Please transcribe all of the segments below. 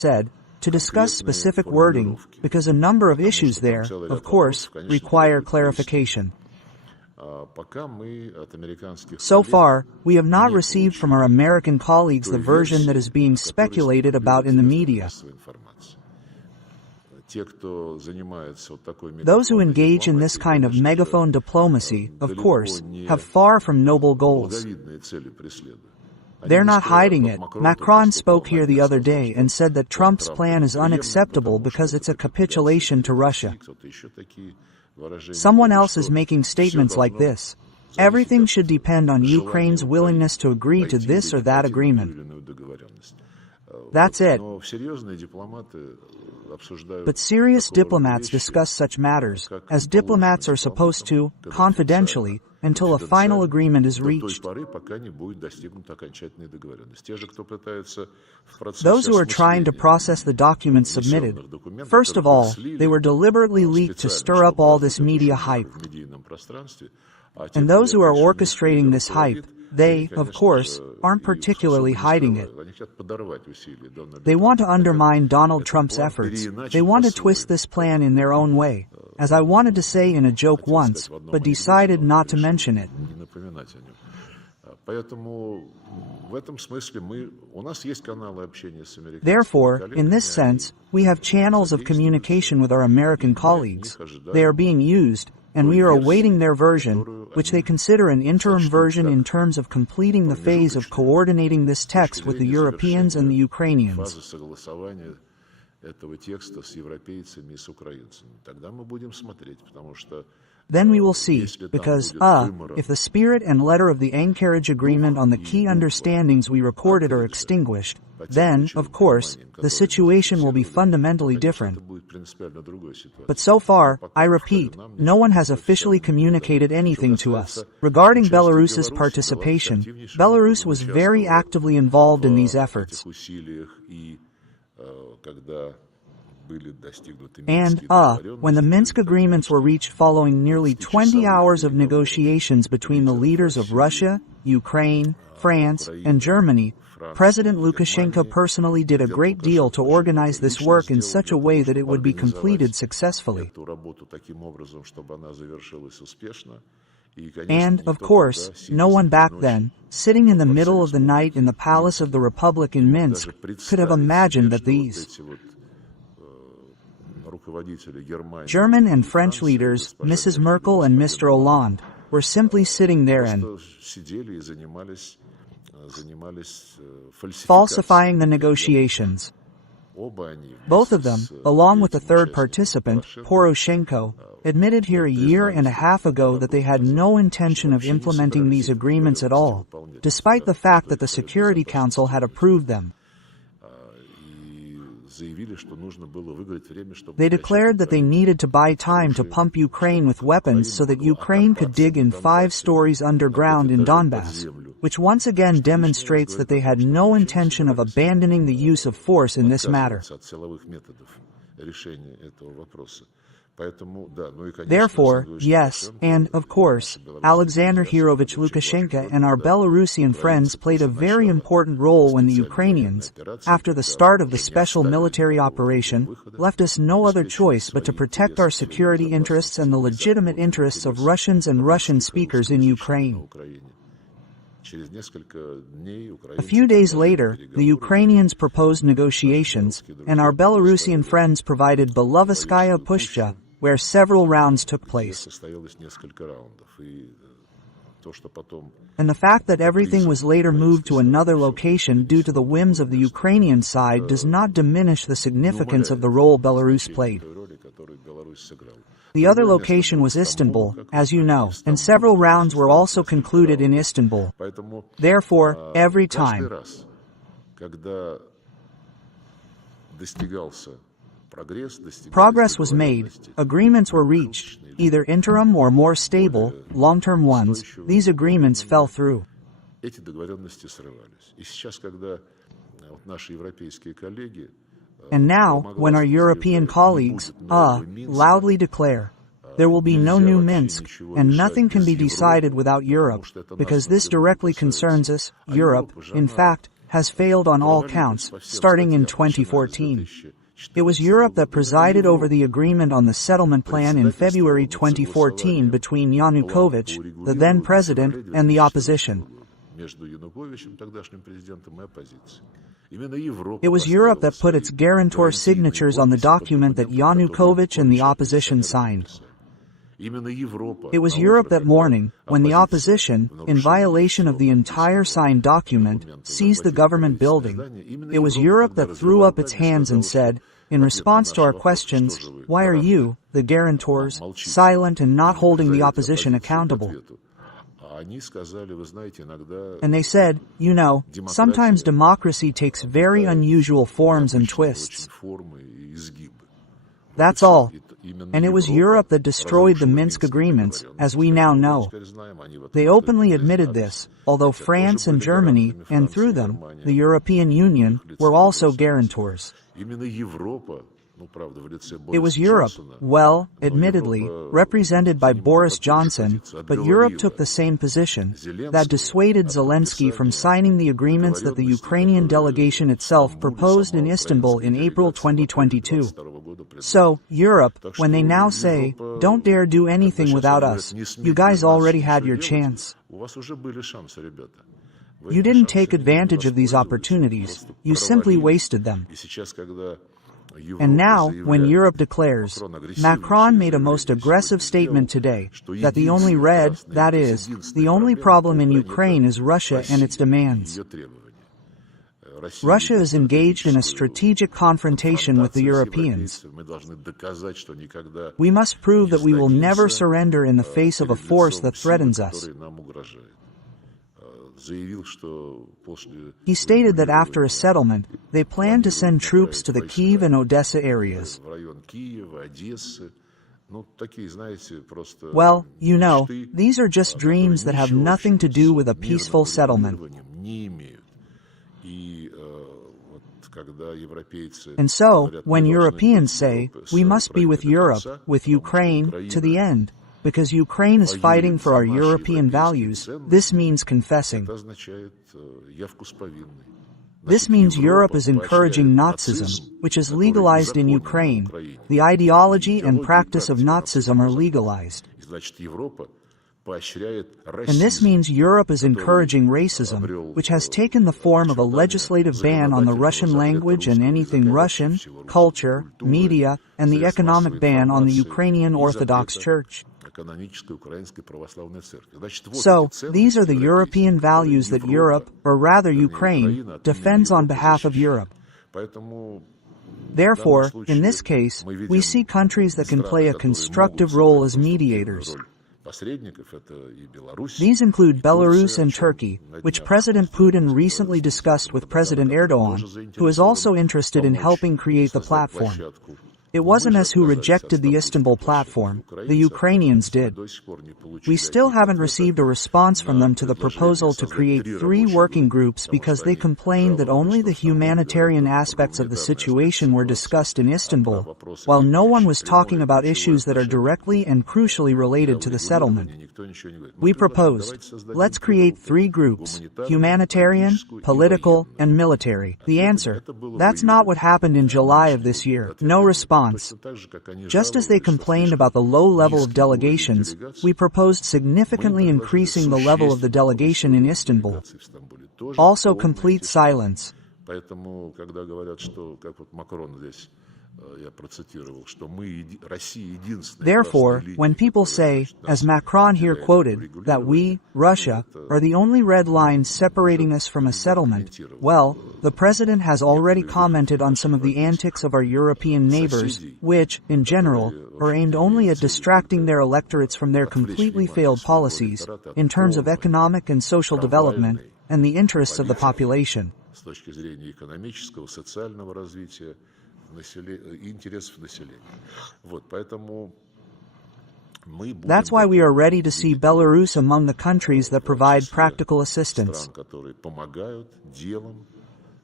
said, to discuss specific wording, because a number of issues there, of course, require clarification. So far, we have not received from our American colleagues the version that is being speculated about in the media. Those who engage in this kind of megaphone diplomacy, of course, have far from noble goals. They're not hiding it. Macron spoke here the other day and said that Trump's plan is unacceptable because it's a capitulation to Russia. Someone else is making statements like this. Everything should depend on Ukraine's willingness to agree to this or that agreement. That's it. But serious diplomats discuss such matters, as diplomats are supposed to, confidentially, until a final agreement is reached. Those who are trying to process the documents submitted, first of all, they were deliberately leaked to stir up all this media hype. And those who are orchestrating this hype, they, of course, aren't particularly hiding it. They want to undermine Donald Trump's efforts. They want to twist this plan in their own way, as I wanted to say in a joke once, but decided not to mention it. Therefore, in this sense, we have channels of communication with our American colleagues. They are being used, and we are awaiting their version, which they consider an interim version in terms of completing the phase of coordinating this text with the Europeans and the Ukrainians. Then we will see, because, if the spirit and letter of the Anchorage Agreement on the key understandings we recorded are extinguished, then, of course, the situation will be fundamentally different. But so far, I repeat, no one has officially communicated anything to us. Regarding Belarus's participation, Belarus was very actively involved in these efforts. And, when the Minsk agreements were reached following nearly 20 hours of negotiations between the leaders of Russia, Ukraine, France, and Germany, President Lukashenko personally did a great deal to organize this work in such a way that it would be completed successfully. And, of course, no one back then, sitting in the middle of the night in the Palace of the Republic in Minsk, could have imagined that these German and French leaders, Mrs. Merkel and Mr. Hollande, were simply sitting there and falsifying the negotiations. Both of them, along with the third participant, Poroshenko, admitted here a year and a half ago that they had no intention of implementing these agreements at all, despite the fact that the Security Council had approved them. They declared that they needed to buy time to pump Ukraine with weapons so that Ukraine could dig in 5 stories underground in Donbass, which once again demonstrates that they had no intention of abandoning the use of force in this matter. Therefore, yes, and, of course, Alexander Hirovich Lukashenko and our Belarusian friends played a very important role when the Ukrainians, after the start of the special military operation, left us no other choice but to protect our security interests and the legitimate interests of Russians and Russian speakers in Ukraine. A few days later, the Ukrainians proposed negotiations, and our Belarusian friends provided Belovetskaya Pushcha, where several rounds took place. And the fact that everything was later moved to another location due to the whims of the Ukrainian side does not diminish the significance of the role Belarus played. The other location was Istanbul, as you know, and several rounds were also concluded in Istanbul. Therefore, every time progress was made, agreements were reached, either interim or more stable, long-term ones, these agreements fell through. And now, when our European colleagues, loudly declare, there will be no new Minsk, and nothing can be decided without Europe, because this directly concerns us, Europe, in fact, has failed on all counts, starting in 2014. It was Europe that presided over the agreement on the settlement plan in February 2014 between Yanukovych, the then president, and the opposition. It was Europe that put its guarantor signatures on the document that Yanukovych and the opposition signed. It was Europe that morning, when the opposition, in violation of the entire signed document, seized the government building. It was Europe that threw up its hands and said, in response to our questions, why are you, the guarantors, silent and not holding the opposition accountable? And they said, you know, sometimes democracy takes very unusual forms and twists. That's all. And it was Europe that destroyed the Minsk agreements, as we now know. They openly admitted this, although France and Germany, and through them, the European Union, were also guarantors. It was Europe, well, admittedly, represented by Boris Johnson, but Europe took the same position, that dissuaded Zelensky from signing the agreements that the Ukrainian delegation itself proposed in Istanbul in April 2022. So, Europe, when they now say, don't dare do anything without us, you guys already had your chance. You didn't take advantage of these opportunities, you simply wasted them. And now, when Europe declares, Macron made a most aggressive statement today, that the only that is, the only problem in Ukraine is Russia and its demands. Russia is engaged in a strategic confrontation with the Europeans. We must prove that we will never surrender in the face of a force that threatens us. He stated that after a settlement, they plan to send troops to the Kyiv and Odessa areas. Well, you know, these are just dreams that have nothing to do with a peaceful settlement. And so, when Europeans say, we must be with Europe, with Ukraine, to the end, because Ukraine is fighting for our European values, this means confessing. This means Europe is encouraging Nazism, which is legalized in Ukraine. The ideology and practice of Nazism are legalized. And this means Europe is encouraging racism, which has taken the form of a legislative ban on the Russian language and anything Russian, culture, media, and the economic ban on the Ukrainian Orthodox Church. So, these are the European values that Europe, or rather Ukraine, defends on behalf of Europe. Therefore, in this case, we see countries that can play a constructive role as mediators. These include Belarus and Turkey, which President Putin recently discussed with President Erdogan, who is also interested in helping create the platform. It wasn't us who rejected the Istanbul platform, the Ukrainians did. We still haven't received a response from them to the proposal to create 3 working groups because they complained that only the humanitarian aspects of the situation were discussed in Istanbul, while no one was talking about issues that are directly and crucially related to the settlement. We proposed, let's create 3 groups, humanitarian, political, and military. The answer, that's not what happened in July of this year. No response. Just as they complained about the low level of delegations, we proposed significantly increasing the level of the delegation in Istanbul. Also complete silence. Therefore, when people say, as Macron here quoted, that we, Russia, are the only red lines separating us from a settlement, well, the President has already commented on some of the antics of our European neighbors, which, in general, are aimed only at distracting their electorates from their completely failed policies, in terms of economic and social development, and the interests of the population. That's why we are ready to see Belarus among the countries that provide practical assistance.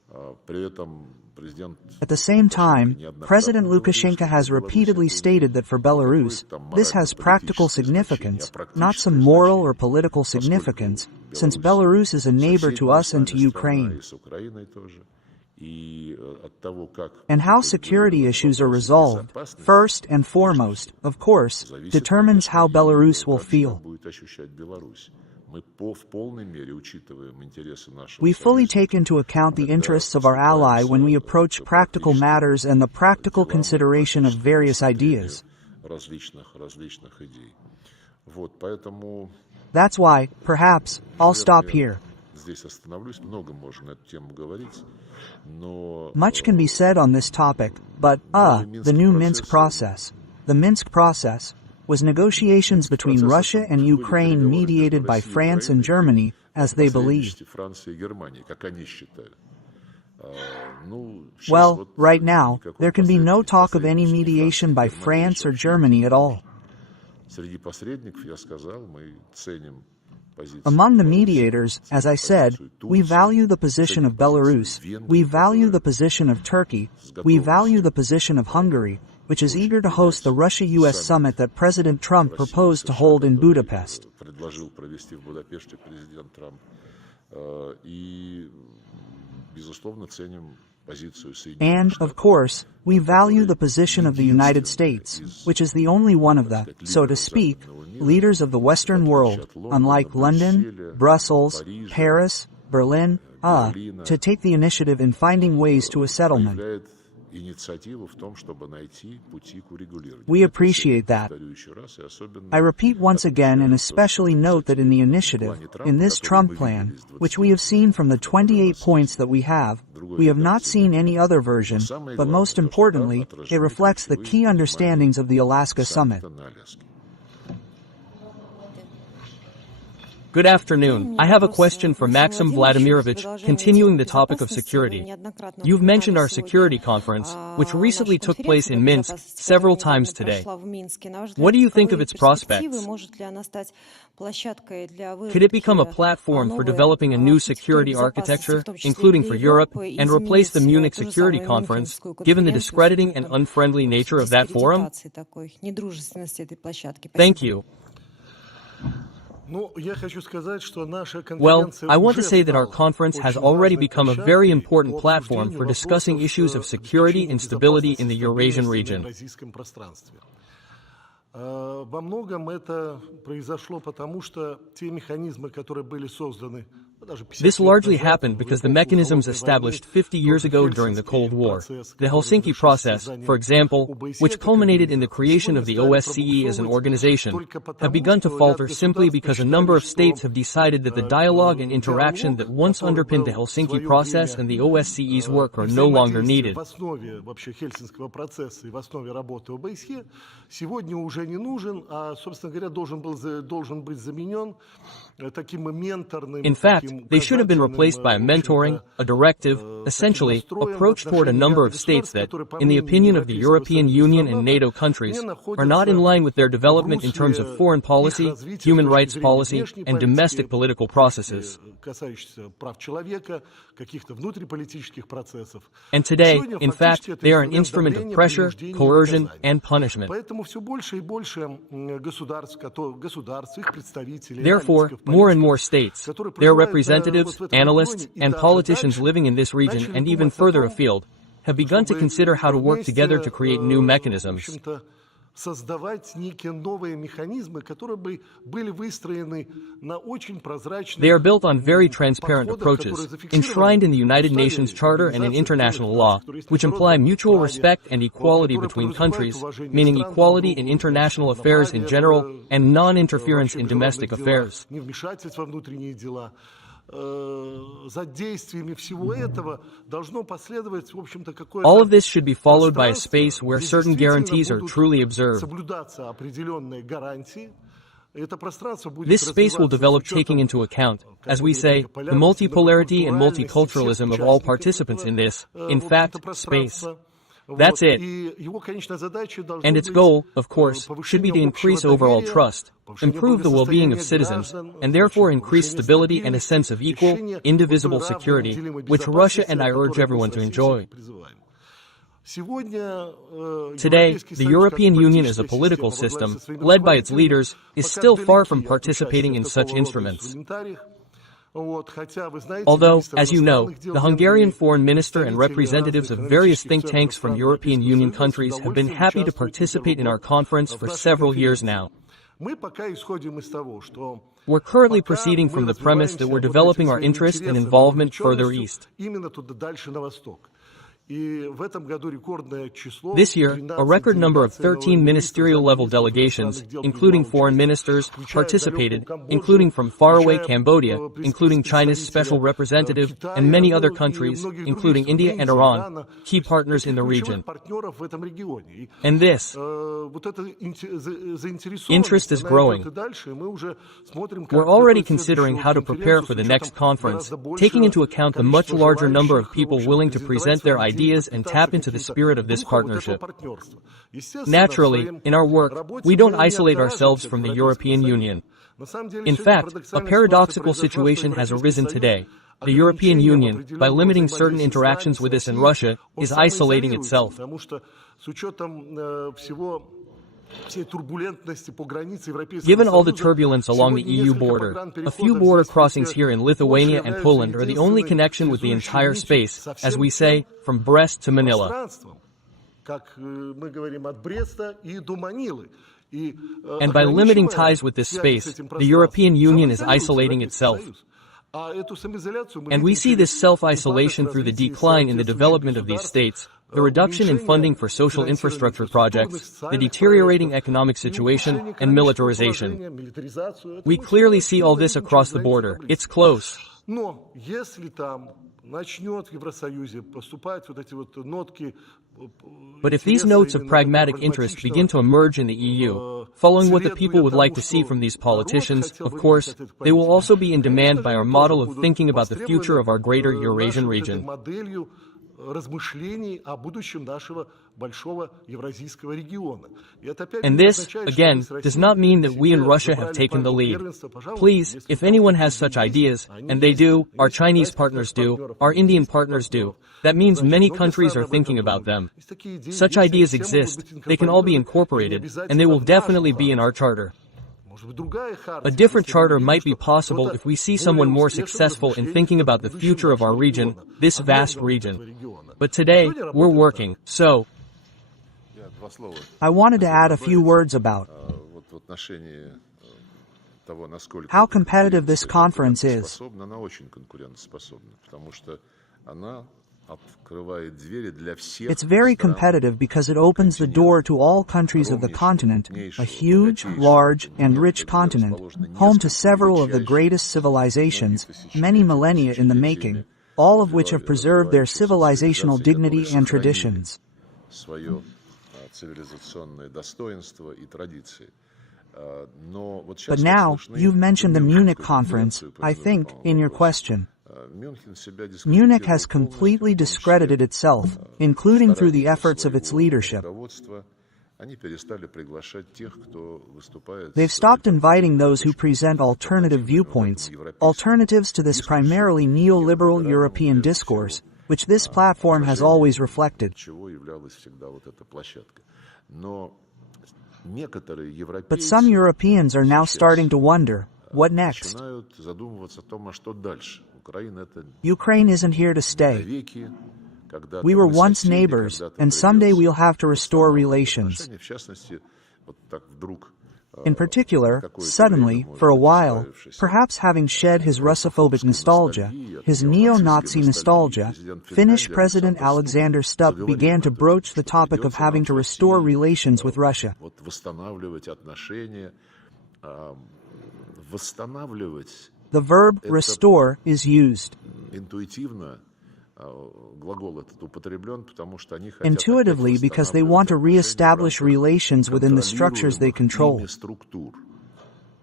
At the same time, President Lukashenko has repeatedly stated that for Belarus, this has practical significance, not some moral or political significance, since Belarus is a neighbor to us and to Ukraine. And how security issues are resolved, first and foremost, of course, determines how Belarus will feel. We fully take into account the interests of our ally when we approach practical matters and the practical consideration of various ideas. That's why, perhaps, I'll stop here. Much can be said on this topic, but, the new Minsk process. The Minsk process was negotiations between Russia and Ukraine mediated by France and Germany, as they believe. Well, right now, there can be no talk of any mediation by France or Germany at all. Among the mediators, as I said, we value the position of Belarus, we value the position of Turkey, we value the position of Hungary, which is eager to host the Russia-US summit that President Trump proposed to hold in Budapest. And, of course, we value the position of the United States, which is the only one of the, so to speak, leaders of the Western world, unlike London, Brussels, Paris, Berlin, to take the initiative in finding ways to a settlement. We appreciate that. I repeat once again and especially note that in the initiative, in this Trump plan, which we have seen from the 28 points that we have not seen any other version, but most importantly, it reflects the key understandings of the Alaska Summit. Good afternoon. I have a question for Maxim Vladimirovich, continuing the topic of security. You've mentioned our security conference, which recently took place in Minsk, several times today. What do you think of its prospects? Could it become a platform for developing a new security architecture, including for Europe, and replace the Munich Security Conference, given the discrediting and unfriendly nature of that forum? Thank you. Well, I want to say that our conference has already become a very important platform for discussing issues of security and stability in the Eurasian region. This largely happened because the mechanisms established 50 years ago during the Cold War, the Helsinki process, for example, which culminated in the creation of the OSCE as an organization, have begun to falter simply because a number of states have decided that the dialogue and interaction that once underpinned the Helsinki process and the OSCE's work are no longer needed. In fact, they should have been replaced by a mentoring, a directive, essentially, approach toward a number of states that, in the opinion of the European Union and NATO countries, are not in line with their development in terms of foreign policy, human rights policy, and domestic political processes. And today, in fact, they are an instrument of pressure, coercion, and punishment. Therefore, more and more states, their representatives, analysts, and politicians living in this region and even further afield, have begun to consider how to work together to create new mechanisms. They are built on very transparent approaches, enshrined in the United Nations Charter and in international law, which imply mutual respect and equality between countries, meaning equality in international affairs in general and non-interference in domestic affairs. All of this should be followed by a space where certain guarantees are truly observed. This space will develop taking into account, as we say, the multipolarity and multiculturalism of all participants in this, in fact, space. That's it. And its goal, of course, should be to increase overall trust, improve the well-being of citizens, and therefore increase stability and a sense of equal, indivisible security, which Russia and I urge everyone to enjoy. Today, the European Union as a political system, led by its leaders, is still far from participating in such instruments. Although, as you know, the Hungarian foreign minister and representatives of various think tanks from European Union countries have been happy to participate in our conference for several years now. We're currently proceeding from the premise that we're developing our interest and involvement further east. This year, a record number of 13 ministerial-level delegations, including foreign ministers, participated, including from faraway Cambodia, including China's special representative, and many other countries, including India and Iran, key partners in the region. And this interest is growing. We're already considering how to prepare for the next conference, taking into account the much larger number of people willing to present their ideas and tap into the spirit of this partnership. Naturally, in our work, we don't isolate ourselves from the European Union. In fact, a paradoxical situation has arisen today. The European Union, by limiting certain interactions with us in Russia, is isolating itself. Given all the turbulence along the EU border, a few border crossings here in Lithuania and Poland are the only connection with the entire space, as we say, from Brest to Manila. And by limiting ties with this space, the European Union is isolating itself. And we see this self-isolation through the decline in the development of these states, the reduction in funding for social infrastructure projects, the deteriorating economic situation, and militarization. We clearly see all this across the border. It's close. But if these notes of pragmatic interest begin to emerge in the EU, following what the people would like to see from these politicians, of course, they will also be in demand by our model of thinking about the future of our greater Eurasian region. And this, again, does not mean that we in Russia have taken the lead. Please, if anyone has such ideas, and they do, our Chinese partners do, our Indian partners do, that means many countries are thinking about them. Such ideas exist, they can all be incorporated, and they will definitely be in our charter. A different charter might be possible if we see someone more successful in thinking about the future of our region, this vast region. But today, we're working, so I wanted to add a few words about how competitive this conference is. It's very competitive because it opens the door to all countries of the continent, a huge, large, and rich continent, home to several of the greatest civilizations, many millennia in the making, all of which have preserved their civilizational dignity and traditions. But now, you've mentioned the Munich conference, I think, in your question. Munich has completely discredited itself, including through the efforts of its leadership. They've stopped inviting those who present alternative viewpoints, alternatives to this primarily neoliberal European discourse, which this platform has always reflected. But some Europeans are now starting to wonder, what next? Ukraine isn't here to stay. We were once neighbors, and someday we'll have to restore relations. In particular, suddenly, for a while, perhaps having shed his Russophobic nostalgia, his neo-Nazi nostalgia, Finnish President Alexander Stubb began to broach the topic of having to restore relations with Russia. The verb restore is used. Intuitively, because they want to re-establish relations within the structures they control.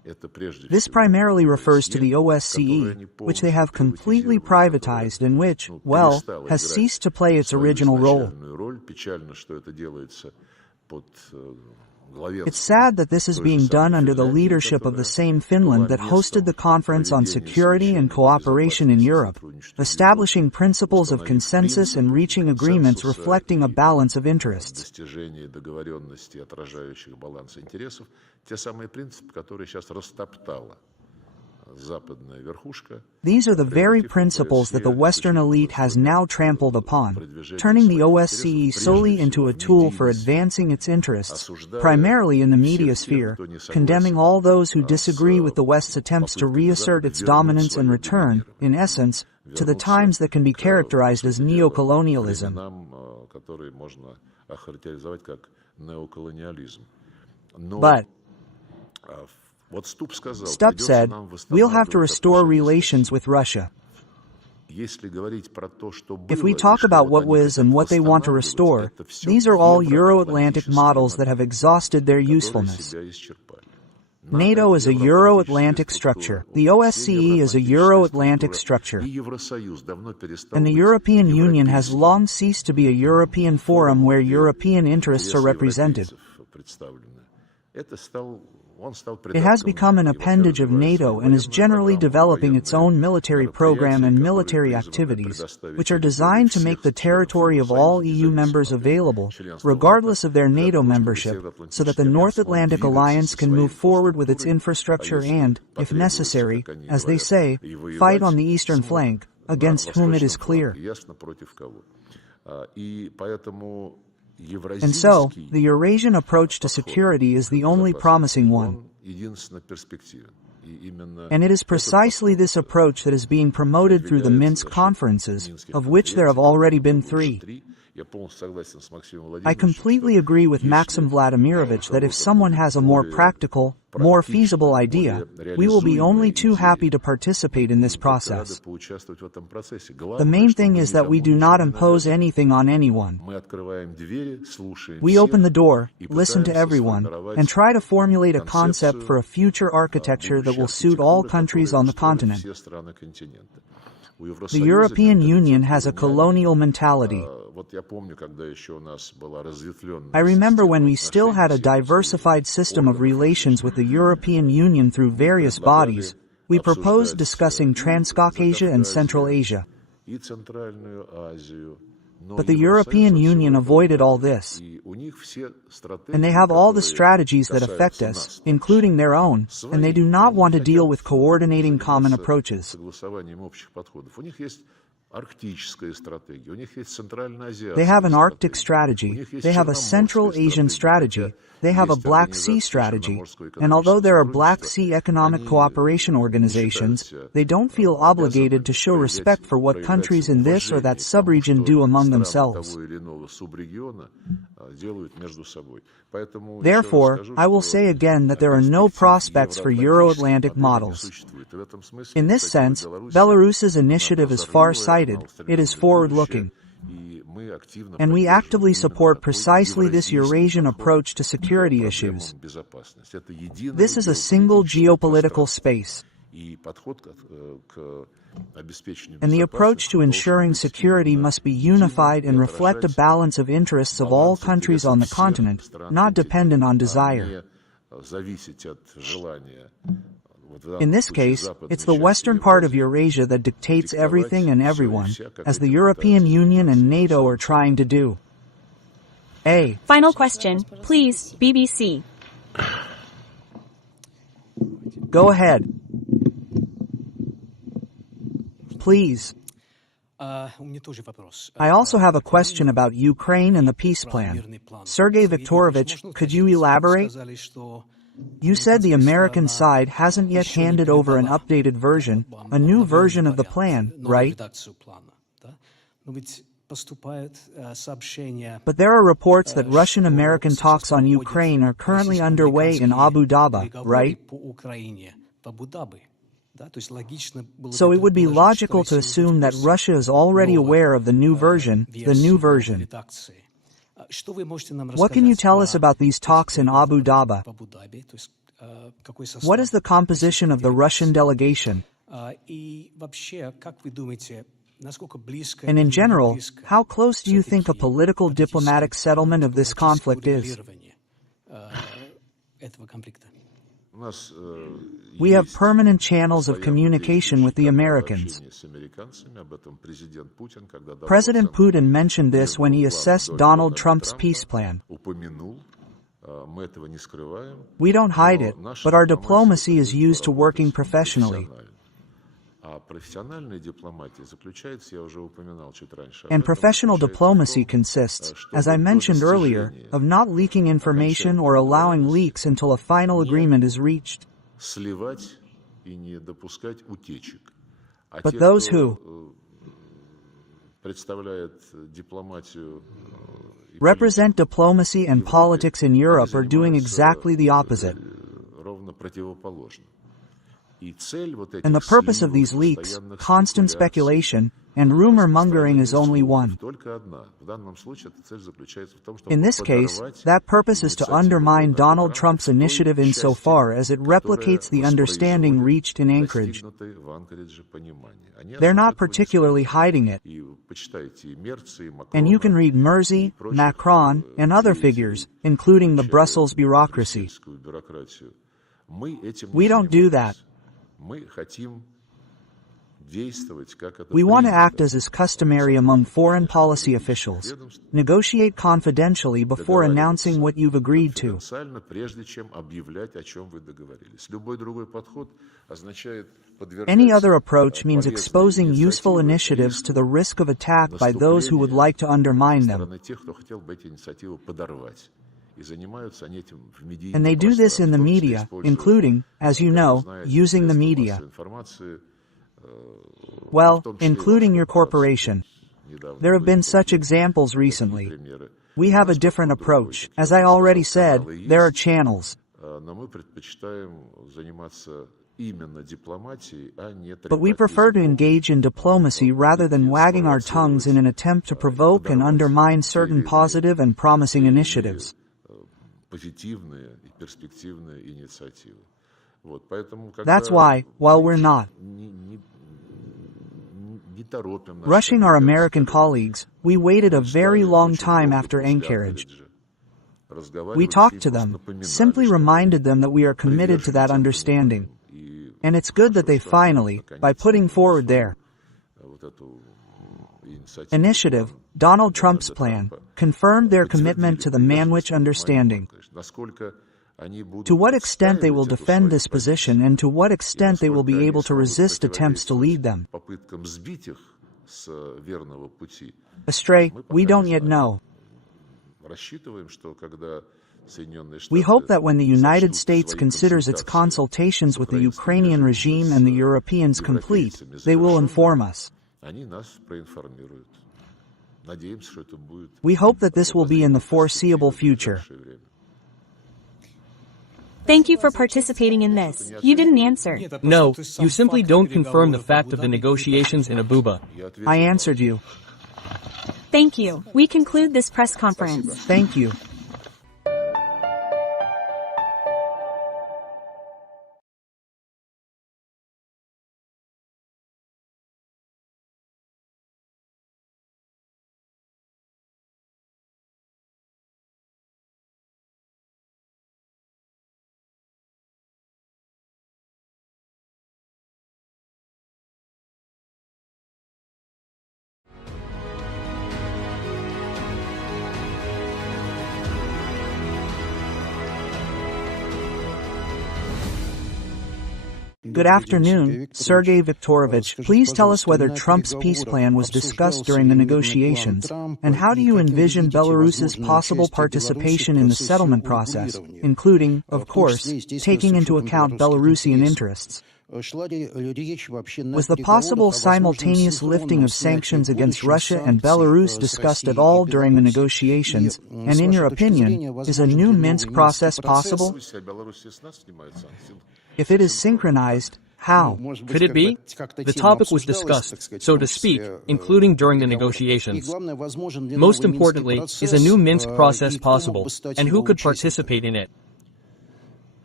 This primarily refers to the OSCE, which they have completely privatized and which, well, has ceased to play its original role. It's sad that this is being done under the leadership of the same Finland that hosted the Conference on Security and Cooperation in Europe, establishing principles of consensus and reaching agreements reflecting a balance of interests. These are the very principles that the Western elite has now trampled upon, turning the OSCE solely into a tool for advancing its interests, primarily in the media sphere, condemning all those who disagree with the West's attempts to reassert its dominance and return, in essence, to the times that can be characterized as neocolonialism. But Stubb said, we'll have to restore relations with Russia. If we talk about what was and what they want to restore, these are all Euro-Atlantic models that have exhausted their usefulness. NATO is a Euro-Atlantic structure. The OSCE is a Euro-Atlantic structure. And the European Union has long ceased to be a European forum where European interests are represented. It has become an appendage of NATO and is generally developing its own military program and military activities, which are designed to make the territory of all EU members available, regardless of their NATO membership, so that the North Atlantic Alliance can move forward with its infrastructure and, if necessary, as they say, fight on the eastern flank, against whom it is clear. And so, the Eurasian approach to security is the only promising one. And it is precisely this approach that is being promoted through the Minsk conferences, of which there have already been 3. I completely agree with Maxim Vladimirovich that if someone has a more practical, more feasible idea, we will be only too happy to participate in this process. The main thing is that we do not impose anything on anyone. We open the door, listen to everyone, and try to formulate a concept for a future architecture that will suit all countries on the continent. The European Union has a colonial mentality. I remember when we still had a diversified system of relations with the European Union through various bodies, we proposed discussing Transcaucasia and Central Asia. But the European Union avoided all this. And they have all the strategies that affect us, including their own, and they do not want to deal with coordinating common approaches. They have an Arctic strategy, they have a Central Asian strategy, they have a Black Sea strategy, and although there are Black Sea economic cooperation organizations, they don't feel obligated to show respect for what countries in this or that subregion do among themselves. Therefore, I will say again that there are no prospects for Euro-Atlantic models. In this sense, Belarus's initiative is far-sighted, it is forward-looking. And we actively support precisely this Eurasian approach to security issues. This is a single geopolitical space. And the approach to ensuring security must be unified and reflect a balance of interests of all countries on the continent, not dependent on desire. In this case, it's the western part of Eurasia that dictates everything and everyone, as the European Union and NATO are trying to do. Final question, please, BBC. Go ahead. Please. I also have a question about Ukraine and the peace plan. Sergey Viktorovich, could you elaborate? You said the American side hasn't yet handed over an updated version, a new version of the plan, right? But there are reports that Russian-American talks on Ukraine are currently underway in Abu Dhabi, right? So it would be logical to assume that Russia is already aware of the new version, What can you tell us about these talks in Abu Dhabi? What is the composition of the Russian delegation? And in general, how close do you think a political diplomatic settlement of this conflict is? We have permanent channels of communication with the Americans. President Putin mentioned this when he assessed Donald Trump's peace plan. We don't hide it, but our diplomacy is used to working professionally. And professional diplomacy consists, as I mentioned earlier, of not leaking information or allowing leaks until a final agreement is reached. But those who represent diplomacy and politics in Europe are doing exactly the opposite. And the purpose of these leaks, constant speculation, and rumor-mongering is only one. In this case, that purpose is to undermine Donald Trump's initiative insofar as it replicates the understanding reached in Anchorage. They're not particularly hiding it. And you can read Merzy, Macron, and other figures, including the Brussels bureaucracy. We don't do that. We want to act as is customary among foreign policy officials. Negotiate confidentially before announcing what you've agreed to. Any other approach means exposing useful initiatives to the risk of attack by those who would like to undermine them. And they do this in the media, including, as you know, using the media. Well, including your corporation. There have been such examples recently. We have a different approach. As I already said, there are channels. But we prefer to engage in diplomacy rather than wagging our tongues in an attempt to provoke and undermine certain positive and promising initiatives. That's why, while we're not rushing our American colleagues, we waited a very long time after Anchorage. We talked to them, simply reminded them that we are committed to that understanding. And it's good that they finally, by putting forward their initiative, Donald Trump's plan, confirmed their commitment to the Manwich understanding. To what extent they will defend this position and to what extent they will be able to resist attempts to lead them astray, we don't yet know. We hope that when the United States considers its consultations with the Ukrainian regime and the Europeans complete, they will inform us. We hope that this will be in the foreseeable future. Thank you for participating in this. You didn't answer. No, you simply don't confirm the fact of the negotiations in Abuja. I answered you. Thank you. We conclude this press conference. Thank you. Good afternoon, Sergey Viktorovich. Please tell us whether Trump's peace plan was discussed during the negotiations, and how do you envision Belarus's possible participation in the settlement process, including, of course, taking into account Belarusian interests? Was the possible simultaneous lifting of sanctions against Russia and Belarus discussed at all during the negotiations, and in your opinion, is a new Minsk process possible? If it is synchronized, how? Could it be? The topic was discussed, so to speak, including during the negotiations. Most importantly, is a new Minsk process possible, and who could participate in it?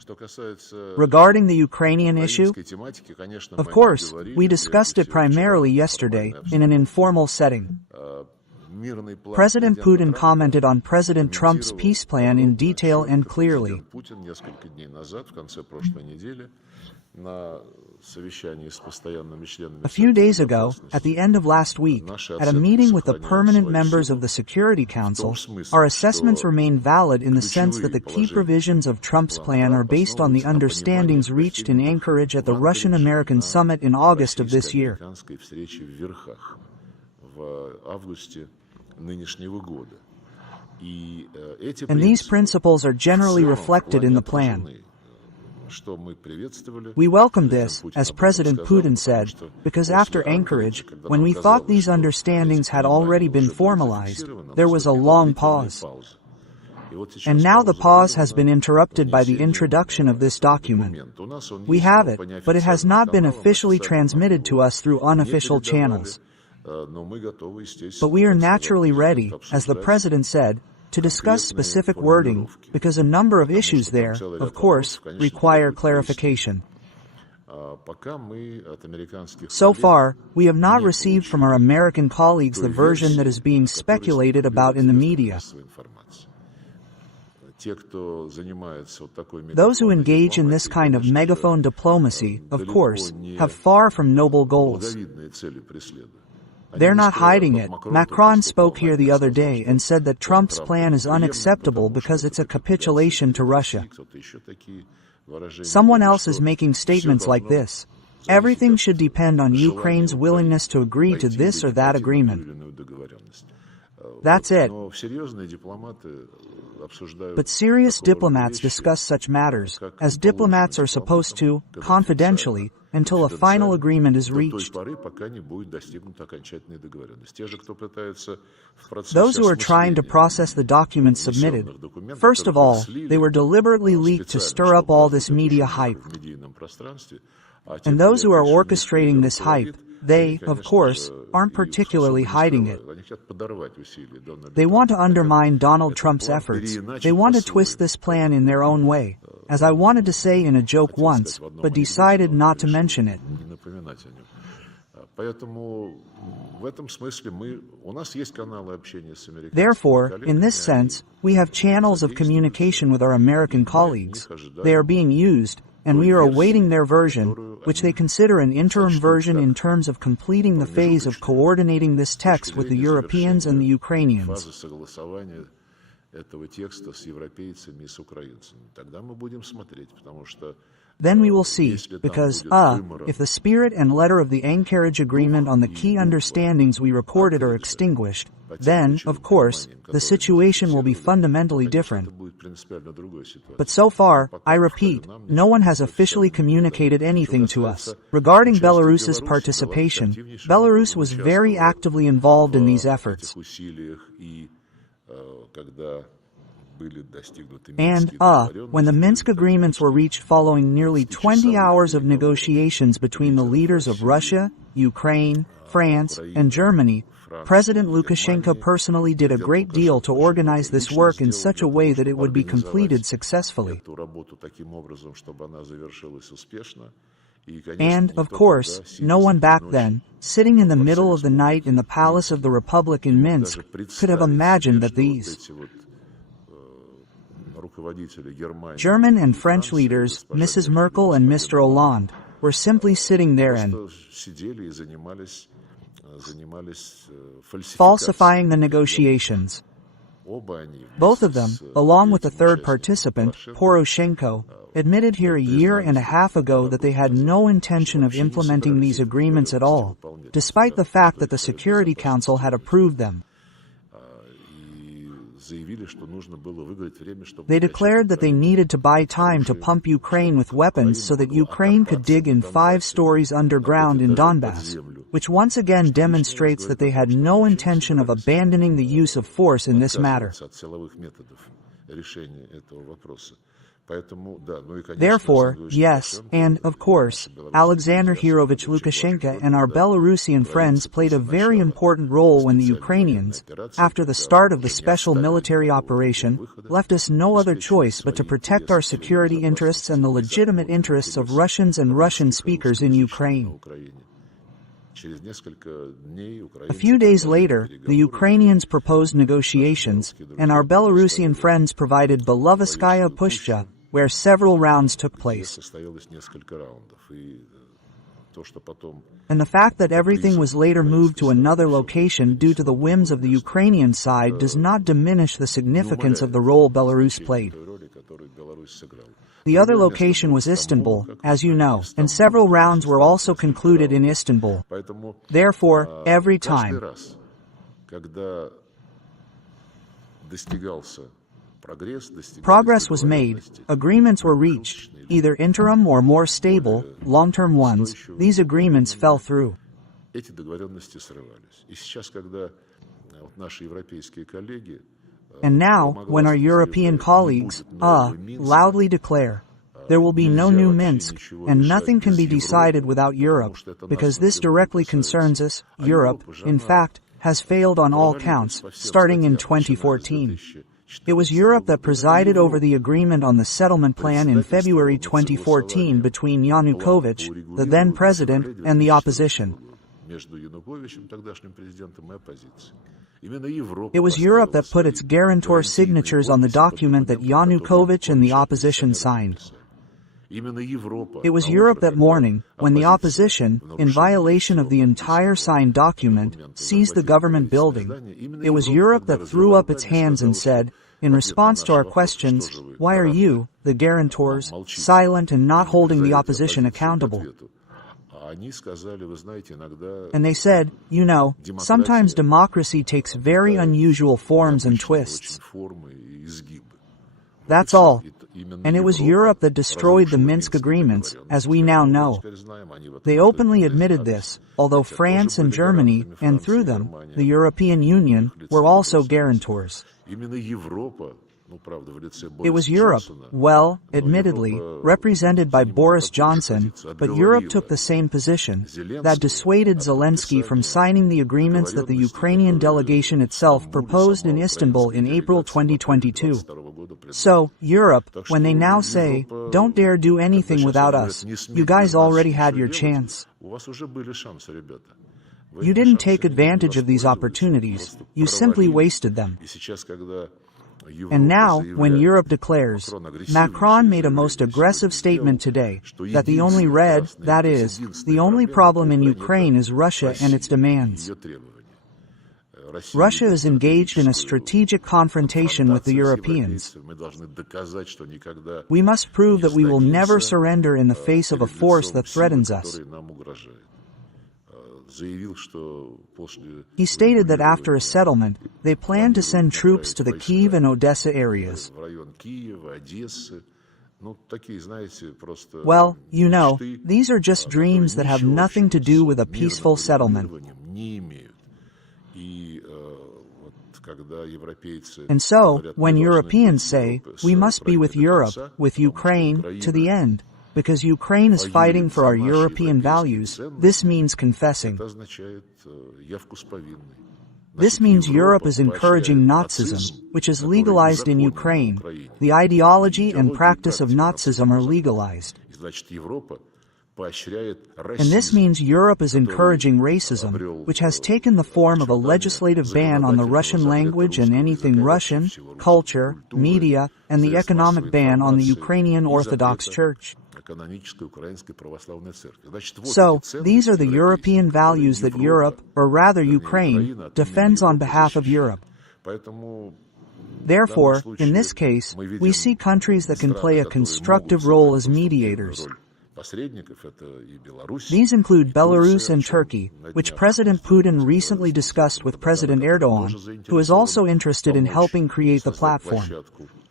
Regarding the Ukrainian issue, of course, we discussed it primarily yesterday in an informal setting. President Putin commented on President Trump's peace plan in detail and clearly. A few days ago, at the end of last week, at a meeting with the permanent members of the Security Council, our assessments remain valid in the sense that the key provisions of Trump's plan are based on the understandings reached in Anchorage at the Russian-American summit in August of this year. And these principles are generally reflected in the plan. We welcome this, as President Putin said, because after Anchorage, when we thought these understandings had already been formalized, there was a long pause. And now the pause has been interrupted by the introduction of this document. We have it, but it has not been officially transmitted to us through unofficial channels. But we are naturally ready, as the President said, to discuss specific wording, because a number of issues there, of course, require clarification. So far, we have not received from our American colleagues the version that is being speculated about in the media. Those who engage in this kind of megaphone diplomacy, of course, have far from noble goals. They're not hiding it. Macron spoke here the other day and said that Trump's plan is unacceptable because it's a capitulation to Russia. Someone else is making statements like this. Everything should depend on Ukraine's willingness to agree to this or that agreement. That's it. But serious diplomats discuss such matters, as diplomats are supposed to, confidentially, until a final agreement is reached. Those who are trying to process the documents submitted, first of all, they were deliberately leaked to stir up all this media hype. And those who are orchestrating this hype, they, of course, aren't particularly hiding it. They want to undermine Donald Trump's efforts. They want to twist this plan in their own way, as I wanted to say in a joke once, but decided not to mention it. Therefore, in this sense, we have channels of communication with our American colleagues. They are being used, and we are awaiting their version, which they consider an interim version in terms of completing the phase of coordinating this text with the Europeans and the Ukrainians. Then we will see, because, if the spirit and letter of the Anchorage Agreement on the key understandings we reported are extinguished, then, of course, the situation will be fundamentally different. But so far, I repeat, no one has officially communicated anything to us. Regarding Belarus's participation, Belarus was very actively involved in these efforts. And, when the Minsk agreements were reached following nearly 20 hours of negotiations between the leaders of Russia, Ukraine, France, and Germany, President Lukashenko personally did a great deal to organize this work in such a way that it would be completed successfully. And, of course, no one back then, sitting in the middle of the night in the Palace of the Republic in Minsk, could have imagined that these German and French leaders, Mrs. Merkel and Mr. Hollande, were simply sitting there and falsifying the negotiations. Both of them, along with the third participant, Poroshenko, admitted here a year and a half ago that they had no intention of implementing these agreements at all, despite the fact that the Security Council had approved them. They declared that they needed to buy time to pump Ukraine with weapons so that Ukraine could dig in 5 stories underground in Donbass, which once again demonstrates that they had no intention of abandoning the use of force in this matter. Therefore, yes, and, of course, Alexander Hirovich Lukashenko and our Belarusian friends played a very important role when the Ukrainians, after the start of the special military operation, left us no other choice but to protect our security interests and the legitimate interests of Russians and Russian speakers in Ukraine. A few days later, the Ukrainians proposed negotiations, and our Belarusian friends provided Belovetskaya Pushcha, where several rounds took place. And the fact that everything was later moved to another location due to the whims of the Ukrainian side does not diminish the significance of the role Belarus played. The other location was Istanbul, as you know, and several rounds were also concluded in Istanbul. Therefore, every time progress was made, agreements were reached, either interim or more stable, long-term ones, these agreements fell through. And now, when our European colleagues, loudly declare, there will be no new Minsk, and nothing can be decided without Europe, because this directly concerns us, Europe, in fact, has failed on all counts, starting in 2014. It was Europe that presided over the agreement on the settlement plan in February 2014 between Yanukovych, the then president, and the opposition. It was Europe that put its guarantor signatures on the document that Yanukovych and the opposition signed. It was Europe that morning, when the opposition, in violation of the entire signed document, seized the government building. It was Europe that threw up its hands and said, in response to our questions, why are you, the guarantors, silent and not holding the opposition accountable? And they said, you know, sometimes democracy takes very unusual forms and twists. That's all. And it was Europe that destroyed the Minsk agreements, as we now know. They openly admitted this, although France and Germany, and through them, the European Union, were also guarantors. It was Europe, well, admittedly, represented by Boris Johnson, but Europe took the same position, that dissuaded Zelensky from signing the agreements that the Ukrainian delegation itself proposed in Istanbul in April 2022. So, Europe, when they now say, don't dare do anything without us, you guys already had your chance. You didn't take advantage of these opportunities, you simply wasted them. And now, when Europe declares, Macron made a most aggressive statement today, that the only that is, the only problem in Ukraine is Russia and its demands. Russia is engaged in a strategic confrontation with the Europeans. We must prove that we will never surrender in the face of a force that threatens us. He stated that after a settlement, they plan to send troops to the Kyiv and Odessa areas. Well, you know, these are just dreams that have nothing to do with a peaceful settlement. And so, when Europeans say, we must be with Europe, with Ukraine, to the end, because Ukraine is fighting for our European values, this means confessing. This means Europe is encouraging Nazism, which is legalized in Ukraine. The ideology and practice of Nazism are legalized. And this means Europe is encouraging racism, which has taken the form of a legislative ban on the Russian language and anything Russian, culture, media, and the economic ban on the Ukrainian Orthodox Church. So, these are the European values that Europe, or rather Ukraine, defends on behalf of Europe. Therefore, in this case, we see countries that can play a constructive role as mediators. These include Belarus and Turkey, which President Putin recently discussed with President Erdogan, who is also interested in helping create the platform.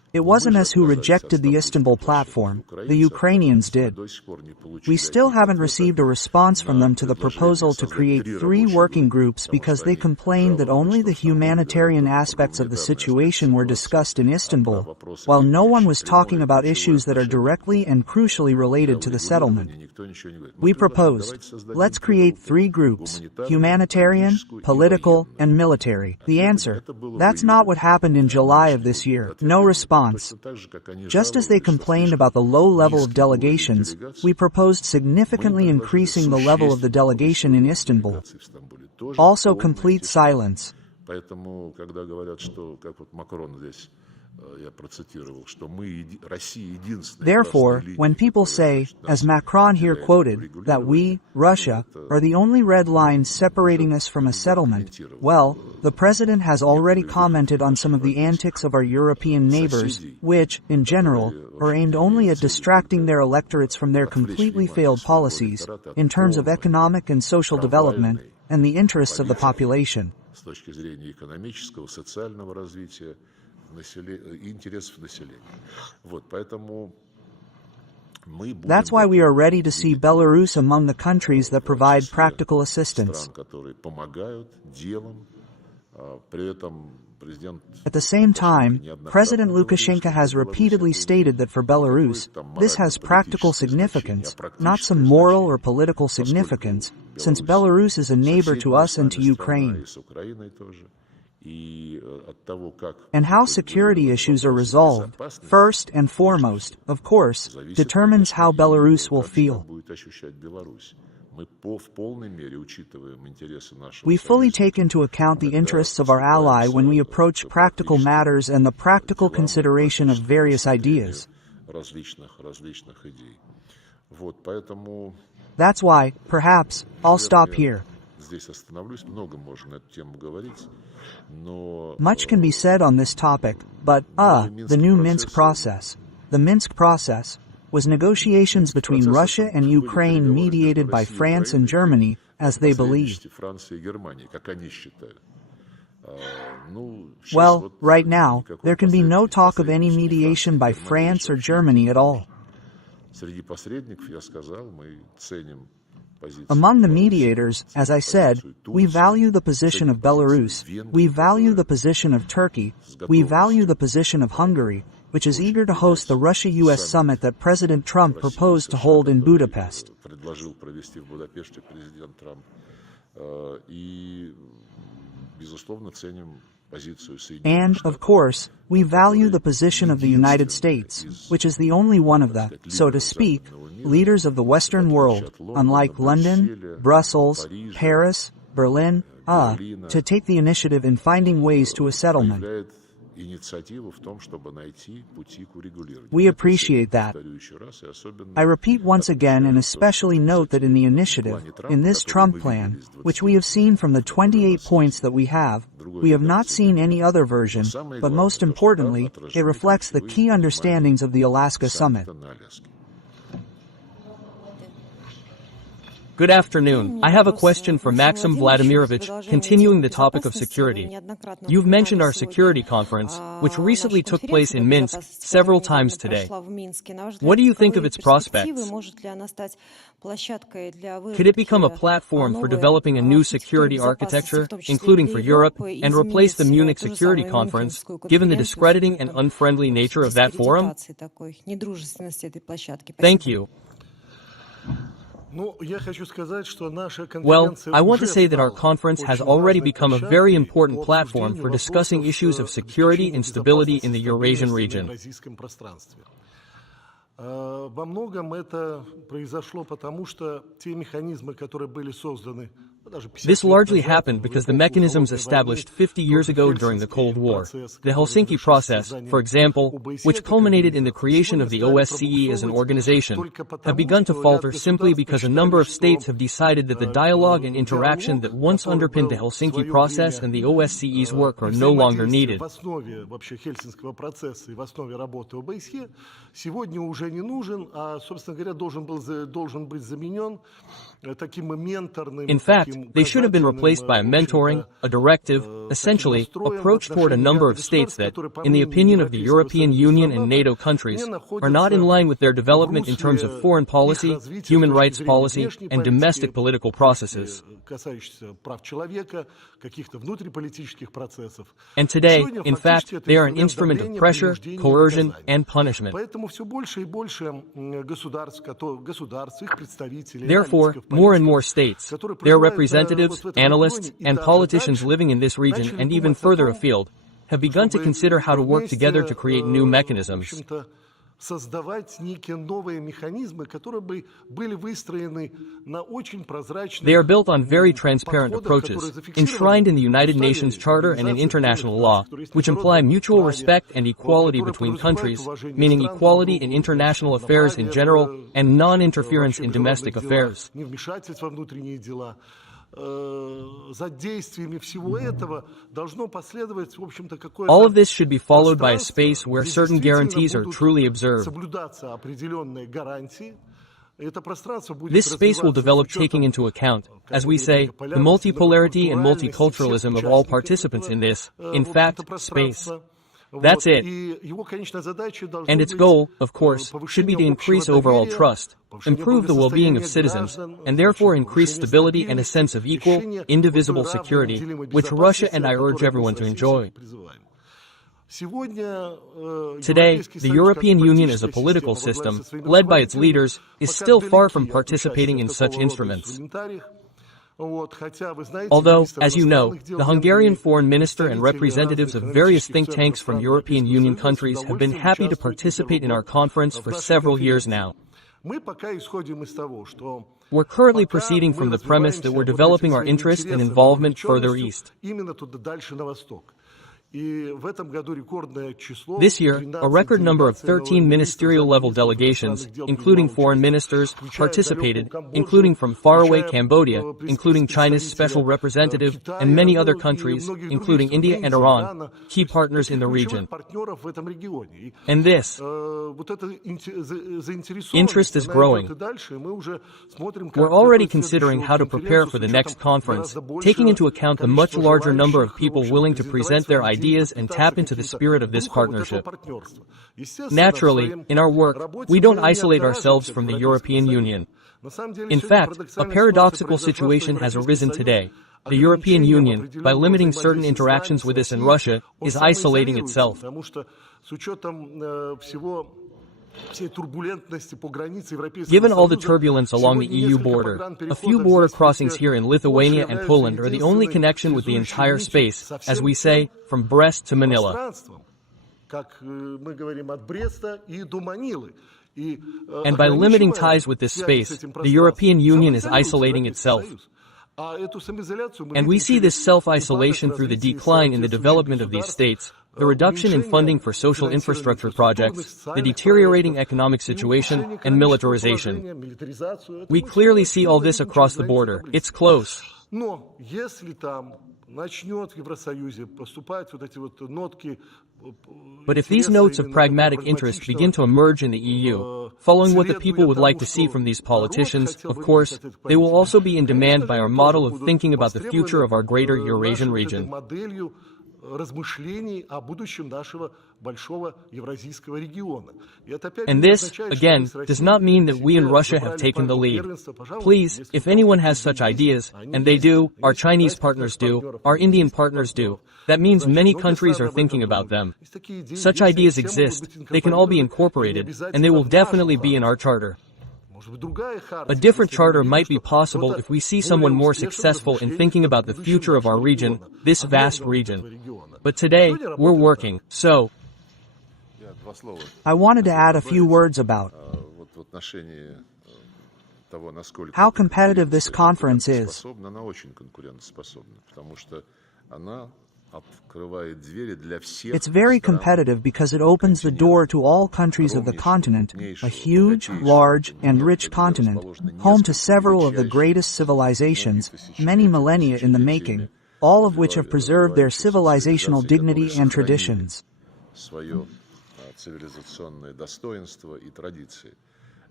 It wasn't us who rejected the Istanbul platform, the Ukrainians did. We still haven't received a response from them to the proposal to create 3 working groups because they complained that only the humanitarian aspects of the situation were discussed in Istanbul, while no one was talking about issues that are directly and crucially related to the settlement. We proposed, let's create 3 groups, humanitarian, political, and military. The answer, that's not what happened in July of this year. No response. Just as they complained about the low level of delegations, we proposed significantly increasing the level of the delegation in Istanbul. Also complete silence. Therefore, when people say, as Macron here quoted, that we, Russia, are the only red lines separating us from a settlement, well, the president has already commented on some of the antics of our European neighbors, which, in general, are aimed only at distracting their electorates from their completely failed policies, in terms of economic and social development, and the interests of the population. That's why we are ready to see Belarus among the countries that provide practical assistance. At the same time, President Lukashenko has repeatedly stated that for Belarus, this has practical significance, not some moral or political significance, since Belarus is a neighbor to us and to Ukraine. And how security issues are resolved, first and foremost, of course, determines how Belarus will feel. We fully take into account the interests of our ally when we approach practical matters and the practical consideration of various ideas. That's why, perhaps, I'll stop here. Much can be said on this topic, but, the new Minsk process. The Minsk process was negotiations between Russia and Ukraine mediated by France and Germany, as they believed. Well, right now, there can be no talk of any mediation by France or Germany at all. Among the mediators, as I said, we value the position of Belarus, we value the position of Turkey, we value the position of Hungary, which is eager to host the Russia-US summit that President Trump proposed to hold in Budapest. And, of course, we value the position of the United States, which is the only one of the, so to speak, leaders of the Western world, unlike London, Brussels, Paris, Berlin, to take the initiative in finding ways to a settlement. We appreciate that. I repeat once again and especially note that in the initiative, in this Trump plan, which we have seen from the 28 points that we have not seen any other version, but most importantly, it reflects the key understandings of the Alaska Summit. Good afternoon. I have a question for Maxim Vladimirovich, continuing the topic of security. You've mentioned our security conference, which recently took place in Minsk, several times today. What do you think of its prospects? Could it become a platform for developing a new security architecture, including for Europe, and replace the Munich Security Conference, given the discrediting and unfriendly nature of that forum? Thank you. Well, I want to say that our conference has already become a very important platform for discussing issues of security and stability in the Eurasian region. This largely happened because the mechanisms established 50 years ago during the Cold War, the Helsinki process, for example, which culminated in the creation of the OSCE as an organization, have begun to falter simply because a number of states have decided that the dialogue and interaction that once underpinned the Helsinki process and the OSCE's work are no longer needed. In fact, they should have been replaced by a mentoring, a directive, essentially, approach toward a number of states that, in the opinion of the European Union and NATO countries, are not in line with their development in terms of foreign policy, human rights policy, and domestic political processes. And today, in fact, they are an instrument of pressure, coercion, and punishment. Therefore, more and more states, their representatives, analysts, and politicians living in this region and even further afield, have begun to consider how to work together to create new mechanisms. They are built on very transparent approaches, enshrined in the United Nations Charter and in international law, which imply mutual respect and equality between countries, meaning equality in international affairs in general and non-interference in domestic affairs. All of this should be followed by a space where certain guarantees are truly observed. This space will develop taking into account, as we say, the multipolarity and multiculturalism of all participants in this, in fact, space. That's it. And its goal, of course, should be to increase overall trust, improve the well-being of citizens, and therefore increase stability and a sense of equal, indivisible security, which Russia and I urge everyone to enjoy. Today, the European Union as a political system, led by its leaders, is still far from participating in such instruments. Although, as you know, the Hungarian foreign minister and representatives of various think tanks from European Union countries have been happy to participate in our conference for several years now. We're currently proceeding from the premise that we're developing our interest and involvement further east. This year, a record number of 13 ministerial-level delegations, including foreign ministers, participated, including from faraway Cambodia, including China's special representative, and many other countries, including India and Iran, key partners in the region. And this interest is growing. We're already considering how to prepare for the next conference, taking into account the much larger number of people willing to present their ideas and tap into the spirit of this partnership. Naturally, in our work, we don't isolate ourselves from the European Union. In fact, a paradoxical situation has arisen today. The European Union, by limiting certain interactions with us and Russia, is isolating itself. Given all the turbulence along the EU border, a few border crossings here in Lithuania and Poland are the only connection with the entire space, as we say, from Brest to Manila. And by limiting ties with this space, the European Union is isolating itself. And we see this self-isolation through the decline in the development of these states, the reduction in funding for social infrastructure projects, the deteriorating economic situation, and militarization. We clearly see all this across the border. It's close. But if these notes of pragmatic interest begin to emerge in the EU, following what the people would like to see from these politicians, of course, they will also be in demand by our model of thinking about the future of our greater Eurasian region. And this, again, does not mean that we in Russia have taken the lead. Please, if anyone has such ideas, and they do, our Chinese partners do, our Indian partners do, that means many countries are thinking about them. Such ideas exist, they can all be incorporated, and they will definitely be in our charter. A different charter might be possible if we see someone more successful in thinking about the future of our region, this vast region. But today, we're working, so I wanted to add a few words about how competitive this conference is. It's very competitive because it opens the door to all countries of the continent, a huge, large, and rich continent, home to several of the greatest civilizations, many millennia in the making, all of which have preserved their civilizational dignity and traditions.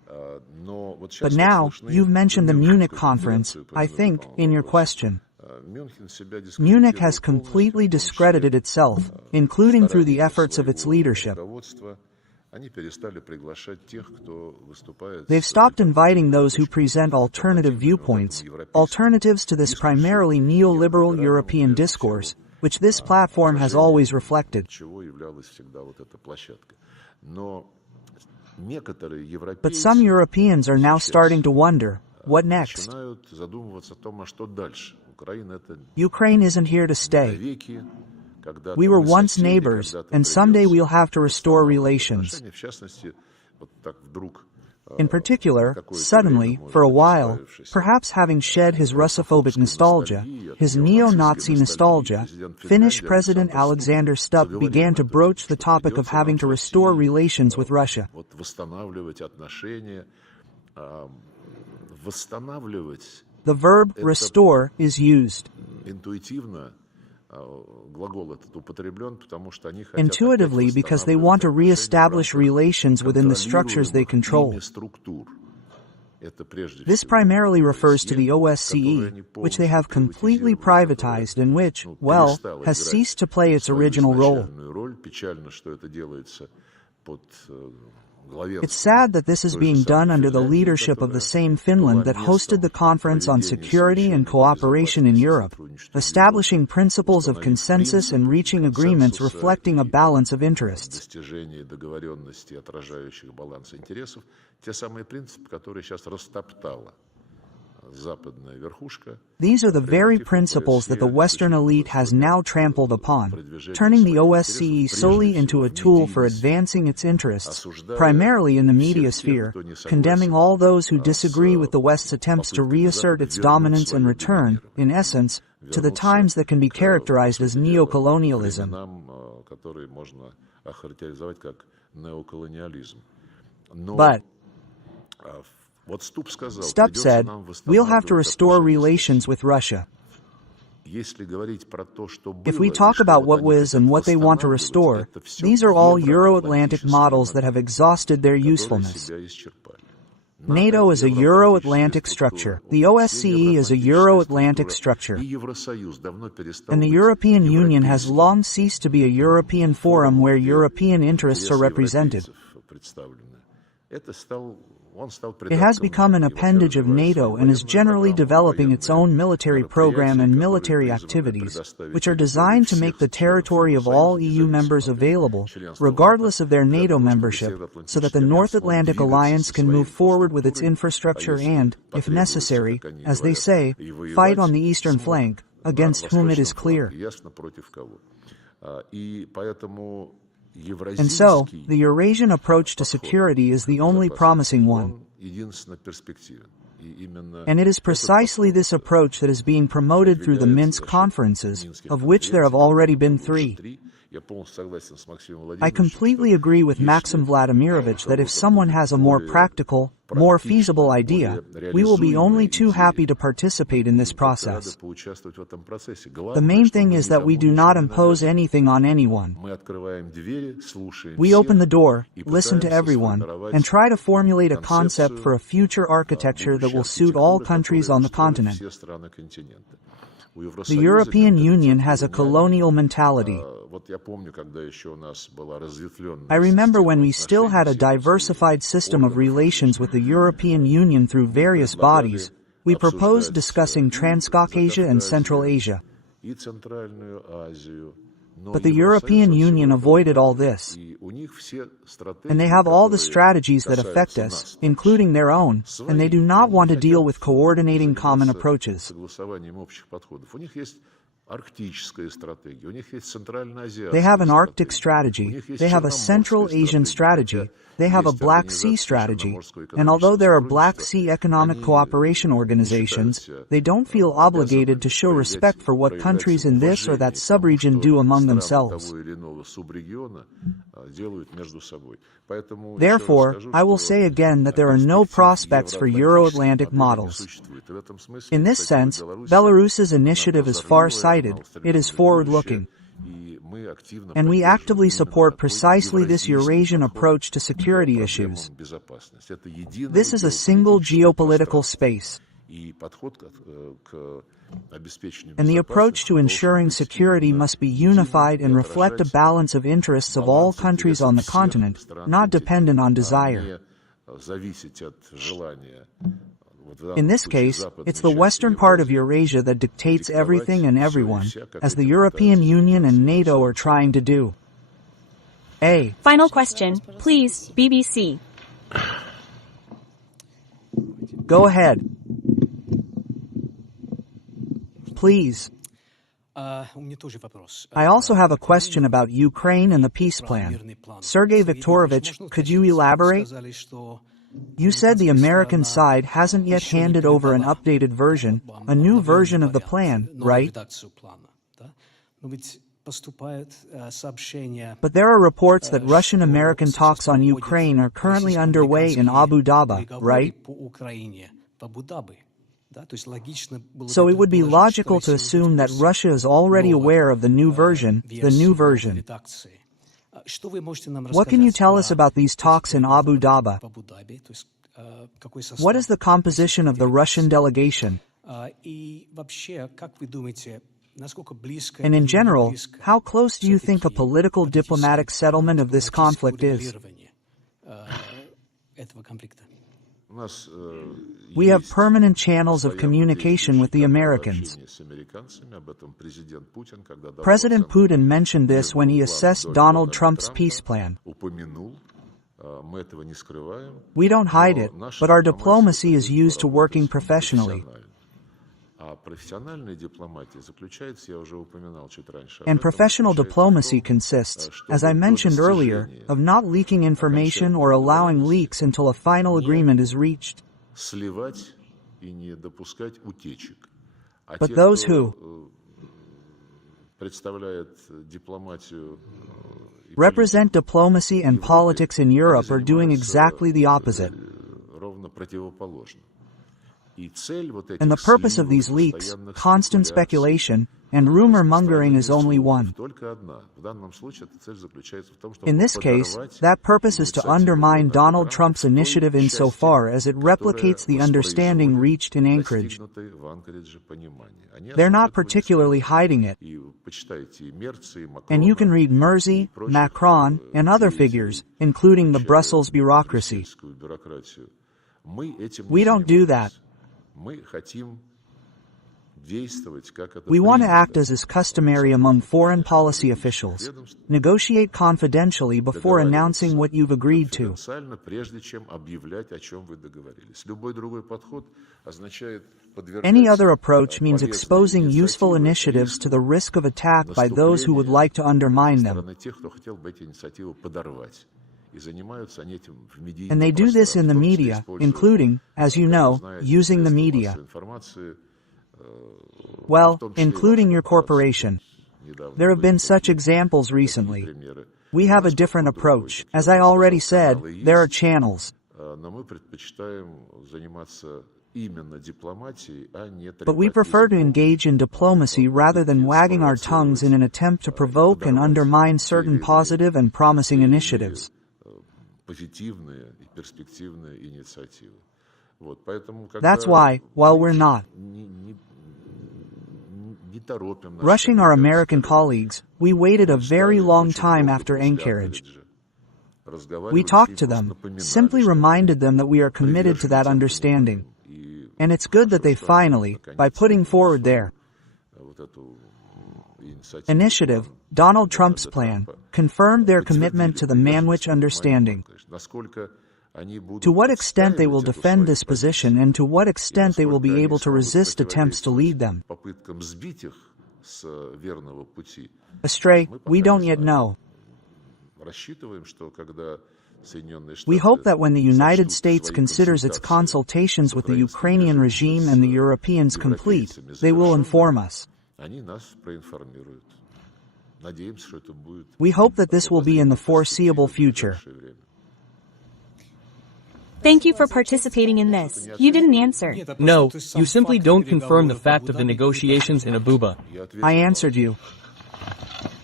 But now, you've mentioned the Munich conference, I think, in your question. Munich has completely discredited itself, including through the efforts of its leadership. They've stopped inviting those who present alternative viewpoints, alternatives to this primarily neoliberal European discourse, which this platform has always reflected. But some Europeans are now starting to wonder, what next? Ukraine isn't here to stay. We were once neighbors, and someday we'll have to restore relations. In particular, suddenly, for a while, perhaps having shed his Russophobic nostalgia, his neo-Nazi nostalgia, Finnish President Alexander Stubb began to broach the topic of having to restore relations with Russia. The verb restore is used. Intuitively, because they want to re-establish relations within the structures they control. This primarily refers to the OSCE, which they have completely privatized and which, well, has ceased to play its original role. It's sad that this is being done under the leadership of the same Finland that hosted the Conference on Security and Cooperation in Europe, establishing principles of consensus and reaching agreements reflecting a balance of interests. These are the very principles that the Western elite has now trampled upon, turning the OSCE solely into a tool for advancing its interests, primarily in the media sphere, condemning all those who disagree with the West's attempts to reassert its dominance and return, in essence, to the times that can be characterized as neocolonialism. But Stubb said, we'll have to restore relations with Russia. If we talk about what was and what they want to restore, these are all Euro-Atlantic models that have exhausted their usefulness. NATO is a Euro-Atlantic structure. The OSCE is a Euro-Atlantic structure. And the European Union has long ceased to be a European forum where European interests are represented. It has become an appendage of NATO and is generally developing its own military program and military activities, which are designed to make the territory of all EU members available, regardless of their NATO membership, so that the North Atlantic Alliance can move forward with its infrastructure and, if necessary, as they say, fight on the eastern flank, against whom it is clear. And so, the Eurasian approach to security is the only promising one. And it is precisely this approach that is being promoted through the Minsk conferences, of which there have already been 3. I completely agree with Maxim Vladimirovich that if someone has a more practical, more feasible idea, we will be only too happy to participate in this process. The main thing is that we do not impose anything on anyone. We open the door, listen to everyone, and try to formulate a concept for a future architecture that will suit all countries on the continent. The European Union has a colonial mentality. I remember when we still had a diversified system of relations with the European Union through various bodies, we proposed discussing Transcaucasia and Central Asia. But the European Union avoided all this. And they have all the strategies that affect us, including their own, and they do not want to deal with coordinating common approaches. They have an Arctic strategy, they have a Central Asian strategy, they have a Black Sea strategy, and although there are Black Sea economic cooperation organizations, they don't feel obligated to show respect for what countries in this or that subregion do among themselves. Therefore, I will say again that there are no prospects for Euro-Atlantic models. In this sense, Belarus's initiative is far-sighted, it is forward-looking. And we actively support precisely this Eurasian approach to security issues. This is a single geopolitical space. And the approach to ensuring security must be unified and reflect a balance of interests of all countries on the continent, not dependent on desire. In this case, it's the western part of Eurasia that dictates everything and everyone, as the European Union and NATO are trying to do. Final question, please, BBC. Go ahead. Please. I also have a question about Ukraine and the peace plan. Sergey Viktorovich, could you elaborate? You said the American side hasn't yet handed over an updated version, a new version of the plan, right? But there are reports that Russian-American talks on Ukraine are currently underway in Abu Dhabi, right? So it would be logical to assume that Russia is already aware of the new version, What can you tell us about these talks in Abu Dhabi? What is the composition of the Russian delegation? And in general, how close do you think a political diplomatic settlement of this conflict is? We have permanent channels of communication with the Americans. President Putin mentioned this when he assessed Donald Trump's peace plan. We don't hide it, but our diplomacy is used to working professionally. And professional diplomacy consists, as I mentioned earlier, of not leaking information or allowing leaks until a final agreement is reached. But those who represent diplomacy and politics in Europe are doing exactly the opposite. And the purpose of these leaks, constant speculation, and rumor-mongering is only one. In this case, that purpose is to undermine Donald Trump's initiative insofar as it replicates the understanding reached in Anchorage. They're not particularly hiding it. And you can read Merzy, Macron, and other figures, including the Brussels bureaucracy. We don't do that. We want to act as is customary among foreign policy officials. Negotiate confidentially before announcing what you've agreed to. Any other approach means exposing useful initiatives to the risk of attack by those who would like to undermine them. And they do this in the media, including, as you know, using the media. Well, including your corporation. There have been such examples recently. We have a different approach. As I already said, there are channels. But we prefer to engage in diplomacy rather than wagging our tongues in an attempt to provoke and undermine certain positive and promising initiatives. That's why, while we're not rushing our American colleagues, we waited a very long time after Anchorage. We talked to them, simply reminded them that we are committed to that understanding. And it's good that they finally, by putting forward their initiative, Donald Trump's plan, confirmed their commitment to the Manwich understanding. To what extent they will defend this position and to what extent they will be able to resist attempts to lead them astray, we don't yet know. We hope that when the United States considers its consultations with the Ukrainian regime and the Europeans complete, they will inform us. We hope that this will be in the foreseeable future. Thank you for participating in this. You didn't answer. No, you simply don't confirm the fact of the negotiations in Abuba. I answered you.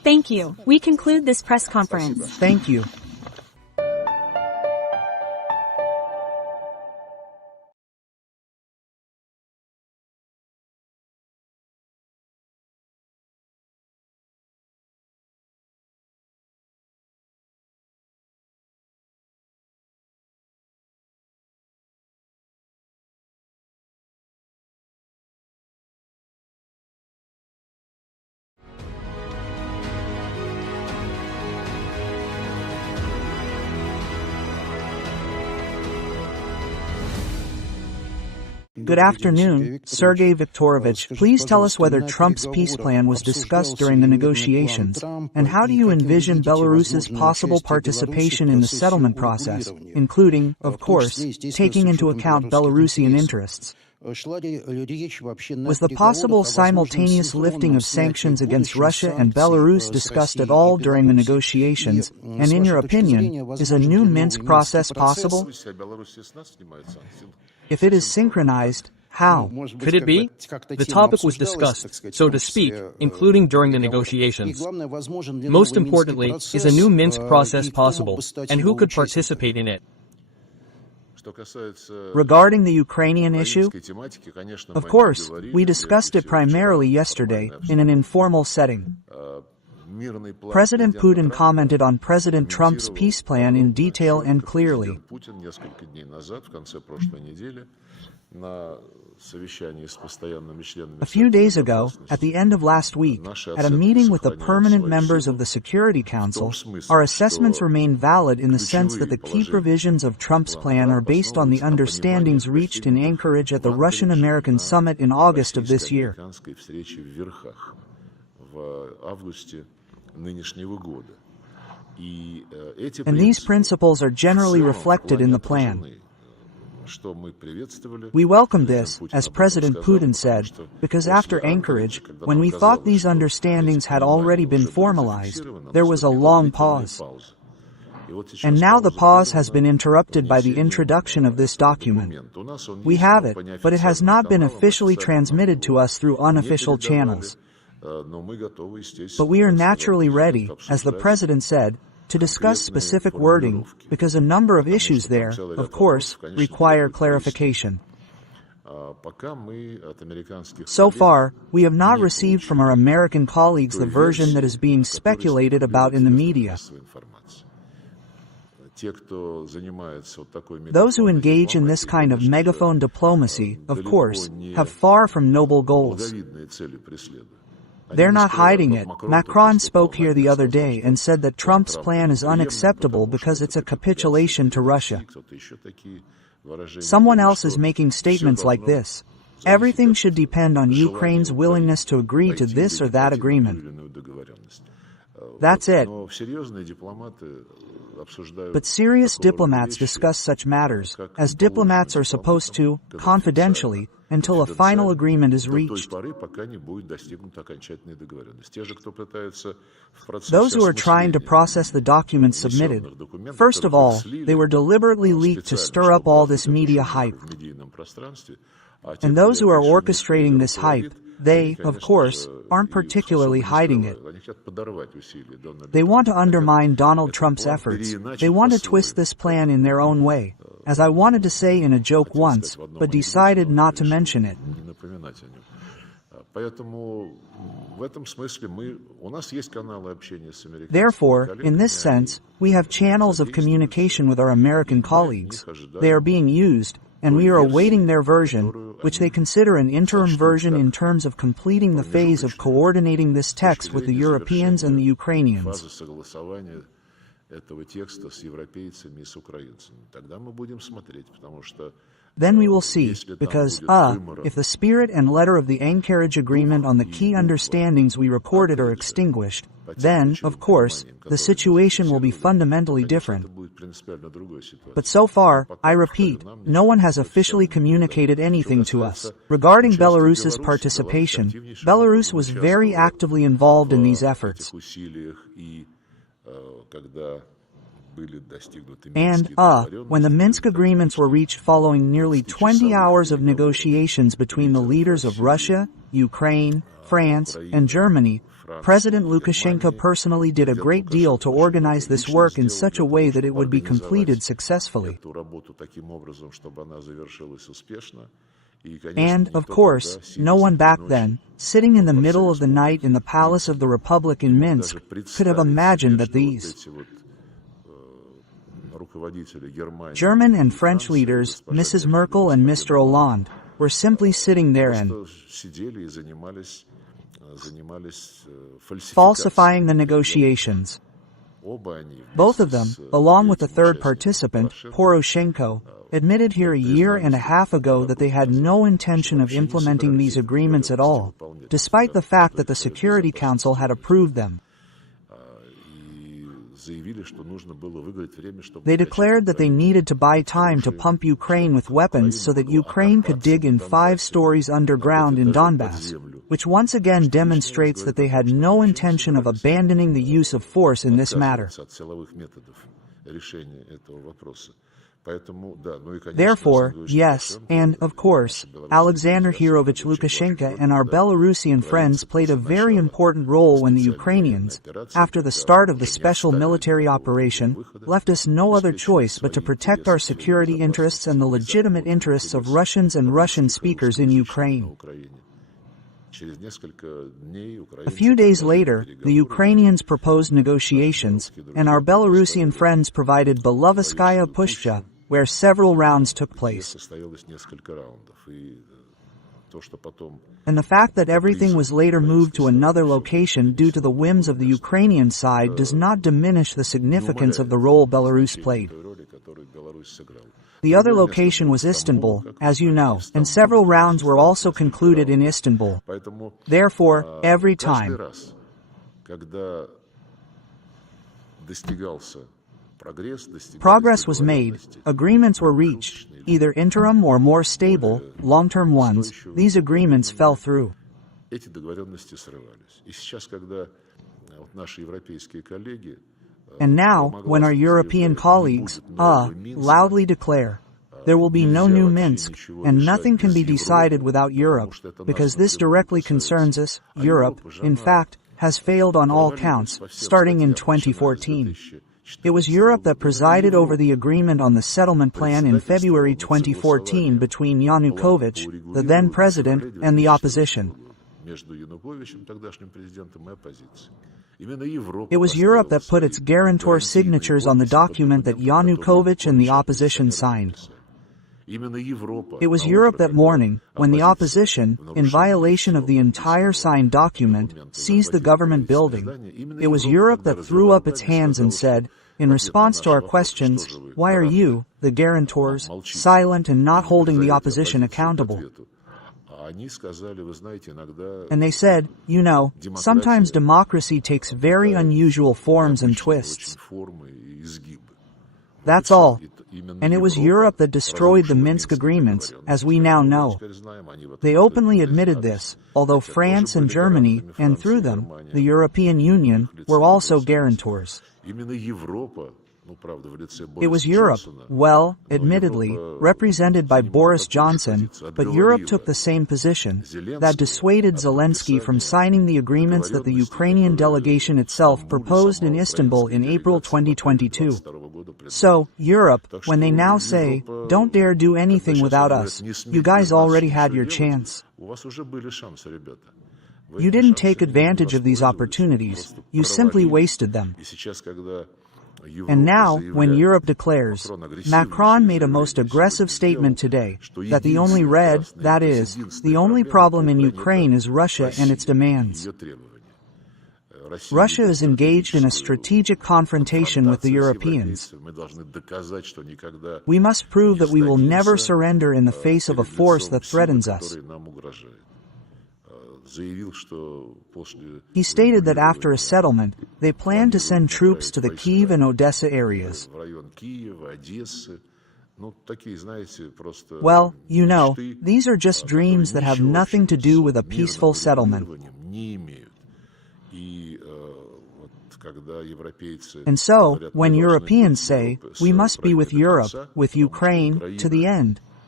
Thank you. We conclude this press conference. Thank you. Good afternoon, Sergey Viktorovich. Please tell us whether Trump's peace plan was discussed during the negotiations, and how do you envision Belarus's possible participation in the settlement process, including, of course, taking into account Belarusian interests? Was the possible simultaneous lifting of sanctions against Russia and Belarus discussed at all during the negotiations, and in your opinion, is a new Minsk process possible? If it is synchronized, how? Could it be? The topic was discussed, so to speak, including during the negotiations. Most importantly, is a new Minsk process possible, and who could participate in it? Regarding the Ukrainian issue? Of course, we discussed it primarily yesterday, in an informal setting. President Putin commented on President Trump's peace plan in detail and clearly. A few days ago, at the end of last week, at a meeting with the permanent members of the Security Council, our assessments remain valid in the sense that the key provisions of Trump's plan are based on the understandings reached in Anchorage at the Russian-American summit in August of this year. And these principles are generally reflected in the plan. We welcome this, as President Putin said, because after Anchorage, when we thought these understandings had already been formalized, there was a long pause. And now the pause has been interrupted by the introduction of this document. We have it, but it has not been officially transmitted to us through unofficial channels. But we are naturally ready, as the President said, to discuss specific wording, because a number of issues there, of course, require clarification. So far, we have not received from our American colleagues the version that is being speculated about in the media. Those who engage in this kind of megaphone diplomacy, of course, have far from noble goals. They're not hiding it. Macron spoke here the other day and said that Trump's plan is unacceptable because it's a capitulation to Russia. Someone else is making statements like this. Everything should depend on Ukraine's willingness to agree to this or that agreement. That's it. But serious diplomats discuss such matters, as diplomats are supposed to, confidentially, until a final agreement is reached. Those who are trying to process the documents submitted, first of all, they were deliberately leaked to stir up all this media hype. And those who are orchestrating this hype, they, of course, aren't particularly hiding it. They want to undermine Donald Trump's efforts. They want to twist this plan in their own way, as I wanted to say in a joke once, but decided not to mention it. Therefore, in this sense, we have channels of communication with our American colleagues. They are being used, and we are awaiting their version, which they consider an interim version in terms of completing the phase of coordinating this text with the Europeans and the Ukrainians. Then we will see, because, if the spirit and letter of the Anchorage Agreement on the key understandings we recorded are extinguished, then, of course, the situation will be fundamentally different. But so far, I repeat, no one has officially communicated anything to us. Regarding Belarus's participation, Belarus was very actively involved in these efforts. And, when the Minsk agreements were reached following nearly 20 hours of negotiations between the leaders of Russia, Ukraine, France, and Germany, President Lukashenko personally did a great deal to organize this work in such a way that it would be completed successfully. And, of course, no one back then, sitting in the middle of the night in the Palace of the Republic in Minsk, could have imagined that these German and French leaders, Mrs. Merkel and Mr. Hollande, were simply sitting there and falsifying the negotiations. Both of them, along with the third participant, Poroshenko, admitted here a year and a half ago that they had no intention of implementing these agreements at all, despite the fact that the Security Council had approved them. They declared that they needed to buy time to pump Ukraine with weapons so that Ukraine could dig in 5 stories underground in Donbass, which once again demonstrates that they had no intention of abandoning the use of force in this matter. Therefore, yes, and, of course, Alexander Hirovich Lukashenko and our Belarusian friends played a very important role when the Ukrainians, after the start of the special military operation, left us no other choice but to protect our security interests and the legitimate interests of Russians and Russian speakers in Ukraine. A few days later, the Ukrainians proposed negotiations, and our Belarusian friends provided Belovetskaya Pushcha, where several rounds took place. And the fact that everything was later moved to another location due to the whims of the Ukrainian side does not diminish the significance of the role Belarus played. The other location was Istanbul, as you know, and several rounds were also concluded in Istanbul. Therefore, every time progress was made, agreements were reached, either interim or more stable, long-term ones, these agreements fell through. And now, when our European colleagues, loudly declare, there will be no new Minsk, and nothing can be decided without Europe, because this directly concerns us, Europe, in fact, has failed on all counts, starting in 2014. It was Europe that presided over the agreement on the settlement plan in February 2014 between Yanukovych, the then president, and the opposition. It was Europe that put its guarantor signatures on the document that Yanukovych and the opposition signed. It was Europe that morning, when the opposition, in violation of the entire signed document, seized the government building, it was Europe that threw up its hands and said, in response to our questions, why are you, the guarantors, silent and not holding the opposition accountable? And they said, you know, sometimes democracy takes very unusual forms and twists. That's all. And it was Europe that destroyed the Minsk agreements, as we now know. They openly admitted this, although France and Germany, and through them, the European Union, were also guarantors. It was Europe, well, admittedly, represented by Boris Johnson, but Europe took the same position, that dissuaded Zelensky from signing the agreements that the Ukrainian delegation itself proposed in Istanbul in April 2022. So, Europe, when they now say, don't dare do anything without us, you guys already had your chance. You didn't take advantage of these opportunities, you simply wasted them. And now, when Europe declares, Macron made a most aggressive statement today, that the only red, that is, the only problem in Ukraine is Russia and its demands. Russia is engaged in a strategic confrontation with the Europeans. We must prove that we will never surrender in the face of a force that threatens us. He stated that after a settlement, they plan to send troops to the Kyiv and Odessa areas. Well, you know, these are just dreams that have nothing to do with a peaceful settlement. And so, when Europeans say, we must be with Europe, with Ukraine, to the end,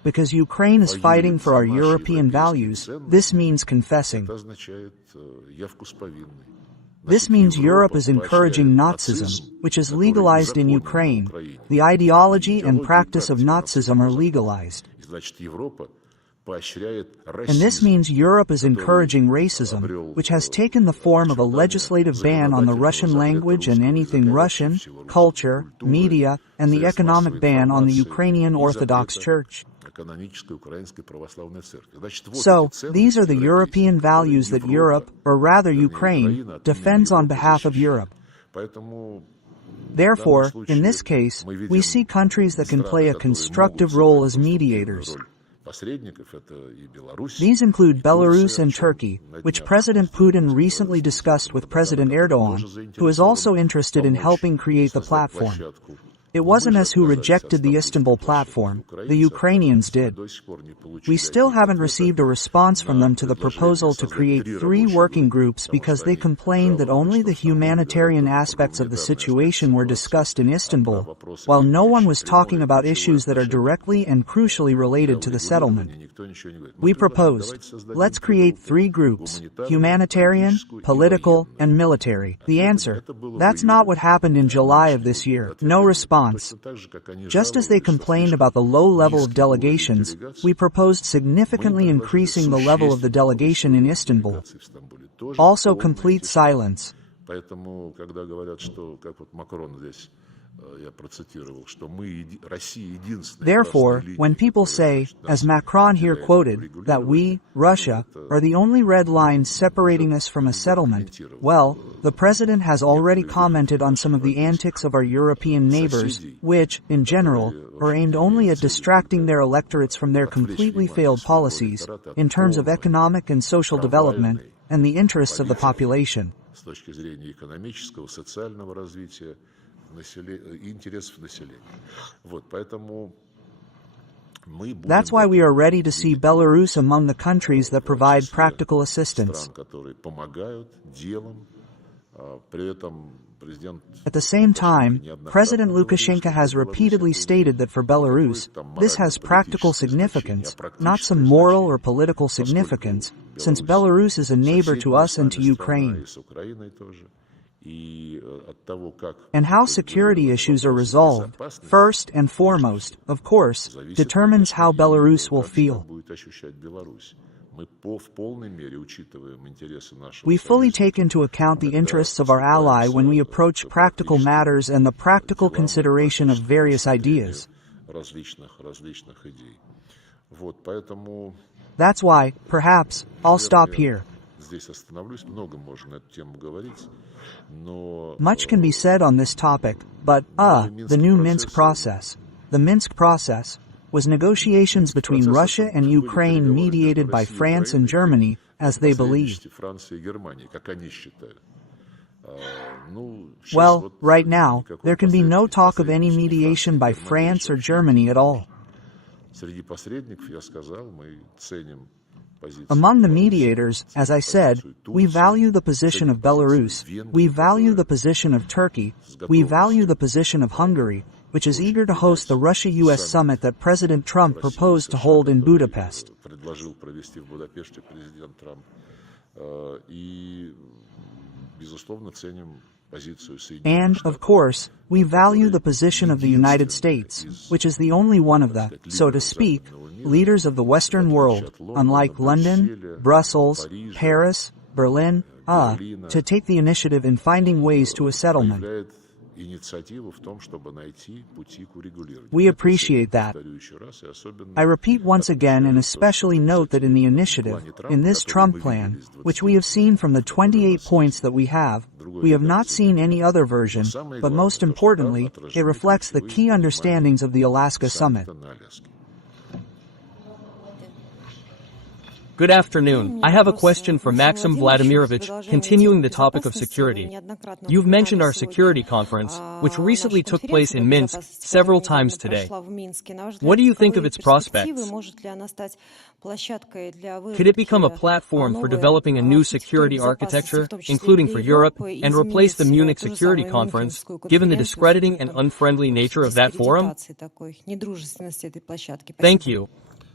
Because Ukraine is fighting for our European values, this means confessing. This means Europe is encouraging Nazism, which is legalized in Ukraine. The ideology and practice of Nazism are legalized. And this means Europe is encouraging racism, which has taken the form of a legislative ban on the Russian language and anything Russian, culture, media, and the economic ban on the Ukrainian Orthodox Church. So, these are the European values that Europe, or rather Ukraine, defends on behalf of Europe. Therefore, in this case, we see countries that can play a constructive role as mediators. These include Belarus and Turkey, which President Putin recently discussed with President Erdogan, who is also interested in helping create the platform. It wasn't us who rejected the Istanbul platform, the Ukrainians did. We still haven't received a response from them to the proposal to create 3 working groups because they complained that only the humanitarian aspects of the situation were discussed in Istanbul, while no one was talking about issues that are directly and crucially related to the settlement. We proposed, let's create 3 groups, humanitarian, political, and military. The answer, that's not what happened in July of this year. No response. Just as they complained about the low level of delegations, we proposed significantly increasing the level of the delegation in Istanbul. Also complete silence. Therefore, when people say, as Macron here quoted, that we, Russia, are the only red lines separating us from a settlement, well, the President has already commented on some of the antics of our European neighbors, which, in general, are aimed only at distracting their electorates from their completely failed policies, in terms of economic and social development, and the interests of the population. That's why we are ready to see Belarus among the countries that provide practical assistance. At the same time, President Lukashenko has repeatedly stated that for Belarus, this has practical significance, not some moral or political significance, since Belarus is a neighbor to us and to Ukraine. And how security issues are resolved, first and foremost, of course, determines how Belarus will feel. We fully take into account the interests of our ally when we approach practical matters and the practical consideration of various ideas. That's why, perhaps, I'll stop here. Much can be said on this topic, but, the new Minsk process. The Minsk process was negotiations between Russia and Ukraine mediated by France and Germany, as they believed. Well, right now, there can be no talk of any mediation by France or Germany at all. Among the mediators, as I said, we value the position of Belarus, we value the position of Turkey, we value the position of Hungary, which is eager to host the Russia-US summit that President Trump proposed to hold in Budapest. And, of course, we value the position of the United States, which is the only one of the, so to speak, leaders of the Western world, unlike London, Brussels, Paris, Berlin, to take the initiative in finding ways to a settlement. We appreciate that. I repeat once again and especially note that in the initiative, in this Trump plan, which we have seen from the 28 points that we have not seen any other version, but most importantly, it reflects the key understandings of the Alaska Summit. Good afternoon. I have a question for Maxim Vladimirovich, continuing the topic of security. You've mentioned our security conference, which recently took place in Minsk several times today. What do you think of its prospects? Could it become a platform for developing a new security architecture, including for Europe, and replace the Munich Security Conference, given the discrediting and unfriendly nature of that forum? Thank you.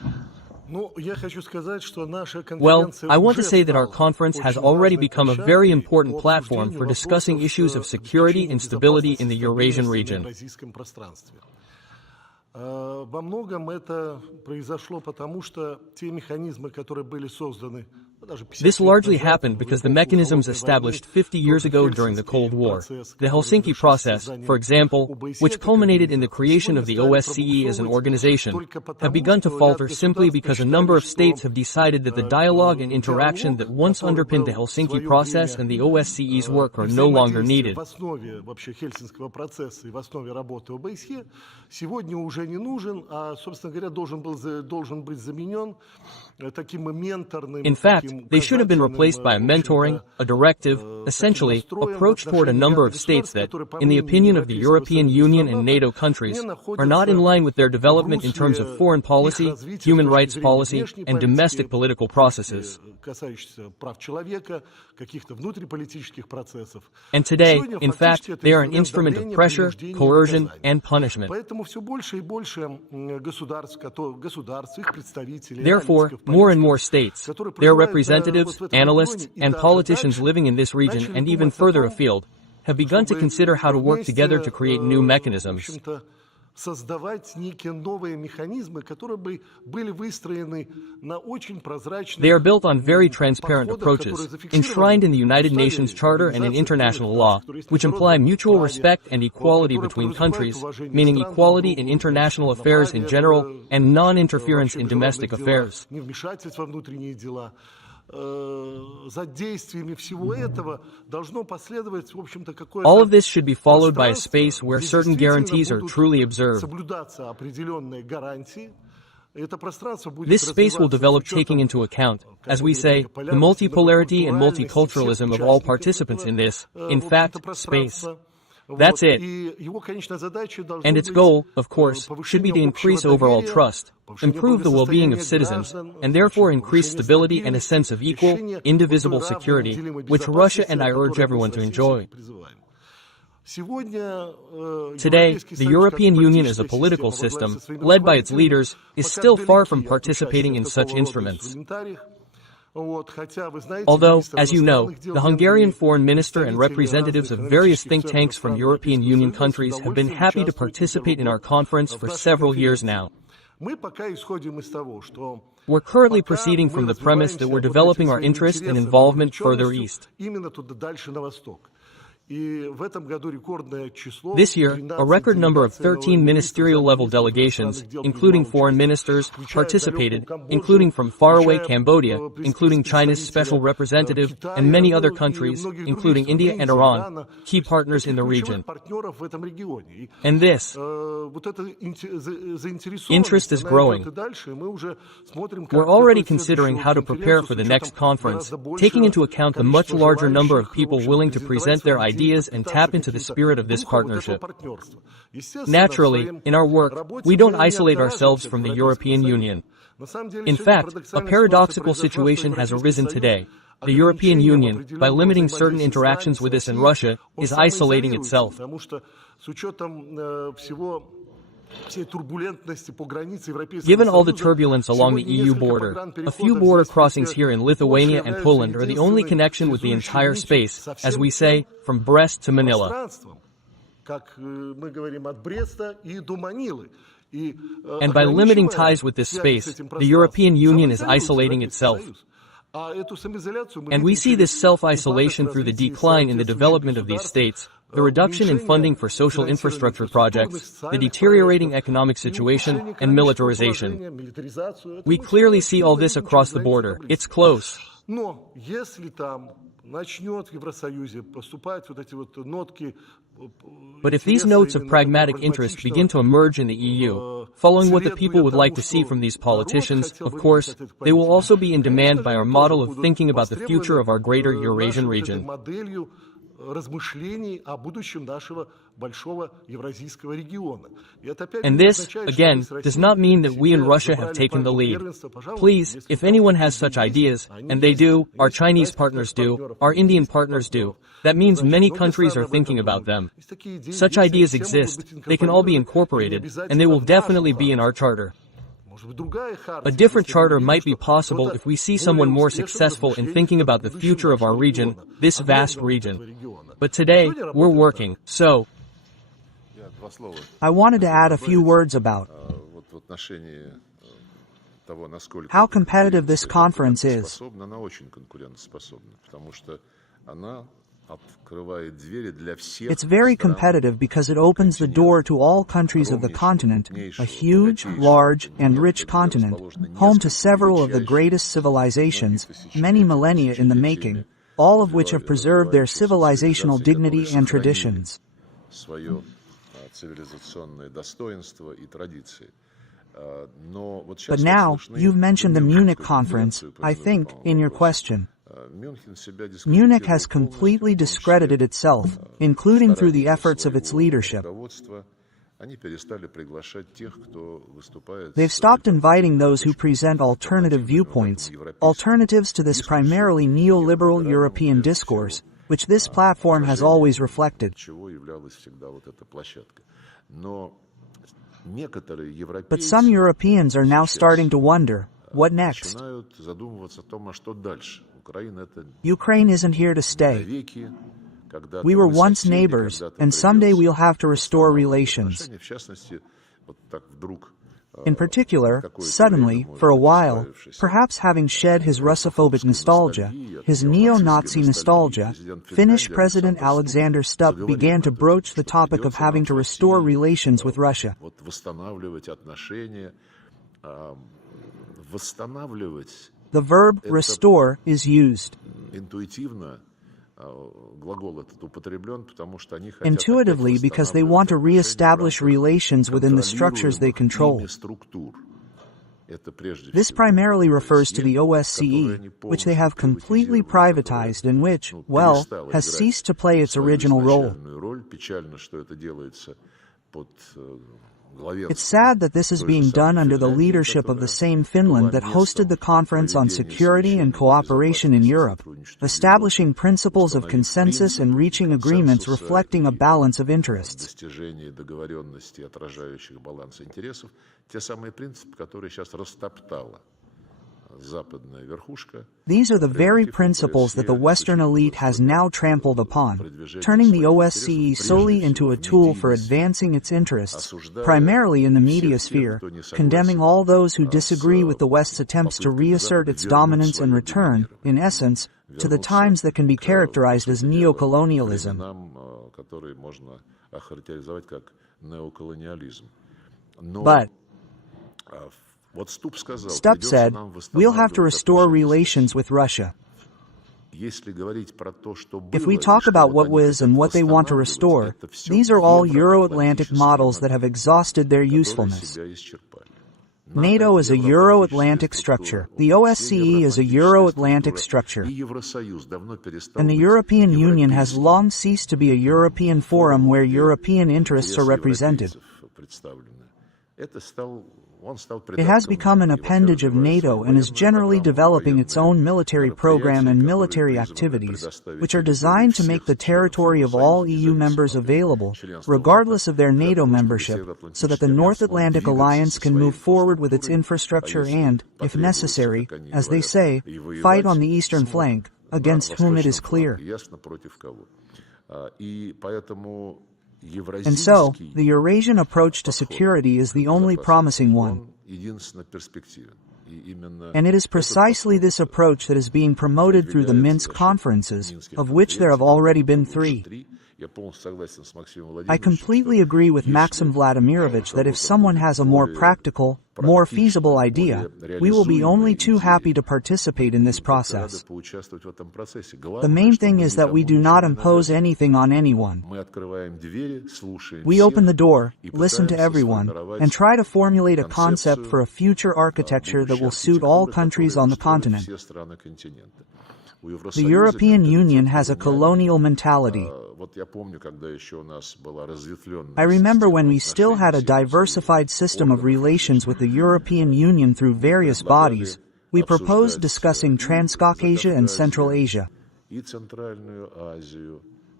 Well, I want to say that our conference has already become a very important platform for discussing issues of security and stability in the Eurasian region. Во многом это произошло потому, что те механизмы, которые были созданы, This largely happened because the mechanisms established 50 years ago during the Cold War, the Helsinki process, for example, which culminated in the creation of the OSCE as an organization, have begun to falter simply because a number of states have decided that the dialogue and interaction that once underpinned the Helsinki process and the OSCE's work are no longer needed. Сегодня уже не нужен, а, собственно говоря, должен быть заменен таким менторным. In fact, they should have been replaced by a mentoring, a directive, essentially, approach toward a number of states that, in the opinion of the European Union and NATO countries, are not in line with their development in terms of foreign policy, human rights policy, and domestic political processes. And today, in fact, they are an instrument of pressure, coercion, and punishment. Therefore, more and more states, their representatives, analysts, and politicians living in this region and even further afield, have begun to consider how to work together to create new mechanisms. They are built on very transparent approaches, enshrined in the United Nations Charter and in international law, which imply mutual respect and equality between countries, meaning equality in international affairs in general and non-interference in domestic affairs. All of this should be followed by a space where certain guarantees are truly observed. This space will develop taking into account, as we say, the multipolarity and multiculturalism of all participants in this, in fact, space. That's it. And its goal, of course, should be to increase overall trust, improve the well-being of citizens, and therefore increase stability and a sense of equal, indivisible security, which Russia and I urge everyone to enjoy. Today, the European Union as a political system, led by its leaders, is still far from participating in such instruments. Although, as you know, the Hungarian foreign minister and representatives of various think tanks from European Union countries have been happy to participate in our conference for several years now. We're currently proceeding from the premise that we're developing our interest and involvement further east. This year, a record number of 13 ministerial-level delegations, including foreign ministers, participated, including from faraway Cambodia, including China's special representative, and many other countries, including India and Iran, key partners in the region. And this interest is growing. We're already considering how to prepare for the next conference, taking into account the much larger number of people willing to present their ideas and tap into the spirit of this partnership. Naturally, in our work, we don't isolate ourselves from the European Union. In fact, a paradoxical situation has arisen today. The European Union, by limiting certain interactions with us and Russia, is isolating itself. Given all the turbulence along the EU border, a few border crossings here in Lithuania and Poland are the only connection with the entire space, as we say, from Brest to Manila. And by limiting ties with this space, the European Union is isolating itself. And we see this self-isolation through the decline in the development of these states, the reduction in funding for social infrastructure projects, the deteriorating economic situation, and militarization. We clearly see all this across the border. It's close. But if these notes of pragmatic interest begin to emerge in the EU, following what the people would like to see from these politicians, of course, they will also be in demand by our model of thinking about the future of our greater Eurasian region. And this, again, does not mean that we in Russia have taken the lead. Please, if anyone has such ideas, and they do, our Chinese partners do, our Indian partners do, that means many countries are thinking about them. Such ideas exist, they can all be incorporated, and they will definitely be in our charter. A different charter might be possible if we see someone more successful in thinking about the future of our region, this vast region. But today, we're working, so I wanted to add a few words about how competitive this conference is. It's very competitive because it opens the door to all countries of the continent, a huge, large, and rich continent, home to several of the greatest civilizations, many millennia in the making, all of which have preserved their civilizational dignity and traditions. But now, you've mentioned the Munich conference, I think, in your question. Munich has completely discredited itself, including through the efforts of its leadership. They've stopped inviting those who present alternative viewpoints, alternatives to this primarily neoliberal European discourse, which this platform has always reflected. But some Europeans are now starting to wonder, what next? Ukraine isn't here to stay. We were once neighbors, and someday we'll have to restore relations. In particular, suddenly, for a while, perhaps having shed his Russophobic nostalgia, his neo-Nazi nostalgia, Finnish President Alexander Stubb began to broach the topic of having to restore relations with Russia. The verb restore is used. Intuitively, because they want to re-establish relations within the structures they control. This primarily refers to the OSCE, which they have completely privatized and which, well, has ceased to play its original role. It's sad that this is being done under the leadership of the same Finland that hosted the Conference on Security and Cooperation in Europe, establishing principles of consensus and reaching agreements reflecting a balance of interests. These are the very principles that the Western elite has now trampled upon, turning the OSCE solely into a tool for advancing its interests, primarily in the media sphere, condemning all those who disagree with the West's attempts to reassert its dominance and return, in essence, to the times that can be characterized as neocolonialism. But Stubb said, we'll have to restore relations with Russia. If we talk about what was and what they want to restore, these are all Euro-Atlantic models that have exhausted their usefulness. NATO is a Euro-Atlantic structure. The OSCE is a Euro-Atlantic structure. And the European Union has long ceased to be a European forum where European interests are represented. It has become an appendage of NATO and is generally developing its own military program and military activities, which are designed to make the territory of all EU members available, regardless of their NATO membership, so that the North Atlantic Alliance can move forward with its infrastructure and, if necessary, as they say, fight on the eastern flank, against whom it is clear. And so, the Eurasian approach to security is the only promising one. And it is precisely this approach that is being promoted through the Minsk conferences, of which there have already been 3. I completely agree with Maxim Vladimirovich that if someone has a more practical, more feasible idea, we will be only too happy to participate in this process. The main thing is that we do not impose anything on anyone. We open the door, listen to everyone, and try to formulate a concept for a future architecture that will suit all countries on the continent. The European Union has a colonial mentality. I remember when we still had a diversified system of relations with the European Union through various bodies, we proposed discussing Transcaucasia and Central Asia.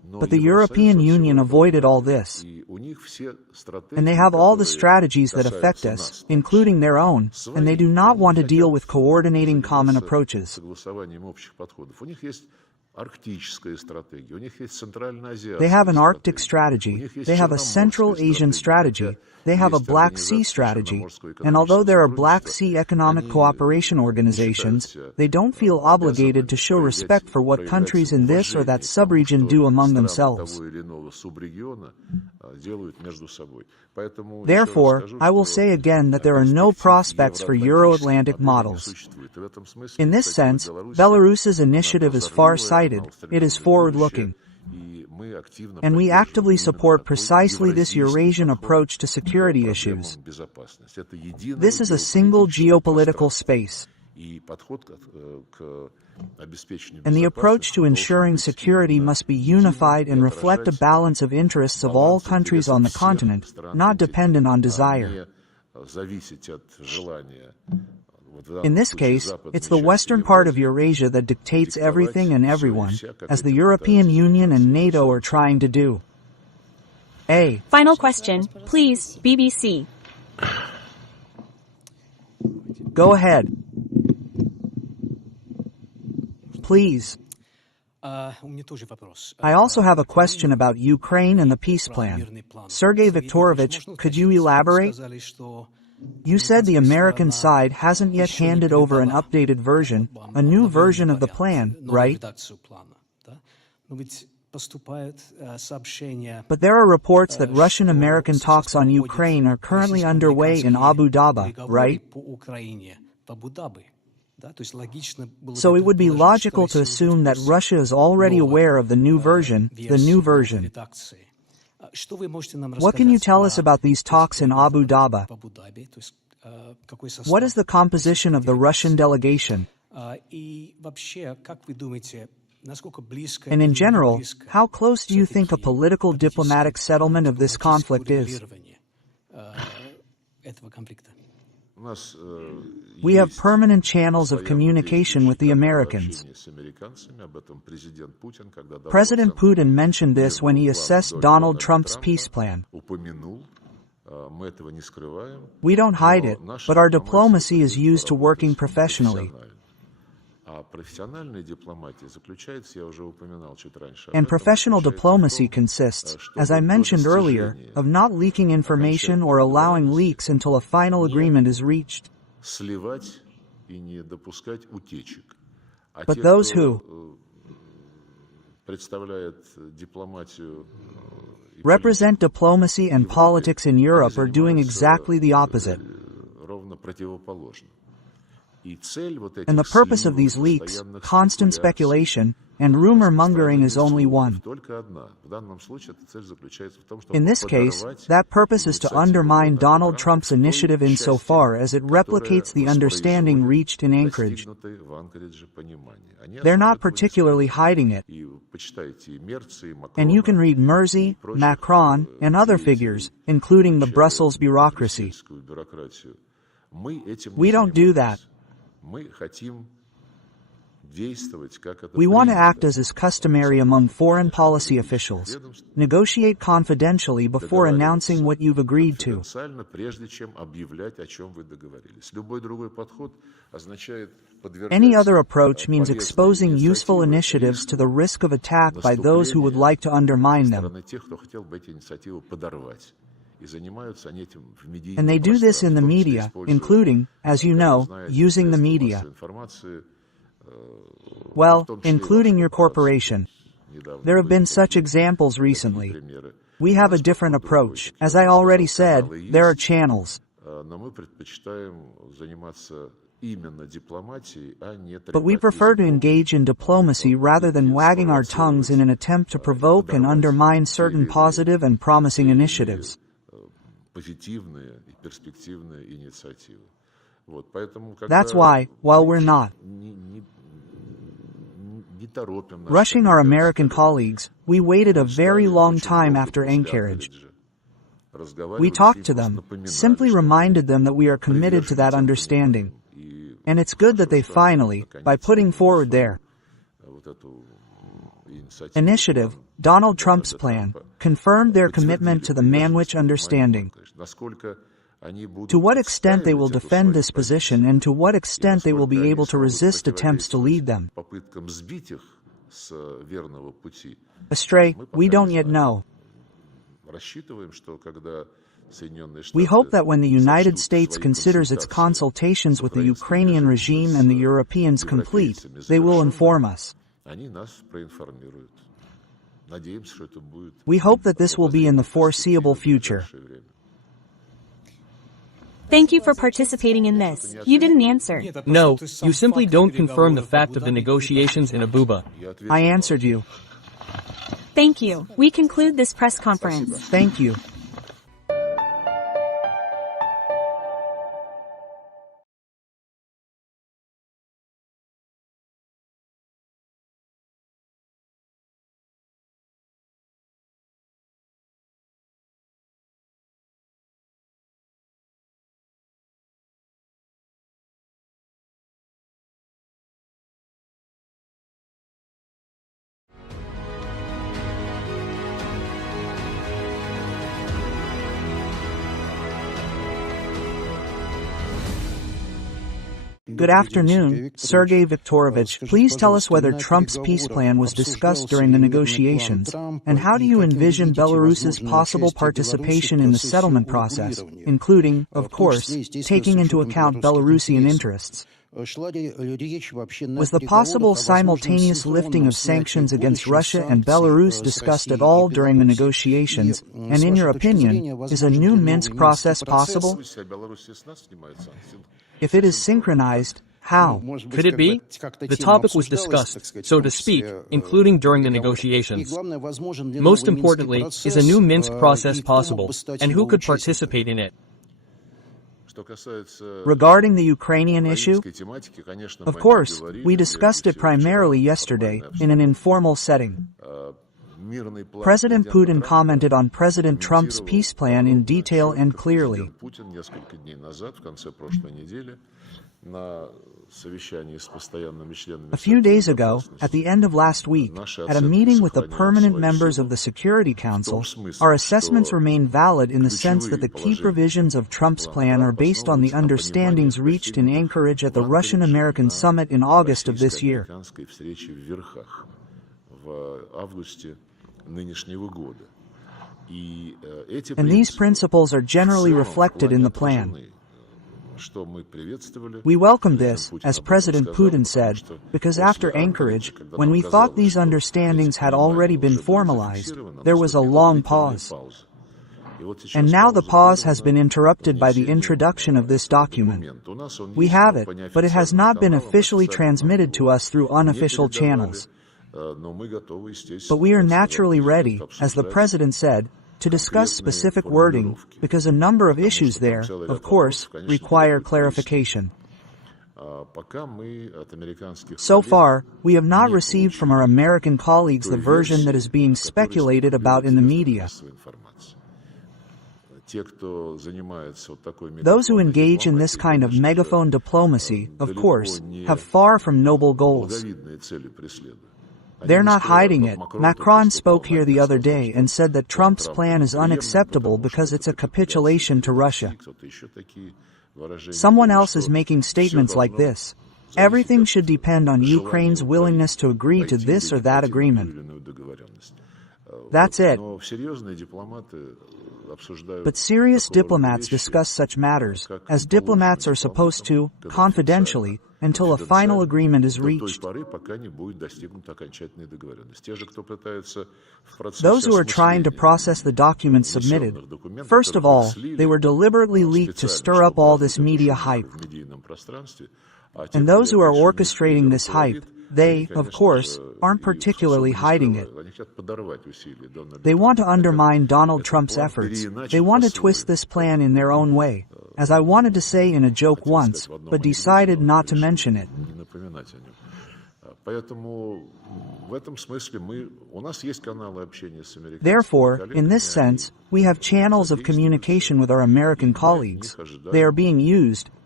But the European Union avoided all this. And they have all the strategies that affect us, including their own, and they do not want to deal with coordinating common approaches. They have an Arctic strategy, they have a Central Asian strategy, they have a Black Sea strategy, and although there are Black Sea economic cooperation organizations, they don't feel obligated to show respect for what countries in this or that subregion do among themselves. Therefore, I will say again that there are no prospects for Euro-Atlantic models. In this sense, Belarus's initiative is far-sighted, it is forward-looking. And we actively support precisely this Eurasian approach to security issues. This is a single geopolitical space. And the approach to ensuring security must be unified and reflect a balance of interests of all countries on the continent, not dependent on desire. In this case, it's the western part of Eurasia that dictates everything and everyone, as the European Union and NATO are trying to do. Final question, please, BBC. Go ahead. Please. I also have a question about Ukraine and the peace plan. Sergey Viktorovich, could you elaborate? You said the American side hasn't yet handed over an updated version, a new version of the plan, right? But there are reports that Russian-American talks on Ukraine are currently underway in Abu Dhabi, right? So it would be logical to assume that Russia is already aware of the new version, What can you tell us about these talks in Abu Dhabi? What is the composition of the Russian delegation? And in general, how close do you think a political diplomatic settlement of this conflict is? We have permanent channels of communication with the Americans. President Putin mentioned this when he assessed Donald Trump's peace plan. We don't hide it, but our diplomacy is used to working professionally. And professional diplomacy consists, as I mentioned earlier, of not leaking information or allowing leaks until a final agreement is reached. But those who represent diplomacy and politics in Europe are doing exactly the opposite. And the purpose of these leaks, constant speculation, and rumor-mongering is only one. In this case, that purpose is to undermine Donald Trump's initiative insofar as it replicates the understanding reached in Anchorage. They're not particularly hiding it. And you can read Merzy, Macron, and other figures, including the Brussels bureaucracy. We don't do that. We want to act as is customary among foreign policy officials. Negotiate confidentially before announcing what you've agreed to. Any other approach means exposing useful initiatives to the risk of attack by those who would like to undermine them. And they do this in the media, including, as you know, using the media. Well, including your corporation. There have been such examples recently. We have a different approach. As I already said, there are channels. But we prefer to engage in diplomacy rather than wagging our tongues in an attempt to provoke and undermine certain positive and promising initiatives. That's why, while we're not rushing our American colleagues, we waited a very long time after Anchorage. We talked to them, simply reminded them that we are committed to that understanding. And it's good that they finally, by putting forward their initiative, Donald Trump's plan, confirmed their commitment to the Manwich Understanding. To what extent they will defend this position and to what extent they will be able to resist attempts to lead them astray, we don't yet know. We hope that when the United States considers its consultations with the Ukrainian regime and the Europeans complete, they will inform us. We hope that this will be in the foreseeable future. Thank you for participating in this. You didn't answer. No, you simply don't confirm the fact of the negotiations in Abuja. I answered you. Thank you. We conclude this press conference. Thank you. Good afternoon, Sergey Viktorovich. Please tell us whether Trump's peace plan was discussed during the negotiations, and how do you envision Belarus's possible participation in the settlement process, including, of course, taking into account Belarusian interests? Was the possible simultaneous lifting of sanctions against Russia and Belarus discussed at all during the negotiations, and in your opinion, is a new Minsk process possible? If it is synchronized, how? Could it be? The topic was discussed, so to speak, including during the negotiations. Most importantly, is a new Minsk process possible, and who could participate in it? Regarding the Ukrainian issue, of course, we discussed it primarily yesterday, in an informal setting. President Putin commented on President Trump's peace plan in detail and clearly. A few days ago, at the end of last week, at a meeting with the permanent members of the Security Council, our assessments remain valid in the sense that the key provisions of Trump's plan are based on the understandings reached in Anchorage at the Russian-American summit in August of this year. And these principles are generally reflected in the plan. We welcome this, as President Putin said, because after Anchorage, when we thought these understandings had already been formalized, there was a long pause. And now the pause has been interrupted by the introduction of this document. We have it, but it has not been officially transmitted to us through unofficial channels. But we are naturally ready, as the President said, to discuss specific wording, because a number of issues there, of course, require clarification. So far, we have not received from our American colleagues the version that is being speculated about in the media. Those who engage in this kind of megaphone diplomacy, of course, have far from noble goals. They're not hiding it. Macron spoke here the other day and said that Trump's plan is unacceptable because it's a capitulation to Russia. Someone else is making statements like this. Everything should depend on Ukraine's willingness to agree to this or that agreement. That's it. But serious diplomats discuss such matters, as diplomats are supposed to, confidentially, until a final agreement is reached. Those who are trying to process the documents submitted, first of all, they were deliberately leaked to stir up all this media hype. And those who are orchestrating this hype, they, of course, aren't particularly hiding it. They want to undermine Donald Trump's efforts. They want to twist this plan in their own way, as I wanted to say in a joke once, but decided not to mention it. Therefore, in this sense, we have channels of communication with our American colleagues. They are being used,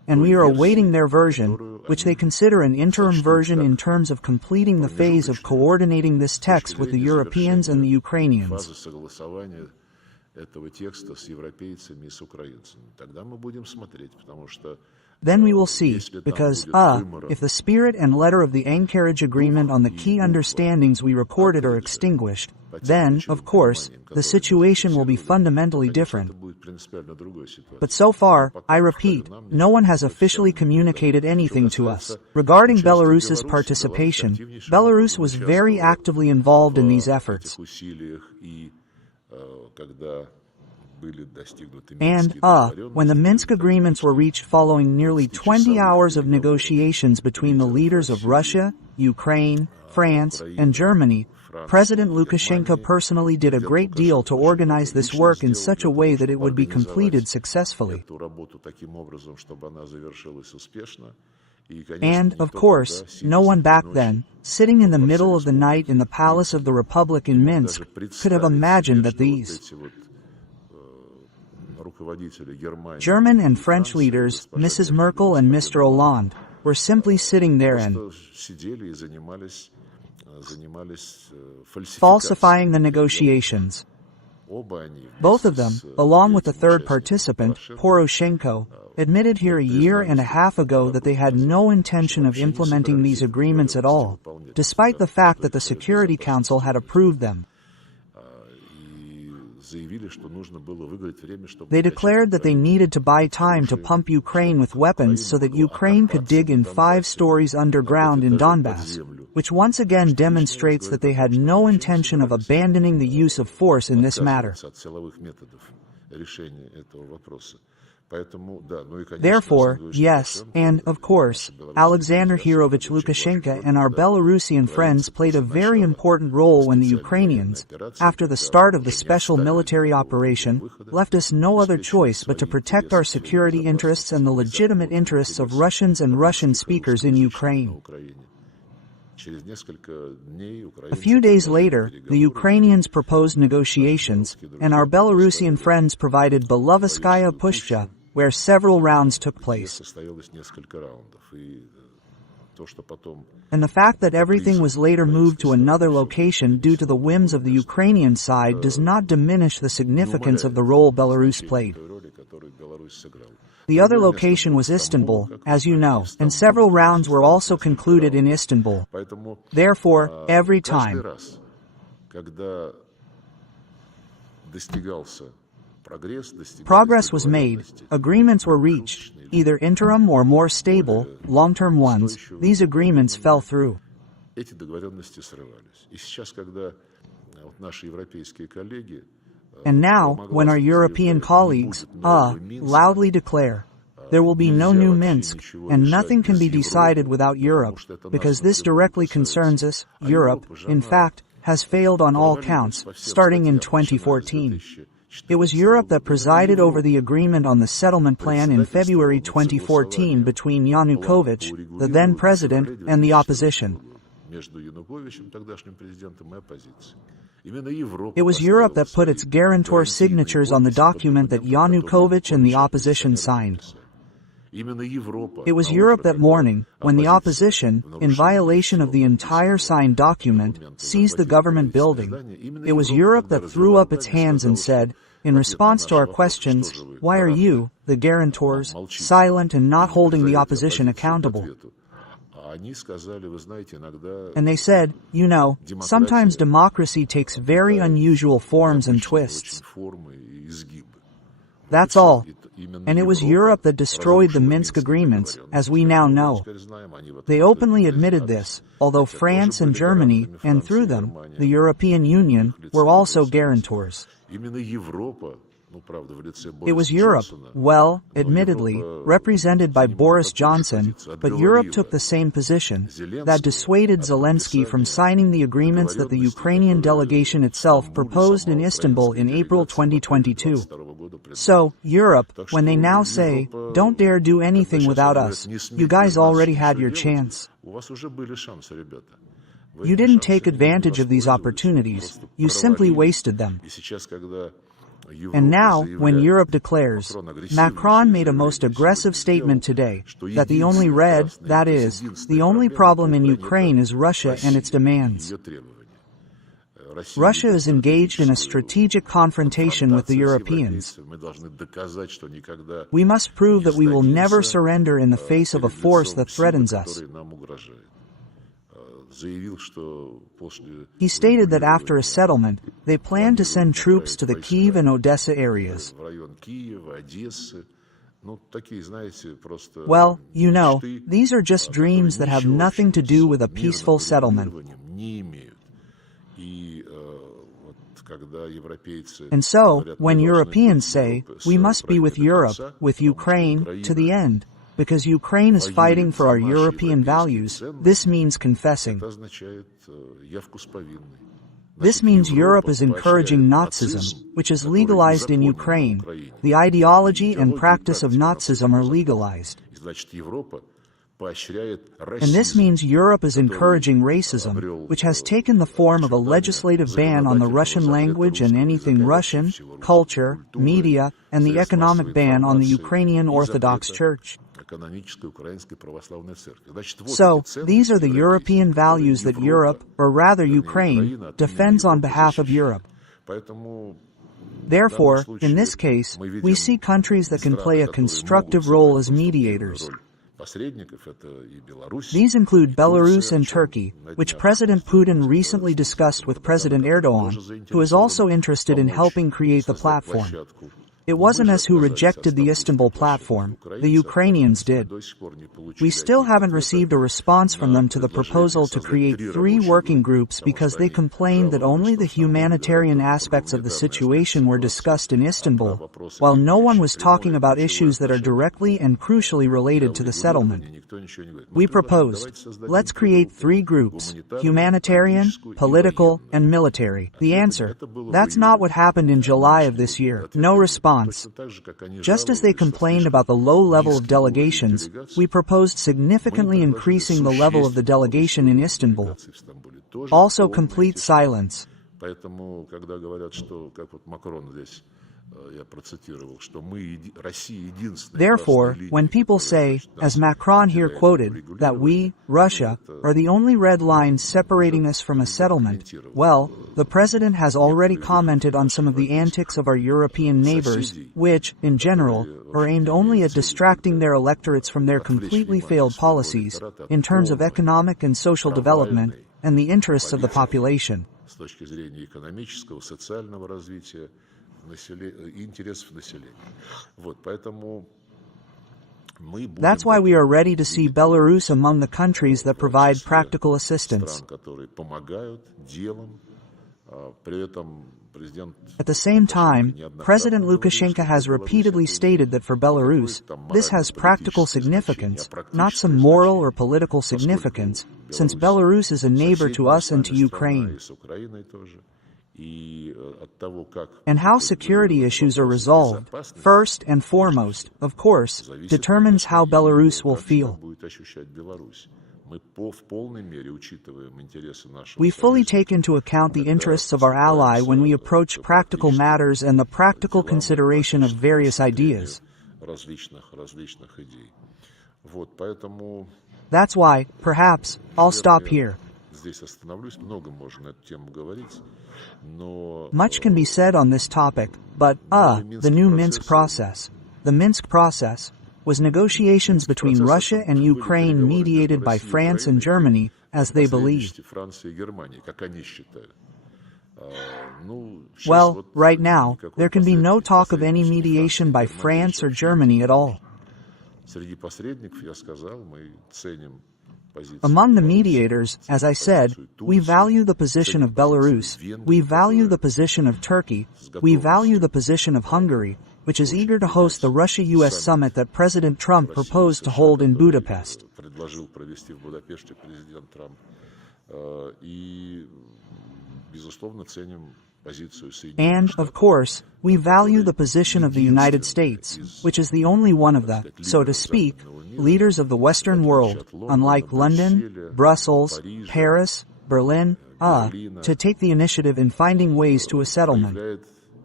and we are awaiting their version, which they consider an interim version in terms of completing the phase of coordinating this text with the Europeans and the Ukrainians. Then we will see, because, if the spirit and letter of the Anchorage Agreement on the key understandings we recorded are extinguished, then, of course, the situation will be fundamentally different. But so far, I repeat, no one has officially communicated anything to us. Regarding Belarus's participation, Belarus was very actively involved in these efforts. And, when the Minsk agreements were reached following nearly 20 hours of negotiations between the leaders of Russia, Ukraine, France, and Germany, President Lukashenko personally did a great deal to organize this work in such a way that it would be completed successfully. And, of course, no one back then, sitting in the middle of the night in the Palace of the Republic in Minsk, could have imagined that these German and French leaders, Mrs. Merkel and Mr. Hollande, were simply sitting there and falsifying the negotiations. Both of them, along with the third participant, Poroshenko, admitted here a year and a half ago that they had no intention of implementing these agreements at all, despite the fact that the Security Council had approved them. They declared that they needed to buy time to pump Ukraine with weapons so that Ukraine could dig in 5 stories underground in Donbass, which once again demonstrates that they had no intention of abandoning the use of force in this matter. Therefore, yes, and, of course, Alexander Hirovich Lukashenko and our Belarusian friends played a very important role when the Ukrainians, after the start of the special military operation, left us no other choice but to protect our security interests and the legitimate interests of Russians and Russian speakers in Ukraine. A few days later, the Ukrainians proposed negotiations, and our Belarusian friends provided Belovetskaya Pushcha, where several rounds took place. And the fact that everything was later moved to another location due to the whims of the Ukrainian side does not diminish the significance of the role Belarus played. The other location was Istanbul, as you know, and several rounds were also concluded in Istanbul. Therefore, every time progress was made, agreements were reached, either interim or more stable, long-term ones, these agreements fell through. And now, when our European colleagues, loudly declare, there will be no new Minsk, and nothing can be decided without Europe, because this directly concerns us, Europe, in fact, has failed on all counts, starting in 2014. It was Europe that presided over the agreement on the settlement plan in February 2014 between Yanukovych, the then president, and the opposition. It was Europe that put its guarantor signatures on the document that Yanukovych and the opposition signed. It was Europe that morning, when the opposition, in violation of the entire signed document, seized the government building. It was Europe that threw up its hands and said, in response to our questions, why are you, the guarantors, silent and not holding the opposition accountable? And they said, you know, sometimes democracy takes very unusual forms and twists. That's all. And it was Europe that destroyed the Minsk agreements, as we now know. They openly admitted this, although France and Germany, and through them, the European Union, were also guarantors. It was Europe, well, admittedly, represented by Boris Johnson, but Europe took the same position, that dissuaded Zelensky from signing the agreements that the Ukrainian delegation itself proposed in Istanbul in April 2022. So, Europe, when they now say, don't dare do anything without us, you guys already had your chance. You didn't take advantage of these opportunities, you simply wasted them. And now, when Europe declares, Macron made a most aggressive statement today, that the only red, that is, the only problem in Ukraine is Russia and its demands. Russia is engaged in a strategic confrontation with the Europeans. We must prove that we will never surrender in the face of a force that threatens us. He stated that after a settlement, they plan to send troops to the Kyiv and Odessa areas. Well, you know, these are just dreams that have nothing to do with a peaceful settlement. And so, when Europeans say, we must be with Europe, with Ukraine, to the end, because Ukraine is fighting for our European values, this means confessing. This means Europe is encouraging Nazism, which is legalized in Ukraine. The ideology and practice of Nazism are legalized. And this means Europe is encouraging racism, which has taken the form of a legislative ban on the Russian language and anything Russian, culture, media, and the economic ban on the Ukrainian Orthodox Church. So, these are the European values that Europe, or rather Ukraine, defends on behalf of Europe. Therefore, in this case, we see countries that can play a constructive role as mediators. These include Belarus and Turkey, which President Putin recently discussed with President Erdogan, who is also interested in helping create the platform. It wasn't us who rejected the Istanbul platform, the Ukrainians did. We still haven't received a response from them to the proposal to create 3 working groups because they complained that only the humanitarian aspects of the situation were discussed in Istanbul, while no one was talking about issues that are directly and crucially related to the settlement. We proposed, let's create 3 groups, humanitarian, political, and military. The answer, that's not what happened in July of this year. No response. Just as they complained about the low level of delegations, we proposed significantly increasing the level of the delegation in Istanbul. Also complete silence. Therefore, when people say, as Macron here quoted, that we, Russia, are the only red line separating us from a settlement, well, the President has already commented on some of the antics of our European neighbors, which, in general, are aimed only at distracting their electorates from their completely failed policies, in terms of economic and social development, and the interests of the population. That's why we are ready to see Belarus among the countries that provide practical assistance. At the same time, President Lukashenko has repeatedly stated that for Belarus, this has practical significance, not some moral or political significance, since Belarus is a neighbor to us and to Ukraine. And how security issues are resolved, first and foremost, of course, determines how Belarus will feel. We fully take into account the interests of our ally when we approach practical matters and the practical consideration of various ideas. That's why, perhaps, I'll stop here. Much can be said on this topic, but, the new Minsk process. The Minsk process was negotiations between Russia and Ukraine mediated by France and Germany, as they believe. Well, right now, there can be no talk of any mediation by France or Germany at all. Among the mediators, as I said, we value the position of Belarus, we value the position of Turkey, we value the position of Hungary, which is eager to host the Russia-US summit that President Trump proposed to hold in Budapest. And, of course, we value the position of the United States, which is the only one of the, so to speak, leaders of the Western world, unlike London, Brussels, Paris, Berlin, to take the initiative in finding ways to a settlement.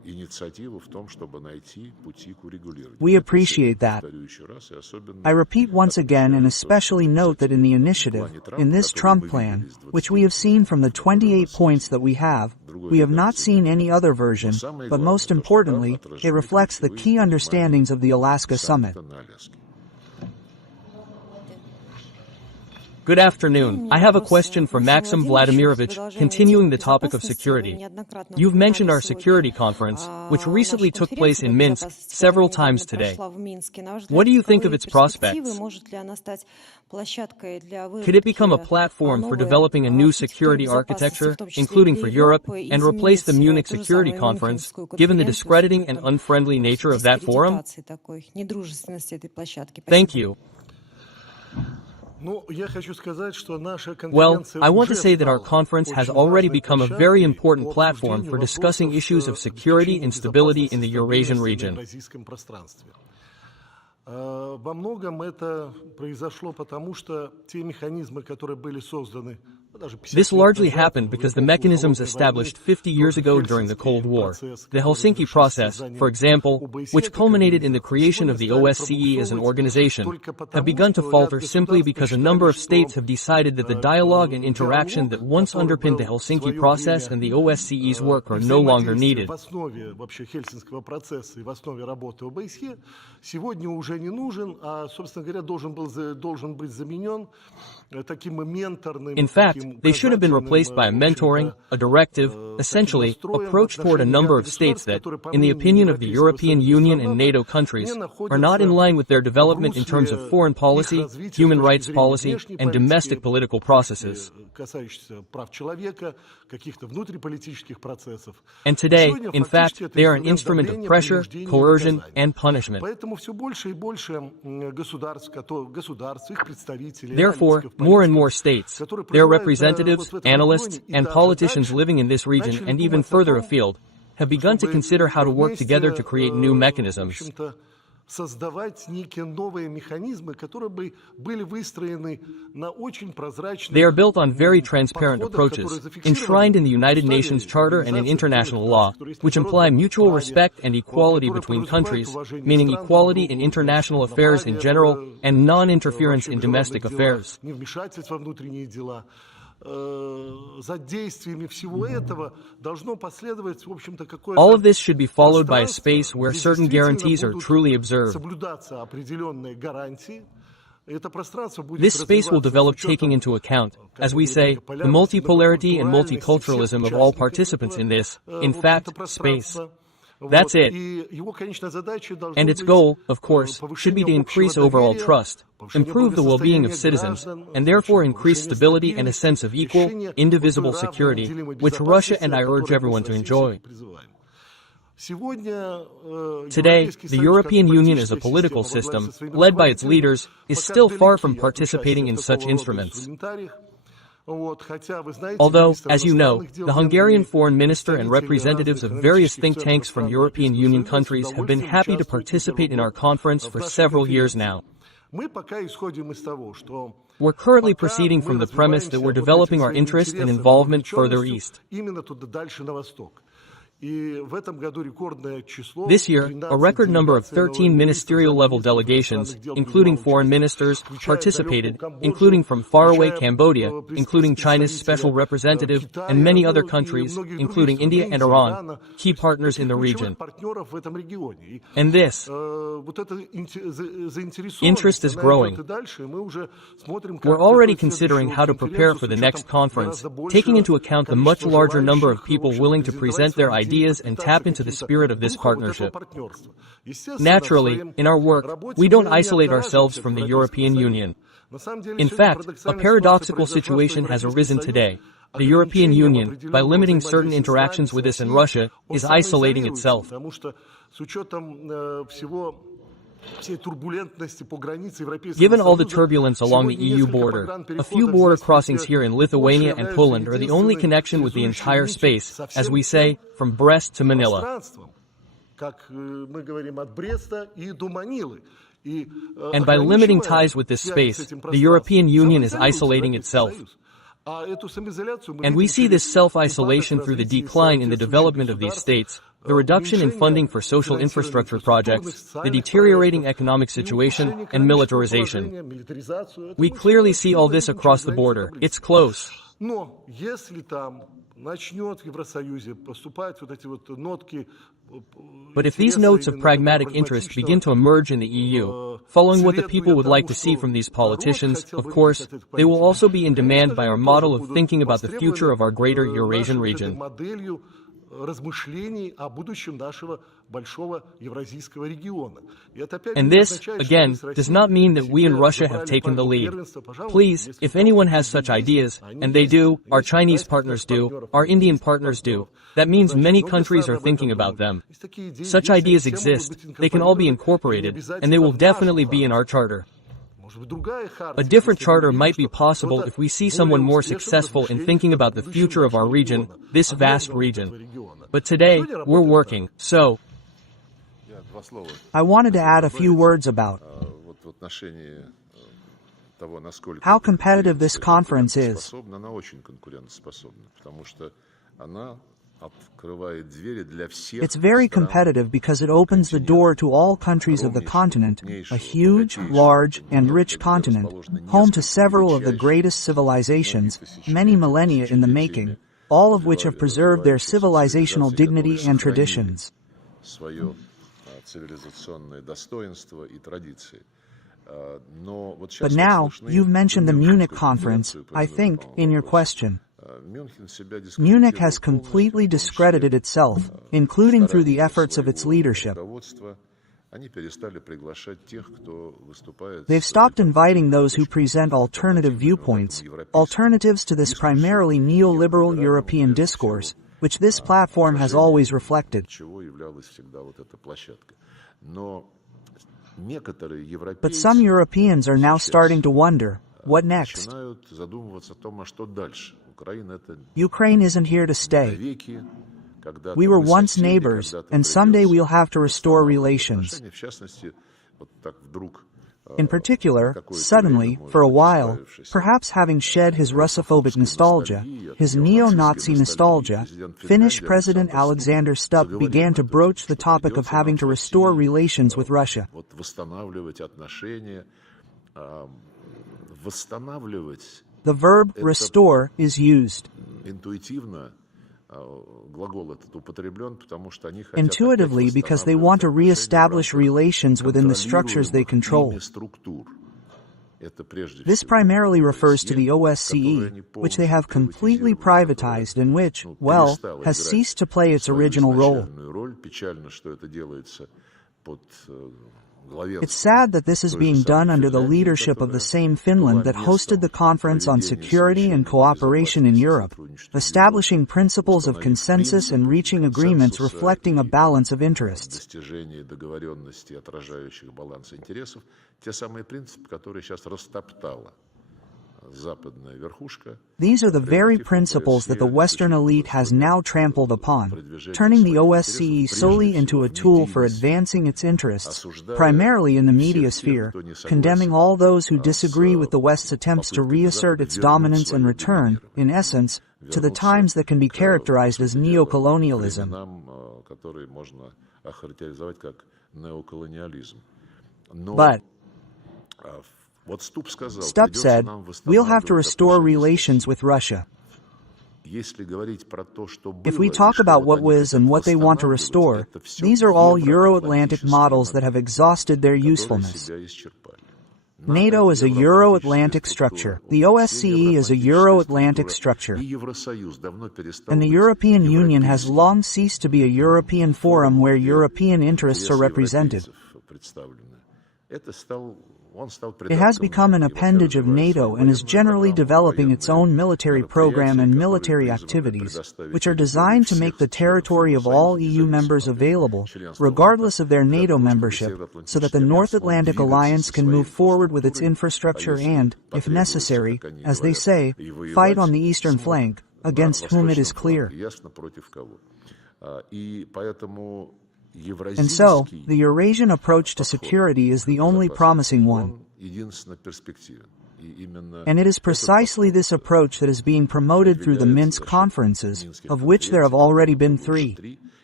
We appreciate that. I repeat once again and especially note that in the initiative, in this Trump plan, which we have seen from the 28 points that we have not seen any other version, but most importantly, it reflects the key understandings of the Alaska Summit. Good afternoon. I have a question for Maxim Vladimirovich, continuing the topic of security. You've mentioned our security conference, which recently took place in Minsk several times today. What do you think of its prospects? Could it become a platform for developing a new security architecture, including for Europe, and replace the Munich Security Conference, given the discrediting and unfriendly nature of that forum? Thank you. Well, I want to say that our conference has already become a very important platform for discussing issues of security and stability in the Eurasian region. This largely happened because the mechanisms established 50 years ago during the Cold War, the Helsinki process, for example, which culminated in the creation of the OSCE as an organization, have begun to falter simply because a number of states have decided that the dialogue and interaction that once underpinned the Helsinki process and the OSCE's work are no longer needed. In fact, they should have been replaced by a mentoring, a directive, essentially, approach toward a number of states that, in the opinion of the European Union and NATO countries, are not in line with their development in terms of foreign policy, human rights policy, and domestic political processes. And today, in fact, they are an instrument of pressure, coercion, and punishment. Therefore, more and more states, their representatives, analysts, and politicians living in this region and even further afield, have begun to consider how to work together to create new mechanisms. They are built on very transparent approaches, enshrined in the United Nations Charter and in international law, which imply mutual respect and equality between countries, meaning equality in international affairs in general and non-interference in domestic affairs. All of this should be followed by a space where certain guarantees are truly observed. This space will develop taking into account, as we say, the multipolarity and multiculturalism of all participants in this, in fact, space. That's it. And its goal, of course, should be to increase overall trust, improve the well-being of citizens, and therefore increase stability and a sense of equal, indivisible security, which Russia and I urge everyone to enjoy. Today, the European Union as a political system, led by its leaders, is still far from participating in such instruments. Although, as you know, the Hungarian foreign minister and representatives of various think tanks from European Union countries have been happy to participate in our conference for several years now. We're currently proceeding from the premise that we're developing our interest and involvement further east. This year, a record number of 13 ministerial-level delegations, including foreign ministers, participated, including from faraway Cambodia, including China's special representative, and many other countries, including India and Iran, key partners in the region. And this interest is growing. We're already considering how to prepare for the next conference, taking into account the much larger number of people willing to present their ideas and tap into the spirit of this partnership. Naturally, in our work, we don't isolate ourselves from the European Union. In fact, a paradoxical situation has arisen today. The European Union, by limiting certain interactions with us and Russia, is isolating itself. Given all the turbulence along the EU border, a few border crossings here in Lithuania and Poland are the only connection with the entire space, as we say, from Brest to Manila. And by limiting ties with this space, the European Union is isolating itself. And we see this self-isolation through the decline in the development of these states, the reduction in funding for social infrastructure projects, the deteriorating economic situation, and militarization. We clearly see all this across the border. It's close. Но если там начнет в Евросоюзе поступать вот эти вот нотки. But if these notes of pragmatic interest begin to emerge in the EU, following what the people would like to see from these politicians, of course, they will also be in demand by our model of thinking about the future of our greater Eurasian region. And this, again, does not mean that we in Russia have taken the lead. Please, if anyone has such ideas, and they do, our Chinese partners do, our Indian partners do, that means many countries are thinking about them. Such ideas exist, they can all be incorporated, and they will definitely be in our charter. A different charter might be possible if we see someone more successful in thinking about the future of our region, this vast region. But today, we're working, so I wanted to add a few words about how competitive this conference is. It's very competitive because it opens the door to all countries of the continent, a huge, large, and rich continent, home to several of the greatest civilizations, many millennia in the making, all of which have preserved their civilizational dignity and traditions. But now, you've mentioned the Munich conference, I think, in your question. Munich has completely discredited itself, including through the efforts of its leadership. They've stopped inviting those who present alternative viewpoints, alternatives to this primarily neoliberal European discourse, which this platform has always reflected. But some Europeans are now starting to wonder, what next? Ukraine isn't here to stay. We were once neighbors, and someday we'll have to restore relations. In particular, suddenly, for a while, perhaps having shed his Russophobic nostalgia, his neo-Nazi nostalgia, Finnish President Alexander Stubb began to broach the topic of having to restore relations with Russia. The verb restore is used. Intuitively, because they want to re-establish relations within the structures they control. This primarily refers to the OSCE, which they have completely privatized and which, well, has ceased to play its original role. It's sad that this is being done under the leadership of the same Finland that hosted the Conference on Security and Cooperation in Europe, establishing principles of consensus and reaching agreements reflecting a balance of interests. These are the very principles that the Western elite has now trampled upon, turning the OSCE solely into a tool for advancing its interests, primarily in the media sphere, condemning all those who disagree with the West's attempts to reassert its dominance and return, in essence, to the times that can be characterized as neocolonialism. But Stubb said, we'll have to restore relations with Russia. If we talk about what was and what they want to restore, these are all Euro-Atlantic models that have exhausted their usefulness. NATO is a Euro-Atlantic structure. The OSCE is a Euro-Atlantic structure. And the European Union has long ceased to be a European forum where European interests are represented. It has become an appendage of NATO and is generally developing its own military program and military activities, which are designed to make the territory of all EU members available, regardless of their NATO membership, so that the North Atlantic Alliance can move forward with its infrastructure and, if necessary, as they say, fight on the eastern flank, against whom it is clear. And so, the Eurasian approach to security is the only promising one. And it is precisely this approach that is being promoted through the Minsk conferences, of which there have already been 3.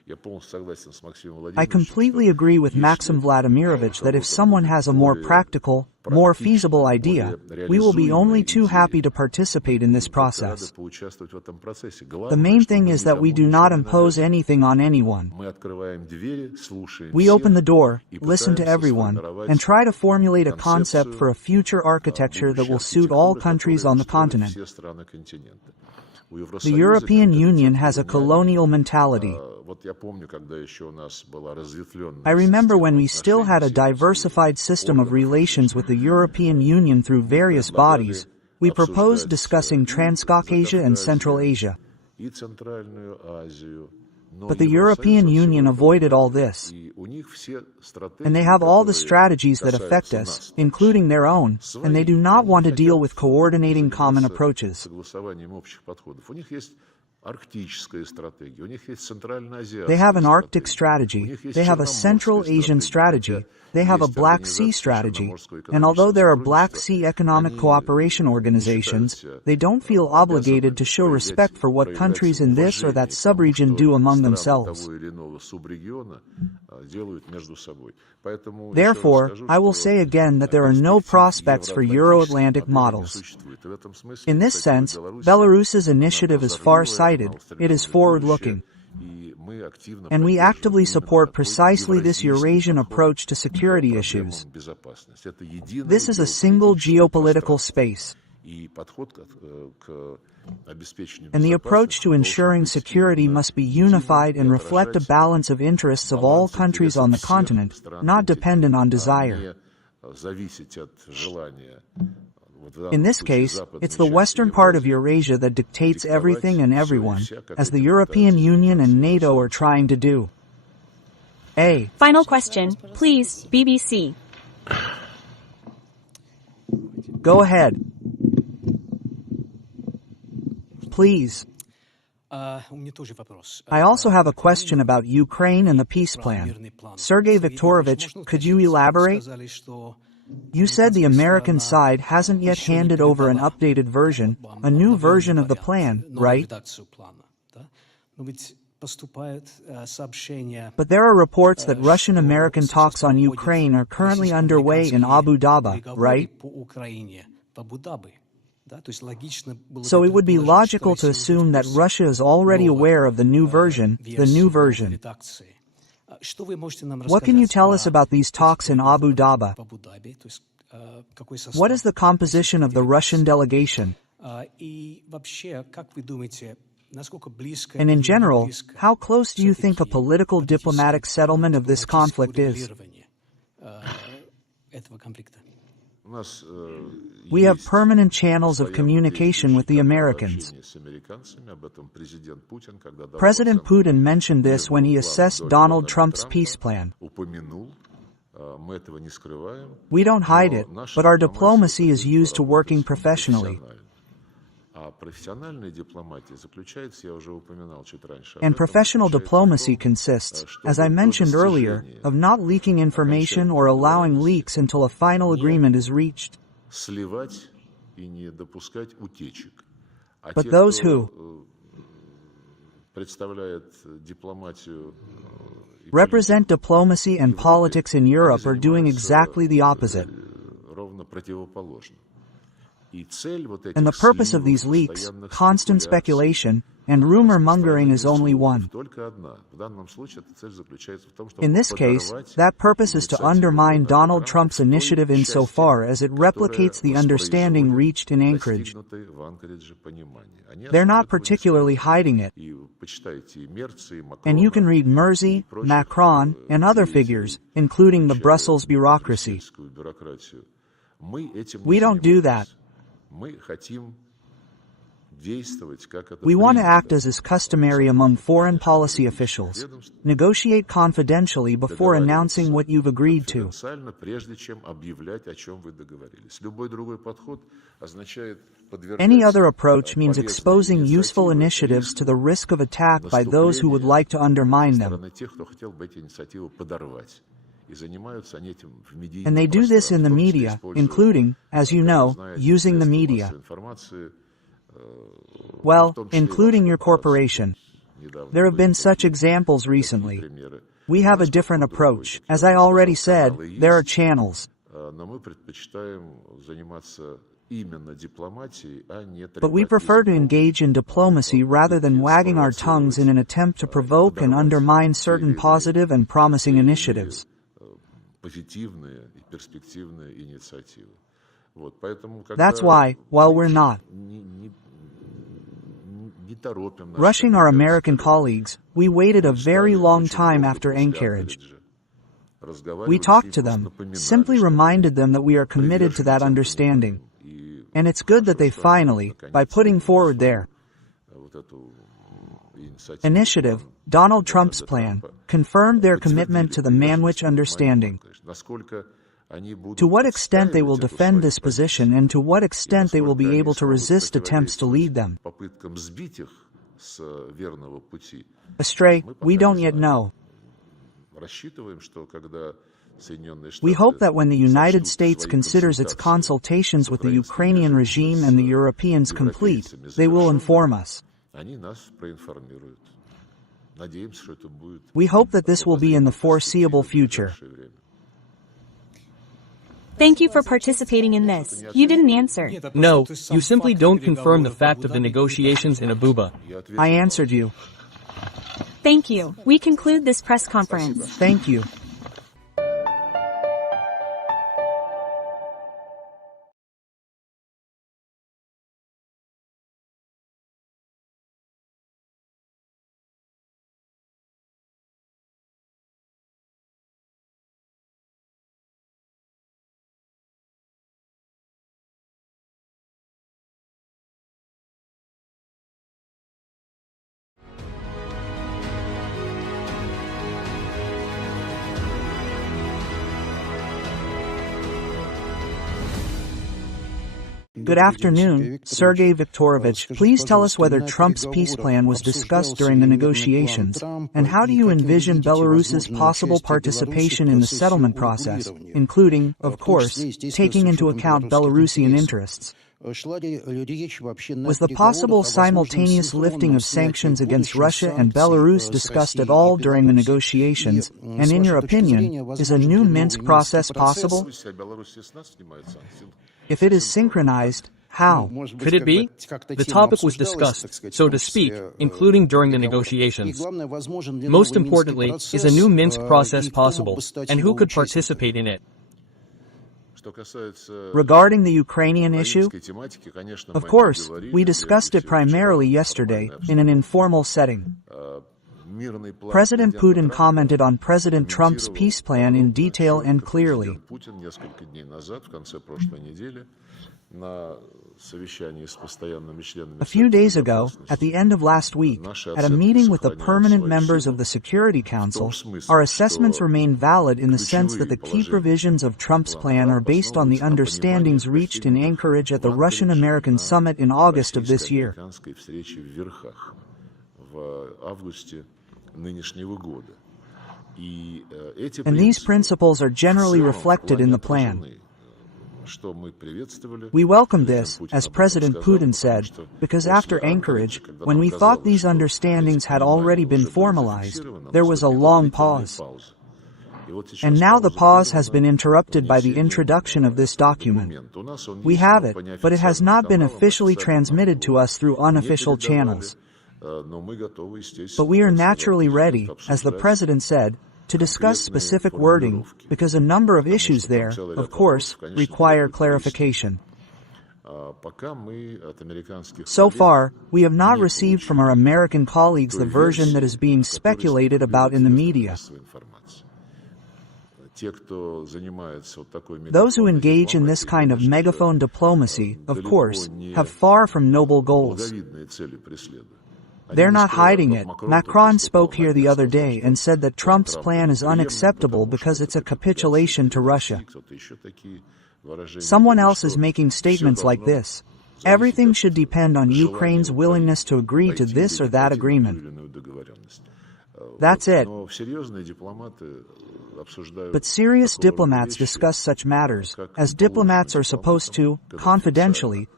I completely agree with Maxim Vladimirovich that if someone has a more practical, more feasible idea, we will be only too happy to participate in this process. The main thing is that we do not impose anything on anyone. We open the door, listen to everyone, and try to formulate a concept for a future architecture that will suit all countries on the continent. The European Union has a colonial mentality. I remember when we still had a diversified system of relations with the European Union through various bodies, we proposed discussing Transcaucasia and Central Asia. But the European Union avoided all this. And they have all the strategies that affect us, including their own, and they do not want to deal with coordinating common approaches. They have an Arctic strategy, they have a Central Asian strategy, they have a Black Sea strategy, and although there are Black Sea economic cooperation organizations, they don't feel obligated to show respect for what countries in this or that subregion do among themselves. Therefore, I will say again that there are no prospects for Euro-Atlantic models. In this sense, Belarus's initiative is far-sighted, it is forward-looking. And we actively support precisely this Eurasian approach to security issues. This is a single geopolitical space. And the approach to ensuring security must be unified and reflect a balance of interests of all countries on the continent, not dependent on desire. In this case, it's the western part of Eurasia that dictates everything and everyone, as the European Union and NATO are trying to do. Final question, please, BBC. Go ahead. Please. I also have a question about Ukraine and the peace plan. Sergey Viktorovich, could you elaborate? You said the American side hasn't yet handed over an updated version, a new version of the plan, right? But there are reports that Russian-American talks on Ukraine are currently underway in Abu Dhabi, right? So it would be logical to assume that Russia is already aware of the new version, What can you tell us about these talks in Abu Dhabi? What is the composition of the Russian delegation? And in general, how close do you think a political diplomatic settlement of this conflict is? We have permanent channels of communication with the Americans. President Putin mentioned this when he assessed Donald Trump's peace plan. We don't hide it, but our diplomacy is used to working professionally. And professional diplomacy consists, as I mentioned earlier, of not leaking information or allowing leaks until a final agreement is reached. But those who represent diplomacy and politics in Europe are doing exactly the opposite. And the purpose of these leaks, constant speculation, and rumor-mongering is only one. In this case, that purpose is to undermine Donald Trump's initiative insofar as it replicates the understanding reached in Anchorage. They're not particularly hiding it. And you can read Merzy, Macron, and other figures, including the Brussels bureaucracy. We don't do that. We want to act as is customary among foreign policy officials. Negotiate confidentially before announcing what you've agreed to. Any other approach means exposing useful initiatives to the risk of attack by those who would like to undermine them. And they do this in the media, including, as you know, using the media. Well, including your corporation. There have been such examples recently. We have a different approach. As I already said, there are channels. But we prefer to engage in diplomacy rather than wagging our tongues in an attempt to provoke and undermine certain positive and promising initiatives. That's why, while we're not rushing our American colleagues, we waited a very long time after Anchorage. We talked to them, simply reminded them that we are committed to that understanding. And it's good that they finally, by putting forward their initiative, Donald Trump's plan, confirmed their commitment to the Manwich understanding. To what extent they will defend this position and to what extent they will be able to resist attempts to lead them astray, we don't yet know. We hope that when the United States considers its consultations with the Ukrainian regime and the Europeans complete, they will inform us. We hope that this will be in the foreseeable future. Thank you for participating in this. You didn't answer. No, you simply don't confirm the fact of the negotiations in Abuja. I answered you. Thank you. We conclude this press conference. Thank you. Good afternoon, Sergey Viktorovich. Please tell us whether Trump's peace plan was discussed during the negotiations, and how do you envision Belarus's possible participation in the settlement process, including, of course, taking into account Belarusian interests? Was the possible simultaneous lifting of sanctions against Russia and Belarus discussed at all during the negotiations, and in your opinion, is a new Minsk process possible? If it is synchronized, how? Could it be? The topic was discussed, so to speak, including during the negotiations. Most importantly, is a new Minsk process possible, and who could participate in it? Regarding the Ukrainian issue, of course, we discussed it primarily yesterday, in an informal setting. President Putin commented on President Trump's peace plan in detail and clearly. A few days ago, at the end of last week, at a meeting with the permanent members of the Security Council, our assessments remain valid in the sense that the key provisions of Trump's plan are based on the understandings reached in Anchorage at the Russian-American summit in August of this year. And these principles are generally reflected in the plan. We welcome this, as President Putin said, because after Anchorage, when we thought these understandings had already been formalized, there was a long pause. And now the pause has been interrupted by the introduction of this document. We have it, but it has not been officially transmitted to us through unofficial channels. But we are naturally ready, as the President said, to discuss specific wording, because a number of issues there, of course, require clarification. So far, we have not received from our American colleagues the version that is being speculated about in the media. Those who engage in this kind of megaphone diplomacy, of course, have far from noble goals. They're not hiding it. Macron spoke here the other day and said that Trump's plan is unacceptable because it's a capitulation to Russia. Someone else is making statements like this. Everything should depend on Ukraine's willingness to agree to this or that agreement. That's it. But serious diplomats discuss such matters, as diplomats are supposed to, confidentially,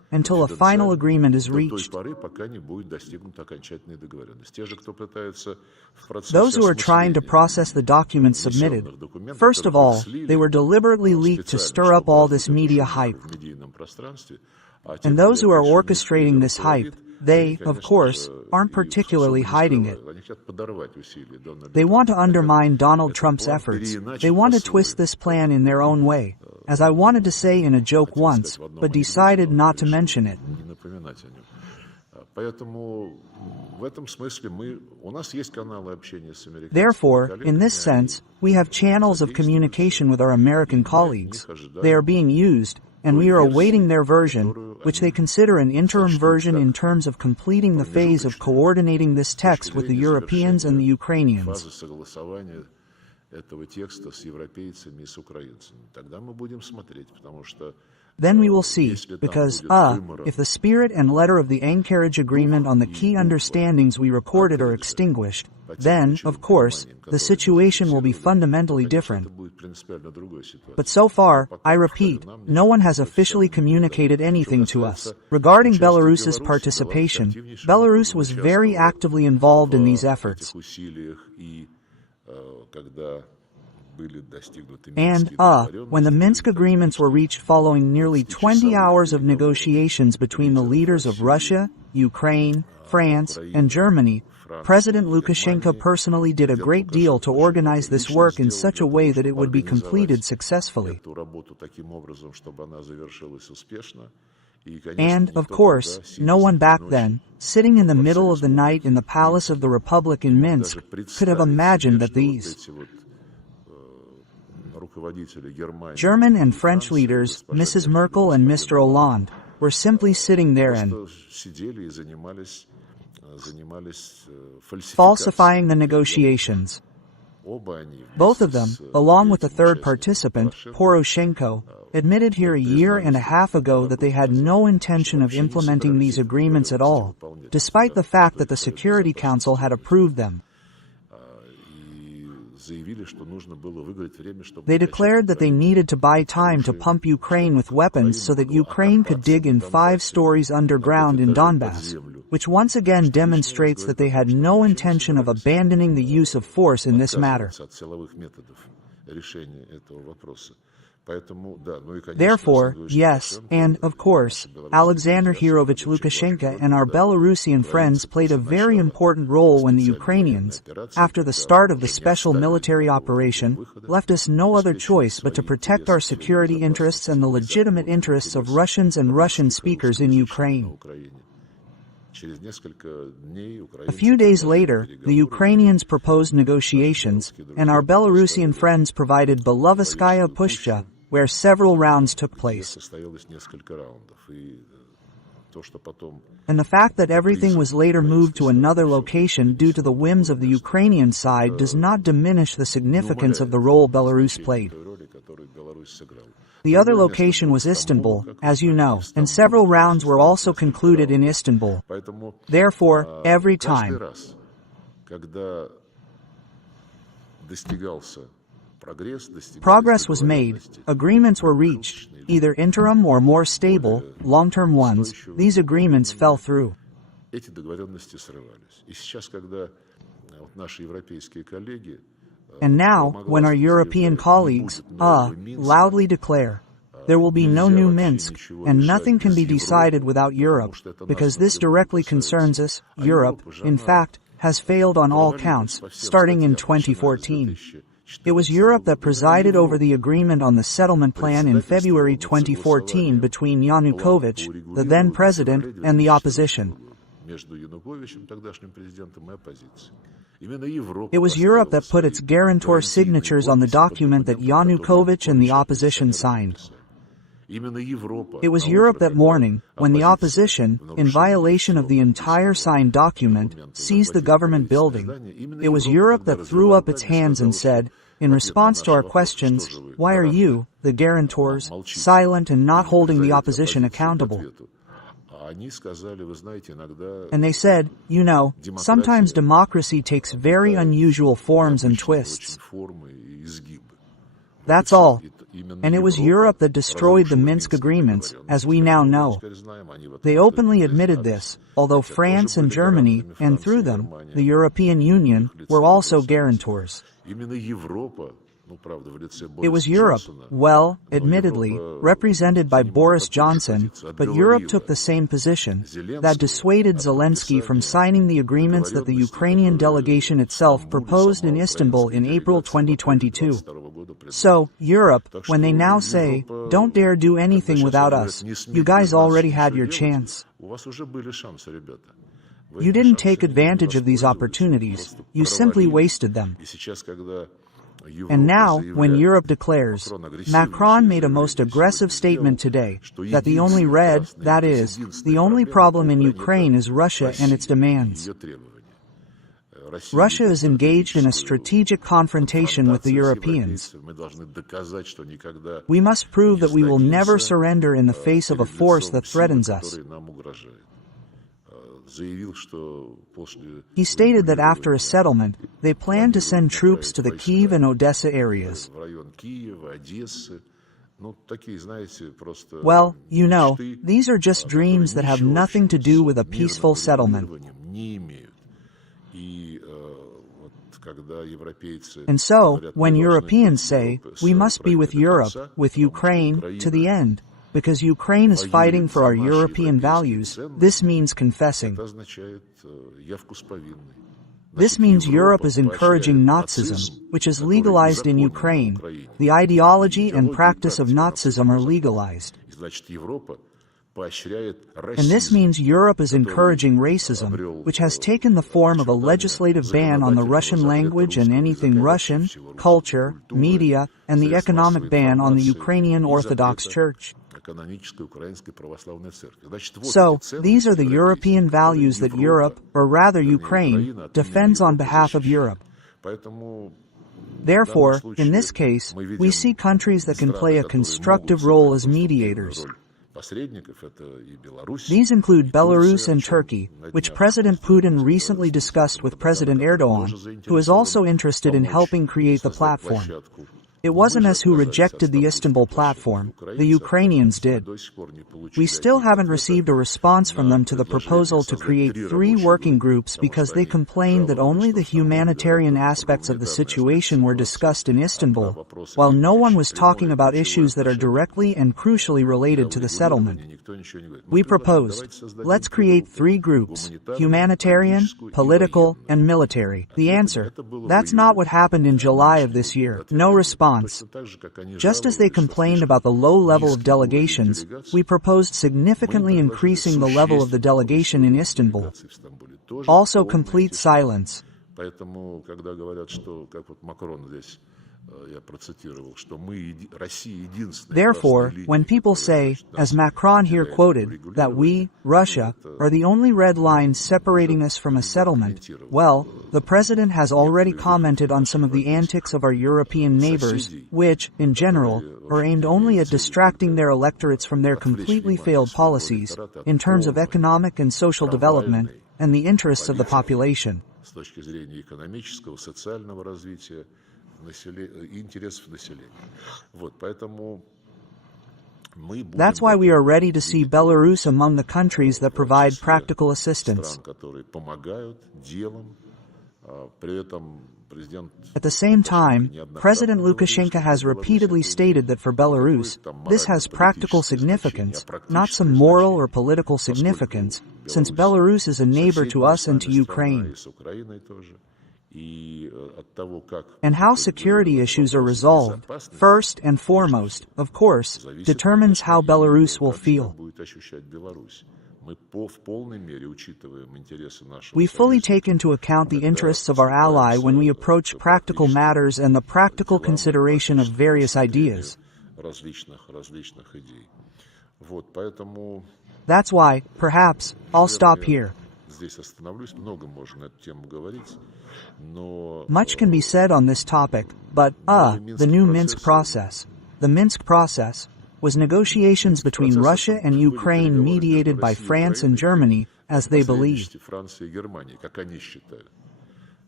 until a final agreement is reached. Those who are trying to process the documents submitted, first of all, they were deliberately leaked to stir up all this media hype. And those who are orchestrating this hype, they, of course, aren't particularly hiding it. They want to undermine Donald Trump's efforts. They want to twist this plan in their own way, as I wanted to say in a joke once, but decided not to mention it. Therefore, in this sense, we have channels of communication with our American colleagues. They are being used, and we are awaiting their version, which they consider an interim version in terms of completing the phase of coordinating this text with the Europeans and the Ukrainians. Then we will see, because, if the spirit and letter of the Anchorage Agreement on the key understandings we recorded are extinguished, then, of course, the situation will be fundamentally different. But so far, I repeat, no one has officially communicated anything to us. Regarding Belarus's participation, Belarus was very actively involved in these efforts. And, when the Minsk agreements were reached following nearly 20 hours of negotiations between the leaders of Russia, Ukraine, France, and Germany, President Lukashenko personally did a great deal to organize this work in such a way that it would be completed successfully. And, of course, no one back then, sitting in the middle of the night in the Palace of the Republic in Minsk, could have imagined that these German and French leaders, Mrs. Merkel and Mr. Hollande, were simply sitting there and falsifying the negotiations. Both of them, along with the third participant, Poroshenko, admitted here a year and a half ago that they had no intention of implementing these agreements at all, despite the fact that the Security Council had approved them. They declared that they needed to buy time to pump Ukraine with weapons so that Ukraine could dig in 5 stories underground in Donbass, which once again demonstrates that they had no intention of abandoning the use of force in this matter. Therefore, yes, and, of course, Alexander Hirovich Lukashenko and our Belarusian friends played a very important role when the Ukrainians, after the start of the special military operation, left us no other choice but to protect our security interests and the legitimate interests of Russians and Russian speakers in Ukraine. A few days later, the Ukrainians proposed negotiations, and our Belarusian friends provided Belovetskaya Pushcha, where several rounds took place. And the fact that everything was later moved to another location due to the whims of the Ukrainian side does not diminish the significance of the role Belarus played. The other location was Istanbul, as you know, and several rounds were also concluded in Istanbul. Therefore, every time progress was made, agreements were reached, either interim or more stable, long-term ones, these agreements fell through. And now, when our European colleagues, loudly declare, there will be no new Minsk, and nothing can be decided without Europe, because this directly concerns us, Europe, in fact, has failed on all counts, starting in 2014. It was Europe that presided over the agreement on the settlement plan in February 2014 between Yanukovych, the then president, and the opposition. It was Europe that put its guarantor signatures on the document that Yanukovych and the opposition signed. It was Europe that morning, when the opposition, in violation of the entire signed document, seized the government building. It was Europe that threw up its hands and said, in response to our questions, why are you, the guarantors, silent and not holding the opposition accountable? And they said, you know, sometimes democracy takes very unusual forms and twists. That's all. And it was Europe that destroyed the Minsk agreements, as we now know. They openly admitted this, although France and Germany, and through them, the European Union, were also guarantors. It was Europe, well, admittedly, represented by Boris Johnson, but Europe took the same position, that dissuaded Zelensky from signing the agreements that the Ukrainian delegation itself proposed in Istanbul in April 2022. So, Europe, when they now say, don't dare do anything without us, you guys already had your chance. You didn't take advantage of these opportunities, you simply wasted them. And now, when Europe declares, Macron made a most aggressive statement today, that the only that is, the only problem in Ukraine is Russia and its demands. Russia is engaged in a strategic confrontation with the Europeans. We must prove that we will never surrender in the face of a force that threatens us. He stated that after a settlement, they plan to send troops to the Kyiv and Odessa areas. Well, you know, these are just dreams that have nothing to do with a peaceful settlement. And so, when Europeans say, we must be with Europe, with Ukraine, to the end, because Ukraine is fighting for our European values, this means confessing. This means Europe is encouraging Nazism, which is legalized in Ukraine. The ideology and practice of Nazism are legalized. And this means Europe is encouraging racism, which has taken the form of a legislative ban on the Russian language and anything Russian, culture, media, and the economic ban on the Ukrainian Orthodox Church. So, these are the European values that Europe, or rather Ukraine, defends on behalf of Europe. Therefore, in this case, we see countries that can play a constructive role as mediators. These include Belarus and Turkey, which President Putin recently discussed with President Erdogan, who is also interested in helping create the platform. It wasn't us who rejected the Istanbul platform, the Ukrainians did. We still haven't received a response from them to the proposal to create 3 working groups because they complained that only the humanitarian aspects of the situation were discussed in Istanbul, while no one was talking about issues that are directly and crucially related to the settlement. We proposed, let's create 3 groups, humanitarian, political, and military. The answer, that's not what happened in July of this year. No response. Just as they complained about the low level of delegations, we proposed significantly increasing the level of the delegation in Istanbul. Also complete silence. Therefore, when people say, as Macron here quoted, that we, Russia, are the only red line separating us from a settlement, well, the President has already commented on some of the antics of our European neighbors, which, in general, are aimed only at distracting their electorates from their completely failed policies, in terms of economic and social development, and the interests of the population. That's why we are ready to see Belarus among the countries that provide practical assistance. At the same time, President Lukashenko has repeatedly stated that for Belarus, this has practical significance, not some moral or political significance, since Belarus is a neighbor to us and to Ukraine. And how security issues are resolved, first and foremost, of course, determines how Belarus will feel. We fully take into account the interests of our ally when we approach practical matters and the practical consideration of various ideas. That's why, perhaps, I'll stop here. Much can be said on this topic, but, the new Minsk process. The Minsk process was negotiations between Russia and Ukraine mediated by France and Germany, as they believed.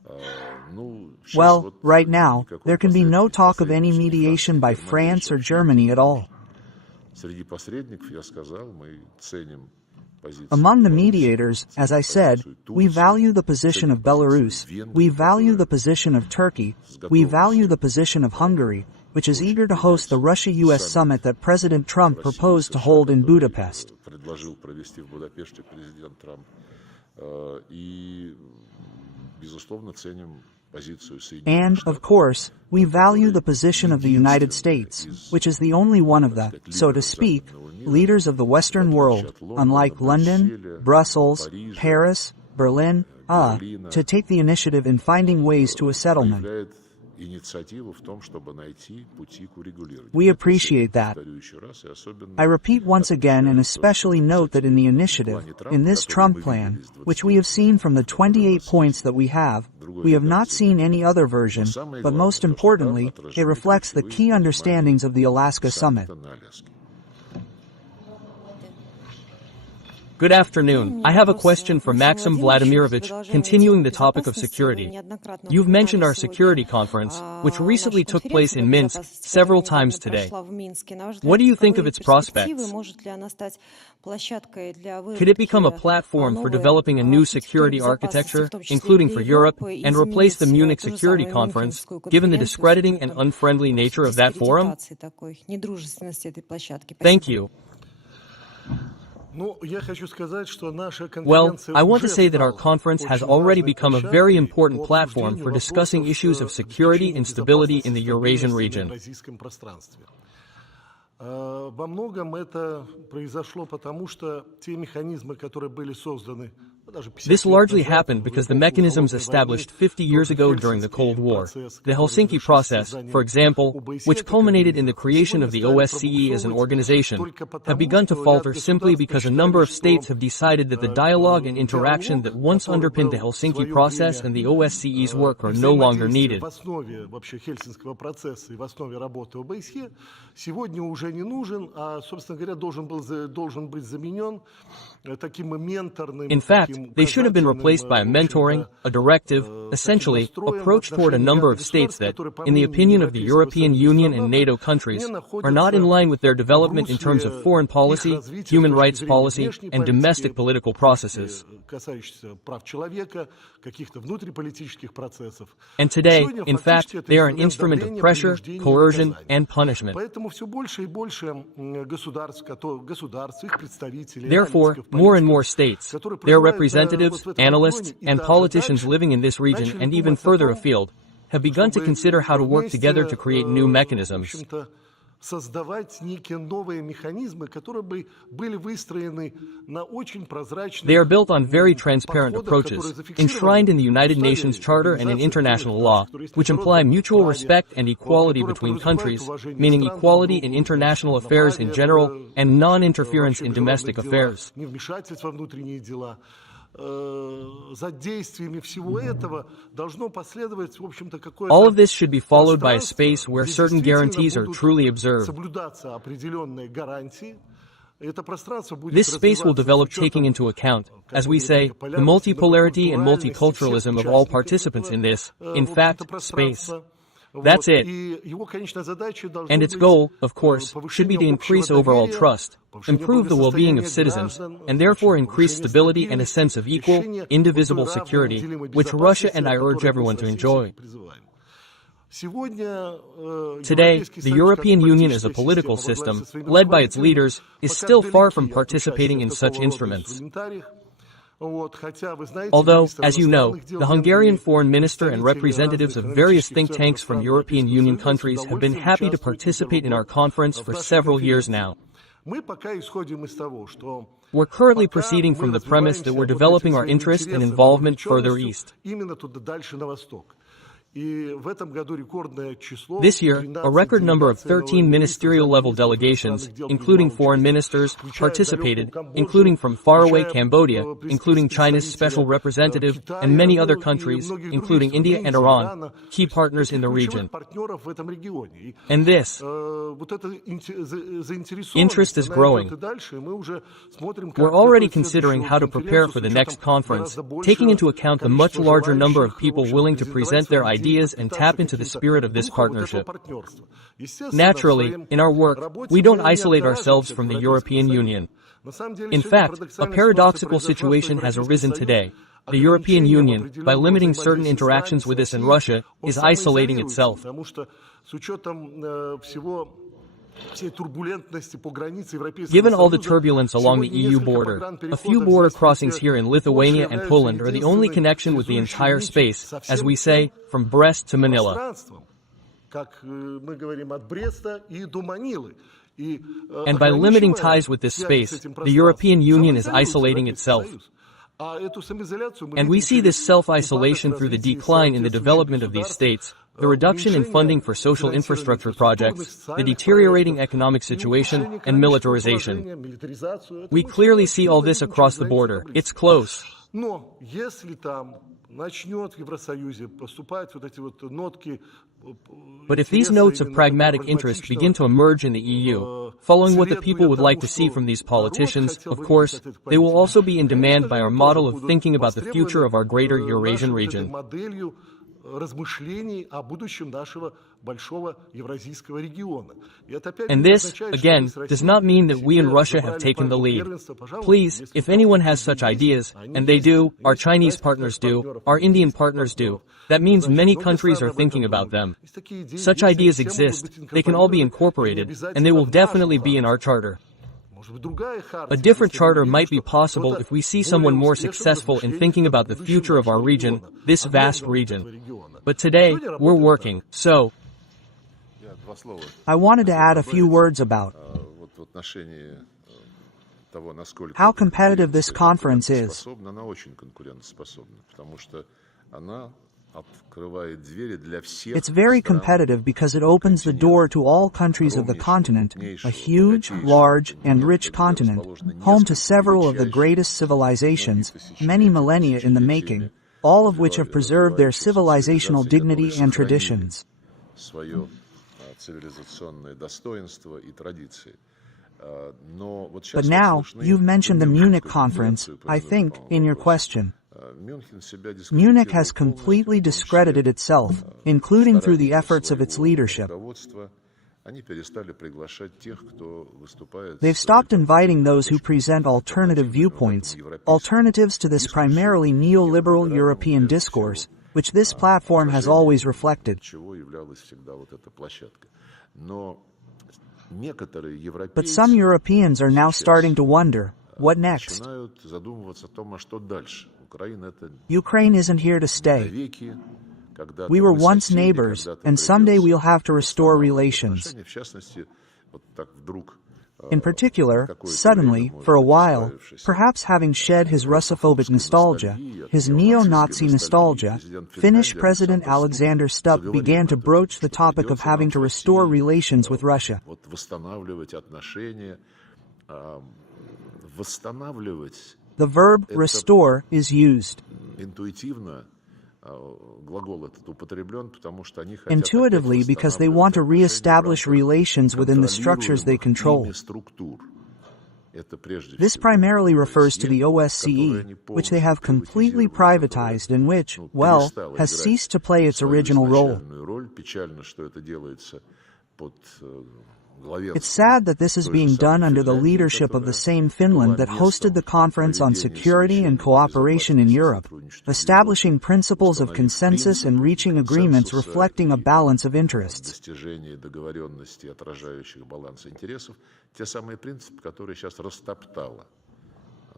Well, right now, there can be no talk of any mediation by France or Germany at all. Among the mediators, as I said, we value the position of Belarus, we value the position of Turkey, we value the position of Hungary, which is eager to host the Russia-US summit that President Trump proposed to hold in Budapest. And, of course, we value the position of the United States, which is the only one of the, so to speak, leaders of the Western world, unlike London, Brussels, Paris, Berlin, to take the initiative in finding ways to a settlement. We appreciate that. I repeat once again and especially note that in the initiative, in this Trump plan, which we have seen from the 28 points that we have not seen any other version, but most importantly, it reflects the key understandings of the Alaska summit. Good afternoon. I have a question for Maxim Vladimirovich, continuing the topic of security. You've mentioned our security conference, which recently took place in Minsk, several times today. What do you think of its prospects? Could it become a platform for developing a new security architecture, including for Europe, and replace the Munich Security Conference, given the discrediting and unfriendly nature of that forum? Thank you. Well, I want to say that our conference has already become a very important platform for discussing issues of security and stability in the Eurasian region. Во многом это произошло потому, что те механизмы, которые были созданы. This largely happened because the mechanisms established 50 years ago during the Cold War, the Helsinki process, for example, which culminated in the creation of the OSCE as an organization, have begun to falter simply because a number of states have decided that the dialogue and interaction that once underpinned the Helsinki process and the OSCE's work are no longer needed. Сегодня уже не нужен, а, собственно говоря, должен быть заменен таким менторным. In fact, they should have been replaced by a mentoring, a directive, essentially, approach toward a number of states that, in the opinion of the European Union and NATO countries, are not in line with their development in terms of foreign policy, human rights policy, and domestic political processes. And today, in fact, they are an instrument of pressure, coercion, and punishment. Therefore, more and more states, their representatives, analysts, and politicians living in this region and even further afield, have begun to consider how to work together to create new mechanisms. They are built on very transparent approaches, enshrined in the United Nations Charter and in international law, which imply mutual respect and equality between countries, meaning equality in international affairs in general and non-interference in domestic affairs. All of this should be followed by a space where certain guarantees are truly observed. This space will develop taking into account, as we say, the multipolarity and multiculturalism of all participants in this, in fact, space. That's it. And its goal, of course, should be to increase overall trust, improve the well-being of citizens, and therefore increase stability and a sense of equal, indivisible security, which Russia and I urge everyone to enjoy. Today, the European Union as a political system, led by its leaders, is still far from participating in such instruments. Although, as you know, the Hungarian foreign minister and representatives of various think tanks from European Union countries have been happy to participate in our conference for several years now. We're currently proceeding from the premise that we're developing our interest and involvement further east. This year, a record number of 13 ministerial-level delegations, including foreign ministers, participated, including from faraway Cambodia, including China's special representative, and many other countries, including India and Iran, key partners in the region. And this interest is growing. We're already considering how to prepare for the next conference, taking into account the much larger number of people willing to present their ideas and tap into the spirit of this partnership. Naturally, in our work, we don't isolate ourselves from the European Union. In fact, a paradoxical situation has arisen today. The European Union, by limiting certain interactions with us and Russia, is isolating itself. Given all the turbulence along the EU border, a few border crossings here in Lithuania and Poland are the only connection with the entire space, as we say, from Brest to Manila. And by limiting ties with this space, the European Union is isolating itself. And we see this self-isolation through the decline in the development of these states, the reduction in funding for social infrastructure projects, the deteriorating economic situation, and militarization. We clearly see all this across the border. It's close. But if these notes of pragmatic interest begin to emerge in the EU, following what the people would like to see from these politicians, of course, they will also be in demand by our model of thinking about the future of our greater Eurasian region. And this, again, does not mean that we in Russia have taken the lead. Please, if anyone has such ideas, and they do, our Chinese partners do, our Indian partners do, that means many countries are thinking about them. Such ideas exist, they can all be incorporated, and they will definitely be in our charter. A different charter might be possible if we see someone more successful in thinking about the future of our region, this vast region. But today, we're working, so I wanted to add a few words about how competitive this conference is. It's very competitive because it opens the door to all countries of the continent, a huge, large, and rich continent, home to several of the greatest civilizations, many millennia in the making, all of which have preserved their civilizational dignity and traditions. But now, you've mentioned the Munich conference, I think, in your question. Munich has completely discredited itself, including through the efforts of its leadership. They've stopped inviting those who present alternative viewpoints, alternatives to this primarily neoliberal European discourse, which this platform has always reflected. But some Europeans are now starting to wonder, what next? Ukraine isn't here to stay. We were once neighbors, and someday we'll have to restore relations. In particular, suddenly, for a while, perhaps having shed his Russophobic nostalgia, his neo-Nazi nostalgia, Finnish President Alexander Stubb began to broach the topic of having to restore relations with Russia. The verb restore is used. Intuitively, because they want to re-establish relations within the structures they control. This primarily refers to the OSCE, which they have completely privatized and which, well, has ceased to play its original role. It's sad that this is being done under the leadership of the same Finland that hosted the Conference on Security and Cooperation in Europe, establishing principles of consensus and reaching agreements reflecting a balance of interests.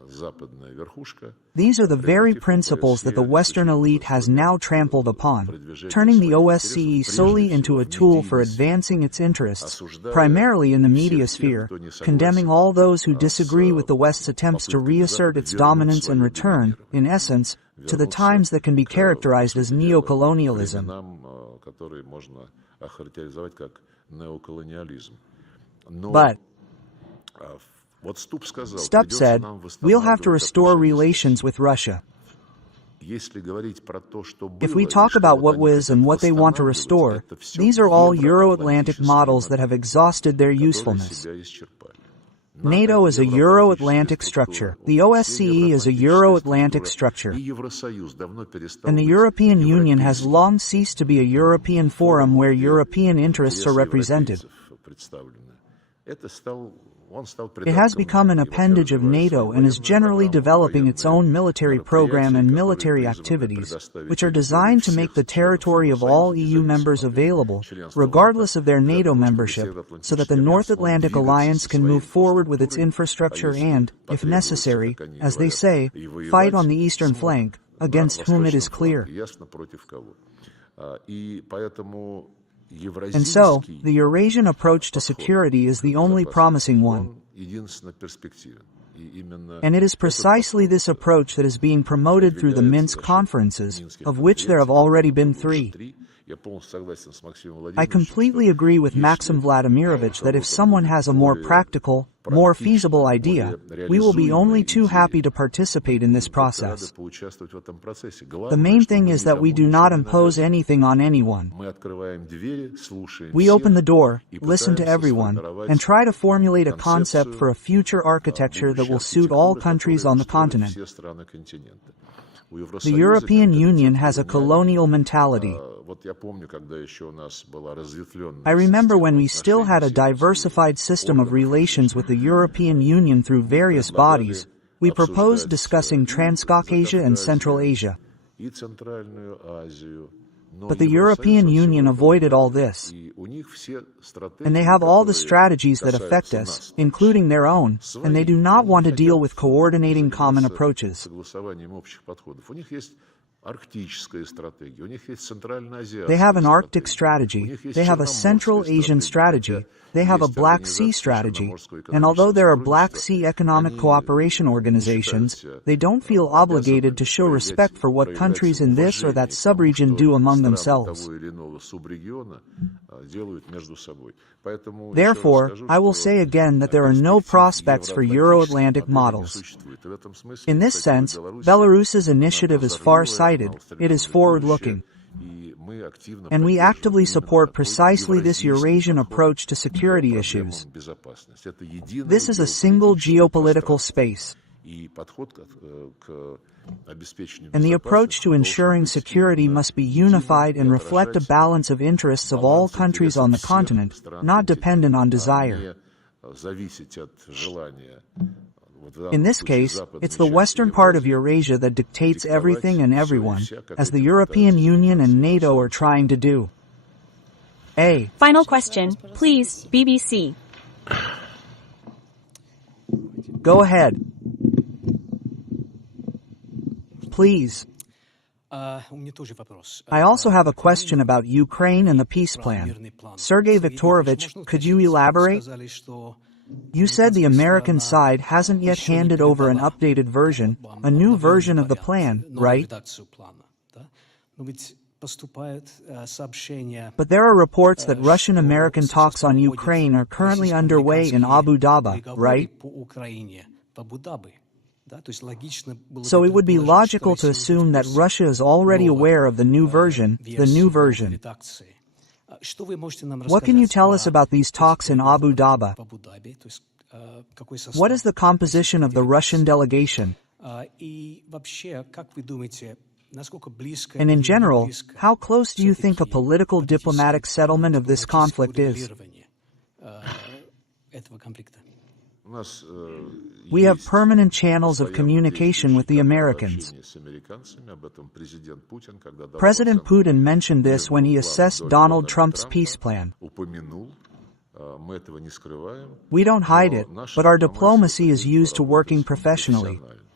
These are the very principles that the Western elite has now trampled upon, turning the OSCE solely into a tool for advancing its interests, primarily in the media sphere, condemning all those who disagree with the West's attempts to reassert its dominance and return, in essence, to the times that can be characterized as neocolonialism. But Stubb said, we'll have to restore relations with Russia. If we talk about what was and what they want to restore, these are all Euro-Atlantic models that have exhausted their usefulness. NATO is a Euro-Atlantic structure. The OSCE is a Euro-Atlantic structure. And the European Union has long ceased to be a European forum where European interests are represented. It has become an appendage of NATO and is generally developing its own military program and military activities, which are designed to make the territory of all EU members available, regardless of their NATO membership, so that the North Atlantic Alliance can move forward with its infrastructure and, if necessary, as they say, fight on the eastern flank, against whom it is clear. And so, the Eurasian approach to security is the only promising one. And it is precisely this approach that is being promoted through the Minsk conferences, of which there have already been 3. I completely agree with Maxim Vladimirovich that if someone has a more practical, more feasible idea, we will be only too happy to participate in this process. The main thing is that we do not impose anything on anyone. We open the door, listen to everyone, and try to formulate a concept for a future architecture that will suit all countries on the continent. The European Union has a colonial mentality. I remember when we still had a diversified system of relations with the European Union through various bodies, we proposed discussing Transcaucasia and Central Asia. But the European Union avoided all this. And they have all the strategies that affect us, including their own, and they do not want to deal with coordinating common approaches. They have an Arctic strategy, they have a Central Asian strategy, they have a Black Sea strategy, and although there are Black Sea economic cooperation organizations, they don't feel obligated to show respect for what countries in this or that subregion do among themselves. Therefore, I will say again that there are no prospects for Euro-Atlantic models. In this sense, Belarus's initiative is far-sighted, it is forward-looking. And we actively support precisely this Eurasian approach to security issues. This is a single geopolitical space. And the approach to ensuring security must be unified and reflect a balance of interests of all countries on the continent, not dependent on desire. In this case, it's the western part of Eurasia that dictates everything and everyone, as the European Union and NATO are trying to do. Final question, please, BBC. Go ahead. Please. I also have a question about Ukraine and the peace plan. Sergey Viktorovich, could you elaborate? You said the American side hasn't yet handed over an updated version, a new version of the plan, right? But there are reports that Russian-American talks on Ukraine are currently underway in Abu Dhabi, right? So it would be logical to assume that Russia is already aware of the new version, What can you tell us about these talks in Abu Dhabi? What is the composition of the Russian delegation? And in general, how close do you think a political diplomatic settlement of this conflict is? We have permanent channels of communication with the Americans. President Putin mentioned this when he assessed Donald Trump's peace plan. We don't hide it, but our diplomacy is used to working professionally.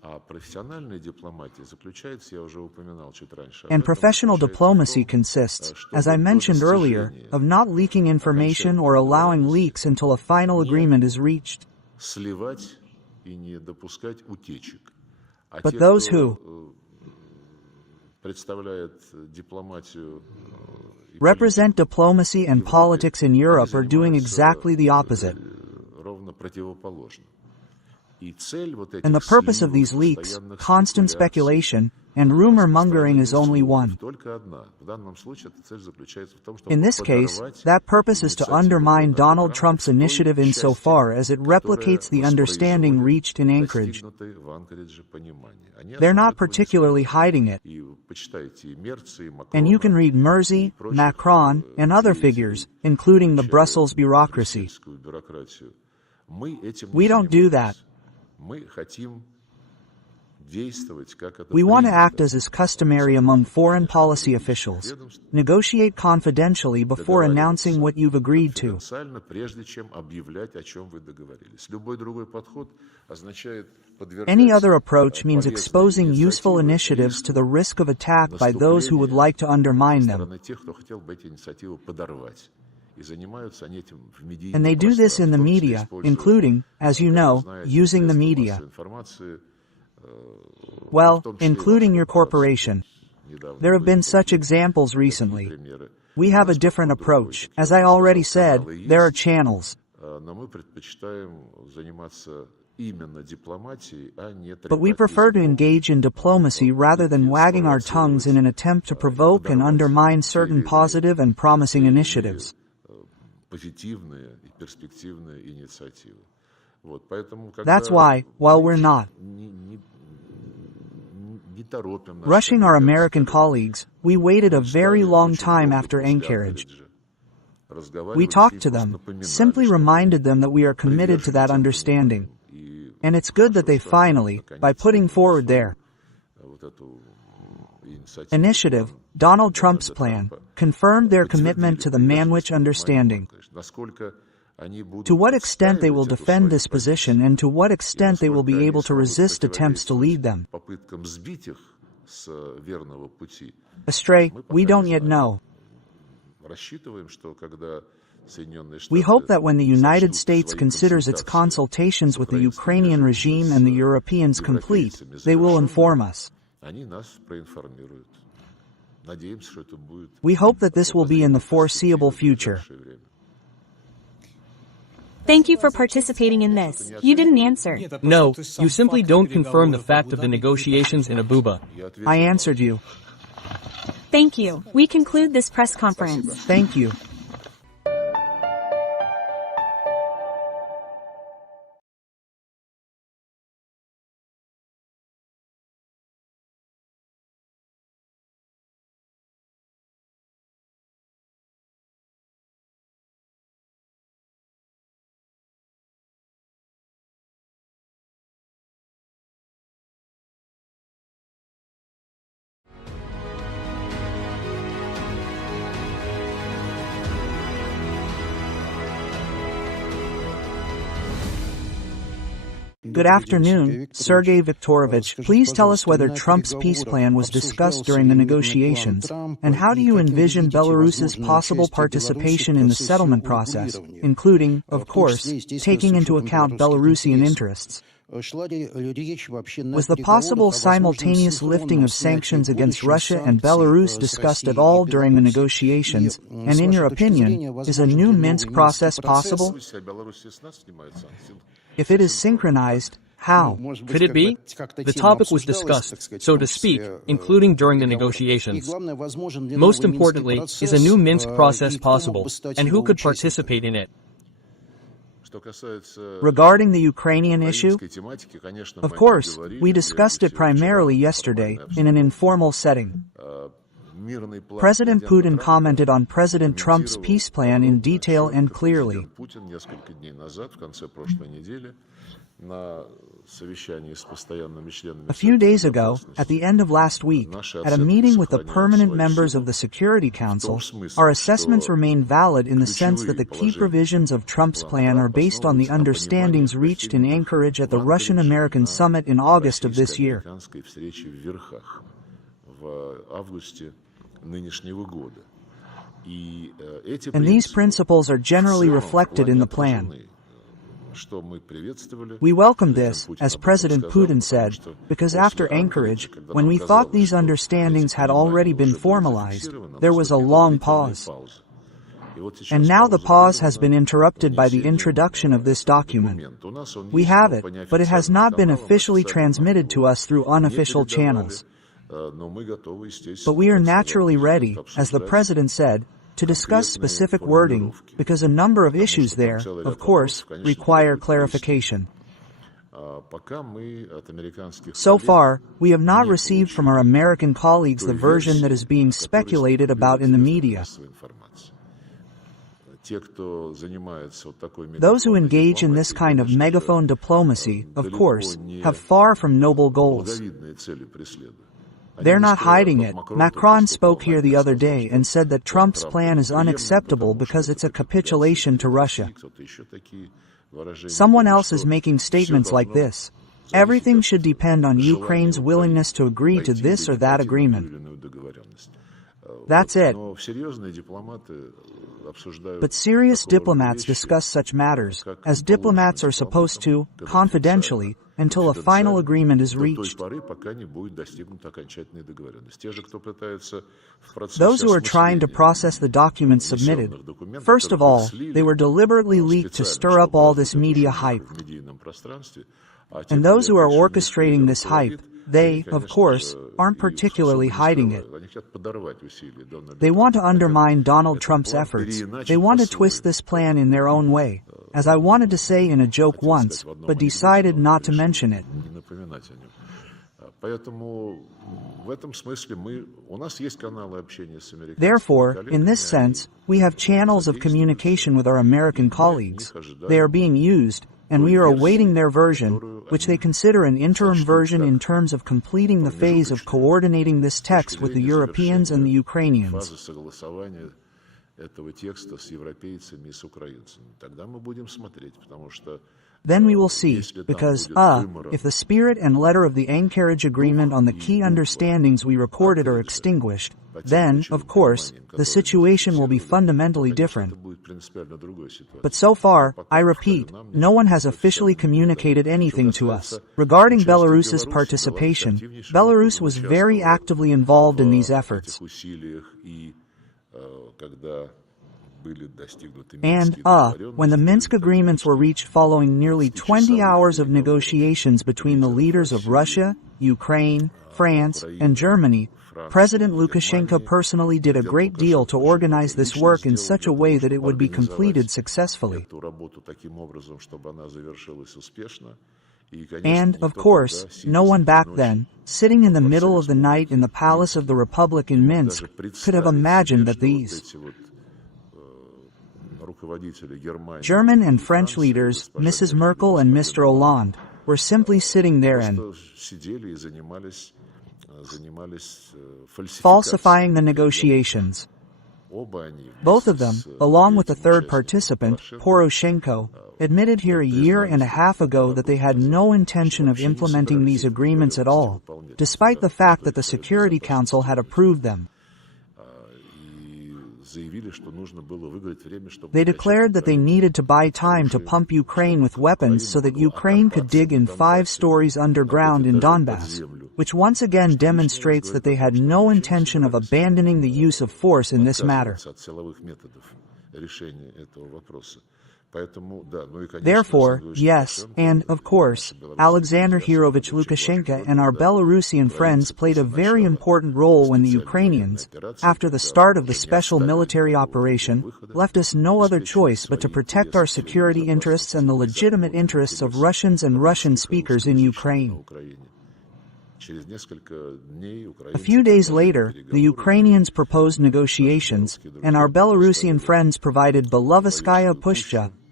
And professional diplomacy consists, as I mentioned earlier, of not leaking information or allowing leaks until a final agreement is reached. But those who represent diplomacy and politics in Europe are doing exactly the opposite. And the purpose of these leaks, constant speculation, and rumor-mongering is only one. In this case, that purpose is to undermine Donald Trump's initiative insofar as it replicates the understanding reached in Anchorage. They're not particularly hiding it. And you can read Mersey, Macron, and other figures, including the Brussels bureaucracy. We don't do that. We want to act as is customary among foreign policy officials. Negotiate confidentially before announcing what you've agreed to. Any other approach means exposing useful initiatives to the risk of attack by those who would like to undermine them. And they do this in the media, including, as you know, using the media. Well, including your corporation. There have been such examples recently. We have a different approach. As I already said, there are channels. But we prefer to engage in diplomacy rather than wagging our tongues in an attempt to provoke and undermine certain positive and promising initiatives. That's why, while we're not rushing our American colleagues, we waited a very long time after Anchorage. We talked to them, simply reminded them that we are committed to that understanding. And it's good that they finally, by putting forward their initiative, Donald Trump's plan, confirmed their commitment to the Manwich Understanding. To what extent they will defend this position and to what extent they will be able to resist attempts to lead them astray, we don't yet know. We hope that when the United States considers its consultations with the Ukrainian regime and the Europeans complete, they will inform us. We hope that this will be in the foreseeable future. Thank you for participating in this. You didn't answer. No, you simply don't confirm the fact of the negotiations in Abuja. I answered you. Thank you. We conclude this press conference. Thank you. Good afternoon, Sergey Viktorovich. Please tell us whether Trump's peace plan was discussed during the negotiations, and how do you envision Belarus's possible participation in the settlement process, including, of course, taking into account Belarusian interests? Was the possible simultaneous lifting of sanctions against Russia and Belarus discussed at all during the negotiations, and in your opinion, is a new Minsk process possible? If it is synchronized, how? Could it be? The topic was discussed, so to speak, including during the negotiations. Most importantly, is a new Minsk process possible, and who could participate in it? Regarding the Ukrainian issue, of course, we discussed it primarily yesterday, in an informal setting. President Putin commented on President Trump's peace plan in detail and clearly. A few days ago, at the end of last week, at a meeting with the permanent members of the Security Council, our assessments remain valid in the sense that the key provisions of Trump's plan are based on the understandings reached in Anchorage at the Russian-American summit in August of this year. And these principles are generally reflected in the plan. We welcome this, as President Putin said, because after Anchorage, when we thought these understandings had already been formalized, there was a long pause. And now the pause has been interrupted by the introduction of this document. We have it, but it has not been officially transmitted to us through unofficial channels. But we are naturally ready, as the President said, to discuss specific wording, because a number of issues there, of course, require clarification. So far, we have not received from our American colleagues the version that is being speculated about in the media. Those who engage in this kind of megaphone diplomacy, of course, have far from noble goals. They're not hiding it. Macron spoke here the other day and said that Trump's plan is unacceptable because it's a capitulation to Russia. Someone else is making statements like this. Everything should depend on Ukraine's willingness to agree to this or that agreement. That's it. But serious diplomats discuss such matters, as diplomats are supposed to, confidentially, until a final agreement is reached. Those who are trying to process the documents submitted, first of all, they were deliberately leaked to stir up all this media hype. And those who are orchestrating this hype, they, of course, aren't particularly hiding it. They want to undermine Donald Trump's efforts. They want to twist this plan in their own way, as I wanted to say in a joke once, but decided not to mention it. Therefore, in this sense, we have channels of communication with our American colleagues. They are being used, and we are awaiting their version, which they consider an interim version in terms of completing the phase of coordinating this text with the Europeans and the Ukrainians. Then we will see, because, if the spirit and letter of the Anchorage Agreement on the key understandings we recorded are extinguished, then, of course, the situation will be fundamentally different. But so far, I repeat, no one has officially communicated anything to us. Regarding Belarus's participation, Belarus was very actively involved in these efforts. And, when the Minsk agreements were reached following nearly 20 hours of negotiations between the leaders of Russia, Ukraine, France, and Germany, President Lukashenko personally did a great deal to organize this work in such a way that it would be completed successfully. And, of course, no one back then, sitting in the middle of the night in the Palace of the Republic in Minsk, could have imagined that these German and French leaders, Mrs. Merkel and Mr. Hollande, were simply sitting there and falsifying the negotiations. Both of them, along with the third participant, Poroshenko, admitted here a year and a half ago that they had no intention of implementing these agreements at all, despite the fact that the Security Council had approved them. They declared that they needed to buy time to pump Ukraine with weapons so that Ukraine could dig in 5 stories underground in Donbass, which once again demonstrates that they had no intention of abandoning the use of force in this matter. Therefore, yes, and, of course, Alexander Hirovich Lukashenko and our Belarusian friends played a very important role when the Ukrainians, after the start of the special military operation, left us no other choice but to protect our security interests and the legitimate interests of Russians and Russian speakers in Ukraine. A few days later, the Ukrainians proposed negotiations, and our Belarusian friends provided Belovetskaya Pushcha,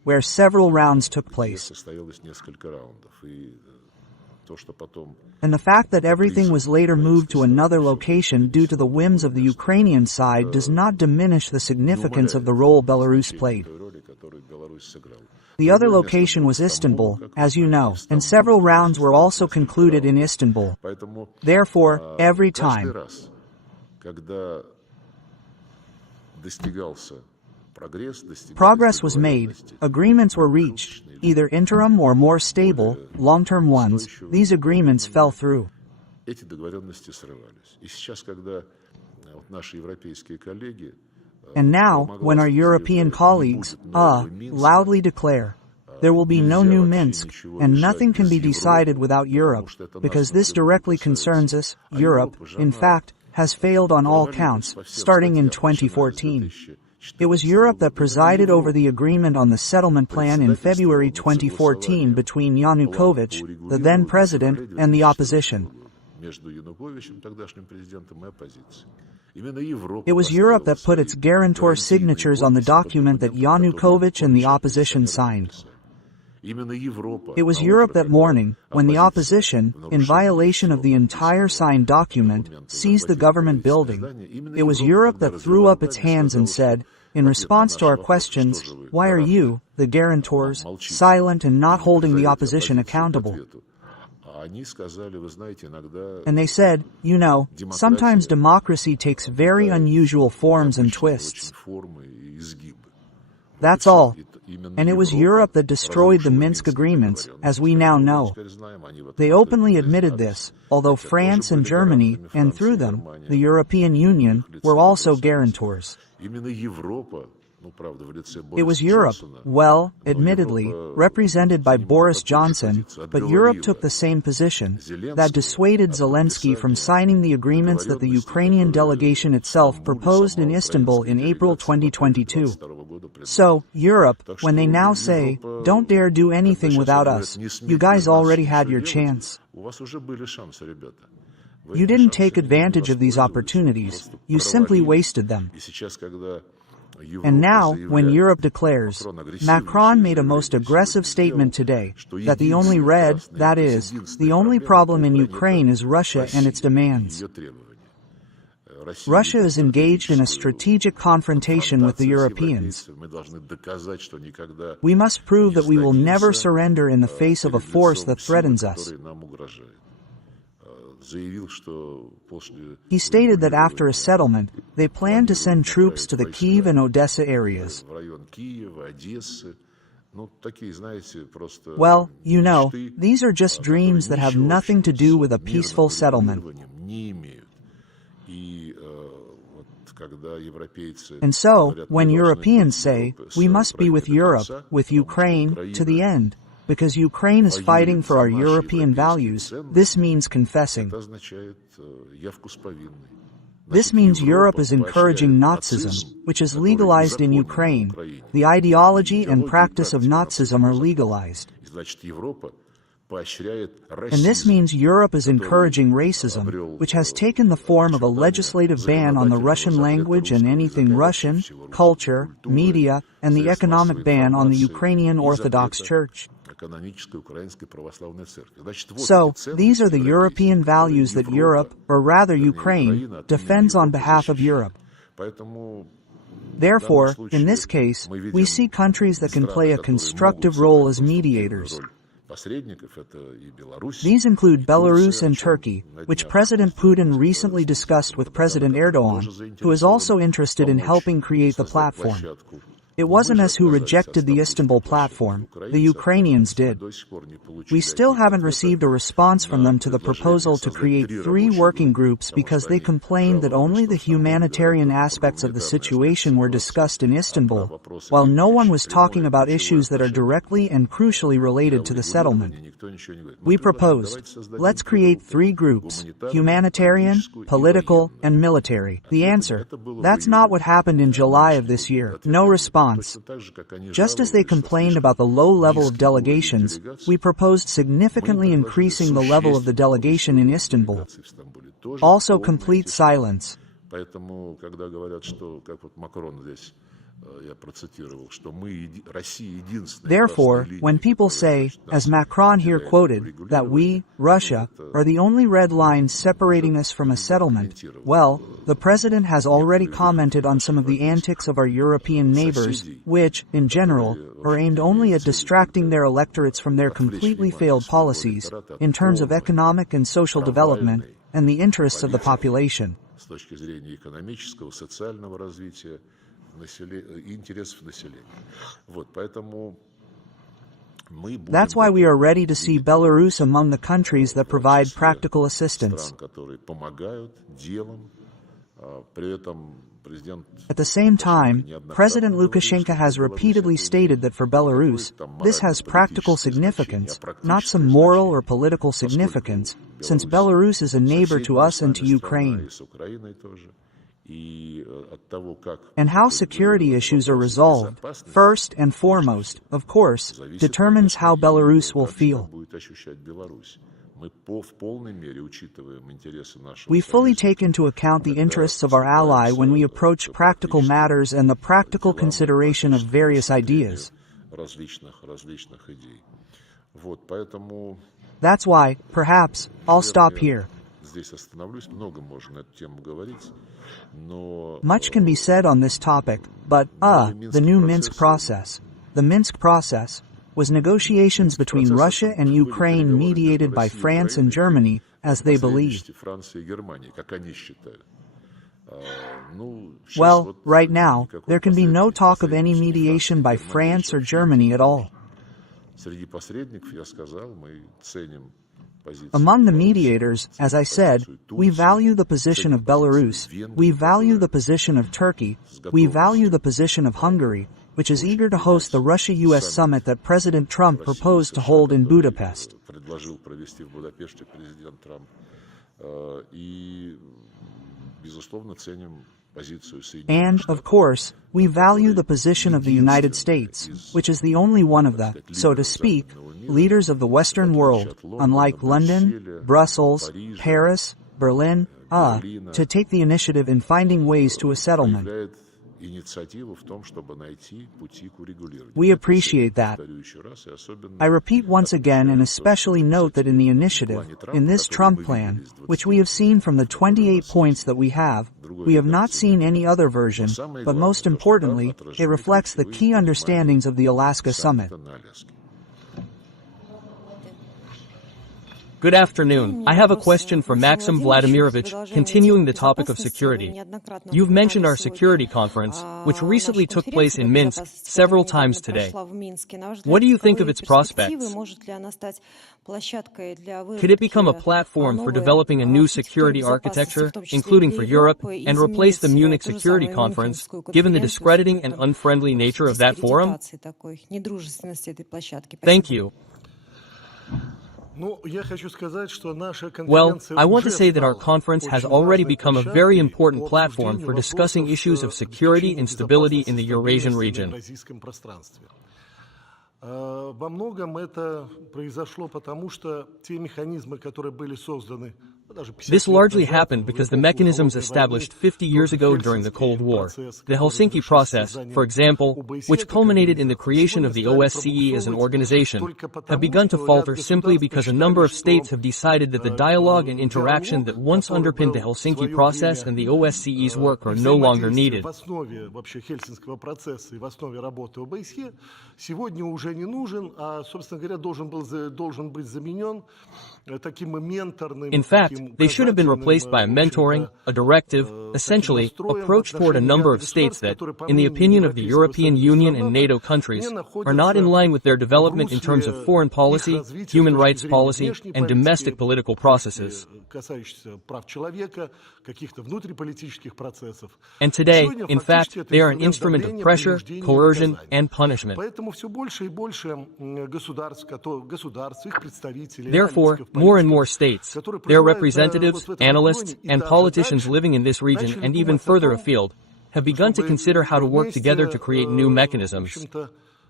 where several rounds took place. And the fact that everything was later moved to another location due to the whims of the Ukrainian side does not diminish the significance of the role Belarus played. The other location was Istanbul, as you know, and several rounds were also concluded in Istanbul. Therefore, every time progress was made, agreements were reached, either interim or more stable, long-term ones, these agreements fell through. And now, when our European colleagues, loudly declare, there will be no new Minsk, and nothing can be decided without Europe, because this directly concerns us, Europe, in fact, has failed on all counts, starting in 2014. It was Europe that presided over the agreement on the settlement plan in February 2014 between Yanukovych, the then president, and the opposition. It was Europe that put its guarantor signatures on the document that Yanukovych and the opposition signed. It was Europe that morning, when the opposition, in violation of the entire signed document, seized the government building. It was Europe that threw up its hands and said, in response to our questions, why are you, the guarantors, silent and not holding the opposition accountable? And they said, you know, sometimes democracy takes very unusual forms and twists. That's all. And it was Europe that destroyed the Minsk agreements, as we now know. They openly admitted this, although France and Germany, and through them, the European Union, were also guarantors. It was Europe, well, admittedly, represented by Boris Johnson, but Europe took the same position, that dissuaded Zelensky from signing the agreements that the Ukrainian delegation itself proposed in Istanbul in April 2022. So, Europe, when they now say, don't dare do anything without us, you guys already had your chance. You didn't take advantage of these opportunities, you simply wasted them. And now, when Europe declares, Macron made a most aggressive statement today, that the only that is, the only problem in Ukraine is Russia and its demands. Russia is engaged in a strategic confrontation with the Europeans. We must prove that we will never surrender in the face of a force that threatens us. He stated that after a settlement, they plan to send troops to the Kyiv and Odessa areas. Well, you know, these are just dreams that have nothing to do with a peaceful settlement. And so, when Europeans say, we must be with Europe, with Ukraine, to the end, because Ukraine is fighting for our European values, this means confessing. This means Europe is encouraging Nazism, which is legalized in Ukraine. The ideology and practice of Nazism are legalized. And this means Europe is encouraging racism, which has taken the form of a legislative ban on the Russian language and anything Russian, culture, media, and the economic ban on the Ukrainian Orthodox Church. So, these are the European values that Europe, or rather Ukraine, defends on behalf of Europe. Therefore, in this case, we see countries that can play a constructive role as mediators. These include Belarus and Turkey, which President Putin recently discussed with President Erdogan, who is also interested in helping create the platform. It wasn't us who rejected the Istanbul platform, the Ukrainians did. We still haven't received a response from them to the proposal to create 3 working groups because they complained that only the humanitarian aspects of the situation were discussed in Istanbul, while no one was talking about issues that are directly and crucially related to the settlement. We proposed, let's create 3 groups, humanitarian, political, and military. The answer, that's not what happened in July of this year. No response. Just as they complained about the low level of delegations, we proposed significantly increasing the level of the delegation in Istanbul. Also complete silence. Therefore, when people say, as Macron here quoted, that we, Russia, are the only red lines separating us from a settlement, well, the President has already commented on some of the antics of our European neighbors, which, in general, are aimed only at distracting their electorates from their completely failed policies, in terms of economic and social development, and the interests of the population. That's why we are ready to see Belarus among the countries that provide practical assistance. At the same time, President Lukashenko has repeatedly stated that for Belarus, this has practical significance, not some moral or political significance, since Belarus is a neighbor to us and to Ukraine. And how security issues are resolved, first and foremost, of course, determines how Belarus will feel. We fully take into account the interests of our ally when we approach practical matters and the practical consideration of various ideas. That's why, perhaps, I'll stop here. Much can be said on this topic, but, the new Minsk process. The Minsk process was negotiations between Russia and Ukraine mediated by France and Germany, as they believed. Well, right now, there can be no talk of any mediation by France or Germany at all. Among the mediators, as I said, we value the position of Belarus, we value the position of Turkey, we value the position of Hungary, which is eager to host the Russia-US summit that President Trump proposed to hold in Budapest. And, of course, we value the position of the United States, which is the only one of the, so to speak, leaders of the Western world, unlike London, Brussels, Paris, Berlin, to take the initiative in finding ways to a settlement. We appreciate that. I repeat once again and especially note that in the initiative, in this Trump plan, which we have seen from the 28 points that we have not seen any other version, but most importantly, it reflects the key understandings of the Alaska Summit. Good afternoon. I have a question for Maxim Vladimirovich, continuing the topic of security. You've mentioned our security conference, which recently took place in Minsk, several times today. What do you think of its prospects? Could it become a platform for developing a new security architecture, including for Europe, and replace the Munich Security Conference, given the discrediting and unfriendly nature of that forum? Thank you. Well, I want to say that our conference has already become a very important platform for discussing issues of security and stability in the Eurasian region. This largely happened because the mechanisms established 50 years ago during the Cold War, the Helsinki process, for example, which culminated in the creation of the OSCE as an organization, have begun to falter simply because a number of states have decided that the dialogue and interaction that once underpinned the Helsinki process and the OSCE's work are no longer needed. In fact, they should have been replaced by a mentoring, a directive, essentially, approach toward a number of states that, in the opinion of the European Union and NATO countries, are not in line with their development in terms of foreign policy, human rights policy, and domestic political processes. And today, in fact, they are an instrument of pressure, coercion, and punishment. Therefore, more and more states, their representatives, analysts, and politicians living in this region and even further afield, have begun to consider how to work together to create new mechanisms.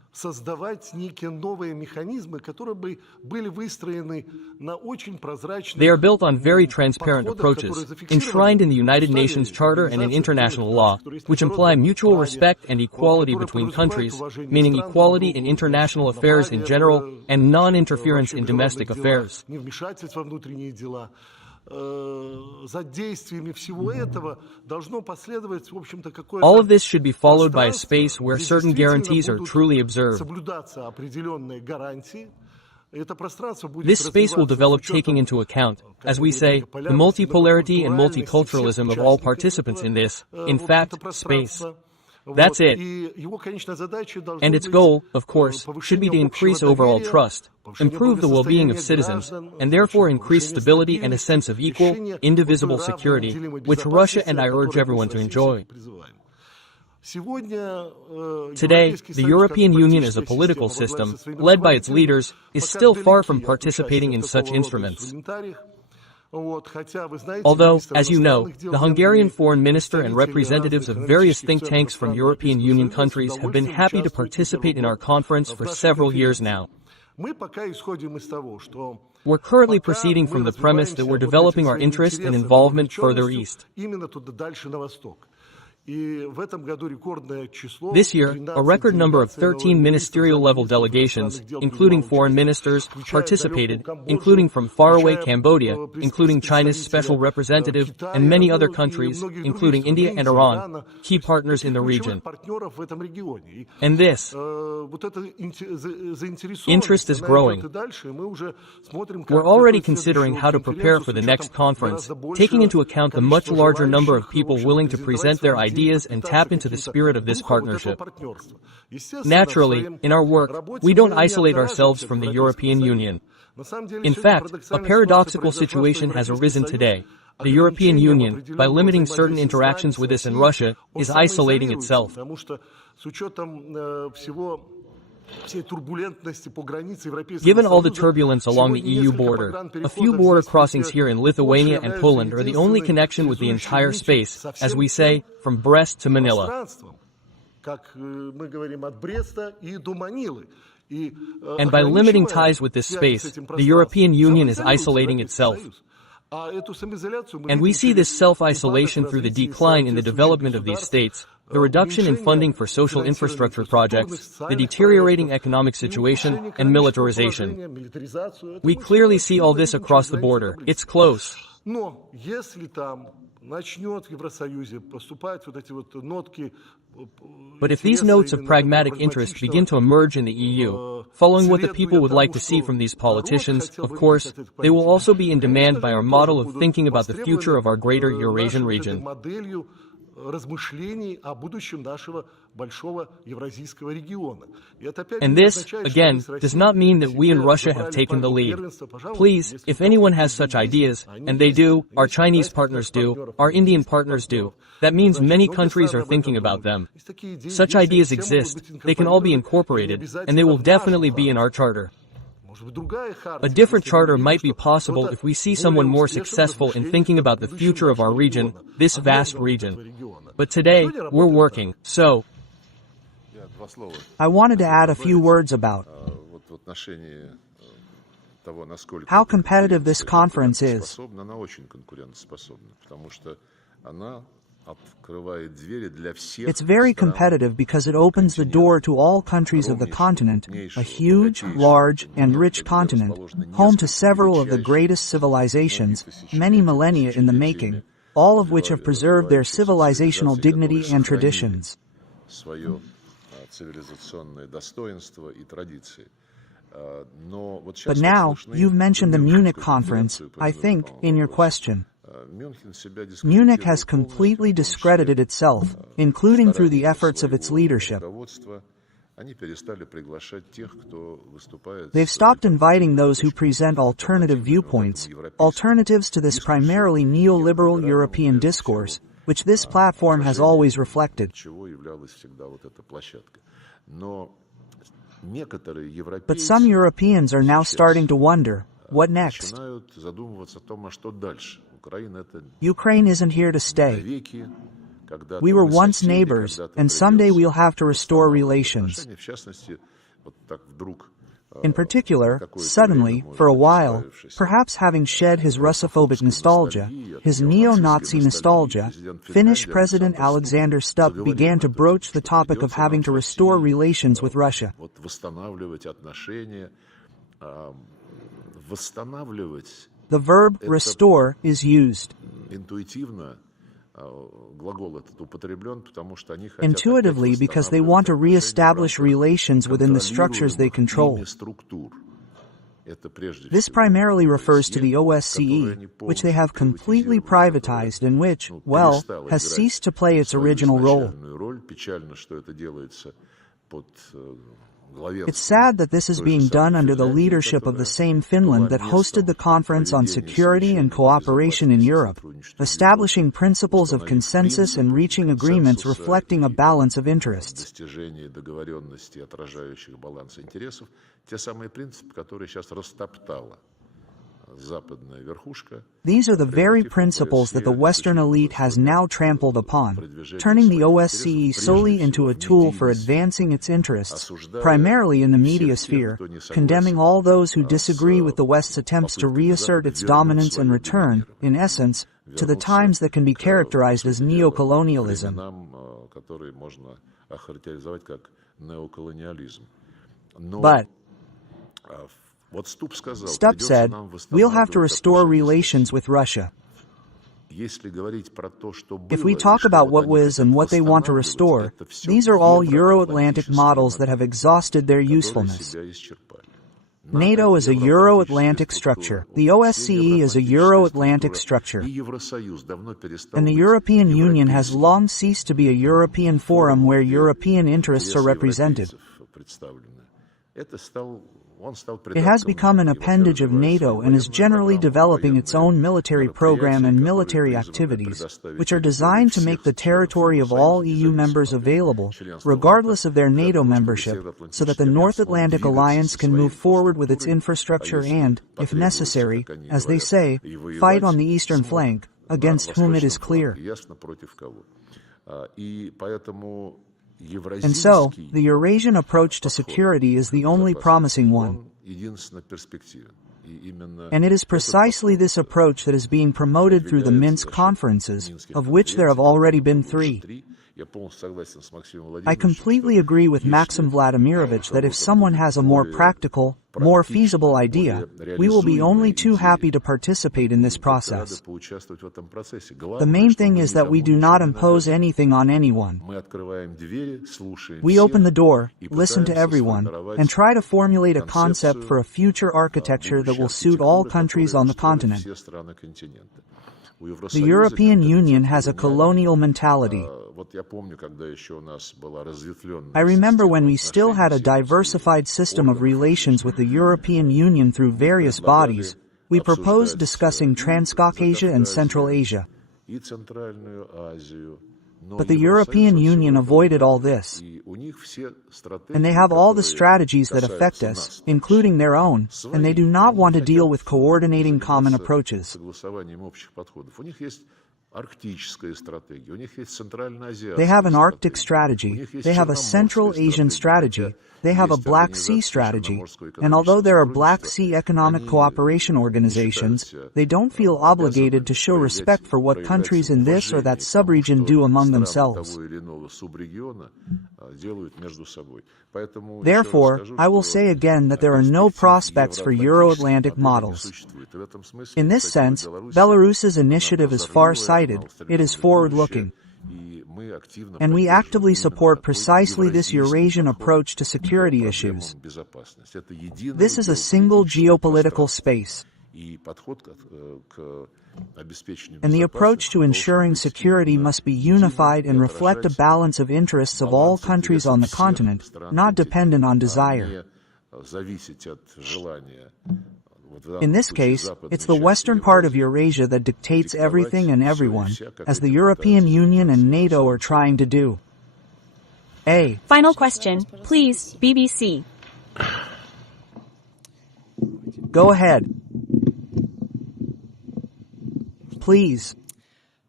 создавать некие новые механизмы, которые бы были выстроены на очень прозрачных. They are built on very transparent approaches, enshrined in the United Nations Charter and in international law, which imply mutual respect and equality between countries, meaning equality in international affairs in general and non-interference in domestic affairs. Невмешательство во внутренние дела. За действиями всего этого должно последовать, в общем-то, какое-то All of this should be followed by a space where certain guarantees are truly observed. соблюдаться определенные гарантии. This space will develop taking into account, as we say, the multipolarity and multiculturalism of all participants in this, in fact, space. That's it. And its goal, of course, should be to increase overall trust, improve the well-being of citizens, and therefore increase stability and a sense of equal, indivisible security, which Russia and I urge everyone to enjoy. Today, the European Union as a political system, led by its leaders, is still far from participating in such instruments. Although, as you know, the Hungarian foreign minister and representatives of various think tanks from European Union countries have been happy to participate in our conference for several years now. We're currently proceeding from the premise that we're developing our interest and involvement further east. This year, a record number of 13 ministerial-level delegations, including foreign ministers, participated, including from faraway Cambodia, including China's special representative, and many other countries, including India and Iran, key partners in the region. And this interest is growing. We're already considering how to prepare for the next conference, taking into account the much larger number of people willing to present their ideas and tap into the spirit of this partnership. Naturally, in our work, we don't isolate ourselves from the European Union. In fact, a paradoxical situation has arisen today. The European Union, by limiting certain interactions with us and Russia, is isolating itself. Given all the turbulence along the EU border, a few border crossings here in Lithuania and Poland are the only connection with the entire space, as we say, from Brest to Manila. And by limiting ties with this space, the European Union is isolating itself. And we see this self-isolation through the decline in the development of these states, the reduction in funding for social infrastructure projects, the deteriorating economic situation, and militarization. We clearly see all this across the border. It's close. But if these notes of pragmatic interest begin to emerge in the EU, following what the people would like to see from these politicians, of course, they will also be in demand by our model of thinking about the future of our greater Eurasian region. And this, again, does not mean that we in Russia have taken the lead. Please, if anyone has such ideas, and they do, our Chinese partners do, our Indian partners do, that means many countries are thinking about them. Such ideas exist, they can all be incorporated, and they will definitely be in our charter. A different charter might be possible if we see someone more successful in thinking about the future of our region, this vast region. But today, we're working, so I wanted to add a few words about how competitive this conference is. It's very competitive because it opens the door to all countries of the continent, a huge, large, and rich continent, home to several of the greatest civilizations, many millennia in the making, all of which have preserved their civilizational dignity and traditions. But now, you've mentioned the Munich conference, I think, in your question. Munich has completely discredited itself, including through the efforts of its leadership. They've stopped inviting those who present alternative viewpoints, alternatives to this primarily neoliberal European discourse, which this platform has always reflected. But some Europeans are now starting to wonder, what next? Ukraine isn't here to stay. We were once neighbors, and someday we'll have to restore relations. In particular, suddenly, for a while, perhaps having shed his Russophobic nostalgia, his neo-Nazi nostalgia, Finnish President Alexander Stubb began to broach the topic of having to restore relations with Russia. The verb restore is used. Intuitively, because they want to re-establish relations within the structures they control. This primarily refers to the OSCE, which they have completely privatized and which, well, has ceased to play its original role. It's sad that this is being done under the leadership of the same Finland that hosted the Conference on Security and Cooperation in Europe, establishing principles of consensus and reaching agreements reflecting a balance of interests. These are the very principles that the Western elite has now trampled upon, turning the OSCE solely into a tool for advancing its interests, primarily in the media sphere, condemning all those who disagree with the West's attempts to reassert its dominance and return, in essence, to the times that can be characterized as neocolonialism. But Stubb said, we'll have to restore relations with Russia. If we talk about what was and what they want to restore, these are all Euro-Atlantic models that have exhausted their usefulness. NATO is a Euro-Atlantic structure. The OSCE is a Euro-Atlantic structure. And the European Union has long ceased to be a European forum where European interests are represented. It has become an appendage of NATO and is generally developing its own military program and military activities, which are designed to make the territory of all EU members available, regardless of their NATO membership, so that the North Atlantic Alliance can move forward with its infrastructure and, if necessary, as they say, fight on the eastern flank, against whom it is clear. And so, the Eurasian approach to security is the only promising one. And it is precisely this approach that is being promoted through the Minsk conferences, of which there have already been 3. I completely agree with Maxim Vladimirovich that if someone has a more practical, more feasible idea, we will be only too happy to participate in this process. The main thing is that we do not impose anything on anyone. We open the door, listen to everyone, and try to formulate a concept for a future architecture that will suit all countries on the continent. The European Union has a colonial mentality. I remember when we still had a diversified system of relations with the European Union through various bodies, we proposed discussing Transcaucasia and Central Asia. But the European Union avoided all this. And they have all the strategies that affect us, including their own, and they do not want to deal with coordinating common approaches. They have an Arctic strategy, they have a Central Asian strategy, they have a Black Sea strategy, and although there are Black Sea Economic Cooperation organizations, they don't feel obligated to show respect for what countries in this or that subregion do among themselves. Therefore, I will say again that there are no prospects for Euro-Atlantic models. In this sense, Belarus's initiative is far-sighted, it is forward-looking. And we actively support precisely this Eurasian approach to security issues. This is a single geopolitical space. And the approach to ensuring security must be unified and reflect a balance of interests of all countries on the continent, not dependent on desire. In this case, it's the western part of Eurasia that dictates everything and everyone, as the European Union and NATO are trying to do. Final question, please, BBC. Go ahead. Please.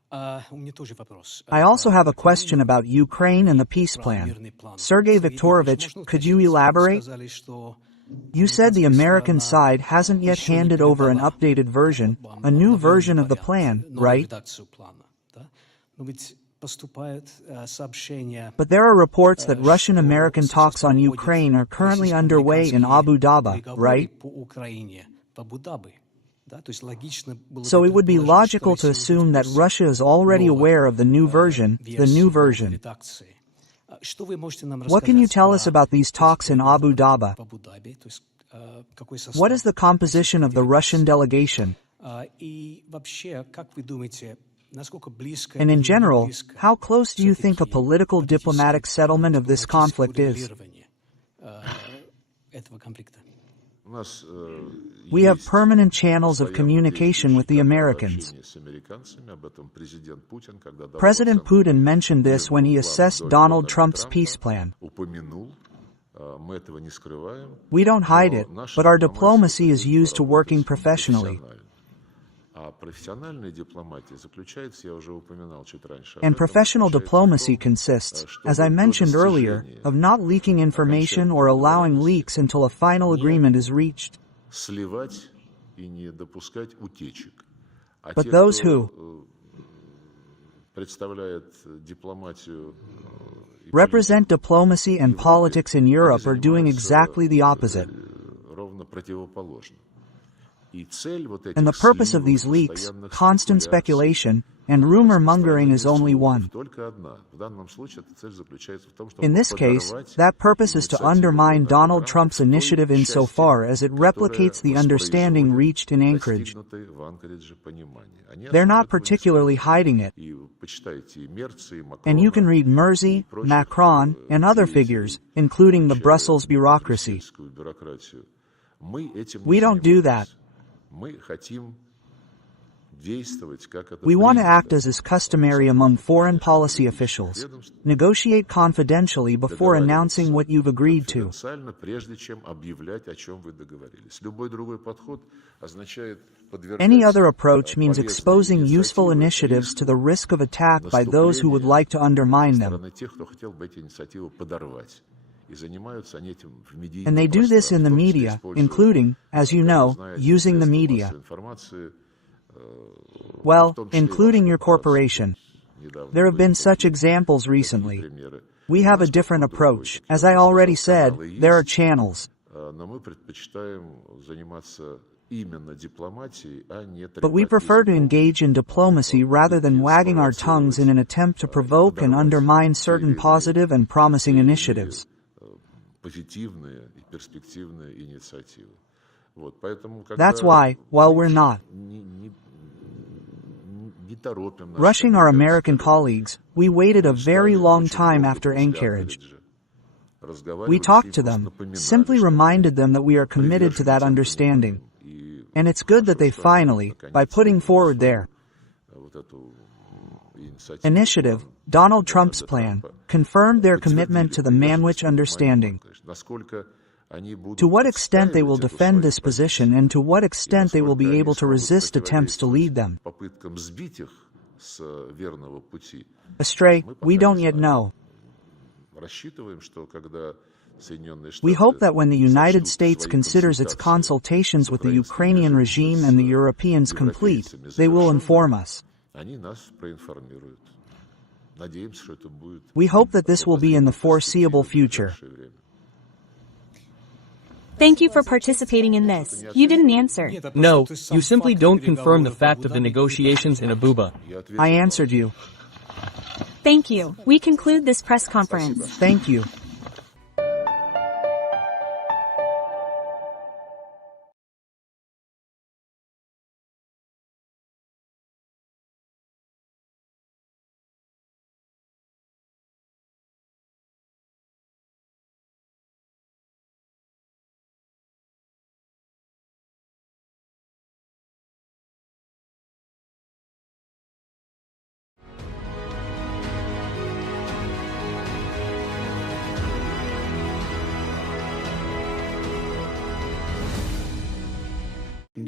I also have a question about Ukraine and the peace plan. Sergey Viktorovich, could you elaborate? You said the American side hasn't yet handed over an updated version, a new version of the plan, right? But there are reports that Russian-American talks on Ukraine are currently underway in Abu Dhabi, right? So it would be logical to assume that Russia is already aware of the new version, What can you tell us about these talks in Abu Dhabi? What is the composition of the Russian delegation? And in general, how close do you think a political diplomatic settlement of this conflict is? We have permanent channels of communication with the Americans. President Putin mentioned this when he assessed Donald Trump's peace plan. We don't hide it, but our diplomacy is used to working professionally. And professional diplomacy consists, as I mentioned earlier, of not leaking information or allowing leaks until a final agreement is reached. But those who represent diplomacy and politics in Europe are doing exactly the opposite. And the purpose of these leaks, constant speculation, and rumor-mongering is only one. In this case, that purpose is to undermine Donald Trump's initiative insofar as it replicates the understanding reached in Anchorage. They're not particularly hiding it. And you can read Merzy, Macron, and other figures, including the Brussels bureaucracy. We don't do that. We want to act as is customary among foreign policy officials. Negotiate confidentially before announcing what you've agreed to. Any other approach means exposing useful initiatives to the risk of attack by those who would like to undermine them. And they do this in the media, including, as you know, using the media. Well, including your corporation. There have been such examples recently. We have a different approach. As I already said, there are channels. But we prefer to engage in diplomacy rather than wagging our tongues in an attempt to provoke and undermine certain positive and promising initiatives. That's why, while we're not rushing our American colleagues, we waited a very long time after Anchorage. We talked to them, simply reminded them that we are committed to that understanding. And it's good that they finally, by putting forward their initiative, Donald Trump's plan, confirmed their commitment to the Manwich Understanding. To what extent they will defend this position and to what extent they will be able to resist attempts to lead them astray, we don't yet know. We hope that when the United States considers its consultations with the Ukrainian regime and the Europeans complete, they will inform us. We hope that this will be in the foreseeable future. Thank you for participating in this. You didn't answer. No, you simply don't confirm the fact of the negotiations in Abuja. I answered you. Thank you. We conclude this press conference. Thank you.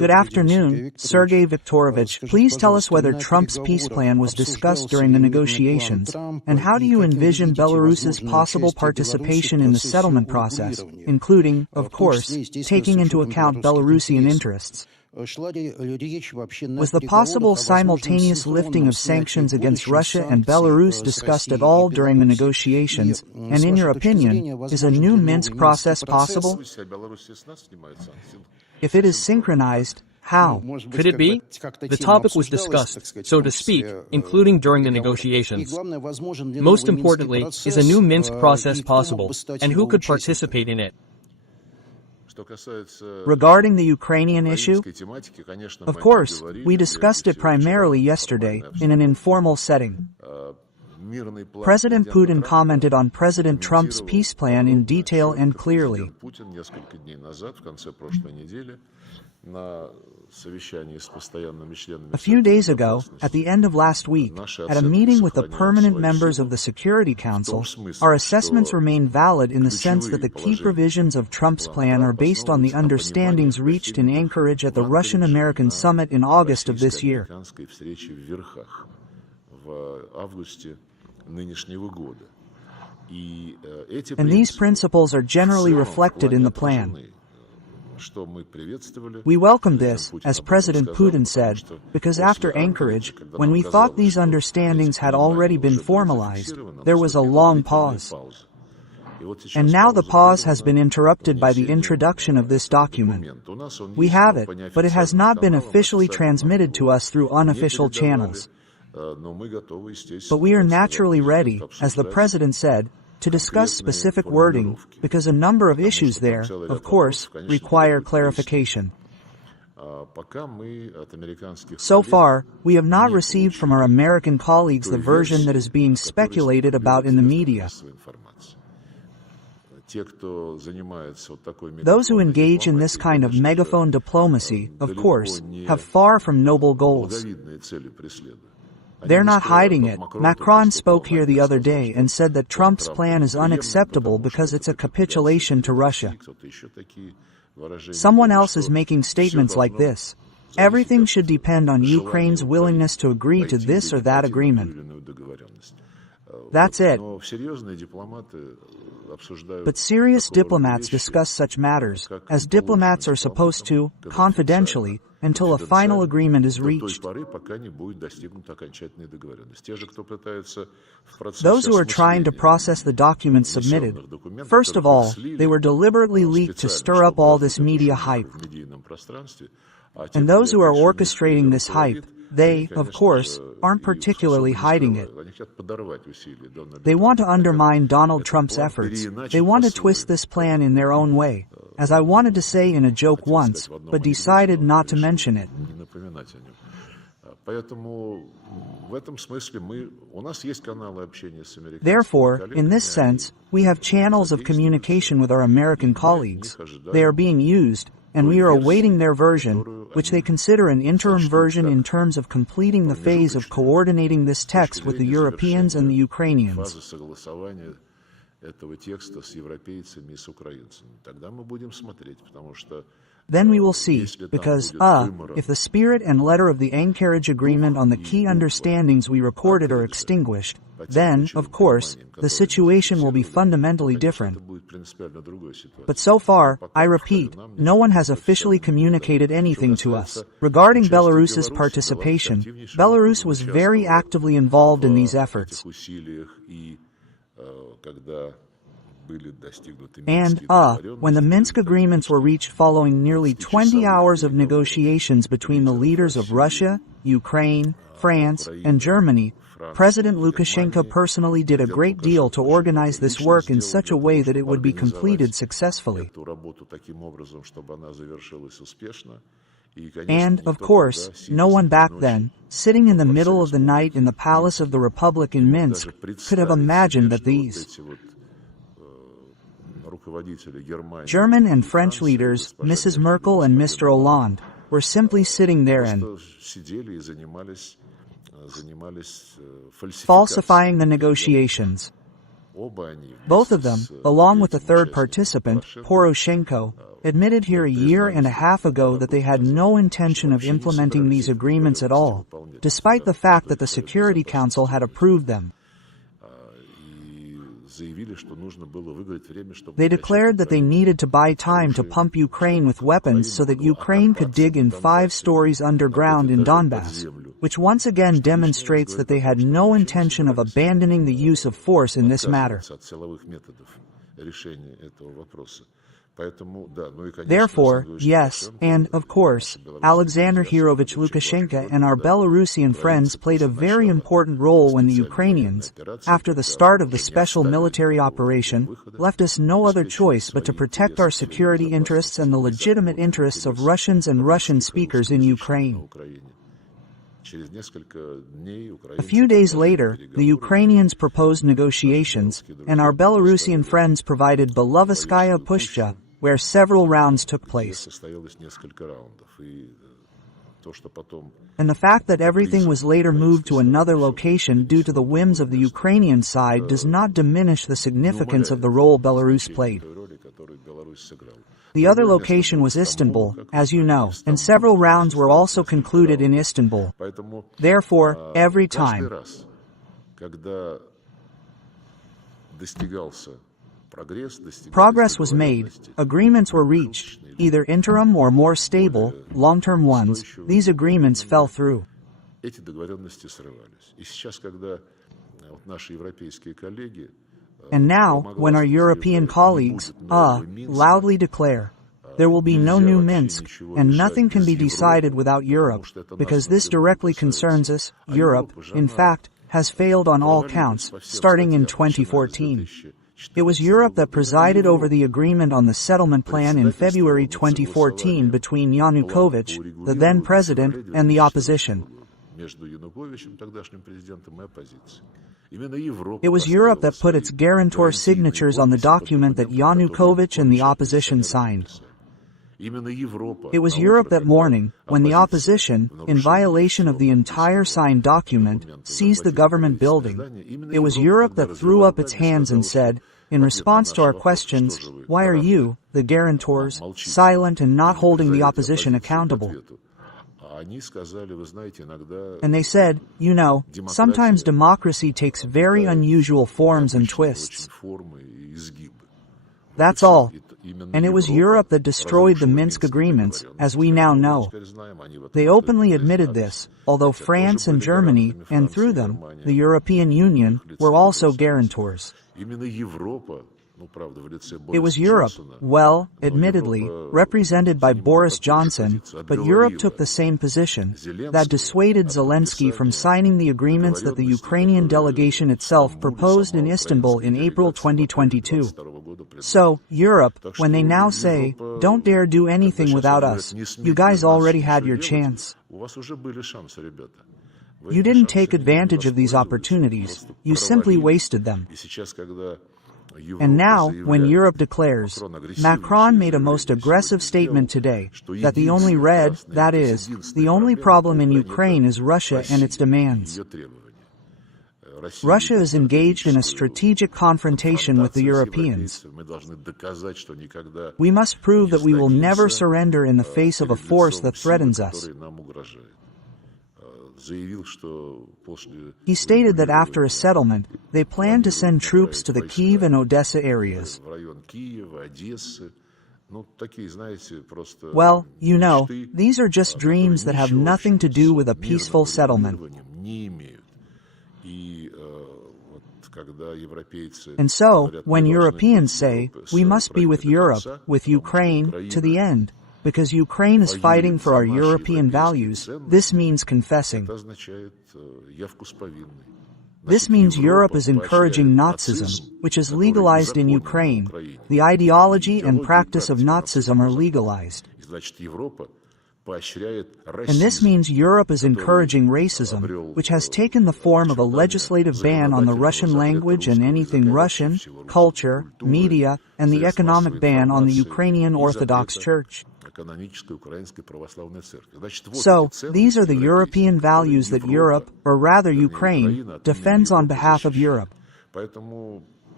Good afternoon, Sergey Viktorovich. Please tell us whether Trump's peace plan was discussed during the negotiations, and how do you envision Belarus's possible participation in the settlement process, including, of course, taking into account Belarusian interests? Was the possible simultaneous lifting of sanctions against Russia and Belarus discussed at all during the negotiations, and in your opinion, is a new Minsk process possible? If it is synchronized, how? Could it be? The topic was discussed, so to speak, including during the negotiations. Most importantly, is a new Minsk process possible, and who could participate in it? Regarding the Ukrainian issue, of course, we discussed it primarily yesterday, in an informal setting. President Putin commented on President Trump's peace plan in detail and clearly. A few days ago, at the end of last week, at a meeting with the permanent members of the Security Council, our assessments remain valid in the sense that the key provisions of Trump's plan are based on the understandings reached in Anchorage at the Russian-American summit in August of this year. And these principles are generally reflected in the plan. We welcome this, as President Putin said, because after Anchorage, when we thought these understandings had already been formalized, there was a long pause. And now the pause has been interrupted by the introduction of this document. We have it, but it has not been officially transmitted to us through unofficial channels. But we are naturally ready, as the President said, to discuss specific wording, because a number of issues there, of course, require clarification. So far, we have not received from our American colleagues the version that is being speculated about in the media. Those who engage in this kind of megaphone diplomacy, of course, have far from noble goals. They're not hiding it. Macron spoke here the other day and said that Trump's plan is unacceptable because it's a capitulation to Russia. Someone else is making statements like this. Everything should depend on Ukraine's willingness to agree to this or that agreement. That's it. But serious diplomats discuss such matters, as diplomats are supposed to, confidentially, until a final agreement is reached. Those who are trying to process the documents submitted, first of all, they were deliberately leaked to stir up all this media hype. And those who are orchestrating this hype, they, of course, aren't particularly hiding it. They want to undermine Donald Trump's efforts. They want to twist this plan in their own way, as I wanted to say in a joke once, but decided not to mention it. Therefore, in this sense, we have channels of communication with our American colleagues. They are being used, and we are awaiting their version, which they consider an interim version in terms of completing the phase of coordinating this text with the Europeans and the Ukrainians. Then we will see, because, if the spirit and letter of the Anchorage Agreement on the key understandings we recorded are extinguished, then, of course, the situation will be fundamentally different. But so far, I repeat, no one has officially communicated anything to us. Regarding Belarus's participation, Belarus was very actively involved in these efforts. And, when the Minsk agreements were reached following nearly 20 hours of negotiations between the leaders of Russia, Ukraine, France, and Germany, President Lukashenko personally did a great deal to organize this work in such a way that it would be completed successfully. And, of course, no one back then, sitting in the middle of the night in the Palace of the Republic in Minsk, could have imagined that these German and French leaders, Mrs. Merkel and Mr. Hollande, were simply sitting there and falsifying the negotiations. Both of them, along with the third participant, Poroshenko, admitted here a year and a half ago that they had no intention of implementing these agreements at all, despite the fact that the Security Council had approved them. They declared that they needed to buy time to pump Ukraine with weapons so that Ukraine could dig in 5 stories underground in Donbass, which once again demonstrates that they had no intention of abandoning the use of force in this matter. Therefore, yes, and, of course, Alexander Hirovich Lukashenko and our Belarusian friends played a very important role when the Ukrainians, after the start of the special military operation, left us no other choice but to protect our security interests and the legitimate interests of Russians and Russian speakers in Ukraine. A few days later, the Ukrainians proposed negotiations, and our Belarusian friends provided Belovetskaya Pushcha, where several rounds took place. And the fact that everything was later moved to another location due to the whims of the Ukrainian side does not diminish the significance of the role Belarus played. The other location was Istanbul, as you know, and several rounds were also concluded in Istanbul. Therefore, every time progress was made, agreements were reached, either interim or more stable, long-term ones, these agreements fell through. And now, when our European colleagues, loudly declare, there will be no new Minsk, and nothing can be decided without Europe, because this directly concerns us, Europe, in fact, has failed on all counts, starting in 2014. It was Europe that presided over the agreement on the settlement plan in February 2014 between Yanukovych, the then president, and the opposition. It was Europe that put its guarantor signatures on the document that Yanukovych and the opposition signed. It was Europe that morning, when the opposition, in violation of the entire signed document, seized the government building. It was Europe that threw up its hands and said, in response to our questions, why are you, the guarantors, silent and not holding the opposition accountable? And they said, you know, sometimes democracy takes very unusual forms and twists. That's all. And it was Europe that destroyed the Minsk agreements, as we now know. They openly admitted this, although France and Germany, and through them, the European Union, were also guarantors. It was Europe, well, admittedly, represented by Boris Johnson, but Europe took the same position, that dissuaded Zelensky from signing the agreements that the Ukrainian delegation itself proposed in Istanbul in April 2022. So, Europe, when they now say, don't dare do anything without us, you guys already had your chance. You didn't take advantage of these opportunities, you simply wasted them. And now, when Europe declares, Macron made a most aggressive statement today, that the only that is, the only problem in Ukraine is Russia and its demands. Russia is engaged in a strategic confrontation with the Europeans. We must prove that we will never surrender in the face of a force that threatens us. He stated that after a settlement, they plan to send troops to the Kyiv and Odessa areas. Well, you know, these are just dreams that have nothing to do with a peaceful settlement. And so, when Europeans say, we must be with Europe, with Ukraine, to the end, because Ukraine is fighting for our European values, this means confessing. This means Europe is encouraging Nazism, which is legalized in Ukraine. The ideology and practice of Nazism are legalized. And this means Europe is encouraging racism, which has taken the form of a legislative ban on the Russian language and anything Russian, culture, media, and the economic ban on the Ukrainian Orthodox Church. So, these are the European values that Europe, or rather Ukraine, defends on behalf of Europe.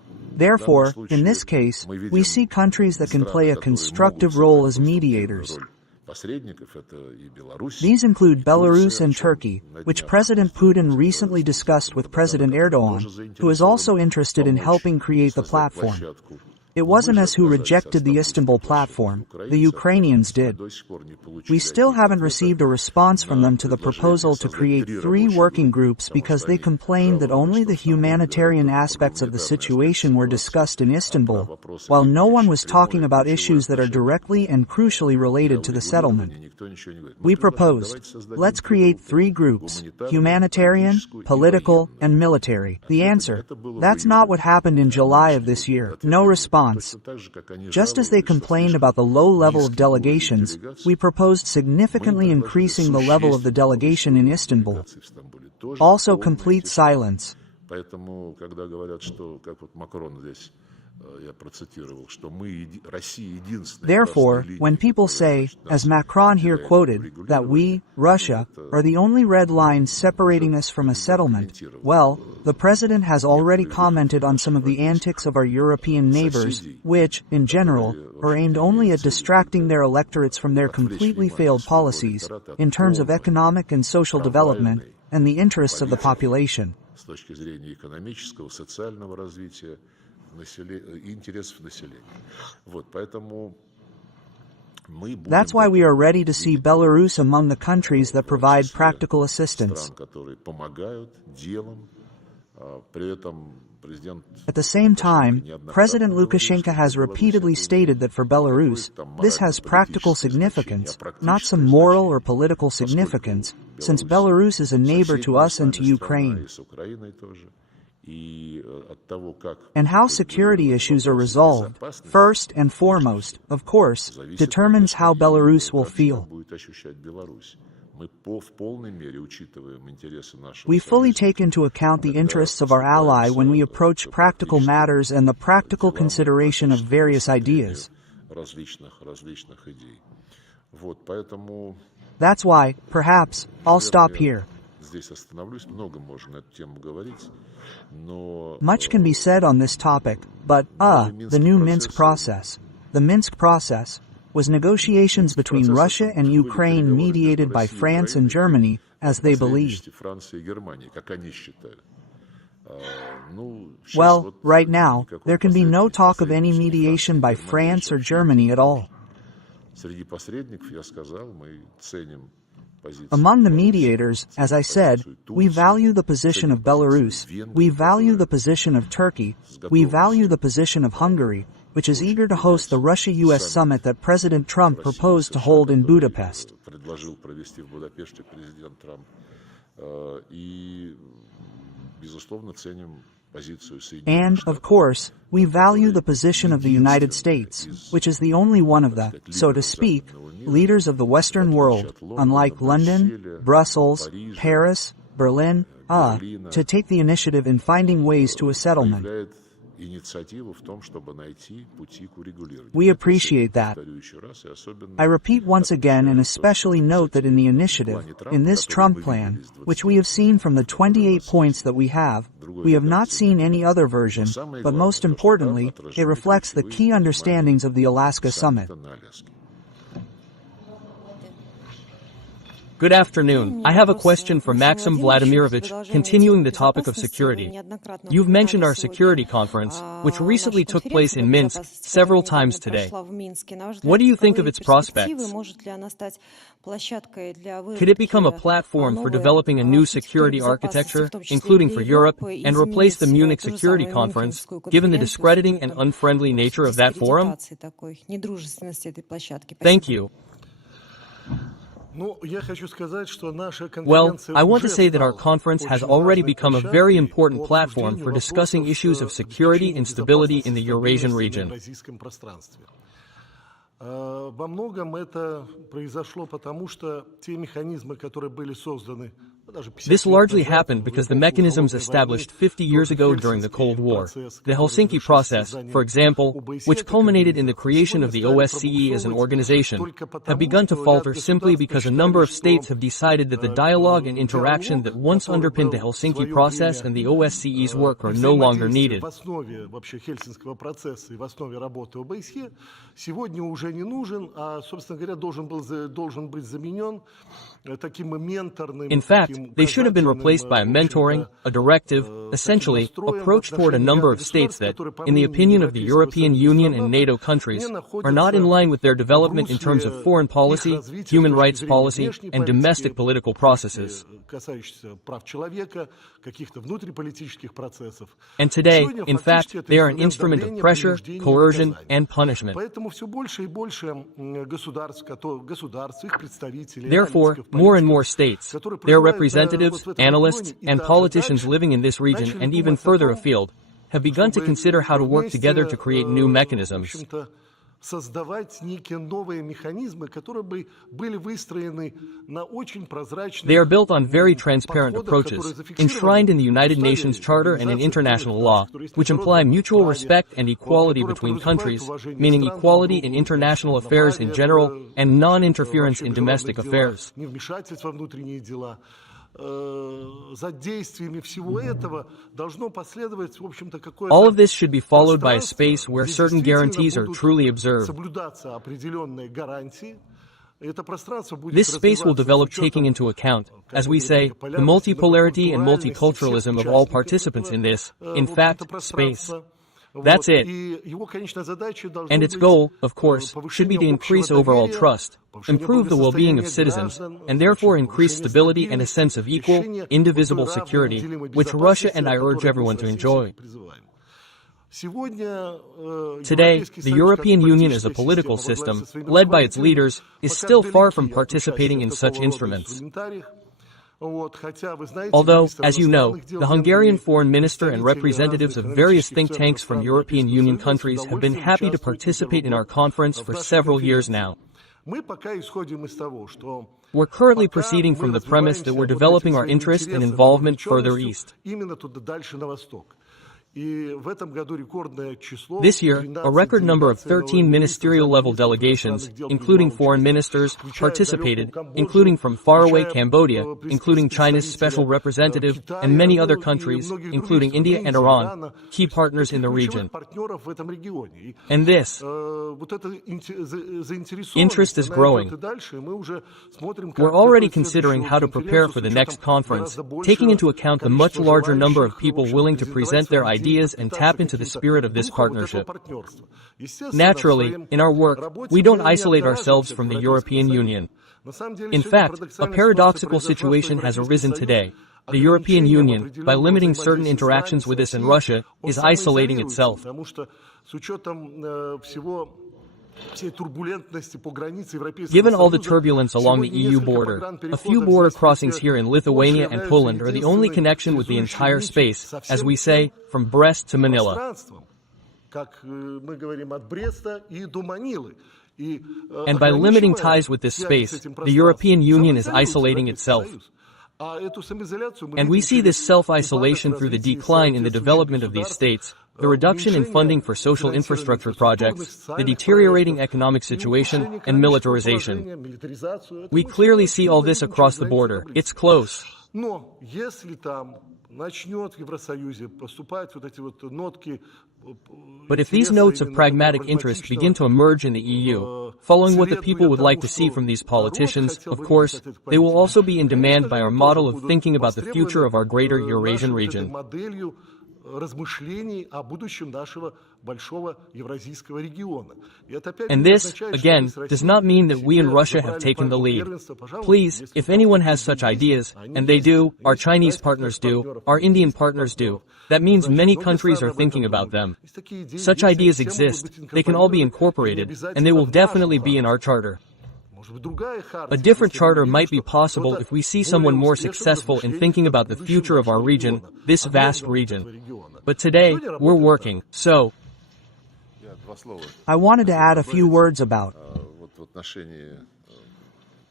Therefore, in this case, we see countries that can play a constructive role as mediators. These include Belarus and Turkey, which President Putin recently discussed with President Erdogan, who is also interested in helping create the platform. It wasn't us who rejected the Istanbul platform, the Ukrainians did. We still haven't received a response from them to the proposal to create 3 working groups because they complained that only the humanitarian aspects of the situation were discussed in Istanbul, while no one was talking about issues that are directly and crucially related to the settlement. We proposed, let's create 3 groups, humanitarian, political, and military. The answer, that's not what happened in July of this year. No response. Just as they complained about the low level of delegations, we proposed significantly increasing the level of the delegation in Istanbul. Also complete silence. Therefore, when people say, as Macron here quoted, that we, Russia, are the only red line separating us from a settlement, well, the president has already commented on some of the antics of our European neighbors, which, in general, are aimed only at distracting their electorates from their completely failed policies, in terms of economic and social development, and the interests of the population. That's why we are ready to see Belarus among the countries that provide practical assistance. At the same time, President Lukashenko has repeatedly stated that for Belarus, this has practical significance, not some moral or political significance, since Belarus is a neighbor to us and to Ukraine. And how security issues are resolved, first and foremost, of course, determines how Belarus will feel. We fully take into account the interests of our ally when we approach practical matters and the practical consideration of various ideas. That's why, perhaps, I'll stop here. Much can be said on this topic, but, the new Minsk process. The Minsk process was negotiations between Russia and Ukraine mediated by France and Germany, as they believe. Well, right now, there can be no talk of any mediation by France or Germany at all. Among the mediators, as I said, we value the position of Belarus, we value the position of Turkey, we value the position of Hungary, which is eager to host the Russia-US summit that President Trump proposed to hold in Budapest. And, of course, we value the position of the United States, which is the only one of the, so to speak, leaders of the Western world, unlike London, Brussels, Paris, Berlin, to take the initiative in finding ways to a settlement. We appreciate that. I repeat once again and especially note that in the initiative, in this Trump plan, which we have seen from the 28 points that we have not seen any other version, but most importantly, it reflects the key understandings of the Alaska Summit. Good afternoon. I have a question for Maxim Vladimirovich, continuing the topic of security. You've mentioned our security conference, which recently took place in Minsk, several times today. What do you think of its prospects? Could it become a platform for developing a new security architecture, including for Europe, and replace the Munich Security Conference, given the discrediting and unfriendly nature of that forum? Thank you. Well, I want to say that our conference has already become a very important platform for discussing issues of security and stability in the Eurasian region. Во многом это произошло потому, что те механизмы, которые были созданы This largely happened because the mechanisms established 50 years ago during the Cold War, the Helsinki process, for example, which culminated in the creation of the OSCE as an organization, have begun to falter simply because a number of states have decided that the dialogue and interaction that once underpinned the Helsinki process and the OSCE's work are no longer needed. Сегодня уже не нужен, а, собственно говоря, должен быть заменен таким менторным. In fact, they should have been replaced by a mentoring, a directive, essentially, approach toward a number of states that, in the opinion of the European Union and NATO countries, are not in line with their development in terms of foreign policy, human rights policy, and domestic political processes. And today, in fact, they are an instrument of pressure, coercion, and punishment. Therefore, more and more states, their representatives, analysts, and politicians living in this region and even further afield, have begun to consider how to work together to create new mechanisms. They are built on very transparent approaches, enshrined in the United Nations Charter and in international law, which imply mutual respect and equality between countries, meaning equality in international affairs in general and non-interference in domestic affairs. All of this should be followed by a space where certain guarantees are truly observed. This space will develop taking into account, as we say, the multipolarity and multiculturalism of all participants in this, in fact, space. That's it. And its goal, of course, should be to increase overall trust, improve the well-being of citizens, and therefore increase stability and a sense of equal, indivisible security, which Russia and I urge everyone to enjoy. Today, the European Union as a political system, led by its leaders, is still far from participating in such instruments. Although, as you know, the Hungarian foreign minister and representatives of various think tanks from European Union countries have been happy to participate in our conference for several years now. We're currently proceeding from the premise that we're developing our interest and involvement further east. This year, a record number of 13 ministerial-level delegations, including foreign ministers, participated, including from faraway Cambodia, including China's special representative, and many other countries, including India and Iran, key partners in the region. And this interest is growing. We're already considering how to prepare for the next conference, taking into account the much larger number of people willing to present their ideas and tap into the spirit of this partnership. Naturally, in our work, we don't isolate ourselves from the European Union. In fact, a paradoxical situation has arisen today. The European Union, by limiting certain interactions with us in Russia, is isolating itself. Given all the turbulence along the EU border, a few border crossings here in Lithuania and Poland are the only connection with the entire space, as we say, from Brest to Manila. And by limiting ties with this space, the European Union is isolating itself. And we see this self-isolation through the decline in the development of these states, the reduction in funding for social infrastructure projects, the deteriorating economic situation, and militarization. We clearly see all this across the border. It's close. But if these notes of pragmatic interest begin to emerge in the EU, following what the people would like to see from these politicians, of course, they will also be in demand by our model of thinking about the future of our greater Eurasian region. And this, again, does not mean that we in Russia have taken the lead. Please, if anyone has such ideas, and they do, our Chinese partners do, our Indian partners do, that means many countries are thinking about them. Such ideas exist, they can all be incorporated, and they will definitely be in our charter. A different charter might be possible if we see someone more successful in thinking about the future of our region, this vast region. But today, we're working, so I wanted to add a few words about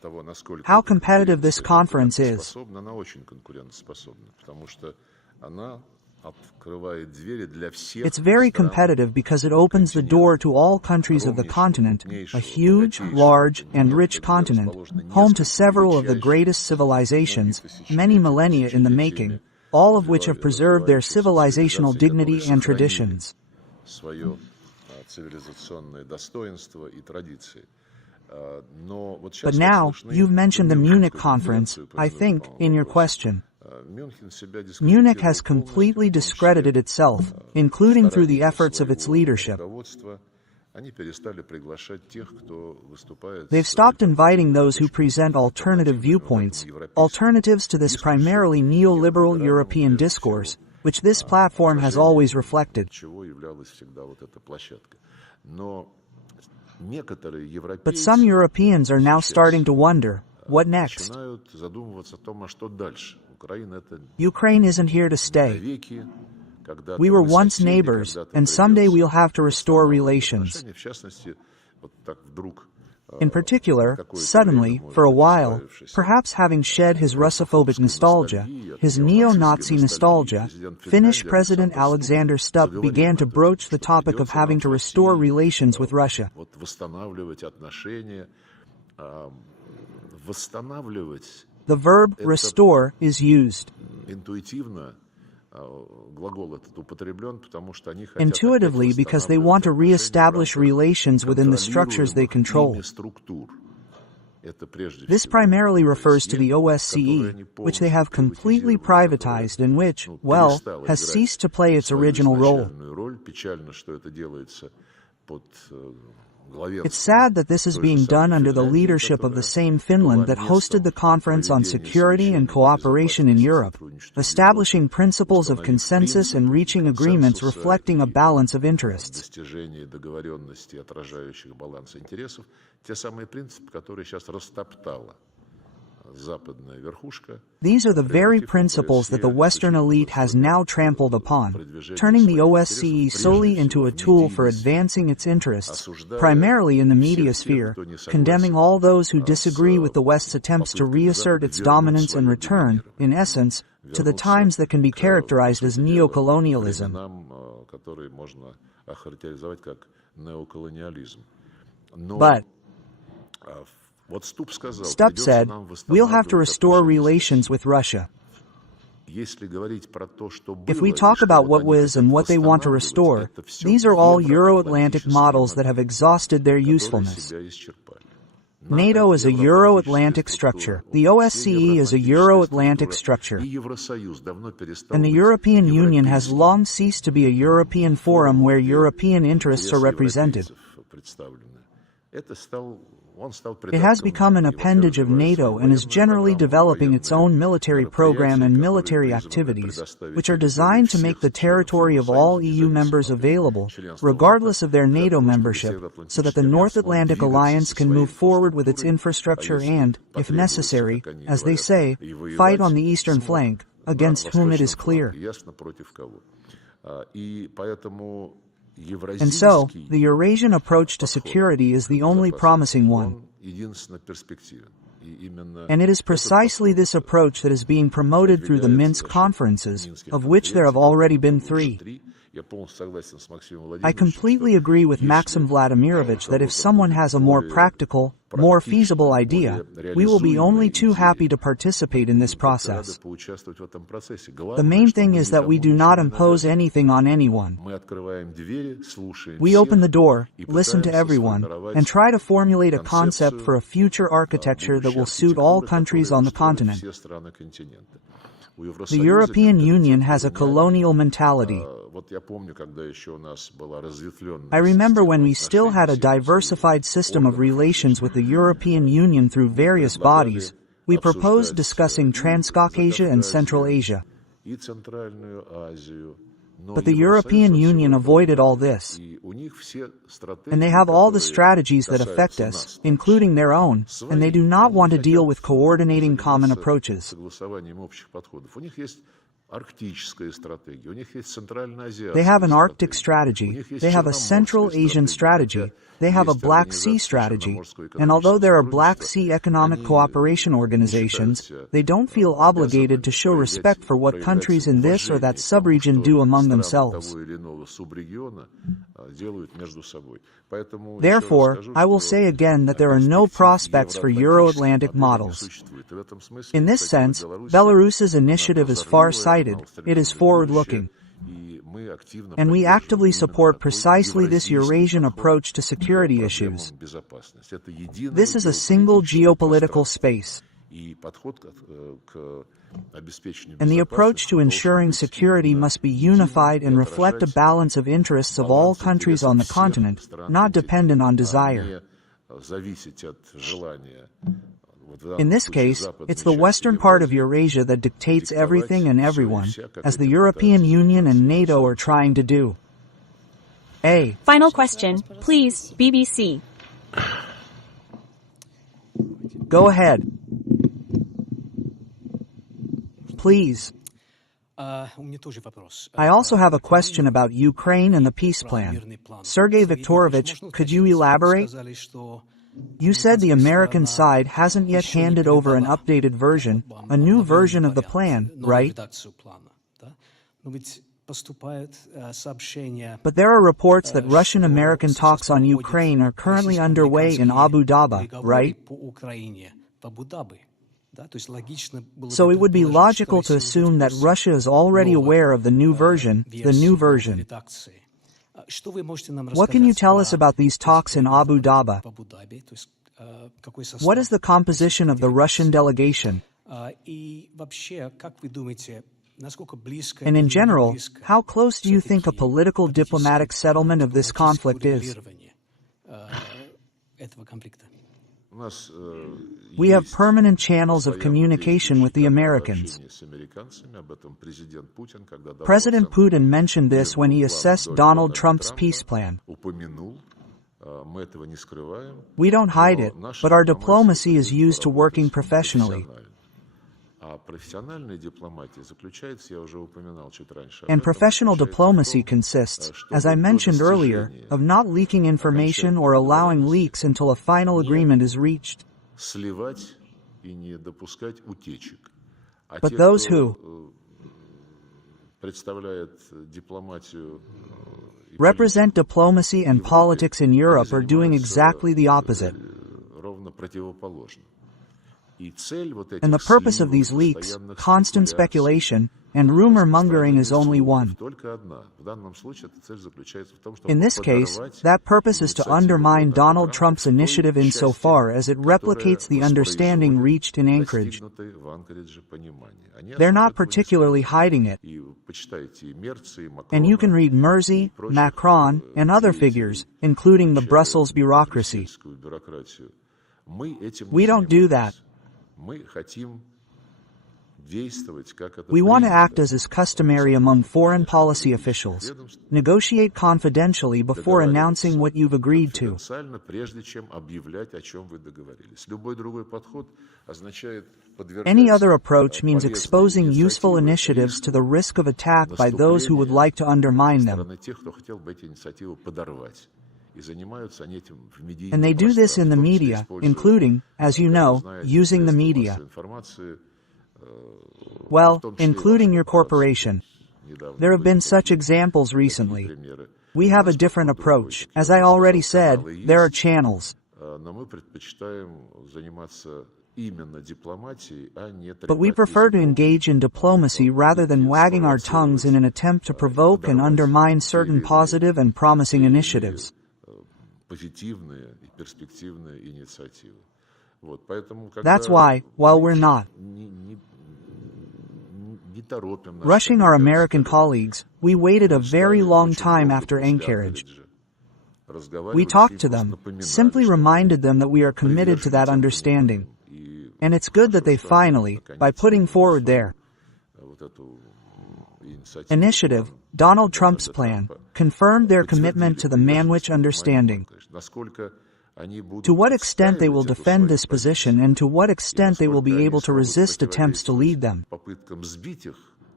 how competitive this conference is. It's very competitive because it opens the door to all countries of the continent, a huge, large, and rich continent, home to several of the greatest civilizations, many millennia in the making, all of which have preserved their civilizational dignity and traditions. But now, you've mentioned the Munich conference, I think, in your question. Munich has completely discredited itself, including through the efforts of its leadership. They've stopped inviting those who present alternative viewpoints, alternatives to this primarily neoliberal European discourse, which this platform has always reflected. But some Europeans are now starting to wonder, what next? Ukraine isn't here to stay. We were once neighbors, and someday we'll have to restore relations. In particular, suddenly, for a while, perhaps having shed his Russophobic nostalgia, his neo-Nazi nostalgia, Finnish President Alexander Stubb began to broach the topic of having to restore relations with Russia. The verb restore is used. Intuitively, because they want to re-establish relations within the structures they control. This primarily refers to the OSCE, which they have completely privatized and which, well, has ceased to play its original role. It's sad that this is being done under the leadership of the same Finland that hosted the Conference on Security and Cooperation in Europe, establishing principles of consensus and reaching agreements reflecting a balance of interests. These are the very principles that the Western elite has now trampled upon, turning the OSCE solely into a tool for advancing its interests, primarily in the media sphere, condemning all those who disagree with the West's attempts to reassert its dominance and return, in essence, to the times that can be characterized as neocolonialism. But Stubb said, we'll have to restore relations with Russia. If we talk about what was and what they want to restore, these are all Euro-Atlantic models that have exhausted their usefulness. NATO is a Euro-Atlantic structure. The OSCE is a Euro-Atlantic structure. And the European Union has long ceased to be a European forum where European interests are represented. It has become an appendage of NATO and is generally developing its own military program and military activities, which are designed to make the territory of all EU members available, regardless of their NATO membership, so that the North Atlantic Alliance can move forward with its infrastructure and, if necessary, as they say, fight on the eastern flank, against whom it is clear. And so, the Eurasian approach to security is the only promising one. And it is precisely this approach that is being promoted through the Minsk conferences, of which there have already been 3. I completely agree with Maxim Vladimirovich that if someone has a more practical, more feasible idea, we will be only too happy to participate in this process. The main thing is that we do not impose anything on anyone. We open the door, listen to everyone, and try to formulate a concept for a future architecture that will suit all countries on the continent. The European Union has a colonial mentality. I remember when we still had a diversified system of relations with the European Union through various bodies, we proposed discussing Transcaucasia and Central Asia. But the European Union avoided all this. And they have all the strategies that affect us, including their own, and they do not want to deal with coordinating common approaches. They have an Arctic strategy, they have a Central Asian strategy, they have a Black Sea strategy, and although there are Black Sea Economic Cooperation Organizations, they don't feel obligated to show respect for what countries in this or that subregion do among themselves. Therefore, I will say again that there are no prospects for Euro-Atlantic models. In this sense, Belarus's initiative is far-sighted, it is forward-looking. And we actively support precisely this Eurasian approach to security issues. This is a single geopolitical space. And the approach to ensuring security must be unified and reflect a balance of interests of all countries on the continent, not dependent on desire. In this case, it's the western part of Eurasia that dictates everything and everyone, as the European Union and NATO are trying to do. Final question, please, BBC. Go ahead. Please. I also have a question about Ukraine and the peace plan. Sergey Viktorovich, could you elaborate? You said the American side hasn't yet handed over an updated version, a new version of the plan, right? But there are reports that Russian-American talks on Ukraine are currently underway in Abu Dhabi, right? So it would be logical to assume that Russia is already aware of the new version, What can you tell us about these talks in Abu Dhabi? What is the composition of the Russian delegation? And in general, how close do you think a political diplomatic settlement of this conflict is? We have permanent channels of communication with the Americans. President Putin mentioned this when he assessed Donald Trump's peace plan. We don't hide it, but our diplomacy is used to working professionally. And professional diplomacy consists, as I mentioned earlier, of not leaking information or allowing leaks until a final agreement is reached. But those who represent diplomacy and politics in Europe are doing exactly the opposite. And the purpose of these leaks, constant speculation, and rumor-mongering is only one. In this case, that purpose is to undermine Donald Trump's initiative insofar as it replicates the understanding reached in Anchorage. They're not particularly hiding it. And you can read Merzy, Macron, and other figures, including the Brussels bureaucracy. We don't do that. We want to act as is customary among foreign policy officials. Negotiate confidentially before announcing what you've agreed to. Any other approach means exposing useful initiatives to the risk of attack by those who would like to undermine them. And they do this in the media, including, as you know, using the media. Well, including your corporation. There have been such examples recently. We have a different approach. As I already said, there are channels. But we prefer to engage in diplomacy rather than wagging our tongues in an attempt to provoke and undermine certain positive and promising initiatives. That's why, while we're not rushing our American colleagues, we waited a very long time after Anchorage. We talked to them, simply reminded them that we are committed to that understanding. And it's good that they finally, by putting forward their initiative, Donald Trump's plan, confirmed their commitment to the Manwich understanding. To what extent they will defend this position and to what extent they will be able to resist attempts to lead them.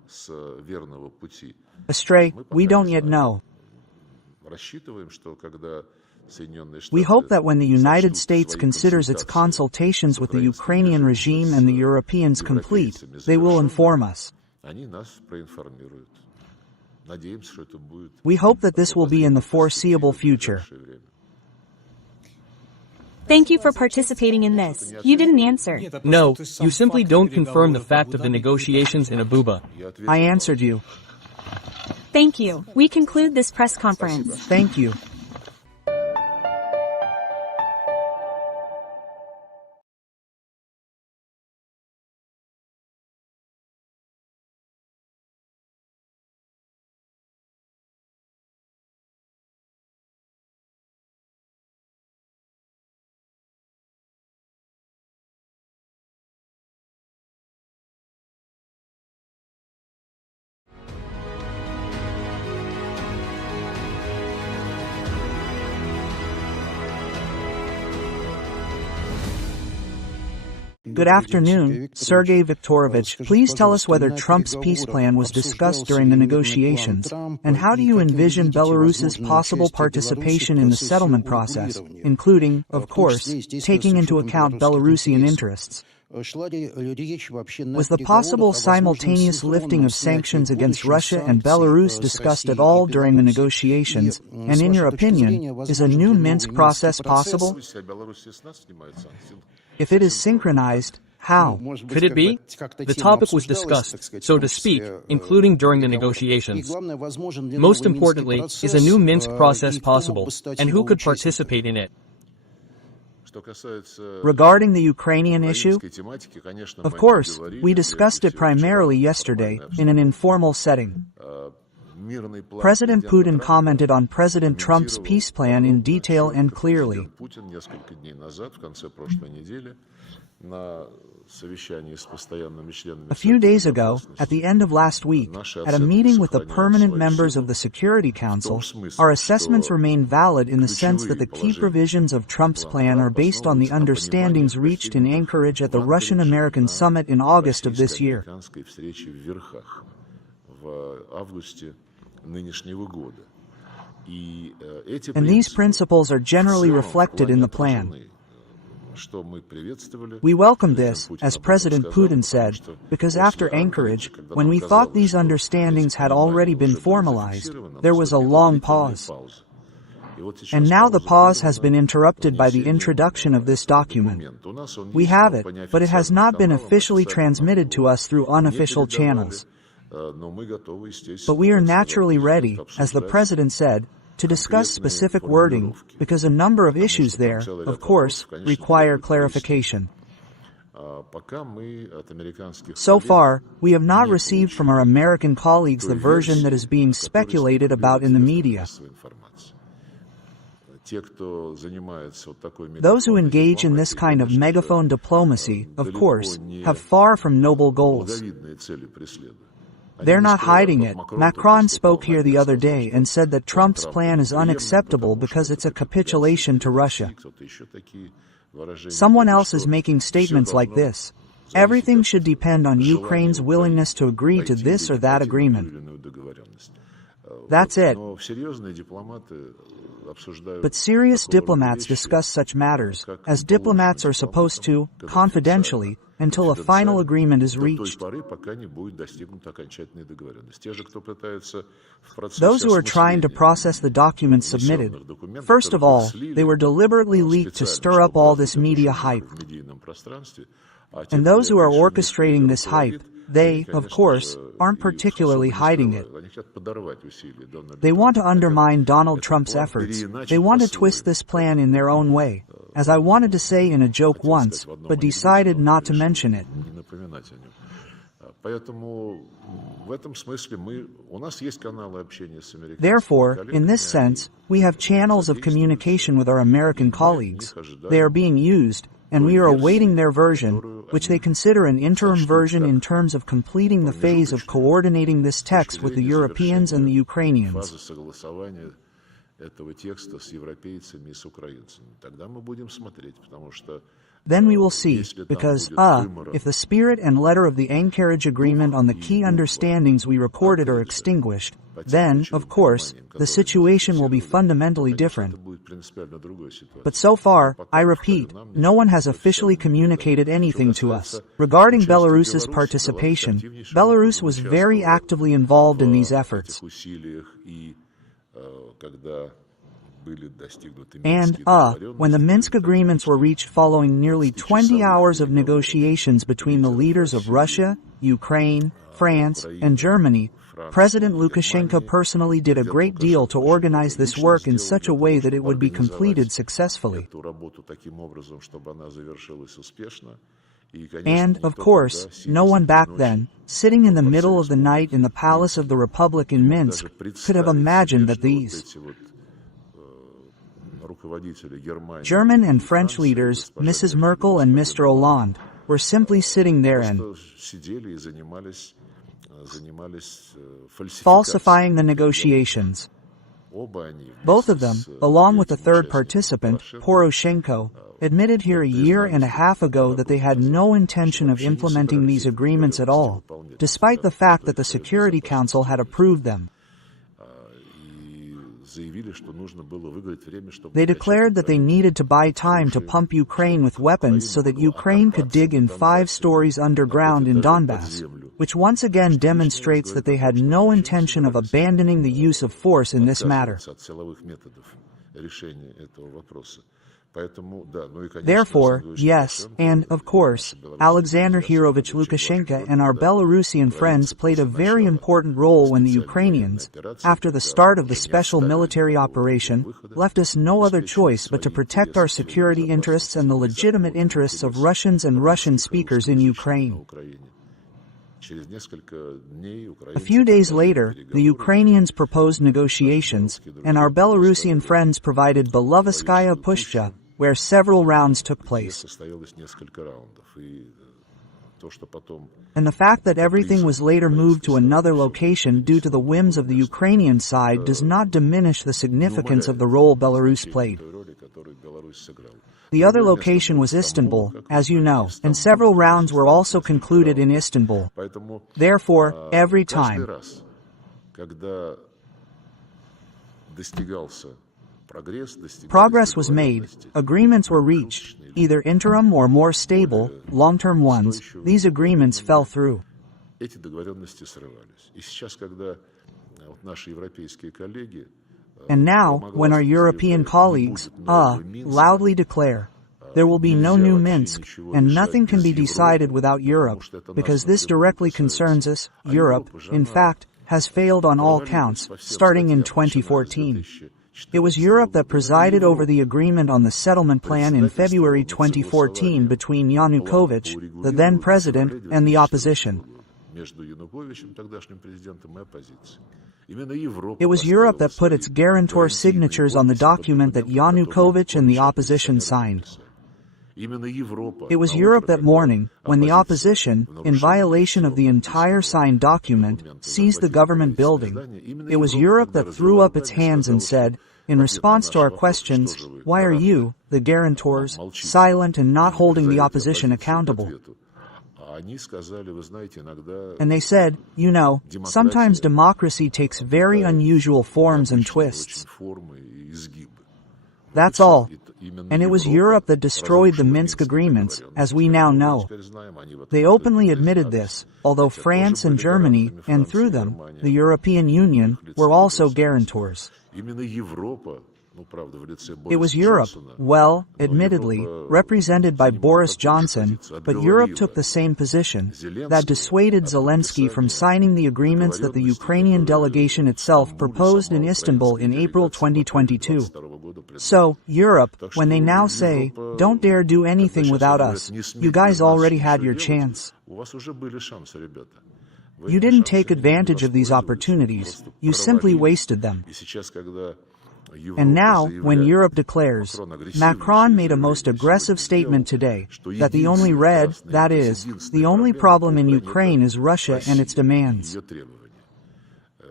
astray, we don't yet know. We hope that when the United States considers its consultations with the Ukrainian regime and the Europeans complete, they will inform us. We hope that this will be in the foreseeable future. Thank you for participating in this. You didn't answer. No, you simply don't confirm the fact of the negotiations in Abuja. I answered you. Thank you. We conclude this press conference. Thank you. Good afternoon, Sergey Viktorovich. Please tell us whether Trump's peace plan was discussed during the negotiations, and how do you envision Belarus's possible participation in the settlement process, including, of course, taking into account Belarusian interests? Was the possible simultaneous lifting of sanctions against Russia and Belarus discussed at all during the negotiations, and in your opinion, is a new Minsk process possible? If it is synchronized, how? Could it be? The topic was discussed, so to speak, including during the negotiations. Most importantly, is a new Minsk process possible, and who could participate in it? Regarding the Ukrainian issue, of course, we discussed it primarily yesterday, in an informal setting. President Putin commented on President Trump's peace plan in detail and clearly. A few days ago, at the end of last week, at a meeting with the permanent members of the Security Council, our assessments remain valid in the sense that the key provisions of Trump's plan are based on the understandings reached in Anchorage at the Russian-American summit in August of this year. And these principles are generally reflected in the plan. We welcome this, as President Putin said, because after Anchorage, when we thought these understandings had already been formalized, there was a long pause. And now the pause has been interrupted by the introduction of this document. We have it, but it has not been officially transmitted to us through unofficial channels. But we are naturally ready, as the President said, to discuss specific wording, because a number of issues there, of course, require clarification. So far, we have not received from our American colleagues the version that is being speculated about in the media. Those who engage in this kind of megaphone diplomacy, of course, have far from noble goals. They're not hiding it. Macron spoke here the other day and said that Trump's plan is unacceptable because it's a capitulation to Russia. Someone else is making statements like this. Everything should depend on Ukraine's willingness to agree to this or that agreement. That's it. But serious diplomats discuss such matters, as diplomats are supposed to, confidentially, until a final agreement is reached. Those who are trying to process the documents submitted, first of all, they were deliberately leaked to stir up all this media hype. And those who are orchestrating this hype, they, of course, aren't particularly hiding it. They want to undermine Donald Trump's efforts. They want to twist this plan in their own way, as I wanted to say in a joke once, but decided not to mention it. Therefore, in this sense, we have channels of communication with our American colleagues. They are being used, and we are awaiting their version, which they consider an interim version in terms of completing the phase of coordinating this text with the Europeans and the Ukrainians. Then we will see, because, if the spirit and letter of the Anchorage Agreement on the key understandings we recorded are extinguished, then, of course, the situation will be fundamentally different. But so far, I repeat, no one has officially communicated anything to us. Regarding Belarus's participation, Belarus was very actively involved in these efforts. And, when the Minsk agreements were reached following nearly 20 hours of negotiations between the leaders of Russia, Ukraine, France, and Germany, President Lukashenko personally did a great deal to organize this work in such a way that it would be completed successfully. And, of course, no one back then, sitting in the middle of the night in the Palace of the Republic in Minsk, could have imagined that these German and French leaders, Mrs. Merkel and Mr. Hollande, were simply sitting there and falsifying the negotiations. Both of them, along with the third participant, Poroshenko, admitted here a year and a half ago that they had no intention of implementing these agreements at all, despite the fact that the Security Council had approved them. They declared that they needed to buy time to pump Ukraine with weapons so that Ukraine could dig in 5 stories underground in Donbass, which once again demonstrates that they had no intention of abandoning the use of force in this matter. Therefore, yes, and, of course, Alexander Hirovich Lukashenko and our Belarusian friends played a very important role when the Ukrainians, after the start of the special military operation, left us no other choice but to protect our security interests and the legitimate interests of Russians and Russian speakers in Ukraine. A few days later, the Ukrainians proposed negotiations, and our Belarusian friends provided Belovetskaya Pushcha, where several rounds took place. And the fact that everything was later moved to another location due to the whims of the Ukrainian side does not diminish the significance of the role Belarus played. The other location was Istanbul, as you know, and several rounds were also concluded in Istanbul. Therefore, every time progress was made, agreements were reached, either interim or more stable, long-term ones, these agreements fell through. And now, when our European colleagues, loudly declare, there will be no new Minsk, and nothing can be decided without Europe, because this directly concerns us, Europe, in fact, has failed on all counts, starting in 2014. It was Europe that presided over the agreement on the settlement plan in February 2014 between Yanukovych, the then president, and the opposition. It was Europe that put its guarantor signatures on the document that Yanukovych and the opposition signed. It was Europe that morning, when the opposition, in violation of the entire signed document, seized the government building. It was Europe that threw up its hands and said, in response to our questions, why are you, the guarantors, silent and not holding the opposition accountable? And they said, you know, sometimes democracy takes very unusual forms and twists. That's all. And it was Europe that destroyed the Minsk agreements, as we now know. They openly admitted this, although France and Germany, and through them, the European Union, were also guarantors. It was Europe, well, admittedly, represented by Boris Johnson, but Europe took the same position, that dissuaded Zelensky from signing the agreements that the Ukrainian delegation itself proposed in Istanbul in April 2022. So, Europe, when they now say, don't dare do anything without us, you guys already had your chance. You didn't take advantage of these opportunities, you simply wasted them. And now, when Europe declares, Macron made a most aggressive statement today, that the only that is, the only problem in Ukraine is Russia and its demands.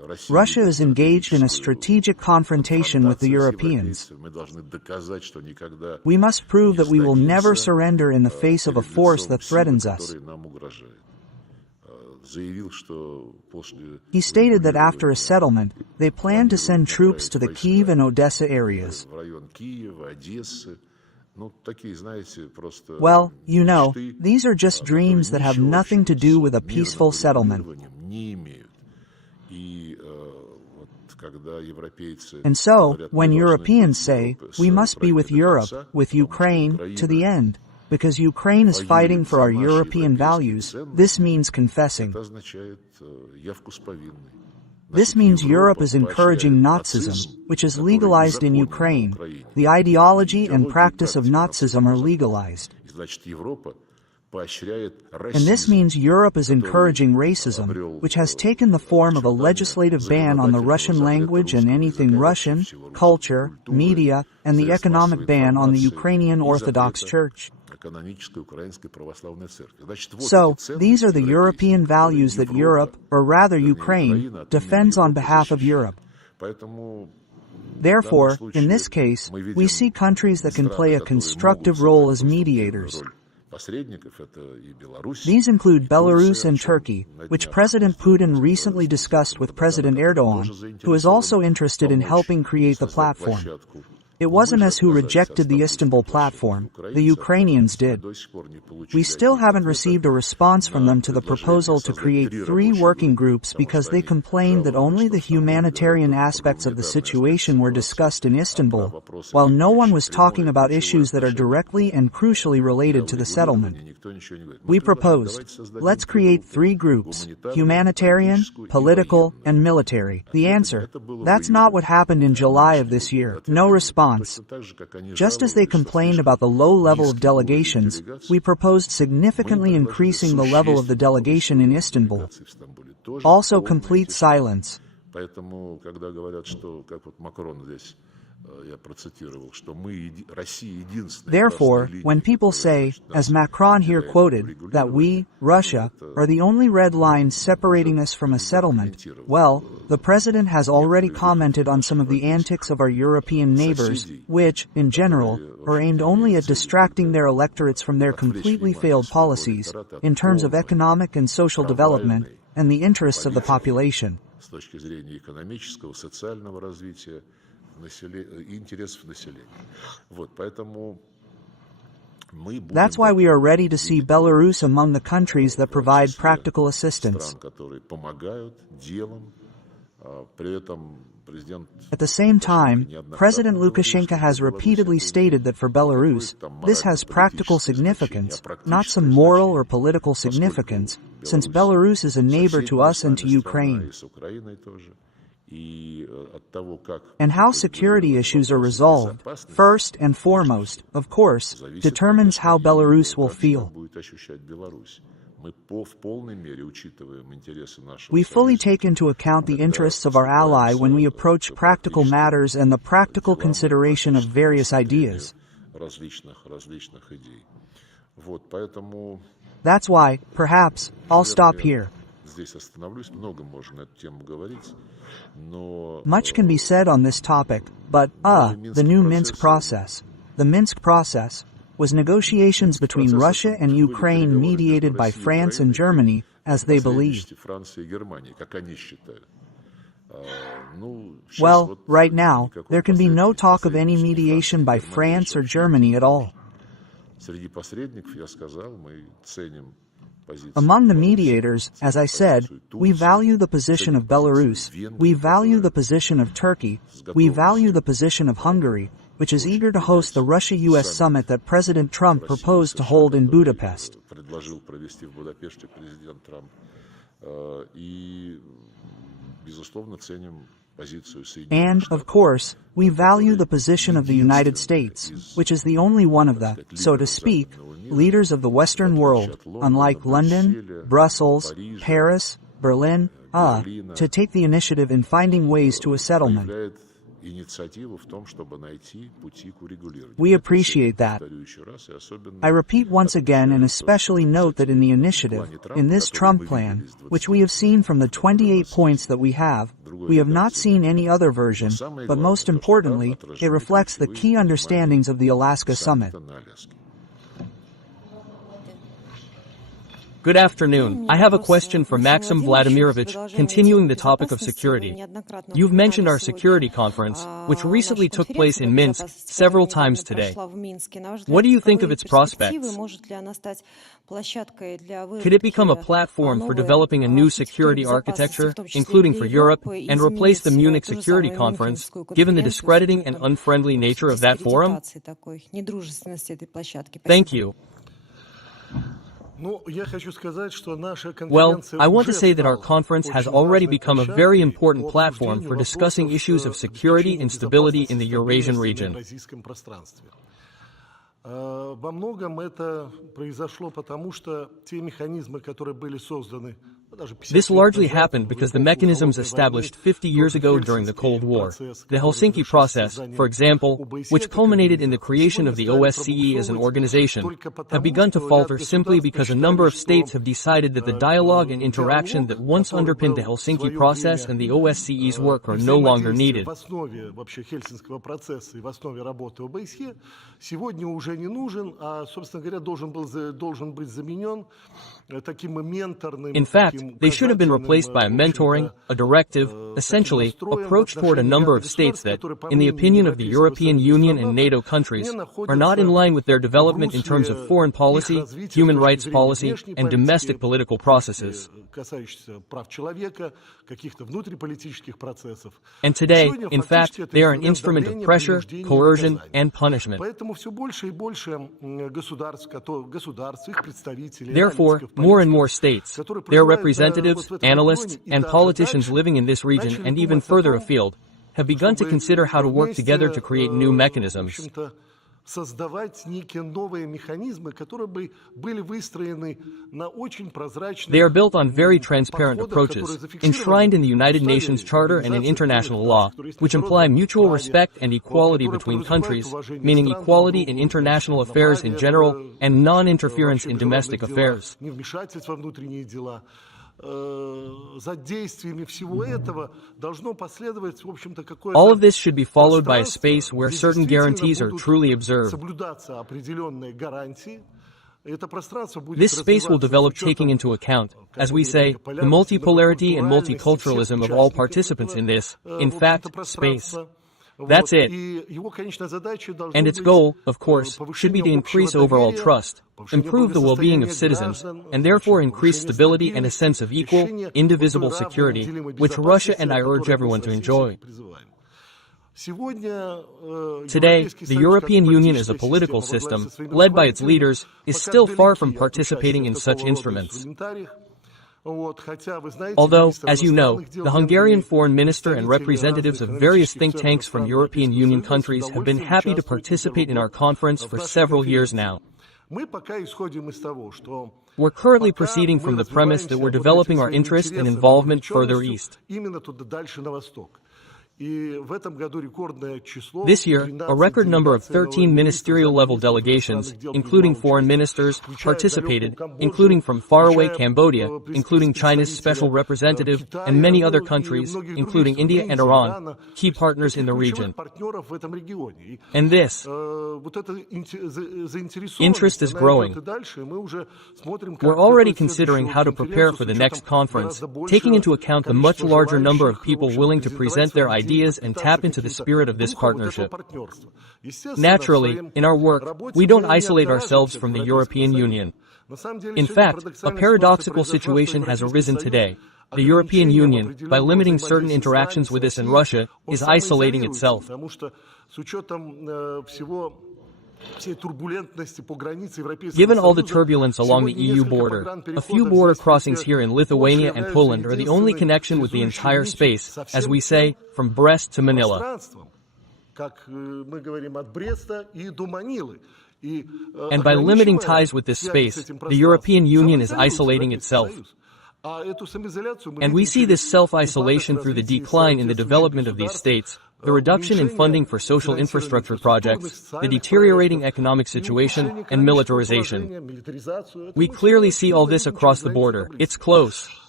Russia is engaged in a strategic confrontation with the Europeans. We must prove that we will never surrender in the face of a force that threatens us. He stated that after a settlement, they plan to send troops to the Kyiv and Odessa areas. Well, you know, these are just dreams that have nothing to do with a peaceful settlement. And so, when Europeans say, we must be with Europe, with Ukraine, to the end, because Ukraine is fighting for our European values, this means confessing. This means Europe is encouraging Nazism, which is legalized in Ukraine. The ideology and practice of Nazism are legalized. And this means Europe is encouraging racism, which has taken the form of a legislative ban on the Russian language and anything Russian, culture, media, and the economic ban on the Ukrainian Orthodox Church. So, these are the European values that Europe, or rather Ukraine, defends on behalf of Europe. Therefore, in this case, we see countries that can play a constructive role as mediators. These include Belarus and Turkey, which President Putin recently discussed with President Erdogan, who is also interested in helping create the platform. It wasn't us who rejected the Istanbul platform, the Ukrainians did. We still haven't received a response from them to the proposal to create 3 working groups because they complained that only the humanitarian aspects of the situation were discussed in Istanbul, while no one was talking about issues that are directly and crucially related to the settlement. We proposed, let's create 3 groups, humanitarian, political, and military. The answer, that's not what happened in July of this year. No response. Just as they complained about the low level of delegations, we proposed significantly increasing the level of the delegation in Istanbul. Also complete silence. Therefore, when people say, as Macron here quoted, that we, Russia, are the only red line separating us from a settlement, well, the President has already commented on some of the antics of our European neighbors, which, in general, are aimed only at distracting their electorates from their completely failed policies, in terms of economic and social development, and the interests of the population. That's why we are ready to see Belarus among the countries that provide practical assistance. At the same time, President Lukashenko has repeatedly stated that for Belarus, this has practical significance, not some moral or political significance, since Belarus is a neighbor to us and to Ukraine. And how security issues are resolved, first and foremost, of course, determines how Belarus will feel. We fully take into account the interests of our ally when we approach practical matters and the practical consideration of various ideas. That's why, perhaps, I'll stop here. Much can be said on this topic, but, the new Minsk process. The Minsk process was negotiations between Russia and Ukraine mediated by France and Germany, as they believed. Well, right now, there can be no talk of any mediation by France or Germany at all. Among the mediators, as I said, we value the position of Belarus, we value the position of Turkey, we value the position of Hungary, which is eager to host the Russia-US summit that President Trump proposed to hold in Budapest. And, of course, we value the position of the United States, which is the only one of the, so to speak, leaders of the Western world, unlike London, Brussels, Paris, Berlin, to take the initiative in finding ways to a settlement. We appreciate that. I repeat once again and especially note that in the initiative, in this Trump plan, which we have seen from the 28 points that we have, We have not seen any other version, but most importantly, it reflects the key understandings of the Alaska summit. Good afternoon. I have a question for Maxim Vladimirovich, continuing the topic of security. You've mentioned our security conference, which recently took place in Minsk several times today. What do you think of its prospects? Could it become a platform for developing a new security architecture, including for Europe, and replace the Munich Security Conference, given the discrediting and unfriendly nature of that forum? Thank you. Well, I want to say that our conference has already become a very important platform for discussing issues of security and stability in the Eurasian region. This largely happened because the mechanisms established 50 years ago during the Cold War, the Helsinki process, for example, which culminated in the creation of the OSCE as an organization, have begun to falter simply because a number of states have decided that the dialogue and interaction that once underpinned the Helsinki process and the OSCE's work are no longer needed. In fact, they should have been replaced by a mentoring, a directive, essentially, approach toward a number of states that, in the opinion of the European Union and NATO countries, are not in line with their development in terms of foreign policy, human rights policy, and domestic political processes. And today, in fact, they are an instrument of pressure, coercion, and punishment. Therefore, more and more states, their representatives, analysts, and politicians living in this region and even further afield, have begun to consider how to work together to create new mechanisms. They are built on very transparent approaches, enshrined in the United Nations Charter and in international law, which imply mutual respect and equality between countries, meaning equality in international affairs in general and non-interference in domestic affairs. All of this should be followed by a space where certain guarantees are truly observed. This space will develop taking into account, as we say, the multipolarity and multiculturalism of all participants in this, in fact, space. That's it. And its goal, of course, should be to increase overall trust, improve the well-being of citizens, and therefore increase stability and a sense of equal, indivisible security, which Russia and I urge everyone to enjoy. Today, the European Union as a political system, led by its leaders, is still far from participating in such instruments. Although, as you know, the Hungarian foreign minister and representatives of various think tanks from European Union countries have been happy to participate in our conference for several years now. We're currently proceeding from the premise that we're developing our interest and involvement further east. This year, a record number of 13 ministerial-level delegations, including foreign ministers, participated, including from faraway Cambodia, including China's special representative, and many other countries, including India and Iran, key partners in the region. And this interest is growing. We're already considering how to prepare for the next conference, taking into account the much larger number of people willing to present their ideas and tap into the spirit of this partnership. Naturally, in our work, we don't isolate ourselves from the European Union. In fact, a paradoxical situation has arisen today. The European Union, by limiting certain interactions with us and Russia, is isolating itself. Given all the turbulence along the EU border, a few border crossings here in Lithuania and Poland are the only connection with the entire space, as we say, from Brest to Manila. And by limiting ties with this space, the European Union is isolating itself. And we see this self-isolation through the decline in the development of these states, the reduction in funding for social infrastructure projects, the deteriorating economic situation, and militarization. We clearly see all this across the border. It's close.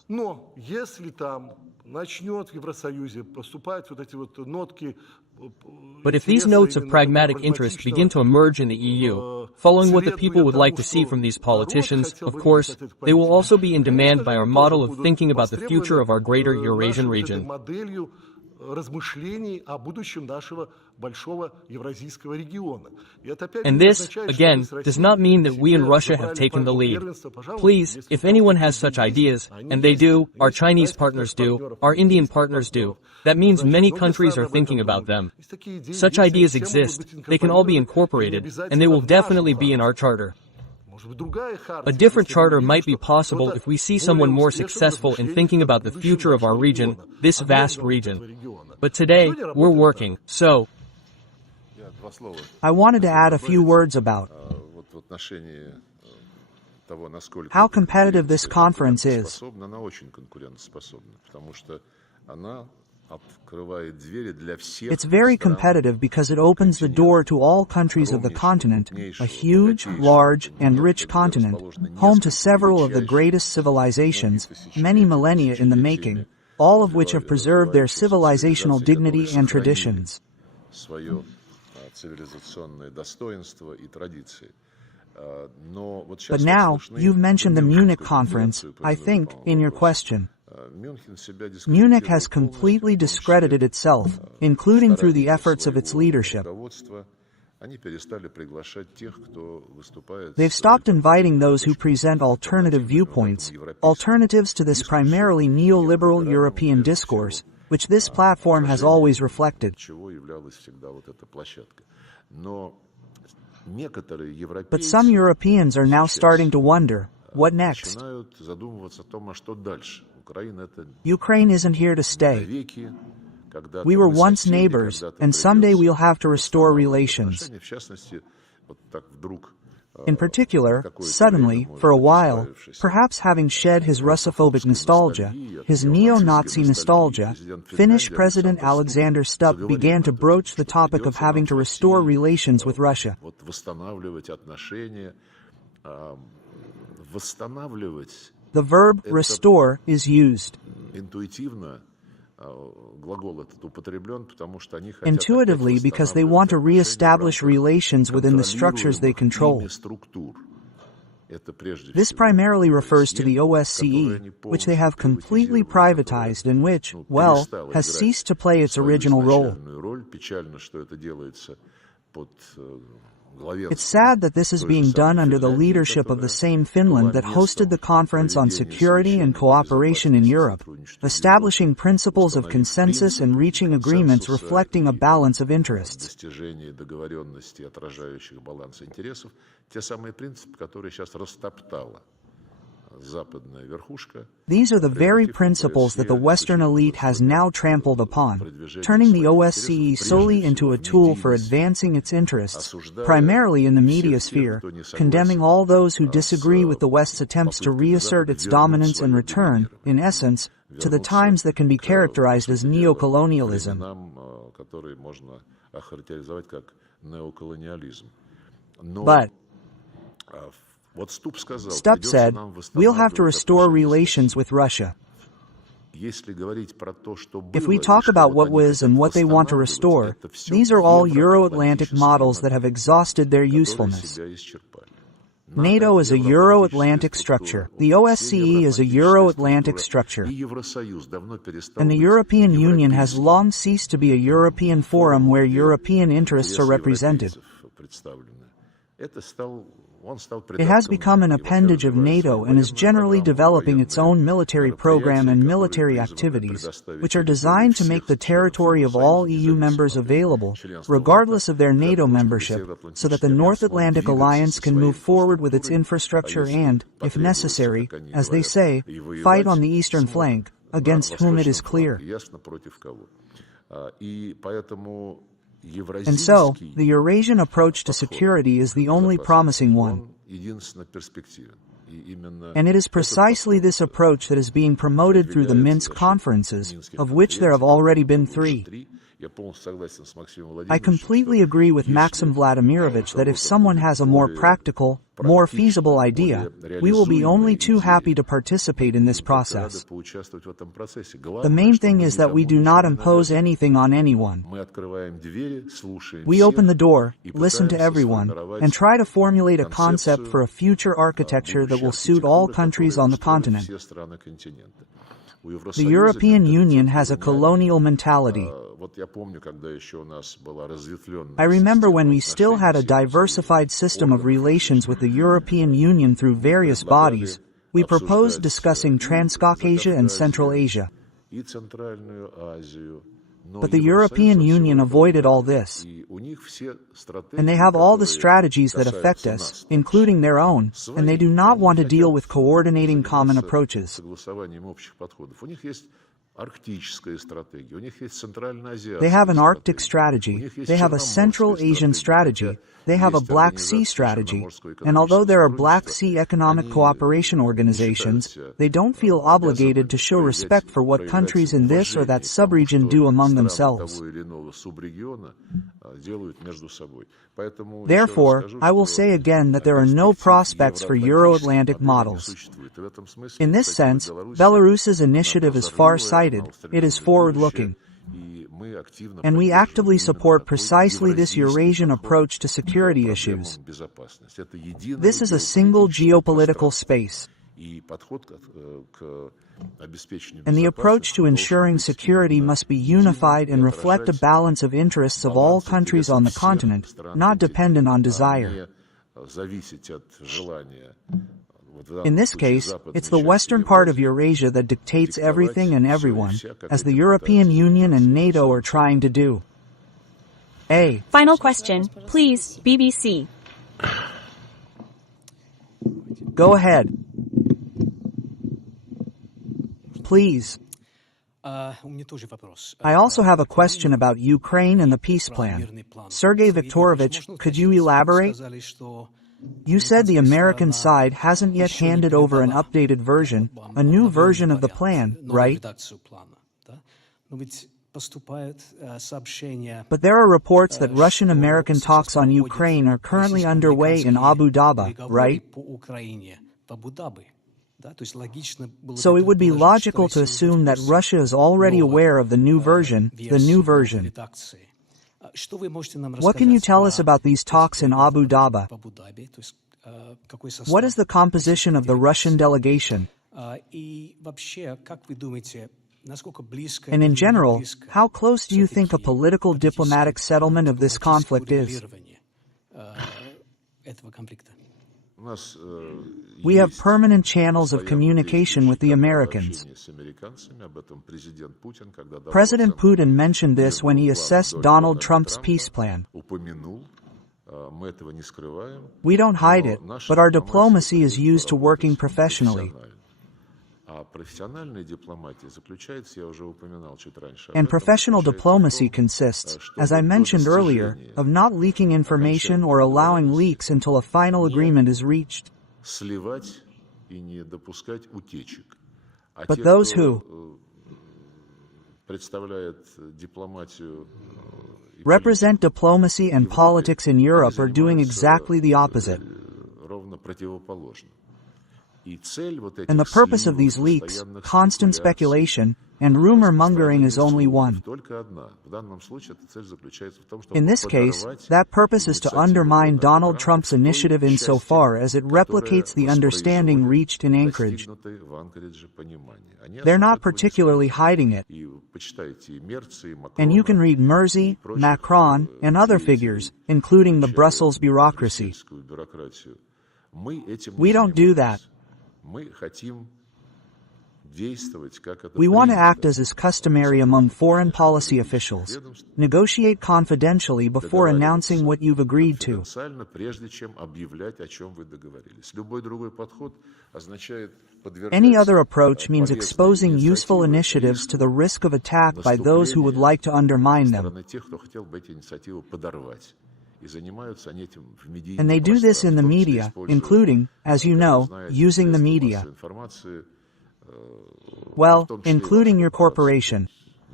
Но если там начнет в Евросоюзе поступать вот эти вот нотки. But if these notes of pragmatic interest begin to emerge in the EU, following what the people would like to see from these politicians, of course, they will also be in demand by our model of thinking about the future of our greater Eurasian region. Размышлений о будущем нашего большого евразийского региона. And this, again, does not mean that we in Russia have taken the lead. Please, if anyone has such ideas, and they do, our Chinese partners do, our Indian partners do, that means many countries are thinking about them. Such ideas exist, they can all be incorporated, and they will definitely be in our charter. A different charter might be possible if we see someone more successful in thinking about the future of our region, this vast region. But today, we're working, so... I wanted to add a few words about how competitive this conference is. It's very competitive because it opens the door to all countries of the continent, a huge, large, and rich continent, home to several of the greatest civilizations, many millennia in the making, all of which have preserved their civilizational dignity and traditions. But now, you've mentioned the Munich conference, I think, in your question. Munich has completely discredited itself, including through the efforts of its leadership. They've stopped inviting those who present alternative viewpoints, alternatives to this primarily neoliberal European discourse, which this platform has always reflected. But some Europeans are now starting to wonder, what next? Ukraine isn't here to stay. We were once neighbors, and someday we'll have to restore relations. In particular, suddenly, for a while, perhaps having shed his Russophobic nostalgia, his neo-Nazi nostalgia, Finnish President Alexander Stubb began to broach the topic of having to restore relations with Russia. The verb restore is used. Intuitively, because they want to re-establish relations within the structures they control. This primarily refers to the OSCE, which they have completely privatized and which, well, has ceased to play its original role. It's sad that this is being done under the leadership of the same Finland that hosted the Conference on Security and Cooperation in Europe, establishing principles of consensus and reaching agreements reflecting a balance of interests. These are the very principles that the Western elite has now trampled upon, turning the OSCE solely into a tool for advancing its interests, primarily in the media sphere, condemning all those who disagree with the West's attempts to reassert its dominance and return, in essence, to the times that can be characterized as neocolonialism. But Stubb said, we'll have to restore relations with Russia. If we talk about what was and what they want to restore, these are all Euro-Atlantic models that have exhausted their usefulness. NATO is a Euro-Atlantic structure, the OSCE is a Euro-Atlantic structure, and the European Union has long ceased to be a European forum where European interests are represented. It has become an appendage of NATO and is generally developing its own military program and military activities, which are designed to make the territory of all EU members available, regardless of their NATO membership, so that the North Atlantic Alliance can move forward with its infrastructure and, if necessary, as they say, fight on the eastern flank, against whom it is clear. And so, the Eurasian approach to security is the only promising one. And it is precisely this approach that is being promoted through the Minsk conferences, of which there have already been 3. I completely agree with Maxim Vladimirovich that if someone has a more practical, more feasible idea, we will be only too happy to participate in this process. The main thing is that we do not impose anything on anyone. We open the door, listen to everyone, and try to formulate a concept for a future architecture that will suit all countries on the continent. The European Union has a colonial mentality. I remember when we still had a diversified system of relations with the European Union through various bodies, we proposed discussing Transcaucasia and Central Asia. But the European Union avoided all this. And they have all the strategies that affect us, including their own, and they do not want to deal with coordinating common approaches. They have an Arctic strategy, they have a Central Asian strategy, they have a Black Sea strategy, and although there are Black Sea economic cooperation organizations, they don't feel obligated to show respect for what countries in this or that subregion do among themselves. Therefore, I will say again that there are no prospects for Euro-Atlantic models. In this sense, Belarus's initiative is far-sighted, it is forward-looking. And we actively support precisely this Eurasian approach to security issues. This is a single geopolitical space. And the approach to ensuring security must be unified and reflect a balance of interests of all countries on the continent, not dependent on desire. In this case, it's the western part of Eurasia that dictates everything and everyone, as the European Union and NATO are trying to do. Final question, please, BBC. Go ahead. Please. I also have a question about Ukraine and the peace plan. Sergey Viktorovich, could you elaborate? You said the American side hasn't yet handed over an updated version, a new version of the plan, right? But there are reports that Russian-American talks on Ukraine are currently underway in Abu Dhabi, right? So it would be logical to assume that Russia is already aware of the new version, What can you tell us about these talks in Abu Dhabi? What is the composition of the Russian delegation? And in general, how close do you think a political diplomatic settlement of this conflict is? We have permanent channels of communication with the Americans. President Putin mentioned this when he assessed Donald Trump's peace plan. We don't hide it, but our diplomacy is used to working professionally. And professional diplomacy consists, as I mentioned earlier, of not leaking information or allowing leaks until a final agreement is reached. But those who represent diplomacy and politics in Europe are doing exactly the opposite. And the purpose of these leaks, constant speculation, and rumor-mongering is only one. In this case, that purpose is to undermine Donald Trump's initiative insofar as it replicates the understanding reached in Anchorage. They're not particularly hiding it. And you can read Merzy, Macron, and other figures, including the Brussels bureaucracy. We don't do that. We want to act as is customary among foreign policy officials. Negotiate confidentially before announcing what you've agreed to. Any other approach means exposing useful initiatives to the risk of attack by those who would like to undermine them. And they do this in the media, including, as you know, using the media. Well, including your corporation.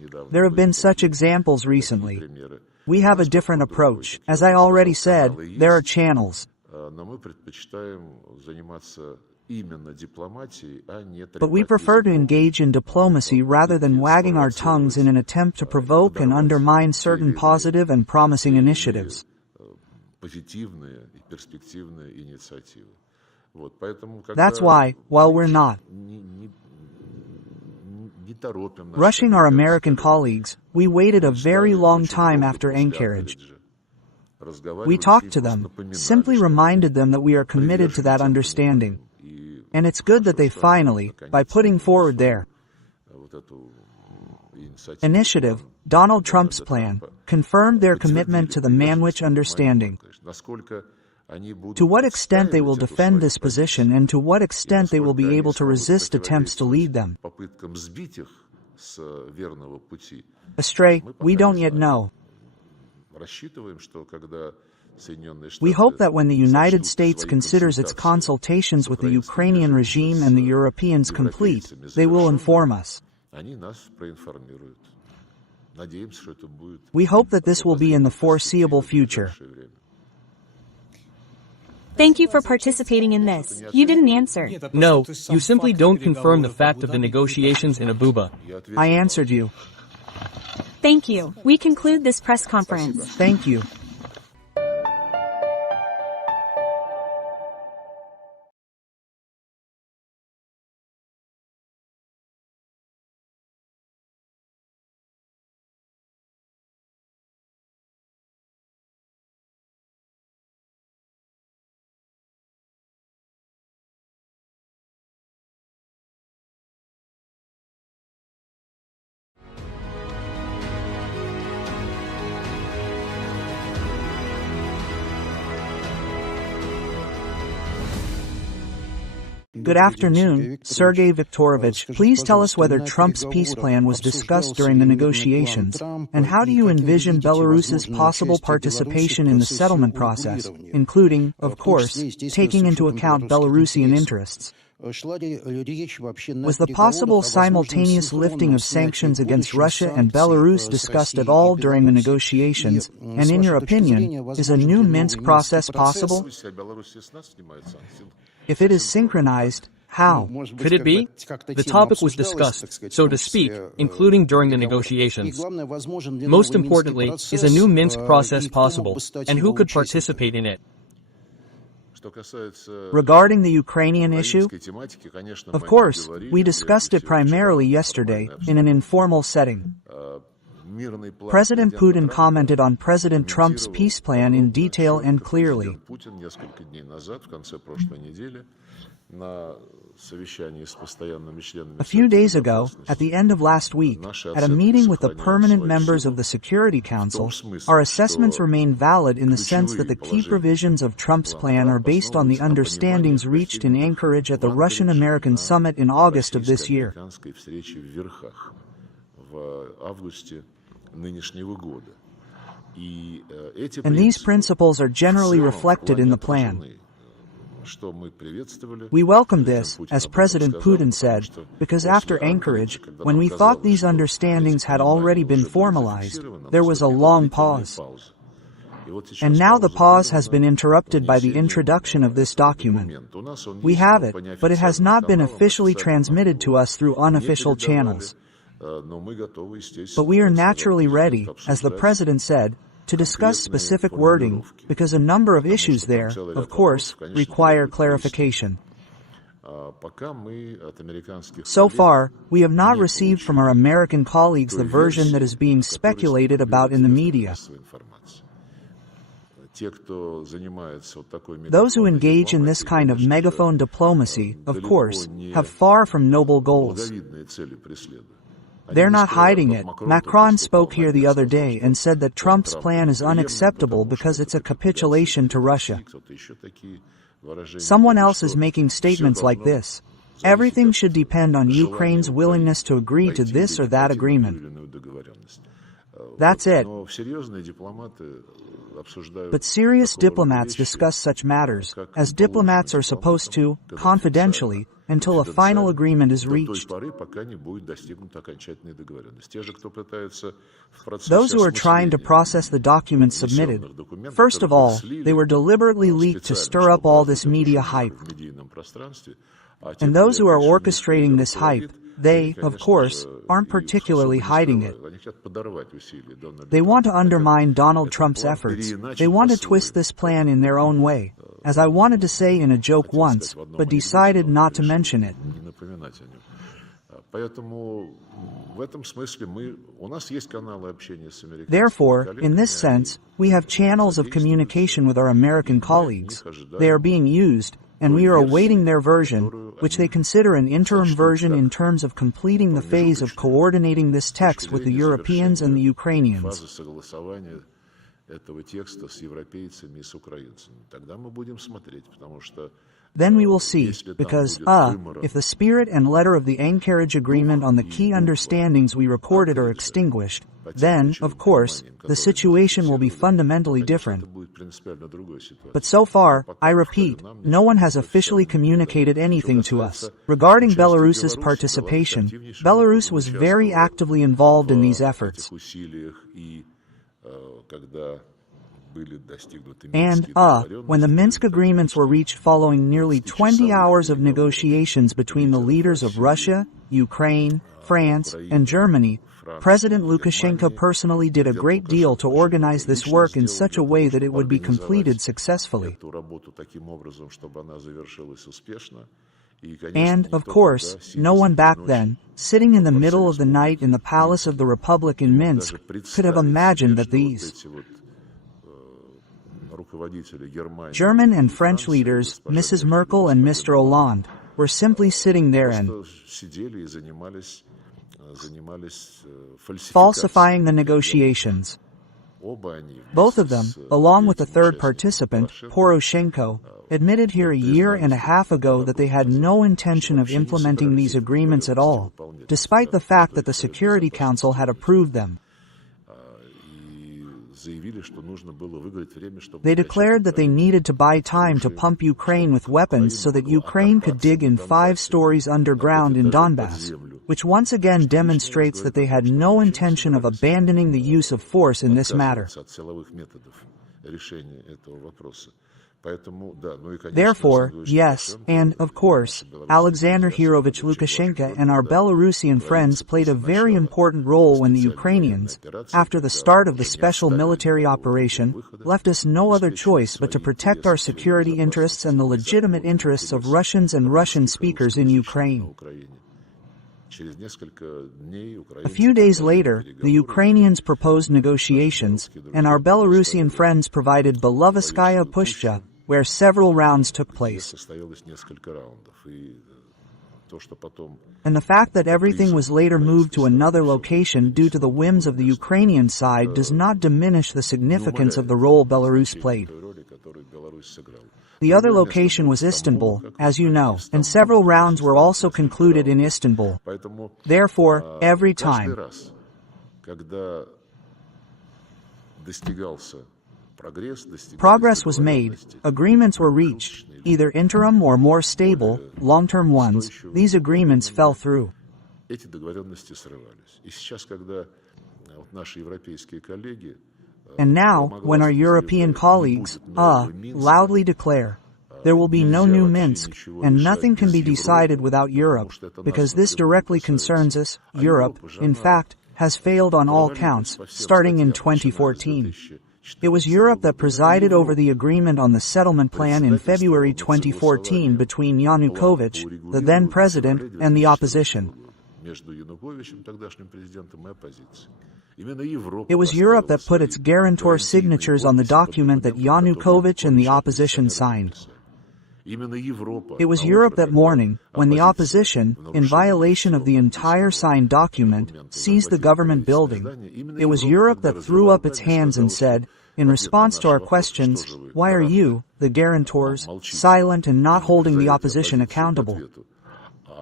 There have been such examples recently. We have a different approach. As I already said, there are channels. But we prefer to engage in diplomacy rather than wagging our tongues in an attempt to provoke and undermine certain positive and promising initiatives. That's why, while we're not rushing our American colleagues, we waited a very long time after anchorage. We talked to them, simply reminded them that we are committed to that understanding. And it's good that they finally, by putting forward their initiative, Donald Trump's plan, confirmed their commitment to the Manwich understanding. To what extent they will defend this position and to what extent they will be able to resist attempts to lead them astray, we don't yet know. We hope that when the United States considers its consultations with the Ukrainian regime and the Europeans complete, they will inform us. We hope that this will be in the foreseeable future. Thank you for participating in this. You didn't answer. No, you simply don't confirm the fact of the negotiations in Abuja. I answered you. Thank you. We conclude this press conference. Thank you. Good afternoon, Sergey Viktorovich. Please tell us whether Trump's peace plan was discussed during the negotiations, and how do you envision Belarus's possible participation in the settlement process, including, of course, taking into account Belarusian interests? Was the possible simultaneous lifting of sanctions against Russia and Belarus discussed at all during the negotiations, and in your opinion, is a new Minsk process possible? If it is synchronized, how? Could it be? The topic was discussed, so to speak, including during the negotiations. Most importantly, is a new Minsk process possible, and who could participate in it? Regarding the Ukrainian issue, of course, we discussed it primarily yesterday, in an informal setting. President Putin commented on President Trump's peace plan in detail and clearly. A few days ago, at the end of last week, at a meeting with the permanent members of the Security Council, our assessments remain valid in the sense that the key provisions of Trump's plan are based on the understandings reached in Anchorage at the Russian-American summit in August of this year. And these principles are generally reflected in the plan. We welcome this, as President Putin said, because after Anchorage, when we thought these understandings had already been formalized, there was a long pause. And now the pause has been interrupted by the introduction of this document. We have it, but it has not been officially transmitted to us through unofficial channels. But we are naturally ready, as the President said, to discuss specific wording, because a number of issues there, of course, require clarification. So far, we have not received from our American colleagues the version that is being speculated about in the media. Those who engage in this kind of megaphone diplomacy, of course, have far from noble goals. They're not hiding it. Macron spoke here the other day and said that Trump's plan is unacceptable because it's a capitulation to Russia. Someone else is making statements like this. Everything should depend on Ukraine's willingness to agree to this or that agreement. That's it. But serious diplomats discuss such matters, as diplomats are supposed to, confidentially, until a final agreement is reached. Those who are trying to process the documents submitted, first of all, they were deliberately leaked to stir up all this media hype. And those who are orchestrating this hype, they, of course, aren't particularly hiding it. They want to undermine Donald Trump's efforts. They want to twist this plan in their own way, as I wanted to say in a joke once, but decided not to mention it. Therefore, in this sense, we have channels of communication with our American colleagues. They are being used, and we are awaiting their version, which they consider an interim version in terms of completing the phase of coordinating this text with the Europeans and the Ukrainians. Then we will see, because, if the spirit and letter of the Anchorage Agreement on the key understandings we recorded are extinguished, then, of course, the situation will be fundamentally different. But so far, I repeat, no one has officially communicated anything to us. Regarding Belarus's participation, Belarus was very actively involved in these efforts. And, when the Minsk agreements were reached following nearly 20 hours of negotiations between the leaders of Russia, Ukraine, France, and Germany, President Lukashenko personally did a great deal to organize this work in such a way that it would be completed successfully. And, of course, no one back then, sitting in the middle of the night in the Palace of the Republic in Minsk, could have imagined that these German and French leaders, Mrs. Merkel and Mr. Hollande, were simply sitting there and falsifying the negotiations. Both of them, along with the third participant, Poroshenko, admitted here a year and a half ago that they had no intention of implementing these agreements at all, despite the fact that the Security Council had approved them. They declared that they needed to buy time to pump Ukraine with weapons so that Ukraine could dig in 5 stories underground in Donbass, which once again demonstrates that they had no intention of abandoning the use of force in this matter. Therefore, yes, and, of course, Alexander Hirovich Lukashenko and our Belarusian friends played a very important role when the Ukrainians, after the start of the special military operation, left us no other choice but to protect our security interests and the legitimate interests of Russians and Russian speakers in Ukraine. A few days later, the Ukrainians proposed negotiations, and our Belarusian friends provided Belovetskaya Pushcha, where several rounds took place. And the fact that everything was later moved to another location due to the whims of the Ukrainian side does not diminish the significance of the role Belarus played. The other location was Istanbul, as you know, and several rounds were also concluded in Istanbul. Therefore, every time progress was made, agreements were reached, either interim or more stable, long-term ones, these agreements fell through. And now, when our European colleagues, loudly declare, there will be no new Minsk, and nothing can be decided without Europe, because this directly concerns us, Europe, in fact, has failed on all counts, starting in 2014. It was Europe that presided over the agreement on the settlement plan in February 2014 between Yanukovych, the then president, and the opposition. It was Europe that put its guarantor signatures on the document that Yanukovych and the opposition signed. It was Europe that morning, when the opposition, in violation of the entire signed document, seized the government building, it was Europe that threw up its hands and said, in response to our questions, why are you, the guarantors, silent and not holding the opposition accountable?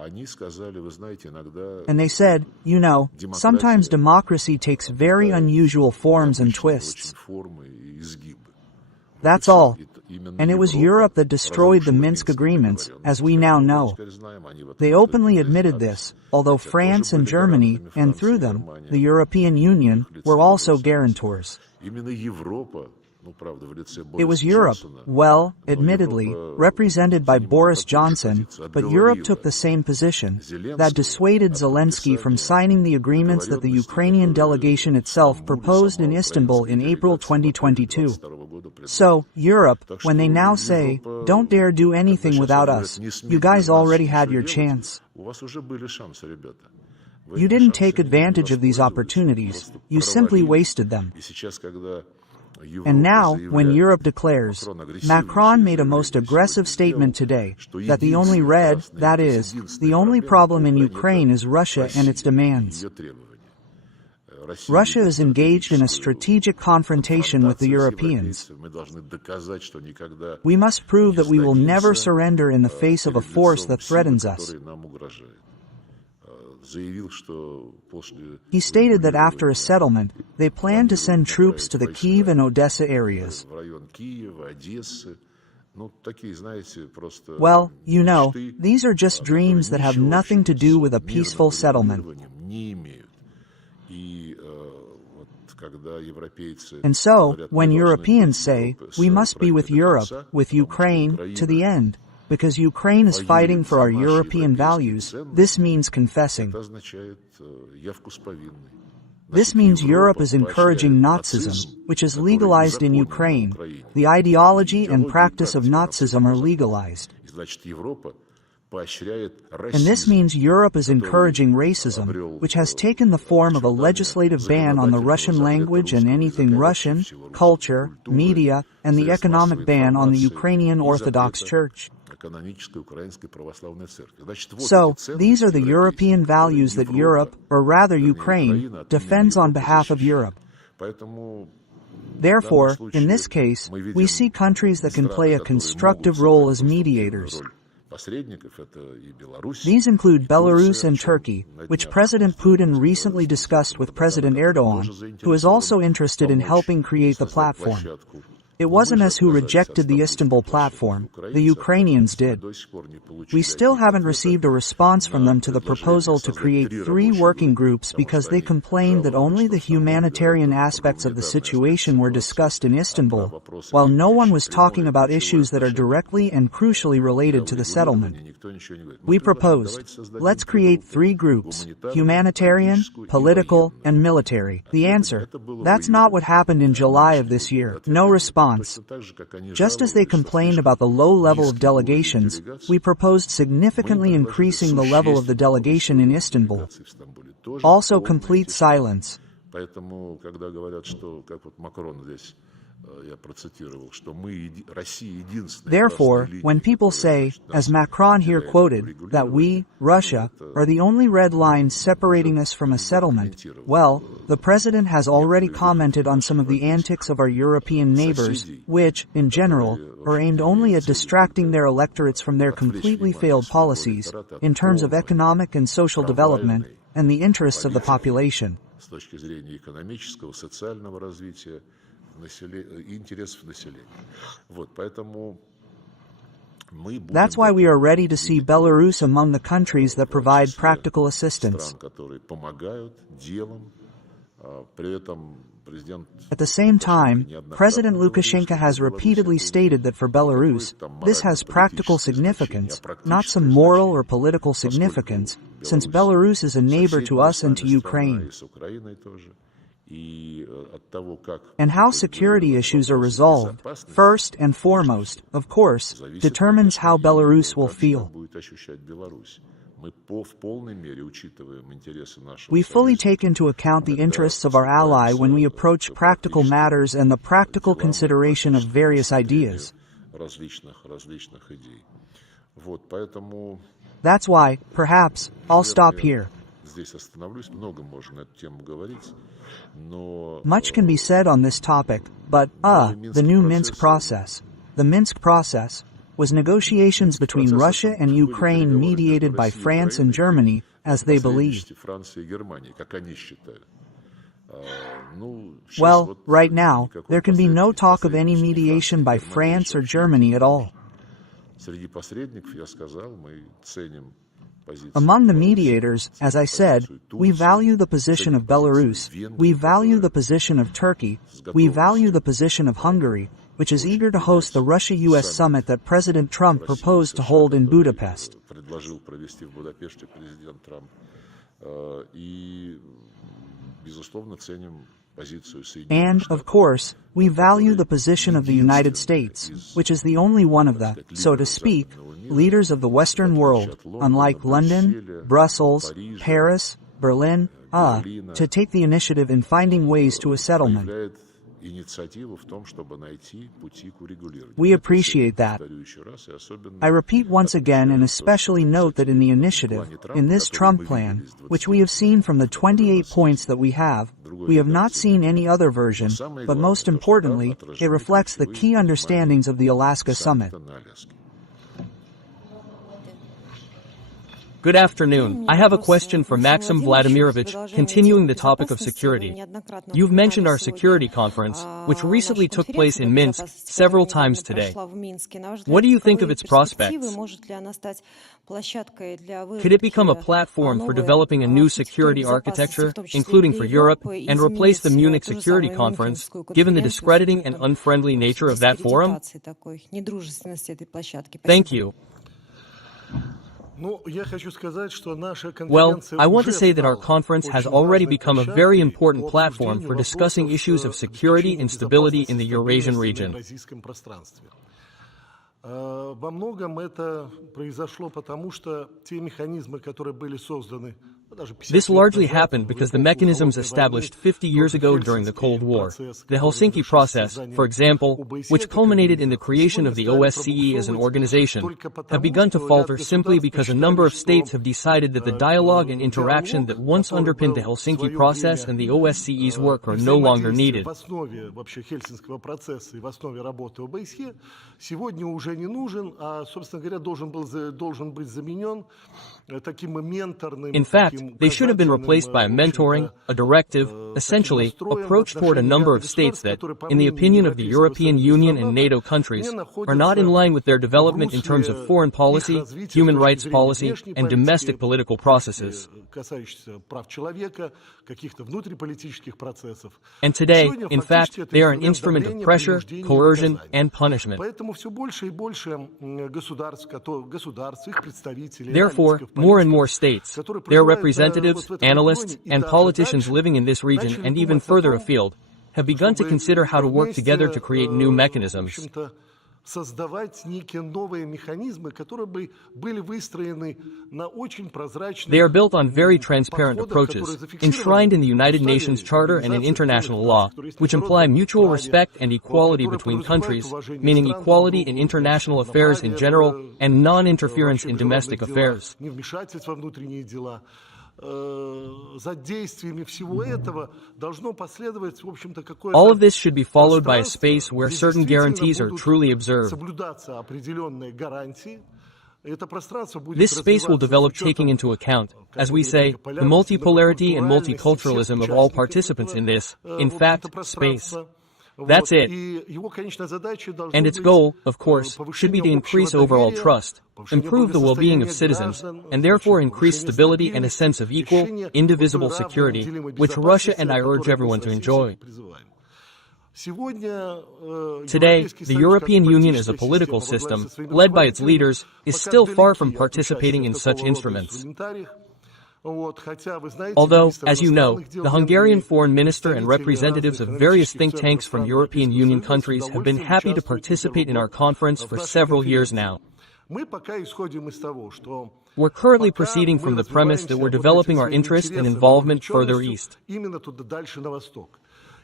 And they said, you know, sometimes democracy takes very unusual forms and twists. That's all. And it was Europe that destroyed the Minsk agreements, as we now know. They openly admitted this, although France and Germany, and through them, the European Union, were also guarantors. It was Europe, well, admittedly, represented by Boris Johnson, but Europe took the same position, that dissuaded Zelensky from signing the agreements that the Ukrainian delegation itself proposed in Istanbul in April 2022. So, Europe, when they now say, don't dare do anything without us, you guys already had your chance. You didn't take advantage of these opportunities, you simply wasted them. And now, when Europe declares, Macron made a most aggressive statement today, that the only that is, the only problem in Ukraine is Russia and its demands. Russia is engaged in a strategic confrontation with the Europeans. We must prove that we will never surrender in the face of a force that threatens us. He stated that after a settlement, they plan to send troops to the Kyiv and Odessa areas. Well, you know, these are just dreams that have nothing to do with a peaceful settlement. And so, when Europeans say, we must be with Europe, with Ukraine, to the end, because Ukraine is fighting for our European values, this means confessing. This means Europe is encouraging Nazism, which is legalized in Ukraine. The ideology and practice of Nazism are legalized. And this means Europe is encouraging racism, which has taken the form of a legislative ban on the Russian language and anything Russian, culture, media, and the economic ban on the Ukrainian Orthodox Church. So, these are the European values that Europe, or rather Ukraine, defends on behalf of Europe. Therefore, in this case, we see countries that can play a constructive role as mediators. These include Belarus and Turkey, which President Putin recently discussed with President Erdogan, who is also interested in helping create the platform. It wasn't us who rejected the Istanbul platform, the Ukrainians did. We still haven't received a response from them to the proposal to create 3 working groups because they complained that only the humanitarian aspects of the situation were discussed in Istanbul, while no one was talking about issues that are directly and crucially related to the settlement. We proposed, let's create 3 groups, humanitarian, political, and military. The answer, that's not what happened in July of this year. No response. Just as they complained about the low level of delegations, we proposed significantly increasing the level of the delegation in Istanbul. Also complete silence. Therefore, when people say, as Macron here quoted, that we, Russia, are the only red lines separating us from a settlement, well, the President has already commented on some of the antics of our European neighbors, which, in general, are aimed only at distracting their electorates from their completely failed policies, in terms of economic and social development, and the interests of the population. That's why we are ready to see Belarus among the countries that provide practical assistance. At the same time, President Lukashenko has repeatedly stated that for Belarus, this has practical significance, not some moral or political significance, since Belarus is a neighbor to us and to Ukraine. And how security issues are resolved, first and foremost, of course, determines how Belarus will feel. We fully take into account the interests of our ally when we approach practical matters and the practical consideration of various ideas. That's why, perhaps, I'll stop here. Much can be said on this topic, but, the new Minsk process. The Minsk process, was negotiations between Russia and Ukraine mediated by France and Germany, as they believed. Well, right now, there can be no talk of any mediation by France or Germany at all. Among the mediators, as I said, we value the position of Belarus, we value the position of Turkey, we value the position of Hungary, which is eager to host the Russia-US summit that President Trump proposed to hold in Budapest. And, of course, we value the position of the United States, which is the only one of the, so to speak, leaders of the Western world, unlike London, Brussels, Paris, Berlin, to take the initiative in finding ways to a settlement. We appreciate that. I repeat once again and especially note that in the initiative, in this Trump plan, which we have seen from the 28 points that we have not seen any other version, but most importantly, it reflects the key understandings of the Alaska summit. Good afternoon. I have a question for Maxim Vladimirovich, continuing the topic of security. You've mentioned our security conference, which recently took place in Minsk, several times today. What do you think of its prospects? Could it become a platform for developing a new security architecture, including for Europe, and replace the Munich Security Conference, given the discrediting and unfriendly nature of that forum? Thank you. Well, I want to say that our conference has already become a very important platform for discussing issues of security and stability in the Eurasian region. This largely happened because the mechanisms established 50 years ago during the Cold War, the Helsinki process, for example, which culminated in the creation of the OSCE as an organization, have begun to falter simply because a number of states have decided that the dialogue and interaction that once underpinned the Helsinki process and the OSCE's work are no longer needed. In fact, they should have been replaced by a mentoring, a directive, essentially, approach toward a number of states that, in the opinion of the European Union and NATO countries, are not in line with their development in terms of foreign policy, human rights policy, and domestic political processes. And today, in fact, they are an instrument of pressure, coercion, and punishment. Therefore, more and more states, their representatives, analysts, and politicians living in this region and even further afield, have begun to consider how to work together to create new mechanisms. They are built on very transparent approaches, enshrined in the United Nations Charter and in international law, which imply mutual respect and equality between countries, meaning equality in international affairs in general and non-interference in domestic affairs. All of this should be followed by a space where certain guarantees are truly observed. This space will develop taking into account, as we say, the multipolarity and multiculturalism of all participants in this, in fact, space. That's it. And its goal, of course, should be to increase overall trust, improve the well-being of citizens, and therefore increase stability and a sense of equal, indivisible security, which Russia and I urge everyone to enjoy. Today, the European Union as a political system, led by its leaders, is still far from participating in such instruments. Although, as you know, the Hungarian foreign minister and representatives of various think tanks from European Union countries have been happy to participate in our conference for several years now. We're currently proceeding from the premise that we're developing our interest and involvement further east.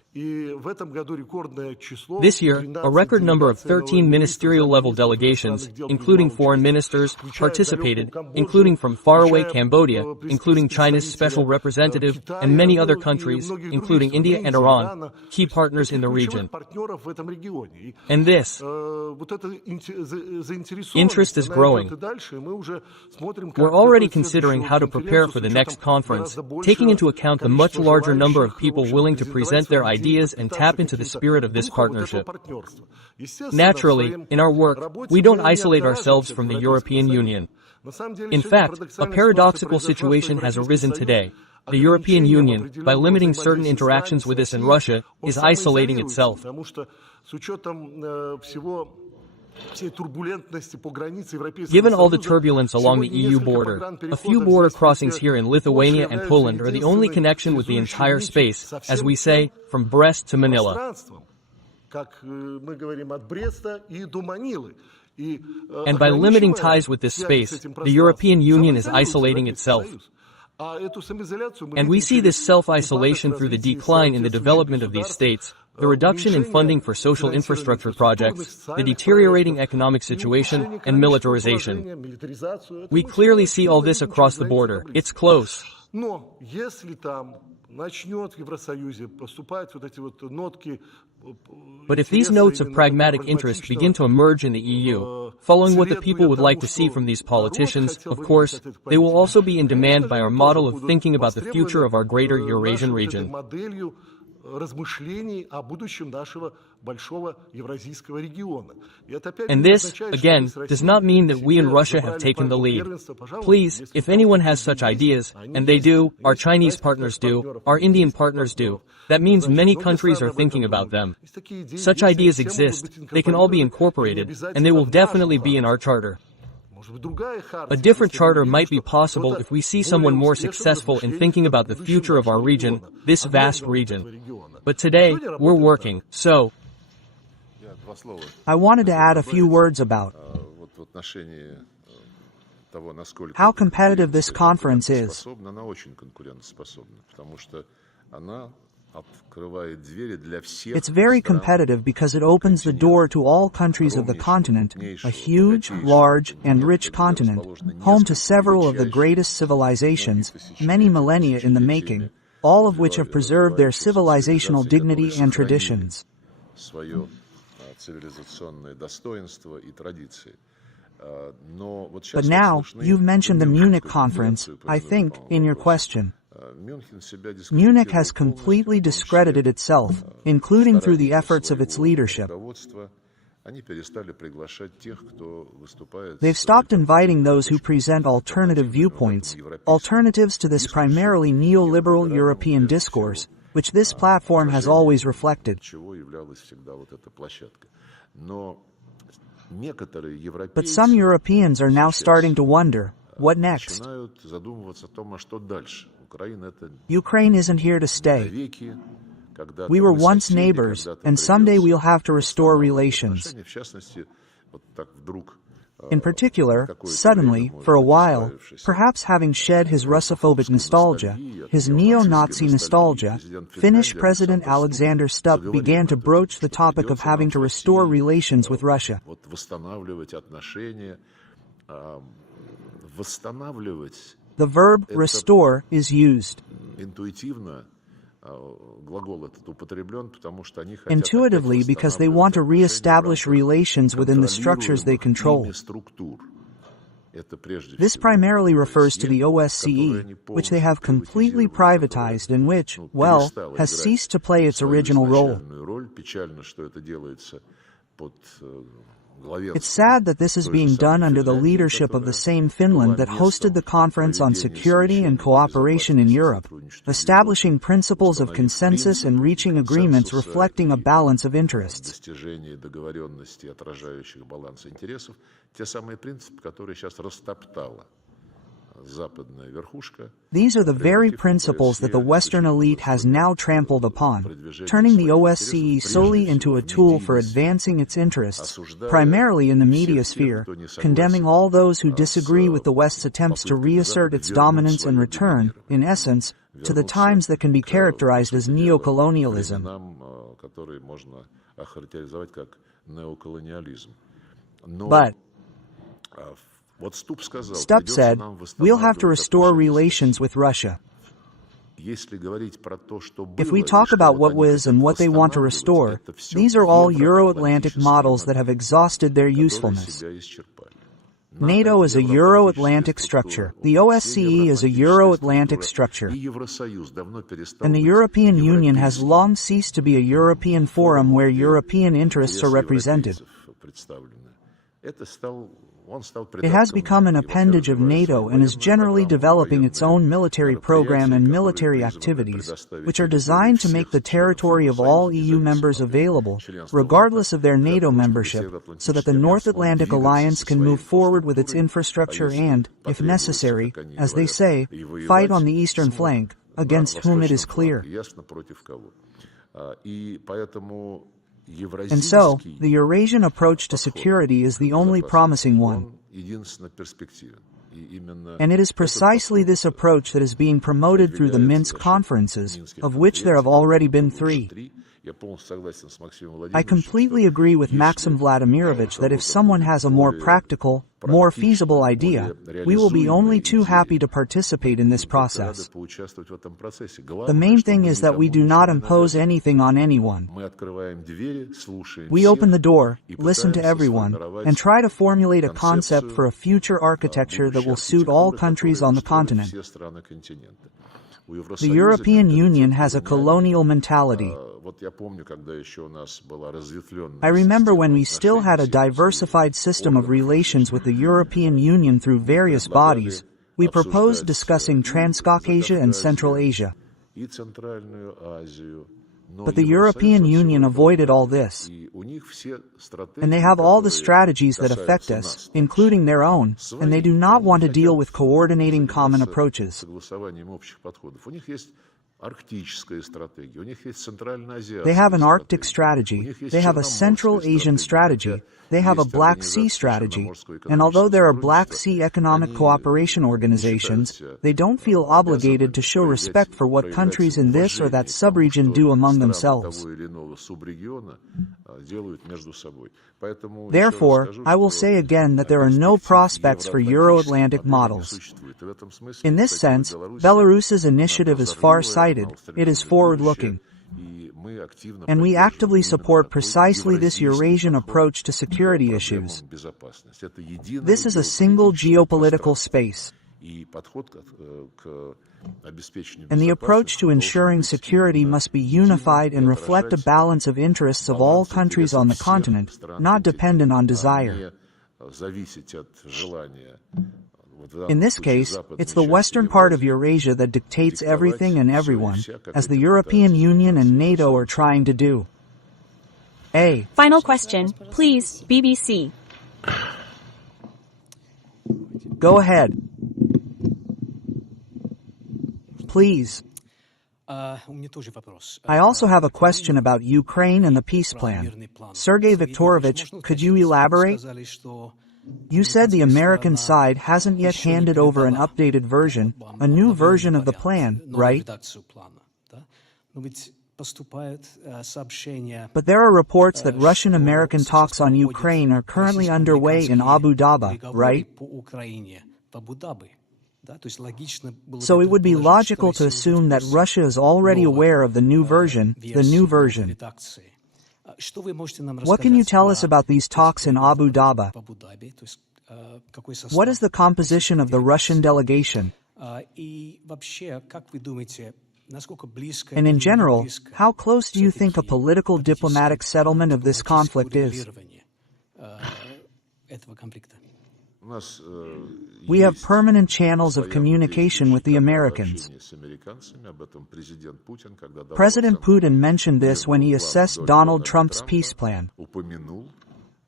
This year, a record number of 13 ministerial-level delegations, including foreign ministers, participated, including from faraway Cambodia, including China's special representative, and many other countries, including India and Iran, key partners in the region. And this interest is growing. We're already considering how to prepare for the next conference, taking into account the much larger number of people willing to present their ideas and tap into the spirit of this partnership. Naturally, in our work, we don't isolate ourselves from the European Union. In fact, a paradoxical situation has arisen today. The European Union, by limiting certain interactions with us and Russia, is isolating itself. Given all the turbulence along the EU border, a few border crossings here in Lithuania and Poland are the only connection with the entire space, as we say, from Brest to Manila. And by limiting ties with this space, the European Union is isolating itself. And we see this self-isolation through the decline in the development of these states, the reduction in funding for social infrastructure projects, the deteriorating economic situation, and militarization. We clearly see all this across the border. It's close. But if these notes of pragmatic interest begin to emerge in the EU, following what the people would like to see from these politicians, of course, they will also be in demand by our model of thinking about the future of our greater Eurasian region. And this, again, does not mean that we in Russia have taken the lead. Please, if anyone has such ideas, and they do, our Chinese partners do, our Indian partners do, that means many countries are thinking about them. Such ideas exist, they can all be incorporated, and they will definitely be in our charter. A different charter might be possible if we see someone more successful in thinking about the future of our region, this vast region. But today, we're working, so I wanted to add a few words about how competitive this conference is. It's very competitive because it opens the door to all countries of the continent, a huge, large, and rich continent, home to several of the greatest civilizations, many millennia in the making, all of which have preserved their civilizational dignity and traditions. But now, you've mentioned the Munich conference, I think, in your question. Munich has completely discredited itself, including through the efforts of its leadership. They've stopped inviting those who present alternative viewpoints, alternatives to this primarily neoliberal European discourse, which this platform has always reflected. But some Europeans are now starting to wonder, what next? Ukraine isn't here to stay. We were once neighbors, and someday we'll have to restore relations. In particular, suddenly, for a while, perhaps having shed his Russophobic nostalgia, his neo-Nazi nostalgia, Finnish President Alexander Stubb began to broach the topic of having to restore relations with Russia. The verb restore is used. Intuitively, because they want to re-establish relations within the structures they control. This primarily refers to the OSCE, which they have completely privatized and which, well, has ceased to play its original role. It's sad that this is being done under the leadership of the same Finland that hosted the Conference on Security and Cooperation in Europe, establishing principles of consensus and reaching agreements reflecting a balance of interests. These are the very principles that the Western elite has now trampled upon, turning the OSCE solely into a tool for advancing its interests, primarily in the media sphere, condemning all those who disagree with the West's attempts to reassert its dominance and return, in essence, to the times that can be characterized as neocolonialism. But Stubb said, we'll have to restore relations with Russia. If we talk about what was and what they want to restore, these are all Euro-Atlantic models that have exhausted their usefulness. NATO is a Euro-Atlantic structure. The OSCE is a Euro-Atlantic structure. And the European Union has long ceased to be a European forum where European interests are represented. It has become an appendage of NATO and is generally developing its own military program and military activities, which are designed to make the territory of all EU members available, regardless of their NATO membership, so that the North Atlantic Alliance can move forward with its infrastructure and, if necessary, as they say, fight on the eastern flank, against whom it is clear. And so, the Eurasian approach to security is the only promising one. And it is precisely this approach that is being promoted through the Minsk conferences, of which there have already been 3. I completely agree with Maxim Vladimirovich that if someone has a more practical, more feasible idea, we will be only too happy to participate in this process. The main thing is that we do not impose anything on anyone. We open the door, listen to everyone, and try to formulate a concept for a future architecture that will suit all countries on the continent. The European Union has a colonial mentality. I remember when we still had a diversified system of relations with the European Union through various bodies, we proposed discussing Transcaucasia and Central Asia. But the European Union avoided all this. And they have all the strategies that affect us, including their own, and they do not want to deal with coordinating common approaches. They have an Arctic strategy, they have a Central Asian strategy, they have a Black Sea strategy, and although there are Black Sea Economic Cooperation organizations, they don't feel obligated to show respect for what countries in this or that subregion do among themselves. Therefore, I will say again that there are no prospects for Euro-Atlantic models. In this sense, Belarus's initiative is far-sighted, it is forward-looking. And we actively support precisely this Eurasian approach to security issues. This is a single geopolitical space. And the approach to ensuring security must be unified and reflect a balance of interests of all countries on the continent, not dependent on desire. In this case, it's the western part of Eurasia that dictates everything and everyone, as the European Union and NATO are trying to do. Final question, please, BBC. Go ahead. Please. I also have a question about Ukraine and the peace plan. Sergey Viktorovich, could you elaborate? You said the American side hasn't yet handed over an updated version, a new version of the plan, right? But there are reports that Russian-American talks on Ukraine are currently underway in Abu Dhabi, right? So it would be logical to assume that Russia is already aware of the new version, What can you tell us about these talks in Abu Dhabi? What is the composition of the Russian delegation? And in general, how close do you think a political diplomatic settlement of this conflict is? We have permanent channels of communication with the Americans. President Putin mentioned this when he assessed Donald Trump's peace plan.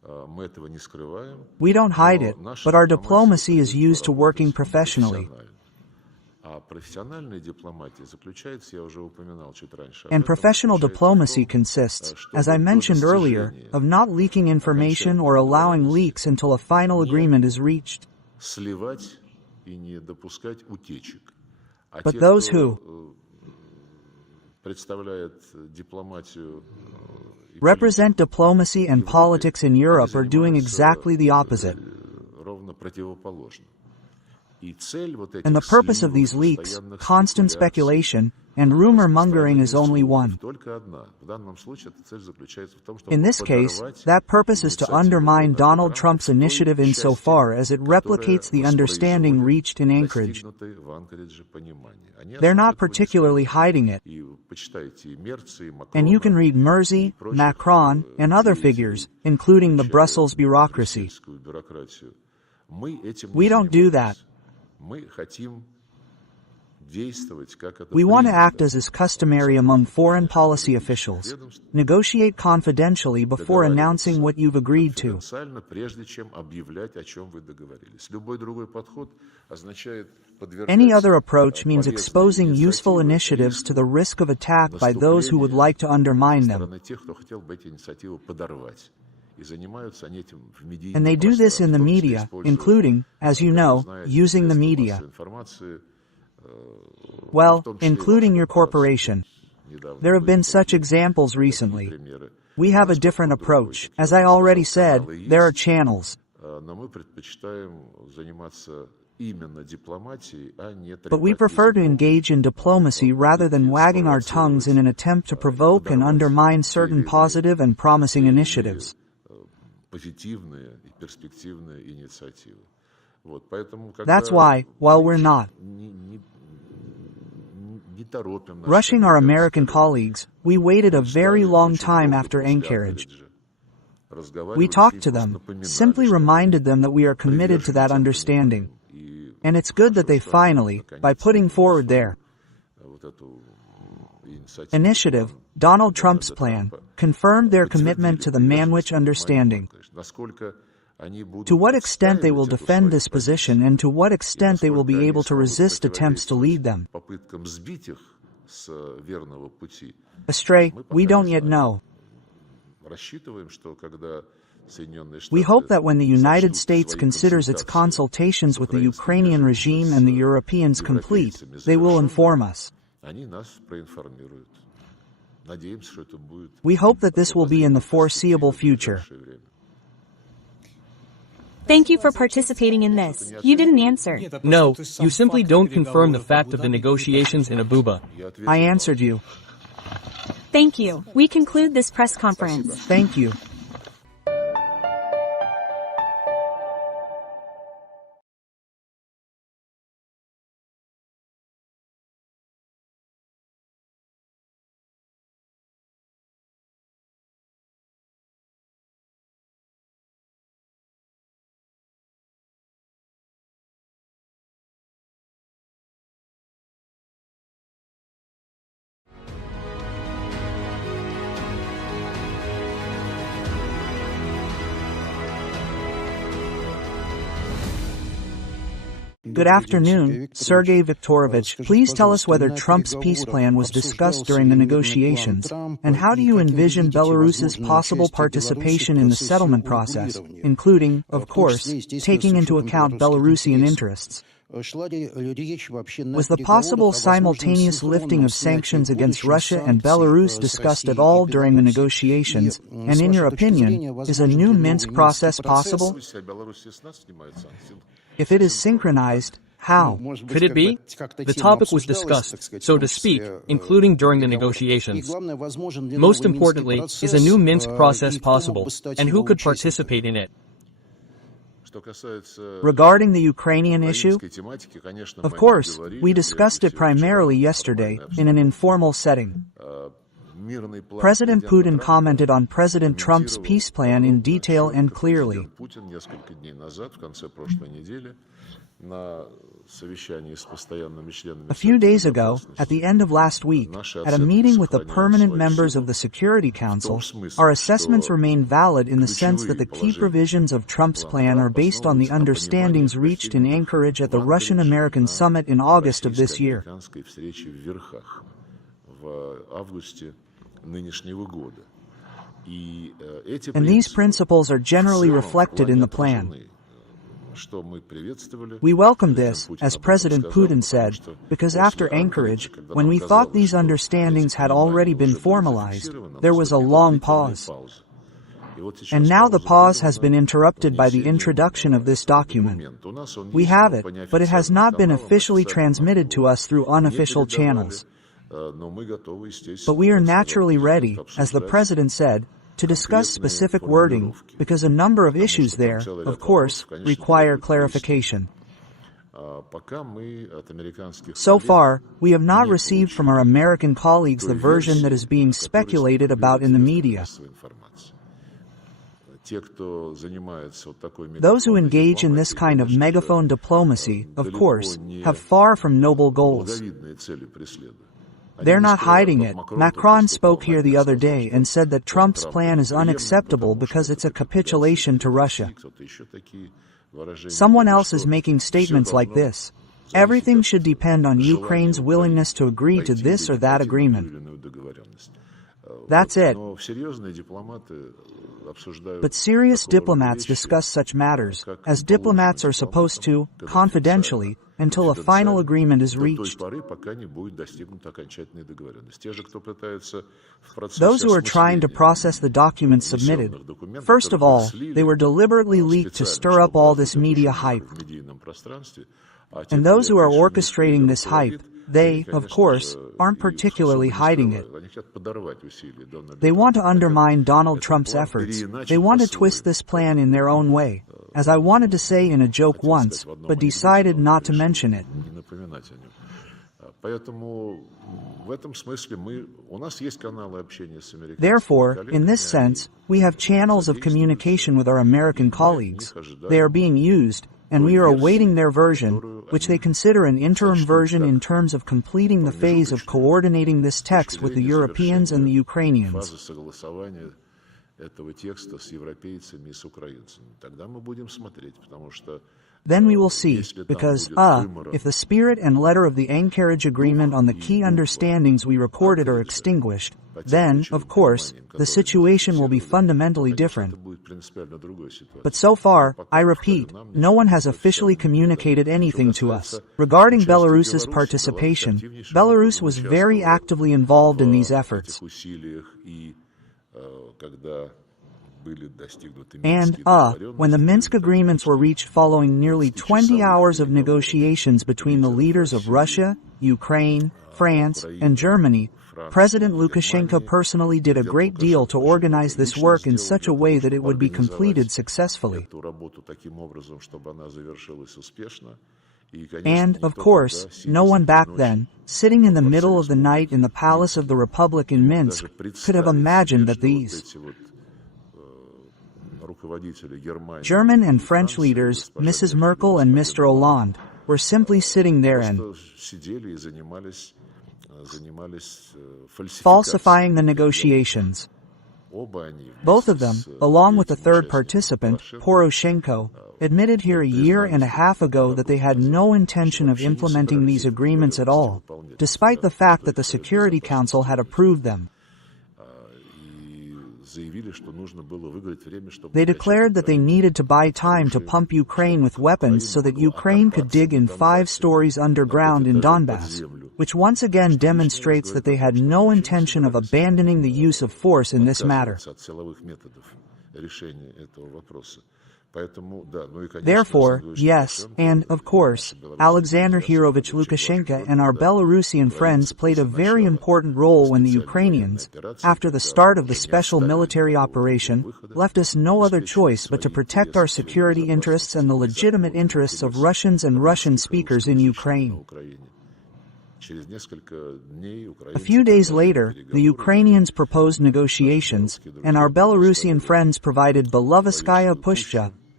We don't hide it, but our diplomacy is used to working professionally. And professional diplomacy consists, as I mentioned earlier, of not leaking information or allowing leaks until a final agreement is reached. But those who represent diplomacy and politics in Europe are doing exactly the opposite. And the purpose of these leaks, constant speculation, and rumor-mongering is only one. In this case, that purpose is to undermine Donald Trump's initiative insofar as it replicates the understanding reached in Anchorage. They're not particularly hiding it. And you can read Mersey, Macron, and other figures, including the Brussels bureaucracy. We don't do that. We want to act as is customary among foreign policy officials. Negotiate confidentially before announcing what you've agreed to. Any other approach means exposing useful initiatives to the risk of attack by those who would like to undermine them. And they do this in the media, including, as you know, using the media. Well, including your corporation. There have been such examples recently. We have a different approach. As I already said, there are channels. But we prefer to engage in diplomacy rather than wagging our tongues in an attempt to provoke and undermine certain positive and promising initiatives. That's why, while we're not rushing our American colleagues, we waited a very long time after Anchorage. We talked to them, simply reminded them that we are committed to that understanding. And it's good that they finally, by putting forward their initiative, Donald Trump's plan, confirmed their commitment to the Manwich Understanding. To what extent they will defend this position and to what extent they will be able to resist attempts to lead them astray, we don't yet know. We hope that when the United States considers its consultations with the Ukrainian regime and the Europeans complete, they will inform us. We hope that this will be in the foreseeable future. Thank you for participating in this. You didn't answer. No, you simply don't confirm the fact of the negotiations in Abuja. I answered you. Thank you. We conclude this press conference. Thank you. Good afternoon, Sergey Viktorovich. Please tell us whether Trump's peace plan was discussed during the negotiations, and how do you envision Belarus's possible participation in the settlement process, including, of course, taking into account Belarusian interests? Was the possible simultaneous lifting of sanctions against Russia and Belarus discussed at all during the negotiations, and in your opinion, is a new Minsk process possible? If it is synchronized, how? Could it be? The topic was discussed, so to speak, including during the negotiations. Most importantly, is a new Minsk process possible, and who could participate in it? Regarding the Ukrainian issue, of course, we discussed it primarily yesterday, in an informal setting. President Putin commented on President Trump's peace plan in detail and clearly. A few days ago, at the end of last week, at a meeting with the permanent members of the Security Council, our assessments remain valid in the sense that the key provisions of Trump's plan are based on the understandings reached in Anchorage at the Russian-American summit in August of this year. And these principles are generally reflected in the plan. We welcome this, as President Putin said, because after Anchorage, when we thought these understandings had already been formalized, there was a long pause. And now the pause has been interrupted by the introduction of this document. We have it, but it has not been officially transmitted to us through unofficial channels. But we are naturally ready, as the President said, to discuss specific wording, because a number of issues there, of course, require clarification. So far, we have not received from our American colleagues the version that is being speculated about in the media. Those who engage in this kind of megaphone diplomacy, of course, have far from noble goals. They're not hiding it. Macron spoke here the other day and said that Trump's plan is unacceptable because it's a capitulation to Russia. Someone else is making statements like this. Everything should depend on Ukraine's willingness to agree to this or that agreement. That's it. But serious diplomats discuss such matters, as diplomats are supposed to, confidentially, until a final agreement is reached. Those who are trying to process the documents submitted, first of all, they were deliberately leaked to stir up all this media hype. And those who are orchestrating this hype, they, of course, aren't particularly hiding it. They want to undermine Donald Trump's efforts. They want to twist this plan in their own way, as I wanted to say in a joke once, but decided not to mention it. Therefore, in this sense, we have channels of communication with our American colleagues. They are being used, and we are awaiting their version, which they consider an interim version in terms of completing the phase of coordinating this text with the Europeans and the Ukrainians. Then we will see, because, if the spirit and letter of the Anchorage Agreement on the key understandings we recorded are extinguished, then, of course, the situation will be fundamentally different. But so far, I repeat, no one has officially communicated anything to us. Regarding Belarus's participation, Belarus was very actively involved in these efforts. And, when the Minsk agreements were reached following nearly 20 hours of negotiations between the leaders of Russia, Ukraine, France, and Germany, President Lukashenko personally did a great deal to organize this work in such a way that it would be completed successfully. And, of course, no one back then, sitting in the middle of the night in the Palace of the Republic in Minsk, could have imagined that these German and French leaders, Mrs. Merkel and Mr. Hollande, were simply sitting there and falsifying the negotiations. Both of them, along with the third participant, Poroshenko, admitted here a year and a half ago that they had no intention of implementing these agreements at all, despite the fact that the Security Council had approved them. They declared that they needed to buy time to pump Ukraine with weapons so that Ukraine could dig in 5 stories underground in Donbass, which once again demonstrates that they had no intention of abandoning the use of force in this matter. Therefore, yes, and, of course, Alexander Hirovich Lukashenko and our Belarusian friends played a very important role when the Ukrainians, after the start of the special military operation, left us no other choice but to protect our security interests and the legitimate interests of Russians and Russian speakers in Ukraine. A few days later, the Ukrainians proposed negotiations, and our Belarusian friends provided Belovetskaya Pushcha,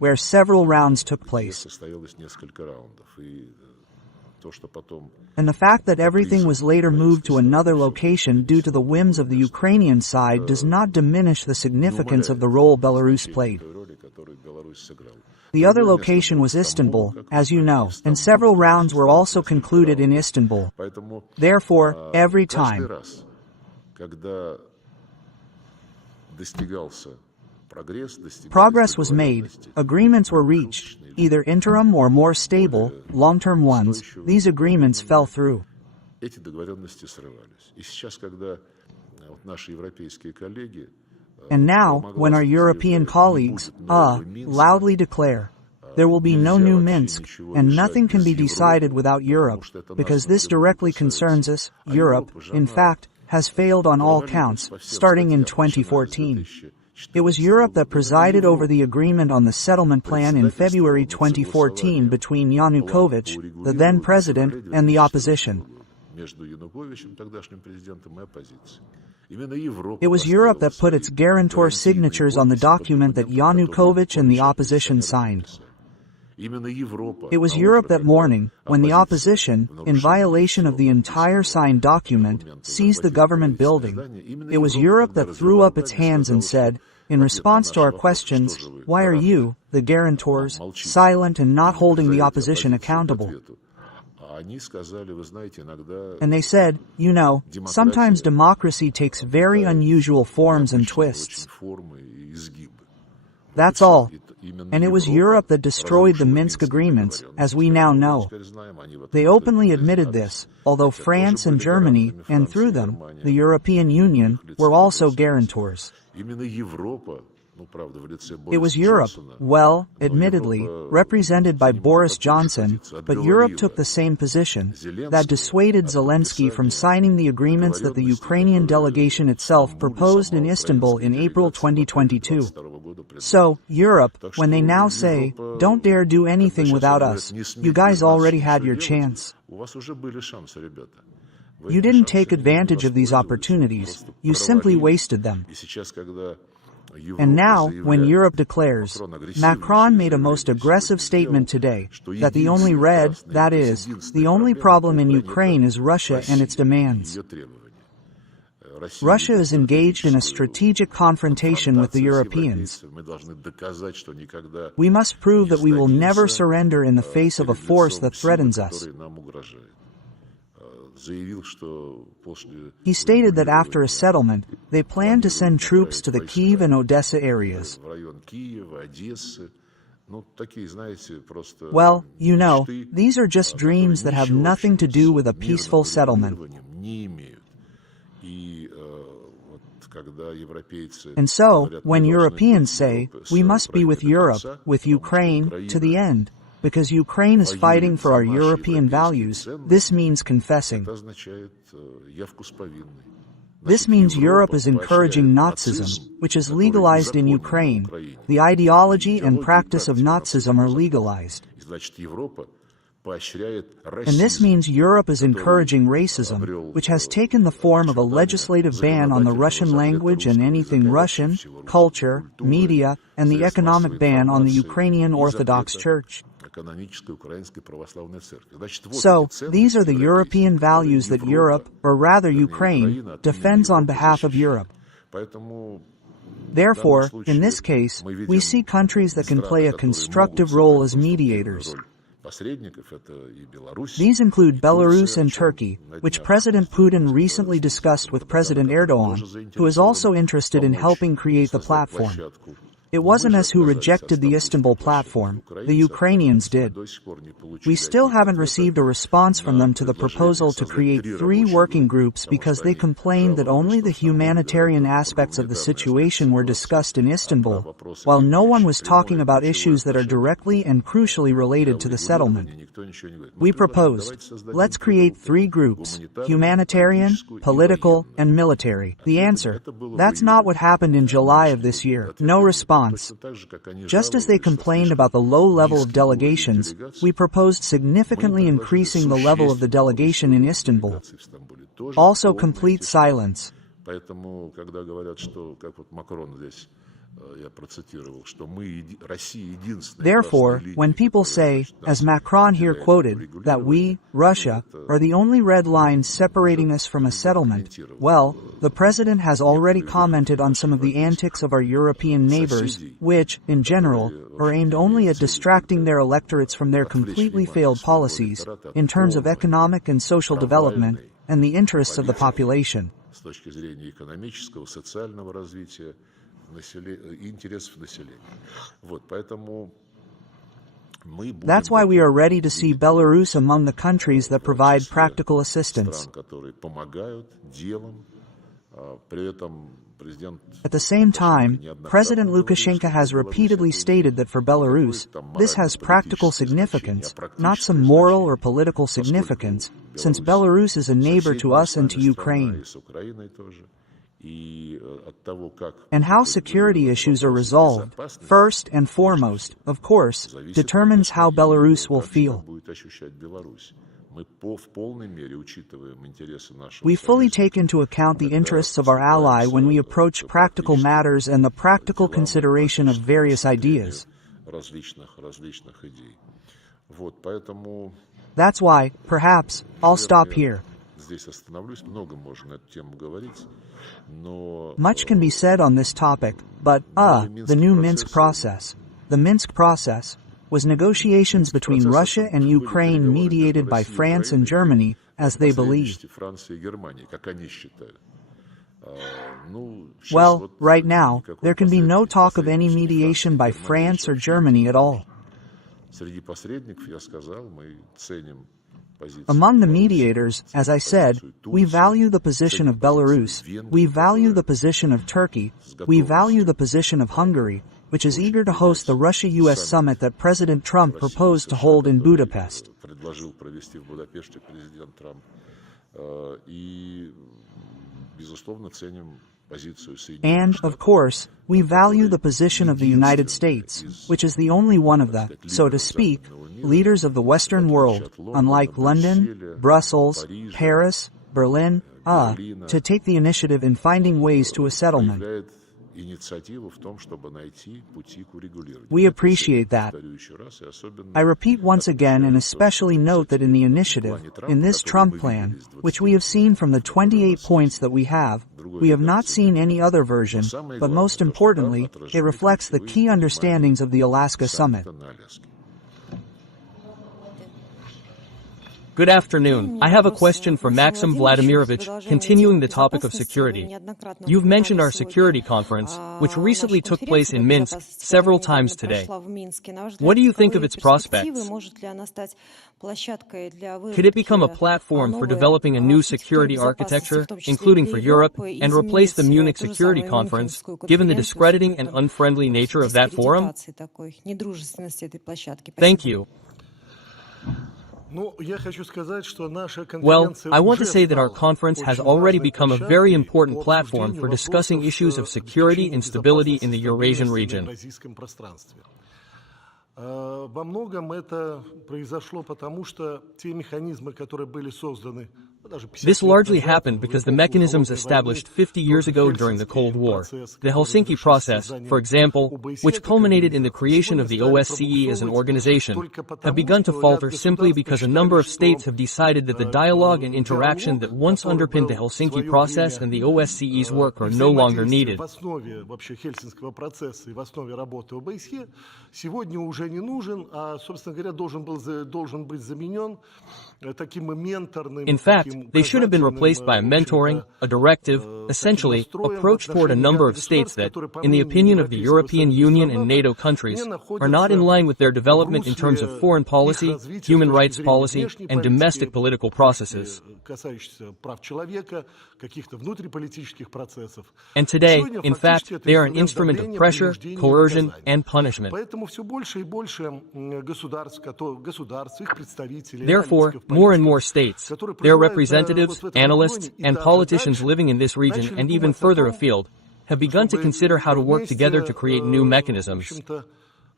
where several rounds took place. Состоялось несколько раундов. И то, что потом And the fact that everything was later moved to another location due to the whims of the Ukrainian side does not diminish the significance of the role Belarus played. роли, которую Беларусь сыграла. The other location was Istanbul, as you know, and several rounds were also concluded in Istanbul. Поэтому Therefore, every каждый time раз, когда достигался прогресс, progress was made, agreements were reached, either interim or more stable, long-term ones, these agreements fell through. эти договоренности срывались. И сейчас, когда вот наши европейские коллеги And now, when our European colleagues, loudly declare, there will be no new Minsk, and nothing can be decided without Europe, because this directly concerns us, Europe, in fact, has failed on all counts, starting in 2014. It was Europe that presided over the agreement on the settlement plan in February 2014 between Yanukovych, the then president, and the opposition. между Януковичем, тогдашним президентом, и оппозицией. It was Europe that put its guarantor signatures on the document that Yanukovych and the opposition signed. It was Europe that morning, when the opposition, in violation of the entire signed document, seized the government building. It was Europe that threw up its hands and said, in response to our questions, why are you, the guarantors, silent and not holding the opposition accountable? And they said, you know, sometimes democracy takes very unusual forms and twists. That's all. And it was Europe that destroyed the Minsk agreements, as we now know. They openly admitted this, although France and Germany, and through them, the European Union, were also guarantors. It was Europe, well, admittedly, represented by Boris Johnson, but Europe took the same position, that dissuaded Zelensky from signing the agreements that the Ukrainian delegation itself proposed in Istanbul in April 2022. So, Europe, when they now say, don't dare do anything without us, you guys already had your chance. You didn't take advantage of these opportunities, you simply wasted them. And now, when Europe declares, Macron made a most aggressive statement today, that the only that is, the only problem in Ukraine is Russia and its demands. Russia is engaged in a strategic confrontation with the Europeans. We must prove that we will never surrender in the face of a force that threatens us. He stated that after a settlement, they plan to send troops to the Kyiv and Odessa areas. Well, you know, these are just dreams that have nothing to do with a peaceful settlement. And so, when Europeans say, we must be with Europe, with Ukraine, to the end, because Ukraine is fighting for our European values, this means confessing. This means Europe is encouraging Nazism, which is legalized in Ukraine. The ideology and practice of Nazism are legalized. And this means Europe is encouraging racism, which has taken the form of a legislative ban on the Russian language and anything Russian, culture, media, and the economic ban on the Ukrainian Orthodox Church. So, these are the European values that Europe, or rather Ukraine, defends on behalf of Europe. Therefore, in this case, we see countries that can play a constructive role as mediators. These include Belarus and Turkey, which President Putin recently discussed with President Erdogan, who is also interested in helping create the platform. It wasn't us who rejected the Istanbul platform, the Ukrainians did. We still haven't received a response from them to the proposal to create 3 working groups because they complained that only the humanitarian aspects of the situation were discussed in Istanbul, while no one was talking about issues that are directly and crucially related to the settlement. We proposed, let's create 3 groups, humanitarian, political, and military. The answer, that's not what happened in July of this year. No response. Just as they complained about the low level of delegations, we proposed significantly increasing the level of the delegation in Istanbul. Also complete silence. я процитировал, что мы, Россия, единственная. Therefore, when people say, as Macron here quoted, that we, Russia, are the only red lines separating us from a settlement, well, the President has already commented on some of the antics of our European neighbors, which, in general, are aimed only at distracting their electorates from their completely failed policies, in terms of economic and social development, and the interests of the population. С точки зрения экономического, социального развития, интересов населения. Вот, поэтому мы будем... That's why we are ready to see Belarus among the countries that provide practical assistance. Стран, которые помогают делом, при этом президент... At the same time, President Lukashenko has repeatedly stated that for Belarus, this has practical significance, not some moral or political significance, since Belarus is a neighbor to us and to Ukraine. And how security issues are resolved, first and foremost, of course, determines how Belarus will feel. We fully take into account the interests of our ally when we approach practical matters and the practical consideration of various ideas. That's why, perhaps, I'll stop here. Much can be said on this topic, but, the new Minsk process. The Minsk process was negotiations between Russia and Ukraine mediated by France and Germany, as they believe. Well, right now, there can be no talk of any mediation by France or Germany at all. Among the mediators, as I said, we value the position of Belarus, we value the position of Turkey, we value the position of Hungary, which is eager to host the Russia-US summit that President Trump proposed to hold in Budapest. And, of course, we value the position of the United States, which is the only one of the, so to speak, leaders of the Western world, unlike London, Brussels, Paris, Berlin, to take the initiative in finding ways to a settlement. We appreciate that. I repeat once again and especially note that in the initiative, in this Trump plan, which we have seen from the 28 points that we have not seen any other version, but most importantly, it reflects the key understandings of the Alaska Summit. Good afternoon. I have a question for Maxim Vladimirovich, continuing the topic of security. You've mentioned our security conference, which recently took place in Minsk several times today. What do you think of its prospects? Could it become a platform for developing a new security architecture, including for Europe, and replace the Munich Security Conference, given the discrediting and unfriendly nature of that forum? Thank you. Well, I want to say that our conference has already become a very important platform for discussing issues of security and stability in the Eurasian region. This largely happened because the mechanisms established 50 years ago during the Cold War, the Helsinki process, for example, which culminated in the creation of the OSCE as an organization, have begun to falter simply because a number of states have decided that the dialogue and interaction that once underpinned the Helsinki process and the OSCE's work are no longer needed. In fact, they should have been replaced by a mentoring, a directive, essentially, approach toward a number of states that, in the opinion of the European Union and NATO countries, are not in line with their development in terms of foreign policy, human rights policy, and domestic political processes. And today, in fact, they are an instrument of pressure, coercion, and punishment. Therefore, more and more states, their representatives, analysts, and politicians living in this region and even further afield, have begun to consider how to work together to create new mechanisms.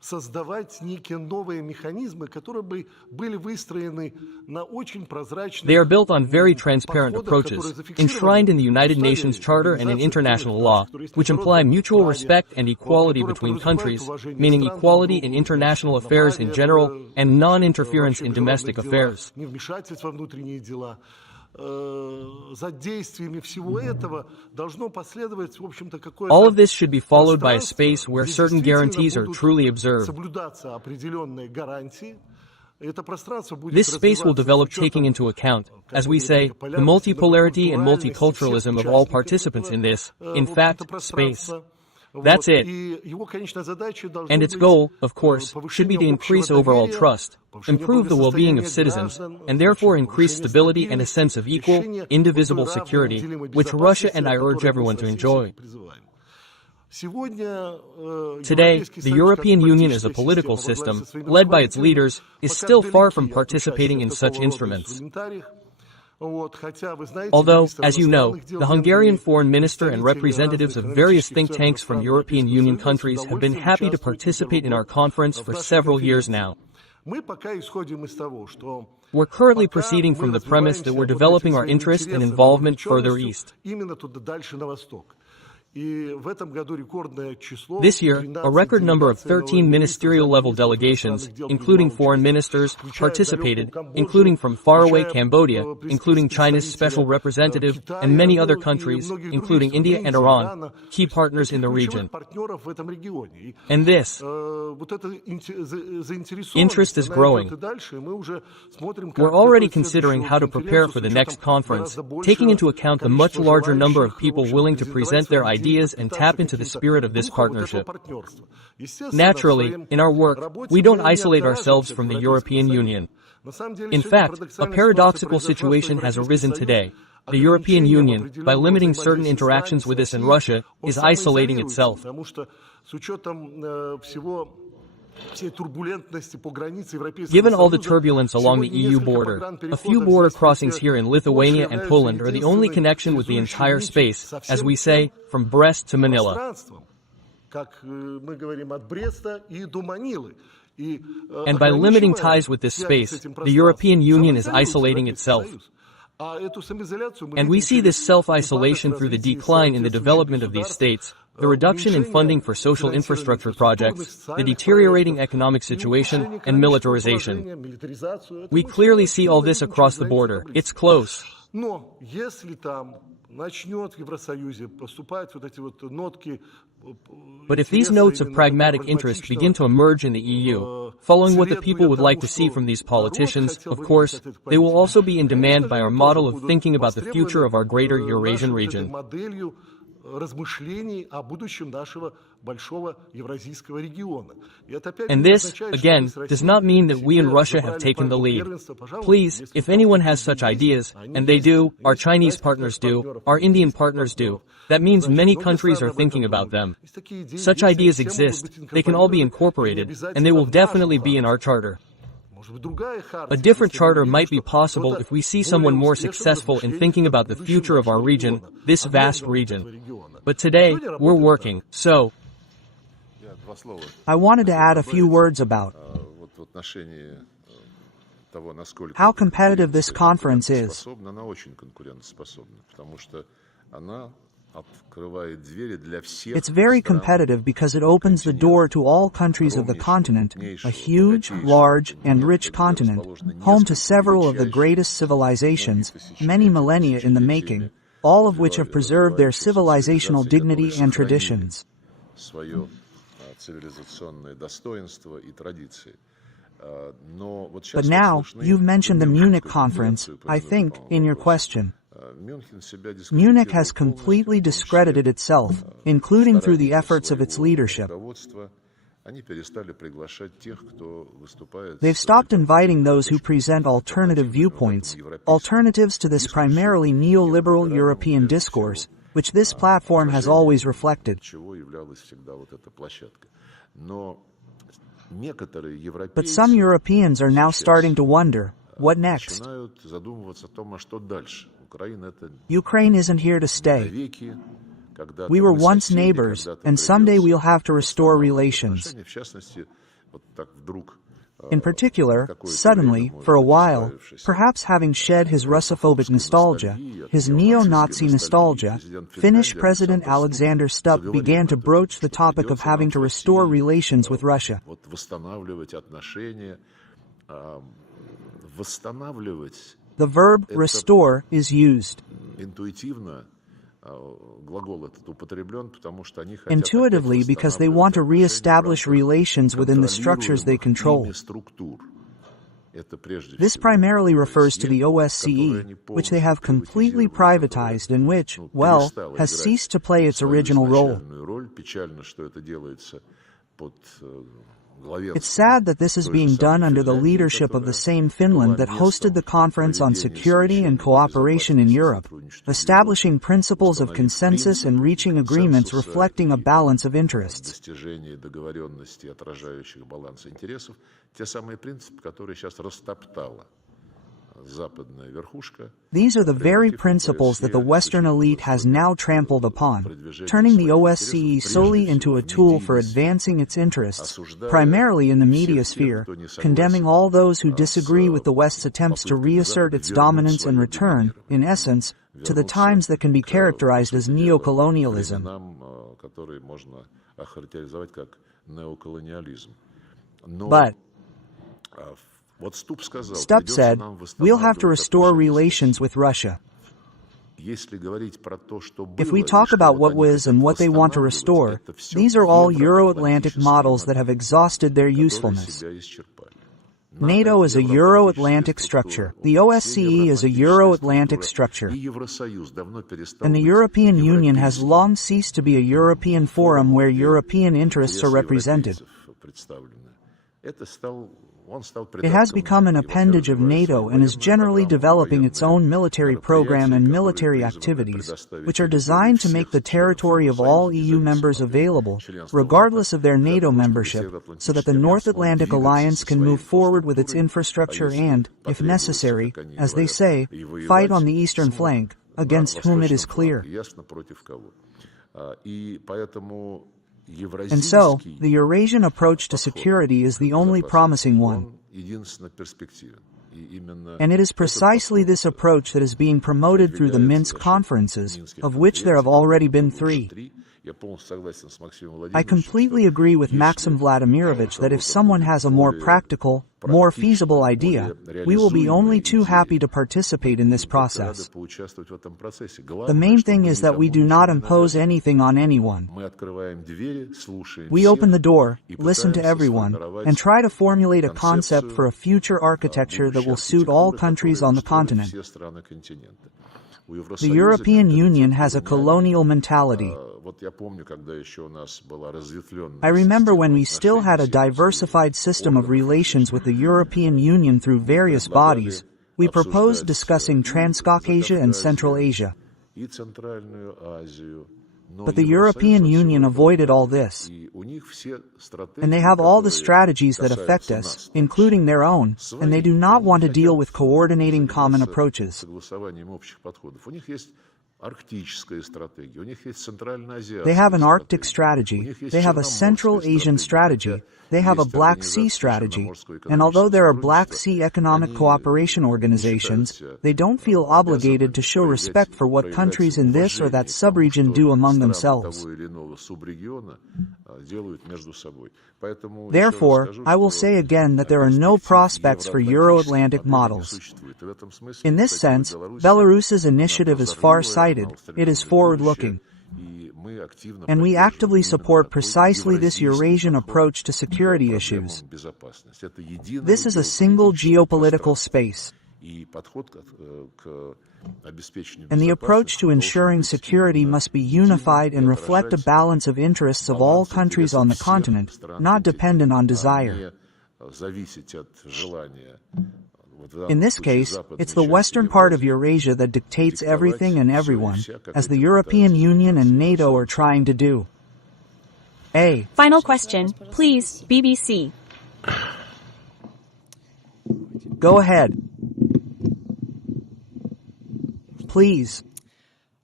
создавать некие новые механизмы, которые бы были выстроены на очень прозрачных. They are built on very transparent approaches, enshrined in the United Nations Charter and in international law, which imply mutual respect and equality between countries, meaning equality in international affairs in general and non-interference in domestic affairs. Невмешательство в внутренние дела. За действиями всего этого должно последовать, в общем-то, какое-то All of this should be followed by a space where certain guarantees are truly observed. соблюдаться определенные гарантии. This space will develop taking into account, as we say, the multipolarity and multiculturalism of all participants in this, in fact, space. That's it. And its goal, of course, should be to increase overall trust, improve the well-being of citizens, and therefore increase stability and a sense of equal, indivisible security, which Russia and I urge everyone to enjoy. Today, the European Union as a political system, led by its leaders, is still far from participating in such instruments. Although, as you know, the Hungarian foreign minister and representatives of various think tanks from European Union countries have been happy to participate in our conference for several years now. We're currently proceeding from the premise that we're developing our interest and involvement further east. This year, a record number of 13 ministerial-level delegations, including foreign ministers, participated, including from faraway Cambodia, including China's special representative, and many other countries, including India and Iran, key partners in the region. And this interest is growing. We're already considering how to prepare for the next conference, taking into account the much larger number of people willing to present their ideas and tap into the spirit of this partnership. Naturally, in our work, we don't isolate ourselves from the European Union. In fact, a paradoxical situation has arisen today. The European Union, by limiting certain interactions with us in Russia, is isolating itself. Given all the turbulence along the EU border, a few border crossings here in Lithuania and Poland are the only connection with the entire space, as we say, from Brest to Manila. And by limiting ties with this space, the European Union is isolating itself. And we see this self-isolation through the decline in the development of these states, the reduction in funding for social infrastructure projects, the deteriorating economic situation, and militarization. We clearly see all this across the border. It's close. But if these notes of pragmatic interest begin to emerge in the EU, following what the people would like to see from these politicians, of course, they will also be in demand by our model of thinking about the future of our greater Eurasian region. And this, again, does not mean that we in Russia have taken the lead. Please, if anyone has such ideas, and they do, our Chinese partners do, our Indian partners do, that means many countries are thinking about them. Such ideas exist, they can all be incorporated, and they will definitely be in our charter. A different charter might be possible if we see someone more successful in thinking about the future of our region, this vast region. But today, we're working, so I wanted to add a few words about how competitive this conference is. It's very competitive because it opens the door to all countries of the continent, a huge, large, and rich continent, home to several of the greatest civilizations, many millennia in the making, all of which have preserved their civilizational dignity and traditions. But now, you've mentioned the Munich conference, I think, in your question. Munich has completely discredited itself, including through the efforts of its leadership. They've stopped inviting those who present alternative viewpoints, alternatives to this primarily neoliberal European discourse, which this platform has always reflected. But some Europeans are now starting to wonder, what next? Ukraine isn't here to stay. We were once neighbors, and someday we'll have to restore relations. In particular, suddenly, for a while, perhaps having shed his Russophobic nostalgia, his neo-Nazi nostalgia, Finnish President Alexander Stubb began to broach the topic of having to restore relations with Russia. The verb restore is used. Intuitively, because they want to re-establish relations within the structures they control. This primarily refers to the OSCE, which they have completely privatized and which, well, has ceased to play its original role. It's sad that this is being done under the leadership of the same Finland that hosted the Conference on Security and Cooperation in Europe, establishing principles of consensus and reaching agreements reflecting a balance of interests. These are the very principles that the Western elite has now trampled upon, turning the OSCE solely into a tool for advancing its interests, primarily in the media sphere, condemning all those who disagree with the West's attempts to reassert its dominance and return, in essence, to the times that can be characterized as neocolonialism. But Stubb said, we'll have to restore relations with Russia. If we talk about what was and what they want to restore, these are all Euro-Atlantic models that have exhausted their usefulness. NATO is a Euro-Atlantic structure. The OSCE is a Euro-Atlantic structure. And the European Union has long ceased to be a European forum where European interests are represented. It has become an appendage of NATO and is generally developing its own military program and military activities, which are designed to make the territory of all EU members available, regardless of their NATO membership, so that the North Atlantic Alliance can move forward with its infrastructure and, if necessary, as they say, fight on the eastern flank, against whom it is clear. And so, the Eurasian approach to security is the only promising one. And it is precisely this approach that is being promoted through the Minsk conferences, of which there have already been 3. I completely agree with Maxim Vladimirovich that if someone has a more practical, more feasible idea, we will be only too happy to participate in this process. The main thing is that we do not impose anything on anyone. We open the door, listen to everyone, and try to formulate a concept for a future architecture that will suit all countries on the continent. The European Union has a colonial mentality. I remember when we still had a diversified system of relations with the European Union through various bodies, we proposed discussing Transcaucasia and Central Asia. But the European Union avoided all this. And they have all the strategies that affect us, including their own, and they do not want to deal with coordinating common approaches. They have an Arctic strategy, they have a Central Asian strategy, they have a Black Sea strategy, and although there are Black Sea economic cooperation organizations, they don't feel obligated to show respect for what countries in this or that subregion do among themselves. Therefore, I will say again that there are no prospects for Euro-Atlantic models. In this sense, Belarus's initiative is far-sighted, it is forward-looking. And we actively support precisely this Eurasian approach to security issues. This is a single geopolitical space. And the approach to ensuring security must be unified and reflect a balance of interests of all countries on the continent, not dependent on desire. In this case, it's the western part of Eurasia that dictates everything and everyone, as the European Union and NATO are trying to do. Final question, please, BBC. Go ahead. Please.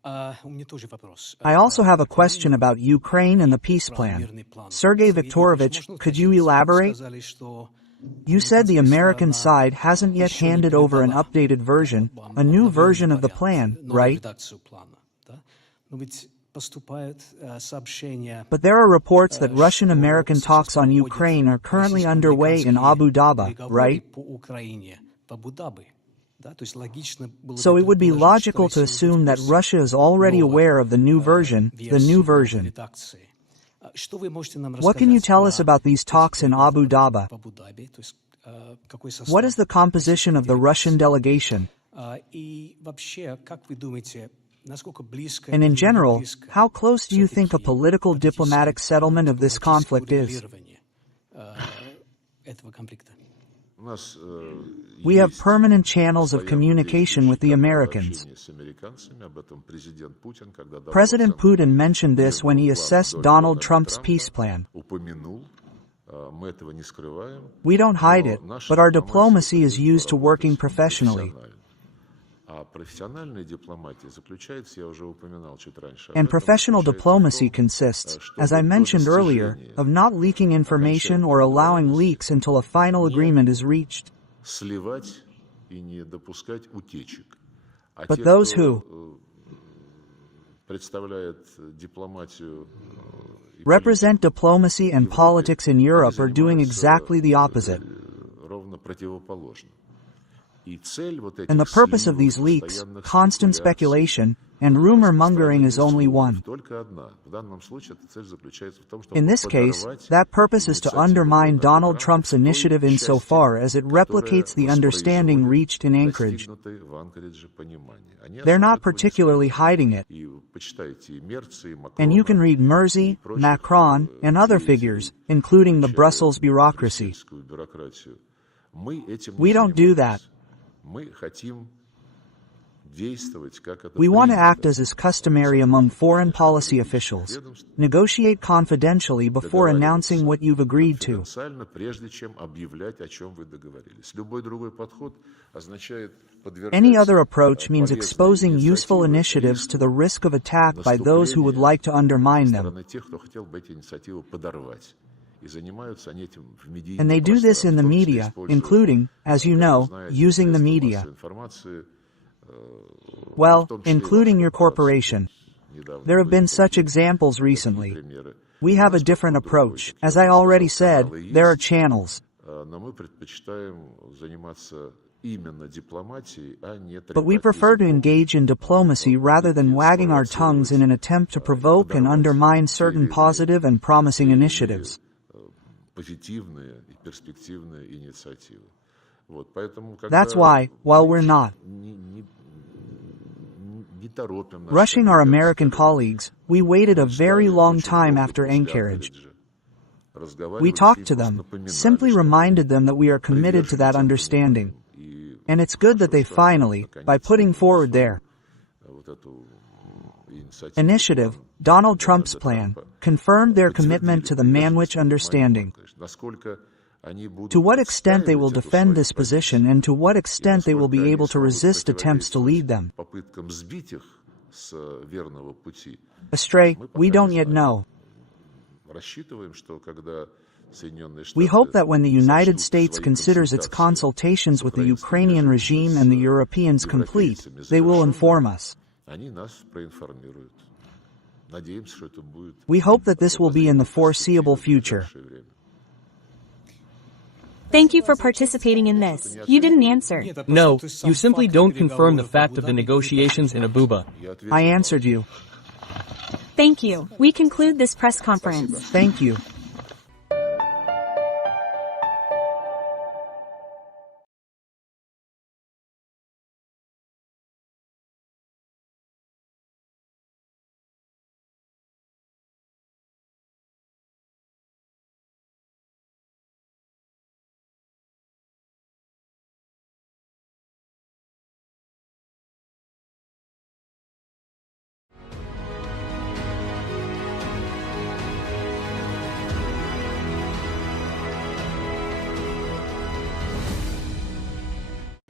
I also have a question about Ukraine and the peace plan. Sergey Viktorovich, could you elaborate? You said the American side hasn't yet handed over an updated version, a new version of the plan, right? But there are reports that Russian-American talks on Ukraine are currently underway in Abu Dhabi, right? So it would be logical to assume that Russia is already aware of the new version, What can you tell us about these talks in Abu Dhabi? What is the composition of the Russian delegation? And in general, how close do you think a political diplomatic settlement of this conflict is? We have permanent channels of communication with the Americans. President Putin mentioned this when he assessed Donald Trump's peace plan. We don't hide it, but our diplomacy is used to working professionally. And professional diplomacy consists, as I mentioned earlier, of not leaking information or allowing leaks until a final agreement is reached. But those who represent diplomacy and politics in Europe are doing exactly the opposite. And the purpose of these leaks, constant speculation, and rumor-mongering is only one. In this case, that purpose is to undermine Donald Trump's initiative insofar as it replicates the understanding reached in Anchorage. They're not particularly hiding it. And you can read Merzy, Macron, and other figures, including the Brussels bureaucracy. We don't do that. We want to act as is customary among foreign policy officials. Negotiate confidentially before announcing what you've agreed to. Any other approach means exposing useful initiatives to the risk of attack by those who would like to undermine them. And they do this in the media, including, as you know, using the media. Well, including your corporation. There have been such examples recently. We have a different approach. As I already said, there are channels. But we prefer to engage in diplomacy rather than wagging our tongues in an attempt to provoke and undermine certain positive and promising initiatives. That's why, while we're not rushing our American colleagues, we waited a very long time after Anchorage. We talked to them, simply reminded them that we are committed to that understanding. And it's good that they finally, by putting forward their initiative, Donald Trump's plan, confirmed their commitment to the Manwich understanding. To what extent they will defend this position and to what extent they will be able to resist attempts to lead them astray, we don't yet know. We hope that when the United States considers its consultations with the Ukrainian regime and the Europeans complete, they will inform us. We hope that this will be in the foreseeable future. Thank you for participating in this. You didn't answer. No, you simply don't confirm the fact of the negotiations in Abuba. I answered you. Thank you. We conclude this press conference. Thank you.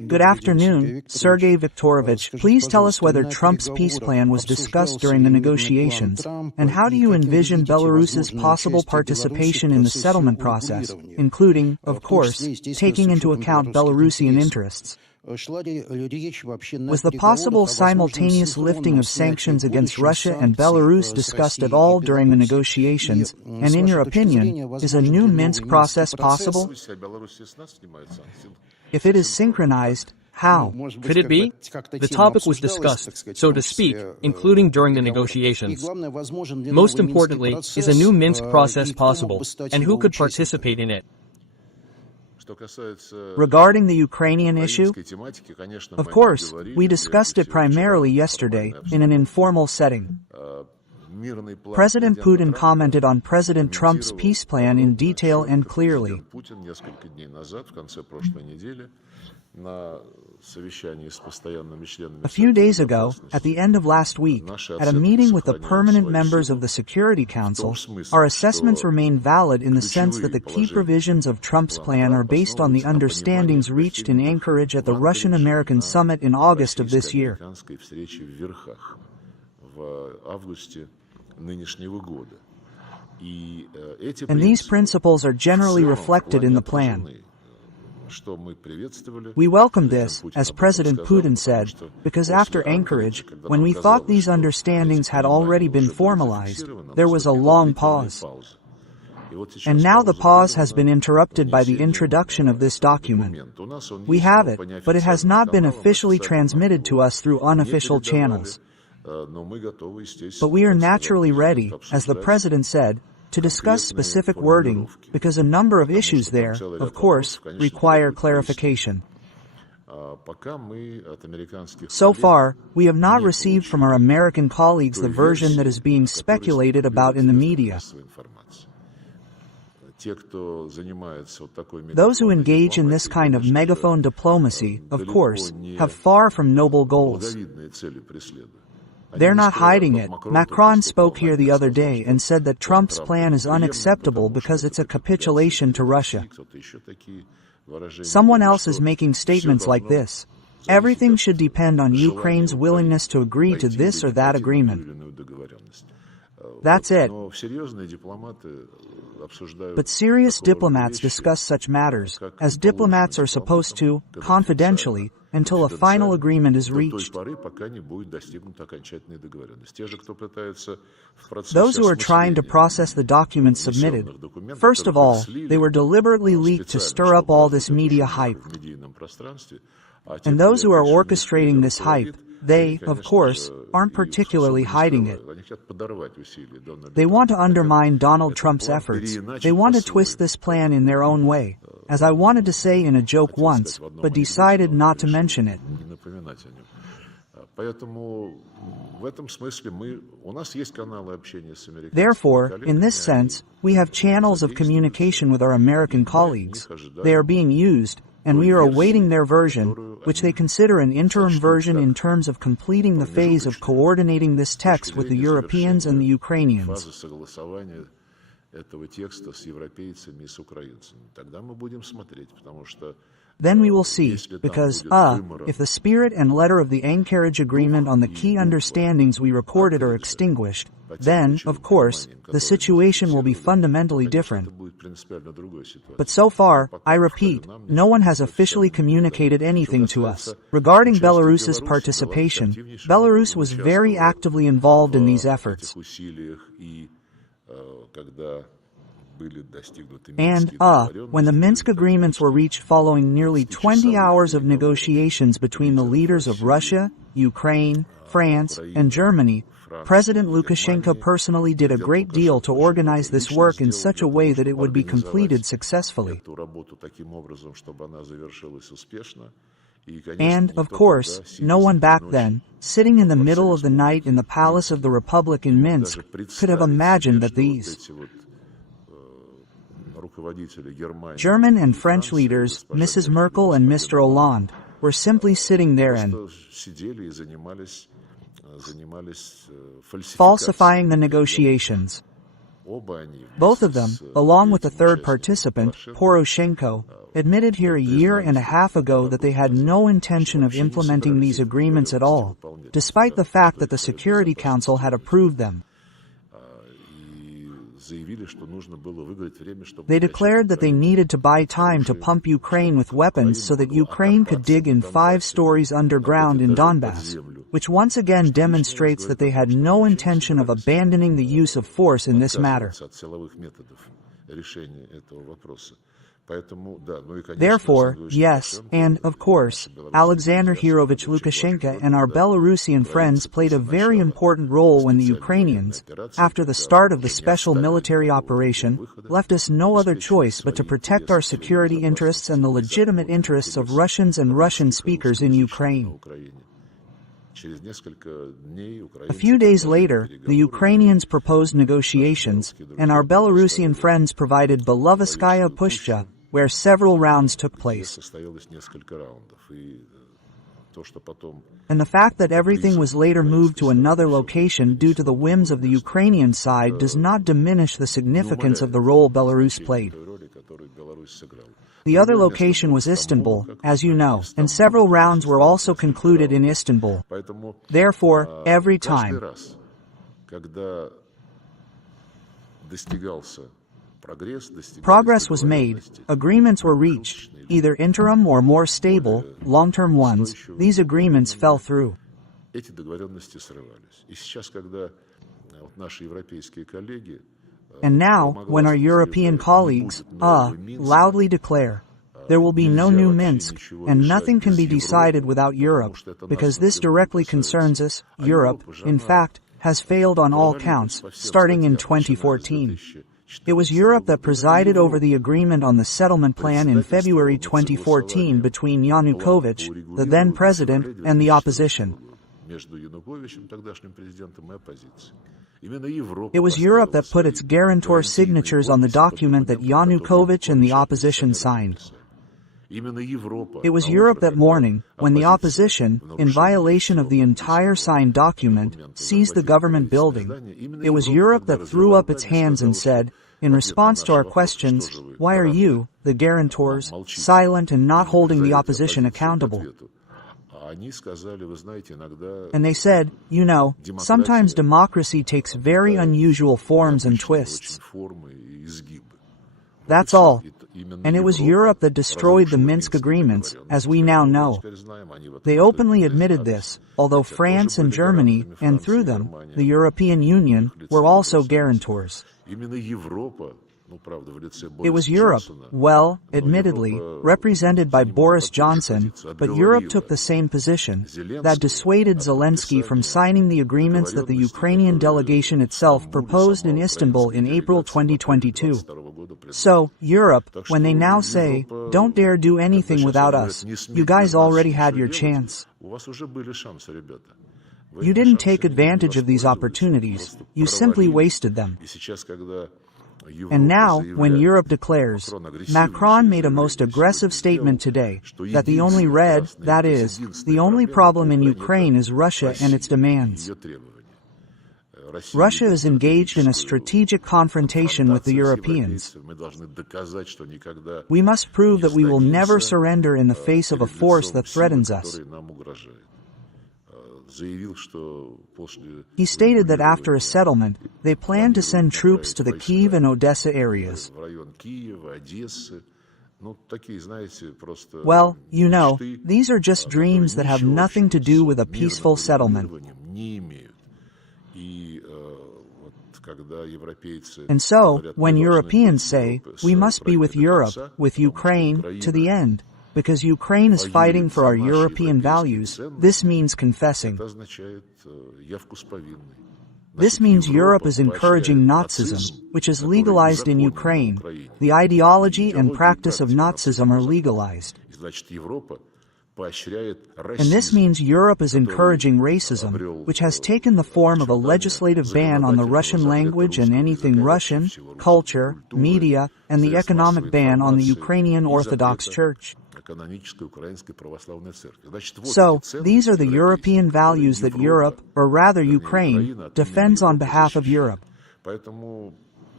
Good afternoon, Sergey Viktorovich. Please tell us whether Trump's peace plan was discussed during the negotiations, and how do you envision Belarus's possible participation in the settlement process, including, of course, taking into account Belarusian interests? Was the possible simultaneous lifting of sanctions against Russia and Belarus discussed at all during the negotiations, and in your opinion, is a new Minsk process possible? If it is synchronized, how? Could it be? The topic was discussed, so to speak, including during the negotiations. Most importantly, is a new Minsk process possible, and who could participate in it? Regarding the Ukrainian issue, of course, we discussed it primarily yesterday, in an informal setting. President Putin commented on President Trump's peace plan in detail and clearly. A few days ago, at the end of last week, at a meeting with the permanent members of the Security Council, our assessments remain valid in the sense that the key provisions of Trump's plan are based on the understandings reached in Anchorage at the Russian-American summit in August of this year. And these principles are generally reflected in the plan. We welcome this, as President Putin said, because after Anchorage, when we thought these understandings had already been formalized, there was a long pause. And now the pause has been interrupted by the introduction of this document. We have it, but it has not been officially transmitted to us through unofficial channels. But we are naturally ready, as the President said, to discuss specific wording, because a number of issues there, of course, require clarification. So far, we have not received from our American colleagues the version that is being speculated about in the media. Those who engage in this kind of megaphone diplomacy, of course, have far from noble goals. They're not hiding it. Macron spoke here the other day and said that Trump's plan is unacceptable because it's a capitulation to Russia. Someone else is making statements like this. Everything should depend on Ukraine's willingness to agree to this or that agreement. That's it. But serious diplomats discuss such matters, as diplomats are supposed to, confidentially, until a final agreement is reached. Those who are trying to process the documents submitted, first of all, they were deliberately leaked to stir up all this media hype. And those who are orchestrating this hype, they, of course, aren't particularly hiding it. They want to undermine Donald Trump's efforts. They want to twist this plan in their own way, as I wanted to say in a joke once, but decided not to mention it. Therefore, in this sense, we have channels of communication with our American colleagues. They are being used, and we are awaiting their version, which they consider an interim version in terms of completing the phase of coordinating this text with the Europeans and the Ukrainians. Then we will see, because, if the spirit and letter of the Anchorage Agreement on the key understandings we recorded are extinguished, then, of course, the situation will be fundamentally different. But so far, I repeat, no one has officially communicated anything to us. Regarding Belarus's participation, Belarus was very actively involved in these efforts. And, when the Minsk agreements were reached following nearly 20 hours of negotiations between the leaders of Russia, Ukraine, France, and Germany, President Lukashenko personally did a great deal to organize this work in such a way that it would be completed successfully. And, of course, no one back then, sitting in the middle of the night in the Palace of the Republic in Minsk, could have imagined that these German and French leaders, Mrs. Merkel and Mr. Hollande, were simply sitting there and falsifying the negotiations. Both of them, along with the third participant, Poroshenko, admitted here a year and a half ago that they had no intention of implementing these agreements at all, despite the fact that the Security Council had approved them. They declared that they needed to buy time to pump Ukraine with weapons so that Ukraine could dig in 5 stories underground in Donbass, which once again demonstrates that they had no intention of abandoning the use of force in this matter. Therefore, yes, and, of course, Alexander Hirovich Lukashenko and our Belarusian friends played a very important role when the Ukrainians, after the start of the special military operation, left us no other choice but to protect our security interests and the legitimate interests of Russians and Russian speakers in Ukraine. A few days later, the Ukrainians proposed negotiations, and our Belarusian friends provided Belovetskaya Pushcha, where several rounds took place. And the fact that everything was later moved to another location due to the whims of the Ukrainian side does not diminish the significance of the role Belarus played. The other location was Istanbul, as you know, and several rounds were also concluded in Istanbul. Therefore, every time progress was made, agreements were reached, either interim or more stable, long-term ones, these agreements fell through. And now, when our European colleagues, loudly declare, there will be no new Minsk, and nothing can be decided without Europe, because this directly concerns us, Europe, in fact, has failed on all counts, starting in 2014. It was Europe that presided over the agreement on the settlement plan in February 2014 between Yanukovych, the then president, and the opposition. It was Europe that put its guarantor signatures on the document that Yanukovych and the opposition signed. It was Europe that morning, when the opposition, in violation of the entire signed document, seized the government building. It was Europe that threw up its hands and said, in response to our questions, why are you, the guarantors, silent and not holding the opposition accountable? And they said, you know, sometimes democracy takes very unusual forms and twists. That's all. And it was Europe that destroyed the Minsk agreements, as we now know. They openly admitted this, although France and Germany, and through them, the European Union, were also guarantors. It was Europe, well, admittedly, represented by Boris Johnson, but Europe took the same position, that dissuaded Zelensky from signing the agreements that the Ukrainian delegation itself proposed in Istanbul in April 2022. So, Europe, when they now say, don't dare do anything without us, you guys already had your chance. You didn't take advantage of these opportunities, you simply wasted them. And now, when Europe declares, Macron made a most aggressive statement today, that the only that is, the only problem in Ukraine is Russia and its demands. Russia is engaged in a strategic confrontation with the Europeans. We must prove that we will never surrender in the face of a force that threatens us. He stated that after a settlement, they plan to send troops to the Kyiv and Odessa areas. Well, you know, these are just dreams that have nothing to do with a peaceful settlement. And so, when Europeans say, we must be with Europe, with Ukraine, to the end, because Ukraine is fighting for our European values, this means confessing. This means Europe is encouraging Nazism, which is legalized in Ukraine. The ideology and practice of Nazism are legalized. And this means Europe is encouraging racism, which has taken the form of a legislative ban on the Russian language and anything Russian, culture, media, and the economic ban on the Ukrainian Orthodox Church. So, these are the European values that Europe, or rather Ukraine, defends on behalf of Europe.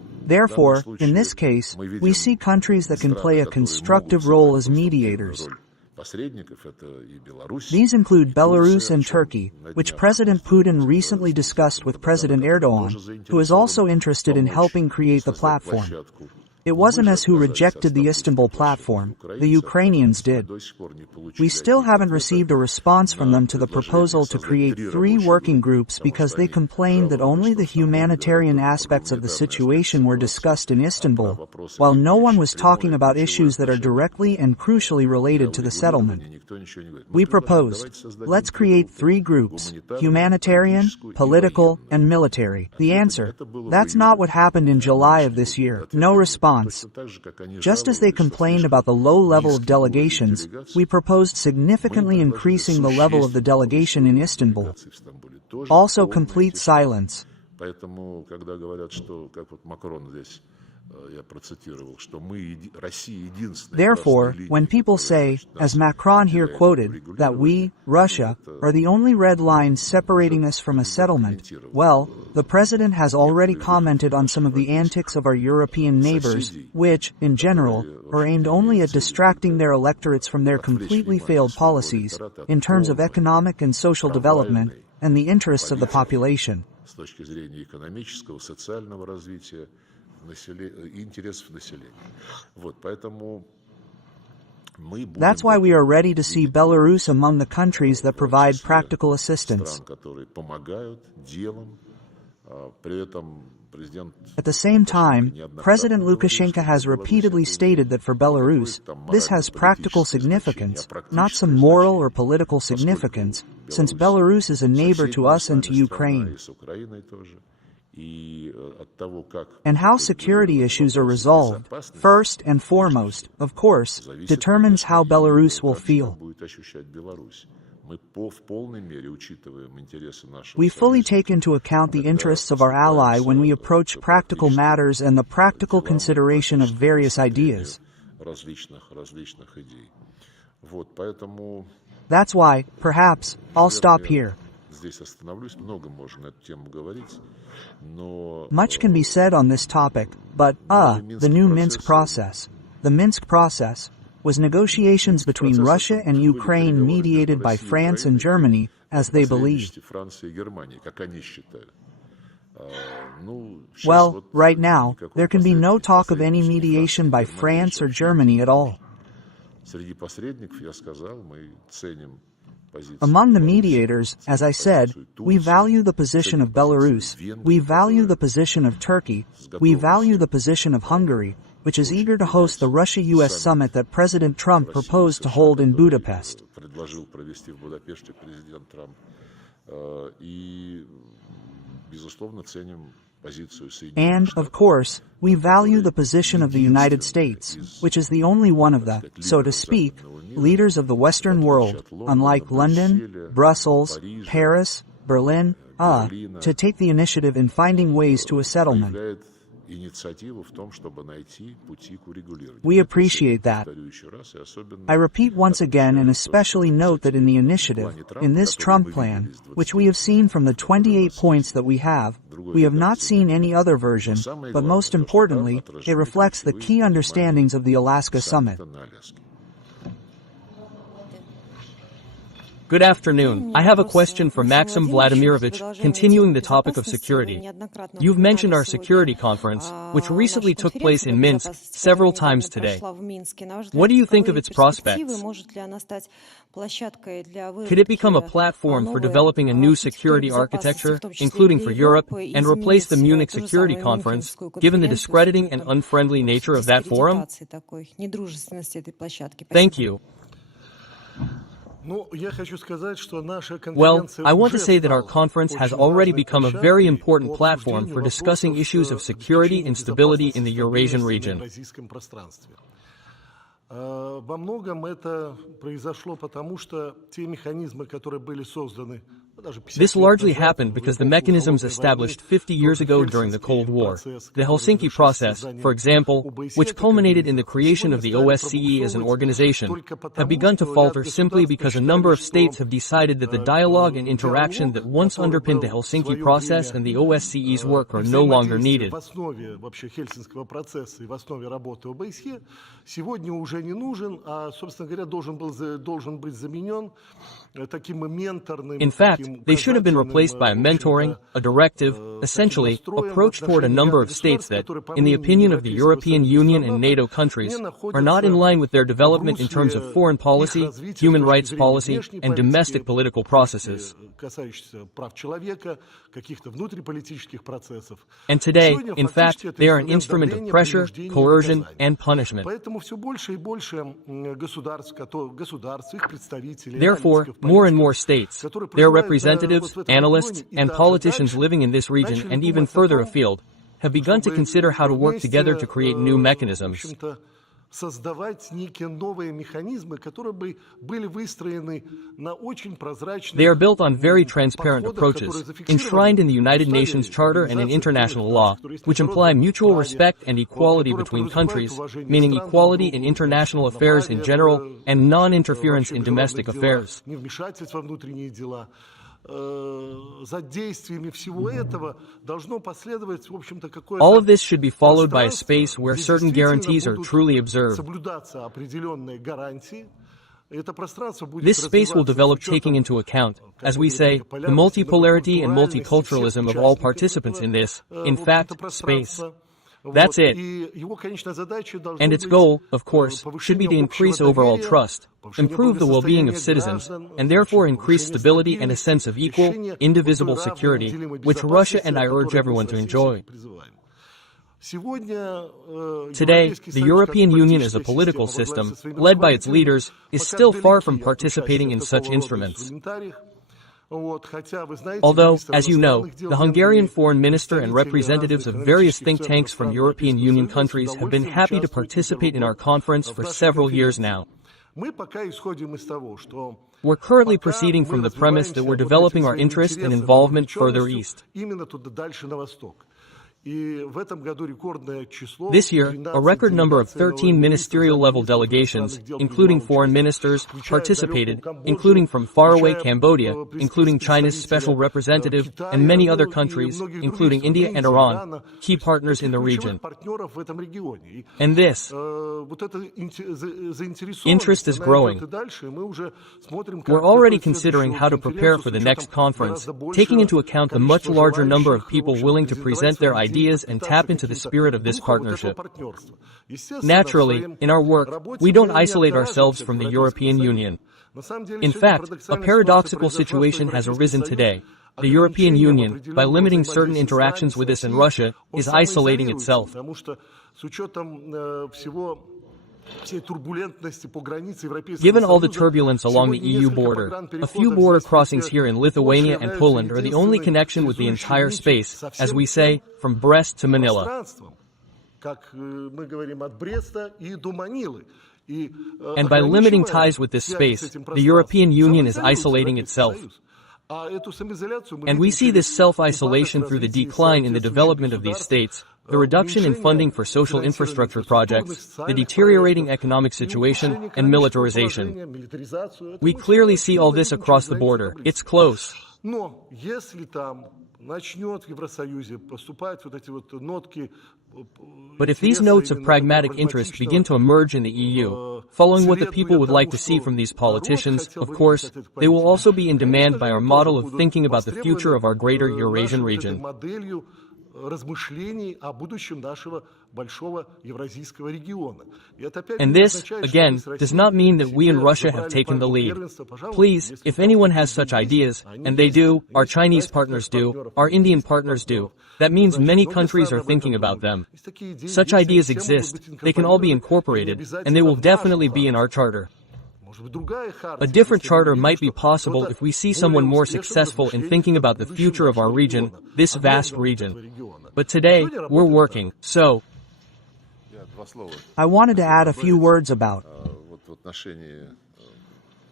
Therefore, in this case, we see countries that can play a constructive role as mediators. These include Belarus and Turkey, which President Putin recently discussed with President Erdogan, who is also interested in helping create the platform. It wasn't us who rejected the Istanbul platform, the Ukrainians did. We still haven't received a response from them to the proposal to create 3 working groups because they complained that only the humanitarian aspects of the situation were discussed in Istanbul, while no one was talking about issues that are directly and crucially related to the settlement. We proposed, let's create 3 groups, humanitarian, political, and military. The answer, that's not what happened in July of this year. No response. Just as they complained about the low level of delegations, we proposed significantly increasing the level of the delegation in Istanbul. Also complete silence. Therefore, when people say, as Macron here quoted, that we, Russia, are the only red line separating us from a settlement, well, the president has already commented on some of the antics of our European neighbors, which, in general, are aimed only at distracting their electorates from their completely failed policies, in terms of economic and social development, and the interests of the population. That's why we are ready to see Belarus among the countries that provide practical assistance. At the same time, President Lukashenko has repeatedly stated that for Belarus, this has practical significance, not some moral or political significance, since Belarus is a neighbor to us and to Ukraine. And how security issues are resolved, first and foremost, of course, determines how Belarus will feel. We fully take into account the interests of our ally when we approach practical matters and the practical consideration of various ideas. That's why, perhaps, I'll stop here. Much can be said on this topic, but, the new Minsk process. The Minsk process was negotiations between Russia and Ukraine mediated by France and Germany, as they believed. Well, right now, there can be no talk of any mediation by France or Germany at all. Among the mediators, as I said, we value the position of Belarus, we value the position of Turkey, we value the position of Hungary, which is eager to host the Russia-US summit that President Trump proposed to hold in Budapest. And, of course, we value the position of the United States, which is the only one of the, so to speak, leaders of the Western world, unlike London, Brussels, Paris, Berlin, to take the initiative in finding ways to a settlement. We appreciate that. I repeat once again and especially note that in the initiative, in this Trump plan, which we have seen from the 28 points that we have not seen any other version, but most importantly, it reflects the key understandings of the Alaska Summit. Good afternoon. I have a question for Maxim Vladimirovich, continuing the topic of security. You've mentioned our security conference, which recently took place in Minsk, several times today. What do you think of its prospects? Could it become a platform for developing a new security architecture, including for Europe, and replace the Munich Security Conference, given the discrediting and unfriendly nature of that forum? Thank you. Well, I want to say that our conference has already become a very important platform for discussing issues of security and stability in the Eurasian region. Во многом это произошло потому, что те механизмы, которые были созданы This largely happened because the mechanisms established 50 years ago during the Cold War, the Helsinki process, for example, which culminated in the creation of the OSCE as an organization, have begun to falter simply because a number of states have decided that the dialogue and interaction that once underpinned the Helsinki process and the OSCE's work are no longer needed. Сегодня уже не нужен, а, собственно говоря, должен быть заменен таким менторным. In fact, they should have been replaced by a mentoring, a directive, essentially, approach toward a number of states that, in the opinion of the European Union and NATO countries, are not in line with their development in terms of foreign policy, human rights policy, and domestic political processes. And today, in fact, they are an instrument of pressure, coercion, and punishment. Therefore, more and more states, their representatives, analysts, and politicians living in this region and even further afield, have begun to consider how to work together to create new mechanisms. They are built on very transparent approaches, enshrined in the United Nations Charter and in international law, which imply mutual respect and equality between countries, meaning equality in international affairs in general and non-interference in domestic affairs. All of this should be followed by a space where certain guarantees are truly observed. This space will develop taking into account, as we say, the multipolarity and multiculturalism of all participants in this, in fact, space. That's it. And its goal, of course, should be to increase overall trust, improve the well-being of citizens, and therefore increase stability and a sense of equal, indivisible security, which Russia and I urge everyone to enjoy. Today, the European Union as a political system, led by its leaders, is still far from participating in such instruments. Although, as you know, the Hungarian foreign minister and representatives of various think tanks from European Union countries have been happy to participate in our conference for several years now. We're currently proceeding from the premise that we're developing our interest and involvement further east. This year, a record number of 13 ministerial-level delegations, including foreign ministers, participated, including from faraway Cambodia, including China's special representative, and many other countries, including India and Iran, key partners in the region. And this interest is growing. We're already considering how to prepare for the next conference, taking into account the much larger number of people willing to present their ideas and tap into the spirit of this partnership. Naturally, in our work, we don't isolate ourselves from the European Union. In fact, a paradoxical situation has arisen today. The European Union, by limiting certain interactions with us and Russia, is isolating itself. Given all the turbulence along the EU border, a few border crossings here in Lithuania and Poland are the only connection with the entire space, as we say, from Brest to Manila. And by limiting ties with this space, the European Union is isolating itself. And we see this self-isolation through the decline in the development of these states, the reduction in funding for social infrastructure projects, the deteriorating economic situation, and militarization. We clearly see all this across the border. It's close. But if these notes of pragmatic interest begin to emerge in the EU, following what the people would like to see from these politicians, of course, they will also be in demand by our model of thinking about the future of our greater Eurasian region. And this, again, does not mean that we in Russia have taken the lead. Please, if anyone has such ideas, and they do, our Chinese partners do, our Indian partners do, that means many countries are thinking about them. Such ideas exist, they can all be incorporated, and they will definitely be in our charter. A different charter might be possible if we see someone more successful in thinking about the future of our region, this vast region. But today, we're working, so I wanted to add a few words about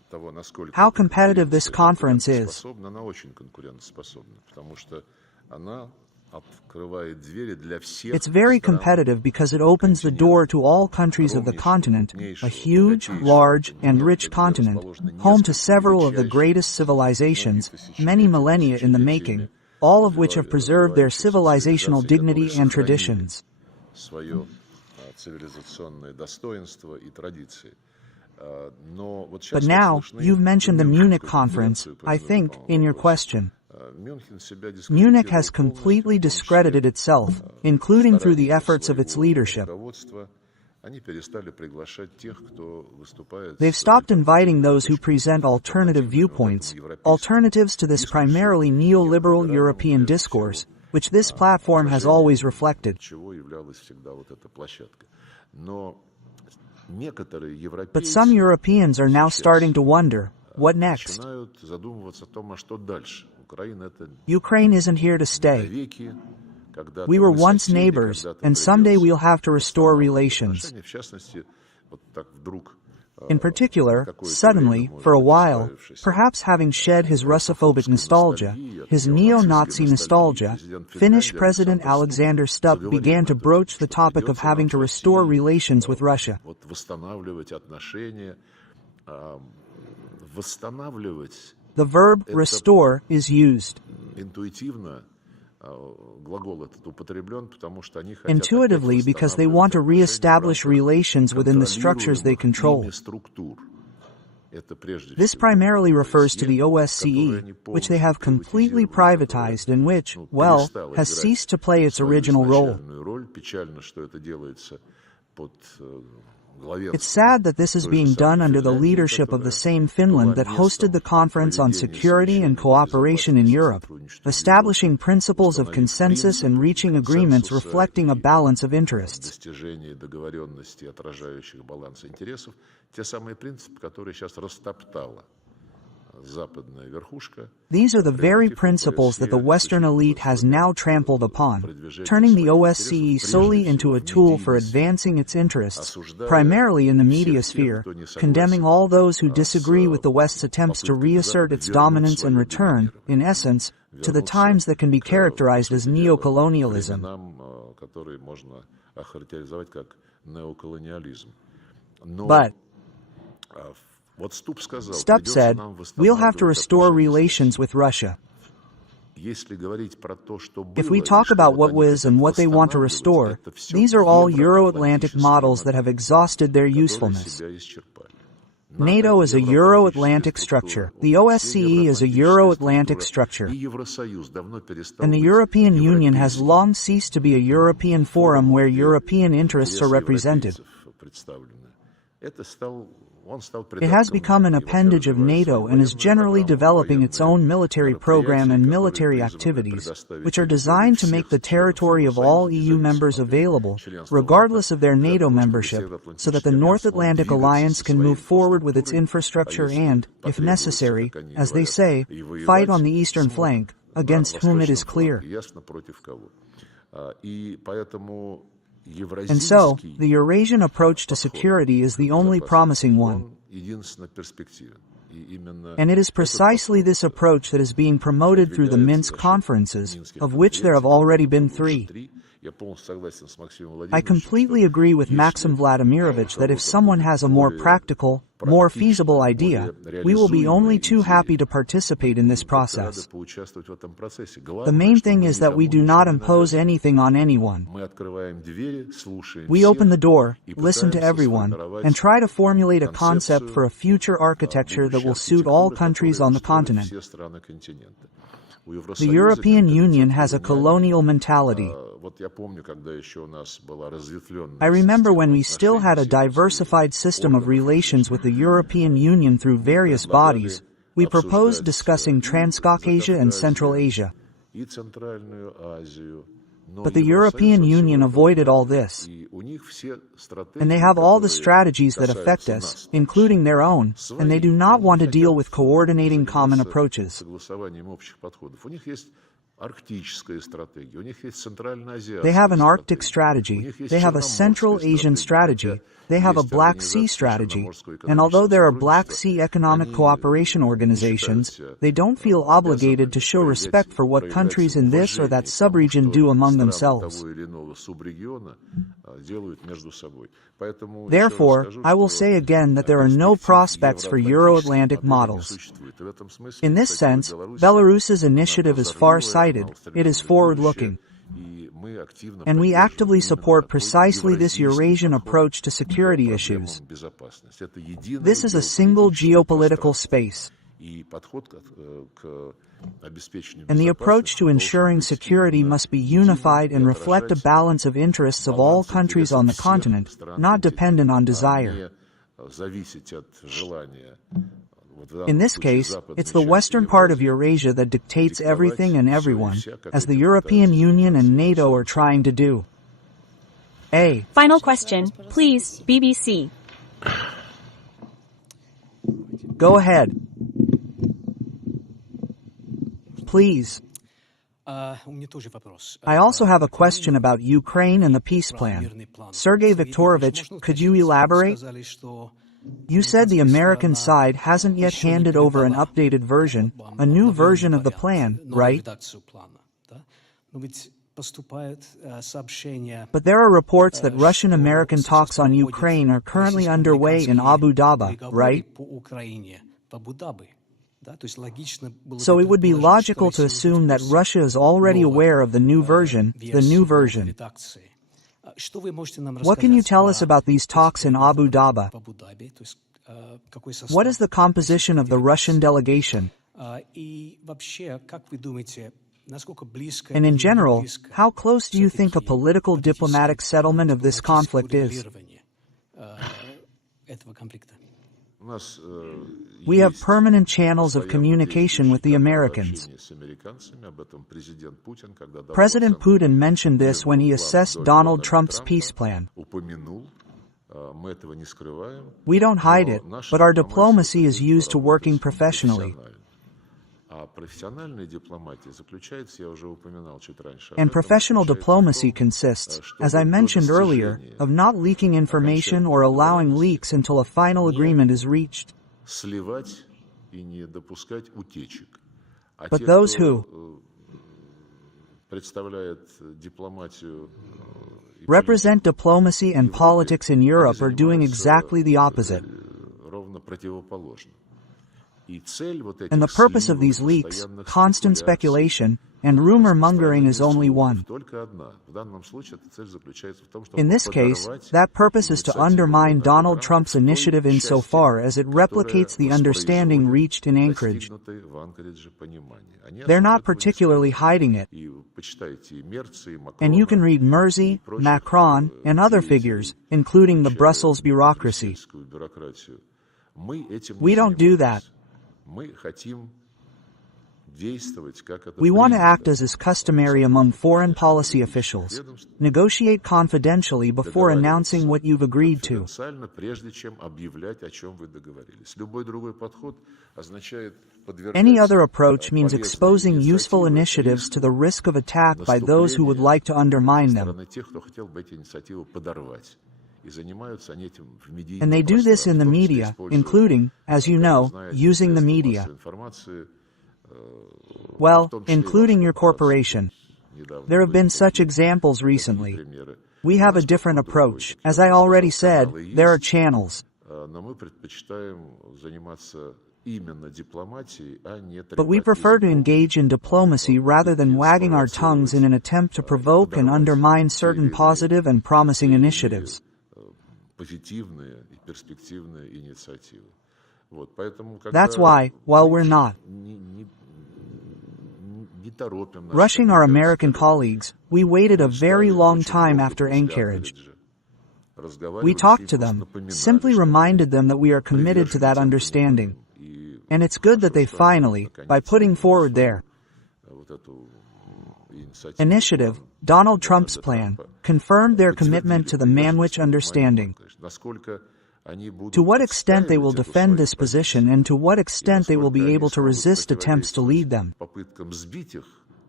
how competitive this conference is. Она очень конкурентоспособна, потому что она открывает двери для всех. It's very competitive because it opens the door to all countries of the continent, a huge, large, and rich continent, home to several of the greatest civilizations, many millennia in the making, all of which have preserved their civilizational dignity and traditions. Свое цивилизационное достоинство и традиции. But now, you've mentioned the Munich conference, I think, in your question. Munich has completely discredited itself, including through the efforts of its leadership. They've stopped inviting those who present alternative viewpoints, alternatives to this primarily neoliberal European discourse, which this platform has always reflected. But some Europeans are now starting to wonder, what next? Ukraine isn't here to stay. We were once neighbors, and someday we'll have to restore relations. In particular, suddenly, for a while, perhaps having shed his Russophobic nostalgia, his neo-Nazi nostalgia, Finnish President Alexander Stubb began to broach the topic of having to restore relations with Russia. The verb restore is used. Intuitively, because they want to re-establish relations within the structures they control. This primarily refers to the OSCE, which they have completely privatized and which, well, has ceased to play its original role. It's sad that this is being done under the leadership of the same Finland that hosted the Conference on Security and Cooperation in Europe, establishing principles of consensus and reaching agreements reflecting a balance of interests. These are the very principles that the Western elite has now trampled upon, turning the OSCE solely into a tool for advancing its interests, primarily in the media sphere, condemning all those who disagree with the West's attempts to reassert its dominance and return, in essence, to the times that can be characterized as neocolonialism. But Stubb said, we'll have to restore relations with Russia. If we talk about what was and what they want to restore, these are all Euro-Atlantic models that have exhausted their usefulness. NATO is a Euro-Atlantic structure. The OSCE is a Euro-Atlantic structure. And the European Union has long ceased to be a European forum where European interests are represented. It has become an appendage of NATO and is generally developing its own military program and military activities, which are designed to make the territory of all EU members available, regardless of their NATO membership, so that the North Atlantic Alliance can move forward with its infrastructure and, if necessary, as they say, fight on the eastern flank, against whom it is clear. And so, the Eurasian approach to security is the only promising one. And it is precisely this approach that is being promoted through the Minsk conferences, of which there have already been 3. I completely agree with Maxim Vladimirovich that if someone has a more practical, more feasible idea, we will be only too happy to participate in this process. The main thing is that we do not impose anything on anyone. We open the door, listen to everyone, and try to formulate a concept for a future architecture that will suit all countries on the continent. The European Union has a colonial mentality. I remember when we still had a diversified system of relations with the European Union through various bodies, we proposed discussing Transcaucasia and Central Asia. But the European Union avoided all this. And they have all the strategies that affect us, including their own, and they do not want to deal with coordinating common approaches. They have an Arctic strategy, they have a Central Asian strategy, they have a Black Sea strategy, and although there are Black Sea Economic Cooperation organizations, they don't feel obligated to show respect for what countries in this or that subregion do among themselves. Therefore, I will say again that there are no prospects for Euro-Atlantic models. In this sense, Belarus's initiative is far-sighted, it is forward-looking. And we actively support precisely this Eurasian approach to security issues. This is a single geopolitical space. And the approach to ensuring security must be unified and reflect a balance of interests of all countries on the continent, not dependent on desire. In this case, it's the western part of Eurasia that dictates everything and everyone, as the European Union and NATO are trying to do. Final question, please, BBC. Go ahead. Please. I also have a question about Ukraine and the peace plan. Sergey Viktorovich, could you elaborate? You said the American side hasn't yet handed over an updated version, a new version of the plan, right? But there are reports that Russian-American talks on Ukraine are currently underway in Abu Dhabi, right? So it would be logical to assume that Russia is already aware of the new version, What can you tell us about these talks in Abu Dhabi? What is the composition of the Russian delegation? And in general, how close do you think a political diplomatic settlement of this conflict is? We have permanent channels of communication with the Americans. President Putin mentioned this when he assessed Donald Trump's peace plan. We don't hide it, but our diplomacy is used to working professionally. And professional diplomacy consists, as I mentioned earlier, of not leaking information or allowing leaks until a final agreement is reached. But those who represent diplomacy and politics in Europe are doing exactly the opposite. And the purpose of these leaks, constant speculation, and rumor-mongering is only one. In this case, that purpose is to undermine Donald Trump's initiative insofar as it replicates the understanding reached in Anchorage. They're not particularly hiding it. And you can read Merzy, Macron, and other figures, including the Brussels bureaucracy. We don't do that. We want to act as is customary among foreign policy officials. Negotiate confidentially before announcing what you've agreed to. Any other approach means exposing useful initiatives to the risk of attack by those who would like to undermine them. And they do this in the media, including, as you know, using the media. Well, including your corporation. There have been such examples recently. We have a different approach. As I already said, there are channels. But we prefer to engage in diplomacy rather than wagging our tongues in an attempt to provoke and undermine certain positive and promising initiatives. That's why, while we're not rushing our American colleagues, we waited a very long time after Anchorage. We talked to them, simply reminded them that we are committed to that understanding. And it's good that they finally, by putting forward their initiative, Donald Trump's plan, confirmed their commitment to the Manwich Understanding. To what extent they will defend this position and to what extent they will be able to resist attempts to lead them.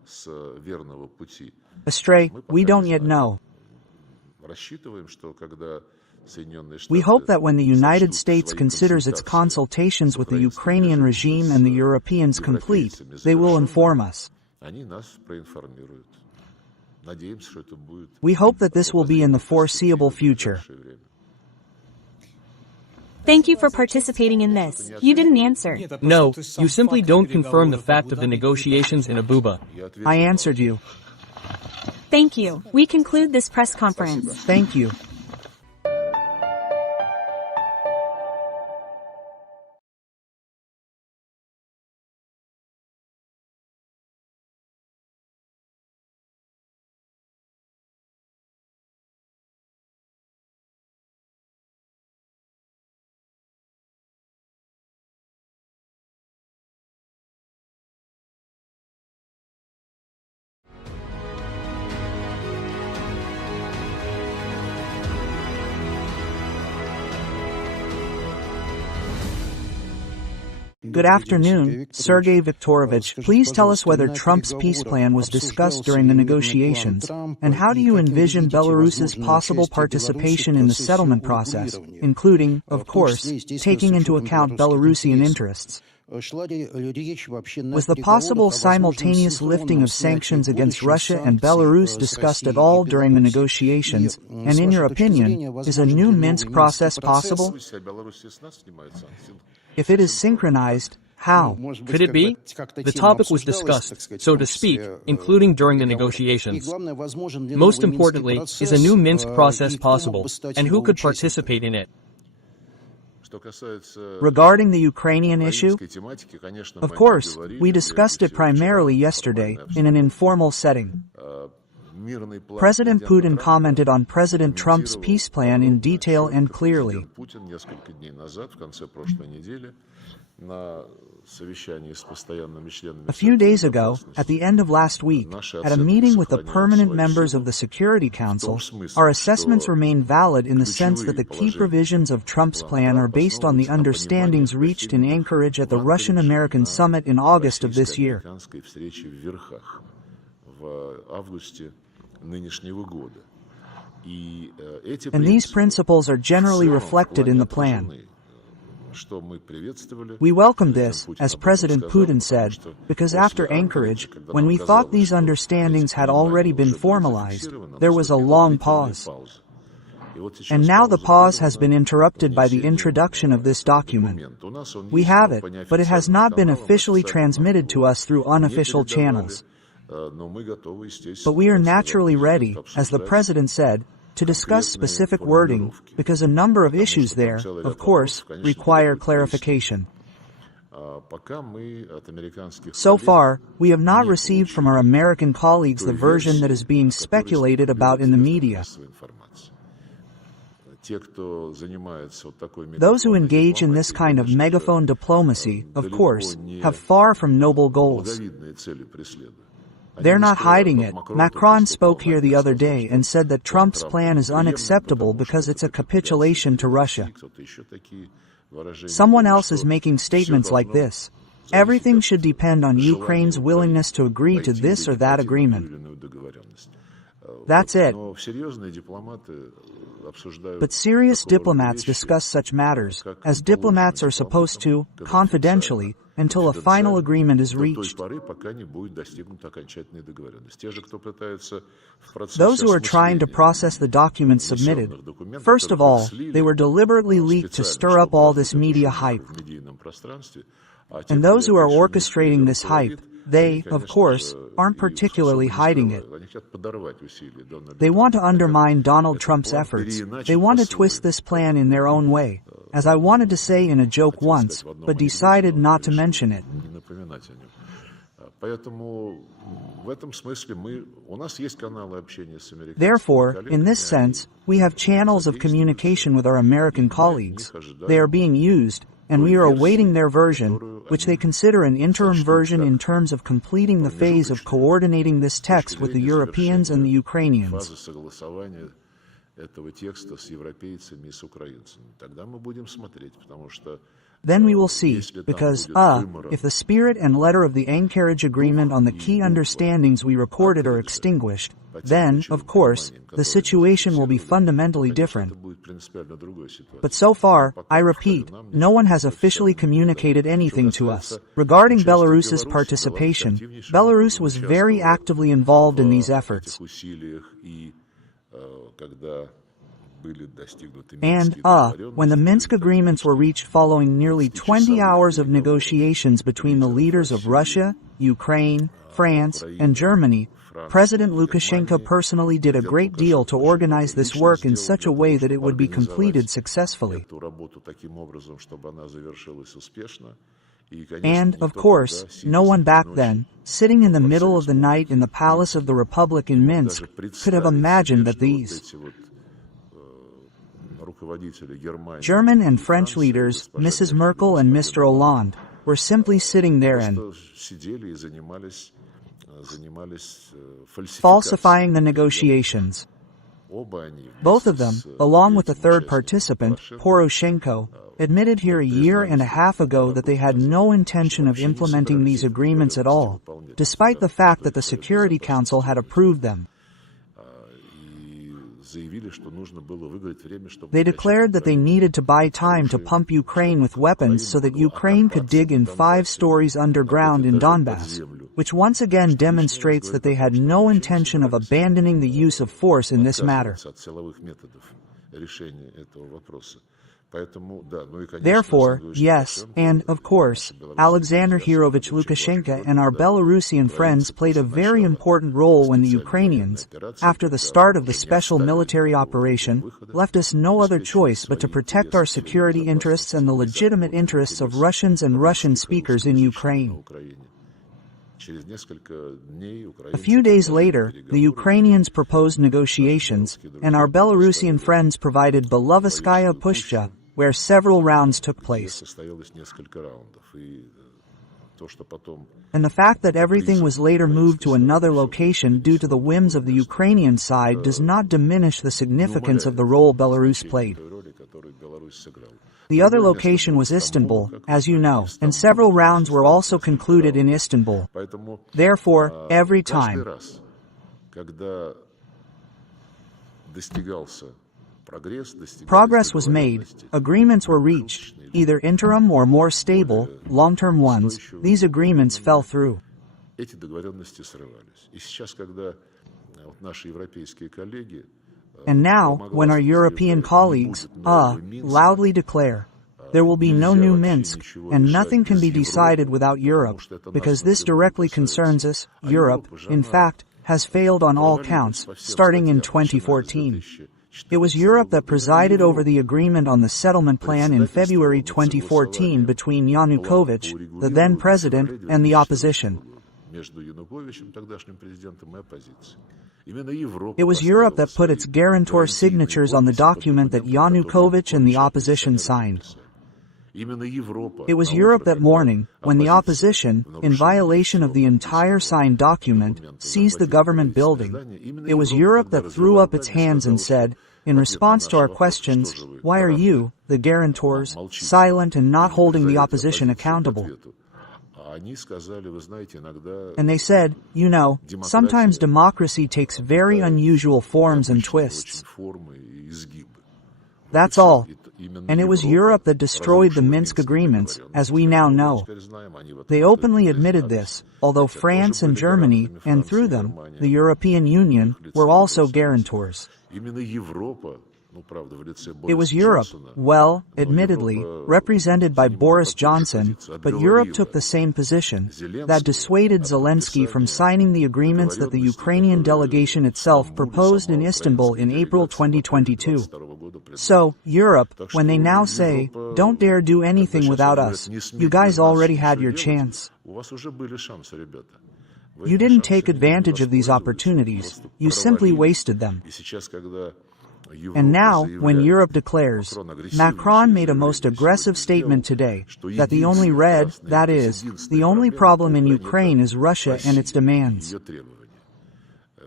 с верного пути. Astray, we don't yet know. Рассчитываем, что когда Соединенные Штаты We hope that when the United сочтут States свои considers its консультации consultations with the украинским Ukrainian режимом regime с and the Europeans complete, европейцами they will завершенными, inform us. они нас проинформируют. Надеемся, что это будет We hope that this will be in the foreseeable в future. ближайшее время. Thank you for participating in this. You didn't answer. No, you simply don't confirm the fact of the negotiations in Abuba. I answered you. Thank you. We conclude this press conference. Thank you. Good afternoon, Sergey Viktorovich. Please tell us whether Trump's peace plan was discussed during the negotiations, and how do you envision Belarus's possible participation in the settlement process, including, of course, taking into account Belarusian interests? Was the possible simultaneous lifting of sanctions against Russia and Belarus discussed at all during the negotiations, and in your opinion, is a new Minsk process possible? If it is synchronized, how? Could it be? The topic was discussed, so to speak, including during the negotiations. Most importantly, is a new Minsk process possible, and who could participate in it? Regarding the Ukrainian issue, of course, we discussed it primarily yesterday, in an informal setting. President Putin commented on President Trump's peace plan in detail and clearly. A few days ago, at the end of last week, at a meeting with the permanent members of the Security Council, our assessments remain valid in the sense that the key provisions of Trump's plan are based on the understandings reached in Anchorage at the Russian-American summit in August of this year. And these principles are generally reflected in the plan. We welcomed this, as President Putin said, because after Anchorage, when we thought these understandings had already been formalized, there was a long pause. And now the pause has been interrupted by the introduction of this document. We have it, but it has not been officially transmitted to us through unofficial channels. But we are naturally ready, as the President said, to discuss specific wording, because a number of issues there, of course, require clarification. So far, we have not received from our American colleagues the version that is being speculated about in the media. Those who engage in this kind of megaphone diplomacy, of course, have far from noble goals. They're not hiding it. Macron spoke here the other day and said that Trump's plan is unacceptable because it's a capitulation to Russia. Someone else is making statements like this. Everything should depend on Ukraine's willingness to agree to this or that agreement. That's it. But serious diplomats discuss such matters, as diplomats are supposed to, confidentially, until a final agreement is reached. Those who are trying to process the documents submitted, first of all, they were deliberately leaked to stir up all this media hype. And those who are orchestrating this hype, they, of course, aren't particularly hiding it. They want to undermine Donald Trump's efforts. They want to twist this plan in their own way, as I wanted to say in a joke once, but decided not to mention it. Therefore, in this sense, we have channels of communication with our American colleagues. They are being used, and we are awaiting their version, which they consider an interim version in terms of completing the phase of coordinating this text with the Europeans and the Ukrainians. этого текста с европейцами и с украинцами. Тогда мы будем смотреть, потому что Then we will see, because, if the spirit and letter of the Anchorage Agreement on the key understandings we reported are extinguished, then, of course, the situation will be fundamentally different. But so far, I repeat, no one has officially communicated anything to us. Regarding Belarus's participation, Belarus was very actively involved in these efforts. And, when the Minsk agreements were reached following nearly 20 hours of negotiations between the leaders of Russia, Ukraine, France, and Germany, President Lukashenko personally did a great deal to organize this work in such a way that it would be completed successfully. And, of course, no one back then, sitting in the middle of the night in the Palace of the Republic in Minsk, could have imagined that these German and French leaders, Mrs. Merkel and Mr. Hollande, were simply sitting there and falsifying the negotiations. Both of them, along with the third participant, Poroshenko, admitted here a year and a half ago that they had no intention of implementing these agreements at all, despite the fact that the Security Council had approved them. They declared that they needed to buy time to pump Ukraine with weapons so that Ukraine could dig in 5 stories underground in Donbass, which once again demonstrates that they had no intention of abandoning the use of force in this matter. Therefore, yes, and, of course, Alexander Hirovich Lukashenko and our Belarusian friends played a very important role when the Ukrainians, after the start of the special military operation, left us no other choice but to protect our security interests and the legitimate interests of Russians and Russian speakers in Ukraine. A few days later, the Ukrainians proposed negotiations, and our Belarusian friends provided Belovetskaya Pushcha, where several rounds took place. And the fact that everything was later moved to another location due to the whims of the Ukrainian side does not diminish the significance of the role Belarus played. The other location was Istanbul, as you know, and several rounds were also concluded in Istanbul. Therefore, every time progress was made, agreements were reached, either interim or more stable, long-term ones, these agreements fell through. And now, when our European colleagues, loudly declare, there will be no new Minsk, and nothing can be decided without Europe, because this directly concerns us, Europe, in fact, has failed on all counts, starting in 2014. It was Europe that presided over the agreement on the settlement plan in February 2014 between Yanukovych, the then president, and the opposition. It was Europe that put its guarantor signatures on the document that Yanukovych and the opposition signed. It was Europe that morning, when the opposition, in violation of the entire signed document, seized the government building, it was Europe that threw up its hands and said, in response to our questions, why are you, the guarantors, silent and not holding the opposition accountable? And they said, you know, sometimes democracy takes very unusual forms and twists. That's all. And it was Europe that destroyed the Minsk agreements, as we now know. They openly admitted this, although France and Germany, and through them, the European Union, were also guarantors. It was Europe, well, admittedly, represented by Boris Johnson, but Europe took the same position, that dissuaded Zelensky from signing the agreements that the Ukrainian delegation itself proposed in Istanbul in April 2022. So, Europe, when they now say, don't dare do anything without us, you guys already had your chance. You didn't take advantage of these opportunities, you simply wasted them. And now, when Europe declares, Macron made a most aggressive statement today, that the only that is, the only problem in Ukraine is Russia and its demands.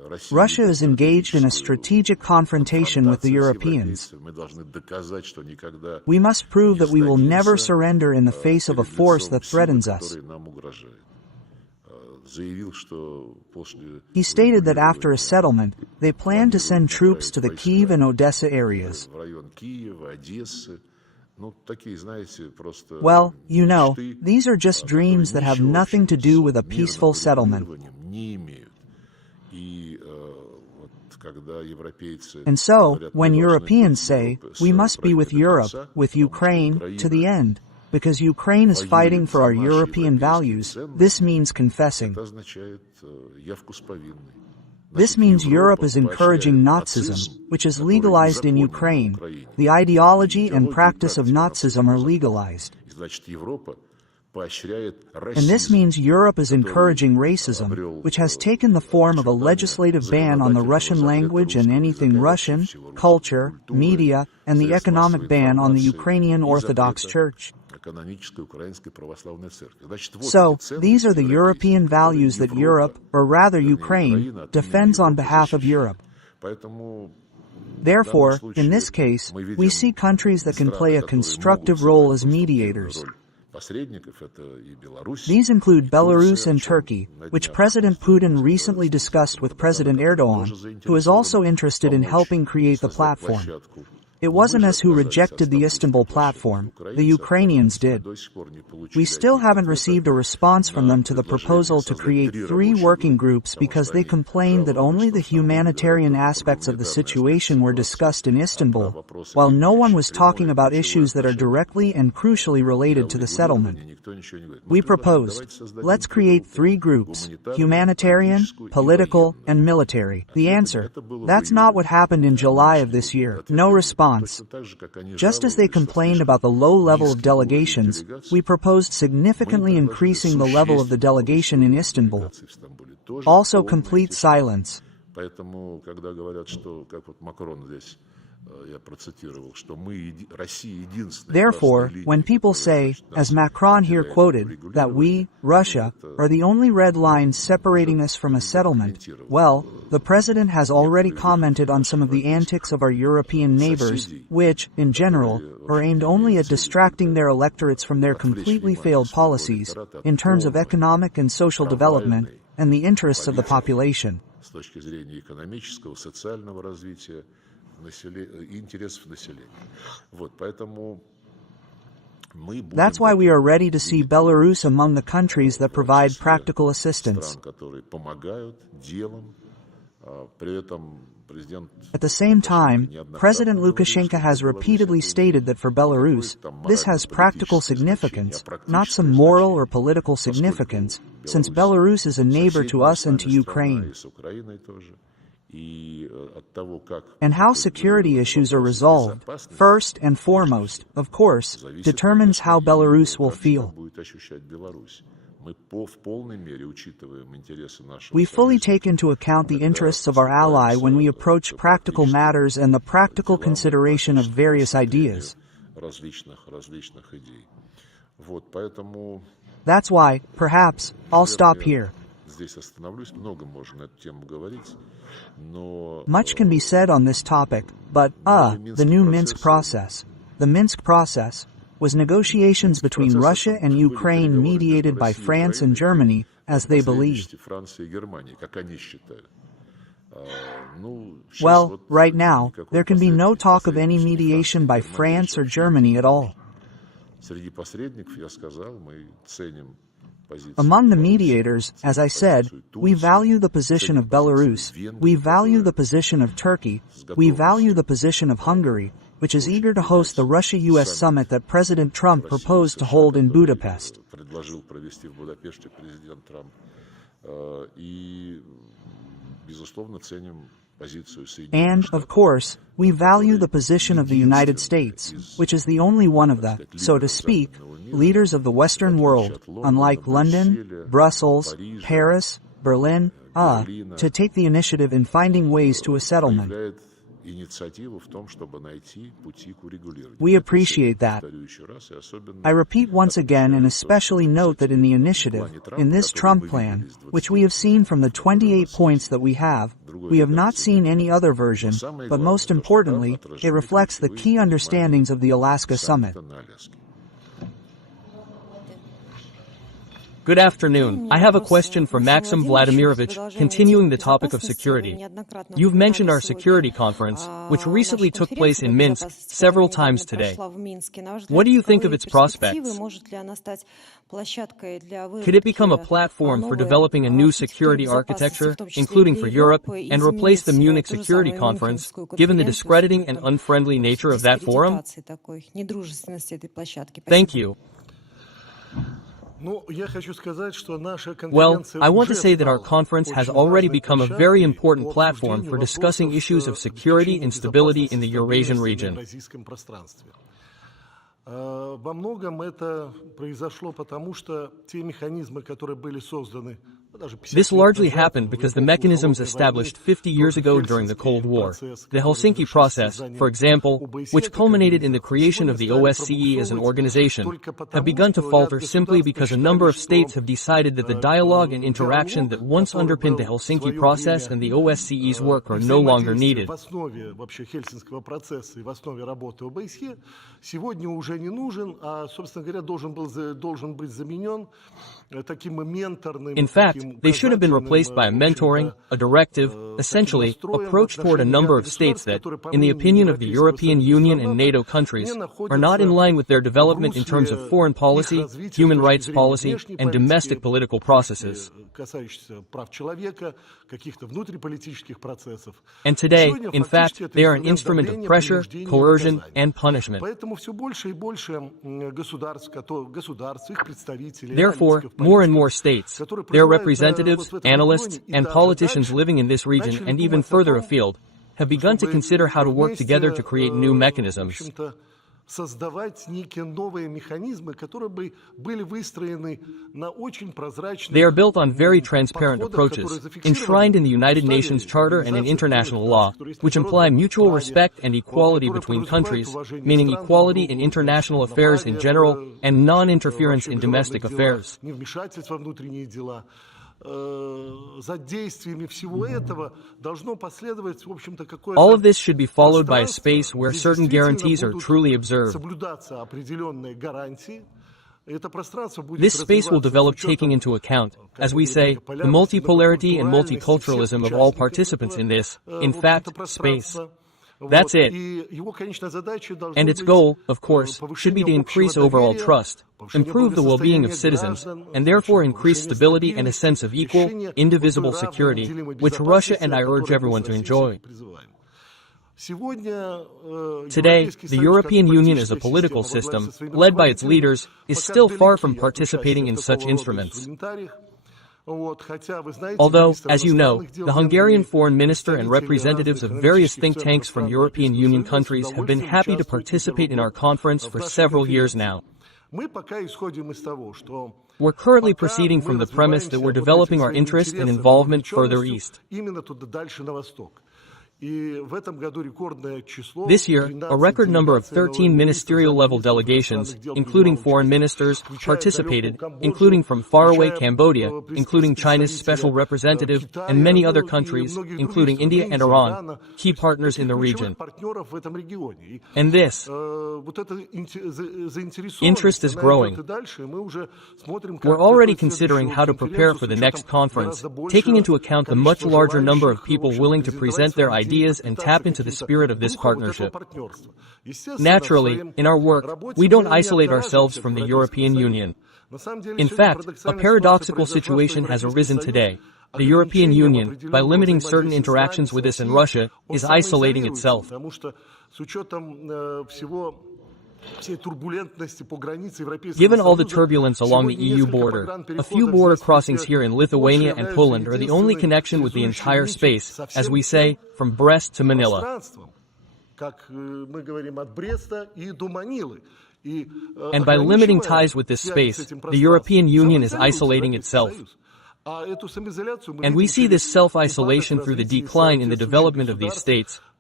Russia is engaged in a strategic confrontation with the Europeans. We must prove that we will never surrender in the face of a force that threatens us. He stated that after a settlement, they plan to send troops to the Kyiv and Odessa areas. Well, you know, these are just dreams that have nothing to do with a peaceful settlement. And so, when Europeans say, we must be with Europe, with Ukraine, to the end, because Ukraine is fighting for our European values, this means confessing. This means Europe is encouraging Nazism, which is legalized in Ukraine. The ideology and practice of Nazism are legalized. And this means Europe is encouraging racism, which has taken the form of a legislative ban on the Russian language and anything Russian, culture, media, and the economic ban on the Ukrainian Orthodox Church. So, these are the European values that Europe, or rather Ukraine, defends on behalf of Europe. Therefore, in this case, we see countries that can play a constructive role as mediators. These include Belarus and Turkey, which President Putin recently discussed with President Erdogan, who is also interested in helping create the platform. It wasn't us who rejected the Istanbul platform, the Ukrainians did. We still haven't received a response from them to the proposal to create 3 working groups because they complained that only the humanitarian aspects of the situation were discussed in Istanbul, while no one was talking about issues that are directly and crucially related to the settlement. We proposed, let's create 3 groups, humanitarian, political, and military. The answer, that's not what happened in July of this year. No response. Just as they complained about the low level of delegations, we proposed significantly increasing the level of the delegation in Istanbul. Also complete silence. Therefore, when people say, as Macron here quoted, that we, Russia, are the only red lines separating us from a settlement, well, the President has already commented on some of the antics of our European neighbors, which, in general, are aimed only at distracting their electorates from their completely failed policies, in terms of economic and social development, and the interests of the population. That's why we are ready to see Belarus among the countries that provide practical assistance. At the same time, President Lukashenko has repeatedly stated that for Belarus, this has practical significance, not some moral or political significance, since Belarus is a neighbor to us and to Ukraine. And how security issues are resolved, first and foremost, of course, determines how Belarus will feel. We fully take into account the interests of our ally when we approach practical matters and the practical consideration of various ideas. That's why, perhaps, I'll stop here. Much can be said on this topic, but, the new Minsk process. The Minsk process was negotiations between Russia and Ukraine mediated by France and Germany, as they believed. Well, right now, there can be no talk of any mediation by France or Germany at all. Among the mediators, as I said, we value the position of Belarus, we value the position of Turkey, we value the position of Hungary, which is eager to host the Russia-US summit that President Trump proposed to hold in Budapest. And, of course, we value the position of the United States, which is the only one of the, so to speak, leaders of the Western world, unlike London, Brussels, Paris, Berlin, to take the initiative in finding ways to a settlement. инициативу в том, чтобы найти пути к урегулированию. We appreciate that. Повторю еще раз, и особенно I repeat once again and especially note that in the initiative, in this Trump plan, which we have seen from the 28 points that we have not seen any other version, but most importantly, it reflects the key understandings of the Alaska Summit. на Аляске. Good afternoon. I have a question for Maxim Vladimirovich, continuing the topic of security. You've mentioned our security conference, which recently took place in Minsk several times today. What do you think of its prospects? Could it become a platform for developing a new security architecture, including for Europe, and replace the Munich Security Conference, given the discrediting and unfriendly nature of that forum? Thank you. Well, I want to say that our conference has already become a very important platform for discussing issues of security and stability in the Eurasian region. Во многом это произошло потому, что те механизмы, которые были созданы, This largely happened because the mechanisms established 50 years ago during the Cold War, the Helsinki process, for example, which culminated in the creation of the OSCE as an organization, have begun to falter simply because a number of states have decided that the dialogue and interaction that once underpinned the Helsinki process and the OSCE's work are no longer needed. Сегодня уже не нужен, а, собственно говоря, должен быть заменен таким менторным. In fact, they should have been replaced by a mentoring, a directive, essentially, approach toward a number of states that, in the opinion of the European Union and NATO countries, are not in line with their development in terms of foreign policy, human rights policy, and domestic political processes. And today, in fact, they are an instrument of pressure, coercion, and punishment. Therefore, more and more states, their representatives, analysts, and politicians living in this region and even further afield, have begun to consider how to work together to create new mechanisms. They are built on very transparent approaches, enshrined in the United Nations Charter and in international law, which imply mutual respect and equality between countries, meaning equality in international affairs in general and non-interference in domestic affairs. All of this should be followed by a space where certain guarantees are truly observed. This space will develop taking into account, as we say, the multipolarity and multiculturalism of all participants in this, in fact, space. That's it. And its goal, of course, should be to increase overall trust, improve the well-being of citizens, and therefore increase stability and a sense of equal, indivisible security, which Russia and I urge everyone to enjoy. Today, the European Union as a political system, led by its leaders, is still far from participating in such instruments. Although, as you know, the Hungarian foreign minister and representatives of various think tanks from European Union countries have been happy to participate in our conference for several years now. We're currently proceeding from the premise that we're developing our interest and involvement further east. This year, a record number of 13 ministerial-level delegations, including foreign ministers, participated, including from faraway Cambodia, including China's special representative, and many other countries, including India and Iran, key partners in the region. And this interest is growing. We're already considering how to prepare for the next conference, taking into account the much larger number of people willing to present their ideas and tap into the spirit of this partnership. Naturally, in our work, we don't isolate ourselves from the European Union. In fact, a paradoxical situation has arisen today. The European Union, by limiting certain interactions with us and Russia, is isolating itself. Given all the turbulence along the EU border, a few border crossings here in Lithuania and Poland are the only connection with the entire space, as we say, from Brest to Manila. And by limiting ties with this space, the European Union is isolating itself. And we see this self-isolation through the decline in the development of these states,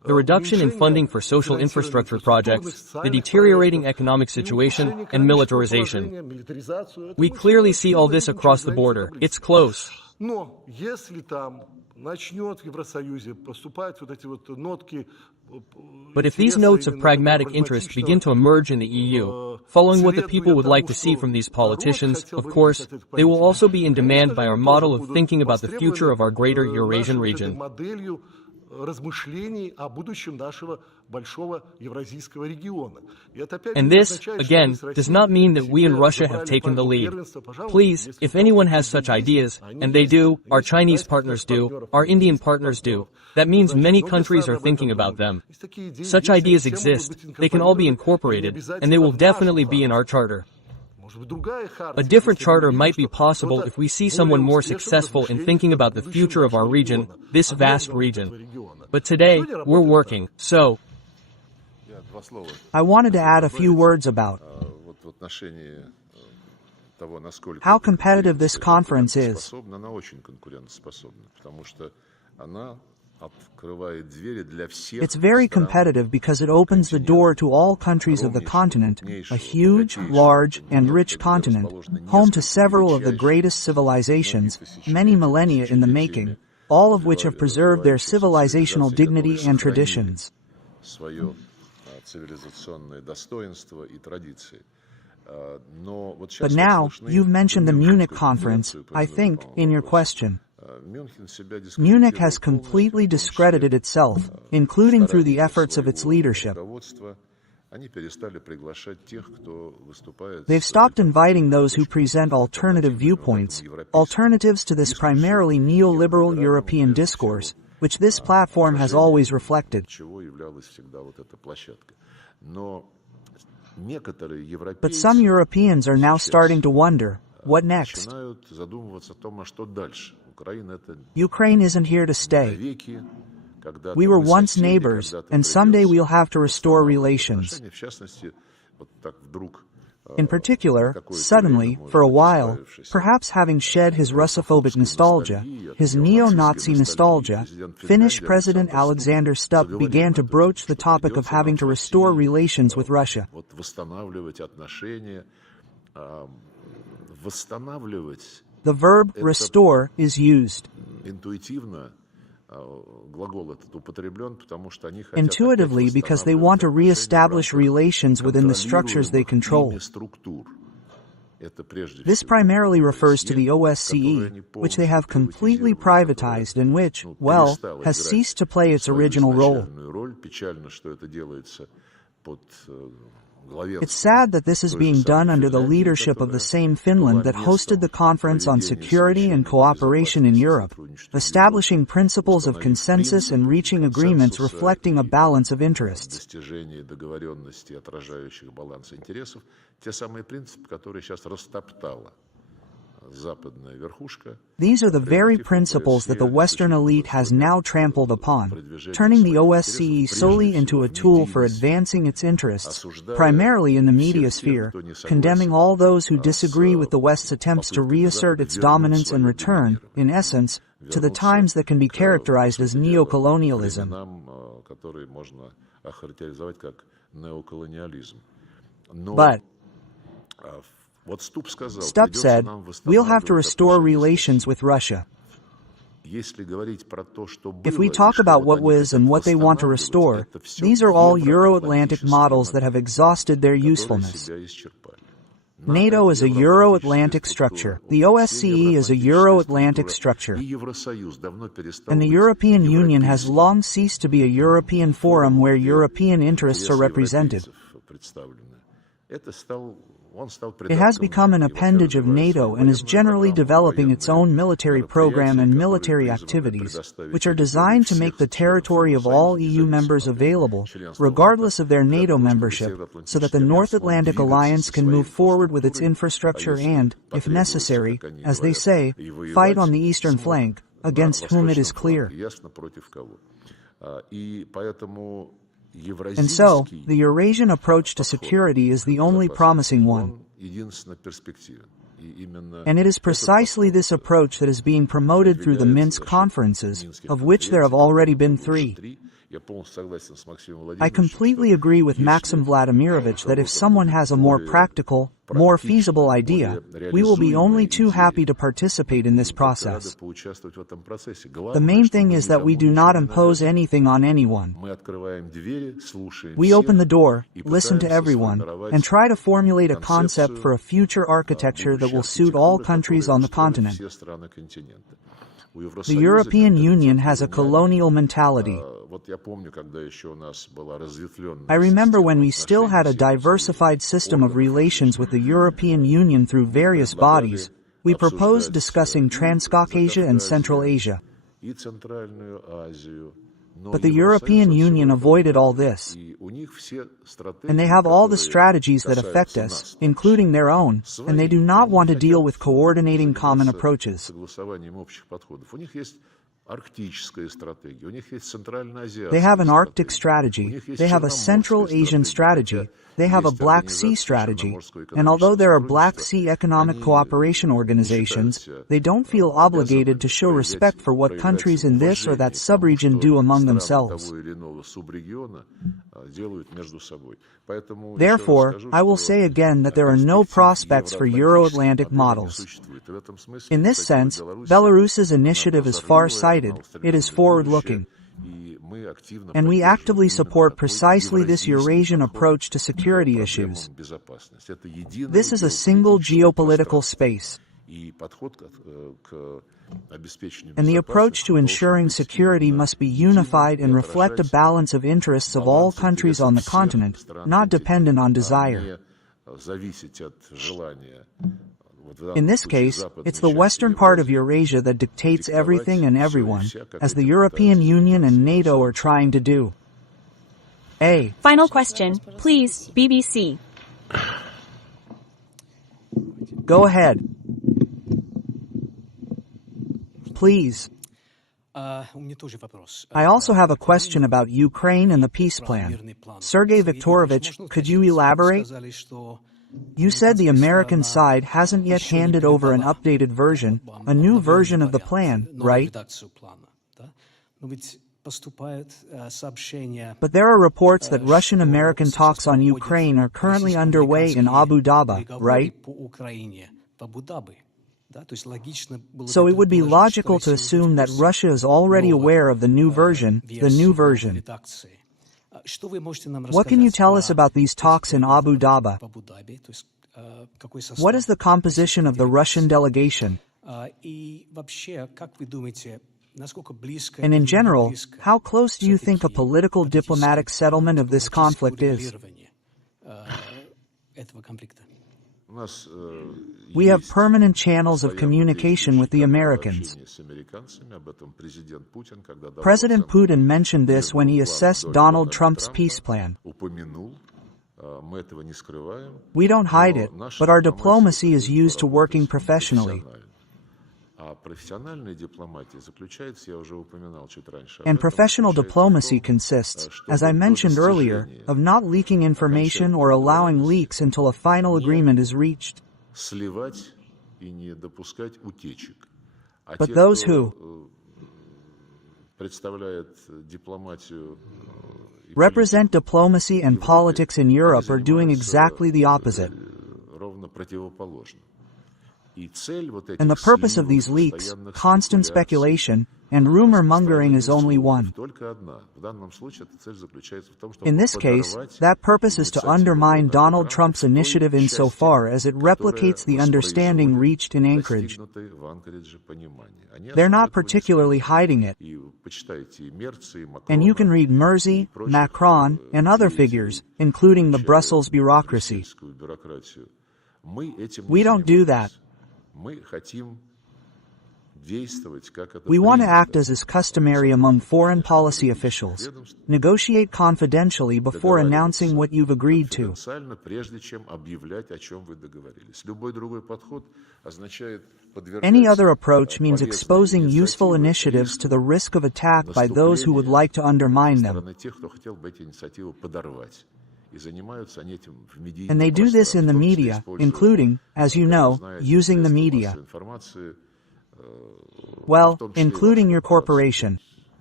the reduction in funding for social infrastructure projects, the deteriorating economic situation, and militarization. We clearly see all this across the border. It's close. Но если там начнет в Евросоюзе поступать вот эти вот нотки. But if these notes of pragmatic interest begin to emerge in the EU, following what the people would like to see from these politicians, of course, they will also be in demand by our model of thinking about the future of our greater Eurasian region. And this, again, does not mean that we in Russia have taken the lead. Please, if anyone has such ideas, and they do, our Chinese partners do, our Indian partners do, that means many countries are thinking about them. Such ideas exist, they can all be incorporated, and they will definitely be in our charter. A different charter might be possible if we see someone more successful in thinking about the future of our region, this vast region. But today, we're working, so... I wanted to add a few words about how competitive this conference is. It's very competitive because it opens the door to all countries of the continent, a huge, large, and rich continent, home to several of the greatest civilizations, many millennia in the making, all of which have preserved their civilizational dignity and traditions. But now, you've mentioned the Munich conference, I think, in your question. Munich has completely discredited itself, including through the efforts of its leadership. They've stopped inviting those who present alternative viewpoints, alternatives to this primarily neoliberal European discourse, which this platform has always reflected. But some Europeans are now starting to wonder, what next? Ukraine isn't here to stay. We were once neighbors, and someday we'll have to restore relations. In particular, suddenly, for a while, perhaps having shed his Russophobic nostalgia, his neo-Nazi nostalgia, Finnish President Alexander Stubb began to broach the topic of having to restore relations with Russia. The verb restore is used. Intuitively, because they want to re-establish relations within the structures they control. This primarily refers to the OSCE, which they have completely privatized and which, well, has ceased to play its original role. It's sad that this is being done under the leadership of the same Finland that hosted the Conference on Security and Cooperation in Europe, establishing principles of consensus and reaching agreements reflecting a balance of interests. These are the very principles that the Western elite has now trampled upon, turning the OSCE solely into a tool for advancing its interests, primarily in the media sphere, condemning all those who disagree with the West's attempts to reassert its dominance and return, in essence, to the times that can be characterized as neocolonialism. But Stubb said, we'll have to restore relations with Russia. If we talk about what was and what they want to restore, these are all Euro-Atlantic models that have exhausted their usefulness. NATO is a Euro-Atlantic structure. The OSCE is a Euro-Atlantic structure. And the European Union has long ceased to be a European forum where European interests are represented. It has become an appendage of NATO and is generally developing its own military program and military activities, which are designed to make the territory of all EU members available, regardless of their NATO membership, so that the North Atlantic Alliance can move forward with its infrastructure and, if necessary, as they say, fight on the eastern flank, against whom it is clear. And so, the Eurasian approach to security is the only promising one. And it is precisely this approach that is being promoted through the Minsk conferences, of which there have already been 3. I completely agree with Maxim Vladimirovich that if someone has a more practical, more feasible idea, we will be only too happy to participate in this process. The main thing is that we do not impose anything on anyone. We open the door, listen to everyone, and try to formulate a concept for a future architecture that will suit all countries on the continent. The European Union has a colonial mentality. I remember when we still had a diversified system of relations with the European Union through various bodies, we proposed discussing Transcaucasia and Central Asia. But the European Union avoided all this. And they have all the strategies that affect us, including their own, and they do not want to deal with coordinating common approaches. They have an Arctic strategy, they have a Central Asian strategy, they have a Black Sea strategy, and although there are Black Sea Economic Cooperation organizations, they don't feel obligated to show respect for what countries in this or that subregion do among themselves. Therefore, I will say again that there are no prospects for Euro-Atlantic models. In this sense, Belarus's initiative is far-sighted, it is forward-looking. And we actively support precisely this Eurasian approach to security issues. This is a single geopolitical space. And the approach to ensuring security must be unified and reflect a balance of interests of all countries on the continent, not dependent on desire. In this case, it's the western part of Eurasia that dictates everything and everyone, as the European Union and NATO are trying to do. Final question, please, BBC. Go ahead. Please. I also have a question about Ukraine and the peace plan. Sergey Viktorovich, could you elaborate? You said the American side hasn't yet handed over an updated version, a new version of the plan, right? But there are reports that Russian-American talks on Ukraine are currently underway in Abu Dhabi, right? So it would be logical to assume that Russia is already aware of the new version, What can you tell us about these talks in Abu Dhabi? What is the composition of the Russian delegation? And in general, how close do you think a political diplomatic settlement of this conflict is? We have permanent channels of communication with the Americans. President Putin mentioned this when he assessed Donald Trump's peace plan. We don't hide it, but our diplomacy is used to working professionally. And professional diplomacy consists, as I mentioned earlier, of not leaking information or allowing leaks until a final agreement is reached. But those who represent diplomacy and politics in Europe are doing exactly the opposite. And the purpose of these leaks, constant speculation, and rumor-mongering is only one. In this case, that purpose is to undermine Donald Trump's initiative insofar as it replicates the understanding reached in Anchorage. They're not particularly hiding it. And you can read Merzy, Macron, and other figures, including the Brussels bureaucracy. We don't do that. We want to act as is customary among foreign policy officials. Negotiate confidentially before announcing what you've agreed to. Any other approach means exposing useful initiatives to the risk of attack by those who would like to undermine them. And they do this in the media, including, as you know, using the media. Well, including your corporation.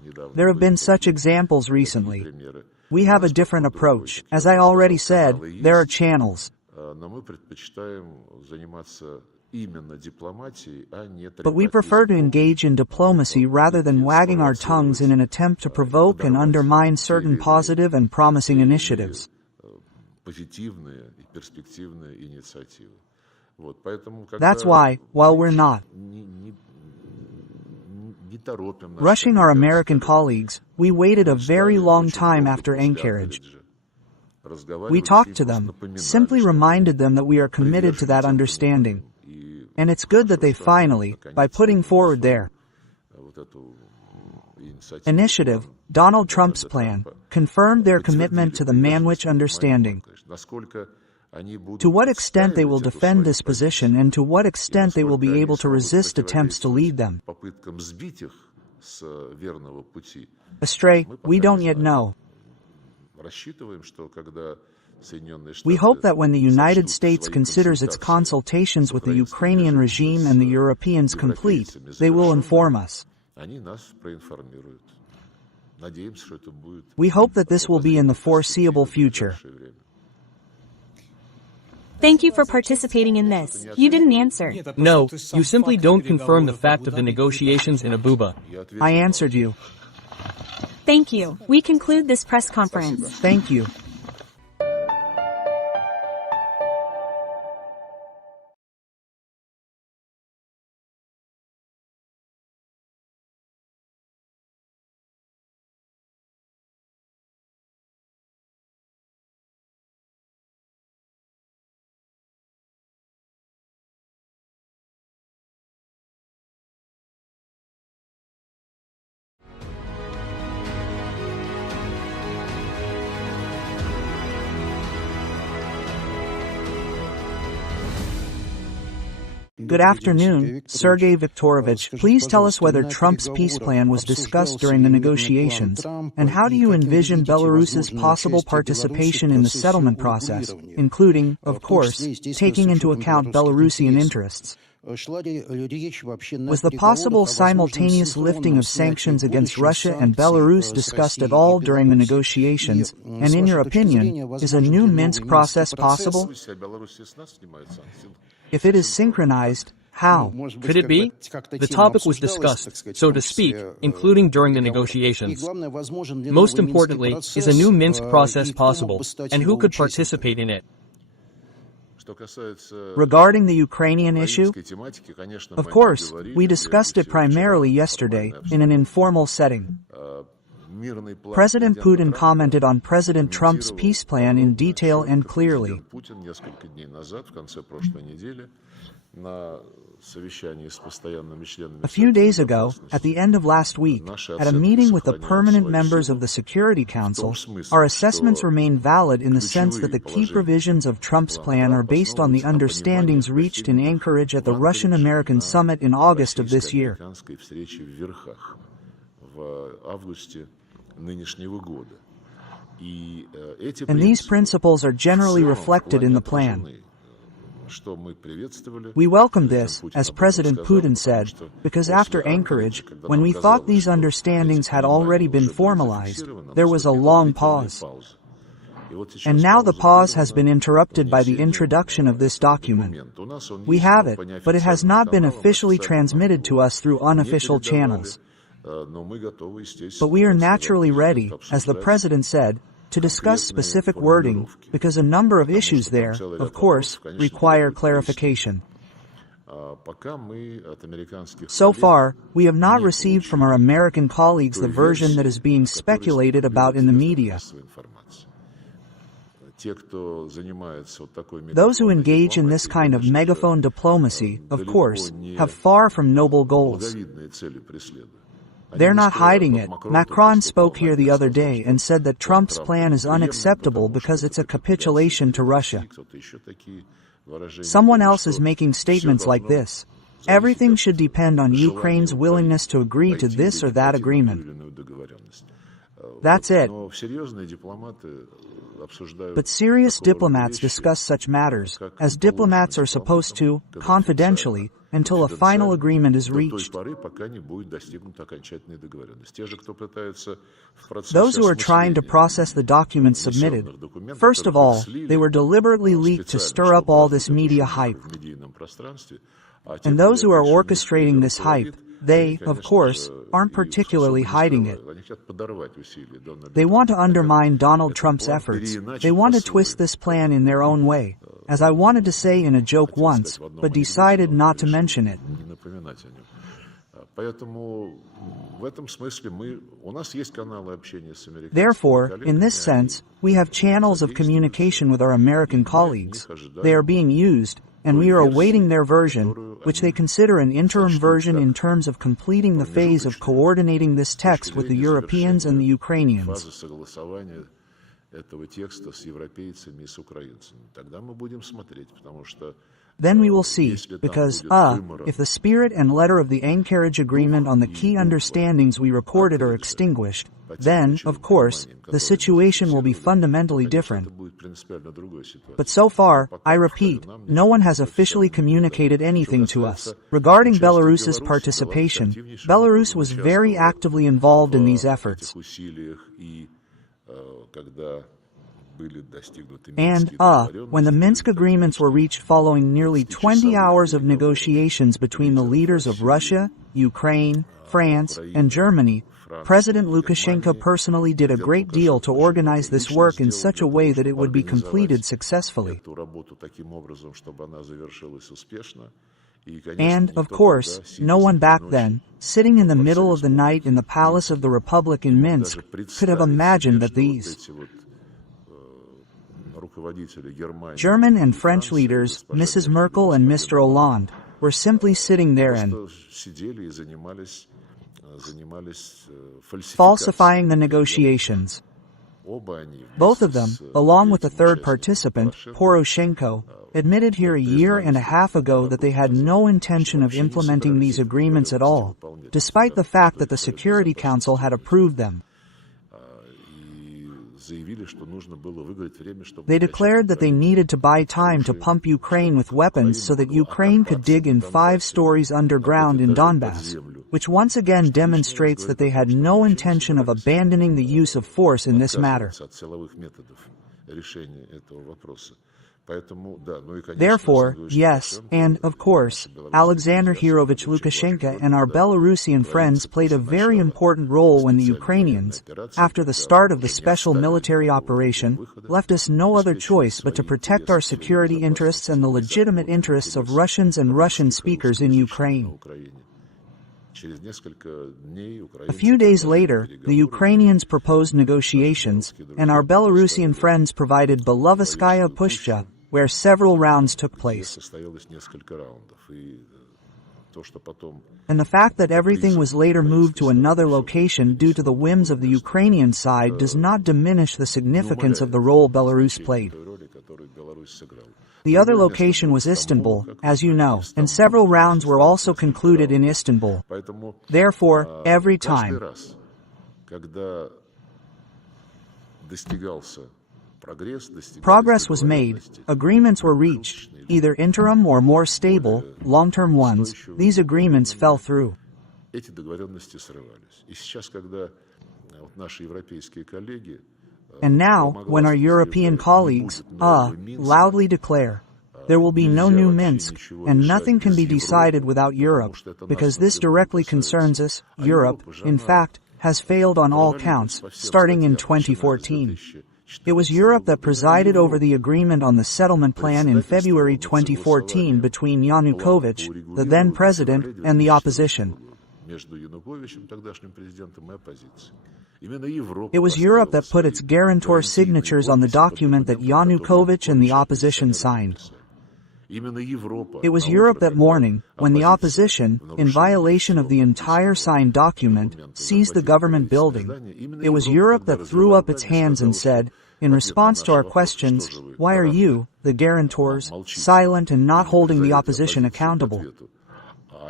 There have been such examples recently. We have a different approach. As I already said, there are channels. But we prefer to engage in diplomacy rather than wagging our tongues in an attempt to provoke and undermine certain positive and promising initiatives. That's why, while we're not rushing our American colleagues, we waited a very long time after anchorage. We talked to them, simply reminded them that we are committed to that understanding. And it's good that they finally, by putting forward their initiative, Donald Trump's plan, confirmed their commitment to the Manwich Understanding. To what extent they will defend this position and to what extent they will be able to resist attempts to lead them astray, we don't yet know. We hope that when the United States considers its consultations with the Ukrainian regime and the Europeans complete, they will inform us. We hope that this will be in the foreseeable future. Thank you for participating in this. You didn't answer. No, you simply don't confirm the fact of the negotiations in Abuja. I answered you. Thank you. We conclude this press conference. Thank you. Good afternoon, Sergey Viktorovich. Please tell us whether Trump's peace plan was discussed during the negotiations, and how do you envision Belarus's possible participation in the settlement process, including, of course, taking into account Belarusian interests? Was the possible simultaneous lifting of sanctions against Russia and Belarus discussed at all during the negotiations, and in your opinion, is a new Minsk process possible? If it is synchronized, how? Could it be? The topic was discussed, so to speak, including during the negotiations. Most importantly, is a new Minsk process possible, and who could participate in it? Regarding the Ukrainian issue, of course, we discussed it primarily yesterday, in an informal setting. President Putin commented on President Trump's peace plan in detail and clearly. A few days ago, at the end of last week, at a meeting with the permanent members of the Security Council, our assessments remain valid in the sense that the key provisions of Trump's plan are based on the understandings reached in Anchorage at the Russian-American summit in August of this year. And these principles are generally reflected in the plan. We welcome this, as President Putin said, because after Anchorage, when we thought these understandings had already been formalized, there was a long pause. And now the pause has been interrupted by the introduction of this document. We have it, but it has not been officially transmitted to us through unofficial channels. But we are naturally ready, as the President said, to discuss specific wording, because a number of issues there, of course, require clarification. So far, we have not received from our American colleagues the version that is being speculated about in the media. Those who engage in this kind of megaphone diplomacy, of course, have far from noble goals. They're not hiding it. Macron spoke here the other day and said that Trump's plan is unacceptable because it's a capitulation to Russia. Someone else is making statements like this. Everything should depend on Ukraine's willingness to agree to this or that agreement. That's it. Но серьезные дипломаты обсуждают. But serious такого рода diplomats вещи, discuss such matters, как as положено diplomats are supposed to, дипломатам, confidentially, until a final agreement is до той reached. поры, пока не будет достигнута окончательная договоренность. Те же, кто пытается в процессе Those who are trying to осмысления process the documents submitted, first of all, they were deliberately leaked to stir up all this media hype. в медийном пространстве, а те, And кто those who are этим orchestrating this hype, they, of course, aren't particularly hiding it. Они хотят подорвать усилия Дональда They want to Трампа. undermine Donald Этот Trump's план efforts. переиначить They want to по-своему. twist this plan in their own way, as I wanted to say in a joke once, but decided not to mention it. Не напоминать о нем. Поэтому в этом смысле у нас есть каналы общения с американцами. Therefore, in this sense, we have channels of communication with our American colleagues. They are being used, and we are awaiting their version, which they consider an interim version in terms of completing the phase of coordinating this text with the Europeans and the Ukrainians. Фаза согласования этого текста с европейцами и с украинцами. Тогда мы будем смотреть, потому что Then we will see, because, if the spirit and letter of the Anchorage Agreement on the key understandings we recorded are extinguished, then, of course, the situation will be fundamentally different. это будет принципиально другой ситуацией. But so far, I repeat, no one has officially communicated anything to us. Regarding Belarus's participation, Belarus was very actively involved in these efforts. В этих усилиях и когда были достигнуты And, Минские when the договоренности, Minsk agreements were reached following nearly 20 hours of negotiations between the leaders of Russia, Ukraine, France, and Germany, President Lukashenko personally did a great deal to organize this work in such a way that it would be completed successfully. эту работу таким образом, чтобы она завершилась успешно. И, конечно, And, of никто course, тогда, no one back сидя then, sitting in the middle of the night in the Palace of the Republic in Minsk, could have imagined that these German and French leaders, Mrs. Merkel and Mr. Hollande, were simply sitting there and сидели и занимались falsifying the negotiations. Both of them, along with the third participant, Poroshenko, admitted here a year and a half ago that they had no intention of implementing these agreements at all, despite the fact that the Security Council had approved them. They declared that they needed to buy time to pump Ukraine with weapons so that Ukraine could dig in 5 stories underground in Donbass, which once again demonstrates that they had no intention of abandoning the use of force in this matter. Therefore, yes, and, of course, Alexander Hirovich Lukashenko and our Belarusian friends played a very important role when the Ukrainians, after the start of the special military operation, left us no other choice but to protect our security interests and the legitimate interests of Russians and Russian speakers in Ukraine. A few days later, the Ukrainians proposed negotiations, and our Belarusian friends provided Belovetskaya Pushcha, where several rounds took place. And the fact that everything was later moved to another location due to the whims of the Ukrainian side does not diminish the significance of the role Belarus played. The other location was Istanbul, as you know, and several rounds were also concluded in Istanbul. Therefore, every time progress was made, agreements were reached, either interim or more stable, long-term ones, these agreements fell through. Эти договоренности срывались. И сейчас, когда наши европейские коллеги And now, when our European colleagues, loudly declare, there will be no new Minsk, and nothing can be decided without Europe, because this directly concerns us, Europe, in fact, has failed on all counts, starting in 2014. It was Europe that presided over the agreement on the settlement plan in February 2014 between Yanukovych, the then president, and the opposition. It was Europe that put its guarantor signatures on the document that Yanukovych and the opposition signed. It was Europe that morning, when the opposition, in violation of the entire signed document, seized the government building. It was Europe that threw up its hands and said, in response to our questions, why are you, the guarantors, silent and not holding the opposition accountable?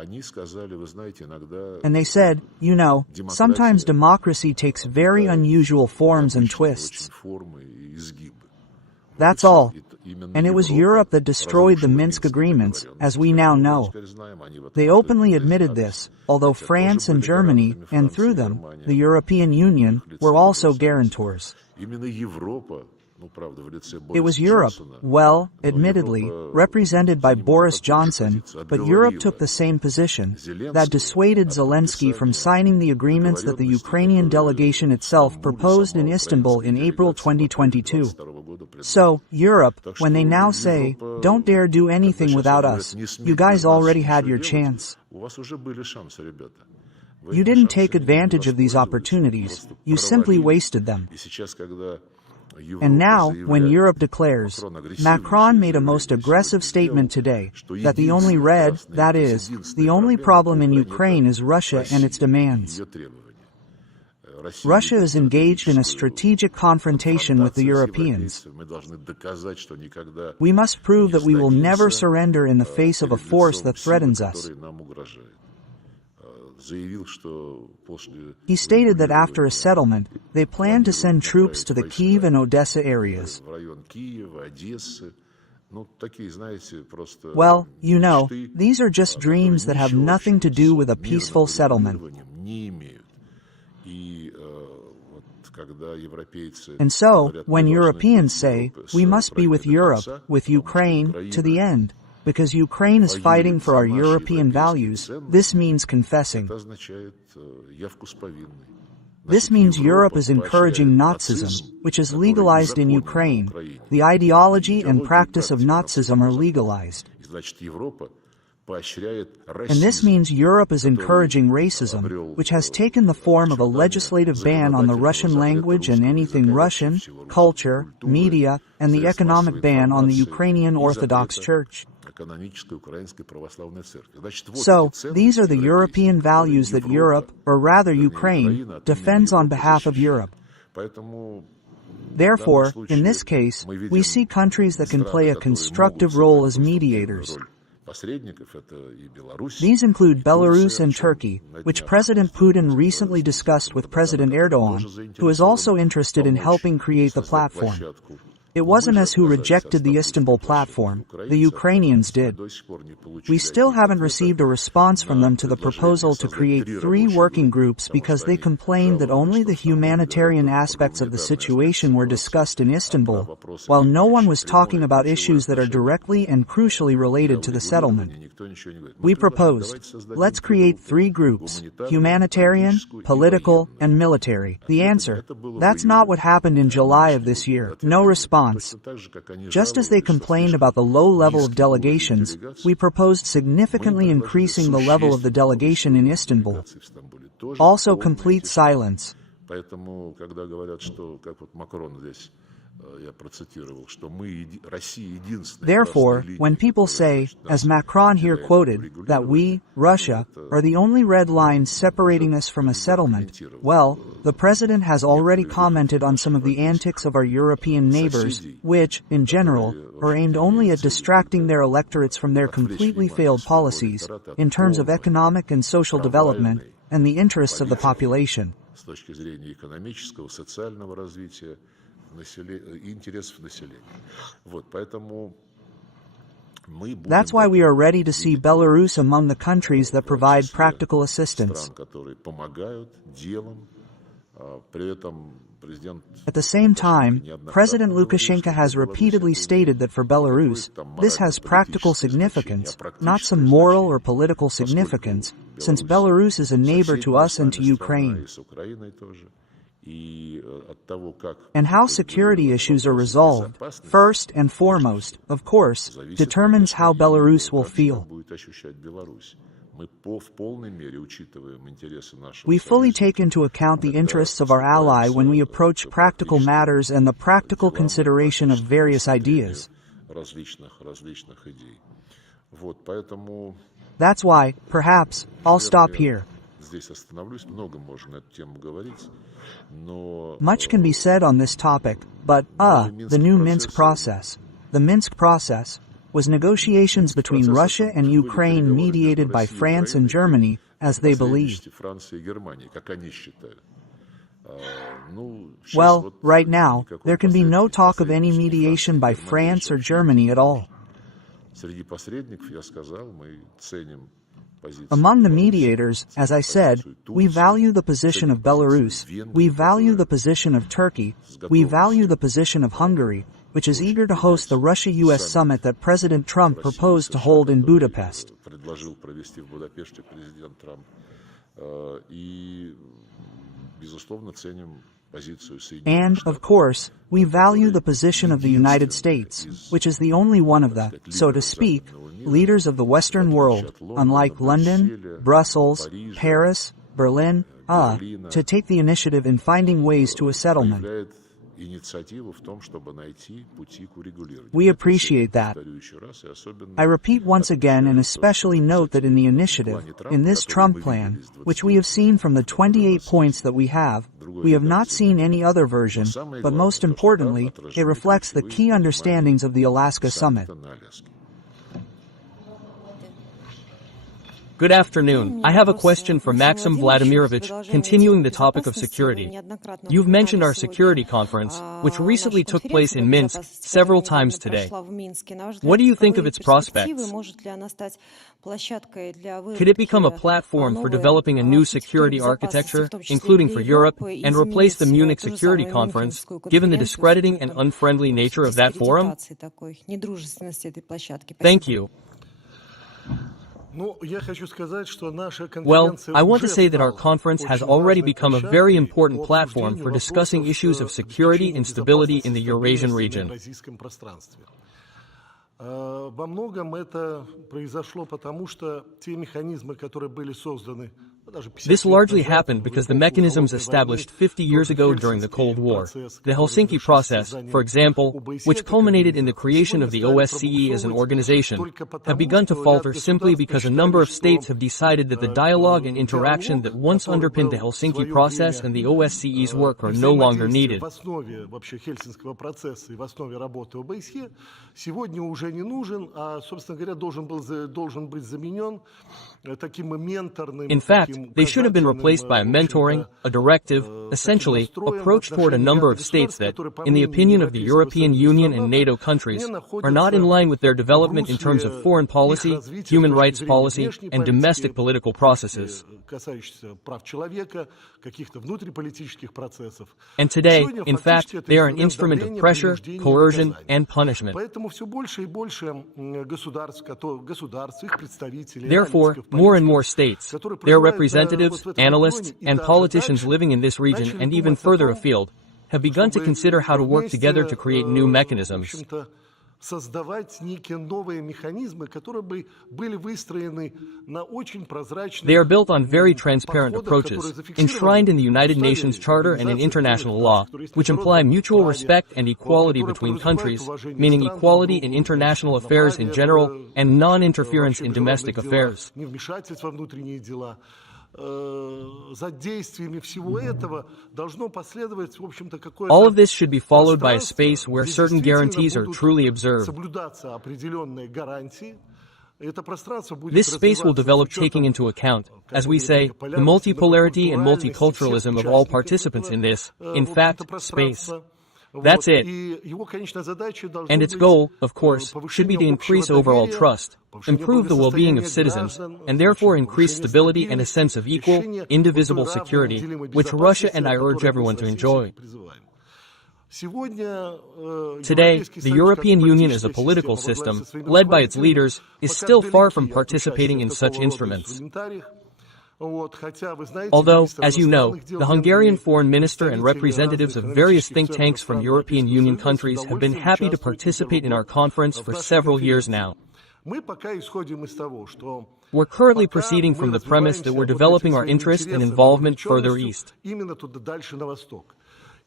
они сказали, вы знаете, иногда And they said, you know, sometimes democracy takes very unusual forms and twists. очень формы и изгибы. That's all. Именно And it was Europe that destroyed the Minsk agreements, as we now know. They openly admitted this, although France and Germany, and through them, the European Union, were also guarantors. Именно Европа, ну, правда, в лице It was Бориса Europe, Джонсона, well, admittedly, represented by Boris Johnson, but Europe took the same position, that dissuaded Zelensky from signing the agreements that the Ukrainian delegation itself proposed in Istanbul in April 2022. So, Europe, when they now say, don't dare do anything without us, you guys already had your chance. У вас уже были шансы, ребята. Вы You эти didn't шансы take не advantage of these воспользовались, opportunities, просто you simply провалили. wasted them. И сейчас, когда And now, Европа when заявляет, Europe declares, Macron made a most aggressive statement today, that the only red, that is, the only problem in Ukraine is Russia and its demands. ее требования. Russia is engaged in a strategic confrontation with the Europeans. Мы должны доказать, что никогда We must prove that we will never сдадимся, surrender in the face of a перед force лицом that силы, threatens us. которая нам угрожает. Заявил, что после He stated that after a settlement, they plan to send troops to the Kyiv and Odessa areas. в район Киева, Одессы. Ну, такие, знаете, просто Well, you know, мечты, these are just dreams that have ничего nothing to общего do с with a мирным peaceful settlement. урегулированием не имеют. И вот когда европейцы And so, говорят, when мы должны Europeans быть say, Европой с we must be with Украиной до Europe, конца, with потому что Ukraine, to the Украина end, because Ukraine is fighting for our European values, this means confessing. это означает явку с повинной. This means Europe is encouraging Nazism, which is legalized in Ukraine. The ideology and practice of Nazism are legalized. И значит, Европа поощряет And this расизм, means Europe is encouraging racism, which has taken the form of a legislative ban on the Russian language and anything Russian, culture, media, and the economic ban on the Ukrainian Orthodox Church. канонической Украинской Православной Церкви. Значит, вот So, эти ценности these are the европейские, European values that которые Europe, or rather вернее, Ukraine, Украина от defends имени on Европы behalf of защищает. Europe. Поэтому Therefore, в данном случае in this case, мы we видим see countries that can страны, play a которые constructive могут role сыграть as конструктивную mediators. роль посредников. Это и Беларусь, These include Belarus and Турция, Turkey, на which днях President Putin recently discussed with President Erdogan, who is also interested in helping create the platform. площадку. It wasn't us who rejected the Istanbul platform, the Ukrainians did. We still haven't received a response from them to the proposal to create 3 working groups because they complained that only the humanitarian aspects of the situation were discussed in Istanbul, while no one was talking about issues that are directly and crucially related to the settlement. We proposed, let's create 3 groups, humanitarian, political, and military. The answer, that's not what happened in July of this year. No response. Just as they complained about the low level of delegations, we proposed significantly increasing the level of the delegation in Istanbul. Also complete silence. Поэтому, когда говорят, что, как вот Макрон здесь, я процитировал, что мы, Россия, единственная. Therefore, when people say, as Macron here quoted, that we, Russia, are the only red line separating us from a settlement, well, the President has already commented on some of the antics of our European neighbors, which, in general, are aimed only at distracting their electorates from their completely failed policies, in terms of economic and social development, and the interests of the population. С точки зрения экономического, социального развития, интересов населения. Вот, поэтому мы будем That's why we are ready to see Belarus among the countries that provide practical assistance. стран, которые помогают делом, при этом президент At the same time, President Lukashenko has repeatedly stated that for Belarus, this has practical significance, not some moral or political significance, since Belarus is a neighbor to us and to Ukraine. с Украиной тоже. И от того, как And how security issues are resolved, first and foremost, of course, determines how Belarus will feel. будет ощущать Беларусь. Мы в полной мере учитываем интересы нашего We fully союзника. take into account the interests of our ally when we approach practical matters and the practical consideration of various ideas. различных идей. Вот, поэтому That's why, perhaps, I'll stop here. здесь остановлюсь. Много можно на эту тему говорить, но Much can be said on this topic, but, the new Minsk process. The Minsk process. was negotiations between Russia and Ukraine mediated by France and Germany, as they believe. Well, right now, there can be no talk of any mediation by France or Germany at all. Among the mediators, as I said, we value the position of Belarus, we value the position of Turkey, we value the position of Hungary, which is eager to host the Russia-US summit that President Trump proposed to hold in Budapest. And, of course, we value the position of the United States, which is the only one of the, so to speak, leaders of the Western world, unlike London, Brussels, Paris, Berlin, to take the initiative in finding ways to a settlement. We appreciate that. I repeat once again and especially note that in the initiative, in this Trump plan, which we have seen from the 28 points that we have not seen any other version, but most importantly, it reflects the key understandings of the Alaska Summit. Good afternoon. I have a question for Maxim Vladimirovich, continuing the topic of security. You've mentioned our security conference, which recently took place in Minsk several times today. What do you think of its prospects? Could it become a platform for developing a new security architecture, including for Europe, and replace the Munich Security Conference, given the discrediting and unfriendly nature of that forum? Thank you. Well, I want to say that our conference has already become a very important platform for discussing issues of security and stability in the Eurasian region. This largely happened because the mechanisms established 50 years ago during the Cold War, the Helsinki process, for example, which culminated in the creation of the OSCE as an organization, have begun to falter simply because a number of states have decided that the dialogue and interaction that once underpinned the Helsinki process and the OSCE's work are no longer needed. In fact, they should have been replaced by a mentoring, a directive, essentially, approach toward a number of states that, in the opinion of the European Union and NATO countries, are not in line with their development in terms of foreign policy, human rights policy, and domestic political processes. And today, in fact, they are an instrument of pressure, coercion, and punishment. Therefore, more and more states, their representatives, analysts, and politicians living in this region and even further afield, have begun to consider how to work together to create new mechanisms. They are built on very transparent approaches, enshrined in the United Nations Charter and in international law, which imply mutual respect and equality between countries, meaning equality in international affairs in general and non-interference in domestic affairs. All of this should be followed by a space where certain guarantees are truly observed. This space will develop taking into account, as we say, the multipolarity and multiculturalism of all participants in this, in fact, space. That's it. And its goal, of course, should be to increase overall trust, improve the well-being of citizens, and therefore increase stability and a sense of equal, indivisible security, which Russia and I urge everyone to enjoy. Today, the European Union as a political system, led by its leaders, is still far from participating in such instruments. Although, as you know, the Hungarian foreign minister and representatives of various think tanks from European Union countries have been happy to participate in our conference for several years now. We're currently proceeding from the premise that we're developing our interest and involvement further east.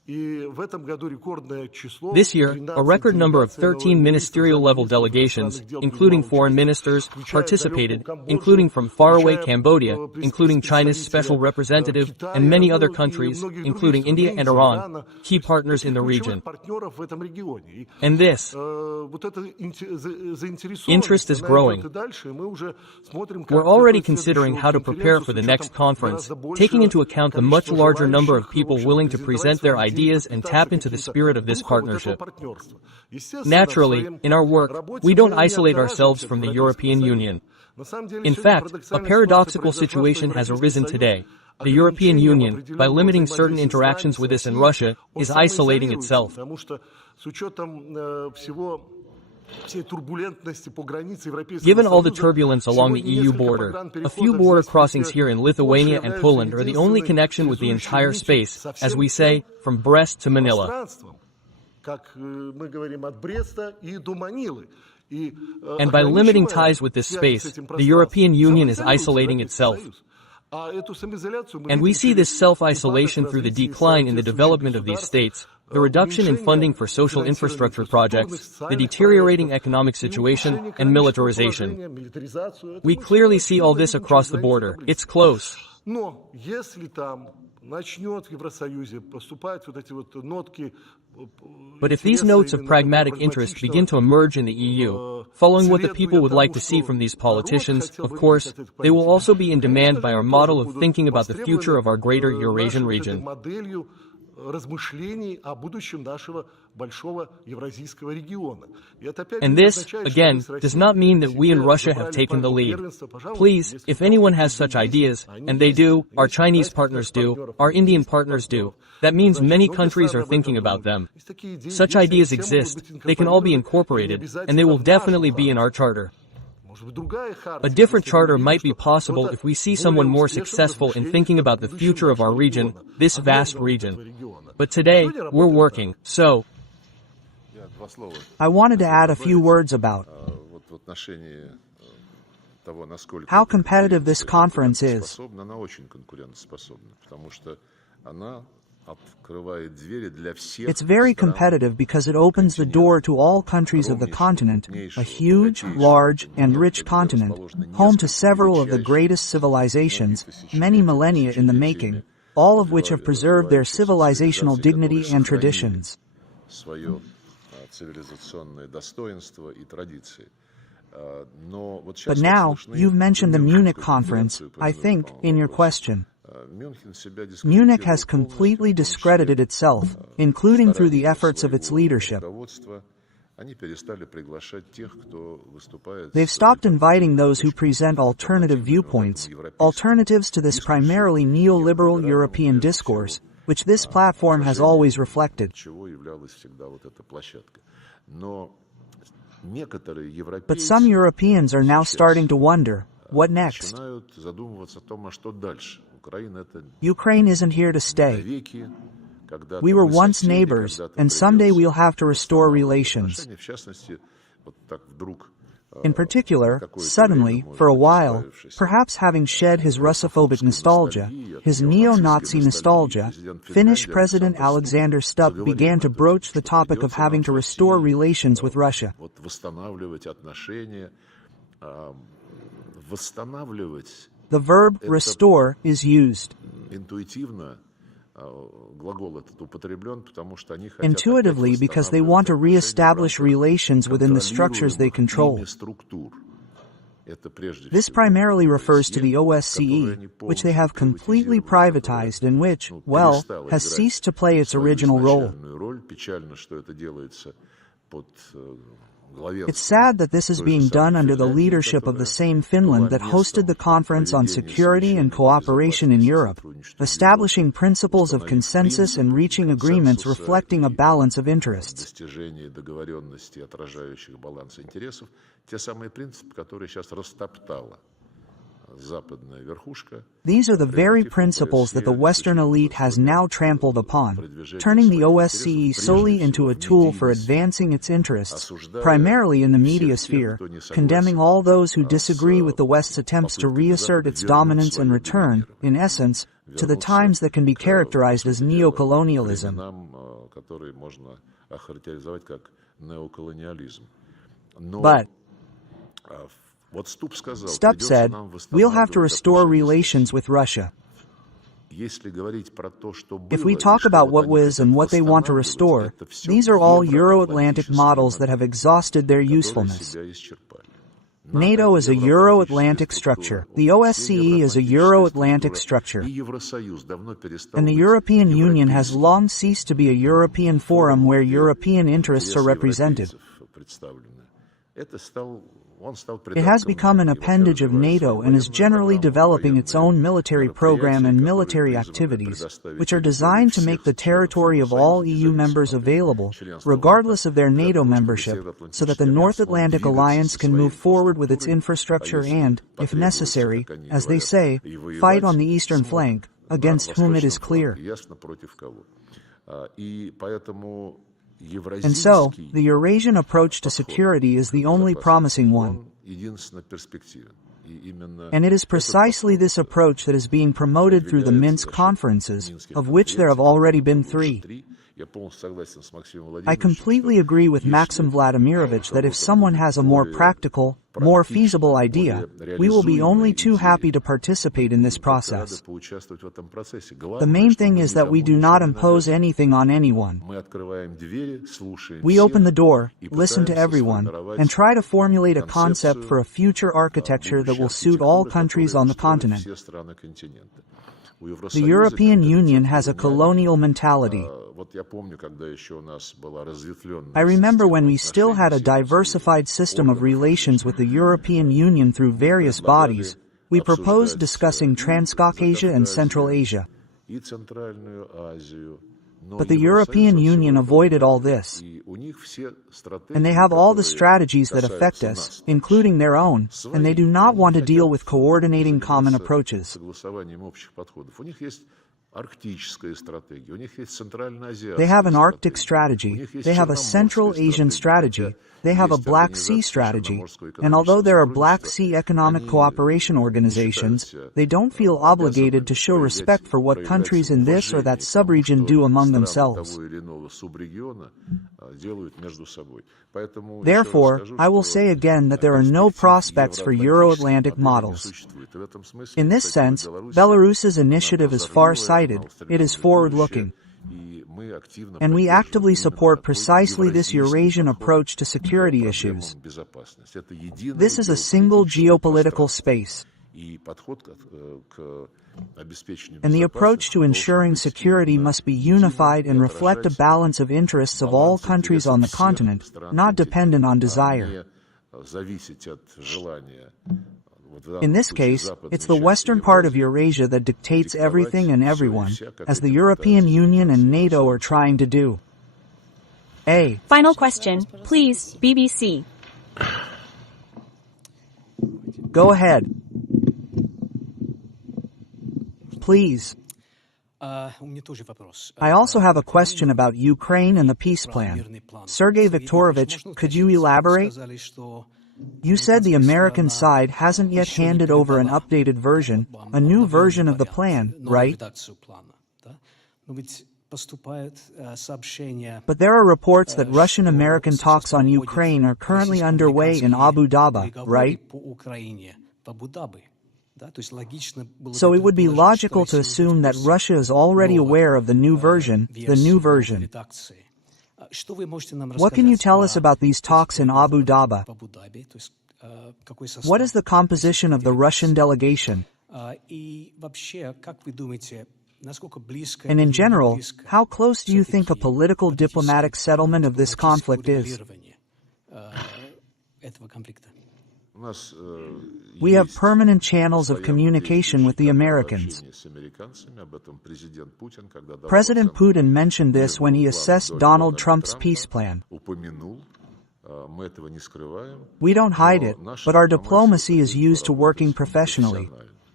This year, a record number of 13 ministerial-level delegations, including foreign ministers, participated, including from faraway Cambodia, including China's special representative, and many other countries, including India and Iran, key partners in the region. And this interest is growing. We're already considering how to prepare for the next conference, taking into account the much larger number of people willing to present their ideas and tap into the spirit of this partnership. Naturally, in our work, we don't isolate ourselves from the European Union. In fact, a paradoxical situation has arisen today. The European Union, by limiting certain interactions with us and Russia, is isolating itself. Given all the turbulence along the EU border, a few border crossings here in Lithuania and Poland are the only connection with the entire space, as we say, from Brest to Manila. And by limiting ties with this space, the European Union is isolating itself. And we see this self-isolation through the decline in the development of these states, the reduction in funding for social infrastructure projects, the deteriorating economic situation, and militarization. We clearly see all this across the border. It's close. But if these notes of pragmatic interest begin to emerge in the EU, following what the people would like to see from these politicians, of course, they will also be in demand by our model of thinking about the future of our greater Eurasian region. And this, again, does not mean that we in Russia have taken the lead. Please, if anyone has such ideas, and they do, our Chinese partners do, our Indian partners do, that means many countries are thinking about them. Such ideas exist, they can all be incorporated, and they will definitely be in our charter. A different charter might be possible if we see someone more successful in thinking about the future of our region, this vast region. But today, we're working, so I wanted to add a few words about how competitive this conference is. It's very competitive because it opens the door to all countries of the continent, a huge, large, and rich continent, home to several of the greatest civilizations, many millennia in the making, all of which have preserved their civilizational dignity and traditions. But now, you've mentioned the Munich conference, I think, in your question. Munich has completely discredited itself, including through the efforts of its leadership. They've stopped inviting those who present alternative viewpoints, alternatives to this primarily neoliberal European discourse, which this platform has always reflected. But some Europeans are now starting to wonder, what next? Ukraine isn't here to stay. We were once neighbors, and someday we'll have to restore relations. In particular, suddenly, for a while, perhaps having shed his Russophobic nostalgia, his neo-Nazi nostalgia, Finnish President Alexander Stubb began to broach the topic of having to restore relations with Russia. The verb restore is used. Intuitively, because they want to re-establish relations within the structures they control. This primarily refers to the OSCE, which they have completely privatized and which, well, has ceased to play its original role. It's sad that this is being done under the leadership of the same Finland that hosted the Conference on Security and Cooperation in Europe, establishing principles of consensus and reaching agreements reflecting a balance of interests. западная верхушка. These are the very principles that the Western elite has now trampled upon, turning the OSCE solely into a tool for advancing its interests, primarily in the media sphere, condemning all those who disagree with the West's attempts to reassert its dominance and return, in essence, to the times that can be characterized as neocolonialism. Которые можно охарактеризовать как неоколониализм. But Stubb said, we'll have to restore relations with Russia. If we talk about what was and what they want to restore, these are all Euro-Atlantic models that have exhausted their usefulness. NATO is a Euro-Atlantic structure. The OSCE is a Euro-Atlantic structure. And the European Union has long ceased to be a European forum where European interests are represented. It has become an appendage of NATO and is generally developing its own military program and military activities, which are designed to make the territory of all EU members available, regardless of their NATO membership, so that the North Atlantic Alliance can move forward with its infrastructure and, if necessary, as they say, fight on the eastern flank, against whom it is clear. And so, the Eurasian approach to security is the only promising one. And it is precisely this approach that is being promoted through the Minsk conferences, of which there have already been 3. I completely agree with Maxim Vladimirovich that if someone has a more practical, more feasible idea, we will be only too happy to participate in this process. The main thing is that we do not impose anything on anyone. We open the door, listen to everyone, and try to formulate a concept for a future architecture that will suit all countries on the continent. The European Union has a colonial mentality. I remember when we still had a diversified system of relations with the European Union through various bodies, we proposed discussing Transcaucasia and Central Asia. But the European Union avoided all this. And they have all the strategies that affect us, including their own, and they do not want to deal with coordinating common approaches. They have an Arctic strategy, they have a Central Asian strategy, they have a Black Sea strategy, and although there are Black Sea economic cooperation organizations, they don't feel obligated to show respect for what countries in this or that subregion do among themselves. Therefore, I will say again that there are no prospects for Euro-Atlantic models. In this sense, Belarus's initiative is far-sighted, it is forward-looking. And we actively support precisely this Eurasian approach to security issues. This is a single geopolitical space. And the approach to ensuring security must be unified and reflect a balance of interests of all countries on the continent, not dependent on desire. In this case, it's the western part of Eurasia that dictates everything and everyone, as the European Union and NATO are trying to do. Final question, please, BBC. Go ahead. Please. I also have a question about Ukraine and the peace plan. Sergey Viktorovich, could you elaborate? You said the American side hasn't yet handed over an updated version, a new version of the plan, right? But there are reports that Russian-American talks on Ukraine are currently underway in Abu Dhabi, right? So it would be logical to assume that Russia is already aware of the new version, What can you tell us about these talks in Abu Dhabi? What is the composition of the Russian delegation? And in general, how close do you think a political diplomatic settlement of this conflict is? We have permanent channels of communication with the Americans. President Putin mentioned this when he assessed Donald Trump's peace plan. We don't hide it, but our diplomacy is used to working professionally.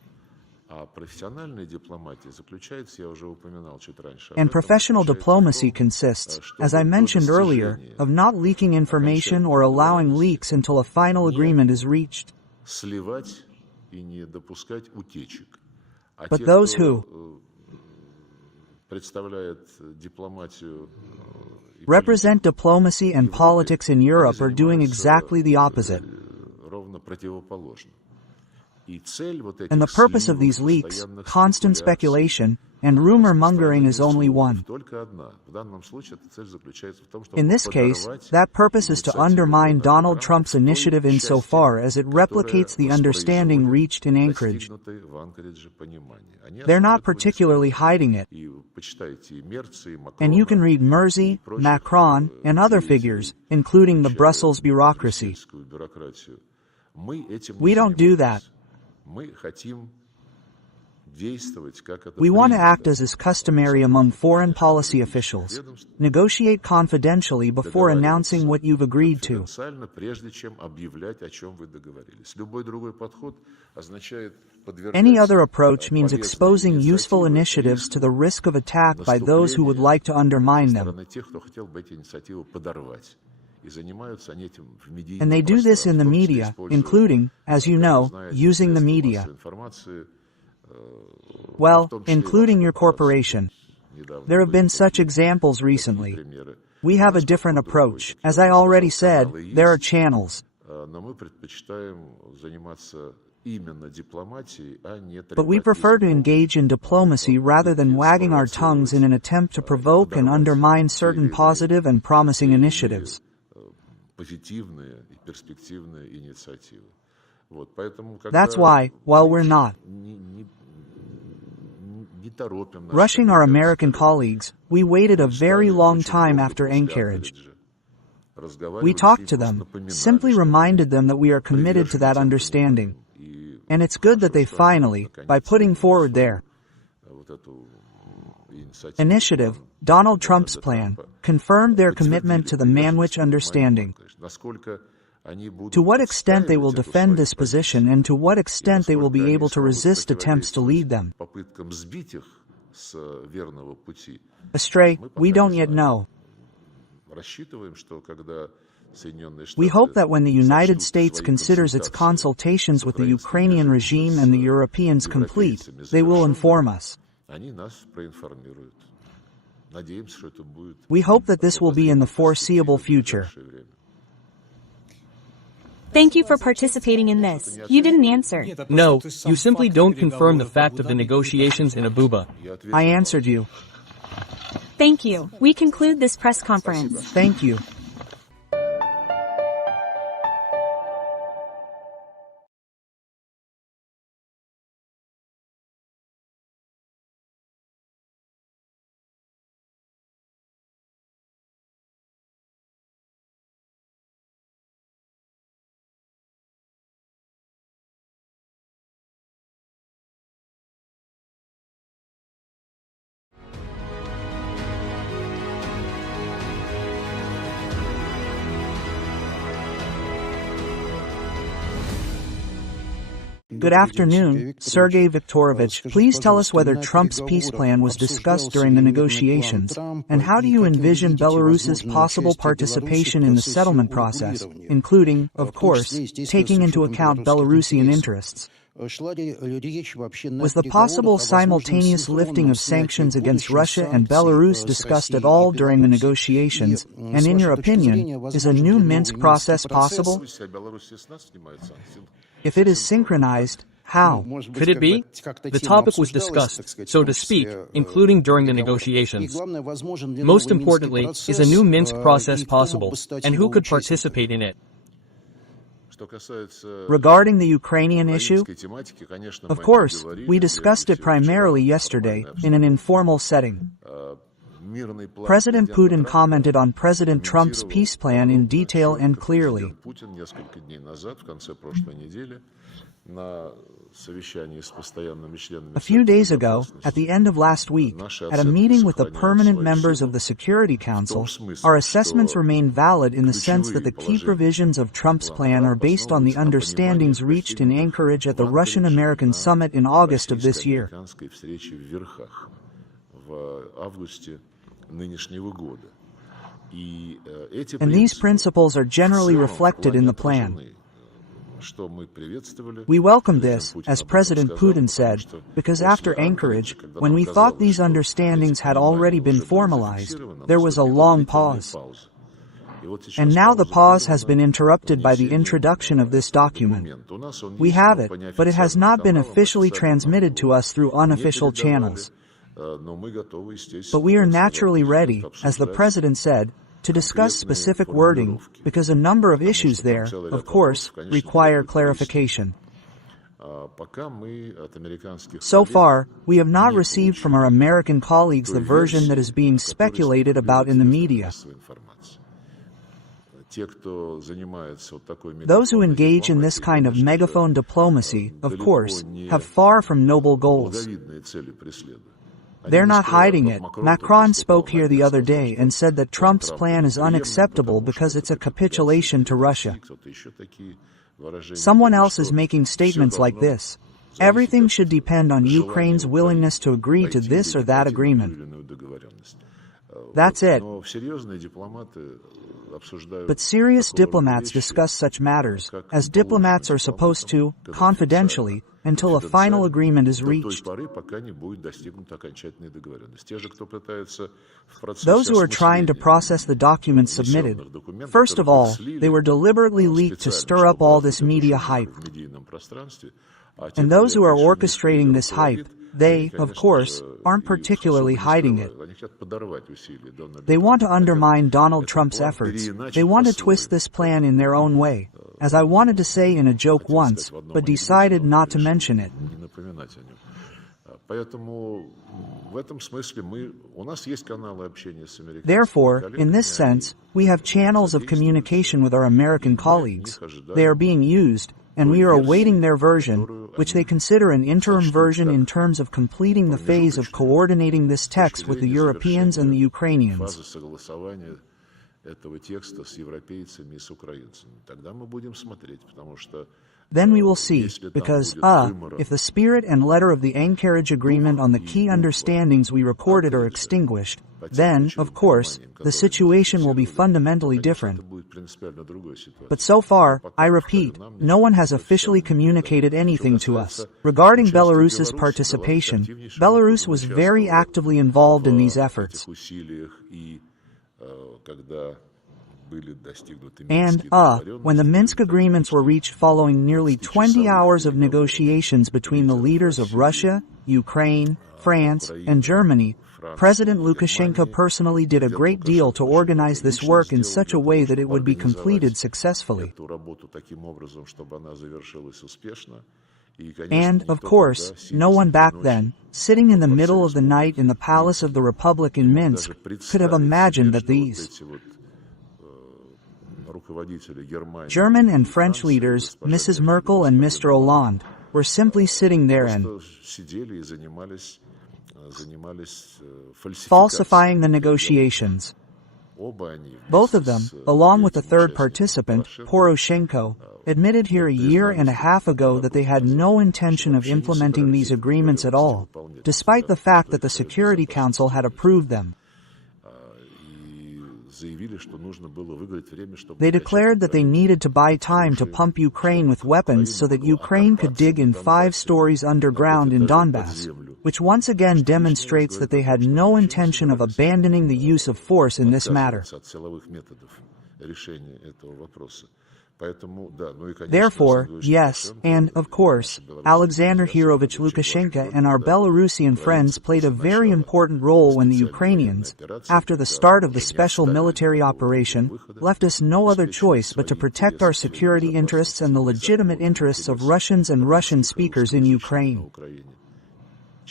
А профессиональная дипломатия заключается, я уже упоминал чуть раньше, And professional diplomacy consists, as I mentioned earlier, of not leaking information or allowing leaks until a final agreement is reached. сливать и не допускать утечек. А But те, those кто who представляет дипломатию и represent diplomacy and politics in Europe are doing exactly the opposite. ровно противоположно. И цель вот этих And the purpose of these сливов, leaks, постоянных constant спекуляций, speculation, and rumor mongering is only one. только одна. В данном случае эта цель заключается в том, чтобы In this case, подорвать that purpose is to инициативу undermine Дональда Donald Трампа Trump's в той initiative части, insofar as it replicates the которая understanding reached in Anchorage. достигнутое в Анкоридже понимание. Они They're not особо этого не particularly hiding it. И почитайте и Мерца, и Макрона, And you can read Mersey, Macron, and other figures, including the Brussels bureaucracy. брюссельскую бюрократию. Мы этим We не don't do занимаемся. that. Мы хотим действовать, как это We want to принято. act as is customary among foreign policy officials. Negotiate confidentially before announcing what you've agreed to. Конфиденциально, прежде чем объявлять, о чем вы договорились. Любой другой подход означает подвергать Any other approach means полезные exposing useful инициативы initiatives to the риску risk of attack by those who would like to undermine со them. стороны тех, кто хотел бы эти инициативы подорвать. И занимаются они этим в медийном And they do this in the пространстве, в том числе media, используя, including, as you как вы know, знаете, using the средства media. массовой информации, Well, в том числе и including ваша your корпорация. corporation. Недавно There have been были such такие examples recently. примеры. We have a different approach. As I already said, there are channels. Но мы предпочитаем заниматься именно дипломатией, а не But we prefer to engage in diplomacy rather than wagging our tongues in an attempt to provoke and undermine certain positive and promising initiatives. позитивные и перспективные инициативы. Вот, поэтому, That's why, while we're not не торопим наших rushing our American американцев, colleagues, we waited a very long очень time долго after после Anchorage. Анкориджа. Разговаривали We с talked ним, to просто them, напоминали, simply что reminded them that we are committed to that привержены тем understanding. пониманиям. И And it's good that they хорошо, что они finally, наконец by putting forward their вот эту инициативу, initiative, Donald Trump's plan, confirmed their commitment to the Manwich understanding. насколько они будут To what extent they will отстаивать эту defend свою this позицию, position and to what и extent they will насколько be они able to смогут resist attempts to lead them попыткам сбить их с верного пути. astray, we don't yet know. Рассчитываем, что когда Соединенные We Штаты hope that when the United сочтут States свои considers its консультации consultations with the с Ukrainian украинским regime режимом, and the с Europeans complete, европейцами they will завершенными, inform us. они нас проинформируют. Надеемся, что это будет We hope that this will be in the foreseeable в ближайшее future. время. Thank you for participating in this. You didn't answer. No, you simply don't confirm the fact of the negotiations in Abuja. Я ответил I вам. answered you. Thank you. We conclude this press conference. Thank you. Good afternoon, Sergey Viktorovich. Please tell us whether Trump's peace plan was discussed during the negotiations, and how do you envision Belarus's possible participation in the settlement process, including, of course, taking into account Belarusian interests? Was the possible simultaneous lifting of sanctions against Russia and Belarus discussed at all during the negotiations, and in your opinion, is a new Minsk process possible? Пусть Белоруссия с нас снимает санкции. If it is synchronized, how? Could it be? The topic was discussed, so to speak, including during the negotiations. Most importantly, is a new Minsk process possible, and who could participate in it? Что касается Regarding the Ukrainian issue, украинской тематики, конечно, of мы course, говорили, we discussed it прежде всего, primarily вчера yesterday формально in an informal setting. President Putin commented on President Trump's peace plan in detail and clearly. A few days ago, at the end of last week, at a meeting with the permanent members of the Security Council, our assessments remain valid in the sense that the key provisions of Trump's plan are based on the understandings reached in Anchorage at the Russian-American summit in August of this year. And these principles are generally reflected in the plan. We welcome this, as President Putin said, because after Anchorage, when we thought these understandings had already been formalized, there was a long pause. And now the pause has been interrupted by the introduction of this document. We have it, but it has not been officially transmitted to us through unofficial channels. But we are naturally ready, as the President said, to discuss specific wording, because a number of issues there, of course, require clarification. So far, we have not received from our American colleagues the version that is being speculated about in the media. Those who engage in this kind of megaphone diplomacy, of course, have far from noble goals. They're not hiding it. Macron spoke here the other day and said that Trump's plan is unacceptable because it's a capitulation to Russia. Someone else is making statements like this. Everything should depend on Ukraine's willingness to agree to this or that agreement. That's it. But serious diplomats discuss such matters, as diplomats are supposed to, confidentially, until a final agreement is reached. Those who are trying to process the documents submitted, first of all, they were deliberately leaked to stir up all this media hype. And those who are orchestrating this hype, they, of course, aren't particularly hiding it. They want to undermine Donald Trump's efforts. They want to twist this plan in their own way, as I wanted to say in a joke once, but decided not to mention it. Therefore, in this sense, we have channels of communication with our American colleagues. They are being used, and we are awaiting their version, which they consider an interim version in terms of completing the phase of coordinating this text with the Europeans and the Ukrainians. Then we will see, because, if the spirit and letter of the Anchorage Agreement on the key understandings we recorded are extinguished, then, of course, the situation will be fundamentally different. But so far, I repeat, no one has officially communicated anything to us. Regarding Belarus's participation, Belarus was very actively involved in these efforts. And, when the Minsk agreements were reached following nearly 20 hours of negotiations between the leaders of Russia, Ukraine, France, and Germany, President Lukashenko personally did a great deal to organize this work in such a way that it would be completed successfully. And, of course, no one back then, sitting in the middle of the night in the Palace of the Republic in Minsk, could have imagined that these German and French leaders, Mrs. Merkel and Mr. Hollande, were simply sitting there and falsifying the negotiations. Both of them, along with the third participant, Poroshenko, admitted here a year and a half ago that they had no intention of implementing these agreements at all, despite the fact that the Security Council had approved them. They declared that they needed to buy time to pump Ukraine with weapons so that Ukraine could dig in 5 stories underground in Donbass, which once again demonstrates that they had no intention of abandoning the use of force in this matter. Therefore, yes, and, of course, Alexander Hirovich Lukashenko and our Belarusian friends played a very important role when the Ukrainians, after the start of the special military operation, left us no other choice but to protect our security interests and the legitimate interests of Russians and Russian speakers in Ukraine.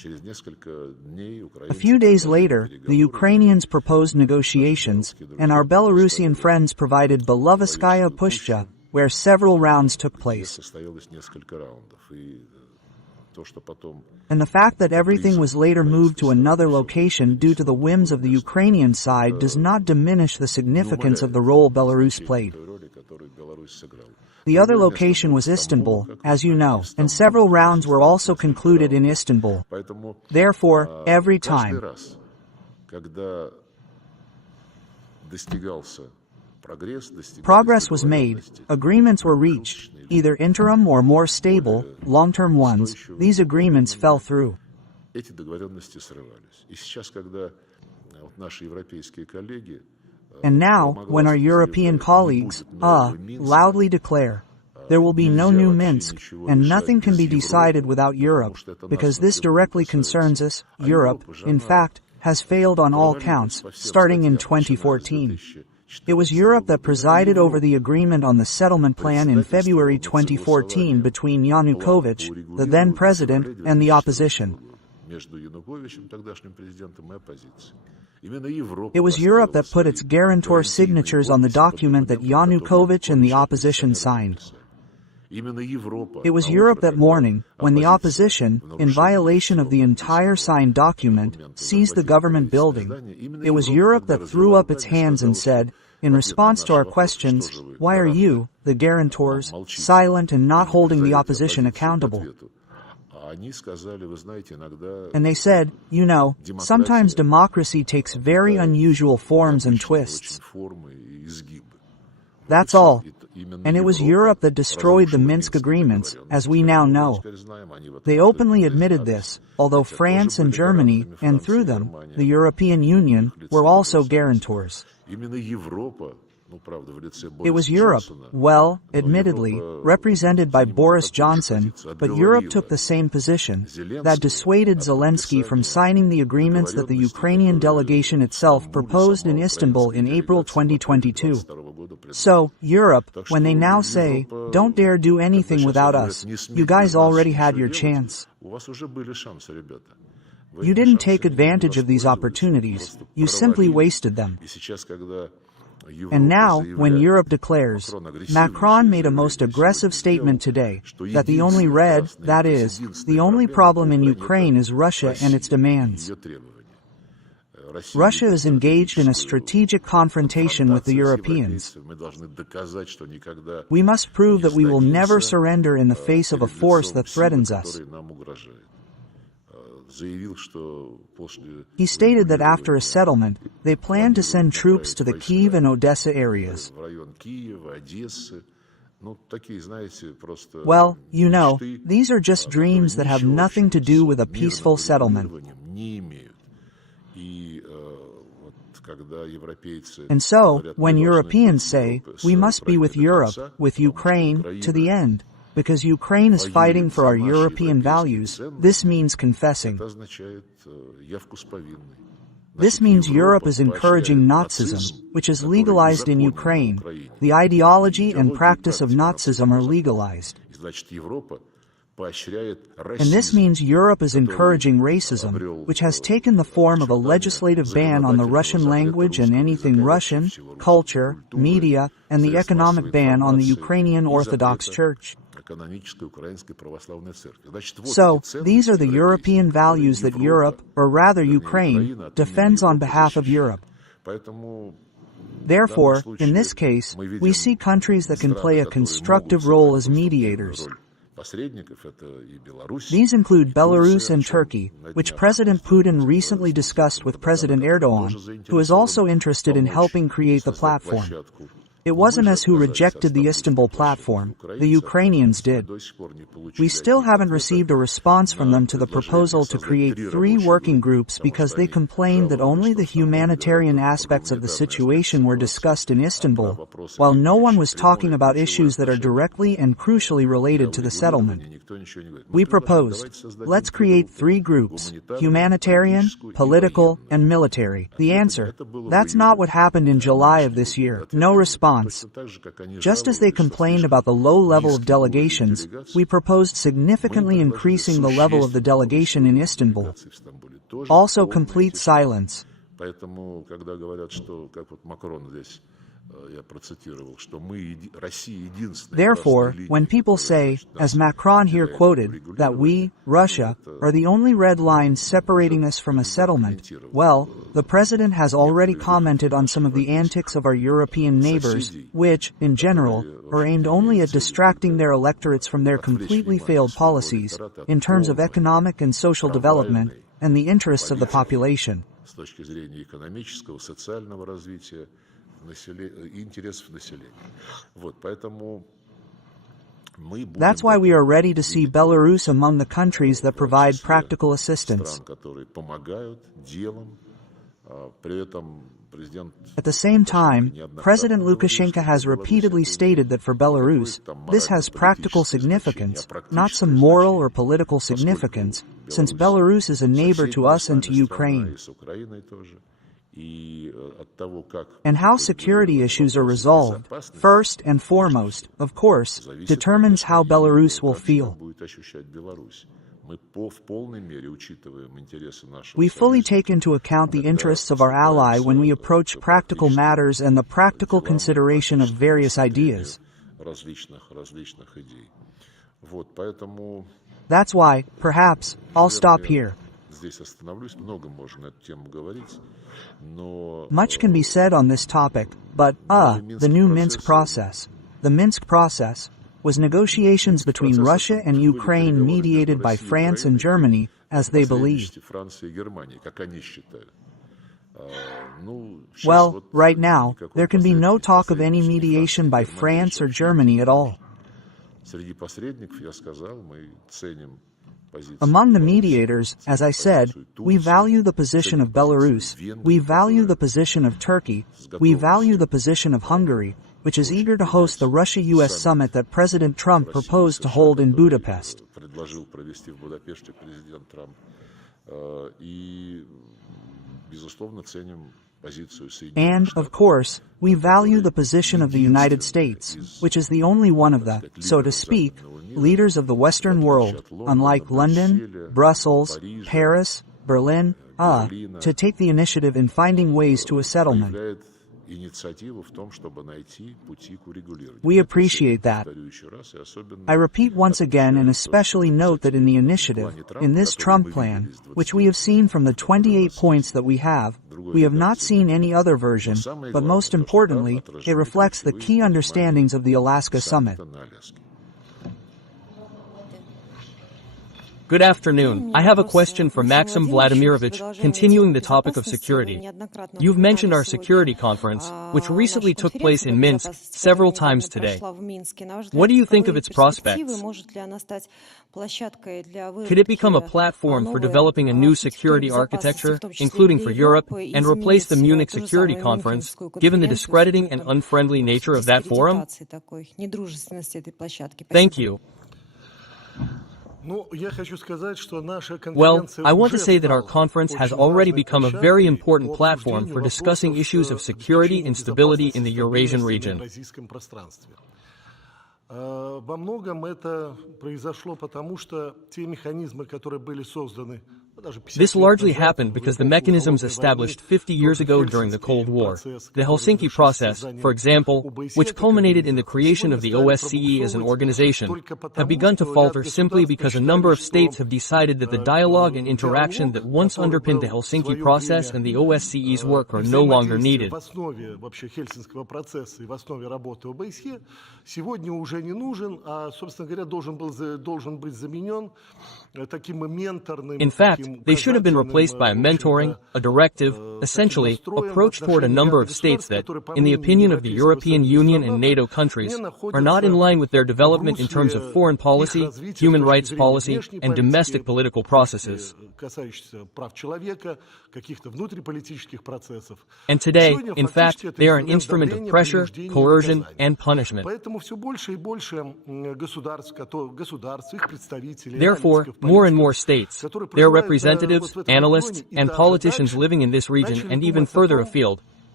A few days later, the Ukrainians proposed negotiations, and our Belarusian friends provided Belovetskaya Pushcha, where several rounds took place. And the fact that everything was later moved to another location due to the whims of the Ukrainian side does not diminish the significance of the role Belarus played. The other location was Istanbul, as you know, and several rounds were also concluded in Istanbul. Therefore, every time progress was made, agreements were reached, either interim or more stable, long-term ones, these agreements fell through. And now, when our European colleagues, loudly declare, there will be no new Minsk, and nothing can be decided without Europe, because this directly concerns us, Europe, in fact, has failed on all counts, starting in 2014. It was Europe that presided over the agreement on the settlement plan in February 2014 between Yanukovych, the then president, and the opposition. It was Europe that put its guarantor signatures on the document that Yanukovych and the opposition signed. It was Europe that morning, when the opposition, in violation of the entire signed document, seized the government building. It was Europe that threw up its hands and said, in response to our questions, why are you, the guarantors, silent and not holding the opposition accountable? And they said, you know, sometimes democracy takes very unusual forms and twists. That's all. And it was Europe that destroyed the Minsk agreements, as we now know. They openly admitted this, although France and Germany, and through them, the European Union, were also guarantors. It was Europe, well, admittedly, represented by Boris Johnson, but Europe took the same position, that dissuaded Zelensky from signing the agreements that the Ukrainian delegation itself proposed in Istanbul in April 2022. So, Europe, when they now say, don't dare do anything without us, you guys already had your chance. You didn't take advantage of these opportunities, you simply wasted them. And now, when Europe declares, Macron made a most aggressive statement today, that the only that is, the only problem in Ukraine is Russia and its demands. Russia is engaged in a strategic confrontation with the Europeans. We must prove that we will never surrender in the face of a force that threatens us. He stated that after a settlement, they plan to send troops to the Kyiv and Odessa areas. Well, you know, these are just dreams that have nothing to do with a peaceful settlement. And so, when Europeans say, we must be with Europe, with Ukraine, to the end, because Ukraine is fighting for our European values, this means confessing. This means Europe is encouraging Nazism, which is legalized in Ukraine. The ideology and practice of Nazism are legalized. And this means Europe is encouraging racism, which has taken the form of a legislative ban on the Russian language and anything Russian, culture, media, and the economic ban on the Ukrainian Orthodox Church. So, these are the European values that Europe, or rather Ukraine, defends on behalf of Europe. Therefore, in this case, we see countries that can play a constructive role as mediators. These include Belarus and Turkey, which President Putin recently discussed with President Erdogan, who is also interested in helping create the platform. It wasn't us who rejected the Istanbul platform, the Ukrainians did. We still haven't received a response from them to the proposal to create 3 working groups because they complained that only the humanitarian aspects of the situation were discussed in Istanbul, while no one was talking about issues that are directly and crucially related to the settlement. We proposed, let's create 3 groups, humanitarian, political, and military. The answer, that's not what happened in July of this year. No response. response. Just as they complained about the low level of delegations, we proposed significantly increasing the level of the delegation in Istanbul. Also complete silence. Поэтому, когда говорят, что, как вот Макрон здесь, я процитировал, что мы, Россия, единственная. Therefore, when people say, as Macron here quoted, that we, Russia, are the only red line separating us from a settlement, well, the president has already commented on some of the antics of our European neighbors, which, in general, are aimed only at distracting their electorates from their completely failed policies, in terms of economic and social development, and the interests of the population. С точки зрения экономического, социального развития и интересов населения. Вот, поэтому мы будем... That's why we are ready to see Belarus among the countries that provide practical assistance. Стран, которые помогают делом, при этом президент... At the same time, President Lukashenko has repeatedly stated that for Belarus, this has practical significance, not some moral or political significance, since Belarus is a neighbor to us and to Ukraine. And how security issues are resolved, first and foremost, of course, determines how Belarus will feel. We fully take into account the interests of our ally when we approach practical matters and the practical consideration of various ideas. That's why, perhaps, I'll stop here. Much can be said on this topic, but, the new Minsk process. The Minsk process was negotiations between Russia and Ukraine mediated by France and Germany, as they believe. Well, right now, there can be no talk of any mediation by France or Germany at all. Among the mediators, as I said, we value the position of Belarus, we value the position of Turkey, we value the position of Hungary, which is eager to host the Russia-US summit that President Trump proposed to hold in Budapest. And, of course, we value the position of the United States, which is the only one of the, so to speak, leaders of the Western world, unlike London, Brussels, Paris, Berlin, to take the initiative in finding ways to a settlement. We appreciate that. I repeat once again and especially note that in the initiative, in this Trump plan, which we have seen from the 28 points that we have not seen any other version, but most importantly, it reflects the key understandings of the Alaska Summit. Good afternoon. I have a question for Maxim Vladimirovich, continuing the topic of security. You've mentioned our security conference, which recently took place in Minsk, several times today. What do you think of its prospects? Could it become a platform for developing a new security architecture, including for Europe, and replace the Munich Security Conference, given the discrediting and unfriendly nature of that forum? Thank you. Well, I want to say that our conference has already become a very important platform for discussing issues of security and stability in the Eurasian region. Во многом это произошло потому, что те механизмы, которые были созданы. This largely happened because the mechanisms established 50 years ago during the Cold War, the Helsinki process, for example, which culminated in the creation of the OSCE as an organization, have begun to falter simply because a number of states have decided that the dialogue and interaction that once underpinned the Helsinki process and the OSCE's work are no longer needed. Сегодня уже не нужен, а, собственно говоря, должен быть заменен таким менторным. In fact, they should have been replaced by a mentoring, a directive, essentially, approach toward a number of states that, in the opinion of the European Union and NATO countries, are not in line with their development in terms of foreign policy, human rights policy, and domestic political processes. And today, in fact, they are an instrument of pressure, coercion, and punishment. Therefore, more and more states, their representatives, analysts, and politicians living in this region and even further afield,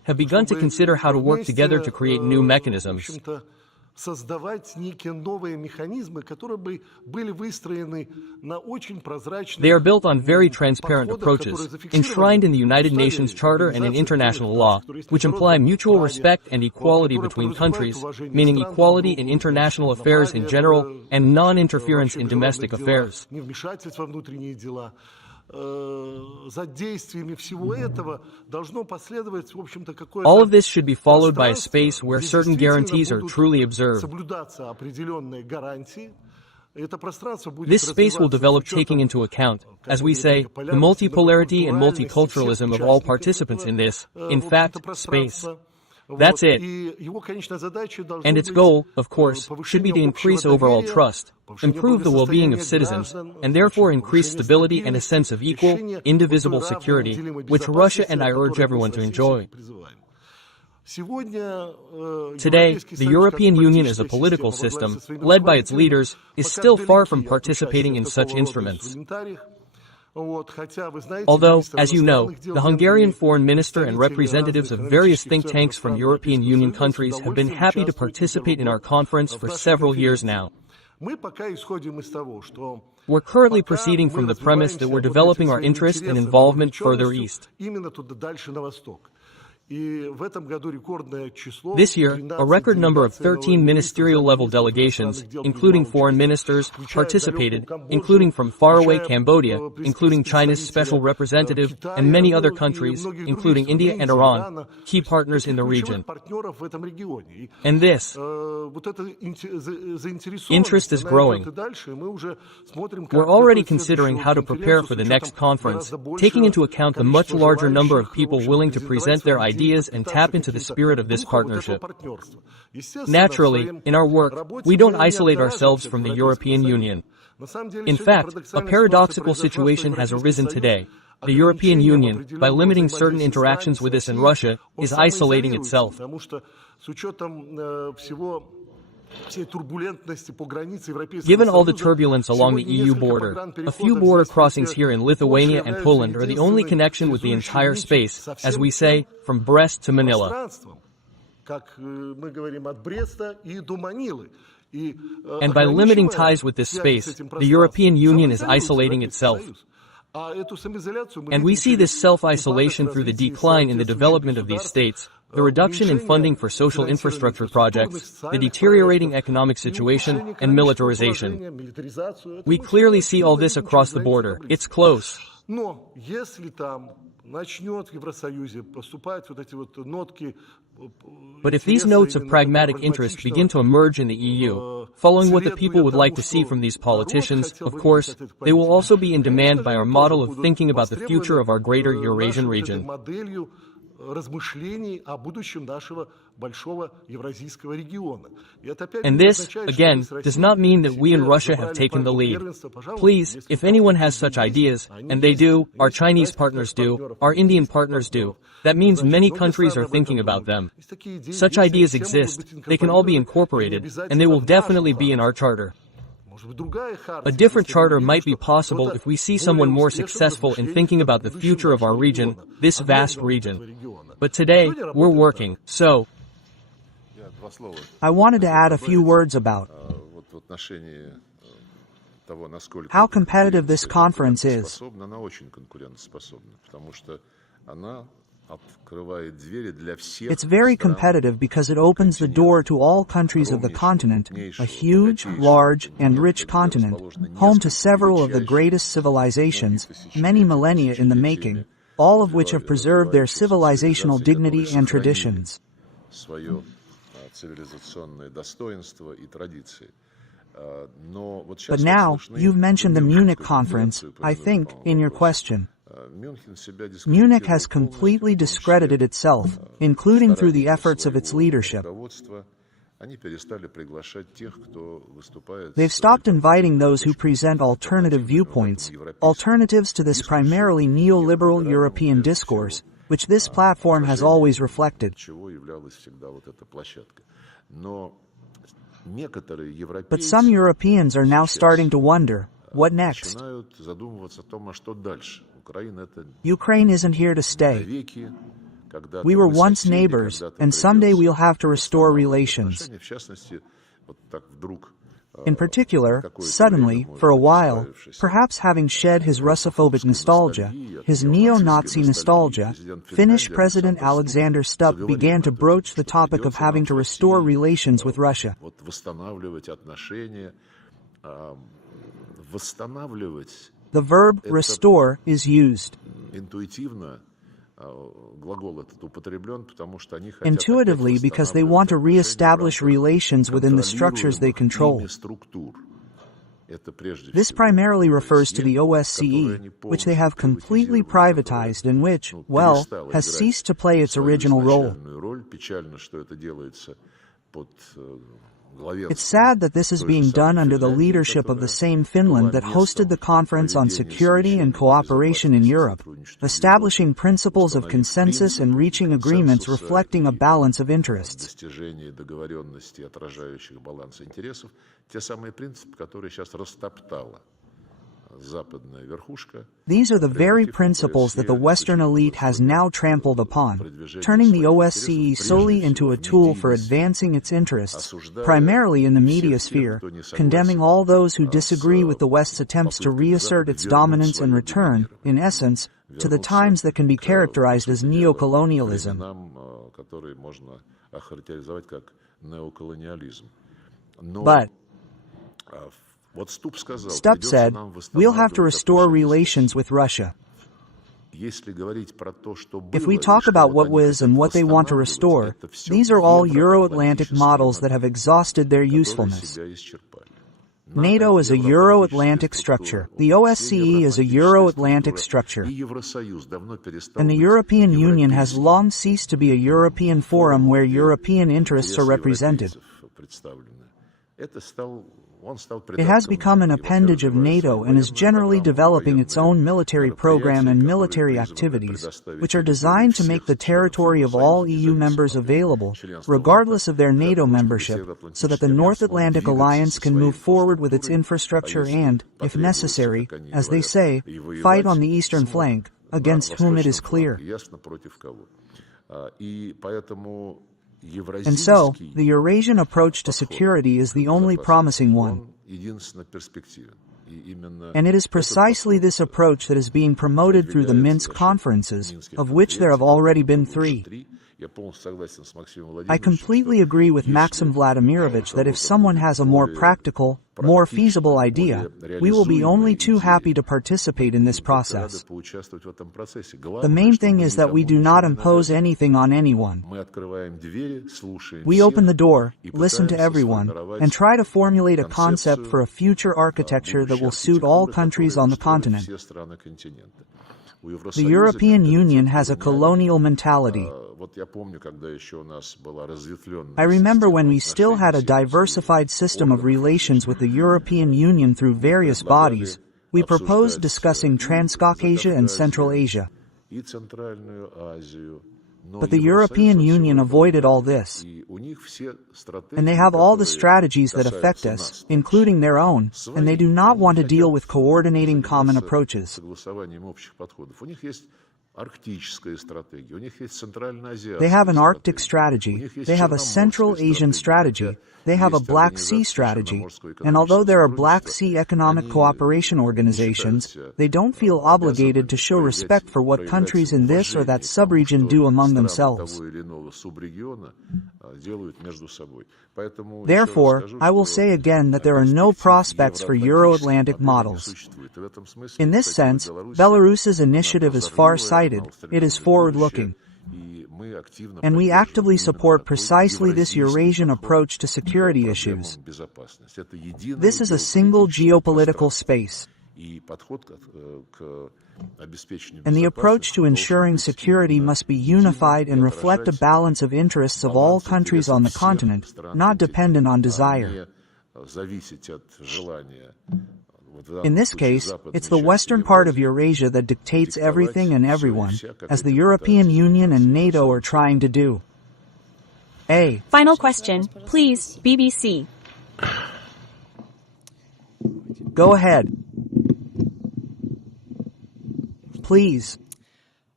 have begun to consider how to work together to create new mechanisms. Создавать некие новые механизмы, которые бы были выстроены на очень прозрачных. They are built on very transparent approaches, enshrined in the United Nations Charter and in international law, which imply mutual respect and equality between countries, meaning equality in international affairs in general and non-interference in domestic affairs. All of this should be followed by a space where certain guarantees are truly observed. This space will develop taking into account, as we say, the multipolarity and multiculturalism of all participants in this, in fact, space. That's it. And its goal, of course, should be to increase overall trust, improve the well-being of citizens, and therefore increase stability and a sense of equal, indivisible security, which Russia and I urge everyone to enjoy. Today, the European Union as a political system, led by its leaders, is still far from participating in such instruments. Although, as you know, the Hungarian foreign minister and representatives of various think tanks from European Union countries have been happy to participate in our conference for several years now. We're currently proceeding from the premise that we're developing our interest and involvement further east. This year, a record number of 13 ministerial-level delegations, including foreign ministers, participated, including from faraway Cambodia, including China's special representative, and many other countries, including India and Iran, key partners in the region. And this interest is growing. We're already considering how to prepare for the next conference, taking into account the much larger number of people willing to present their ideas and tap into the spirit of this partnership. Naturally, in our work, we don't isolate ourselves from the European Union. In fact, a paradoxical situation has arisen today. The European Union, by limiting certain interactions with us in Russia, is isolating itself. Given all the turbulence along the EU border, a few border crossings here in Lithuania and Poland are the only connection with the entire space, as we say, from Brest to Manila. And by limiting ties with this space, the European Union is isolating itself. And we see this self-isolation through the decline in the development of these states, the reduction in funding for social infrastructure projects, the deteriorating economic situation, and militarization. We clearly see all this across the border. It's close. But if these notes of pragmatic interest begin to emerge in the EU, following what the people would like to see from these politicians, of course, they will also be in demand by our model of thinking about the future of our greater Eurasian region. And this, again, does not mean that we in Russia have taken the lead. Please, if anyone has such ideas, and they do, our Chinese partners do, our Indian partners do, that means many countries are thinking about them. Such ideas exist, they can all be incorporated, and they will definitely be in our charter. A different charter might be possible if we see someone more successful in thinking about the future of our region, this vast region. But today, we're working, so I wanted to add a few words about how competitive this conference is. It's very competitive because it opens the door to all countries of the continent, a huge, large, and rich continent, home to several of the greatest civilizations, many millennia in the making, all of which have preserved their civilizational dignity and traditions. But now, you've mentioned the Munich conference, I think, in your question. Munich has completely discredited itself, including through the efforts of its leadership. They've stopped inviting those who present alternative viewpoints, alternatives to this primarily neoliberal European discourse, which this platform has always reflected. But some Europeans are now starting to wonder, what next? Ukraine isn't here to stay. We were once neighbors, and someday we'll have to restore relations. In particular, suddenly, for a while, perhaps having shed his Russophobic nostalgia, his neo-Nazi nostalgia, Finnish President Alexander Stubb began to broach the topic of having to restore relations with Russia. The verb restore is used. Intuitively, because they want to re-establish relations within the structures they control. This primarily refers to the OSCE, which they have completely privatized and which, well, has ceased to play its original role. It's sad that this is being done under the leadership of the same Finland that hosted the Conference on Security and Cooperation in Europe, establishing principles of consensus and reaching agreements reflecting a balance of interests. These are the very principles that the Western elite has now trampled upon, turning the OSCE solely into a tool for advancing its interests, primarily in the media sphere, condemning all those who disagree with the West's attempts to reassert its dominance and return, in essence, to the times that can be characterized as neocolonialism. But Stubb said, we'll have to restore relations with Russia. If we talk about what was and what they want to restore, these are all Euro-Atlantic models that have exhausted their usefulness. NATO is a Euro-Atlantic structure. The OSCE is a Euro-Atlantic structure. And the European Union has long ceased to be a European forum where European interests are represented. It has become an appendage of NATO and is generally developing its own military program and military activities, which are designed to make the territory of all EU members available, regardless of their NATO membership, so that the North Atlantic Alliance can move forward with its infrastructure and, if necessary, as they say, fight on the eastern flank, against whom it is clear. And so, the Eurasian approach to security is the only promising one. And it is precisely this approach that is being promoted through the Minsk conferences, of which there have already been 3. I completely agree with Maxim Vladimirovich that if someone has a more practical, more feasible idea, we will be only too happy to participate in this process. The main thing is that we do not impose anything on anyone. We open the door, listen to everyone, and try to formulate a concept for a future architecture that will suit all countries on the continent. The European Union has a colonial mentality. I remember when we still had a diversified system of relations with the European Union through various bodies, we proposed discussing Transcaucasia and Central Asia. But the European Union avoided all this. And they have all the strategies that affect us, including their own, and they do not want to deal with coordinating common approaches. They have an Arctic strategy, they have a Central Asian strategy, they have a Black Sea strategy, and although there are Black Sea economic cooperation organizations, they don't feel obligated to show respect for what countries in this or that subregion do among themselves. Therefore, I will say again that there are no prospects for Euro-Atlantic models. In this sense, Belarus's initiative is far-sighted, it is forward-looking. And we actively support precisely this Eurasian approach to security issues. This is a single geopolitical space. And the approach to ensuring security must be unified and reflect a balance of interests of all countries on the continent, not dependent on desire. In this case, it's the western part of Eurasia that dictates everything and everyone, as the European Union and NATO are trying to do. Final question, please, BBC. Go ahead. Please.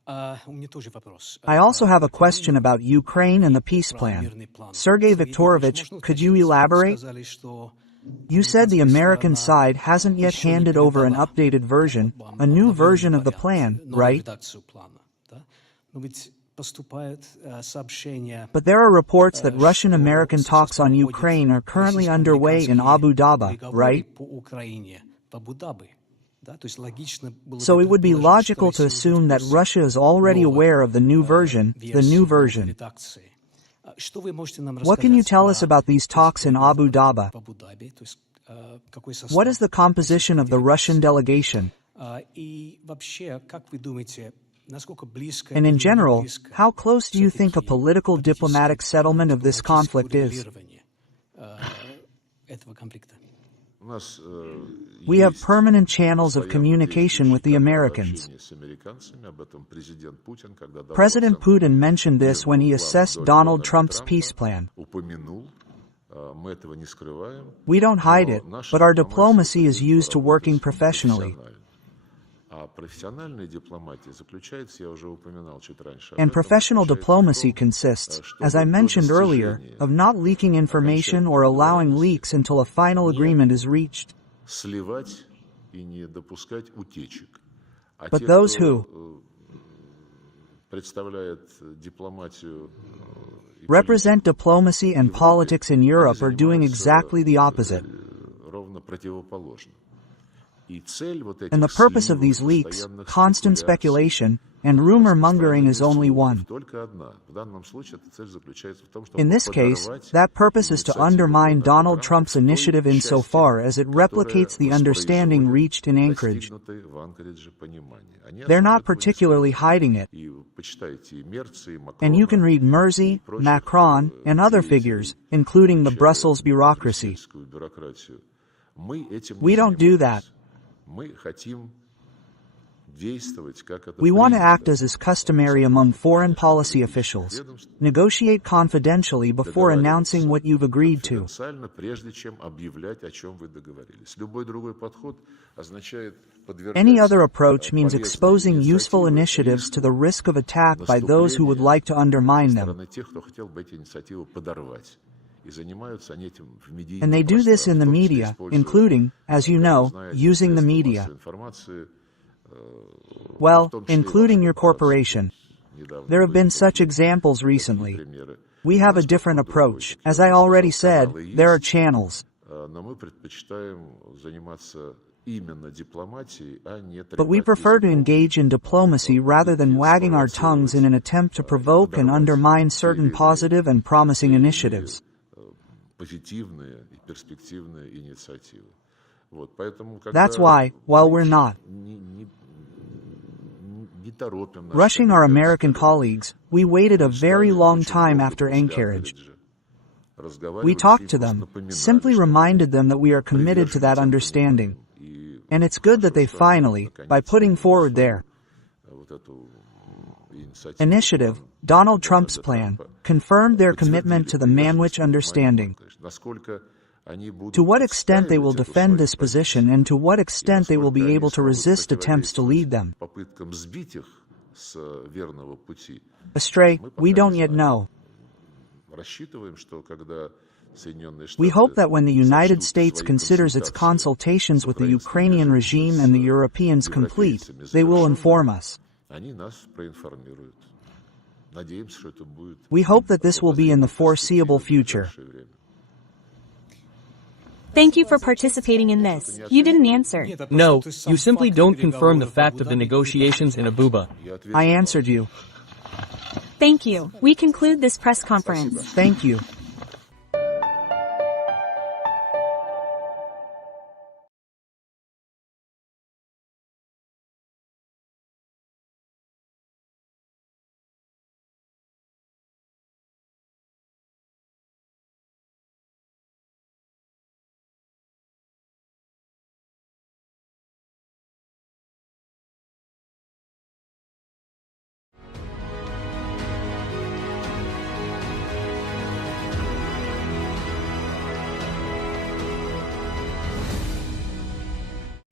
I also have a question about Ukraine and the peace plan. Sergey Viktorovich, could you elaborate? You said the American side hasn't yet handed over an updated version, a new version of the plan, right? But there are reports that Russian-American talks on Ukraine are currently underway in Abu Dhabi, right? So it would be logical to assume that Russia is already aware of the new version, What can you tell us about these talks in Abu Dhabi? What is the composition of the Russian delegation? And in general, how close do you think a political diplomatic settlement of this conflict is? We have permanent channels of communication with the Americans. President Putin mentioned this when he assessed Donald Trump's peace plan. We don't hide it, but our diplomacy is used to working professionally. And professional diplomacy consists, as I mentioned earlier, of not leaking information or allowing leaks until a final agreement is reached. But those who represent diplomacy and politics in Europe are doing exactly the opposite. And the purpose of these leaks, constant speculation, and rumor-mongering is only one. In this case, that purpose is to undermine Donald Trump's initiative insofar as it replicates the understanding reached in Anchorage. They're not particularly hiding it. And you can read Merzy, Macron, and other figures, including the Brussels bureaucracy. We don't do that. We want to act as is customary among foreign policy officials. Negotiate confidentially before announcing what you've agreed to. Any other approach means exposing useful initiatives to the risk of attack by those who would like to undermine them. And they do this in the media, including, as you know, using the media. Well, including your corporation. There have been such examples recently. We have a different approach. As I already said, there are channels. But we prefer to engage in diplomacy rather than wagging our tongues in an attempt to provoke and undermine certain positive and promising initiatives. That's why, while we're not rushing our American colleagues, we waited a very long time after Anchorage. We talked to them, simply reminded them that we are committed to that understanding. And it's good that they finally, by putting forward their initiative, Donald Trump's plan, confirmed their commitment to the Manwich understanding. To what extent they will defend this position and to what extent they will be able to resist attempts to lead them astray, we don't yet know. We hope that when the United States considers its consultations with the Ukrainian regime and the Europeans complete, they will inform us. We hope that this will be in the foreseeable future. Thank you for participating in this. You didn't answer. No, you simply don't confirm the fact of the negotiations in Abuja. I answered you. Thank you. We conclude this press conference. Thank you.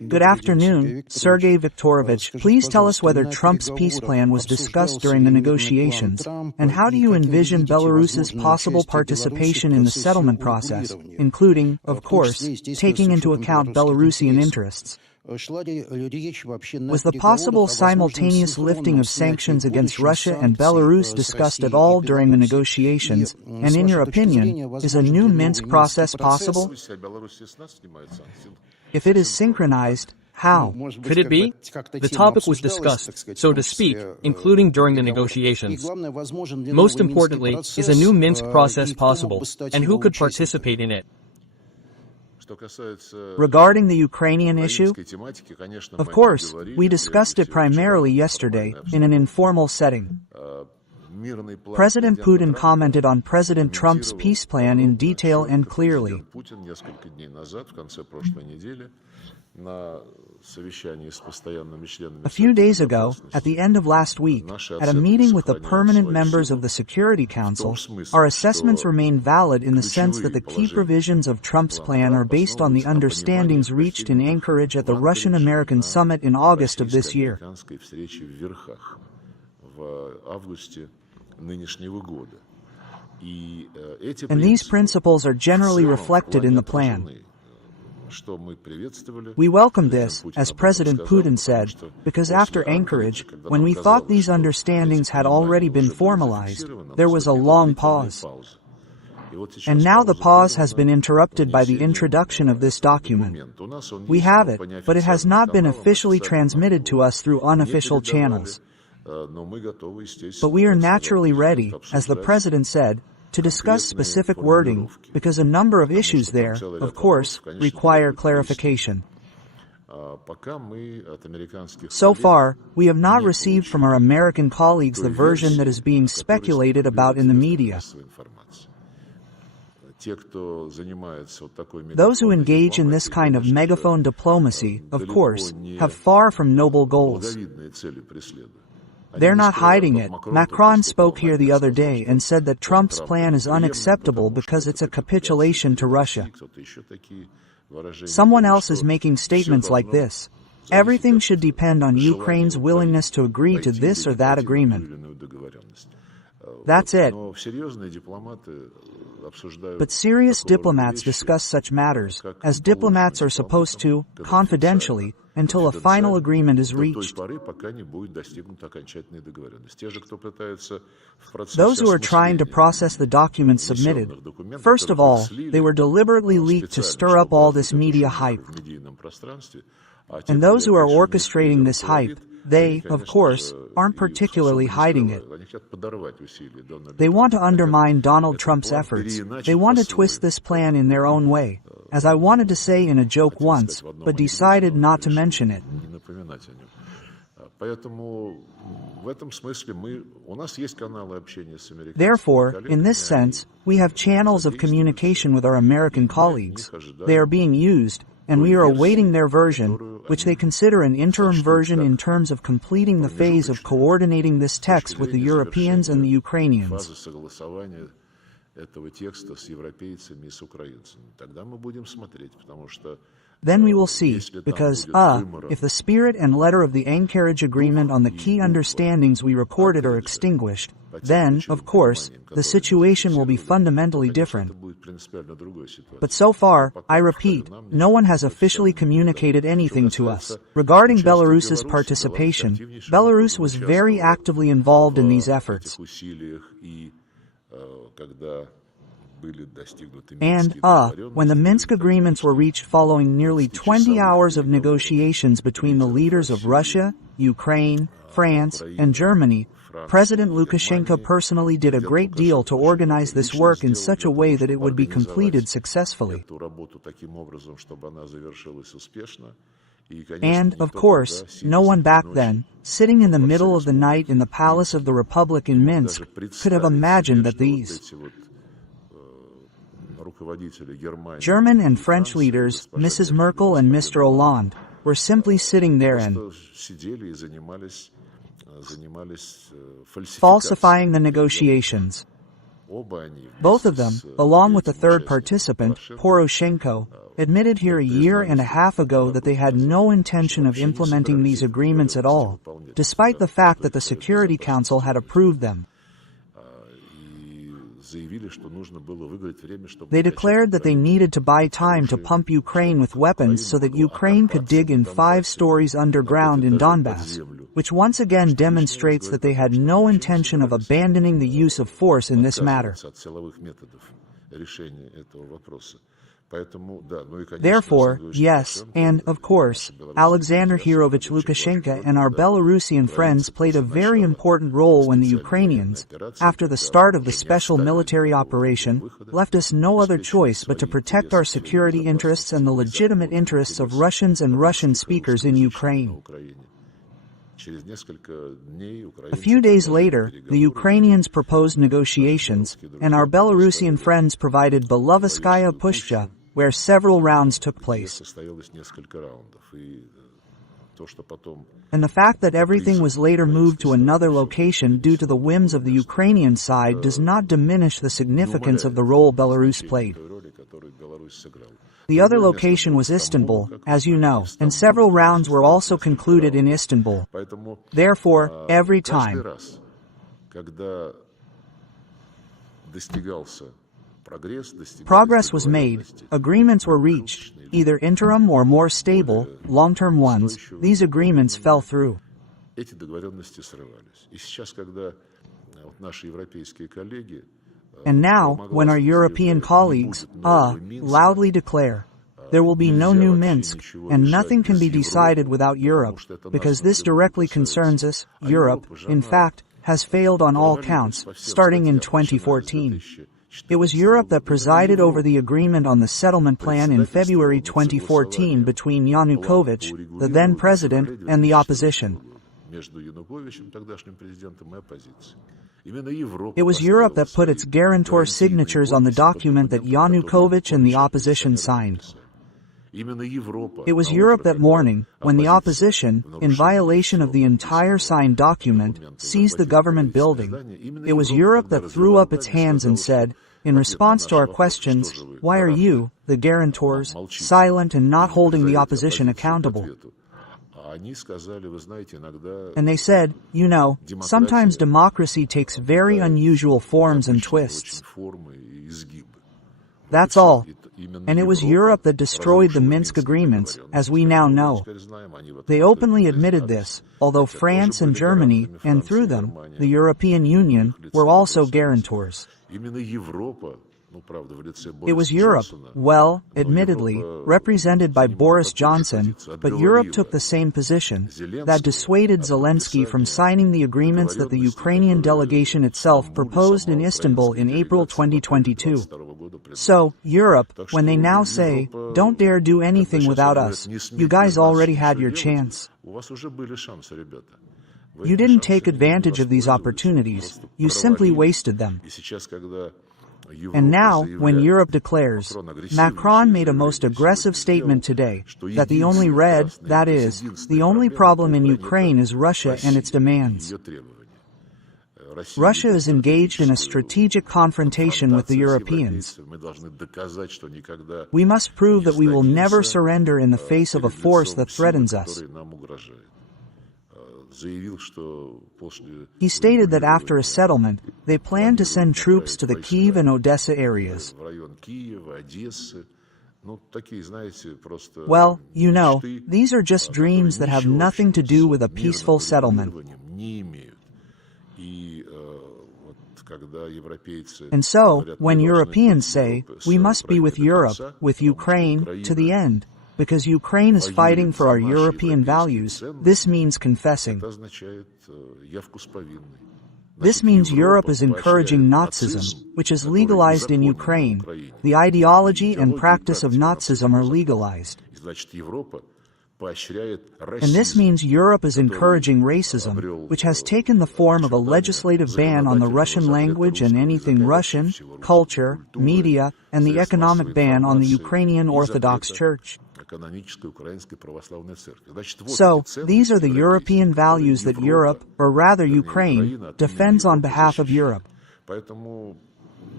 Good afternoon, Sergey Viktorovich. Please tell us whether Trump's peace plan was discussed during the negotiations, and how do you envision Belarus's possible participation in the settlement process, including, of course, taking into account Belarusian interests? Was the possible simultaneous lifting of sanctions against Russia and Belarus discussed at all during the negotiations, and in your opinion, is a new Minsk process possible? If it is synchronized, how? Could it be? The topic was discussed, so to speak, including during the negotiations. Most importantly, is a new Minsk process possible, and who could participate in it? Regarding the Ukrainian issue, of course, we discussed it primarily yesterday, in an informal setting. President Putin commented on President Trump's peace plan in detail and clearly. A few days ago, at the end of last week, at a meeting with the permanent members of the Security Council, our assessments remain valid in the sense that the key provisions of Trump's plan are based on the understandings reached in Anchorage at the Russian-American summit in August of this year. And these principles are generally reflected in the plan. We welcomed this, as President Putin said, because after Anchorage, when we thought these understandings had already been formalized, there was a long pause. And now the pause has been interrupted by the introduction of this document. We have it, but it has not been officially transmitted to us through unofficial channels. But we are naturally ready, as the President said, to discuss specific wording, because a number of issues there, of course, require clarification. So far, we have not received from our American colleagues the version that is being speculated about in the media. Those who engage in this kind of megaphone diplomacy, of course, have far from noble goals. They're not hiding it. Macron spoke here the other day and said that Trump's plan is unacceptable because it's a capitulation to Russia. Someone else is making statements like this. Everything should depend on Ukraine's willingness to agree to this or that agreement. That's it. But serious diplomats discuss such matters, as diplomats are supposed to, confidentially, until a final agreement is reached. Those who are trying to process the documents submitted, first of all, they were deliberately leaked to stir up all this media hype. And those who are orchestrating this hype, they, of course, aren't particularly hiding it. They want to undermine Donald Trump's efforts. They want to twist this plan in their own way, as I wanted to say in a joke once, but decided not to mention it. Therefore, in this sense, we have channels of communication with our American colleagues. They are being used, and we are awaiting their version, which they consider an interim version in terms of completing the phase of coordinating this text with the Europeans and the Ukrainians. Then we will see, because, if the spirit and letter of the Anchorage Agreement on the key understandings we recorded are extinguished, then, of course, the situation will be fundamentally different. But so far, I repeat, no one has officially communicated anything to us. Regarding Belarus's participation, Belarus was very actively involved in these efforts. And, when the Minsk agreements were reached following nearly 20 hours of negotiations between the leaders of Russia, Ukraine, France, and Germany, President Lukashenko personally did a great deal to organize this work in such a way that it would be completed successfully. And, of course, no one back then, sitting in the middle of the night in the Palace of the Republic in Minsk, could have imagined that these German and French leaders, Mrs. Merkel and Mr. Hollande, were simply sitting there and falsifying the negotiations. Both of them, along with the third participant, Poroshenko, admitted here a year and a half ago that they had no intention of implementing these agreements at all, despite the fact that the Security Council had approved them. They declared that they needed to buy time to pump Ukraine with weapons so that Ukraine could dig in 5 stories underground in Donbass, which once again demonstrates that they had no intention of abandoning the use of force in this matter. Therefore, yes, and, of course, Alexander Hirovich Lukashenko and our Belarusian friends played a very important role when the Ukrainians, after the start of the special military operation, left us no other choice but to protect our security interests and the legitimate interests of Russians and Russian speakers in Ukraine. A few days later, the Ukrainians proposed negotiations, and our Belarusian friends provided Belovetskaya Pushcha, where several rounds took place. And the fact that everything was later moved to another location due to the whims of the Ukrainian side does not diminish the significance of the role Belarus played. The other location was Istanbul, as you know, and several rounds were also concluded in Istanbul. Therefore, every time progress was made, agreements were reached, either interim or more stable, long-term ones, these agreements fell through. And now, when our European colleagues, loudly declare, there will be no new Minsk, and nothing can be decided without Europe, because this directly concerns us, Europe, in fact, has failed on all counts, starting in 2014. It was Europe that presided over the agreement on the settlement plan in February 2014 between Yanukovych, the then president, and the opposition. It was Europe that put its guarantor signatures on the document that Yanukovych and the opposition signed. It was Europe that morning, when the opposition, in violation of the entire signed document, seized the government building, it was Europe that threw up its hands and said, in response to our questions, why are you, the guarantors, silent and not holding the opposition accountable? And they said, you know, sometimes democracy takes very unusual forms and twists. That's all. And it was Europe that destroyed the Minsk agreements, as we now know. They openly admitted this, although France and Germany, and through them, the European Union, were also guarantors. It was Europe, well, admittedly, represented by Boris Johnson, but Europe took the same position, that dissuaded Zelensky from signing the agreements that the Ukrainian delegation itself proposed in Istanbul in April 2022. So, Europe, when they now say, don't dare do anything without us, you guys already had your chance. You didn't take advantage of these opportunities, you simply wasted them. And now, when Europe declares, Macron made a most aggressive statement today, that the only that is, the only problem in Ukraine is Russia and its demands. Russia is engaged in a strategic confrontation with the Europeans. We must prove that we will never surrender in the face of a force that threatens us. He stated that after a settlement, they plan to send troops to the Kyiv and Odessa areas. Well, you know, these are just dreams that have nothing to do with a peaceful settlement. And so, when Europeans say, we must be with Europe, with Ukraine, to the end, because Ukraine is fighting for our European values, this means confessing. This means Europe is encouraging Nazism, which is legalized in Ukraine. The ideology and practice of Nazism are legalized. And this means Europe is encouraging racism, which has taken the form of a legislative ban on the Russian language and anything Russian, culture, media, and the economic ban on the Ukrainian Orthodox Church. So, these are the European values that Europe, or rather Ukraine, defends on behalf of Europe.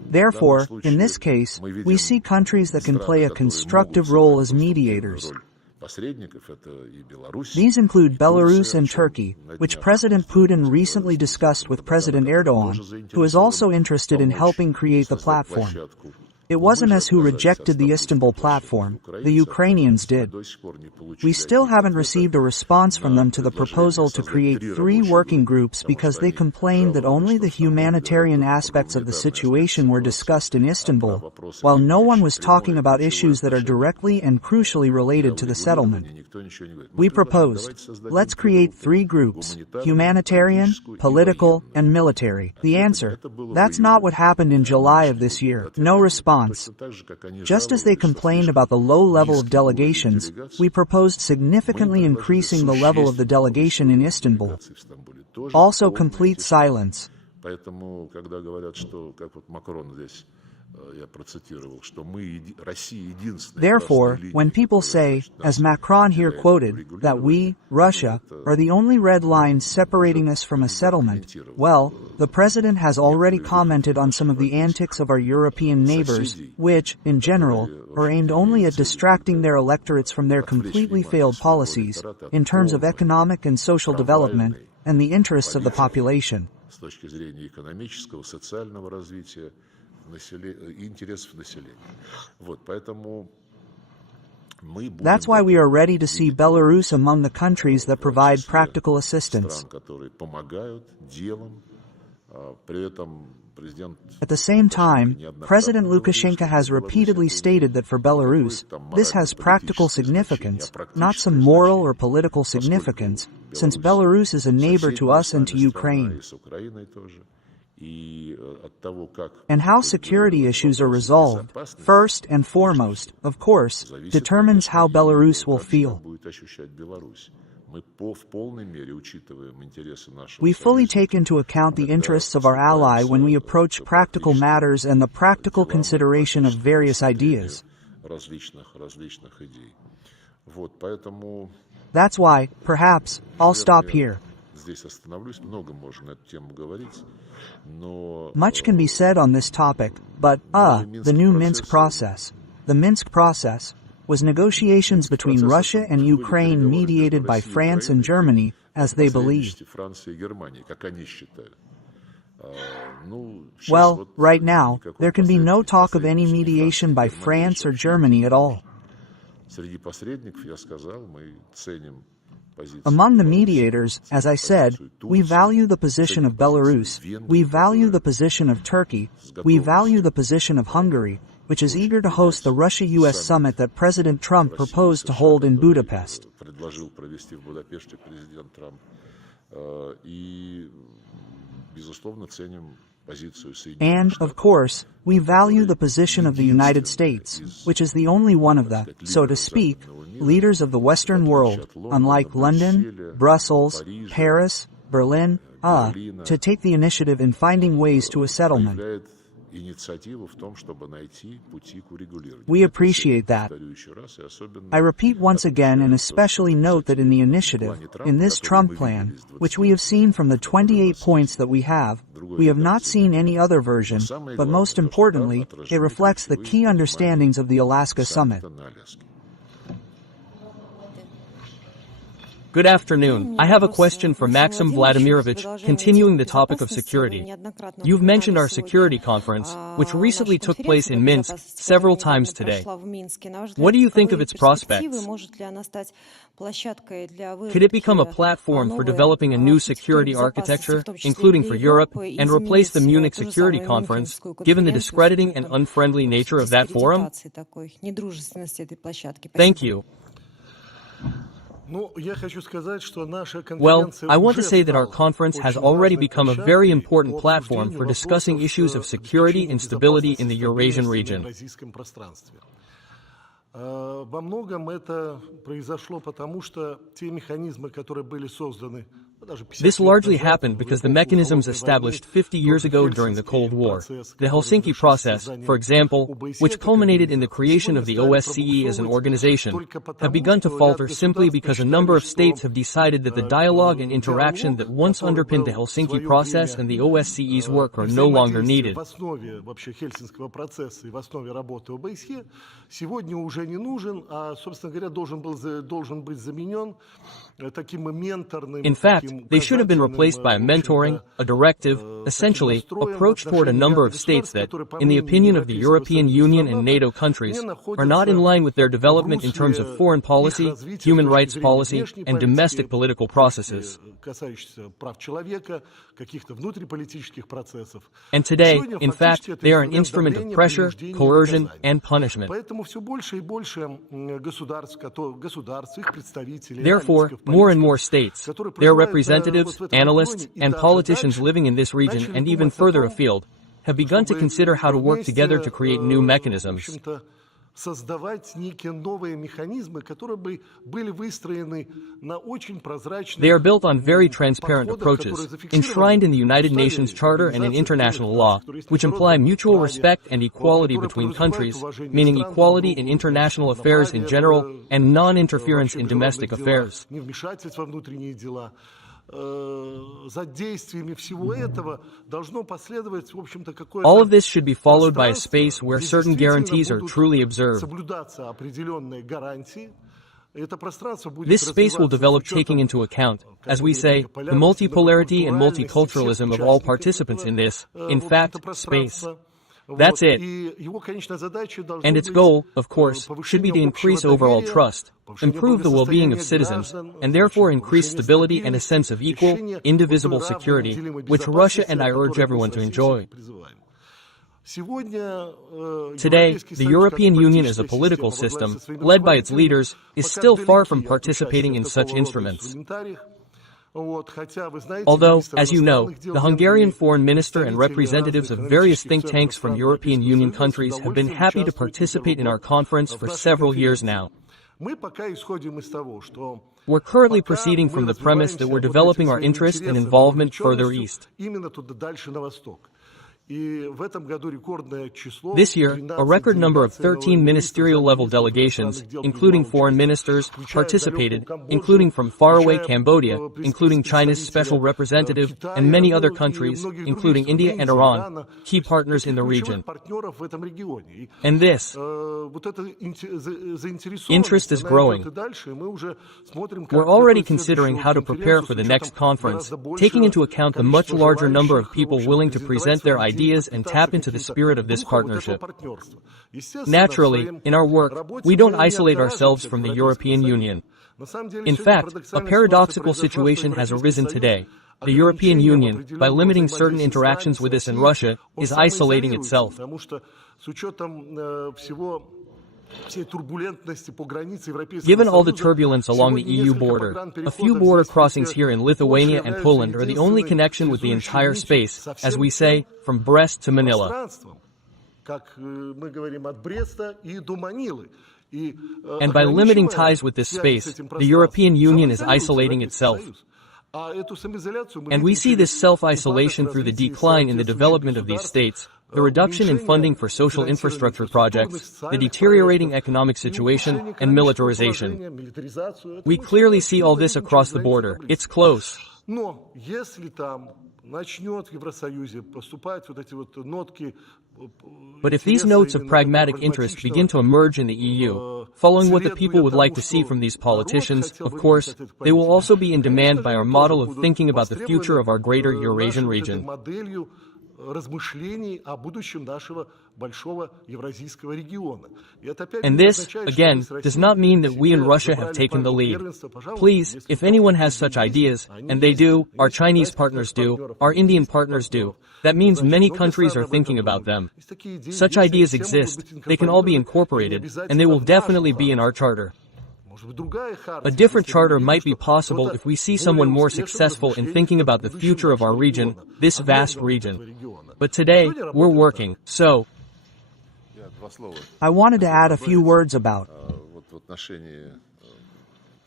Therefore, in this case, we see countries that can play a constructive role as mediators. These include Belarus and Turkey, which President Putin recently discussed with President Erdogan, who is also interested in helping create the platform. It wasn't us who rejected the Istanbul platform, the Ukrainians did. We still haven't received a response from them to the proposal to create 3 working groups because they complained that only the humanitarian aspects of the situation were discussed in Istanbul, while no one was talking about issues that are directly and crucially related to the settlement. We proposed, let's create 3 groups, humanitarian, political, and military. The answer, that's not what happened in July of this year. No response. Just as they complained about the low level of delegations, we proposed significantly increasing the level of the delegation in Istanbul. Also complete silence. Therefore, when people say, as Macron here quoted, that we, Russia, are the only red lines separating us from a settlement, well, the President has already commented on some of the antics of our European neighbors, which, in general, are aimed only at distracting their electorates from their completely failed policies, in terms of economic and social development, and the interests of the population. That's why we are ready to see Belarus among the countries that provide practical assistance. At the same time, President Lukashenko has repeatedly stated that for Belarus, this has practical significance, not some moral or political significance, since Belarus is a neighbor to us and to Ukraine. And how security issues are resolved, first and foremost, of course, determines how Belarus will feel. We fully take into account the interests of our ally when we approach practical matters and the practical consideration of various ideas. That's why, perhaps, I'll stop here. Much can be said on this topic, but, the new Minsk process. The Minsk process was negotiations between Russia and Ukraine mediated by France and Germany, as they believe. Well, right now, there can be no talk of any mediation by France or Germany at all. Among the mediators, as I said, we value the position of Belarus, we value the position of Turkey, we value the position of Hungary, which is eager to host the Russia-US summit that President Trump proposed to hold in Budapest. And, of course, we value the position of the United States, which is the only one of the, so to speak, leaders of the Western world, unlike London, Brussels, Paris, Berlin, to take the initiative in finding ways to a settlement. We appreciate that. I repeat once again and especially note that in the initiative, in this Trump plan, which we have seen from the 28 points that we have not seen any other version, but most importantly, it reflects the key understandings of the Alaska Summit. Good afternoon. I have a question for Maxim Vladimirovich, continuing the topic of security. You've mentioned our security conference, which recently took place in Minsk several times today. What do you think of its prospects? Could it become a platform for developing a new security architecture, including for Europe, and replace the Munich Security Conference, given the discrediting and unfriendly nature of that forum? Thank you. Well, I want to say that our conference has already become a very important platform for discussing issues of security and stability in the Eurasian region. Во многом это произошло потому, что те механизмы, которые были созданы This largely happened because the mechanisms established 50 years ago during the Cold War, the Helsinki process, for example, which culminated in the creation of the OSCE as an organization, have begun to falter simply because a number of states have decided that the dialogue and interaction that once underpinned the Helsinki process and the OSCE's work are no longer needed. Сегодня уже не нужен, а, собственно говоря, должен быть заменен таким менторным. In fact, they should have been replaced by a mentoring, a directive, essentially, approach toward a number of states that, in the opinion of the European Union and NATO countries, are not in line with their development in terms of foreign policy, human rights policy, and domestic political processes. And today, in fact, they are an instrument of pressure, coercion, and punishment. Therefore, more and more states, their representatives, analysts, and politicians living in this region and even further afield, have begun to consider how to work together to create new mechanisms. They are built on very transparent approaches, enshrined in the United Nations Charter and in international law, which imply mutual respect and equality between countries, meaning equality in international affairs in general and non-interference in domestic affairs. All of this should be followed by a space where certain guarantees are truly observed. This space will develop taking into account, as we say, the multipolarity and multiculturalism of all participants in this, in fact, space. That's it. And its goal, of course, should be to increase overall trust, improve the well-being of citizens, and therefore increase stability and a sense of equal, indivisible security, which Russia and I urge everyone to enjoy. Today, the European Union as a political system, led by its leaders, is still far from participating in such instruments. Although, as you know, the Hungarian foreign minister and representatives of various think tanks from European Union countries have been happy to participate in our conference for several years now. We're currently proceeding from the premise that we're developing our interest and involvement further east. This year, a record number of 13 ministerial-level delegations, including foreign ministers, participated, including from faraway Cambodia, including China's special representative, and many other countries, including India and Iran, key partners in the region. And this interest is growing. We're already considering how to prepare for the next conference, taking into account the much larger number of people willing to present their ideas and tap into the spirit of this partnership. Naturally, in our work, we don't isolate ourselves from the European Union. In fact, a paradoxical situation has arisen today. The European Union, by limiting certain interactions with us in Russia, is isolating itself. Given all the turbulence along the EU border, a few border crossings here in Lithuania and Poland are the only connection with the entire space, as we say, from Brest to Manila. And by limiting ties with this space, the European Union is isolating itself. And we see this self-isolation through the decline in the development of these states, the reduction in funding for social infrastructure projects, the deteriorating economic situation, and militarization. We clearly see all this across the border. It's close. But if these notes of pragmatic interest begin to emerge in the EU, following what the people would like to see from these politicians, of course, they will also be in demand by our model of thinking about the future of our greater Eurasian region. And this, again, does not mean that we in Russia have taken the lead. Please, if anyone has such ideas, and they do, our Chinese partners do, our Indian partners do, that means many countries are thinking about them. Such ideas exist, they can all be incorporated, and they will definitely be in our charter. A different charter might be possible if we see someone more successful in thinking about the future of our region, this vast region. But today, we're working, so I wanted to add a few words about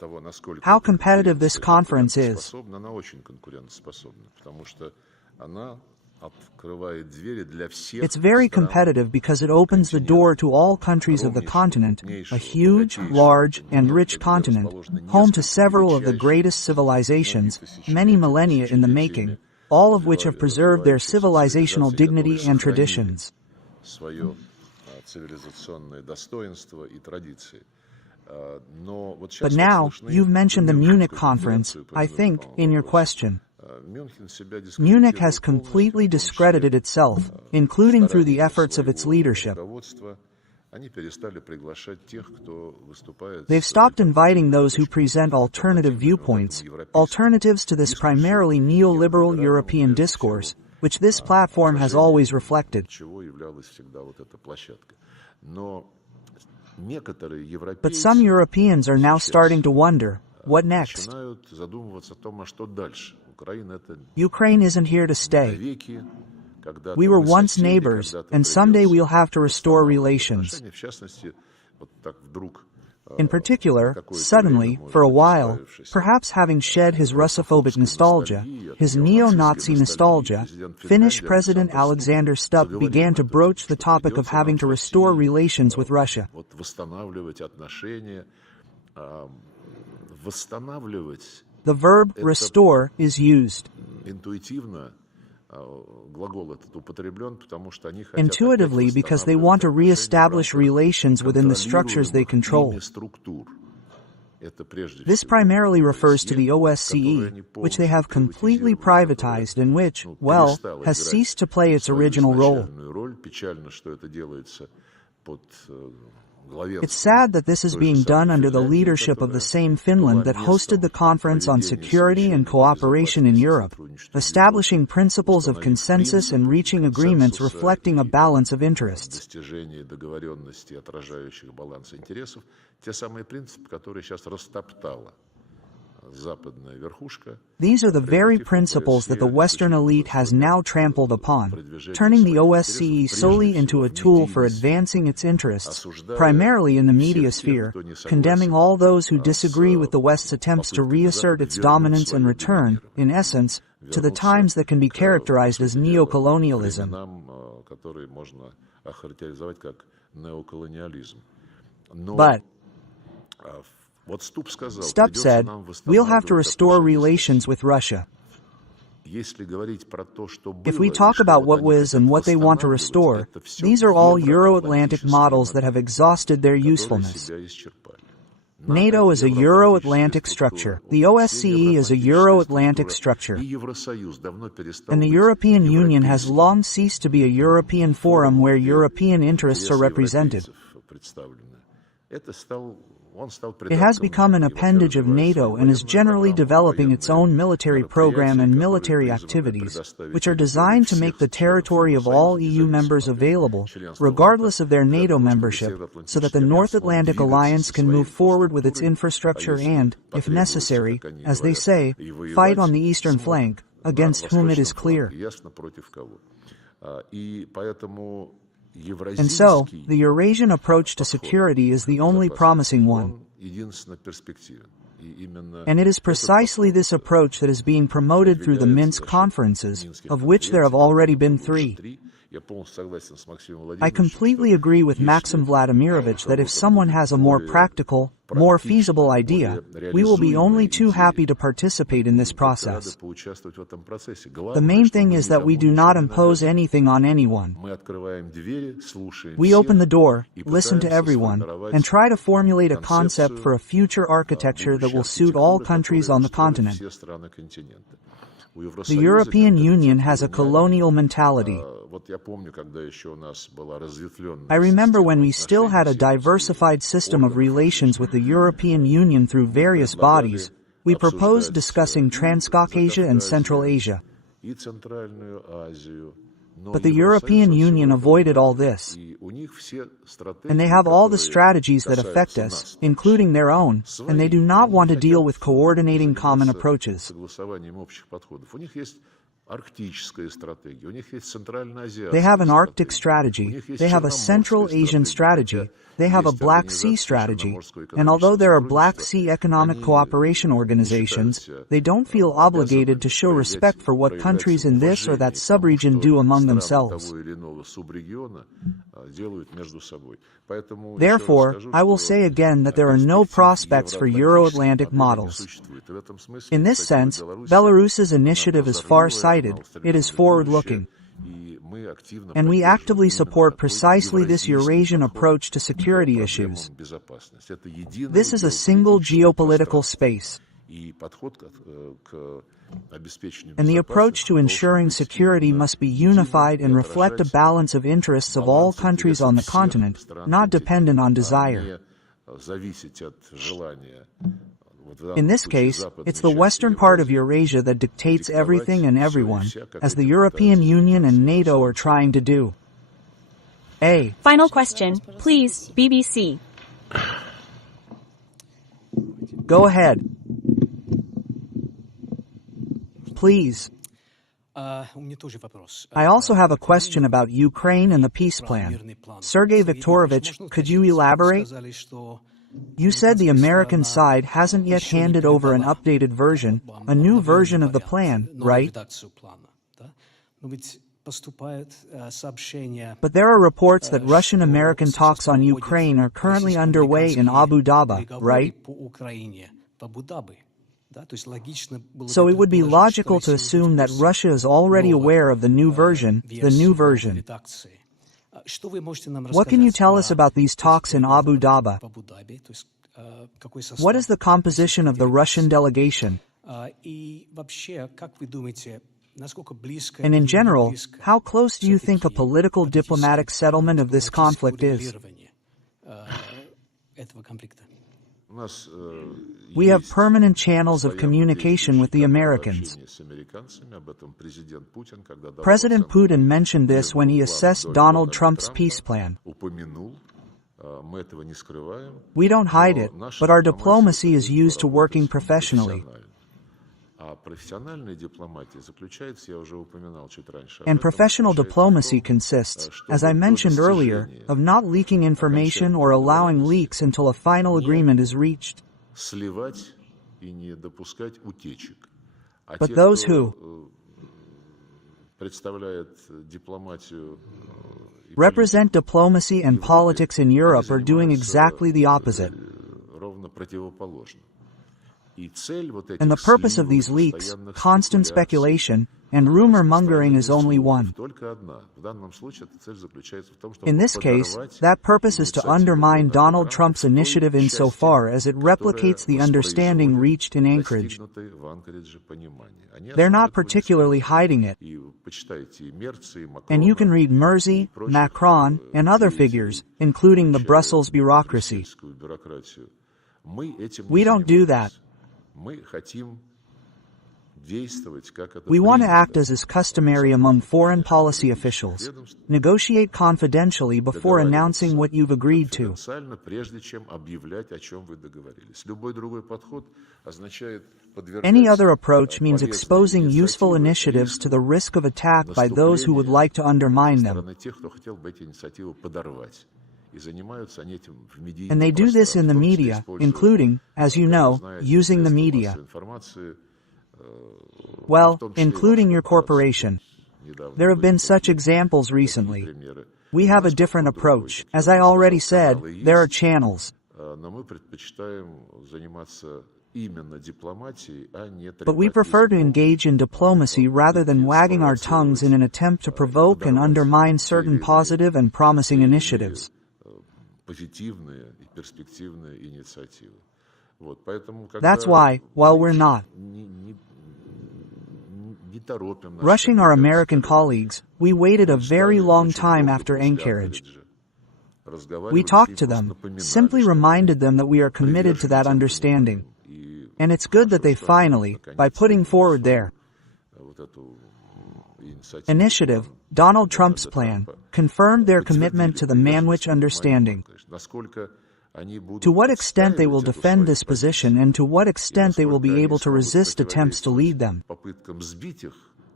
how competitive this conference is. It's very competitive because it opens the door to all countries of the continent, a huge, large, and rich continent, home to several of the greatest civilizations, many millennia in the making, all of which have preserved their civilizational dignity and traditions. But now, you've mentioned the Munich conference, I think, in your question. Munich has completely discredited itself, including through the efforts of its leadership. They've stopped inviting those who present alternative viewpoints, alternatives to this primarily neoliberal European discourse, which this platform has always reflected. But some Europeans are now starting to wonder, what next? Ukraine isn't here to stay. We were once neighbors, and someday we'll have to restore relations. In particular, suddenly, for a while, perhaps having shed his Russophobic nostalgia, his neo-Nazi nostalgia, Finnish President Alexander Stubb began to broach the topic of having to restore relations with Russia. The verb restore is used. Intuitively, because they want to re-establish relations within the structures they control. This primarily refers to the OSCE, which they have completely privatized and which, well, has ceased to play its original role. It's sad that this is being done under the leadership of the same Finland that hosted the Conference on Security and Cooperation in Europe, establishing principles of consensus and reaching agreements reflecting a balance of interests. These are the very principles that the Western elite has now trampled upon, turning the OSCE solely into a tool for advancing its interests, primarily in the media sphere, condemning all those who disagree with the West's attempts to reassert its dominance and return, in essence, to the times that can be characterized as neocolonialism. But Stubb said, we'll have to restore relations with Russia. If we talk about what was and what they want to restore, these are all Euro-Atlantic models that have exhausted their usefulness. NATO is a Euro-Atlantic structure. The OSCE is a Euro-Atlantic structure. And the European Union has long ceased to be a European forum where European interests are represented. It has become an appendage of NATO and is generally developing its own military program and military activities, which are designed to make the territory of all EU members available, regardless of their NATO membership, so that the North Atlantic Alliance can move forward with its infrastructure and, if necessary, as they say, fight on the eastern flank, against whom it is clear. And so, the Eurasian approach to security is the only promising one. And it is precisely this approach that is being promoted through the Minsk conferences, of which there have already been 3. I completely agree with Maxim Vladimirovich that if someone has a more practical, more feasible idea, we will be only too happy to participate in this process. The main thing is that we do not impose anything on anyone. We open the door, listen to everyone, and try to formulate a concept for a future architecture that will suit all countries on the continent. The European Union has a colonial mentality. I remember when we still had a diversified system of relations with the European Union through various bodies, we proposed discussing Transcaucasia and Central Asia. But the European Union avoided all this. And they have all the strategies that affect us, including their own, and they do not want to deal with coordinating common approaches. They have an Arctic strategy, they have a Central Asian strategy, they have a Black Sea strategy, and although there are Black Sea Economic Cooperation organizations, they don't feel obligated to show respect for what countries in this or that subregion do among themselves. Therefore, I will say again that there are no prospects for Euro-Atlantic models. In this sense, Belarus's initiative is far-sighted, it is forward-looking. And we actively support precisely this Eurasian approach to security issues. This is a single geopolitical space. And the approach to ensuring security must be unified and reflect a balance of interests of all countries on the continent, not dependent on desire. In this case, it's the western part of Eurasia that dictates everything and everyone, as the European Union and NATO are trying to do. Final question, please, BBC. Go ahead. Please. I also have a question about Ukraine and the peace plan. Sergey Viktorovich, could you elaborate? You said the American side hasn't yet handed over an updated version, a new version of the plan, right? But there are reports that Russian-American talks on Ukraine are currently underway in Abu Dhabi, right? So it would be logical to assume that Russia is already aware of the new version, What can you tell us about these talks in Abu Dhabi? What is the composition of the Russian delegation? And in general, how close do you think a political diplomatic settlement of this conflict is? We have permanent channels of communication with the Americans. President Putin mentioned this when he assessed Donald Trump's peace plan. We don't hide it, but our diplomacy is used to working professionally. And professional diplomacy consists, as I mentioned earlier, of not leaking information or allowing leaks until a final agreement is reached. But those who represent diplomacy and politics in Europe are doing exactly the opposite. And the purpose of these leaks, constant speculation, and rumor-mongering is only one. In this case, that purpose is to undermine Donald Trump's initiative insofar as it replicates the understanding reached in Anchorage. They're not particularly hiding it. And you can read Merzy, Macron, and other figures, including the Brussels bureaucracy. We don't do that. We want to act as is customary among foreign policy officials. Negotiate confidentially before announcing what you've agreed to. Any other approach means exposing useful initiatives to the risk of attack by those who would like to undermine them. And they do this in the media, including, as you know, using the media. Well, including your corporation. There have been such examples recently. We have a different approach. As I already said, there are channels. But we prefer to engage in diplomacy rather than wagging our tongues in an attempt to provoke and undermine certain positive and promising initiatives. That's why, while we're not rushing our American colleagues, we waited a very long time after Anchorage. We talked to them, simply reminded them that we are committed to that understanding. And it's good that they finally, by putting forward their initiative, Donald Trump's plan, confirmed their commitment to the Manwich understanding. To what extent they will defend this position and to what extent they will be able to resist attempts to lead them.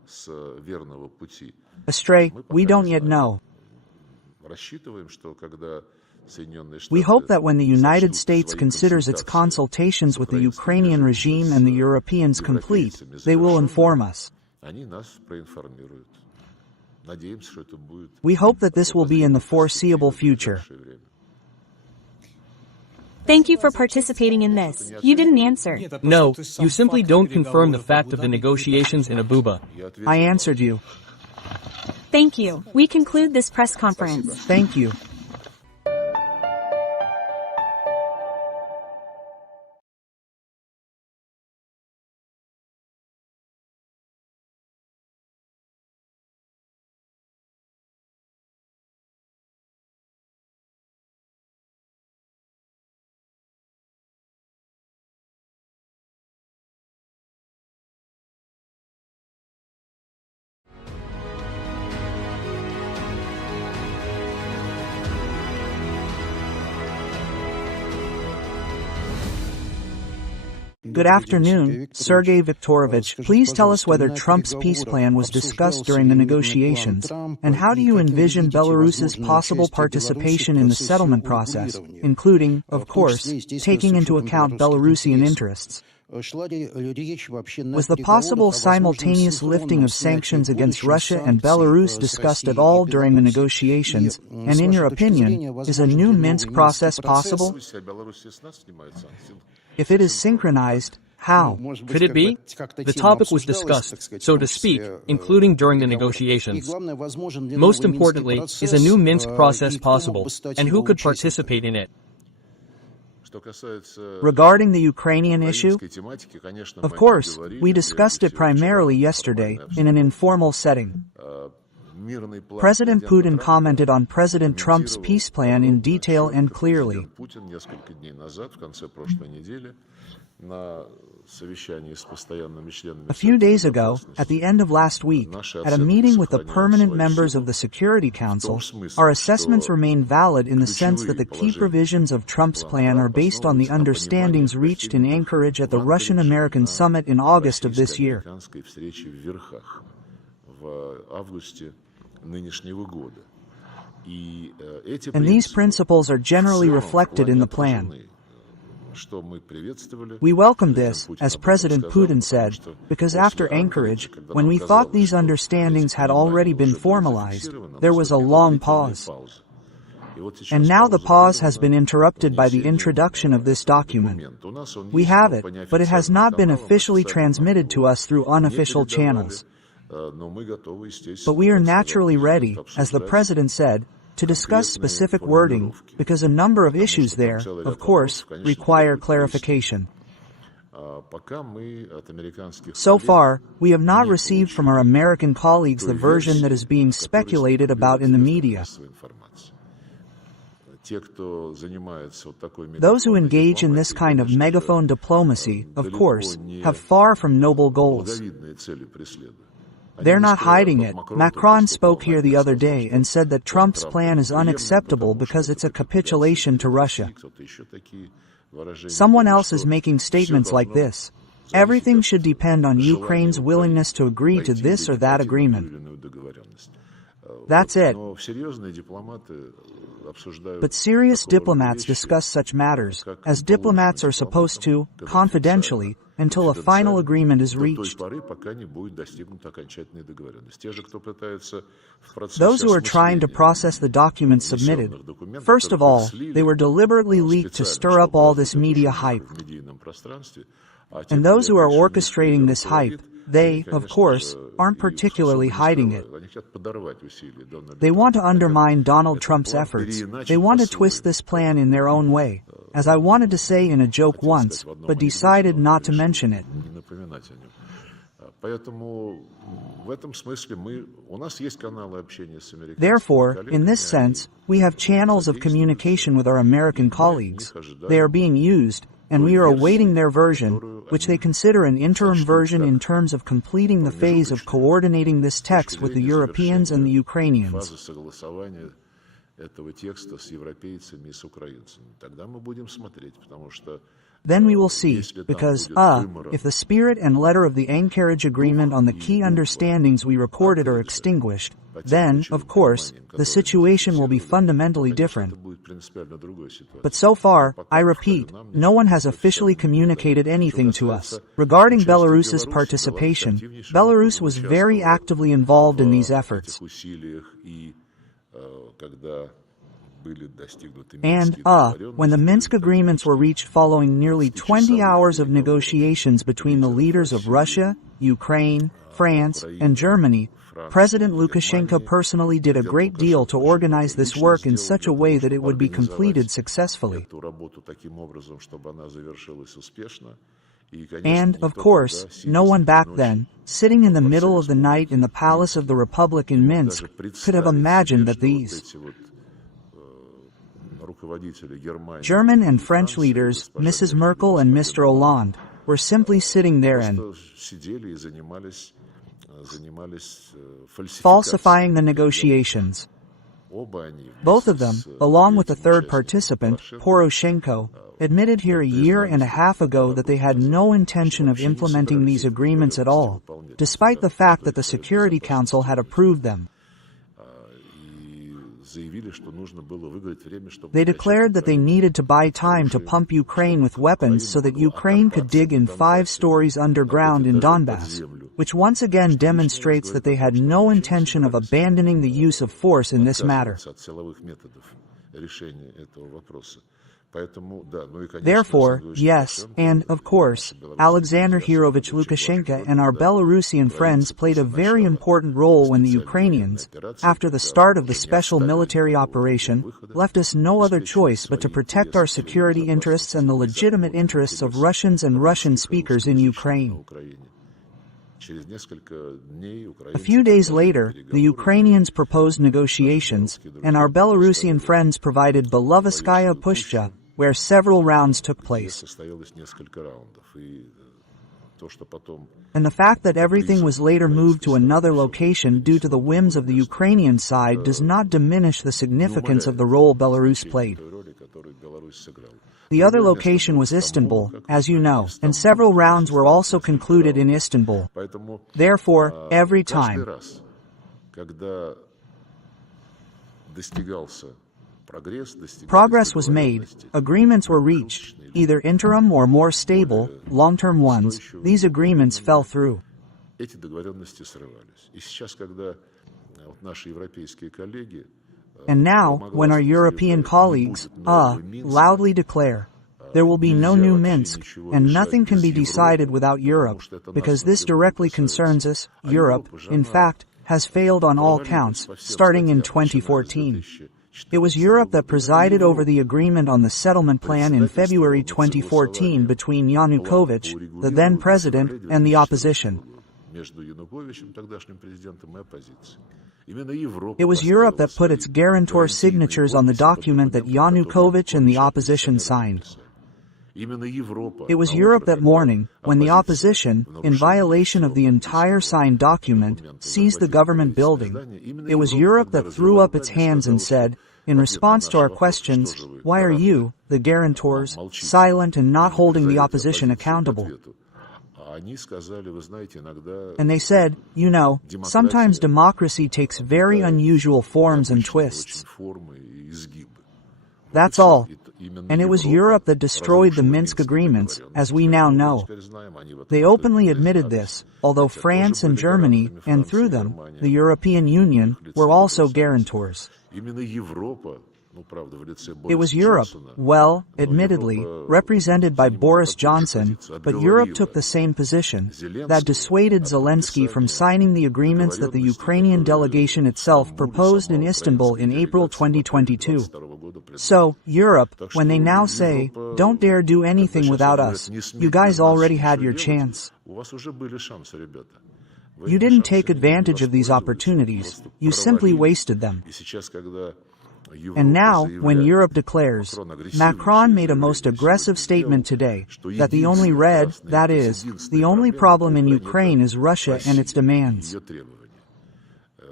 с верного пути. Astray, we don't yet know. Рассчитываем, что когда Соединенные Штаты We hope that when the United сочтут States свои considers its консультации consultations with the с Ukrainian regime and the Europeans complete, европейцами they will завершены, inform us. они нас проинформируют. Надеемся, что это будет We hope that this will be in the в foreseeable future. ближайшее время. Thank you for participating in this. You didn't answer. No, you simply don't confirm the fact of the negotiations in Abuja. Я ответил I вам. answered you. Thank you. We conclude this press conference. Thank you. Good afternoon, Sergey Viktorovich. Please tell us whether Trump's peace plan was discussed during the negotiations, and how do you envision Belarus's possible participation in the settlement process, including, of course, taking into account Belarusian interests? Was the possible simultaneous lifting of sanctions against Russia and Belarus discussed at all during the negotiations, and in your opinion, is a new Minsk process possible? If it is synchronized, how? Could it be? The topic was discussed, so to speak, including during the negotiations. Most importantly, is a new Minsk process possible, and who could participate in it? Regarding the Ukrainian issue, of course, we discussed it primarily yesterday, in an informal setting. President Putin commented on President Trump's peace plan in detail and clearly. A few days ago, at the end of last week, at a meeting with the permanent members of the Security Council, our assessments remain valid in the sense that the key provisions of Trump's plan are based on the understandings reached in Anchorage at the Russian-American summit in August of this year. And these principles are generally reflected in the plan. We welcome this, as President Putin said, because after Anchorage, when we thought these understandings had already been formalized, there was a long pause. And now the pause has been interrupted by the introduction of this document. We have it, but it has not been officially transmitted to us through unofficial channels. But we are naturally ready, as the President said, to discuss specific wording, because a number of issues there, of course, require clarification. So far, we have not received from our American colleagues the version that is being speculated about in the media. Those who engage in this kind of megaphone diplomacy, of course, have far from noble goals. They're not hiding it. Macron spoke here the other day and said that Trump's plan is unacceptable because it's a capitulation to Russia. Someone else is making statements like this. Everything should depend on Ukraine's willingness to agree to this or that agreement. That's it. But serious diplomats discuss such matters, as diplomats are supposed to, confidentially, until a final agreement is reached. Those who are trying to process the documents submitted, first of all, they were deliberately leaked to stir up all this media hype. And those who are orchestrating this hype, they, of course, aren't particularly hiding it. They want to undermine Donald Trump's efforts. They want to twist this plan in their own way, as I wanted to say in a joke once, but decided not to mention it. Therefore, in this sense, we have channels of communication with our American colleagues. They are being used, and we are awaiting their version, which they consider an interim version in terms of completing the phase of coordinating this text with the Europeans and the Ukrainians. Then we will see, because, if the spirit and letter of the Anchorage Agreement on the key understandings we reported are extinguished, then, of course, the situation will be fundamentally different. But so far, I repeat, no one has officially communicated anything to us. Regarding Belarus's participation, Belarus was very actively involved in these efforts. And, when the Minsk agreements were reached following nearly 20 hours of negotiations between the leaders of Russia, Ukraine, France, and Germany, President Lukashenko personally did a great deal to organize this work in such a way that it would be completed successfully. And, of course, no one back then, sitting in the middle of the night in the Palace of the Republic in Minsk, could have imagined that these German and French leaders, Mrs. Merkel and Mr. Hollande, were simply sitting there and falsifying the negotiations. Both of them, along with the third participant, Poroshenko, admitted here a year and a half ago that they had no intention of implementing these agreements at all, despite the fact that the Security Council had approved them. They declared that they needed to buy time to pump Ukraine with weapons so that Ukraine could dig in 5 stories underground in Donbass, which once again demonstrates that they had no intention of abandoning the use of force in this matter. Therefore, yes, and, of course, Alexander Hirovich Lukashenko and our Belarusian friends played a very important role when the Ukrainians, after the start of the special military operation, left us no other choice but to protect our security interests and the legitimate interests of Russians and Russian speakers in Ukraine. A few days later, the Ukrainians proposed negotiations, and our Belarusian friends provided Belovetskaya Pushcha, where several rounds took place. And the fact that everything was later moved to another location due to the whims of the Ukrainian side does not diminish the significance of the role Belarus played. The other location was Istanbul, as you know, and several rounds were also concluded in Istanbul. Therefore, every time progress was made, agreements were reached, either interim or more stable, long-term ones, these agreements fell through. And now, when our European colleagues, loudly declare, there will be no new Minsk, and nothing can be decided without Europe, because this directly concerns us, Europe, in fact, has failed on all counts, starting in 2014. It was Europe that presided over the agreement on the settlement plan in February 2014 between Yanukovych, the then president, and the opposition. It was Europe that put its guarantor signatures on the document that Yanukovych and the opposition signed. It was Europe that morning, when the opposition, in violation of the entire signed document, seized the government building. It was Europe that threw up its hands and said, in response to our questions, why are you, the guarantors, silent and not holding the opposition accountable? And they said, you know, sometimes democracy takes very unusual forms and twists. That's all. And it was Europe that destroyed the Minsk agreements, as we now know. They openly admitted this, although France and Germany, and through them, the European Union, were also guarantors. It was Europe, well, admittedly, represented by Boris Johnson, but Europe took the same position, that dissuaded Zelensky from signing the agreements that the Ukrainian delegation itself proposed in Istanbul in April 2022. So, Europe, when they now say, don't dare do anything without us, you guys already had your chance. You didn't take advantage of these opportunities, you simply wasted them. And now, when Europe declares, Macron made a most aggressive statement today, that the only that is, the only problem in Ukraine is Russia and its demands.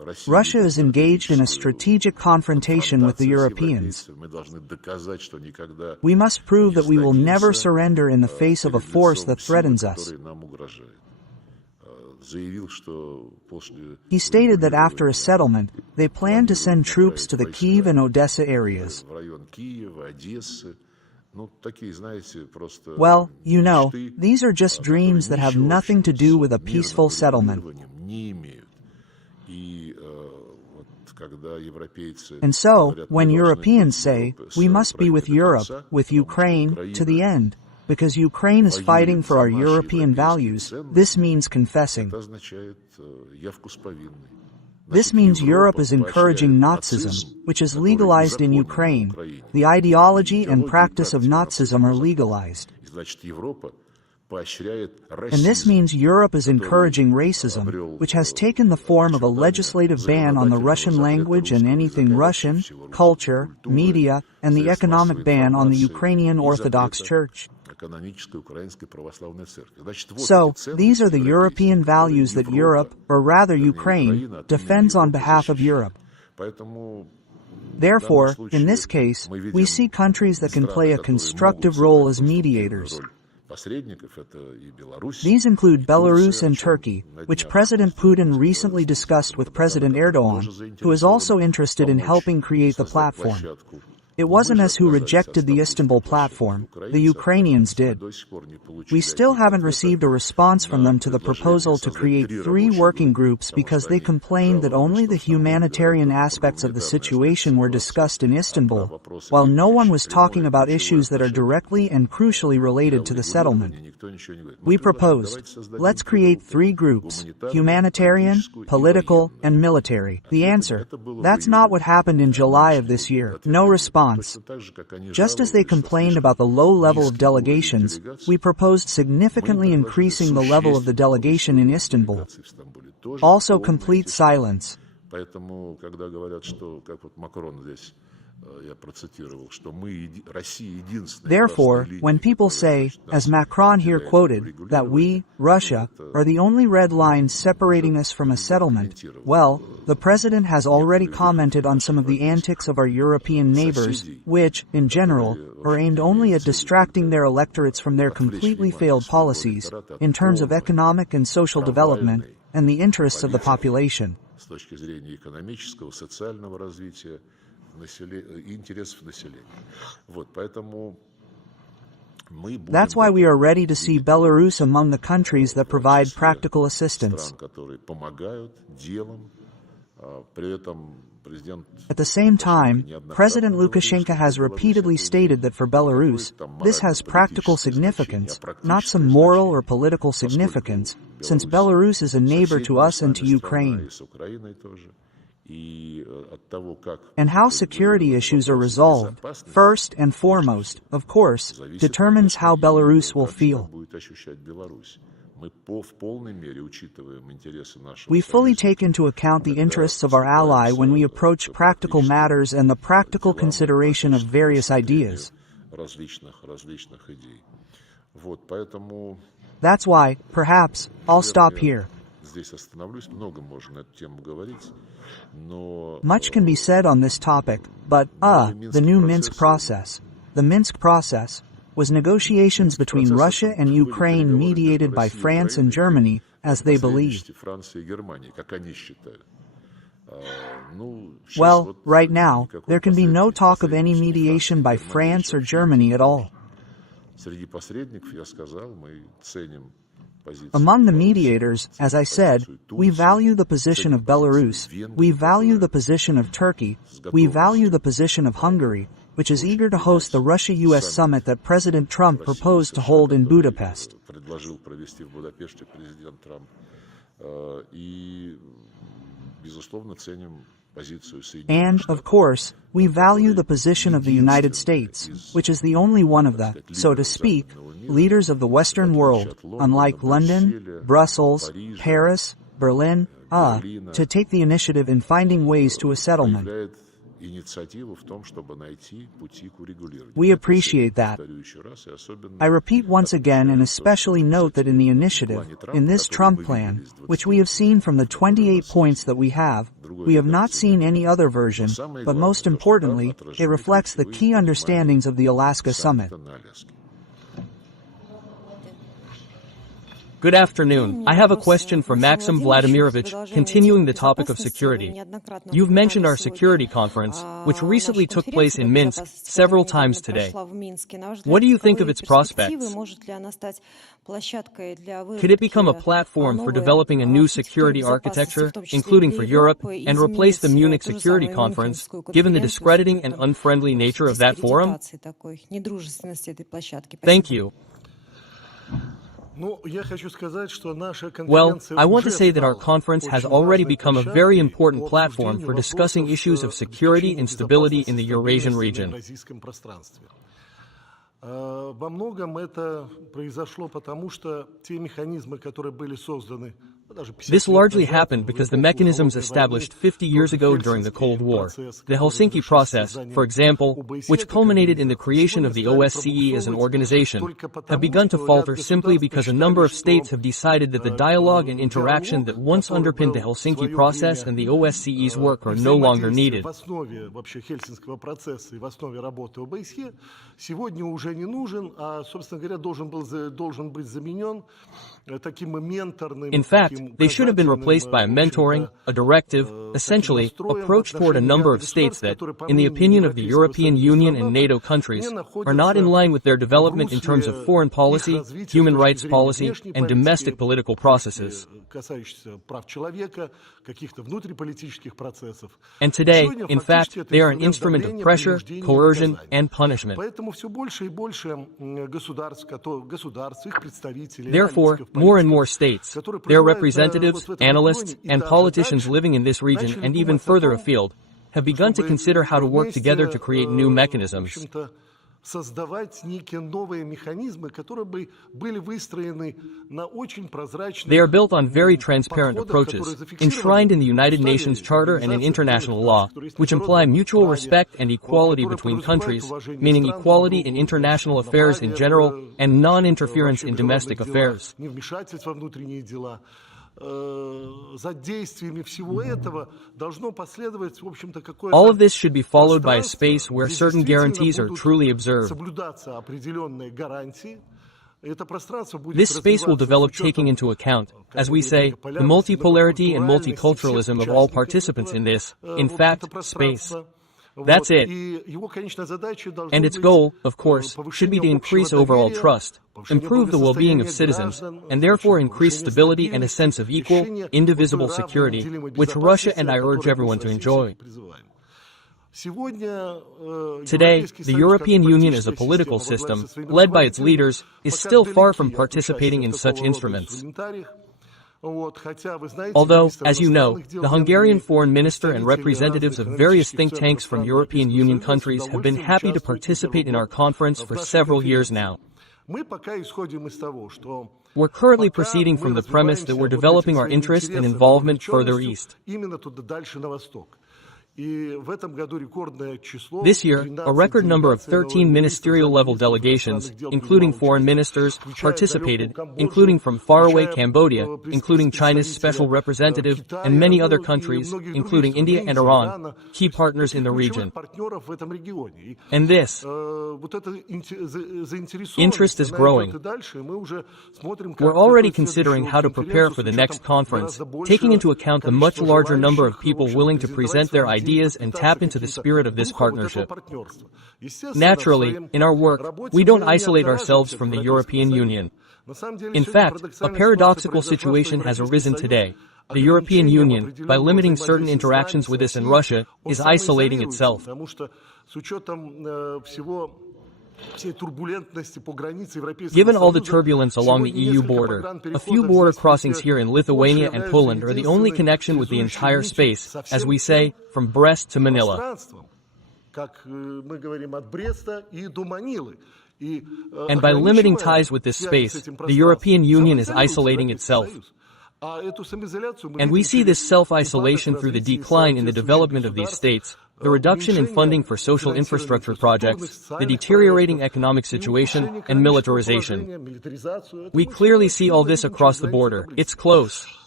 Russia is engaged in a strategic confrontation with the Europeans. We must prove that we will never surrender in the face of a force that threatens us. He stated that after a settlement, they plan to send troops to the Kyiv and Odessa areas. Well, you know, these are just dreams that have nothing to do with a peaceful settlement. And so, when Europeans say, we must be with Europe, with Ukraine, to the end, because Ukraine is fighting for our European values, this means confessing. This means Europe is encouraging Nazism, which is legalized in Ukraine. The ideology and practice of Nazism are legalized. And this means Europe is encouraging racism, which has taken the form of a legislative ban on the Russian language and anything Russian, culture, media, and the economic ban on the Ukrainian Orthodox Church. So, these are the European values that Europe, or rather Ukraine, defends on behalf of Europe. Therefore, in this case, we see countries that can play a constructive role as mediators. These include Belarus and Turkey, which President Putin recently discussed with President Erdogan, who is also interested in helping create the platform. It wasn't us who rejected the Istanbul platform, the Ukrainians did. We still haven't received a response from them to the proposal to create 3 working groups because they complained that only the humanitarian aspects of the situation were discussed in Istanbul, while no one was talking about issues that are directly and crucially related to the settlement. We proposed, let's create 3 groups, humanitarian, political, and military. The answer, that's not what happened in July of this year. No response. Just as they complained about the low level of delegations, we proposed significantly increasing the level of the delegation in Istanbul. Also complete silence. Therefore, when people say, as Macron here quoted, that we, Russia, are the only red line separating us from a settlement, well, the President has already commented on some of the antics of our European neighbors, which, in general, are aimed only at distracting their electorates from their completely failed policies, in terms of economic and social development, and the interests of the population. That's why we are ready to see Belarus among the countries that provide practical assistance. At the same time, President Lukashenko has repeatedly stated that for Belarus, this has practical significance, not some moral or political significance, since Belarus is a neighbor to us and to Ukraine. And how security issues are resolved, first and foremost, of course, determines how Belarus will feel. We fully take into account the interests of our ally when we approach practical matters and the practical consideration of various ideas. That's why, perhaps, I'll stop here. Much can be said on this topic, but, the new Minsk process. The Minsk process was negotiations between Russia and Ukraine mediated by France and Germany, as they believed. Well, right now, there can be no talk of any mediation by France or Germany at all. Among the mediators, as I said, we value the position of Belarus, we value the position of Turkey, we value the position of Hungary, which is eager to host the Russia-US summit that President Trump proposed to hold in Budapest. And, of course, we value the position of the United States, which is the only one of the, so to speak, leaders of the Western world, unlike London, Brussels, Paris, Berlin, to take the initiative in finding ways to a settlement. We appreciate that. I repeat once again and especially note that in the initiative, in this Trump plan, which we have seen from the 28 points that we have, We have not seen any other version, but most importantly, it reflects the key understandings of the Alaska summit. Good afternoon. I have a question for Maxim Vladimirovich, continuing the topic of security. You've mentioned our security conference, which recently took place in Minsk several times today. What do you think of its prospects? Could it become a platform for developing a new security architecture, including for Europe, and replace the Munich Security Conference, given the discrediting and unfriendly nature of that forum? Thank you. Well, I want to say that our conference has already become a very important platform for discussing issues of security and stability in the Eurasian region. This largely happened because the mechanisms established 50 years ago during the Cold War, the Helsinki process, for example, which culminated in the creation of the OSCE as an organization, have begun to falter simply because a number of states have decided that the dialogue and interaction that once underpinned the Helsinki process and the OSCE's work are no longer needed. In fact, they should have been replaced by a mentoring, a directive, essentially, approach toward a number of states that, in the opinion of the European Union and NATO countries, are not in line with their development in terms of foreign policy, human rights policy, and domestic political processes. And today, in fact, they are an instrument of pressure, coercion, and punishment. Therefore, more and more states, their representatives, analysts, and politicians living in this region and even further afield, have begun to consider how to work together to create new mechanisms. They are built on very transparent approaches, enshrined in the United Nations Charter and in international law, which imply mutual respect and equality between countries, meaning equality in international affairs in general and non-interference in domestic affairs. All of this should be followed by a space where certain guarantees are truly observed. This space will develop taking into account, as we say, the multipolarity and multiculturalism of all participants in this, in fact, space. That's it. And its goal, of course, should be to increase overall trust, improve the well-being of citizens, and therefore increase stability and a sense of equal, indivisible security, which Russia and I urge everyone to enjoy. Today, the European Union as a political system, led by its leaders, is still far from participating in such instruments. Although, as you know, the Hungarian foreign minister and representatives of various think tanks from European Union countries have been happy to participate in our conference for several years now. We're currently proceeding from the premise that we're developing our interest and involvement further east. This year, a record number of 13 ministerial-level delegations, including foreign ministers, participated, including from faraway Cambodia, including China's special representative, and many other countries, including India and Iran, key partners in the region. And this interest is growing. We're already considering how to prepare for the next conference, taking into account the much larger number of people willing to present their ideas and tap into the spirit of this partnership. Naturally, in our work, we don't isolate ourselves from the European Union. In fact, a paradoxical situation has arisen today. The European Union, by limiting certain interactions with us and Russia, is isolating itself. Given all the turbulence along the EU border, a few border crossings here in Lithuania and Poland are the only connection with the entire space, as we say, from Brest to Manila. And by limiting ties with this space, the European Union is isolating itself. And we see this self-isolation through the decline in the development of these states, the reduction in funding for social infrastructure projects, the deteriorating economic situation, and militarization. We clearly see all this across the border. It's close.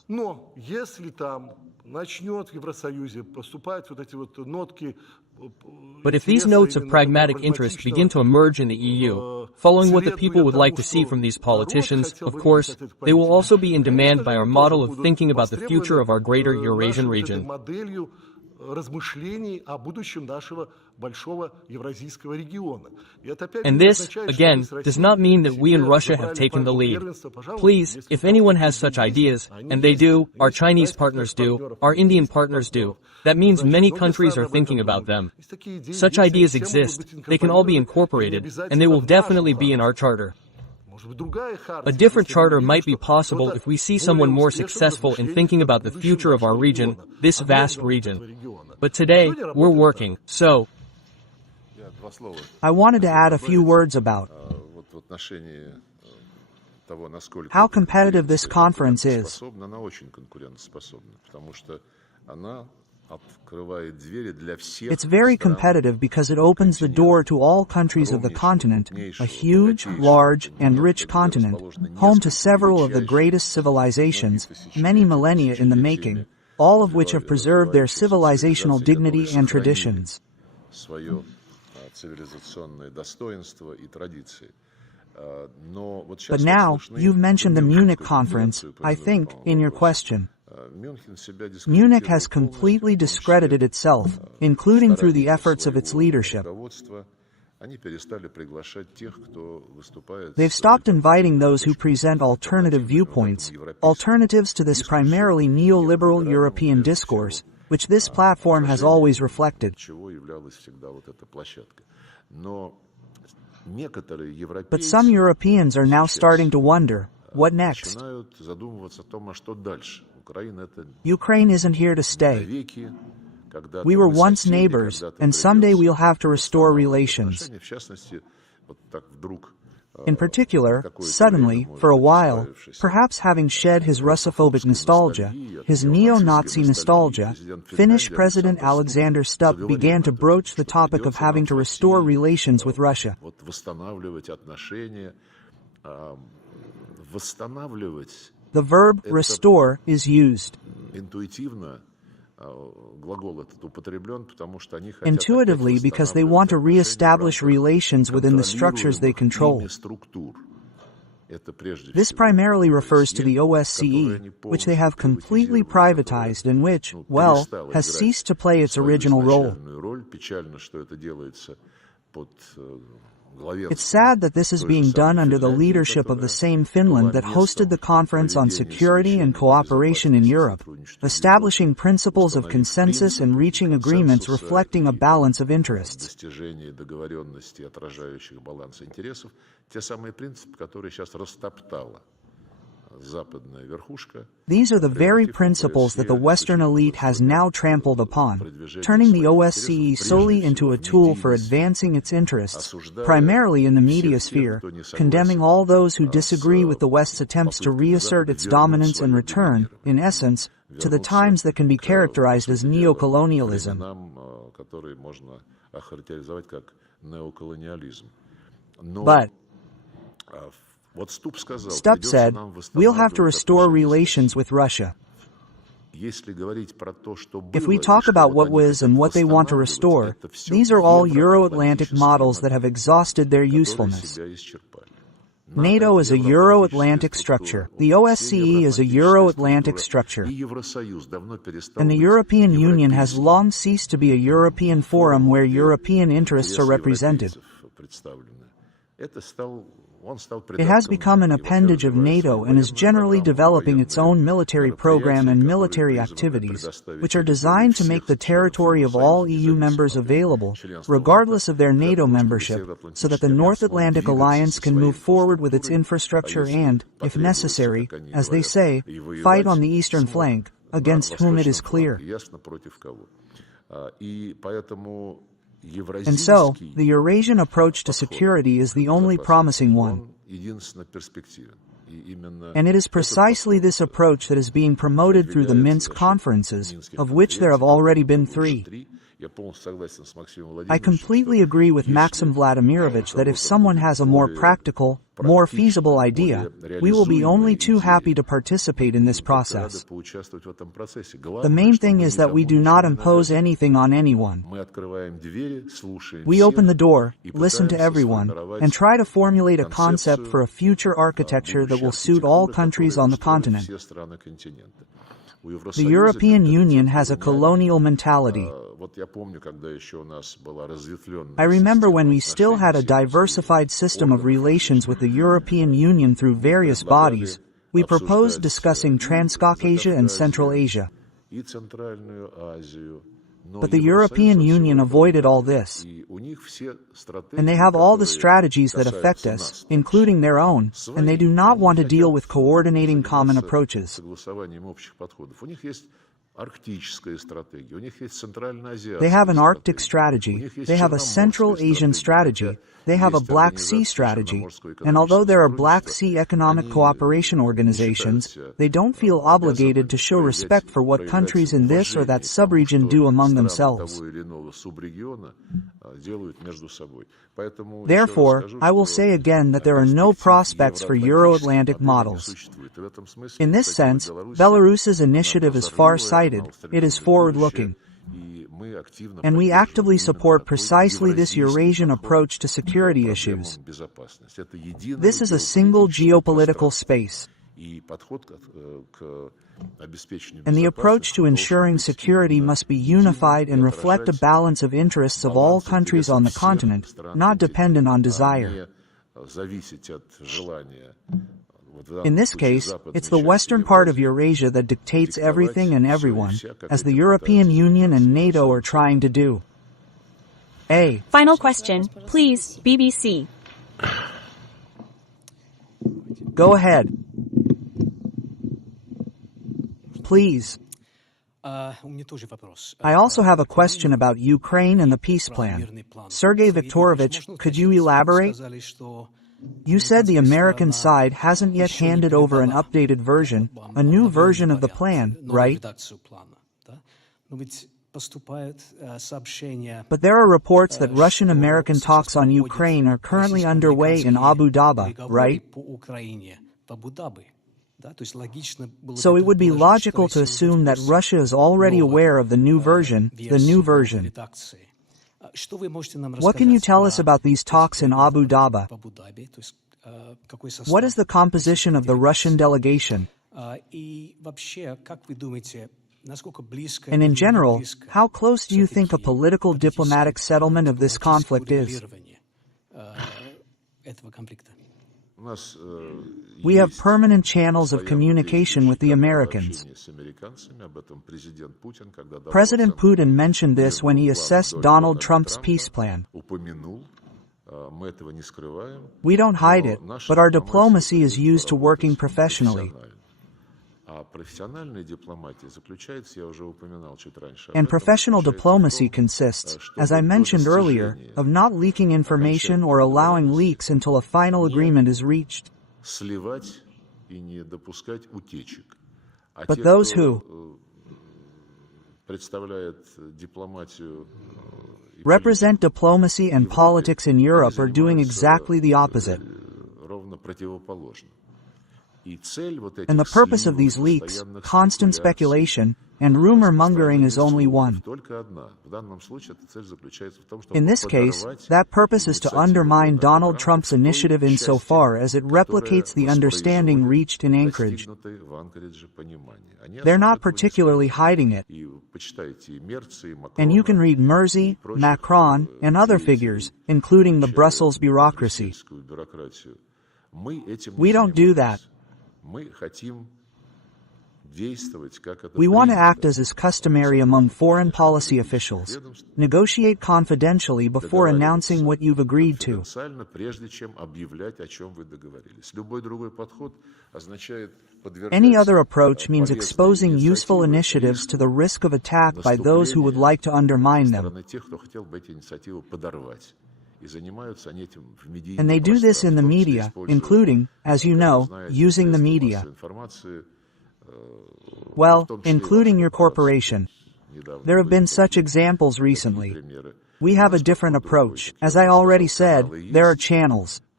Но если там начнет в Евросоюзе поступать вот эти вот нотки. But if these notes of pragmatic interest begin to emerge in the EU, following what the people would like to see from these politicians, of course, they will also be in demand by our model of thinking about the future of our greater Eurasian region. Размышлений о будущем нашего большого евразийского региона. And this, again, does not mean that we in Russia have taken the lead. Please, if anyone has such ideas, and they do, our Chinese partners do, our Indian partners do, that means many countries are thinking about them. Such ideas exist, they can all be incorporated, and they will definitely be in our charter. A different charter might be possible if we see someone more successful in thinking about the future of our region, this vast region. But today, we're working, so... I wanted to add a few words about how competitive this conference is. It's very competitive because it opens the door to all countries of the continent, a huge, large, and rich continent, home to several of the greatest civilizations, many millennia in the making, all of which have preserved their civilizational dignity and traditions. But now, you've mentioned the Munich conference, I think, in your question. Munich has completely discredited itself, including through the efforts of its leadership. They've stopped inviting those who present alternative viewpoints, alternatives to this primarily neoliberal European discourse, which this platform has always reflected. But some Europeans are now starting to wonder, what next? Ukraine isn't here to stay. We were once neighbors, and someday we'll have to restore relations. In particular, suddenly, for a while, perhaps having shed his Russophobic nostalgia, his neo-Nazi nostalgia, Finnish President Alexander Stubb began to broach the topic of having to restore relations with Russia. The verb restore is used. Intuitively, because they want to re-establish relations within the structures they control. This primarily refers to the OSCE, which they have completely privatized and which, well, has ceased to play its original role. It's sad that this is being done under the leadership of the same Finland that hosted the Conference on Security and Cooperation in Europe, establishing principles of consensus and reaching agreements reflecting a balance of interests. These are the very principles that the Western elite has now trampled upon, turning the OSCE solely into a tool for advancing its interests, primarily in the media sphere, condemning all those who disagree with the West's attempts to reassert its dominance and return, in essence, to the times that can be characterized as neocolonialism. But Stubb said, we'll have to restore relations with Russia. If we talk about what was and what they want to restore, these are all Euro-Atlantic models that have exhausted their usefulness. NATO is a Euro-Atlantic structure. The OSCE is a Euro-Atlantic structure. And the European Union has long ceased to be a European forum where European interests are represented. It has become an appendage of NATO and is generally developing its own military program and military activities, which are designed to make the territory of all EU members available, regardless of their NATO membership, so that the North Atlantic Alliance can move forward with its infrastructure and, if necessary, as they say, fight on the eastern flank, against whom it is clear. And so, the Eurasian approach to security is the only promising one. And it is precisely this approach that is being promoted through the Minsk conferences, of which there have already been 3. I completely agree with Maxim Vladimirovich that if someone has a more practical, more feasible idea, we will be only too happy to participate in this process. The main thing is that we do not impose anything on anyone. We open the door, listen to everyone, and try to formulate a concept for a future architecture that will suit all countries on the continent. The European Union has a colonial mentality. I remember when we still had a diversified system of relations with the European Union through various bodies, we proposed discussing Transcaucasia and Central Asia. But the European Union avoided all this. And they have all the strategies that affect us, including their own, and they do not want to deal with coordinating common approaches. They have an Arctic strategy, they have a Central Asian strategy, they have a Black Sea strategy, and although there are Black Sea economic cooperation organizations, they don't feel obligated to show respect for what countries in this or that subregion do among themselves. Therefore, I will say again that there are no prospects for Euro-Atlantic models. In this sense, Belarus's initiative is far-sighted, it is forward-looking. And we actively support precisely this Eurasian approach to security issues. This is a single geopolitical space. And the approach to ensuring security must be unified and reflect a balance of interests of all countries on the continent, not dependent on desire. In this case, it's the western part of Eurasia that dictates everything and everyone, as the European Union and NATO are trying to do. Final question, please, BBC. Go ahead. Please. I also have a question about Ukraine and the peace plan. Sergey Viktorovich, could you elaborate? You said the American side hasn't yet handed over an updated version, a new version of the plan, right? But there are reports that Russian-American talks on Ukraine are currently underway in Abu Dhabi, right? So it would be logical to assume that Russia is already aware of the new version, What can you tell us about these talks in Abu Dhabi? What is the composition of the Russian delegation? And in general, how close do you think a political diplomatic settlement of this conflict is? We have permanent channels of communication with the Americans. President Putin mentioned this when he assessed Donald Trump's peace plan. We don't hide it, but our diplomacy is used to working professionally. And professional diplomacy consists, as I mentioned earlier, of not leaking information or allowing leaks until a final agreement is reached. But those who represent diplomacy and politics in Europe are doing exactly the opposite. And the purpose of these leaks, constant speculation, and rumor-mongering is only one. In this case, that purpose is to undermine Donald Trump's initiative insofar as it replicates the understanding reached in Anchorage. They're not particularly hiding it. And you can read Merzy, Macron, and other figures, including the Brussels bureaucracy. We don't do that. We want to act as is customary among foreign policy officials. Negotiate confidentially before announcing what you've agreed to. Any other approach means exposing useful initiatives to the risk of attack by those who would like to undermine them. And they do this in the media, including, as you know, using the media. Well, including your corporation. There have been such examples recently. We have a different approach. As I already said, there are channels.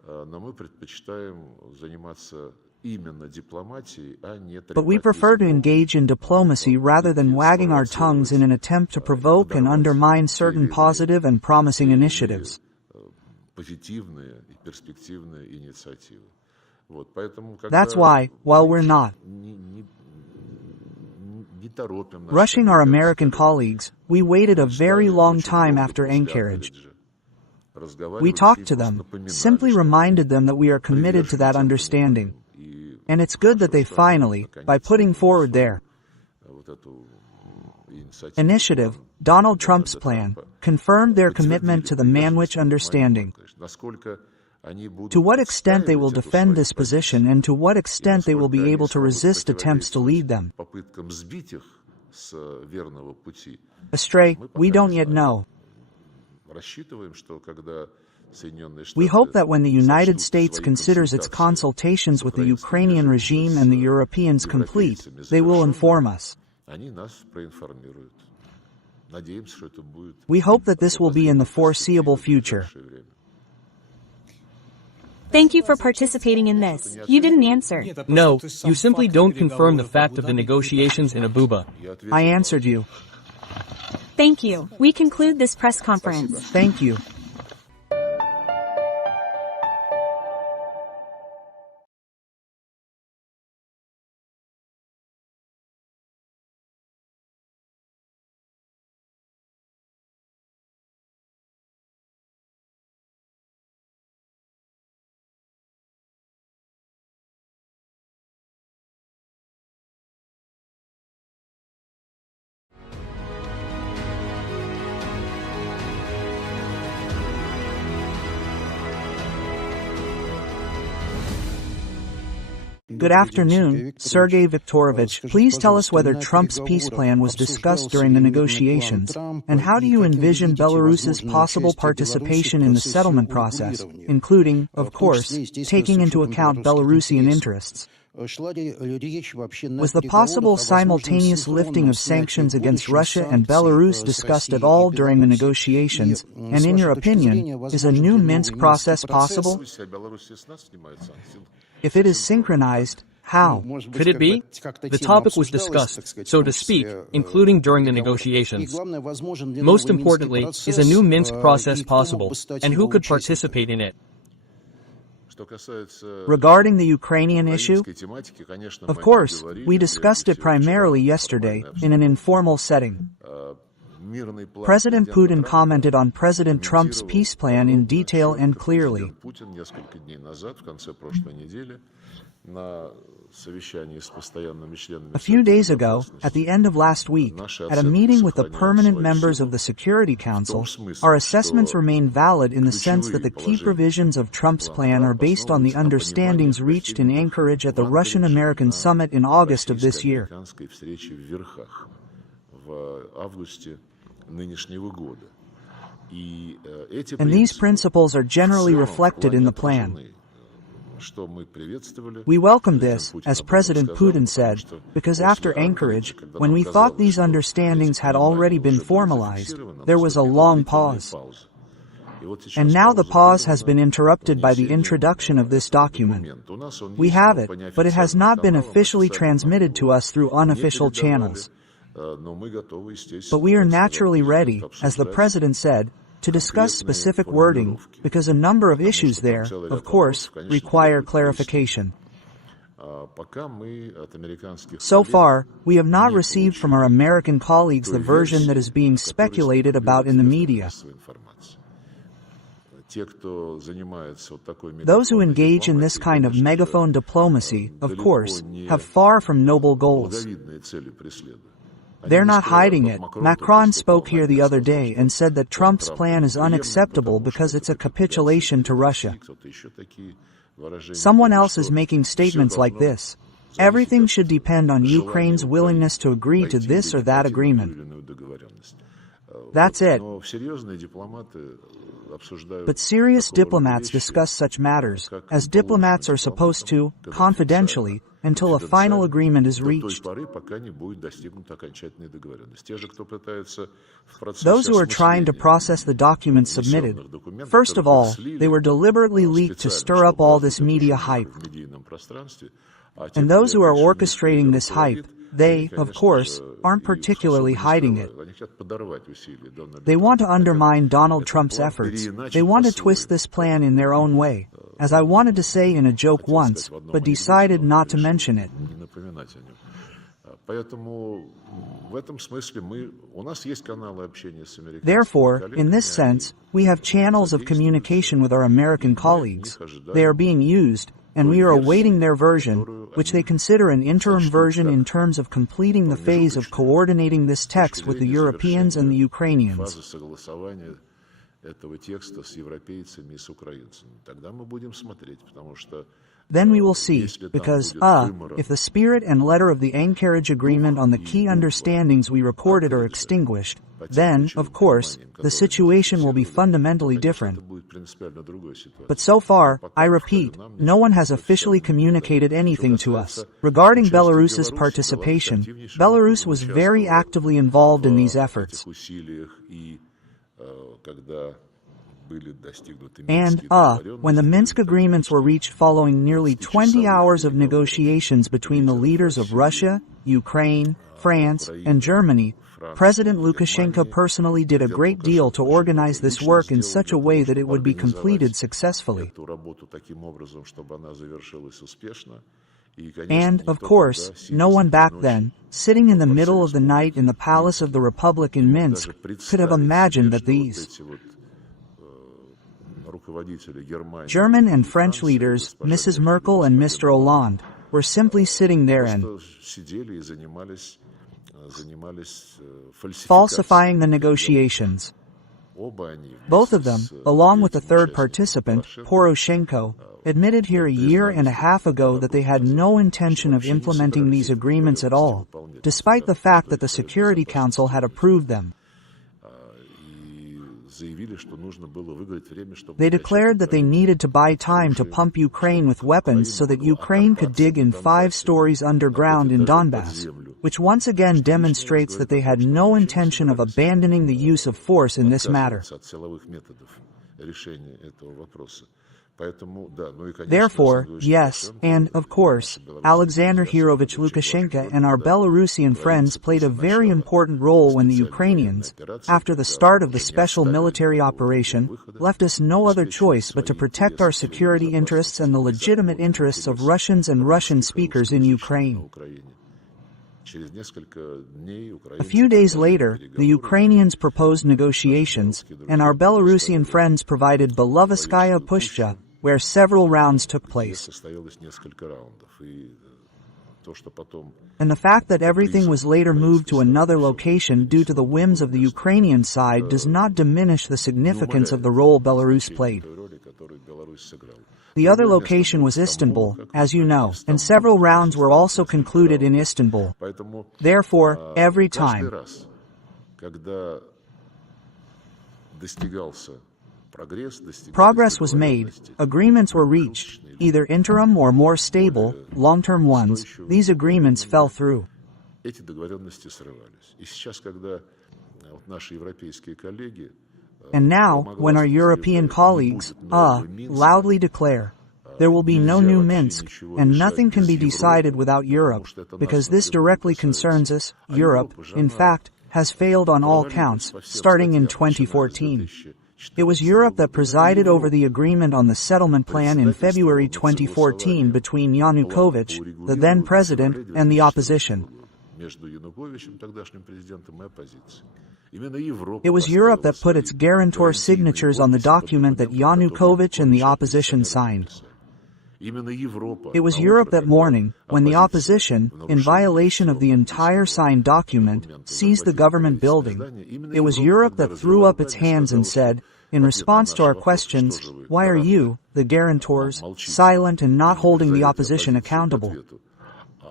но мы предпочитаем заниматься именно дипломатией, а не But we prefer to engage in diplomacy rather than wagging our tongues in an attempt to provoke and undermine certain positive and promising initiatives. позитивные и перспективные инициативы. Вот, поэтому, That's why, while we're not rushing our American colleagues, we waited a very long time after anchorage. We talked to them, simply reminded them that we are committed to that understanding. And it's good that they finally, by putting forward their initiative, Donald Trump's plan, confirmed their commitment to the Manwich understanding. To what extent they will defend this position and to what extent they will be able to resist attempts to lead them astray, we don't yet know. We hope that when the United States considers its consultations with the Ukrainian regime and the Europeans complete, they will inform us. We hope that this will be in the foreseeable future. Thank you for participating in this. You didn't answer. No, you simply don't confirm the fact of the negotiations in Abuja. I answered you. Thank you. We conclude this press conference. Thank you. Good afternoon, Sergey Viktorovich. Please tell us whether Trump's peace plan was discussed during the negotiations, and how do you envision Belarus's possible participation in the settlement process, including, of course, taking into account Belarusian interests? Was the possible simultaneous lifting of sanctions against Russia and Belarus discussed at all during the negotiations, and in your opinion, is a new Minsk process possible? If it is synchronized, how? Could it be? The topic was discussed, so to speak, including during the negotiations. Most importantly, is a new Minsk process possible, and who could participate in it? Regarding the Ukrainian issue, of course, we discussed it primarily yesterday, in an informal setting. President Putin commented on President Trump's peace plan in detail and clearly. A few days ago, at the end of last week, at a meeting with the permanent members of the Security Council, our assessments remain valid in the sense that the key provisions of Trump's plan are based on the understandings reached in Anchorage at the Russian-American summit in August of this year. And these principles are generally reflected in the plan. We welcome this, as President Putin said, because after Anchorage, when we thought these understandings had already been formalized, there was a long pause. And now the pause has been interrupted by the introduction of this document. We have it, but it has not been officially transmitted to us through unofficial channels. But we are naturally ready, as the President said, to discuss specific wording, because a number of issues there, of course, require clarification. So far, we have not received from our American colleagues the version that is being speculated about in the media. Those who engage in this kind of megaphone diplomacy, of course, have far from noble goals. They're not hiding it. Macron spoke here the other day and said that Trump's plan is unacceptable because it's a capitulation to Russia. Someone else is making statements like this. Everything should depend on Ukraine's willingness to agree to this or that agreement. That's it. Но серьезные дипломаты обсуждают But serious такого рода diplomats вещи, discuss such matters, как as diplomats are supposed to, confidentially, until a final agreement is до той reached. поры, пока не будет достигнута окончательная договоренность. Те же, кто пытается в процессе Those who are trying to осмысления process the documents submitted, first of all, they were deliberately leaked to stir up all this media hype. в медийном пространстве, а те, And кто those who are это еще не orchestrating this hype, they, of course, aren't particularly hiding it. Они хотят подорвать усилия Дональда They want to Трампа. undermine Donald Trump's efforts. They want to twist this plan in their own way, as I wanted to say in a joke once, but decided not to mention it. Не напоминать о нем. Поэтому в этом смысле у нас есть каналы общения с американцами. Therefore, in this sense, we have channels of communication with our American colleagues. They are being used, and we are awaiting their version, which they consider an interim version in terms of completing the phase of coordinating this text with the Europeans and the Ukrainians. Фаза согласования этого текста с европейцами и с украинцами. Тогда мы будем смотреть, потому что Then we will see, because, if the spirit and letter of the Anchorage Agreement on the key understandings we reported are extinguished, then, of course, the situation will be fundamentally different. это будет принципиально другой ситуацией. But so far, I repeat, no one has officially communicated anything to us. Regarding Belarus's participation, Belarus was very actively involved in these efforts. В этих усилиях и когда были достигнуты And, when the Minsk agreements were reached following nearly 20 hours of negotiations between the leaders of Russia, Ukraine, France, and Germany, President Lukashenko personally did a great deal to organize this work in such a way that it would be completed successfully. эту работу таким образом, чтобы она завершилась успешно. И, конечно, And, of никто course, тогда, no one back сидя then, sitting in the middle of the night in the Palace of the Republic in Minsk, could have imagined that these German and French leaders, Mrs. Merkel and Mr. Hollande, were simply sitting there and сидели и занимались falsifying the negotiations. Оба они Both of them, вместе с along with the третьим third участником participant, Порошенко, Poroshenko, admitted here a year and a half ago that they had no intention of implementing these agreements at all, despite the fact that the Security Council had approved them. и заявили, что нужно было выиграть время, чтобы They declared that they needed to buy time to pump Ukraine with weapons so that Ukraine could dig in 5 stories underground in Donbass, which once again demonstrates that they had no intention of abandoning the use of force in this matter. от силовых методов решения этого вопроса. Поэтому, да, ну и, конечно, Therefore, соглашусь, yes, Лукашенко, and, of course, Alexander Hirovich Lukashenko and our Belarusian friends played a very important role when the Ukrainians, after the start of the special military operation, left us no other choice but to protect our security interests and the legitimate interests of Russians and Russian speakers in Ukraine. A few days later, the Ukrainians proposed negotiations, and our Belarusian friends provided Belovetskaya Pushcha, where several rounds took place. And the fact that everything was later moved to another location due to the whims of the Ukrainian side does not diminish the significance of the role Belarus played. The other location was Istanbul, as you know, and several rounds were also concluded in Istanbul. Therefore, every time progress was made, agreements were reached, either interim or more stable, long-term ones, these agreements fell through. Эти договоренности срывались. И сейчас, когда вот наши европейские коллеги And now, when our European colleagues, loudly declare, there will be no new Minsk, and nothing can be decided without Europe, because this directly concerns us, Europe, in fact, has failed on all counts, starting in 2014. It was Europe that presided over the agreement on the settlement plan in February 2014 between Yanukovych, the then president, and the opposition. It was Europe that put its guarantor signatures on the document that Yanukovych and the opposition signed. It was Europe that morning, when the opposition, in violation of the entire signed document, seized the government building. It was Europe that threw up its hands and said, in response to our questions, why are you, the guarantors, silent and not holding the opposition accountable?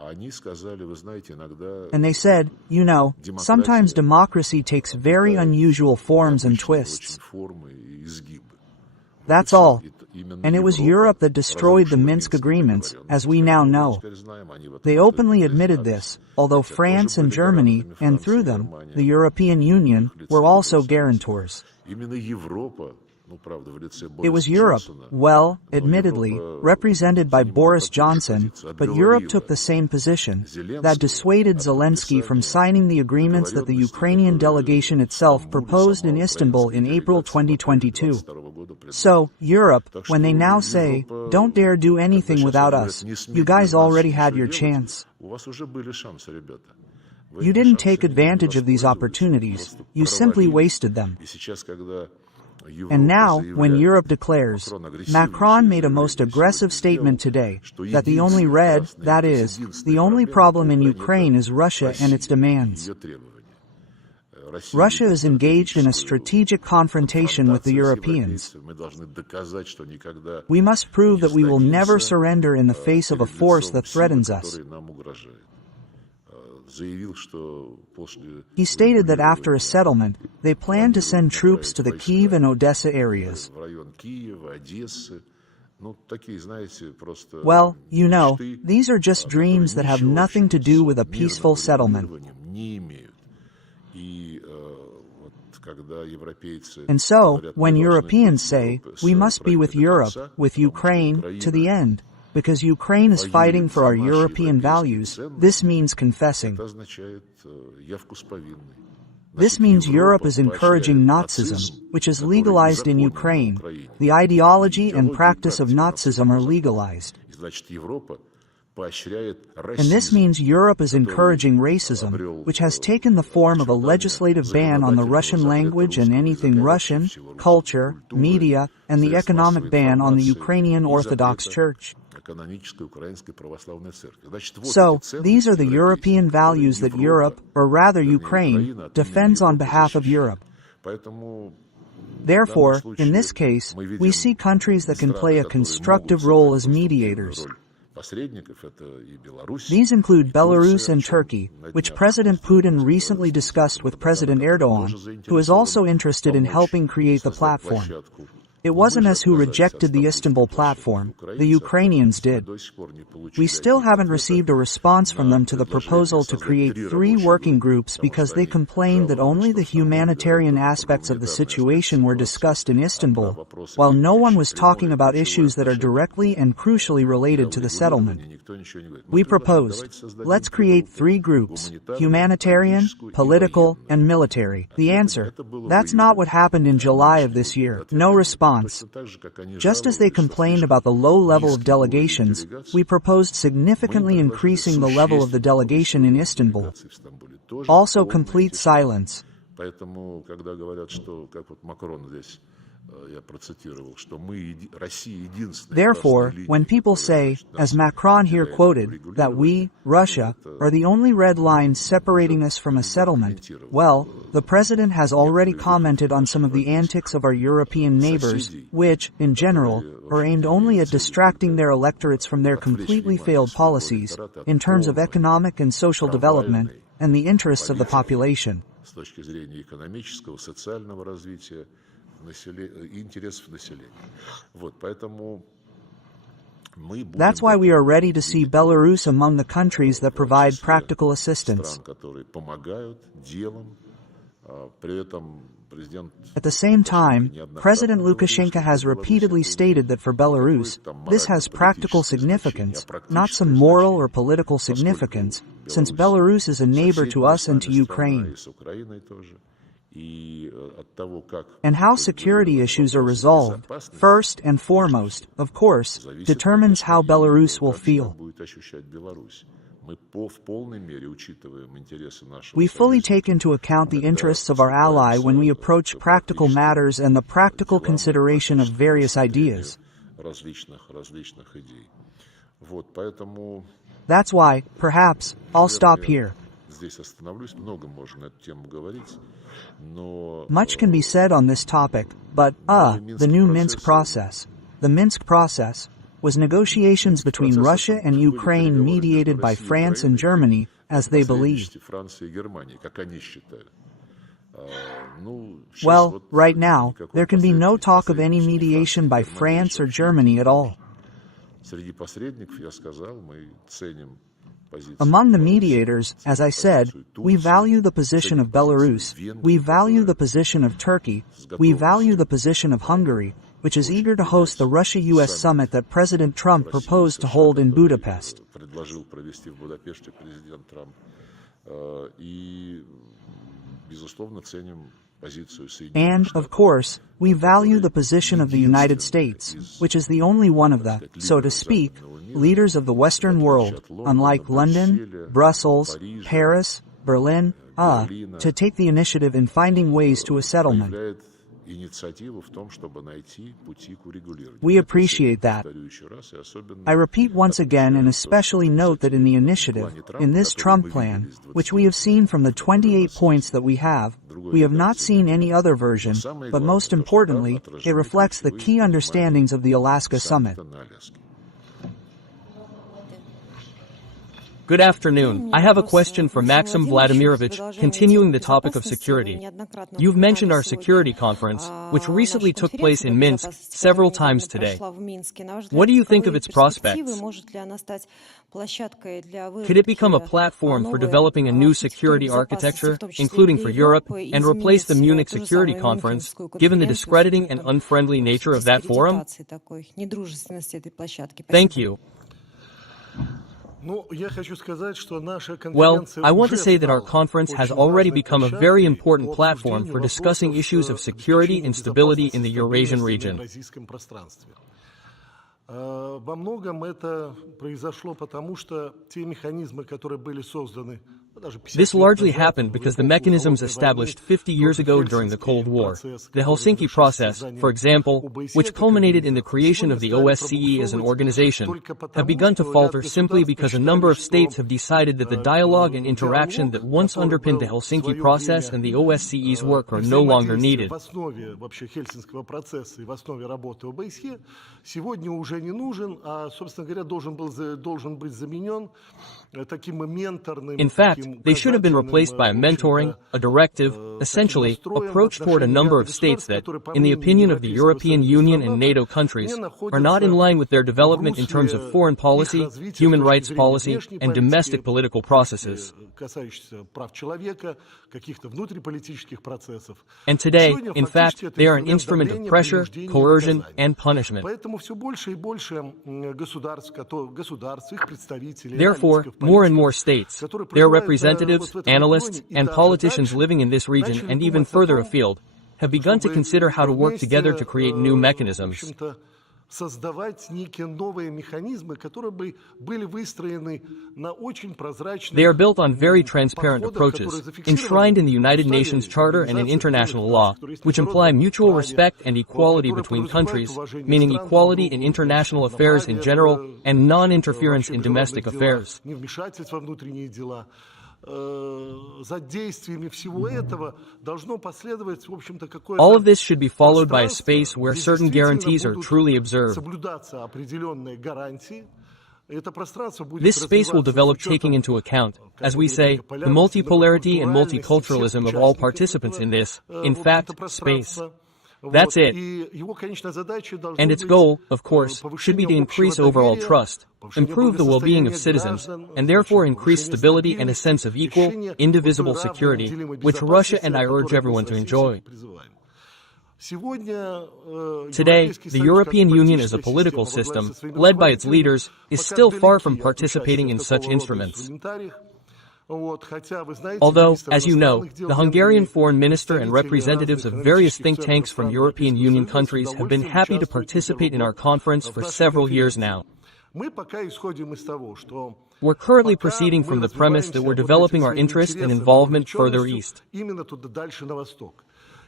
они сказали, вы знаете, иногда And they said, you know, sometimes democracy takes very unusual forms and twists. очень формы и изгибы. That's all. And it was Europe that destroyed the Minsk agreements, as we now know. They openly admitted this, although France and Germany, and through them, the European Union, were also guarantors. Именно Европа, ну, правда, в лице It was Бориса Europe, Джонсона, well, admittedly, represented by Boris Johnson, but Europe took the same position, that dissuaded Zelensky from signing the agreements that the Ukrainian delegation itself proposed in Istanbul in April 2022. So, Europe, when they now say, don't dare do anything without us, you guys already had your chance. у вас уже были шансы, ребята. Вы You эти didn't шансы take не advantage of these воспользовались, opportunities, просто you simply провалили. wasted them. И сейчас, когда Европа And now, when заявляет, Europe declares, Macron made a most aggressive statement today, that the only red, that is, the only problem in Ukraine is Russia and its demands. ее требования. Russia is engaged in a strategic confrontation with the Europeans. Мы должны доказать, что никогда We must prove that we will never сдадимся, surrender in the face of a перед force лицом that силы, threatens us. которые нам угрожают. Заявил, что после He stated that after a урегулирования settlement, they plan to send troops to the Kyiv and Odessa areas. в район Киева, Одессы. Ну, такие, знаете, просто Well, you know, мечты, these are just dreams that have ничего nothing to do общего with a с peaceful мирным settlement. урегулированием не имеют. И вот когда европейцы And so, говорят, when мы должны Europeans быть say, с we must be with Украиной до Europe, конца, with потому что Ukraine, to the Украина end, because Ukraine is fighting for our European values, this means confessing. это означает явку с повинной. This Значит, means Europe Европа is encouraging поощряет Nazism, нацизм, which is который legalized in узаконен на Ukraine. Украине. The ideology and Идеология и practice of практика Nazism are нацизма. legalized. И значит, Европа поощряет And this расизм, means Europe is который encouraging racism, обрел which has taken the form of a legislative ban on the Russian language and anything Russian, culture, media, and the economic ban on the Ukrainian Orthodox Church. канонической Украинской Православной Церкви. Значит, вот So, эти these are the ценности European европейские, values that которые Europe, or rather вернее, Ukraine, Украина от имени defends on Европы behalf of защищает. Europe. Поэтому Therefore, в данном in this случае case, мы we видим see countries that can страны, play a которые constructive могут role сыграть as конструктивную mediators. роль посредников. Это и Беларусь, These include Belarus and Турция, Turkey, о чем which на днях President Putin recently discussed with President Erdogan, who is also interested in helping create the platform. It wasn't us who rejected the Istanbul platform, the Ukrainians did. We still haven't received a response from them to the proposal to create 3 working groups because they complained that only the humanitarian aspects of the situation were discussed in Istanbul, while no one was talking about issues that are directly and crucially related to the settlement. We proposed, let's create 3 groups, humanitarian, political, and military. The answer, that's not what happened in July of this year. No response. Just as they complained about the low level of delegations, we proposed significantly increasing the level of the delegation in Istanbul. Also complete silence. Поэтому, когда говорят, что, как вот Макрон здесь, я процитировал, что мы, Россия, единственная Therefore, красная when линия, people которая, say, as Macron here quoted, that we, Russia, are the only red line separating us from a settlement, well, the President has already commented on some of the antics of our European neighbors, which, in general, are aimed only at distracting their electorates from their completely failed policies, in terms of economic and social development, and the interests of the population. с точки зрения экономического, социального развития, интересов населения. Вот, поэтому мы будем That's why we are ready to see Belarus among the countries that provide practical assistance. стран, которые помогают делом, при этом президент At the same time, President Lukashenko has repeatedly stated that for Belarus, this has practical significance, not some moral or political significance, since Belarus is a neighbor to us and to Ukraine. And how security issues are resolved, first and foremost, of course, determines how Belarus will feel. We fully take into account the interests of our ally when we approach practical matters and the practical consideration of various ideas. That's why, perhaps, I'll stop here. Much can be said on this topic, but, the new Minsk process. The Minsk process. was negotiations between Russia and Ukraine mediated by France and Germany, as they believe. Well, right now, there can be no talk of any mediation by France or Germany at all. Among the mediators, as I said, we value the position of Belarus, we value the position of Turkey, we value the position of Hungary, which is eager to host the Russia-US summit that President Trump proposed to hold in Budapest. And, of course, we value the position of the United States, which is the only one of the, so to speak, leaders of the Western world, unlike London, Brussels, Paris, Berlin, to take the initiative in finding ways to a settlement. We appreciate that. I repeat once again and especially note that in the initiative, in this Trump plan, which we have seen from the 28 points that we have not seen any other version, but most importantly, it reflects the key understandings of the Alaska summit. Good afternoon. I have a question for Maxim Vladimirovich, continuing the topic of security. You've mentioned our security conference, which recently took place in Minsk several times today. What do you think of its prospects? Could it become a platform for developing a new security architecture, including for Europe, and replace the Munich Security Conference, given the discrediting and unfriendly nature of that forum? Thank you. Well, I want to say that our conference has already become a very important platform for discussing issues of security and stability in the Eurasian region. This largely happened because the mechanisms established 50 years ago during the Cold War, the Helsinki process, for example, which culminated in the creation of the OSCE as an organization, have begun to falter simply because a number of states have decided that the dialogue and interaction that once underpinned the Helsinki process and the OSCE's work are no longer needed. In fact, they should have been replaced by a mentoring, a directive, essentially, approach toward a number of states that, in the opinion of the European Union and NATO countries, are not in line with their development in terms of foreign policy, human rights policy, and domestic political processes. And today, in fact, they are an instrument of pressure, coercion, and punishment. Therefore, more and more states, their representatives, analysts, and politicians living in this region and even further afield, have begun to consider how to work together to create new mechanisms. They are built on very transparent approaches, enshrined in the United Nations Charter and in international law, which imply mutual respect and equality between countries, meaning equality in international affairs in general and non-interference in domestic affairs. All of this should be followed by a space where certain guarantees are truly observed. This space will develop taking into account, as we say, the multipolarity and multiculturalism of all participants in this, in fact, space. That's it. And its goal, of course, should be to increase overall trust, improve the well-being of citizens, and therefore increase stability and a sense of equal, indivisible security, which Russia and I urge everyone to enjoy. Today, the European Union as a political system, led by its leaders, is still far from participating in such instruments. Although, as you know, the Hungarian foreign minister and representatives of various think tanks from European Union countries have been happy to participate in our conference for several years now. We're currently proceeding from the premise that we're developing our interest and involvement further east.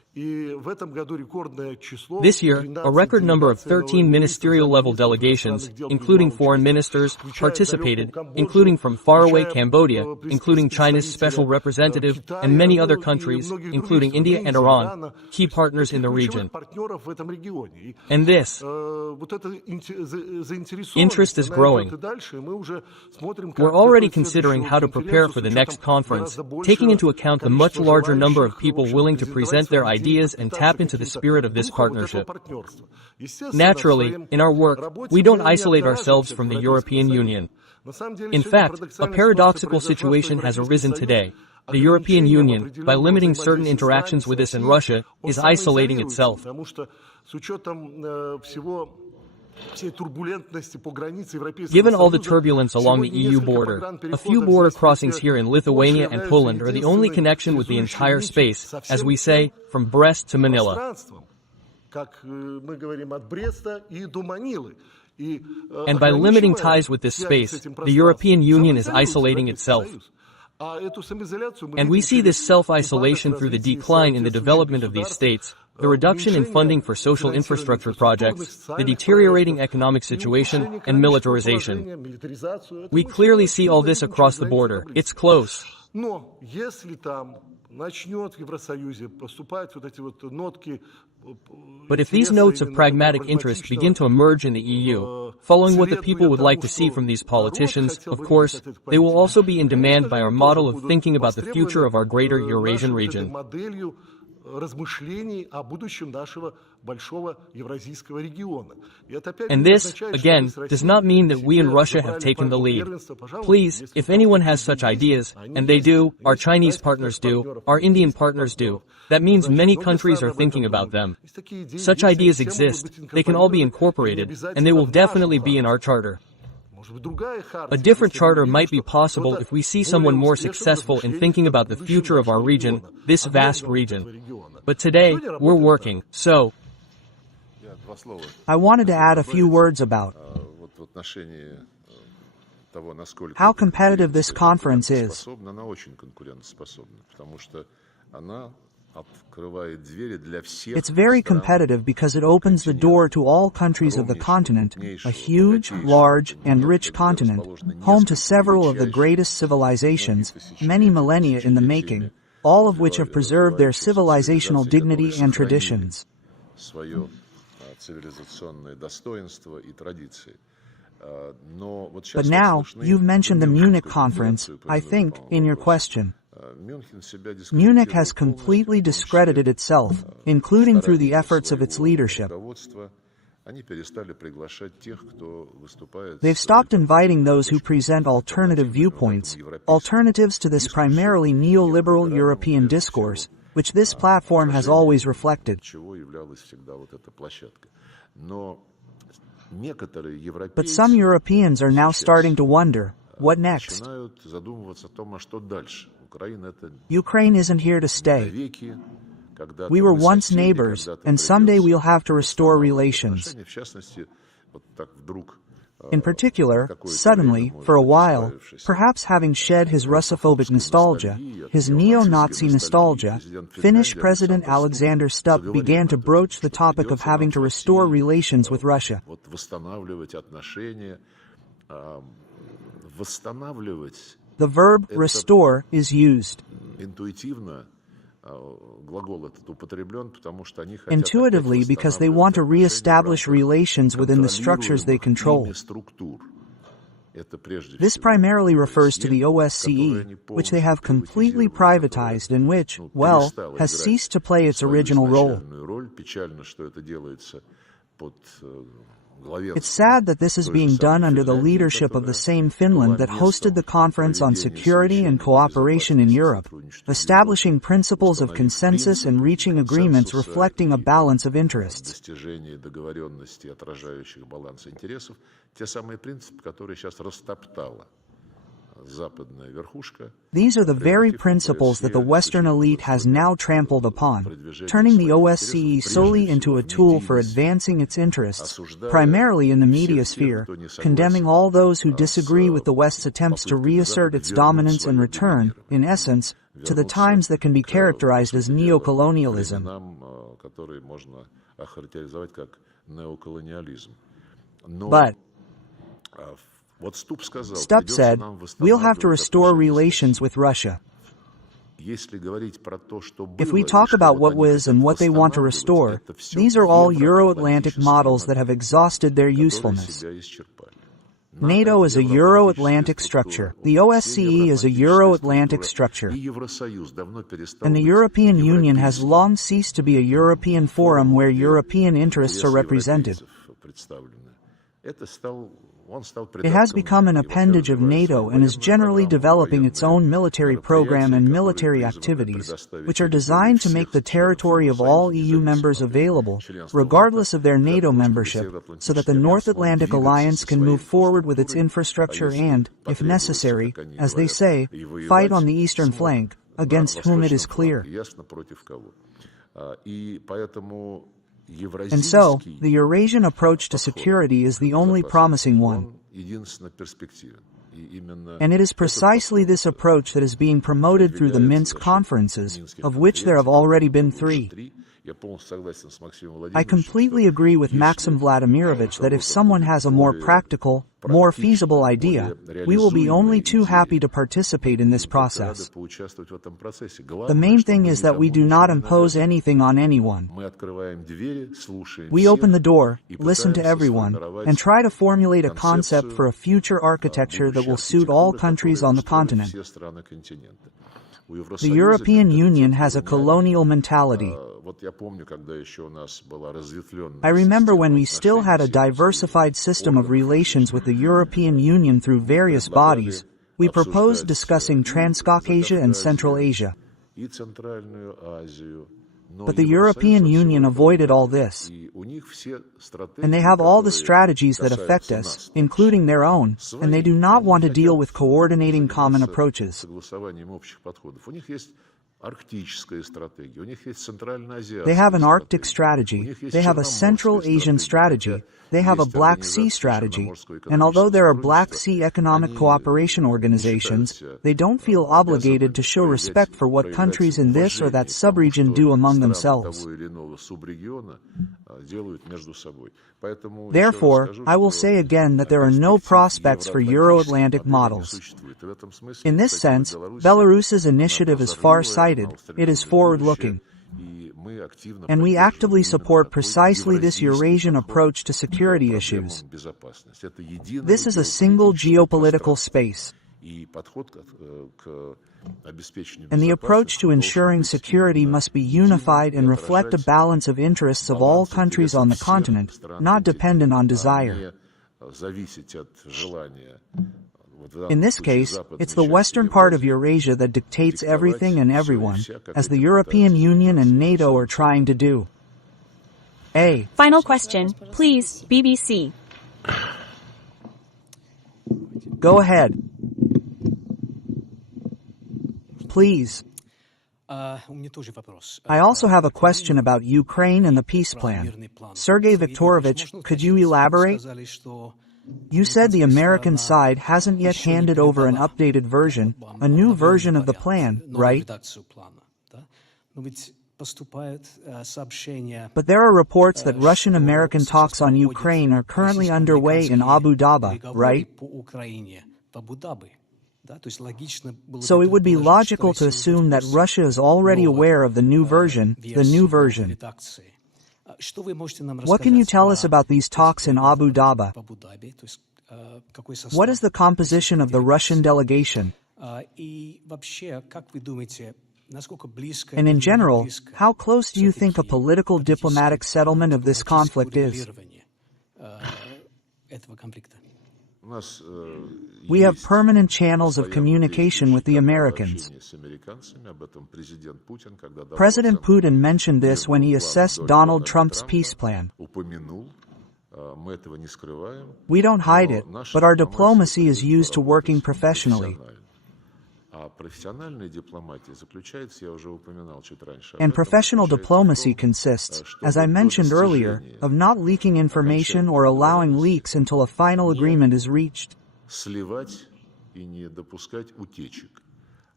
This year, a record number of 13 ministerial-level delegations, including foreign ministers, participated, including from faraway Cambodia, including China's special representative, and many other countries, including India and Iran, key partners in the region. And this interest is growing. We're already considering how to prepare for the next conference, taking into account the much larger number of people willing to present their ideas and tap into the spirit of this partnership. Naturally, in our work, we don't isolate ourselves from the European Union. In fact, a paradoxical situation has arisen today. The European Union, by limiting certain interactions with us and Russia, is isolating itself. Given all the turbulence along the EU border, a few border crossings here in Lithuania and Poland are the only connection with the entire space, as we say, from Brest to Manila. And by limiting ties with this space, the European Union is isolating itself. And we see this self-isolation through the decline in the development of these states, the reduction in funding for social infrastructure projects, the deteriorating economic situation, and militarization. We clearly see all this across the border. It's close. But if these notes of pragmatic interest begin to emerge in the EU, following what the people would like to see from these politicians, of course, they will also be in demand by our model of thinking about the future of our greater Eurasian region. And this, again, does not mean that we in Russia have taken the lead. Please, if anyone has such ideas, and they do, our Chinese partners do, our Indian partners do, that means many countries are thinking about them. Such ideas exist, they can all be incorporated, and they will definitely be in our charter. A different charter might be possible if we see someone more successful in thinking about the future of our region, this vast region. But today, we're working, so I wanted to add a few words about how competitive this conference is. It's very competitive because it opens the door to all countries of the continent, a huge, large, and rich continent, home to several of the greatest civilizations, many millennia in the making, all of which have preserved their civilizational dignity and traditions. But now, you've mentioned the Munich conference, I think, in your question. Munich has completely discredited itself, including through the efforts of its leadership. They've stopped inviting those who present alternative viewpoints, alternatives to this primarily neoliberal European discourse, which this platform has always reflected. But some Europeans are now starting to wonder, what next? Ukraine isn't here to stay. We were once neighbors, and someday we'll have to restore relations. In particular, suddenly, for a while, perhaps having shed his Russophobic nostalgia, his neo-Nazi nostalgia, Finnish President Alexander Stubb began to broach the topic of having to restore relations with Russia. The verb restore is used. Intuitively, because they want to re-establish relations within the structures they control. This primarily refers to the OSCE, which they have completely privatized and which, well, has ceased to play its original role. It's sad that this is being done under the leadership of the same Finland that hosted the Conference on Security and Cooperation in Europe, establishing principles of consensus and reaching agreements reflecting a balance of interests. These are the very principles that the Western elite has now trampled upon, turning the OSCE solely into a tool for advancing its interests, primarily in the media sphere, condemning all those who disagree with the West's attempts to reassert its dominance and return, in essence, to the times that can be characterized as neocolonialism. But Stubb said, we'll have to restore relations with Russia. If we talk about what was and what they want to restore, these are all Euro-Atlantic models that have exhausted their usefulness. NATO is a Euro-Atlantic structure. The OSCE is a Euro-Atlantic structure. And the European Union has long ceased to be a European forum where European interests are represented. It has become an appendage of NATO and is generally developing its own military program and military activities, which are designed to make the territory of all EU members available, regardless of their NATO membership, so that the North Atlantic Alliance can move forward with its infrastructure and, if necessary, as they say, fight on the eastern flank, against whom it is clear. And so, the Eurasian approach to security is the only promising one. And it is precisely this approach that is being promoted through the Minsk conferences, of which there have already been 3. I completely agree with Maxim Vladimirovich that if someone has a more practical, more feasible idea, we will be only too happy to participate in this process. The main thing is that we do not impose anything on anyone. We open the door, listen to everyone, and try to formulate a concept for a future architecture that will suit all countries on the continent. The European Union has a colonial mentality. I remember when we still had a diversified system of relations with the European Union through various bodies, we proposed discussing Transcaucasia and Central Asia. But the European Union avoided all this. And they have all the strategies that affect us, including their own, and they do not want to deal with coordinating common approaches. They have an Arctic strategy, they have a Central Asian strategy, they have a Black Sea strategy, and although there are Black Sea Economic Cooperation Organizations, they don't feel obligated to show respect for what countries in this or that subregion do among themselves. Therefore, I will say again that there are no prospects for Euro-Atlantic models. In this sense, Belarus's initiative is far-sighted, it is forward-looking. And we actively support precisely this Eurasian approach to security issues. This is a single geopolitical space. And the approach to ensuring security must be unified and reflect a balance of interests of all countries on the continent, not dependent on desire. In this case, it's the western part of Eurasia that dictates everything and everyone, as the European Union and NATO are trying to do. Final question, please, BBC. Go ahead. Please. I also have a question about Ukraine and the peace plan. Sergey Viktorovich, could you elaborate? You said the American side hasn't yet handed over an updated version, a new version of the plan, right? But there are reports that Russian-American talks on Ukraine are currently underway in Abu Dhabi, right? So it would be logical to assume that Russia is already aware of the new version, What can you tell us about these talks in Abu Dhabi? What is the composition of the Russian delegation? And in general, how close do you think a political diplomatic settlement of this conflict is? We have permanent channels of communication with the Americans. President Putin mentioned this when he assessed Donald Trump's peace plan. We don't hide it, but our diplomacy is used to working professionally. And professional diplomacy consists, as I mentioned earlier, of not leaking information or allowing leaks until a final agreement is reached.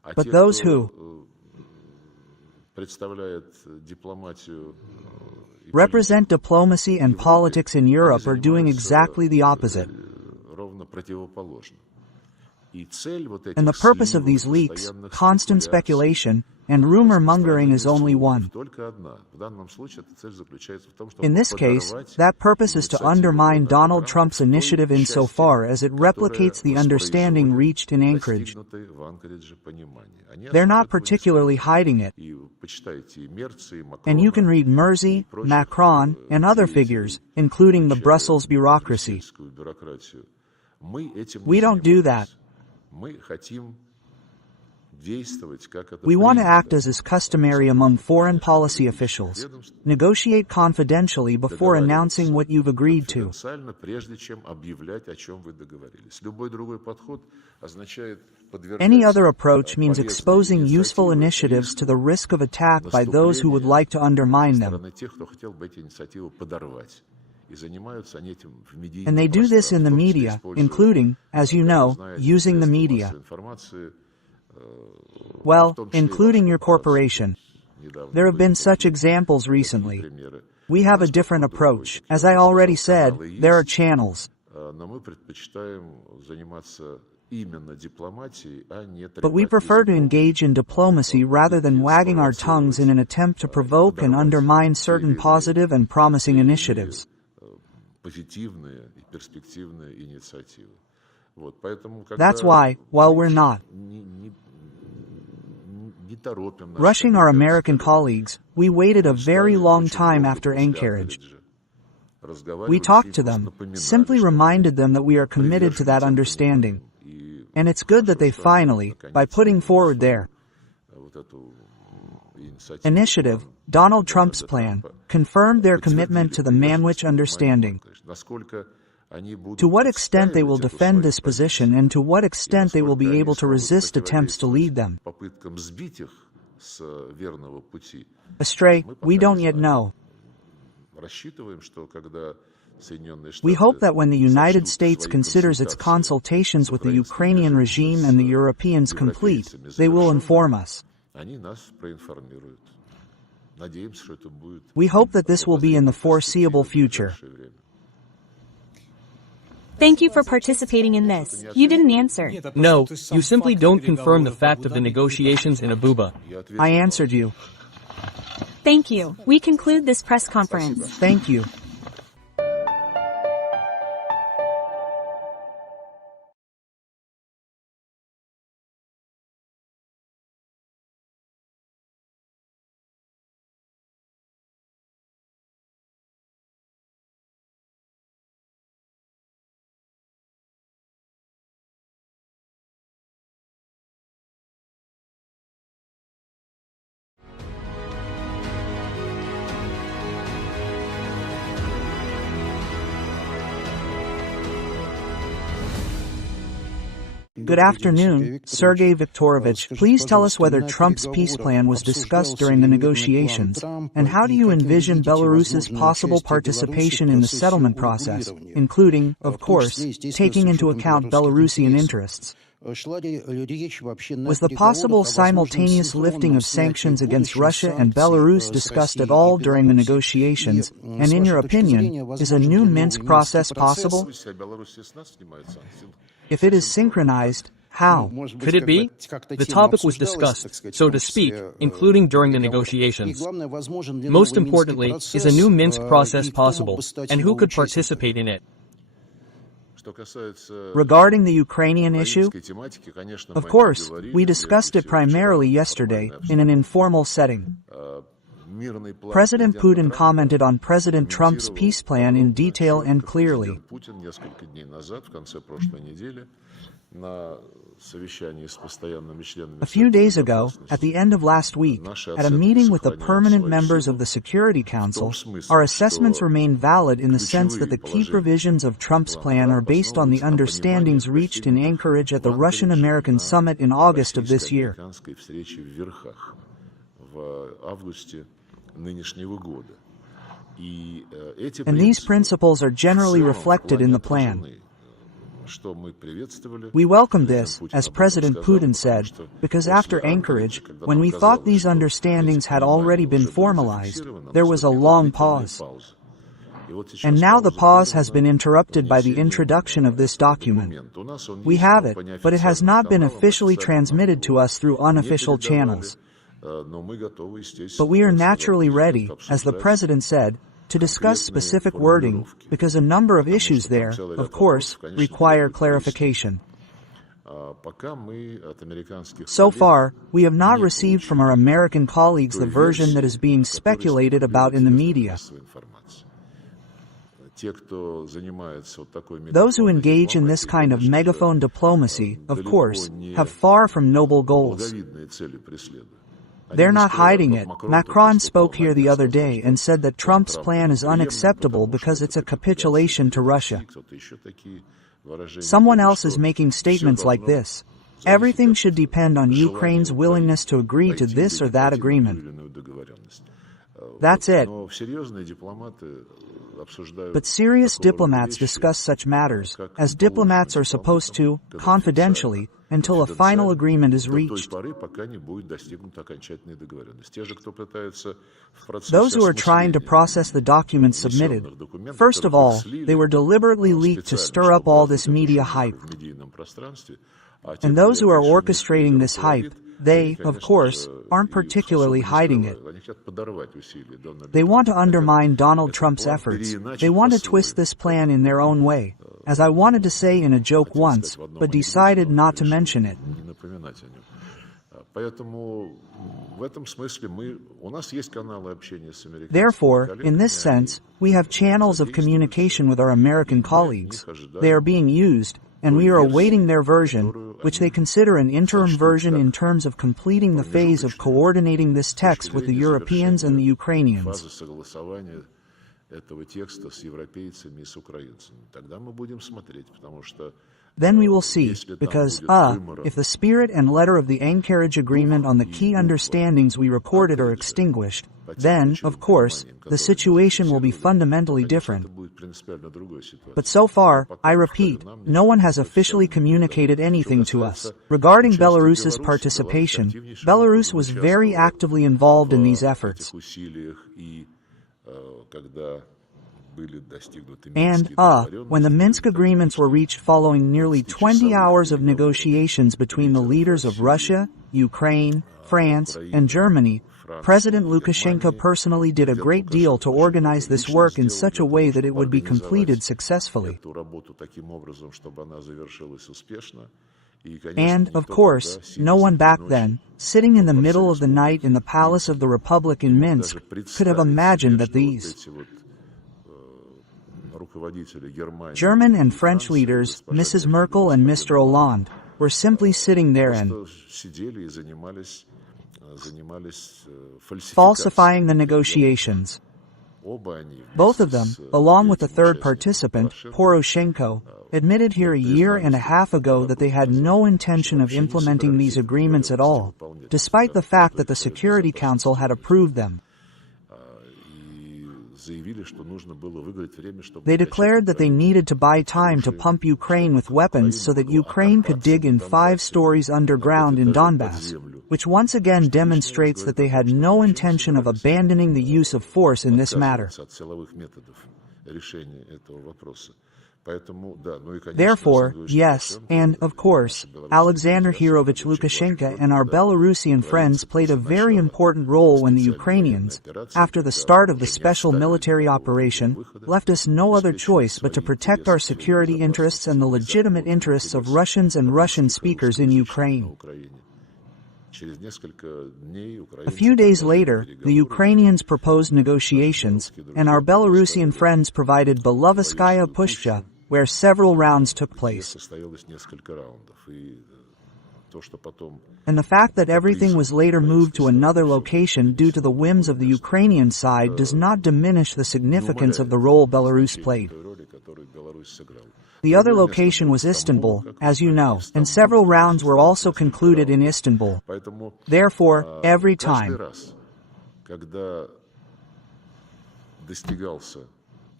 But those who represent diplomacy and politics in Europe are doing exactly the opposite. And the purpose of these leaks, constant speculation, and rumor-mongering is only one. In this case, that purpose is to undermine Donald Trump's initiative insofar as it replicates the understanding reached in Anchorage. They're not particularly hiding it. And you can read Mersey, Macron, and other figures, including the Brussels bureaucracy. We don't do that. We want to act as is customary among foreign policy officials. Negotiate confidentially before announcing what you've agreed to. Any other approach means exposing useful initiatives to the risk of attack by those who would like to undermine them. And they do this in the media, including, as you know, using the media. Well, including your corporation. There have been such examples recently. We have a different approach. As I already said, there are channels. But we prefer to engage in diplomacy rather than wagging our tongues in an attempt to provoke and undermine certain positive and promising initiatives. That's why, while we're not rushing our American colleagues, we waited a very long time after Anchorage. We talked to them, simply reminded them that we are committed to that understanding. And it's good that they finally, by putting forward their initiative, Donald Trump's plan, confirmed their commitment to the Manwich understanding. To what extent they will defend this position and to what extent they will be able to resist attempts to lead them astray, we don't yet know. We hope that when the United States considers its consultations with the Ukrainian regime and the Europeans complete, they will inform us. We hope that this will be in the foreseeable future. Thank you for participating in this. You didn't answer. No, you simply don't confirm the fact of the negotiations in Abuja. I answered you. Thank you. We conclude this press conference. Thank you. Good afternoon, Sergey Viktorovich. Please tell us whether Trump's peace plan was discussed during the negotiations, and how do you envision Belarus's possible participation in the settlement process, including, of course, taking into account Belarusian interests? Was the possible simultaneous lifting of sanctions against Russia and Belarus discussed at all during the negotiations, and in your opinion, is a new Minsk process possible? If it is synchronized, how? Could it be? The topic was discussed, so to speak, including during the negotiations. Most importantly, is a new Minsk process possible, and who could participate in it? Regarding the Ukrainian issue, of course, we discussed it primarily yesterday, in an informal setting. President Putin commented on President Trump's peace plan in detail and clearly. A few days ago, at the end of last week, at a meeting with the permanent members of the Security Council, our assessments remain valid in the sense that the key provisions of Trump's plan are based on the understandings reached in Anchorage at the Russian-American summit in August of this year. And these principles are generally reflected in the plan. We welcomed this, as President Putin said, because after Anchorage, when we thought these understandings had already been formalized, there was a long pause. And now the pause has been interrupted by the introduction of this document. We have it, but it has not been officially transmitted to us through unofficial channels. But we are naturally ready, as the President said, to discuss specific wording, because a number of issues there, of course, require clarification. So far, we have not received from our American colleagues the version that is being speculated about in the media. Those who engage in this kind of megaphone diplomacy, of course, have far from noble goals. They're not hiding it. Macron spoke here the other day and said that Trump's plan is unacceptable because it's a capitulation to Russia. Someone else is making statements like this. Everything should depend on Ukraine's willingness to agree to this or that agreement. That's it. But serious diplomats discuss such matters, as diplomats are supposed to, confidentially, until a final agreement is reached. Those who are trying to process the documents submitted, first of all, they were deliberately leaked to stir up all this media hype. And those who are orchestrating this hype, they, of course, aren't particularly hiding it. They want to undermine Donald Trump's efforts. They want to twist this plan in their own way, as I wanted to say in a joke once, but decided not to mention it. Therefore, in this sense, we have channels of communication with our American colleagues. They are being used, and we are awaiting their version, which they consider an interim version in terms of completing the phase of coordinating this text with the Europeans and the Ukrainians. Then we will see, because, if the spirit and letter of the Anchorage Agreement on the key understandings we recorded are extinguished, then, of course, the situation will be fundamentally different. But so far, I repeat, no one has officially communicated anything to us. Regarding Belarus's participation, Belarus was very actively involved in these efforts. And, when the Minsk agreements were reached following nearly 20 hours of negotiations between the leaders of Russia, Ukraine, France, and Germany, President Lukashenko personally did a great deal to organize this work in such a way that it would be completed successfully. And, of course, no one back then, sitting in the middle of the night in the Palace of the Republic in Minsk, could have imagined that these German and French leaders, Mrs. Merkel and Mr. Hollande, were simply sitting there and falsifying the negotiations. Both of them, along with the third participant, Poroshenko, admitted here a year and a half ago that they had no intention of implementing these agreements at all, despite the fact that the Security Council had approved them. They declared that they needed to buy time to pump Ukraine with weapons so that Ukraine could dig in 5 stories underground in Donbass, which once again demonstrates that they had no intention of abandoning the use of force in this matter. Therefore, yes, and, of course, Alexander Hirovich Lukashenko and our Belarusian friends played a very important role when the Ukrainians, after the start of the special military operation, left us no other choice but to protect our security interests and the legitimate interests of Russians and Russian speakers in Ukraine. A few days later, the Ukrainians proposed negotiations, and our Belarusian friends provided Belovetskaya Pushcha, where several rounds took place. And the fact that everything was later moved to another location due to the whims of the Ukrainian side does not diminish the significance of the role Belarus played. The other location was Istanbul, as you know, and several rounds were also concluded in Istanbul. Therefore, every time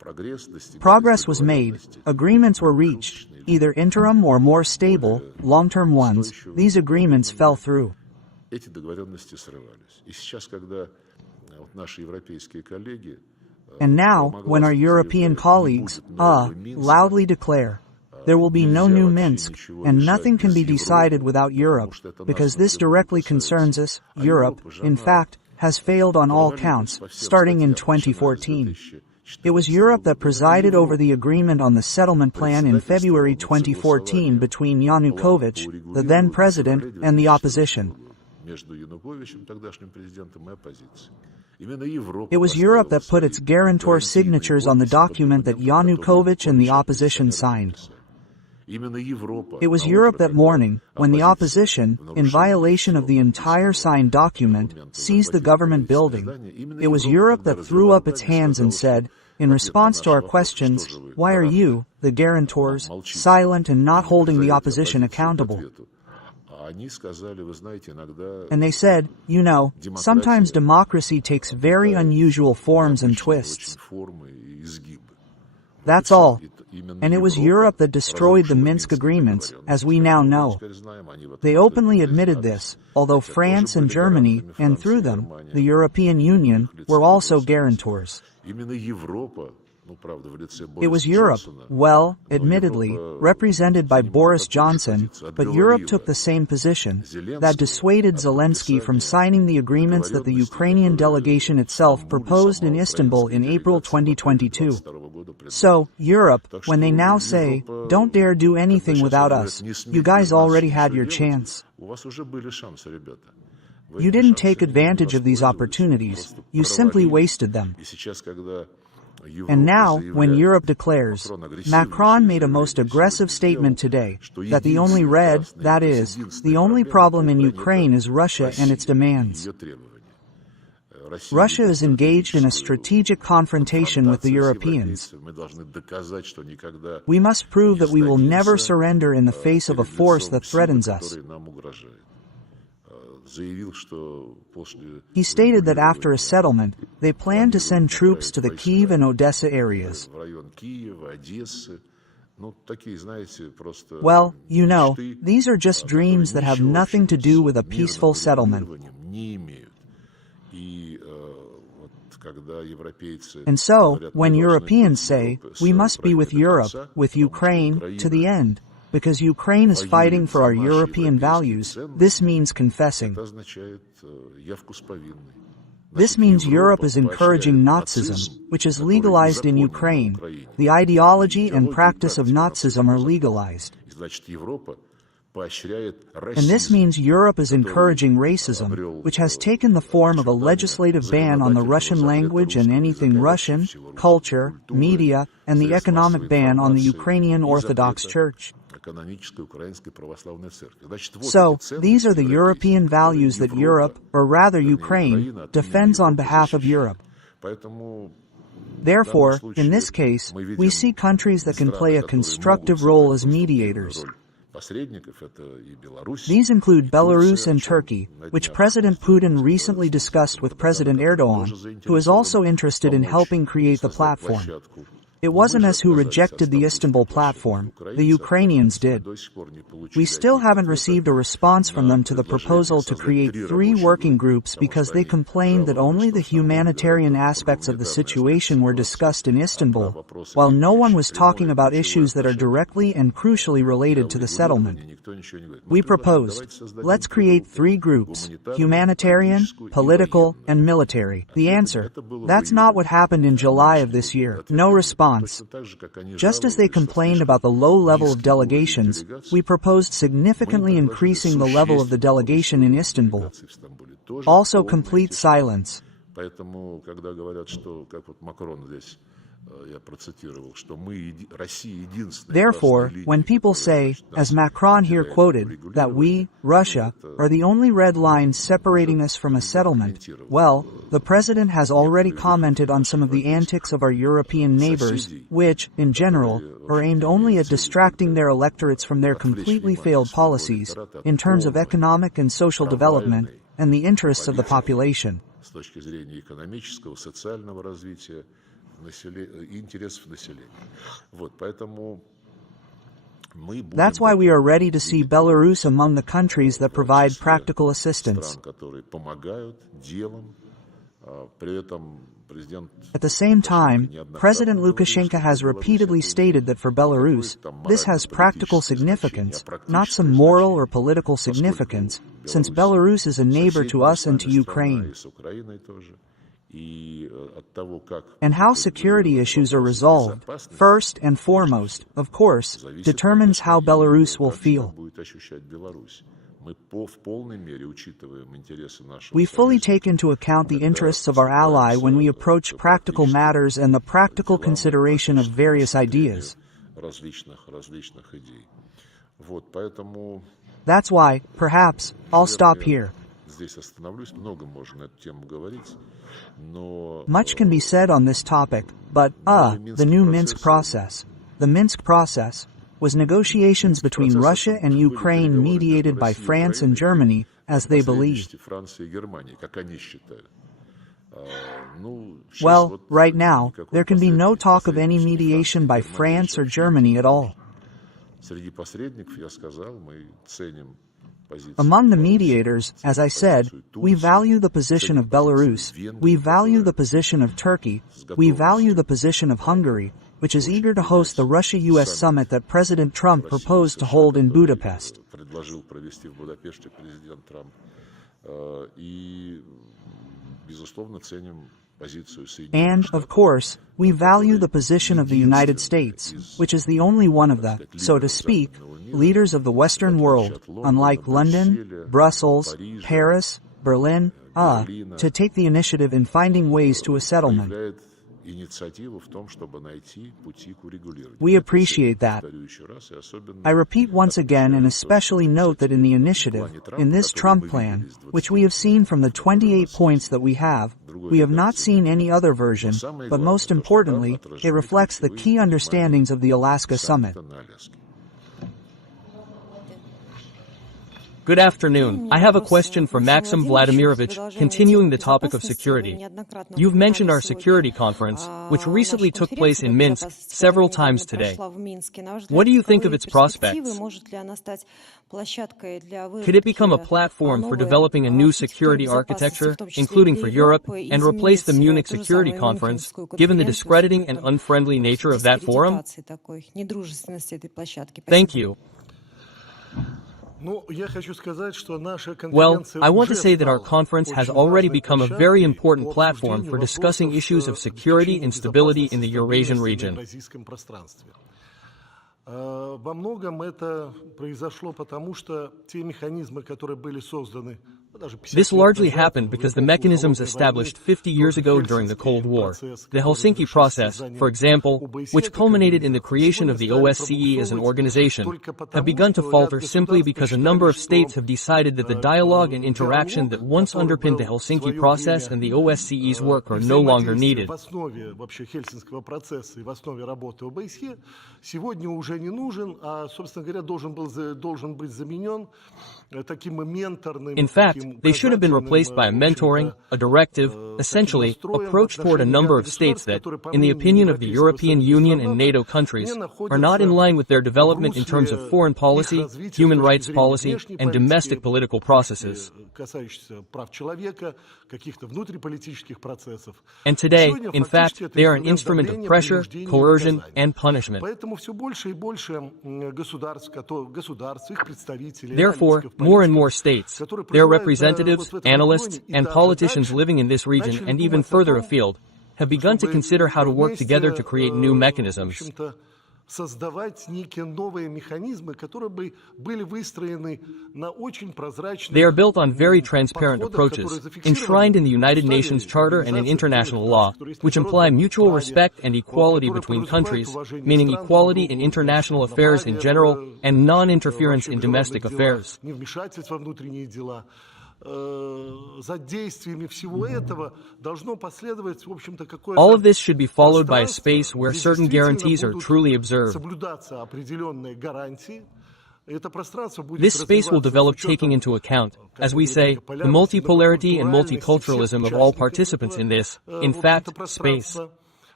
Progress was made, agreements were reached, either interim or more stable, long-term ones. These agreements fell through. Эти договоренности срывались. И сейчас, когда вот наши европейские коллеги And now, when our European colleagues, loudly declare, there will be no new Minsk, and nothing can be decided without Europe, because this directly concerns us, Europe, in fact, has failed on all counts, starting in 2014. It was Europe that presided over the agreement on the settlement plan in February 2014 between Yanukovych, the then president, and the opposition. It was Europe that put its guarantor signatures on the document that Yanukovych and the opposition signed. It was Europe that morning, when the opposition, in violation of the entire signed document, seized the government building. It was Europe that threw up its hands and said, in response to our questions, why are you, the guarantors, silent and not holding the opposition accountable? And they said, you know, sometimes democracy takes very unusual forms and twists. That's all. And it was Europe that destroyed the Minsk agreements, as we now know. They openly admitted this, although France and Germany, and through them, the European Union, were also guarantors. It was Europe, well, admittedly, represented by Boris Johnson, but Europe took the same position, that dissuaded Zelensky from signing the agreements that the Ukrainian delegation itself proposed in Istanbul in April 2022. So, Europe, when they now say, don't dare do anything without us, you guys already had your chance. You didn't take advantage of these opportunities, you simply wasted them. And now, when Europe declares, Macron made a most aggressive statement today, that the only red, that is, the only problem in Ukraine is Russia and its demands. Russia is engaged in a strategic confrontation with the Europeans. We must prove that we will never surrender in the face of a force that threatens us. He stated that after a settlement, they plan to send troops to the Kyiv and Odessa areas. Well, you know, these are just dreams that have nothing to do with a peaceful settlement. And so, when Europeans say, we must be with Europe, with Ukraine, to the end, because Ukraine is fighting for our European values, this means confessing. This means Europe is encouraging Nazism, which is legalized in Ukraine. The ideology and practice of Nazism are legalized. And this means Europe is encouraging racism, which has taken the form of a legislative ban on the Russian language and anything Russian, culture, media, and the economic ban on the Ukrainian Orthodox Church. So, these are the European values that Europe, or rather Ukraine, defends on behalf of Europe. Therefore, in this case, we see countries that can play a constructive role as mediators. These include Belarus and Turkey, which President Putin recently discussed with President Erdogan, who is also interested in helping create the platform. It wasn't us who rejected the Istanbul platform, the Ukrainians did. We still haven't received a response from them to the proposal to create 3 working groups because they complained that only the humanitarian aspects of the situation were discussed in Istanbul, while no one was talking about issues that are directly and crucially related to the settlement. We proposed, let's create 3 groups, humanitarian, political, and military. The answer, that's not what happened in July of this year. No response. Just as they complained about the low level of delegations, we proposed significantly increasing the level of the delegation in Istanbul. Also complete silence. Therefore, when people say, as Macron here quoted, that we, Russia, are the only red lines separating us from a settlement, well, the President has already commented on some of the antics of our European neighbors, which, in general, are aimed only at distracting their electorates from their completely failed policies, in terms of economic and social development, and the interests of the population. интересов населения. Вот, поэтому мы будем That's why we are ready to see Belarus among the countries that provide practical assistance. стран, которые помогают делом, при этом президент At the same time, President Lukashenko has repeatedly stated that for Belarus, this has practical significance, not some moral or political significance, since Belarus is a neighbor to us and to Ukraine. And how security issues are resolved, first and foremost, of course, determines how Belarus will feel. We fully take into account the interests of our ally when we approach practical matters and the practical consideration of various ideas. That's why, perhaps, I'll stop here. Much can be said on this topic, but, the new Minsk process. The Minsk process was negotiations between Russia and Ukraine mediated by France and Germany, as they believe. Well, right now, there can be no talk of any mediation by France or Germany at all. Among the mediators, as I said, we value the position of Belarus, we value the position of Turkey, we value the position of Hungary, which is eager to host the Russia-US summit that President Trump proposed to hold in Budapest. And, of course, we value the position of the United States, which is the only one of the, so to speak, leaders of the Western world, unlike London, Brussels, Paris, Berlin, to take the initiative in finding ways to a settlement. We appreciate that. I repeat once again and especially note that in the initiative, in this Trump plan, which we have seen from the 28 points that we have not seen any other version, but most importantly, it reflects the key understandings of the Alaska Summit. Good afternoon. I have a question for Maxim Vladimirovich, continuing the topic of security. You've mentioned our security conference, which recently took place in Minsk, several times today. What do you think of its prospects? Could it become a platform for developing a new security architecture, including for Europe, and replace the Munich Security Conference, given the discrediting and unfriendly nature of that forum? Thank you. Well, I want to say that our conference has already become a very important platform for discussing issues of security and stability in the Eurasian region. This largely happened because the mechanisms established 50 years ago during the Cold War, the Helsinki process, for example, which culminated in the creation of the OSCE as an organization, have begun to falter simply because a number of states have decided that the dialogue and interaction that once underpinned the Helsinki process and the OSCE's work are no longer needed. In fact, they should have been replaced by a mentoring, a directive, essentially, approach toward a number of states that, in the opinion of the European Union and NATO countries, are not in line with their development in terms of foreign policy, human rights policy, and domestic political processes. And today, in fact, they are an instrument of pressure, coercion, and punishment. Therefore, more and more states, their representatives, analysts, and politicians living in this region and even further afield, have begun to consider how to work together to create new mechanisms. They are built on very transparent approaches, enshrined in the United Nations Charter and in international law, which imply mutual respect and equality between countries, meaning equality in international affairs in general and non-interference in domestic affairs. All of this should be followed by a space where certain guarantees are truly observed. This space will develop taking into account, as we say, the multipolarity and multiculturalism of all participants in this, in fact, space.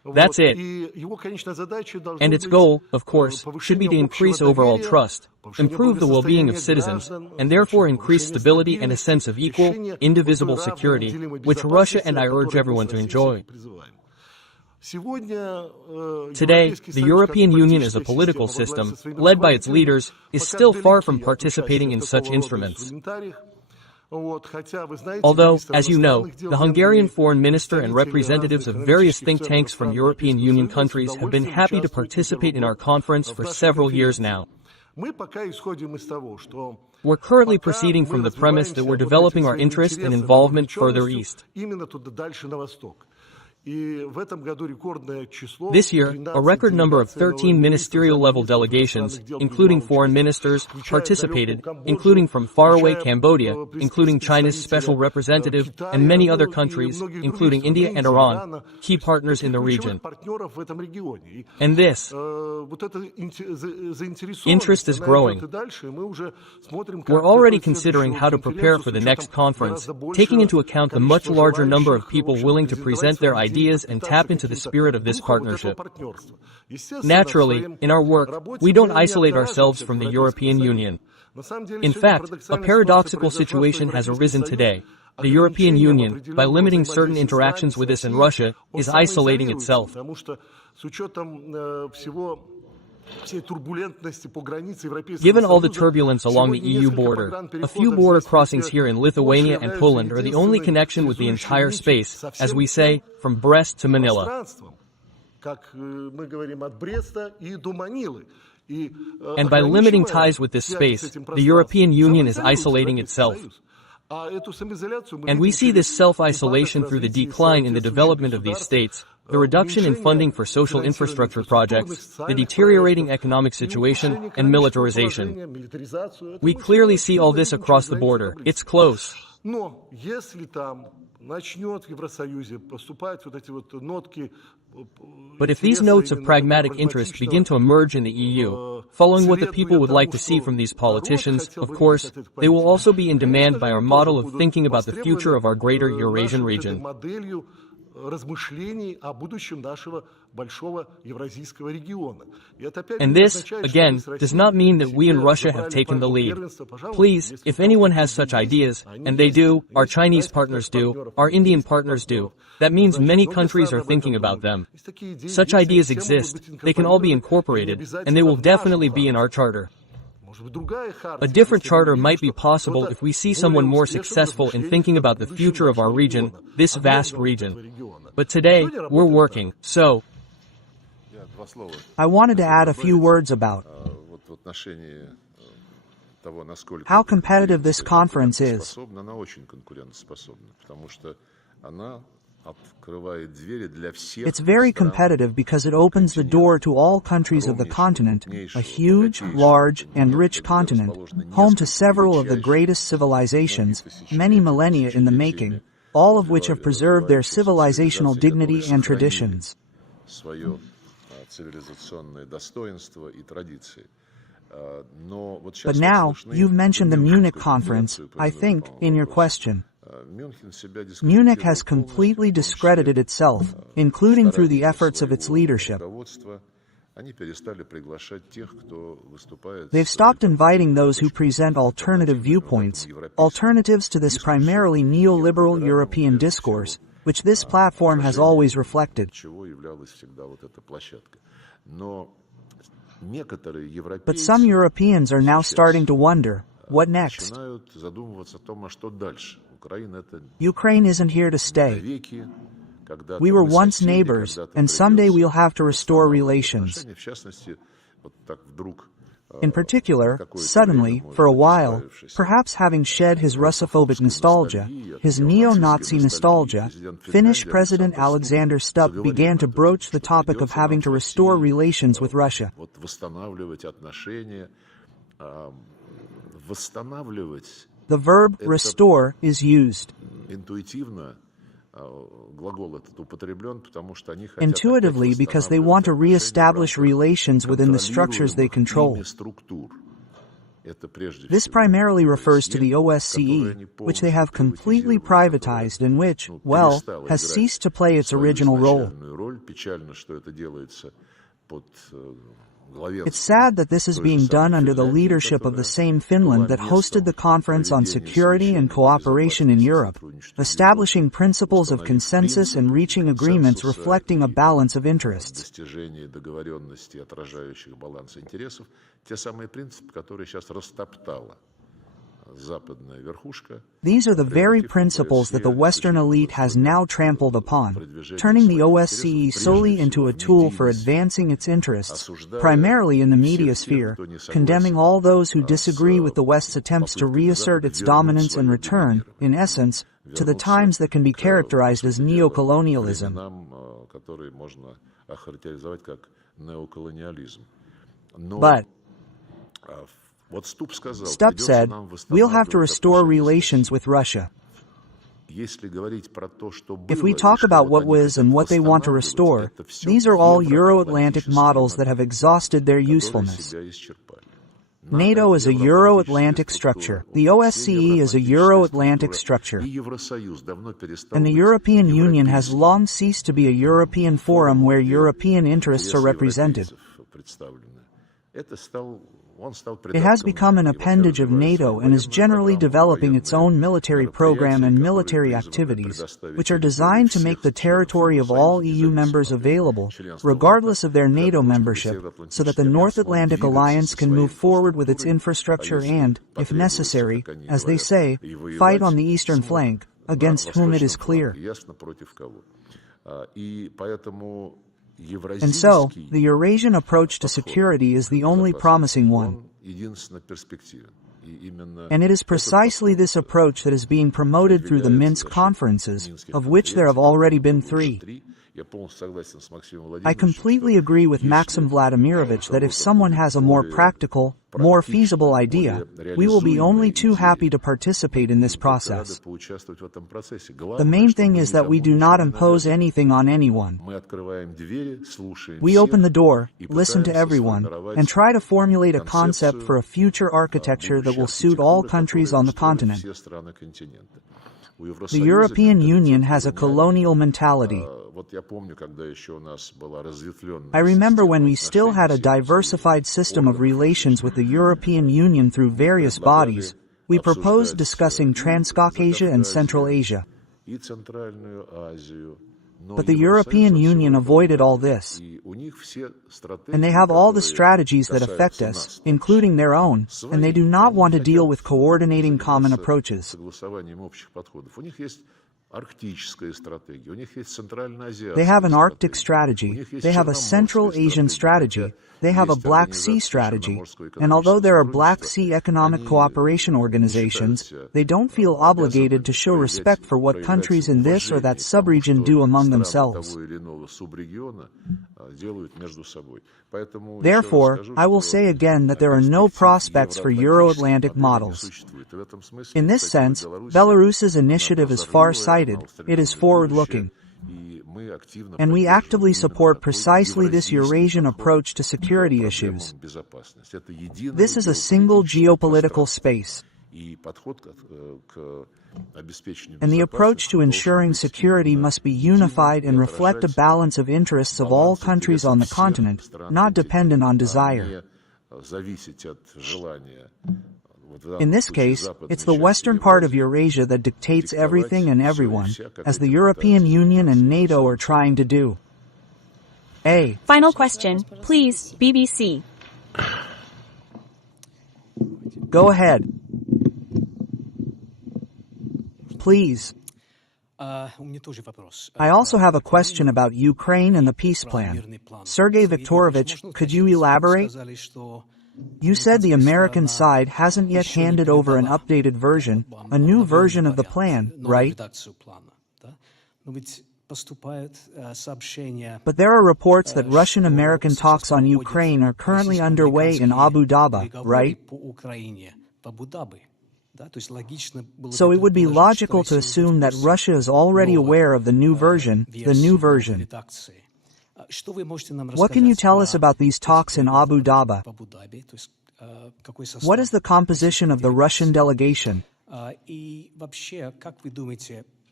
That's it. And its goal, of course, should be to increase overall trust, improve the well-being of citizens, and therefore increase stability and a sense of equal, indivisible security, which Russia and I urge everyone to enjoy. Today, the European Union as a political system, led by its leaders, is still far from participating in such instruments. Although, as you know, the Hungarian foreign minister and representatives of various think tanks from European Union countries have been happy to participate in our conference for several years now. We're currently proceeding from the premise that we're developing our interest and involvement further east. This year, a record number of 13 ministerial-level delegations, including foreign ministers, participated, including from faraway Cambodia, including China's special representative, and many other countries, including India and Iran, key partners in the region. And this interest is growing. We're already considering how to prepare for the next conference, taking into account the much larger number of people willing to present their ideas and tap into the spirit of this partnership. Naturally, in our work, we don't isolate ourselves from the European Union. In fact, a paradoxical situation has arisen today. The European Union, by limiting certain interactions with us and Russia, is isolating itself. Given all the turbulence along the EU border, a few border crossings here in Lithuania and Poland are the only connection with the entire space, as we say, from Brest to Manila. And by limiting ties with this space, the European Union is isolating itself. And we see this self-isolation through the decline in the development of these states, the reduction in funding for social infrastructure projects, the deteriorating economic situation, and militarization. We clearly see all this across the border. It's close. But if these notes of pragmatic interest begin to emerge in the EU, following what the people would like to see from these politicians, of course, they will also be in demand by our model of thinking about the future of our greater Eurasian region. And this, again, does not mean that we in Russia have taken the lead. Please, if anyone has such ideas, and they do, our Chinese partners do, our Indian partners do, that means many countries are thinking about them. Such ideas exist, they can all be incorporated, and they will definitely be in our charter. A different charter might be possible if we see someone more successful in thinking about the future of our region, this vast region. But today, we're working, so I wanted to add a few words about how competitive this conference is. It's very competitive because it opens the door to all countries of the continent, a huge, large, and rich continent, home to several of the greatest civilizations, many millennia in the making, all of which have preserved their civilizational dignity and traditions. But now, you've mentioned the Munich conference, I think, in your question. Munich has completely discredited itself, including through the efforts of its leadership. They've stopped inviting those who present alternative viewpoints, alternatives to this primarily neoliberal European discourse, which this platform has always reflected. But some Europeans are now starting to wonder, what next? Ukraine isn't here to stay. We were once neighbors, and someday we'll have to restore relations. In particular, suddenly, for a while, perhaps having shed his Russophobic nostalgia, his neo-Nazi nostalgia, Finnish President Alexander Stubb began to broach the topic of having to restore relations with Russia. The verb restore is used. Intuitively, because they want to re-establish relations within the structures they control. This primarily refers to the OSCE, which they have completely privatized and which, well, has ceased to play its original role. печально, что это делается под главенством. It's sad that this is being done under the leadership of the same Finland that hosted the Conference on Security and Cooperation in Europe, establishing principles of consensus and reaching agreements reflecting a balance of interests. Достижение договоренности, отражающих баланс интересов, те самые принципы, которые сейчас растоптала западная верхушка. These are the very principles that the Western elite has now trampled upon, turning the OSCE solely into a tool for advancing its interests, primarily in the media sphere, condemning all those who disagree with the West's attempts to reassert its dominance and return, in essence, to the times that can be characterized as neocolonialism. Которые можно охарактеризовать как неоколониализм. But Stubb said, we'll have to restore relations with Russia. If we talk about what was and what they want to restore, these are all Euro-Atlantic models that have exhausted their usefulness. NATO is a Euro-Atlantic structure. The OSCE is a Euro-Atlantic structure. And the European Union has long ceased to be a European forum where European interests are represented. It has become an appendage of NATO and is generally developing its own military program and military activities, which are designed to make the territory of all EU members available, regardless of their NATO membership, so that the North Atlantic Alliance can move forward with its infrastructure and, if necessary, as they say, fight on the eastern flank, against whom it is clear. And so, the Eurasian approach to security is the only promising one. And it is precisely this approach that is being promoted through the Minsk conferences, of which there have already been 3. I completely agree with Maxim Vladimirovich that if someone has a more practical, more feasible idea, we will be only too happy to participate in this process. The main thing is that we do not impose anything on anyone. We open the door, listen to everyone, and try to formulate a concept for a future architecture that will suit all countries on the continent. The European Union has a colonial mentality. I remember when we still had a diversified system of relations with the European Union through various bodies, we proposed discussing Transcaucasia and Central Asia. But the European Union avoided all this. And they have all the strategies that affect us, including their own, and they do not want to deal with coordinating common approaches. They have an Arctic strategy, they have a Central Asian strategy, they have a Black Sea strategy, and although there are Black Sea economic cooperation organizations, they don't feel obligated to show respect for what countries in this or that subregion do among themselves. Therefore, I will say again that there are no prospects for Euro-Atlantic models. In this sense, Belarus's initiative is far-sighted, it is forward-looking. And we actively support precisely this Eurasian approach to security issues. This is a single geopolitical space. And the approach to ensuring security must be unified and reflect a balance of interests of all countries on the continent, not dependent on desire. In this case, it's the western part of Eurasia that dictates everything and everyone, as the European Union and NATO are trying to do. Final question, please, BBC. Go ahead. Please. I also have a question about Ukraine and the peace plan. Sergey Viktorovich, could you elaborate? You said the American side hasn't yet handed over an updated version, a new version of the plan, right? But there are reports that Russian-American talks on Ukraine are currently underway in Abu Dhabi, right? So it would be logical to assume that Russia is already aware of the new version, What can you tell us about these talks in Abu Dhabi? What is the composition of the Russian delegation?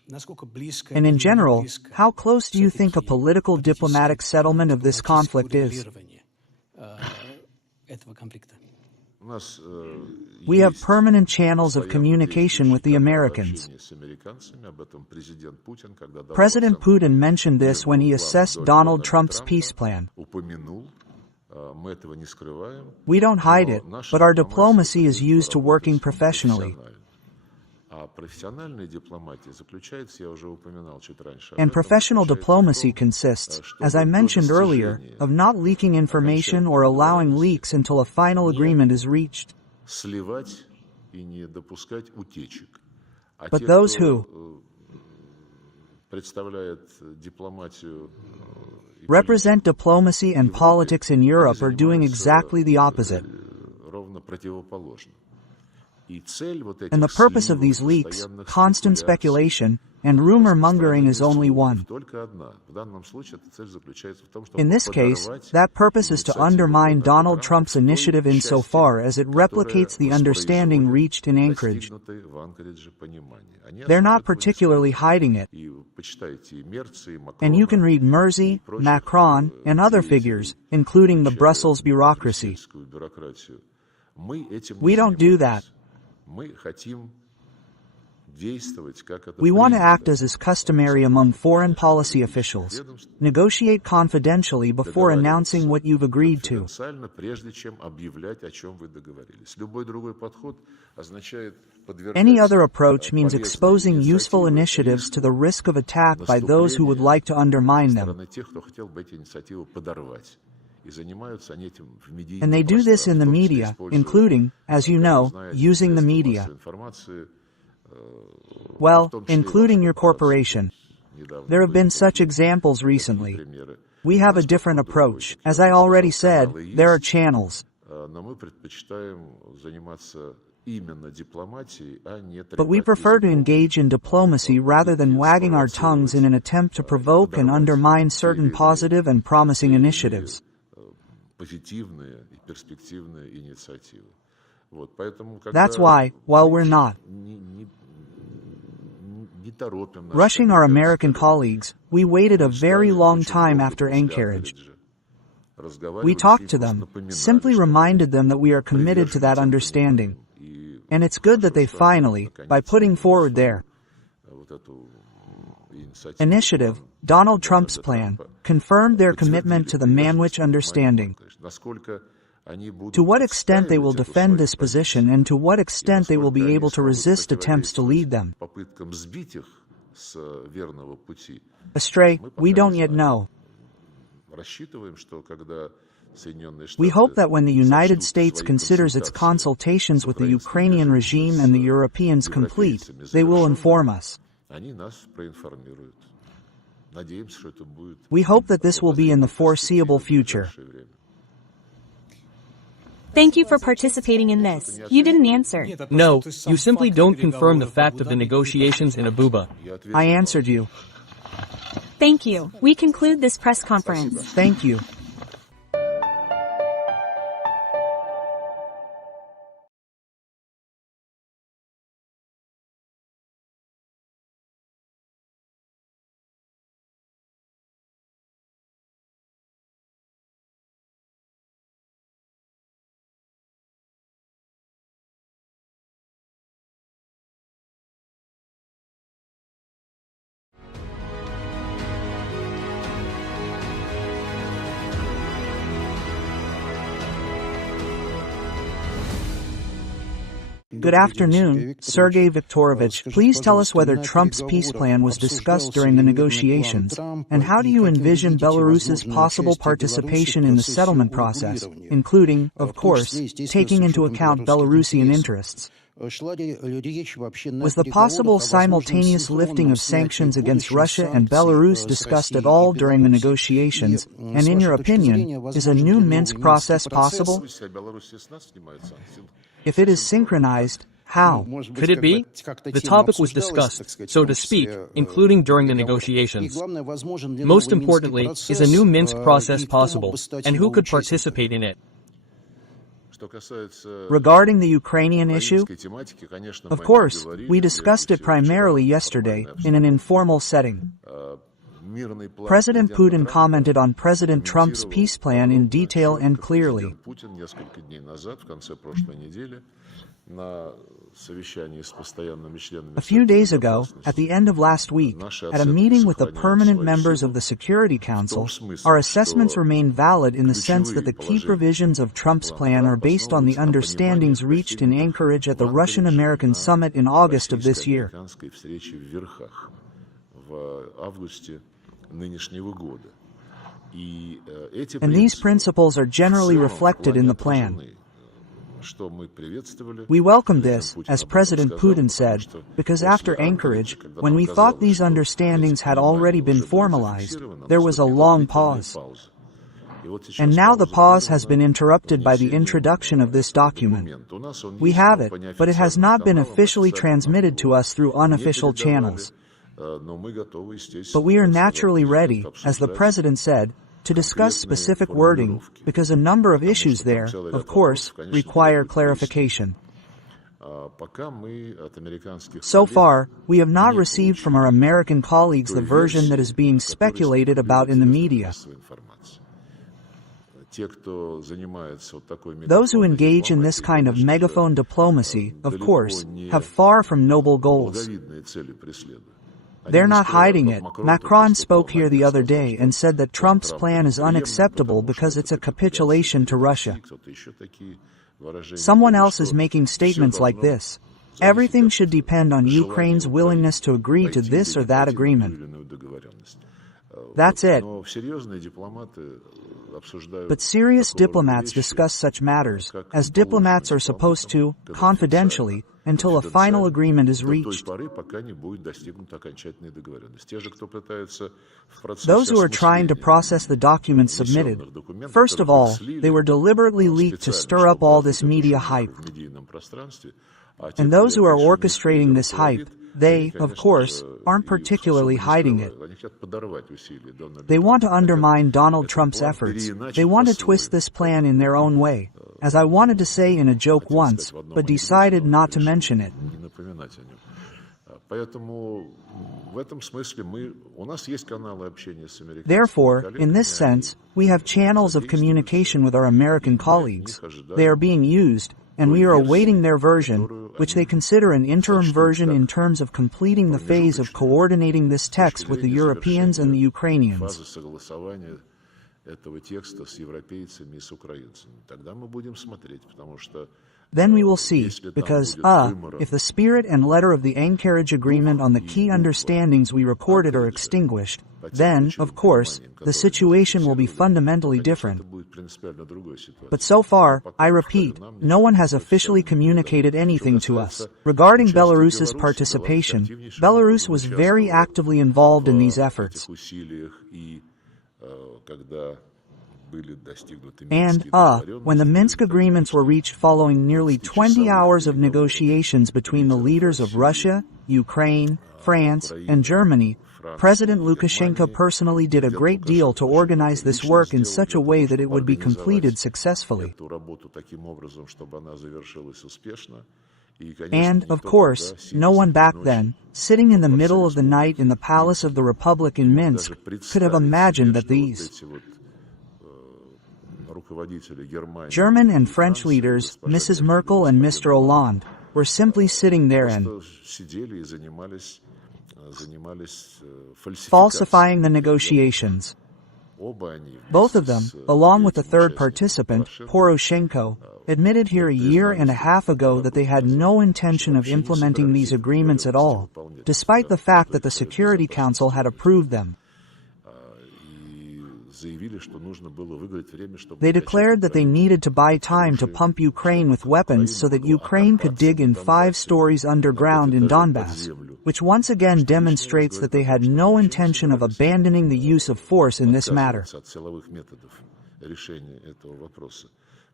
And in general, how close do you think a political diplomatic settlement of this conflict is? We have permanent channels of communication with the Americans. President Putin mentioned this when he assessed Donald Trump's peace plan. We don't hide it, but our diplomacy is used to working professionally. And professional diplomacy consists, as I mentioned earlier, of not leaking information or allowing leaks until a final agreement is reached. But those who represent diplomacy and politics in Europe are doing exactly the opposite. And the purpose of these leaks, constant speculation, and rumor-mongering is only one. In this case, that purpose is to undermine Donald Trump's initiative insofar as it replicates the understanding reached in Anchorage. They're not particularly hiding it. And you can read Mersey, Macron, and other figures, including the Brussels bureaucracy. We don't do that. We want to act as is customary among foreign policy officials. Negotiate confidentially before announcing what you've agreed to. Any other approach means exposing useful initiatives to the risk of attack by those who would like to undermine them. And they do this in the media, including, as you know, using the media. Well, including your corporation. There have been such examples recently. We have a different approach. As I already said, there are channels. But we prefer to engage in diplomacy rather than wagging our tongues in an attempt to provoke and undermine certain positive and promising initiatives. That's why, while we're not rushing our American colleagues, we waited a very long time after Anchorage. We talked to them, simply reminded them that we are committed to that understanding. And it's good that they finally, by putting forward their initiative, Donald Trump's plan, confirmed their commitment to the Manwich Understanding. To what extent they will defend this position and to what extent they will be able to resist attempts to lead them astray, we don't yet know. We hope that when the United States considers its consultations with the Ukrainian regime and the Europeans complete, they will inform us. We hope that this will be in the foreseeable future. Thank you for participating in this. You didn't answer. No, you simply don't confirm the fact of the negotiations in Abuja. I answered you. Thank you. We conclude this press conference. Thank you. Good afternoon, Sergey Viktorovich. Please tell us whether Trump's peace plan was discussed during the negotiations, and how do you envision Belarus's possible participation in the settlement process, including, of course, taking into account Belarusian interests? Was the possible simultaneous lifting of sanctions against Russia and Belarus discussed at all during the negotiations, and in your opinion, is a new Minsk process possible? If it is synchronized, how? Could it be? The topic was discussed, so to speak, including during the negotiations. Most importantly, is a new Minsk process possible, and who could participate in it? Regarding the Ukrainian issue, of course, we discussed it primarily yesterday in an informal setting. President Putin commented on President Trump's peace plan in detail and clearly. A few days ago, at the end of last week, at a meeting with the permanent members of the Security Council, our assessments remain valid in the sense that the key provisions of Trump's plan are based on the understandings reached in Anchorage at the Russian-American summit in August of this year. And these principles are generally reflected in the plan. We welcome this, as President Putin said, because after Anchorage, when we thought these understandings had already been formalized, there was a long pause. And now the pause has been interrupted by the introduction of this document. We have it, but it has not been officially transmitted to us through unofficial channels. But we are naturally ready, as the President said, to discuss specific wording, because a number of issues there, of course, require clarification. So far, we have not received from our American colleagues the version that is being speculated about in the media. Those who engage in this kind of megaphone diplomacy, of course, have far from noble goals. They're not hiding it. Macron spoke here the other day and said that Trump's plan is unacceptable because it's a capitulation to Russia. Someone else is making statements like this. Everything should depend on Ukraine's willingness to agree to this or that agreement. That's it. But serious diplomats discuss such matters, as diplomats are supposed to, confidentially, until a final agreement is reached. Those who are trying to process the documents submitted, first of all, they were deliberately leaked to stir up all this media hype. And those who are orchestrating this hype, they, of course, aren't particularly hiding it. They want to undermine Donald Trump's efforts. They want to twist this plan in their own way, as I wanted to say in a joke once, but decided not to mention it. Therefore, in this sense, we have channels of communication with our American colleagues. They are being used, and we are awaiting their version, which they consider an interim version in terms of completing the phase of coordinating this text with the Europeans and the Ukrainians. Then we will see, because, if the spirit and letter of the Anchorage Agreement on the key understandings we recorded are extinguished, then, of course, the situation will be fundamentally different. But so far, I repeat, no one has officially communicated anything to us. Regarding Belarus's participation, Belarus was very actively involved in these efforts. And, when the Minsk agreements were reached following nearly 20 hours of negotiations between the leaders of Russia, Ukraine, France, and Germany, President Lukashenko personally did a great deal to organize this work in such a way that it would be completed successfully. And, of course, no one back then, sitting in the middle of the night in the Palace of the Republic in Minsk, could have imagined that these German and French leaders, Mrs. Merkel and Mr. Hollande, were simply sitting there and falsifying the negotiations. Both of them, along with the third participant, Poroshenko, admitted here a year and a half ago that they had no intention of implementing these agreements at all, despite the fact that the Security Council had approved them. They declared that they needed to buy time to pump Ukraine with weapons so that Ukraine could dig in 5 stories underground in Donbass, which once again demonstrates that they had no intention of abandoning the use of force in this matter.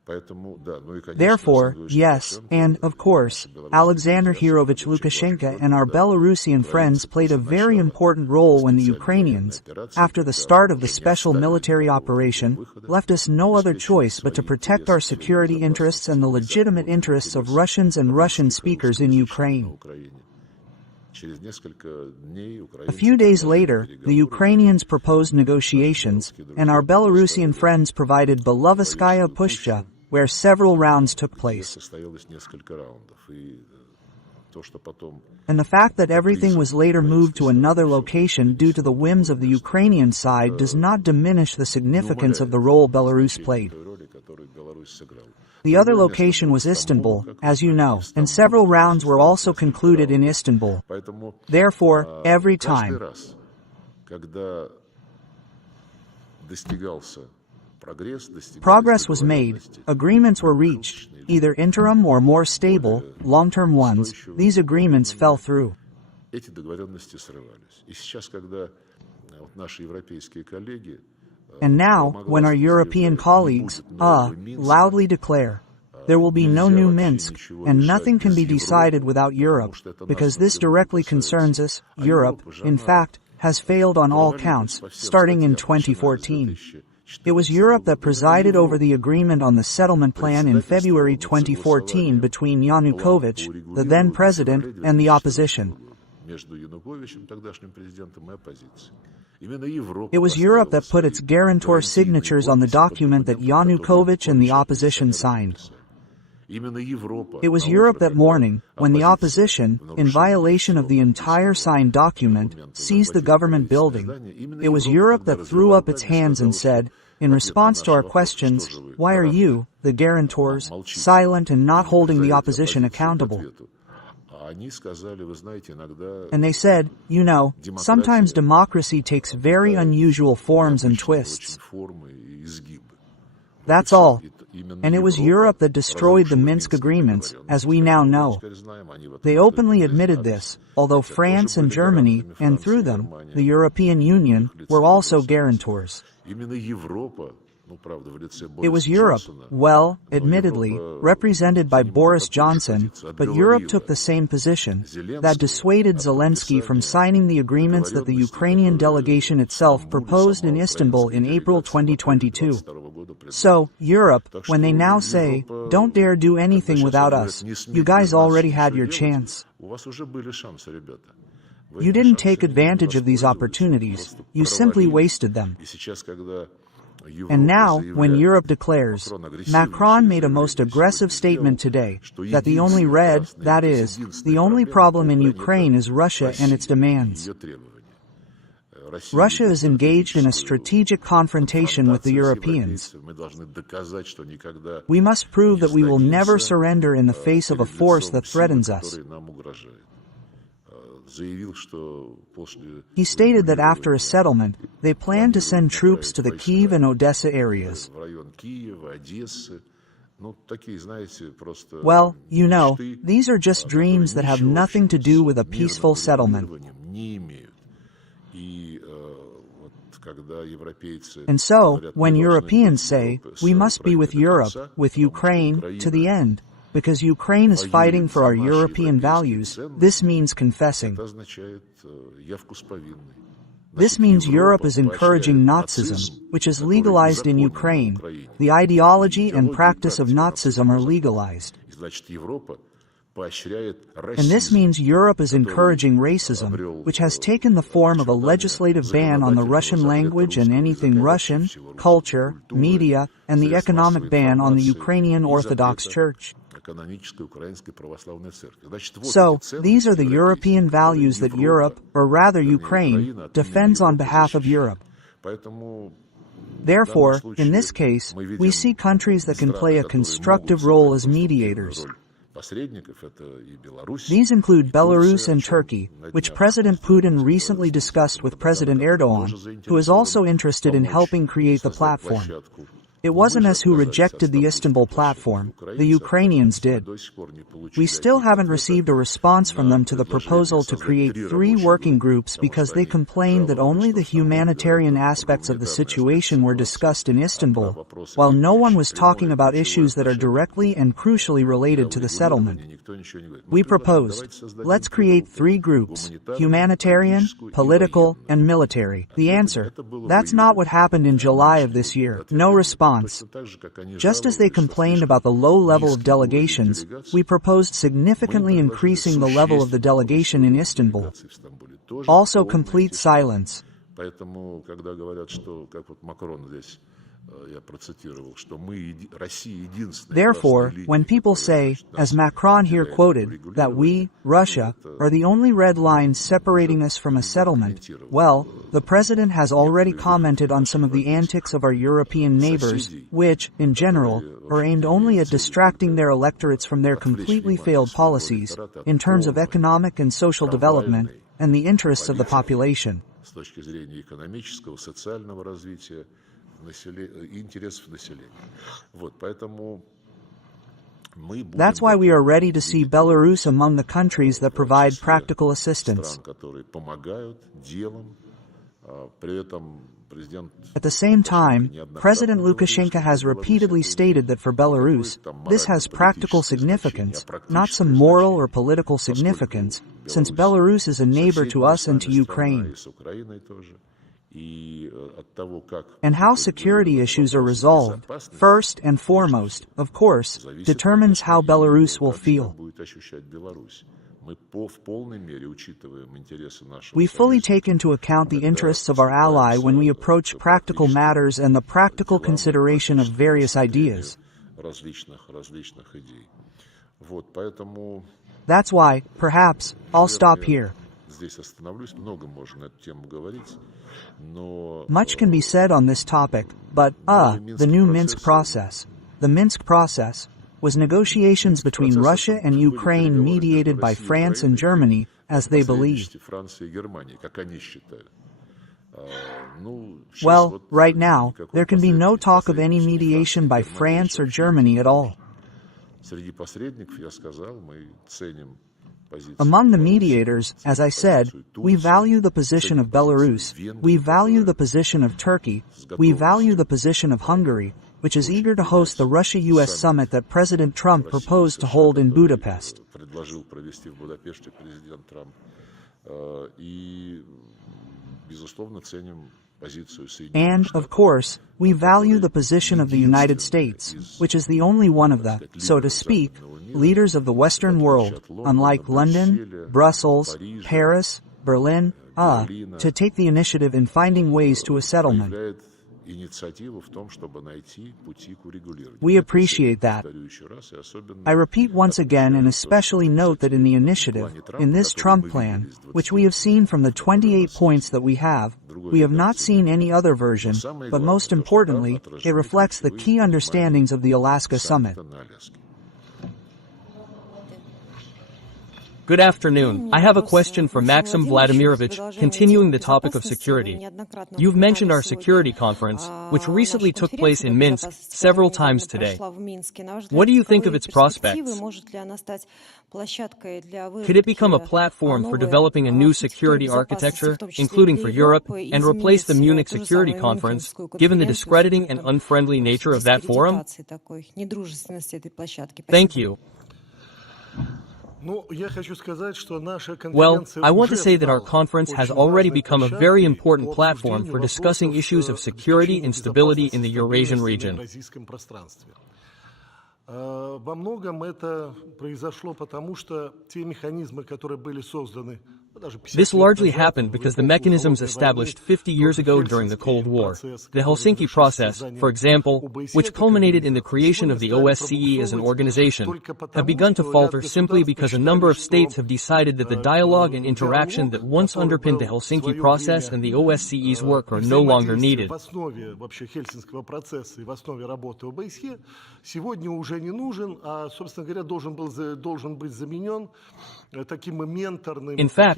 Therefore, yes, and, of course, Alexander Hirovich Lukashenko and our Belarusian friends played a very important role when the Ukrainians, after the start of the special military operation, left us no other choice but to protect our security interests and the legitimate interests of Russians and Russian speakers in Ukraine. A few days later, the Ukrainians proposed negotiations, and our Belarusian friends provided Belovetskaya Pushcha, where several rounds took place. And the fact that everything was later moved to another location due to the whims of the Ukrainian side does not diminish the significance of the role Belarus played. The other location was Istanbul, as you know, and several rounds were also concluded in Istanbul. Therefore, every time progress was made, agreements were reached, either interim or more stable, long-term ones, these agreements fell through. And now, when our European colleagues, loudly declare, there will be no new Minsk, and nothing can be decided without Europe, because this directly concerns us, Europe, in fact, has failed on all counts, starting in 2014. It was Europe that presided over the agreement on the settlement plan in February 2014 between Yanukovych, the then president, and the opposition. It was Europe that put its guarantor signatures on the document that Yanukovych and the opposition signed. It was Europe that morning, when the opposition, in violation of the entire signed document, seized the government building. It was Europe that threw up its hands and said, in response to our questions, why are you, the guarantors, silent and not holding the opposition accountable? And they said, you know, sometimes democracy takes very unusual forms and twists. That's all. And it was Europe that destroyed the Minsk agreements, as we now know. They openly admitted this, although France and Germany, and through them, the European Union, were also guarantors. It was Europe, well, admittedly, represented by Boris Johnson, but Europe took the same position, that dissuaded Zelensky from signing the agreements that the Ukrainian delegation itself proposed in Istanbul in April 2022. So, Europe, when they now say, don't dare do anything without us, you guys already had your chance. You didn't take advantage of these opportunities, you simply wasted them. And now, when Europe declares, Macron made a most aggressive statement today, that the only that is, the only problem in Ukraine is Russia and its demands. Russia is engaged in a strategic confrontation with the Europeans. We must prove that we will never surrender in the face of a force that threatens us. He stated that after a settlement, they plan to send troops to the Kyiv and Odessa areas. Well, you know, these are just dreams that have nothing to do with a peaceful settlement. And so, when Europeans say, we must be with Europe, with Ukraine, to the end, because Ukraine is fighting for our European values, this means confessing. This means Europe is encouraging Nazism, which is legalized in Ukraine. The ideology and practice of Nazism are legalized. And this means Europe is encouraging racism, which has taken the form of a legislative ban on the Russian language and anything Russian, culture, media, and the economic ban on the Ukrainian Orthodox Church. So, these are the European values that Europe, or rather Ukraine, defends on behalf of Europe. Therefore, in this case, we see countries that can play a constructive role as mediators. These include Belarus and Turkey, which President Putin recently discussed with President Erdogan, who is also interested in helping create the platform. It wasn't us who rejected the Istanbul platform, the Ukrainians did. We still haven't received a response from them to the proposal to create 3 working groups because they complained that only the humanitarian aspects of the situation were discussed in Istanbul, while no one was talking about issues that are directly and crucially related to the settlement. We proposed, let's create 3 groups, humanitarian, political, and military. The answer, that's not what happened in July of this year. No response. Just as they complained about the low level of delegations, we proposed significantly increasing the level of the delegation in Istanbul. Also complete silence. Поэтому, когда говорят, что, как вот Макрон здесь, я процитировал, что мы, Россия, единственная. Therefore, when people say, as Macron here quoted, that we, Russia, are the only red line separating us from a settlement, well, the president has already commented on some of the antics of our European neighbors, which, in general, are aimed only at distracting their electorates from their completely failed policies, in terms of economic and social development, and the interests of the population. С точки зрения экономического, социального развития, интересов населения. Вот, поэтому мы будем... That's why we are ready to see Belarus among the countries that provide practical assistance. Стран, которые помогают делом, при этом президент... At the same time, President Lukashenko has repeatedly stated that for Belarus, this has practical significance, not some moral or political significance, since Belarus is a neighbor to us and to Ukraine. And how security issues are resolved, first and foremost, of course, determines how Belarus will feel. We fully take into account the interests of our ally when we approach practical matters and the practical consideration of various ideas. That's why, perhaps, I'll stop here. Much can be said on this topic, but, the new Minsk process. The Minsk process was negotiations between Russia and Ukraine mediated by France and Germany, as they believe. Well, right now, there can be no talk of any mediation by France or Germany at all. Among the mediators, as I said, we value the position of Belarus, we value the position of Turkey, we value the position of Hungary, which is eager to host the Russia-US summit that President Trump proposed to hold in Budapest. And, of course, we value the position of the United States, which is the only one of the, so to speak, leaders of the Western world, unlike London, Brussels, Paris, Berlin, to take the initiative in finding ways to a settlement. We appreciate that. I repeat once again and especially note that in the initiative, in this Trump plan, which we have seen from the 28 points that we have not seen any other version, but most importantly, it reflects the key understandings of the Alaska Summit. Good afternoon. I have a question for Maxim Vladimirovich, continuing the topic of security. You've mentioned our security conference, which recently took place in Minsk, several times today. What do you think of its prospects? Could it become a platform for developing a new security architecture, including for Europe, and replace the Munich Security Conference, given the discrediting and unfriendly nature of that forum? Thank you. Well, I want to say that our conference has already become a very important platform for discussing issues of security and stability in the Eurasian region. This largely happened because the mechanisms established 50 years ago during the Cold War, the Helsinki process, for example, which culminated in the creation of the OSCE as an organization, have begun to falter simply because a number of states have decided that the dialogue and interaction that once underpinned the Helsinki process and the OSCE's work are no longer needed. In fact,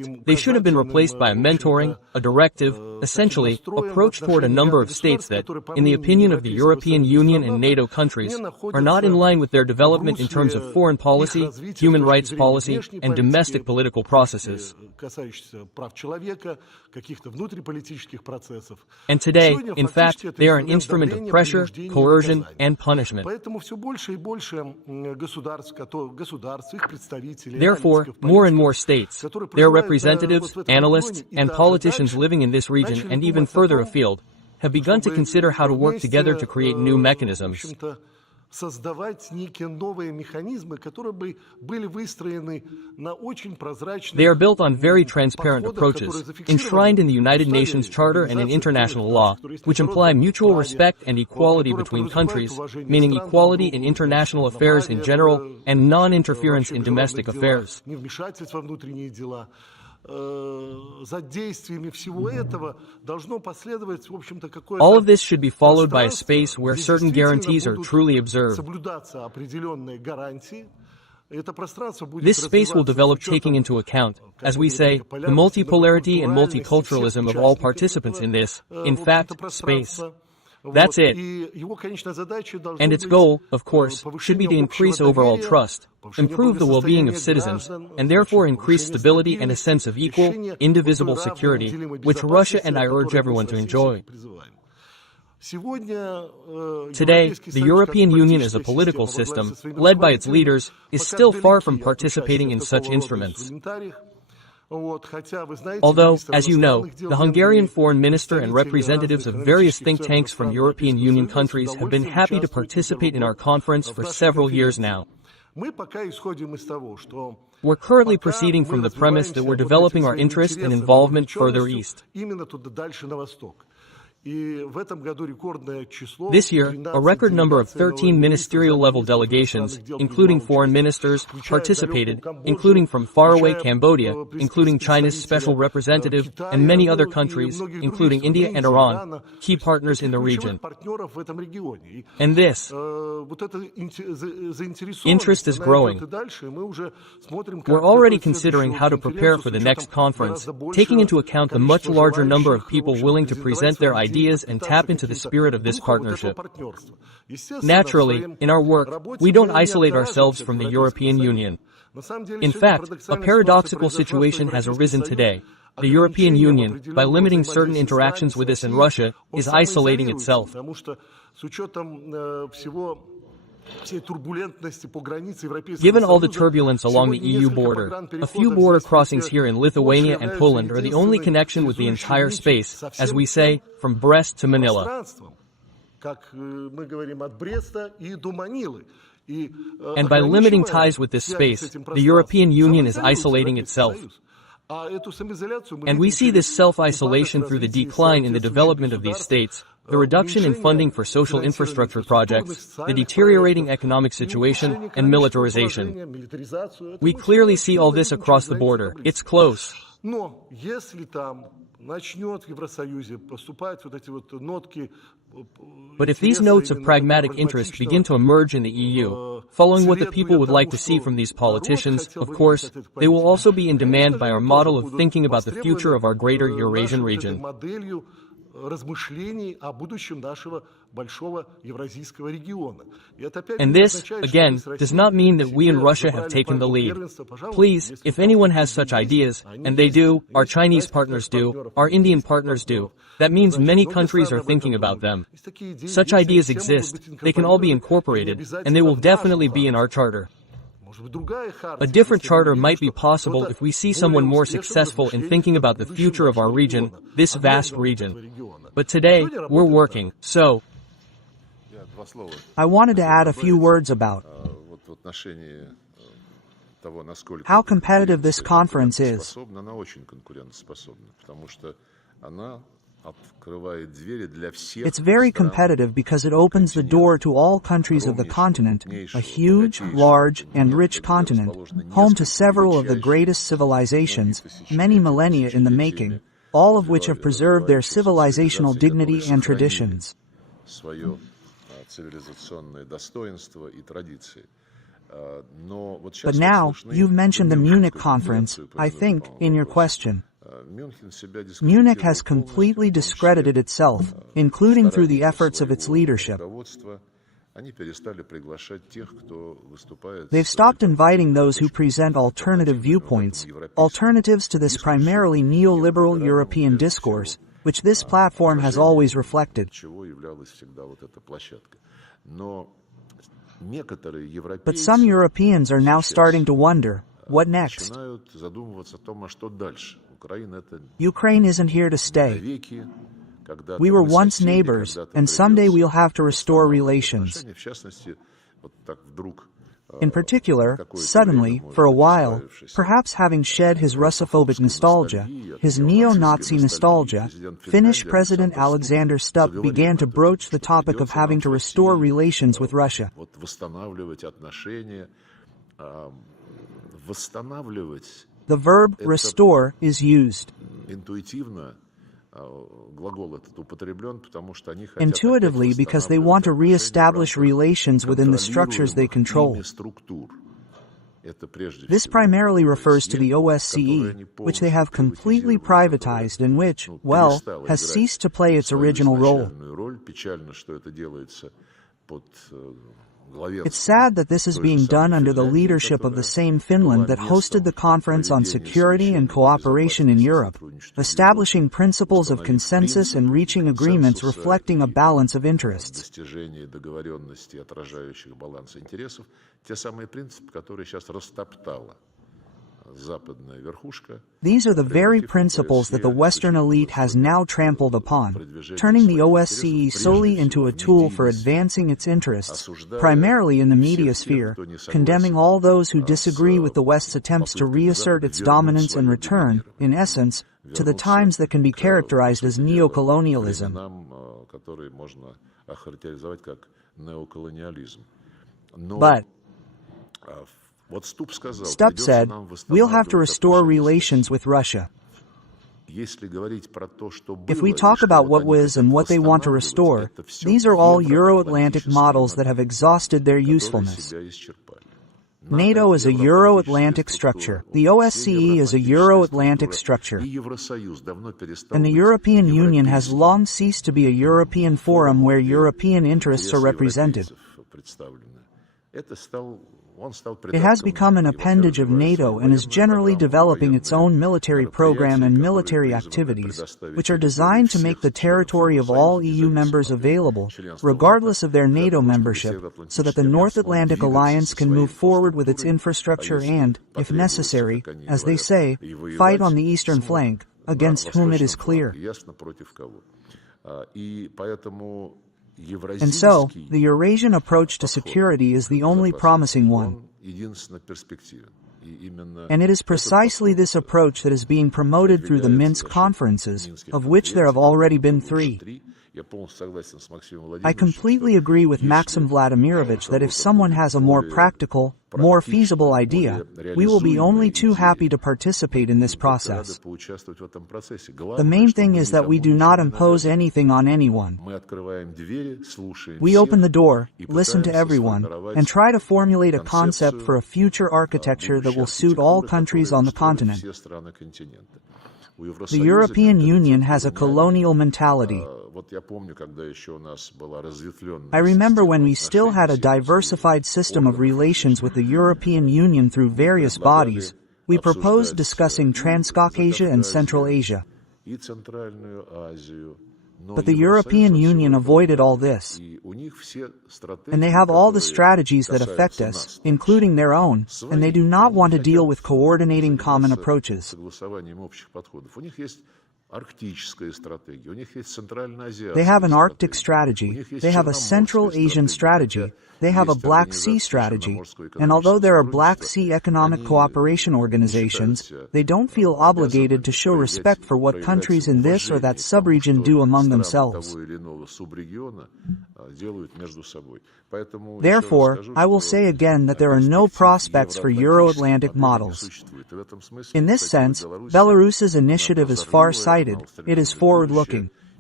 they should have been replaced by a mentoring, a directive, essentially, approach toward a number of states that, in the opinion of the European Union and NATO countries, are not in line with their development in terms of foreign policy, human rights policy, and domestic political processes. And today, in fact, they are an instrument of pressure, coercion, and punishment. Therefore, more and more states, their representatives, analysts, and politicians living in this region and even further afield, have begun to consider how to work together to create new mechanisms. They are built on very transparent approaches, enshrined in the United Nations Charter and in international law, which imply mutual respect and equality between countries, meaning equality in international affairs in general and non-interference in domestic affairs. All of this should be followed by a space where certain guarantees are truly observed. This space will develop taking into account, as we say, the multipolarity and multiculturalism of all participants in this, in fact, space. That's it. And its goal, of course, should be to increase overall trust, improve the well-being of citizens, and therefore increase stability and a sense of equal, indivisible security, which Russia and I urge everyone to enjoy. Today, the European Union as a political system, led by its leaders, is still far from participating in such instruments. Although, as you know, the Hungarian foreign minister and representatives of various think tanks from European Union countries have been happy to participate in our conference for several years now. We're currently proceeding from the premise that we're developing our interest and involvement further east. This year, a record number of 13 ministerial-level delegations, including foreign ministers, participated, including from faraway Cambodia, including China's special representative, and many other countries, including India and Iran, key partners in the region. And this interest is growing. We're already considering how to prepare for the next conference, taking into account the much larger number of people willing to present their ideas and tap into the spirit of this partnership. Naturally, in our work, we don't isolate ourselves from the European Union. In fact, a paradoxical situation has arisen today. The European Union, by limiting certain interactions with us in Russia, is isolating itself. Given all the turbulence along the EU border, a few border crossings here in Lithuania and Poland are the only connection with the entire space, as we say, from Brest to Manila. And by limiting ties with this space, the European Union is isolating itself. And we see this self-isolation through the decline in the development of these states, the reduction in funding for social infrastructure projects, the deteriorating economic situation, and militarization. We clearly see all this across the border. It's close. But if these notes of pragmatic interest begin to emerge in the EU, following what the people would like to see from these politicians, of course, they will also be in demand by our model of thinking about the future of our greater Eurasian region. And this, again, does not mean that we in Russia have taken the lead. Please, if anyone has such ideas, and they do, our Chinese partners do, our Indian partners do, that means many countries are thinking about them. Such ideas exist, they can all be incorporated, and they will definitely be in our charter. A different charter might be possible if we see someone more successful in thinking about the future of our region, this vast region. But today, we're working, so I wanted to add a few words about how competitive this conference is. It's very competitive because it opens the door to all countries of the continent, a huge, large, and rich continent, home to several of the greatest civilizations, many millennia in the making, all of which have preserved their civilizational dignity and traditions. But now, you've mentioned the Munich conference, I think, in your question. Munich has completely discredited itself, including through the efforts of its leadership. They've stopped inviting those who present alternative viewpoints, alternatives to this primarily neoliberal European discourse, which this platform has always reflected. But some Europeans are now starting to wonder, what next? Ukraine isn't here to stay. We were once neighbors, and someday we'll have to restore relations. In particular, suddenly, for a while, perhaps having shed his Russophobic nostalgia, his neo-Nazi nostalgia, Finnish President Alexander Stubb began to broach the topic of having to restore relations with Russia. The verb restore is used. Intuitively, because they want to re-establish relations within the structures they control. This primarily refers to the OSCE, which they have completely privatized and which, well, has ceased to play its original role. It's sad that this is being done under the leadership of the same Finland that hosted the Conference on Security and Cooperation in Europe, establishing principles of consensus and reaching agreements reflecting a balance of interests. These are the very principles that the Western elite has now trampled upon, turning the OSCE solely into a tool for advancing its interests, primarily in the media sphere, condemning all those who disagree with the West's attempts to reassert its dominance and return, in essence, to the times that can be characterized as neocolonialism. But Stubb said, we'll have to restore relations with Russia. If we talk about what was and what they want to restore, these are all Euro-Atlantic models that have exhausted their usefulness. NATO is a Euro-Atlantic structure. The OSCE is a Euro-Atlantic structure. And the European Union has long ceased to be a European forum where European interests are represented. It has become an appendage of NATO and is generally developing its own military program and military activities, which are designed to make the territory of all EU members available, regardless of their NATO membership, so that the North Atlantic Alliance can move forward with its infrastructure and, if necessary, as they say, fight on the eastern flank, against whom it is clear. And so, the Eurasian approach to security is the only promising one. And it is precisely this approach that is being promoted through the Minsk conferences, of which there have already been 3. I completely agree with Maxim Vladimirovich that if someone has a more practical, more feasible idea, we will be only too happy to participate in this process. The main thing is that we do not impose anything on anyone. We open the door, listen to everyone, and try to formulate a concept for a future architecture that will suit all countries on the continent. The European Union has a colonial mentality. I remember when we still had a diversified system of relations with the European Union through various bodies, we proposed discussing Transcaucasia and Central Asia. But the European Union avoided all this. And they have all the strategies that affect us, including their own, and they do not want to deal with coordinating common approaches. They have an Arctic strategy, they have a Central Asian strategy, they have a Black Sea strategy, and although there are Black Sea economic cooperation organizations, they don't feel obligated to show respect for what countries in this or that subregion do among themselves. Therefore, I will say again that there are no prospects for Euro-Atlantic models. In this sense, Belarus's initiative is far-sighted, it is forward-looking.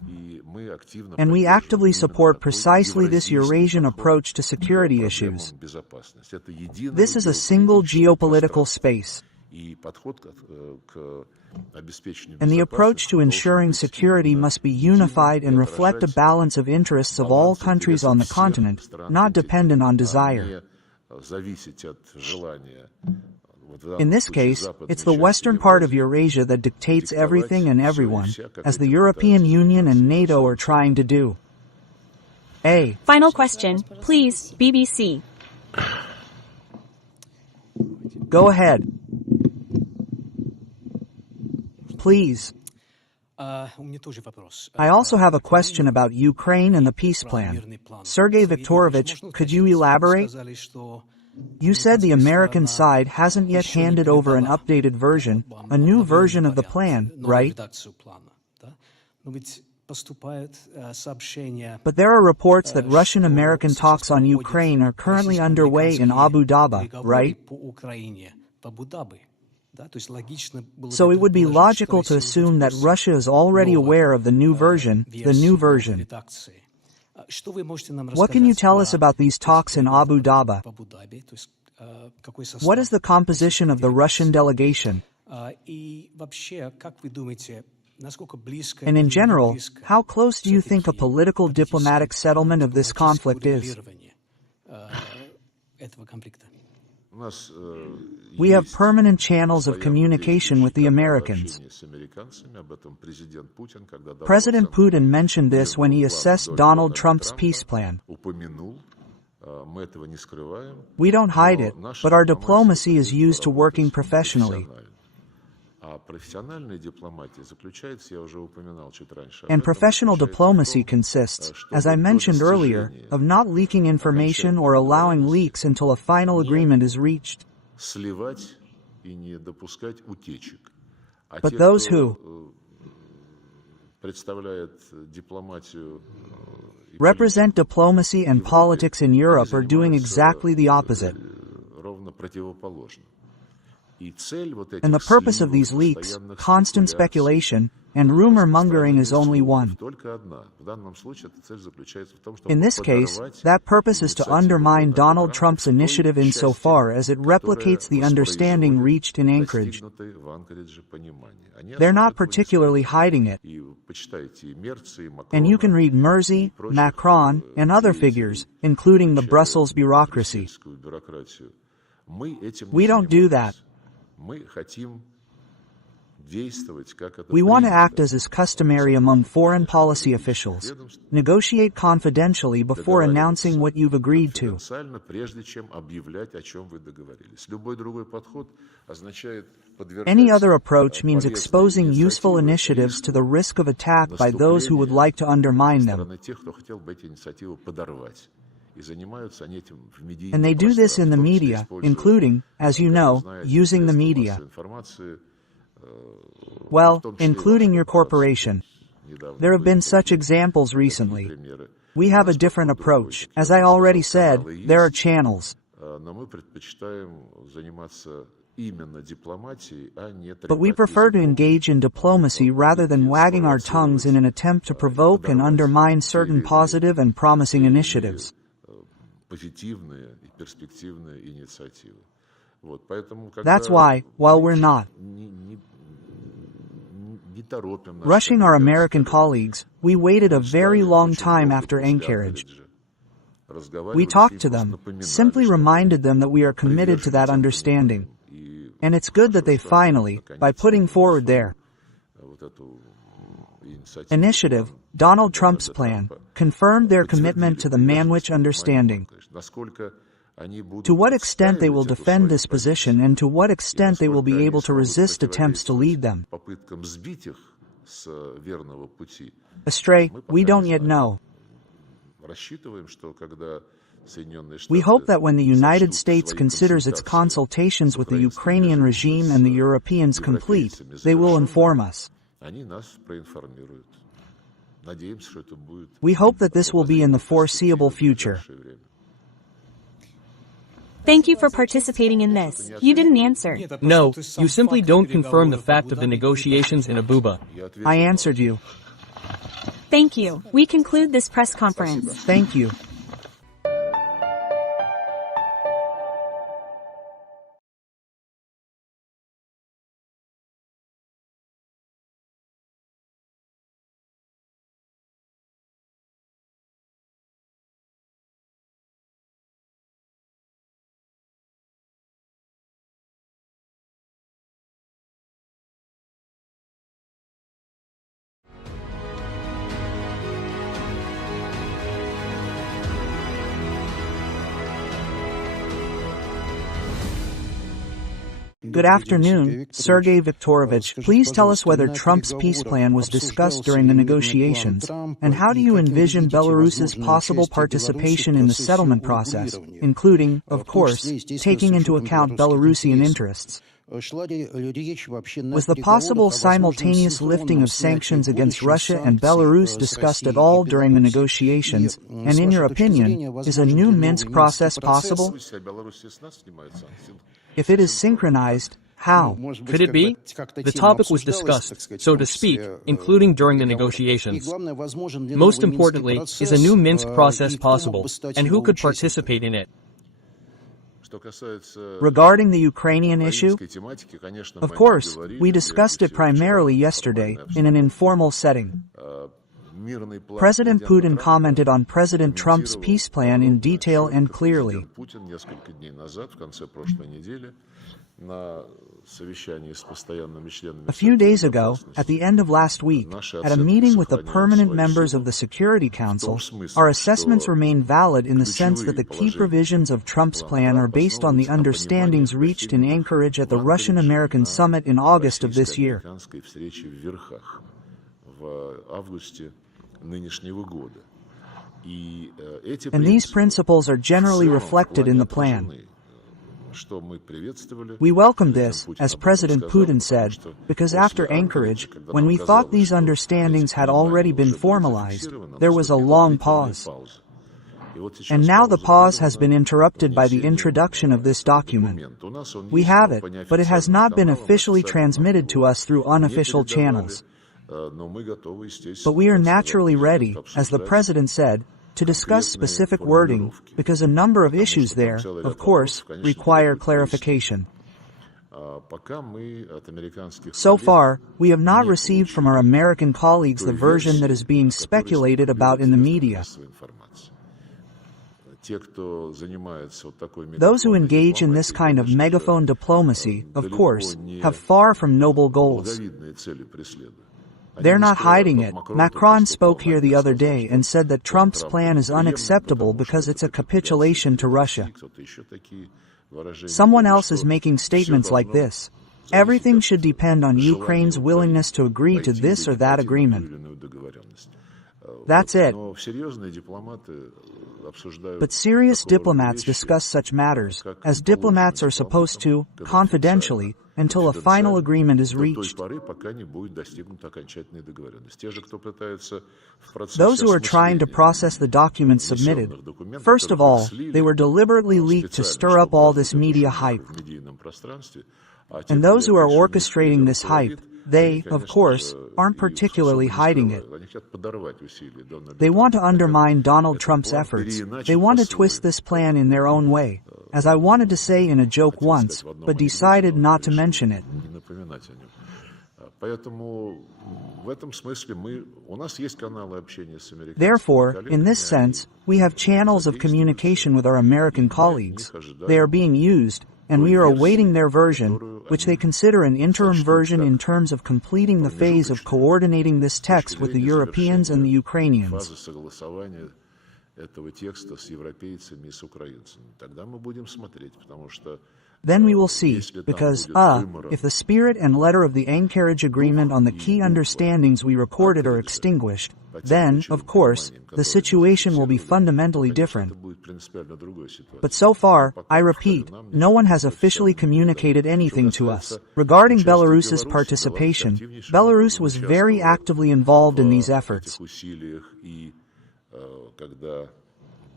And we actively support precisely this Eurasian approach to security issues. This is a single geopolitical space. And the approach to ensuring security must be unified and reflect a balance of interests of all countries on the continent, not dependent on desire. In this case, it's the western part of Eurasia that dictates everything and everyone, as the European Union and NATO are trying to do. Final question, please, BBC. Go ahead. Please. I also have a question about Ukraine and the peace plan. Sergey Viktorovich, could you elaborate? You said the American side hasn't yet handed over an updated version, a new version of the plan, right? But there are reports that Russian-American talks on Ukraine are currently underway in Abu Dhabi, right? So it would be logical to assume that Russia is already aware of the new version, What can you tell us about these talks in Abu Dhabi? What is the composition of the Russian delegation? And in general, how close do you think a political diplomatic settlement of this conflict is? We have permanent channels of communication with the Americans. President Putin mentioned this when he assessed Donald Trump's peace plan. We don't hide it, but our diplomacy is used to working professionally. And professional diplomacy consists, as I mentioned earlier, of not leaking information or allowing leaks until a final agreement is reached. But those who represent diplomacy and politics in Europe are doing exactly the opposite. And the purpose of these leaks, constant speculation, and rumor-mongering is only one. In this case, that purpose is to undermine Donald Trump's initiative insofar as it replicates the understanding reached in Anchorage. They're not particularly hiding it. And you can read Merzy, Macron, and other figures, including the Brussels bureaucracy. We don't do that. We want to act as is customary among foreign policy officials. Negotiate confidentially before announcing what you've agreed to. Any other approach means exposing useful initiatives to the risk of attack by those who would like to undermine them. And they do this in the media, including, as you know, using the media. Well, including your corporation. There have been such examples recently. We have a different approach. As I already said, there are channels. But we prefer to engage in diplomacy rather than wagging our tongues in an attempt to provoke and undermine certain positive and promising initiatives. That's why, while we're not rushing our American colleagues, we waited a very long time after Anchorage. We talked to them, simply reminded them that we are committed to that understanding. And it's good that they finally, by putting forward their initiative, Donald Trump's plan, confirmed their commitment to the Manwich understanding. To what extent they will defend this position and to what extent they will be able to resist attempts to lead them astray, we don't yet know. We hope that when the United States considers its consultations with the Ukrainian regime and the Europeans complete, they will inform us. We hope that this will be in the foreseeable future. Thank you for participating in this. You didn't answer. No, you simply don't confirm the fact of the negotiations in Abuja. I answered you. Thank you. We conclude this press conference. Thank you. Good afternoon, Sergey Viktorovich. Please tell us whether Trump's peace plan was discussed during the negotiations, and how do you envision Belarus's possible participation in the settlement process, including, of course, taking into account Belarusian interests? Was the possible simultaneous lifting of sanctions against Russia and Belarus discussed at all during the negotiations, and in your opinion, is a new Minsk process possible? If it is synchronized, how? Could it be? The topic was discussed, so to speak, including during the negotiations. Most importantly, is a new Minsk process possible, and who could participate in it? Regarding the Ukrainian issue, of course, we discussed it primarily yesterday, in an informal setting. President Putin commented on President Trump's peace plan in detail and clearly. A few days ago, at the end of last week, at a meeting with the permanent members of the Security Council, our assessments remain valid in the sense that the key provisions of Trump's plan are based on the understandings reached in Anchorage at the Russian-American summit in August of this year. And these principles are generally reflected in the plan. We welcome this, as President Putin said, because after Anchorage, when we thought these understandings had already been formalized, there was a long pause. And now the pause has been interrupted by the introduction of this document. We have it, but it has not been officially transmitted to us through unofficial channels. But we are naturally ready, as the President said, to discuss specific wording, because a number of issues there, of course, require clarification. So far, we have not received from our American colleagues the version that is being speculated about in the media. Those who engage in this kind of megaphone diplomacy, of course, have far from noble goals. They're not hiding it. Macron spoke here the other day and said that Trump's plan is unacceptable because it's a capitulation to Russia. Someone else is making statements like this. Everything should depend on Ukraine's willingness to agree to this or that agreement. That's it. But serious diplomats discuss such matters, as diplomats are supposed to, confidentially, until a final agreement is reached. Those who are trying to process the documents submitted, first of all, they were deliberately leaked to stir up all this media hype. And those who are orchestrating this hype, they, of course, aren't particularly hiding it. They want to undermine Donald Trump's efforts. They want to twist this plan in their own way, as I wanted to say in a joke once, but decided not to mention it. Therefore, in this sense, we have channels of communication with our American colleagues. They are being used, and we are awaiting their version, which they consider an interim version in terms of completing the phase of coordinating this text with the Europeans and the Ukrainians. Then we will see, because, if the spirit and letter of the Anchorage Agreement on the key understandings we recorded are extinguished, then, of course, the situation will be fundamentally different. But so far, I repeat, no one has officially communicated anything to us. Regarding Belarus's participation, Belarus was very actively involved in these efforts.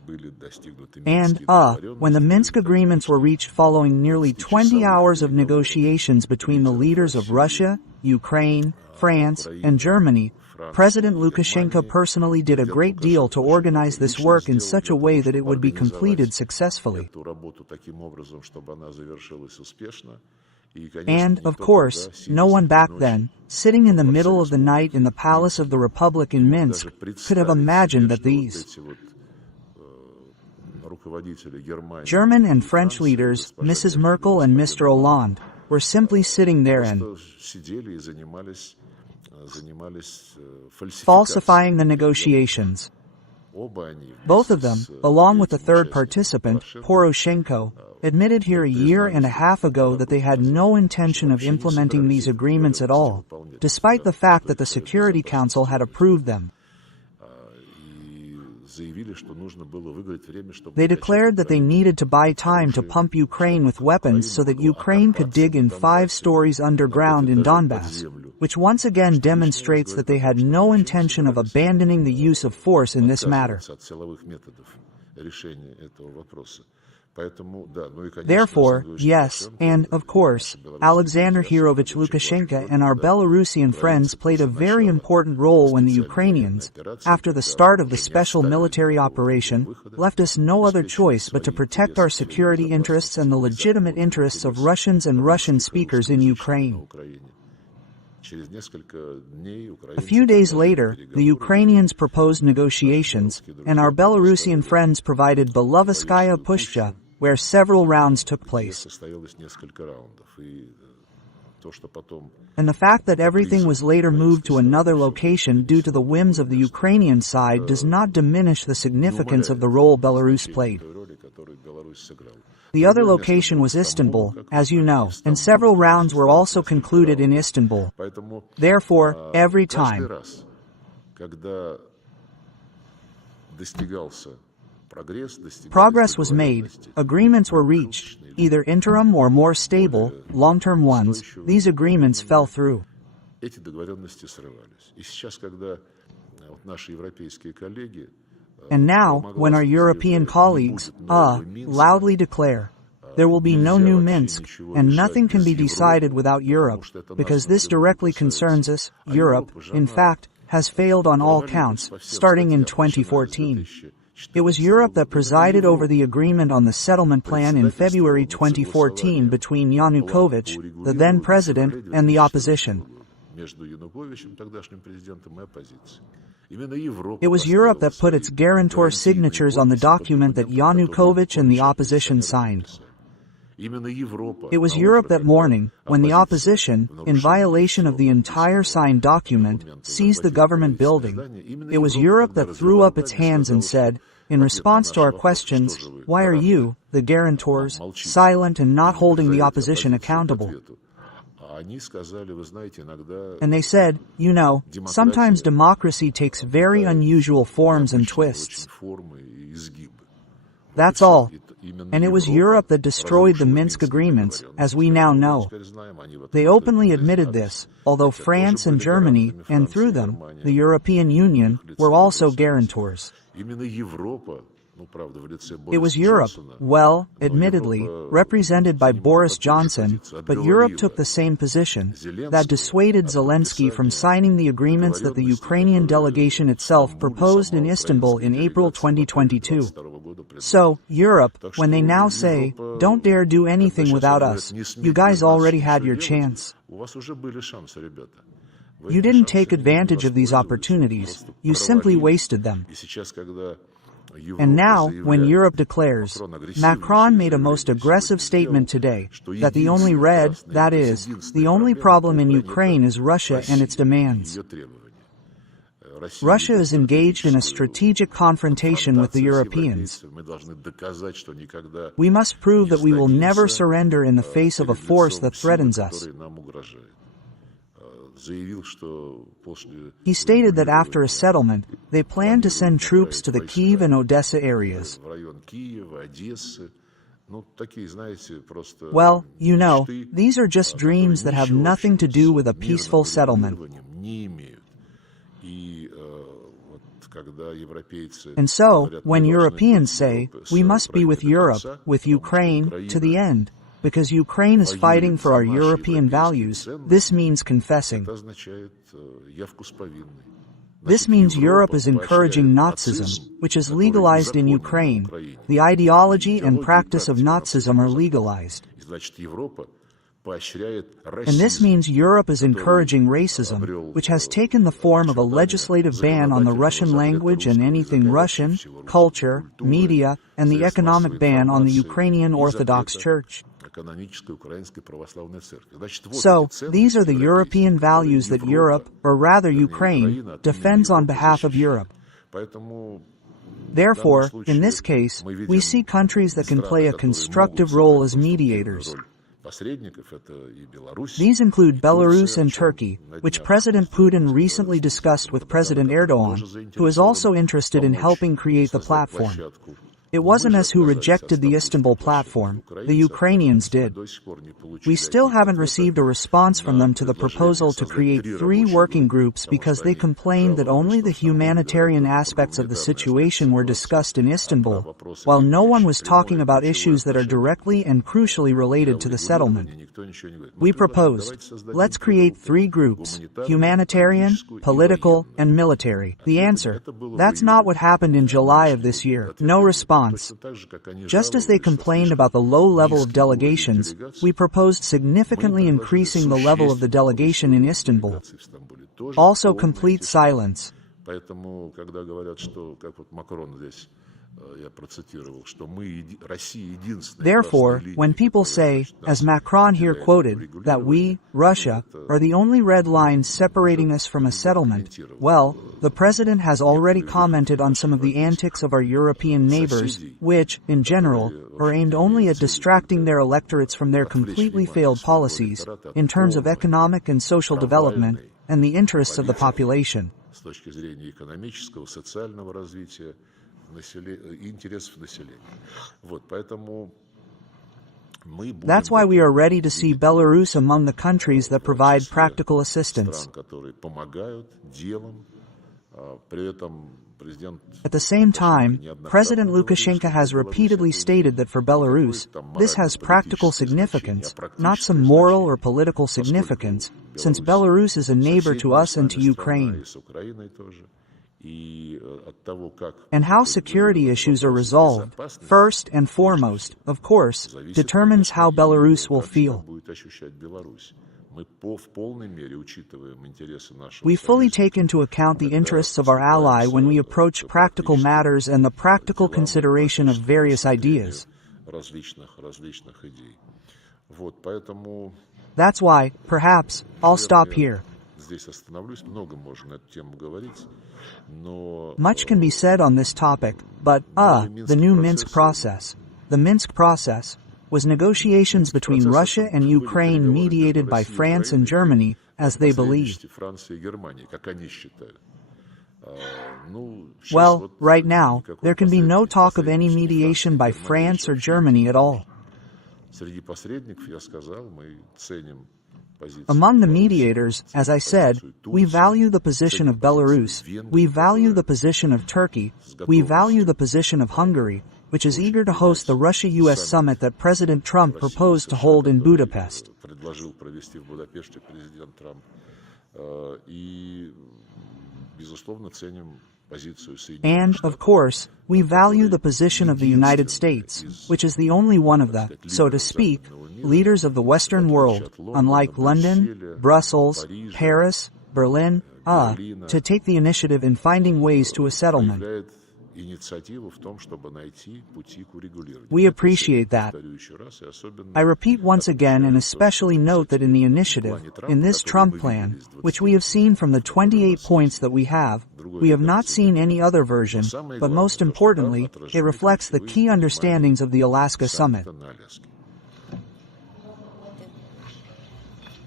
And, when the Minsk agreements were reached following nearly 20 hours of negotiations between the leaders of Russia, Ukraine, France, and Germany, President Lukashenko personally did a great deal to organize this work in such a way that it would be completed successfully. And, of course, no one back then, sitting in the middle of the night in the Palace of the Republic in Minsk, could have imagined that these German and French leaders, Mrs. Merkel and Mr. Hollande, were simply sitting there and falsifying the negotiations. Both of them, along with the third participant, Poroshenko, admitted here a year and a half ago that they had no intention of implementing these agreements at all, despite the fact that the Security Council had approved them. They declared that they needed to buy time to pump Ukraine with weapons so that Ukraine could dig in 5 stories underground in Donbass, which once again demonstrates that they had no intention of abandoning the use of force in this matter. Therefore, yes, and, of course, Alexander Hirovich Lukashenko and our Belarusian friends played a very important role when the Ukrainians, after the start of the special military operation, left us no other choice but to protect our security interests and the legitimate interests of Russians and Russian speakers in Ukraine. A few days later, the Ukrainians proposed negotiations, and our Belarusian friends provided Belovetskaya Pushcha, where several rounds took place. And the fact that everything was later moved to another location due to the whims of the Ukrainian side does not diminish the significance of the role Belarus played. The other location was Istanbul, as you know, and several rounds were also concluded in Istanbul. Therefore, every time progress was made, agreements were reached, either interim or more stable, long-term ones, these agreements fell through. And now, when our European colleagues, loudly declare, there will be no new Minsk, and nothing can be decided without Europe, because this directly concerns us, Europe, in fact, has failed on all counts, starting in 2014. It was Europe that presided over the agreement on the settlement plan in February 2014 between Yanukovych, the then president, and the opposition. It was Europe that put its guarantor signatures on the document that Yanukovych and the opposition signed. It was Europe that morning, when the opposition, in violation of the entire signed document, seized the government building, it was Europe that threw up its hands and said, in response to our questions, why are you, the guarantors, silent and not holding the opposition accountable? And they said, you know, sometimes democracy takes very unusual forms and twists. That's all. And it was Europe that destroyed the Minsk agreements, as we now know. They openly admitted this, although France and Germany, and through them, the European Union, were also guarantors. It was Europe, well, admittedly, represented by Boris Johnson, but Europe took the same position, that dissuaded Zelensky from signing the agreements that the Ukrainian delegation itself proposed in Istanbul in April 2022. So, Europe, when they now say, don't dare do anything without us, you guys already had your chance. You didn't take advantage of these opportunities, you simply wasted them. And now, when Europe declares, Macron made a most aggressive statement today, that the only that is, the only problem in Ukraine is Russia and its demands. Russia is engaged in a strategic confrontation with the Europeans. We must prove that we will never surrender in the face of a force that threatens us. He stated that after a settlement, they plan to send troops to the Kyiv and Odessa areas. Well, you know, these are just dreams that have nothing to do with a peaceful settlement. And so, when Europeans say, we must be with Europe, with Ukraine, to the end, because Ukraine is fighting for our European values, this means confessing. This means Europe is encouraging Nazism, which is legalized in Ukraine. The ideology and practice of Nazism are legalized. And this means Europe is encouraging racism, which has taken the form of a legislative ban on the Russian language and anything Russian, culture, media, and the economic ban on the Ukrainian Orthodox Church. So, these are the European values that Europe, or rather Ukraine, defends on behalf of Europe. Therefore, in this case, we see countries that can play a constructive role as mediators. These include Belarus and Turkey, which President Putin recently discussed with President Erdogan, who is also interested in helping create the platform. It wasn't us who rejected the Istanbul platform, the Ukrainians did. We still haven't received a response from them to the proposal to create 3 working groups because they complained that only the humanitarian aspects of the situation were discussed in Istanbul, while no one was talking about issues that are directly and crucially related to the settlement. We proposed, let's create 3 groups, humanitarian, political, and military. The answer, that's not what happened in July of this year. No response. Just as they complained about the low level of delegations, we proposed significantly increasing the level of the delegation in Istanbul. Also complete silence. Therefore, when people say, as Macron here quoted, that we, Russia, are the only red line separating us from a settlement, well, the President has already commented on some of the antics of our European neighbors, which, in general, are aimed only at distracting their electorates from their completely failed policies, in terms of economic and social development, and the interests of the population. That's why we are ready to see Belarus among the countries that provide practical assistance. At the same time, President Lukashenko has repeatedly stated that for Belarus, this has practical significance, not some moral or political significance, since Belarus is a neighbor to us and to Ukraine. And how security issues are resolved, first and foremost, of course, determines how Belarus will feel. We fully take into account the interests of our ally when we approach practical matters and the practical consideration of various ideas. That's why, perhaps, I'll stop here. Much can be said on this topic, but, the new Minsk process. The Minsk process was negotiations between Russia and Ukraine mediated by France and Germany, as they believed. Well, right now, there can be no talk of any mediation by France or Germany at all. Among the mediators, as I said, we value the position of Belarus, we value the position of Turkey, we value the position of Hungary, which is eager to host the Russia-US summit that President Trump proposed to hold in Budapest. And, of course, we value the position of the United States, which is the only one of the, so to speak, leaders of the Western world, unlike London, Brussels, Paris, Berlin, to take the initiative in finding ways to a settlement. We appreciate that. I repeat once again and especially note that in the initiative, in this Trump plan, which we have seen from the 28 points that we have not seen any other version, but most importantly, it reflects the key understandings of the Alaska Summit.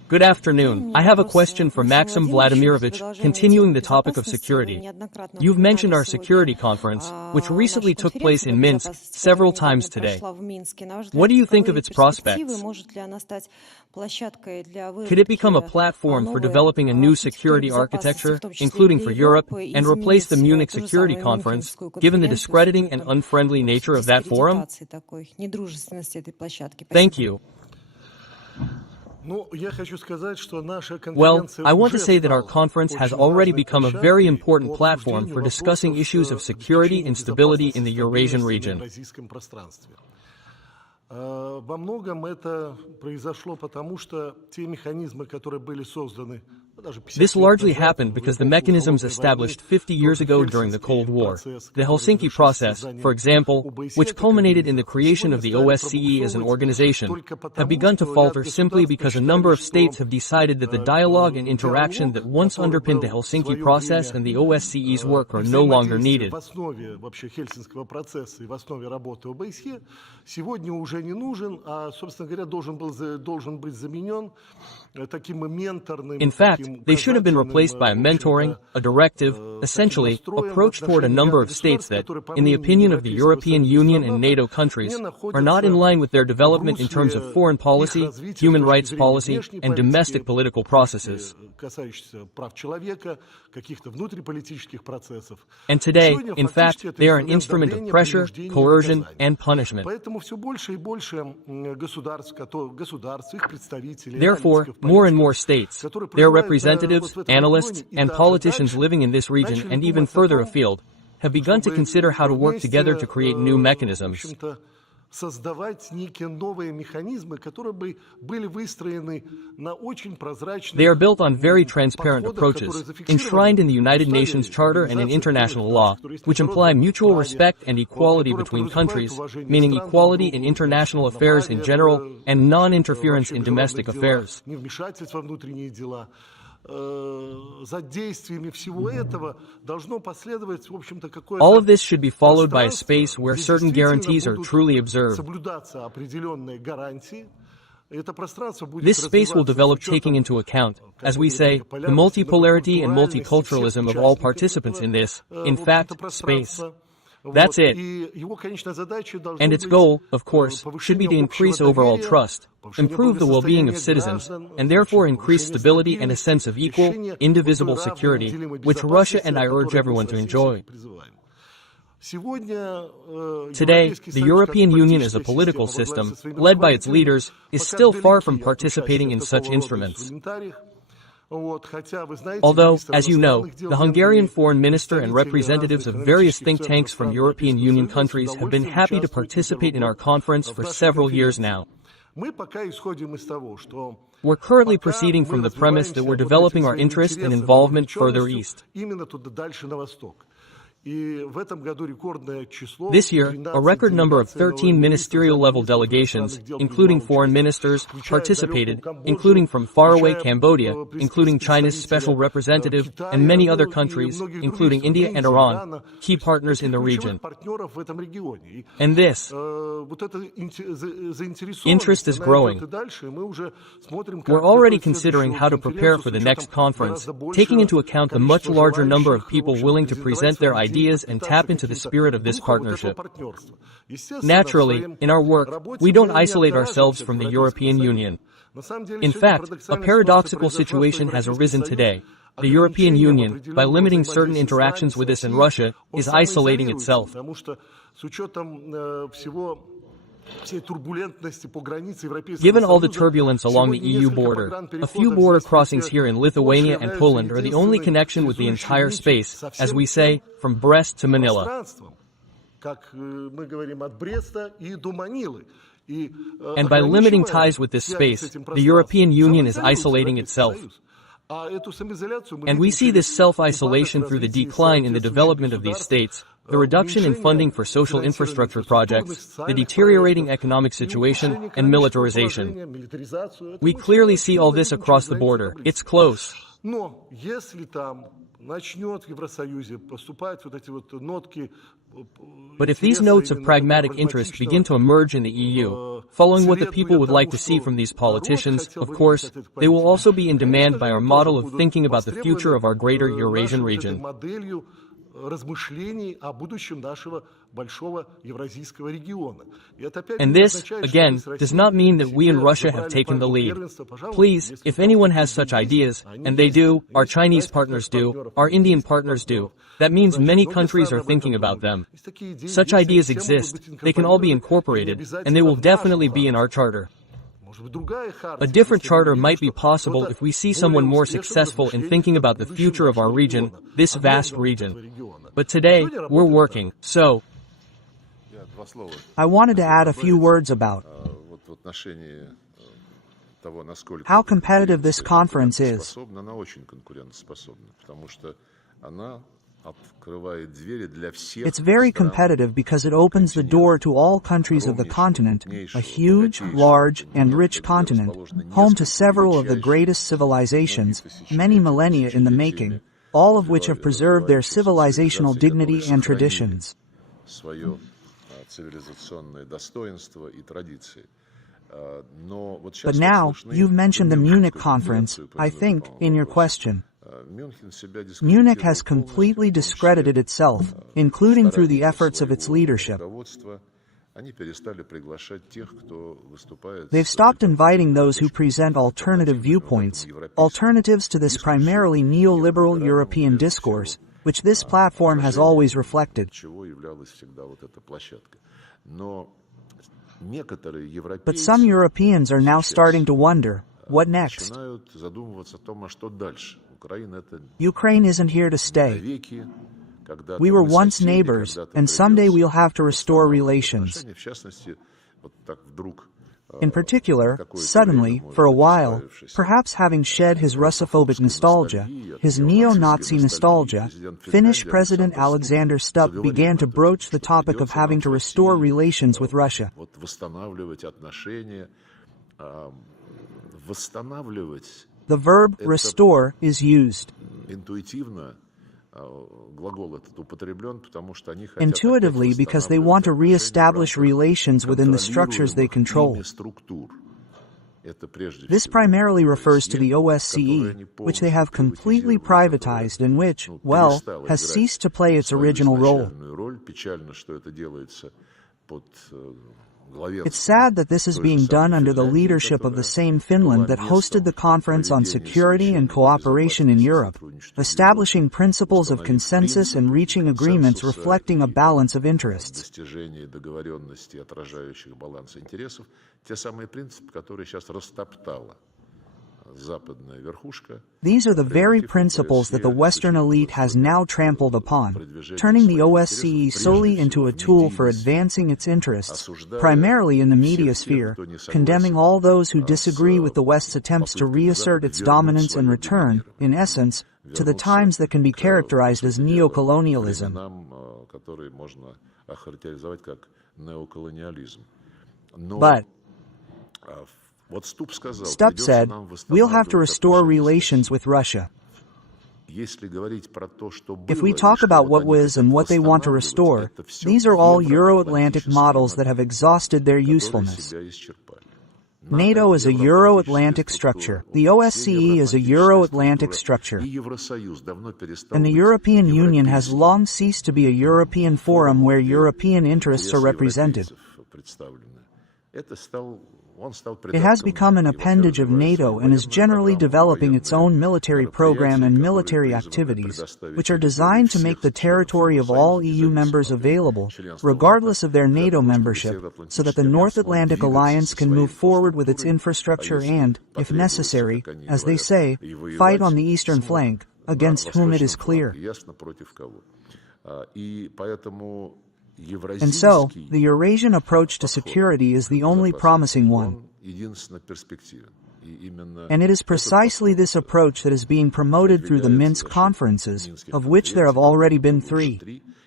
Good afternoon. I have a question for Maxim Vladimirovich, continuing the topic of security. You've mentioned our security conference, which recently took place in Minsk several times today. What do you think of its prospects? Could it become a platform for developing a new security architecture, including for Europe, and replace the Munich Security Conference, given the discrediting and unfriendly nature of that forum? Thank you. Well, I want to say that our conference has already become a very important platform for discussing issues of security and stability in the Eurasian region. This largely happened because the mechanisms established 50 years ago during the Cold War, the Helsinki process, for example, which culminated in the creation of the OSCE as an organization, have begun to falter simply because a number of states have decided that the dialogue and interaction that once underpinned the Helsinki process and the OSCE's work are no longer needed. In fact, they should have been replaced by a mentoring, a directive, essentially, approach toward a number of states that, in the opinion of the European Union and NATO countries, are not in line with their development in terms of foreign policy, human rights policy, and domestic political processes. And today, in fact, they are an instrument of pressure, coercion, and punishment. Therefore, more and more states, their representatives, analysts, and politicians living in this region and even further afield, have begun to consider how to work together to create new mechanisms. They are built on very transparent approaches, enshrined in the United Nations Charter and in international law, which imply mutual respect and equality between countries, meaning equality in international affairs in general and non-interference in domestic affairs. All of this should be followed by a space where certain guarantees are truly observed. This space will develop taking into account, as we say, the multipolarity and multiculturalism of all participants in this, in fact, space. That's it. And its goal, of course, should be to increase overall trust, improve the well-being of citizens, and therefore increase stability and a sense of equal, indivisible security, which Russia and I urge everyone to enjoy. Today, the European Union as a political system, led by its leaders, is still far from participating in such instruments. Although, as you know, the Hungarian foreign minister and representatives of various think tanks from European Union countries have been happy to participate in our conference for several years now. We're currently proceeding from the premise that we're developing our interest and involvement further east. This year, a record number of 13 ministerial-level delegations, including foreign ministers, participated, including from faraway Cambodia, including China's special representative, and many other countries, including India and Iran, key partners in the region. And this interest is growing. We're already considering how to prepare for the next conference, taking into account the much larger number of people willing to present their ideas and tap into the spirit of this partnership. Naturally, in our work, we don't isolate ourselves from the European Union. In fact, a paradoxical situation has arisen today. The European Union, by limiting certain interactions with us and Russia, is isolating itself. Given all the turbulence along the EU border, a few border crossings here in Lithuania and Poland are the only connection with the entire space, as we say, from Brest to Manila. And by limiting ties with this space, the European Union is isolating itself. And we see this self-isolation through the decline in the development of these states, the reduction in funding for social infrastructure projects, the deteriorating economic situation, and militarization. We clearly see all this across the border. It's close. Но если там начнет в Евросоюзе поступать вот эти вот нотки. But if these notes of pragmatic interest begin to emerge in the EU, following what the people would like to see from these politicians, of course, they will also be in demand by our model of thinking about the future of our greater Eurasian region. Размышлений о будущем нашего большого евразийского региона. And this, again, does not mean that we in Russia have taken the lead. Please, if anyone has such ideas, and they do, our Chinese partners do, our Indian partners do, that means many countries are thinking about them. Such ideas exist, they can all be incorporated, and they will definitely be in our charter. A different charter might be possible if we see someone more successful in thinking about the future of our region, this vast region. But today, we're working, so... I wanted to add a few words about how competitive this conference is. It's very competitive because it opens the door to all countries of the continent, a huge, large, and rich continent, home to several of the greatest civilizations, many millennia in the making, all of which have preserved their civilizational dignity and traditions. But now, you've mentioned the Munich conference, I think, in your question. Munich has completely discredited itself, including through the efforts of its leadership. They've stopped inviting those who present alternative viewpoints, alternatives to this primarily neoliberal European discourse, which this platform has always reflected. But some Europeans are now starting to wonder, what next? Ukraine isn't here to stay. We were once neighbors, and someday we'll have to restore relations. In particular, suddenly, for a while, perhaps having shed his Russophobic nostalgia, his neo-Nazi nostalgia, Finnish President Alexander Stubb began to broach the topic of having to restore relations with Russia. The verb restore is used. Intuitively, because they want to re-establish relations within the structures they control. This primarily refers to the OSCE, which they have completely privatized and which, well, has ceased to play its original role. It's sad that this is being done under the leadership of the same Finland that hosted the Conference on Security and Cooperation in Europe, establishing principles of consensus and reaching agreements reflecting a balance of interests. These are the very principles that the Western elite has now trampled upon, turning the OSCE solely into a tool for advancing its interests, primarily in the media sphere, condemning all those who disagree with the West's attempts to reassert its dominance and return, in essence, to the times that can be characterized as neocolonialism. But Stubb said, we'll have to restore relations with Russia. If we talk about what was and what they want to restore, these are all Euro-Atlantic models that have exhausted their usefulness. NATO is a Euro-Atlantic structure. The OSCE is a Euro-Atlantic structure. And the European Union has long ceased to be a European forum where European interests are represented. It has become an appendage of NATO and is generally developing its own military program and military activities, which are designed to make the territory of all EU members available, regardless of their NATO membership, so that the North Atlantic Alliance can move forward with its infrastructure and, if necessary, as they say, fight on the eastern flank, against whom it is clear. And so, the Eurasian approach to security is the only promising one. And it is precisely this approach that is being promoted through the Minsk conferences, of which there have already been 3.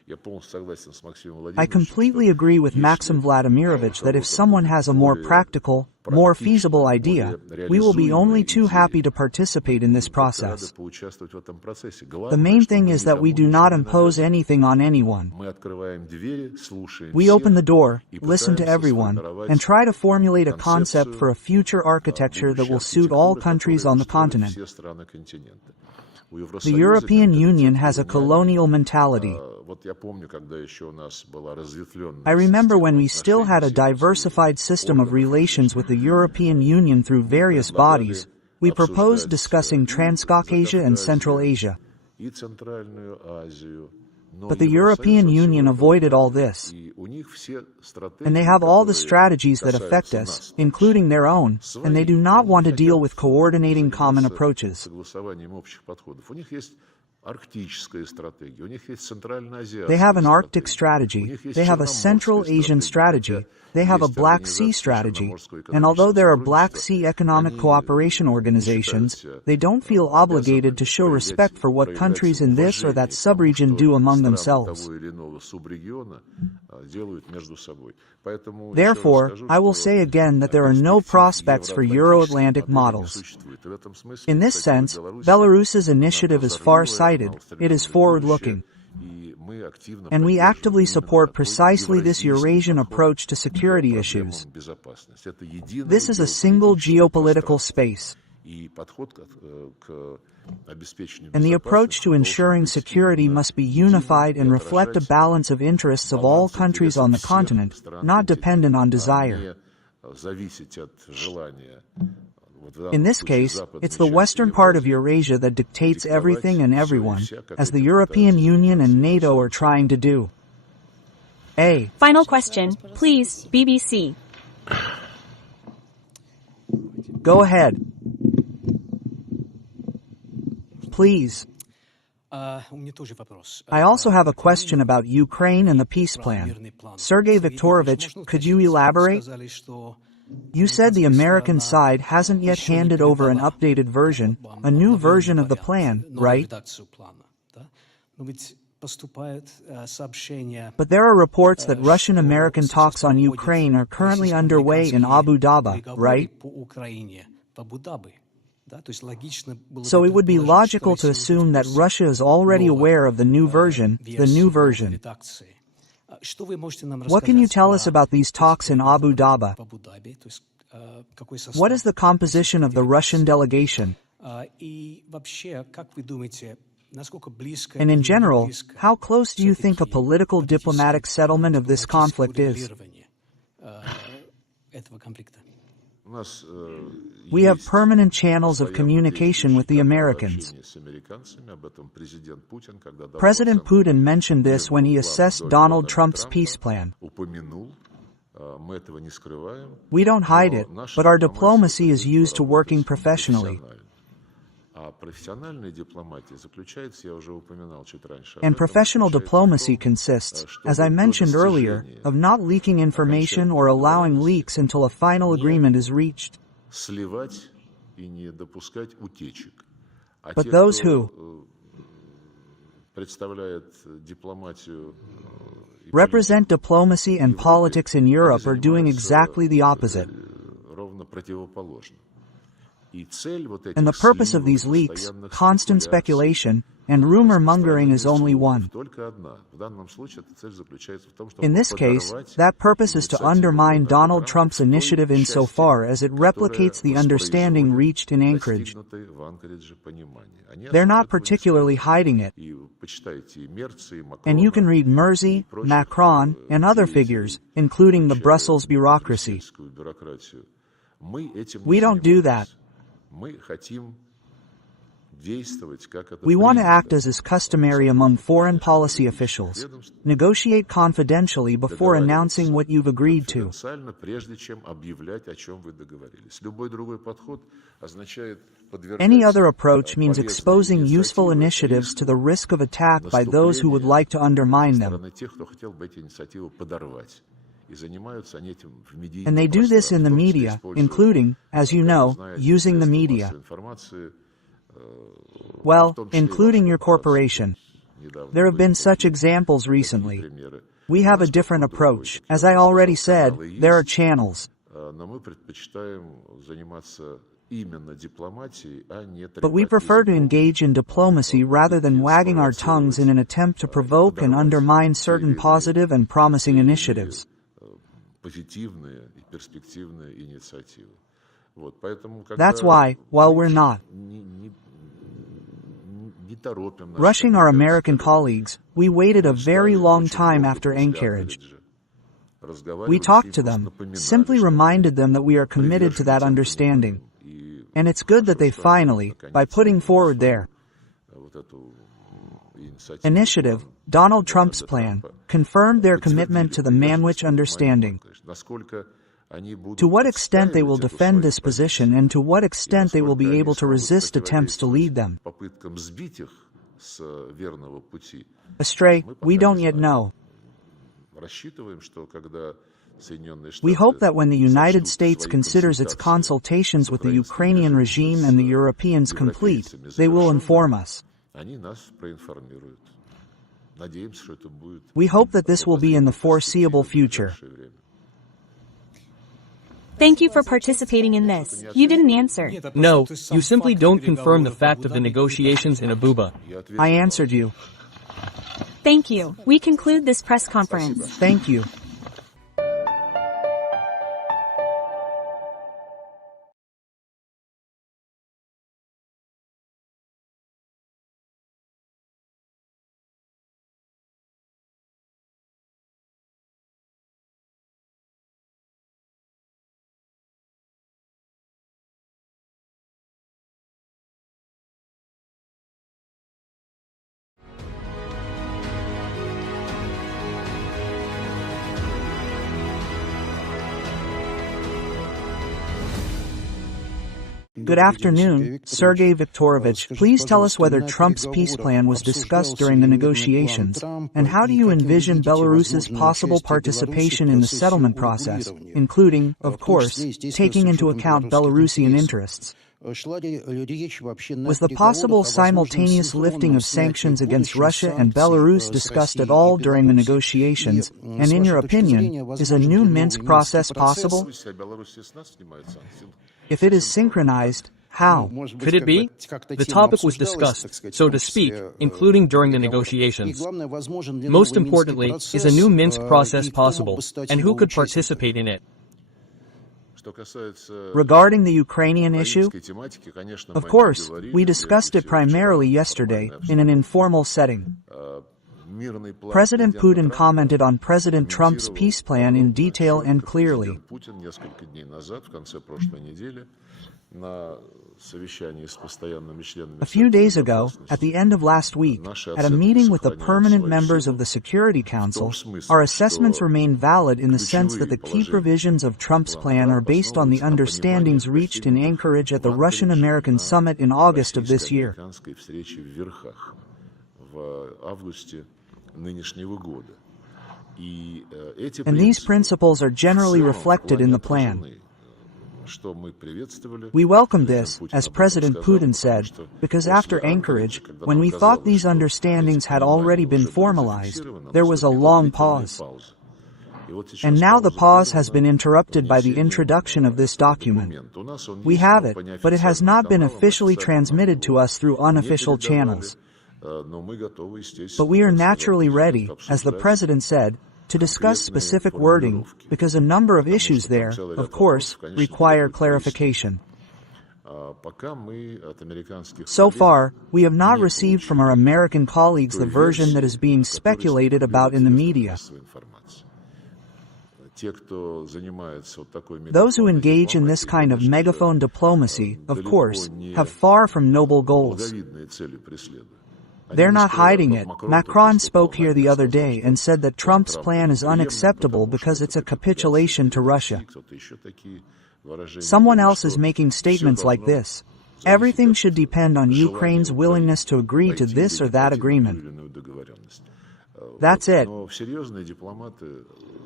I completely agree with Maxim Vladimirovich that if someone has a more practical, more feasible idea, we will be only too happy to participate in this process. The main thing is that we do not impose anything on anyone. We open the door, listen to everyone, and try to formulate a concept for a future architecture that will suit all countries on the continent. The European Union has a colonial mentality. I remember when we still had a diversified system of relations with the European Union through various bodies, we proposed discussing Transcaucasia and Central Asia. But the European Union avoided all this. And they have all the strategies that affect us, including their own, and they do not want to deal with coordinating common approaches. They have an Arctic strategy, they have a Central Asian strategy, they have a Black Sea strategy, and although there are Black Sea economic cooperation organizations, they don't feel obligated to show respect for what countries in this or that subregion do among themselves. Therefore, I will say again that there are no prospects for Euro-Atlantic models. In this sense, Belarus's initiative is far-sighted, it is forward-looking. And we actively support precisely this Eurasian approach to security issues. This is a single geopolitical space. And the approach to ensuring security must be unified and reflect a balance of interests of all countries on the continent, not dependent on desire. In this case, it's the western part of Eurasia that dictates everything and everyone, as the European Union and NATO are trying to do. Final question, please, BBC. Go ahead. Please. I also have a question about Ukraine and the peace plan. Sergey Viktorovich, could you elaborate? You said the American side hasn't yet handed over an updated version, a new version of the plan, right? But there are reports that Russian-American talks on Ukraine are currently underway in Abu Dhabi, right? So it would be logical to assume that Russia is already aware of the new version, What can you tell us about these talks in Abu Dhabi? What is the composition of the Russian delegation? And in general, how close do you think a political diplomatic settlement of this conflict is? We have permanent channels of communication with the Americans. President Putin mentioned this when he assessed Donald Trump's peace plan. We don't hide it, but our diplomacy is used to working professionally. And professional diplomacy consists, as I mentioned earlier, of not leaking information or allowing leaks until a final agreement is reached. But those who represent diplomacy and politics in Europe are doing exactly the opposite. And the purpose of these leaks, constant speculation, and rumor-mongering is only one. In this case, that purpose is to undermine Donald Trump's initiative insofar as it replicates the understanding reached in Anchorage. They're not particularly hiding it. And you can read Merzy, Macron, and other figures, including the Brussels bureaucracy. We don't do that. We want to act as is customary among foreign policy officials. Negotiate confidentially before announcing what you've agreed to. Any other approach means exposing useful initiatives to the risk of attack by those who would like to undermine them. And they do this in the media, including, as you know, using the media. Well, including your corporation. There have been such examples recently. We have a different approach. As I already said, there are channels. But we prefer to engage in diplomacy rather than wagging our tongues in an attempt to provoke and undermine certain positive and promising initiatives. That's why, while we're not rushing our American colleagues, we waited a very long time after anchorage. We talked to them, simply reminded them that we are committed to that understanding. And it's good that they finally, by putting forward their initiative, Donald Trump's plan, confirmed their commitment to the Manwich understanding. To what extent they will defend this position and to what extent they will be able to resist attempts to lead them astray, we don't yet know. We hope that when the United States considers its consultations with the Ukrainian regime and the Europeans complete, they will inform us. We hope that this will be in the foreseeable future. Thank you for participating in this. You didn't answer. No, you simply don't confirm the fact of the negotiations in Abuja. I answered you. Thank you. We conclude this press conference. Thank you. Good afternoon, Sergey Viktorovich. Please tell us whether Trump's peace plan was discussed during the negotiations, and how do you envision Belarus's possible participation in the settlement process, including, of course, taking into account Belarusian interests? Was the possible simultaneous lifting of sanctions against Russia and Belarus discussed at all during the negotiations, and in your opinion, is a new Minsk process possible? If it is synchronized, how? Could it be? The topic was discussed, so to speak, including during the negotiations. Most importantly, is a new Minsk process possible, and who could participate in it? Regarding the Ukrainian issue, of course, we discussed it primarily yesterday, in an informal setting. President Putin commented on President Trump's peace plan in detail and clearly. A few days ago, at the end of last week, at a meeting with the permanent members of the Security Council, our assessments remain valid in the sense that the key provisions of Trump's plan are based on the understandings reached in Anchorage at the Russian-American summit in August of this year. And these principles are generally reflected in the plan. We welcome this, as President Putin said, because after Anchorage, when we thought these understandings had already been formalized, there was a long pause. And now the pause has been interrupted by the introduction of this document. We have it, but it has not been officially transmitted to us through unofficial channels. But we are naturally ready, as the President said, to discuss specific wording, because a number of issues there, of course, require clarification. So far, we have not received from our American colleagues the version that is being speculated about in the media. Those who engage in this kind of megaphone diplomacy, of course, have far from noble goals. They're not hiding it. Macron spoke here the other day and said that Trump's plan is unacceptable because it's a capitulation to Russia. Someone else is making statements like this. Everything should depend on Ukraine's willingness to agree to this or that agreement. That's it.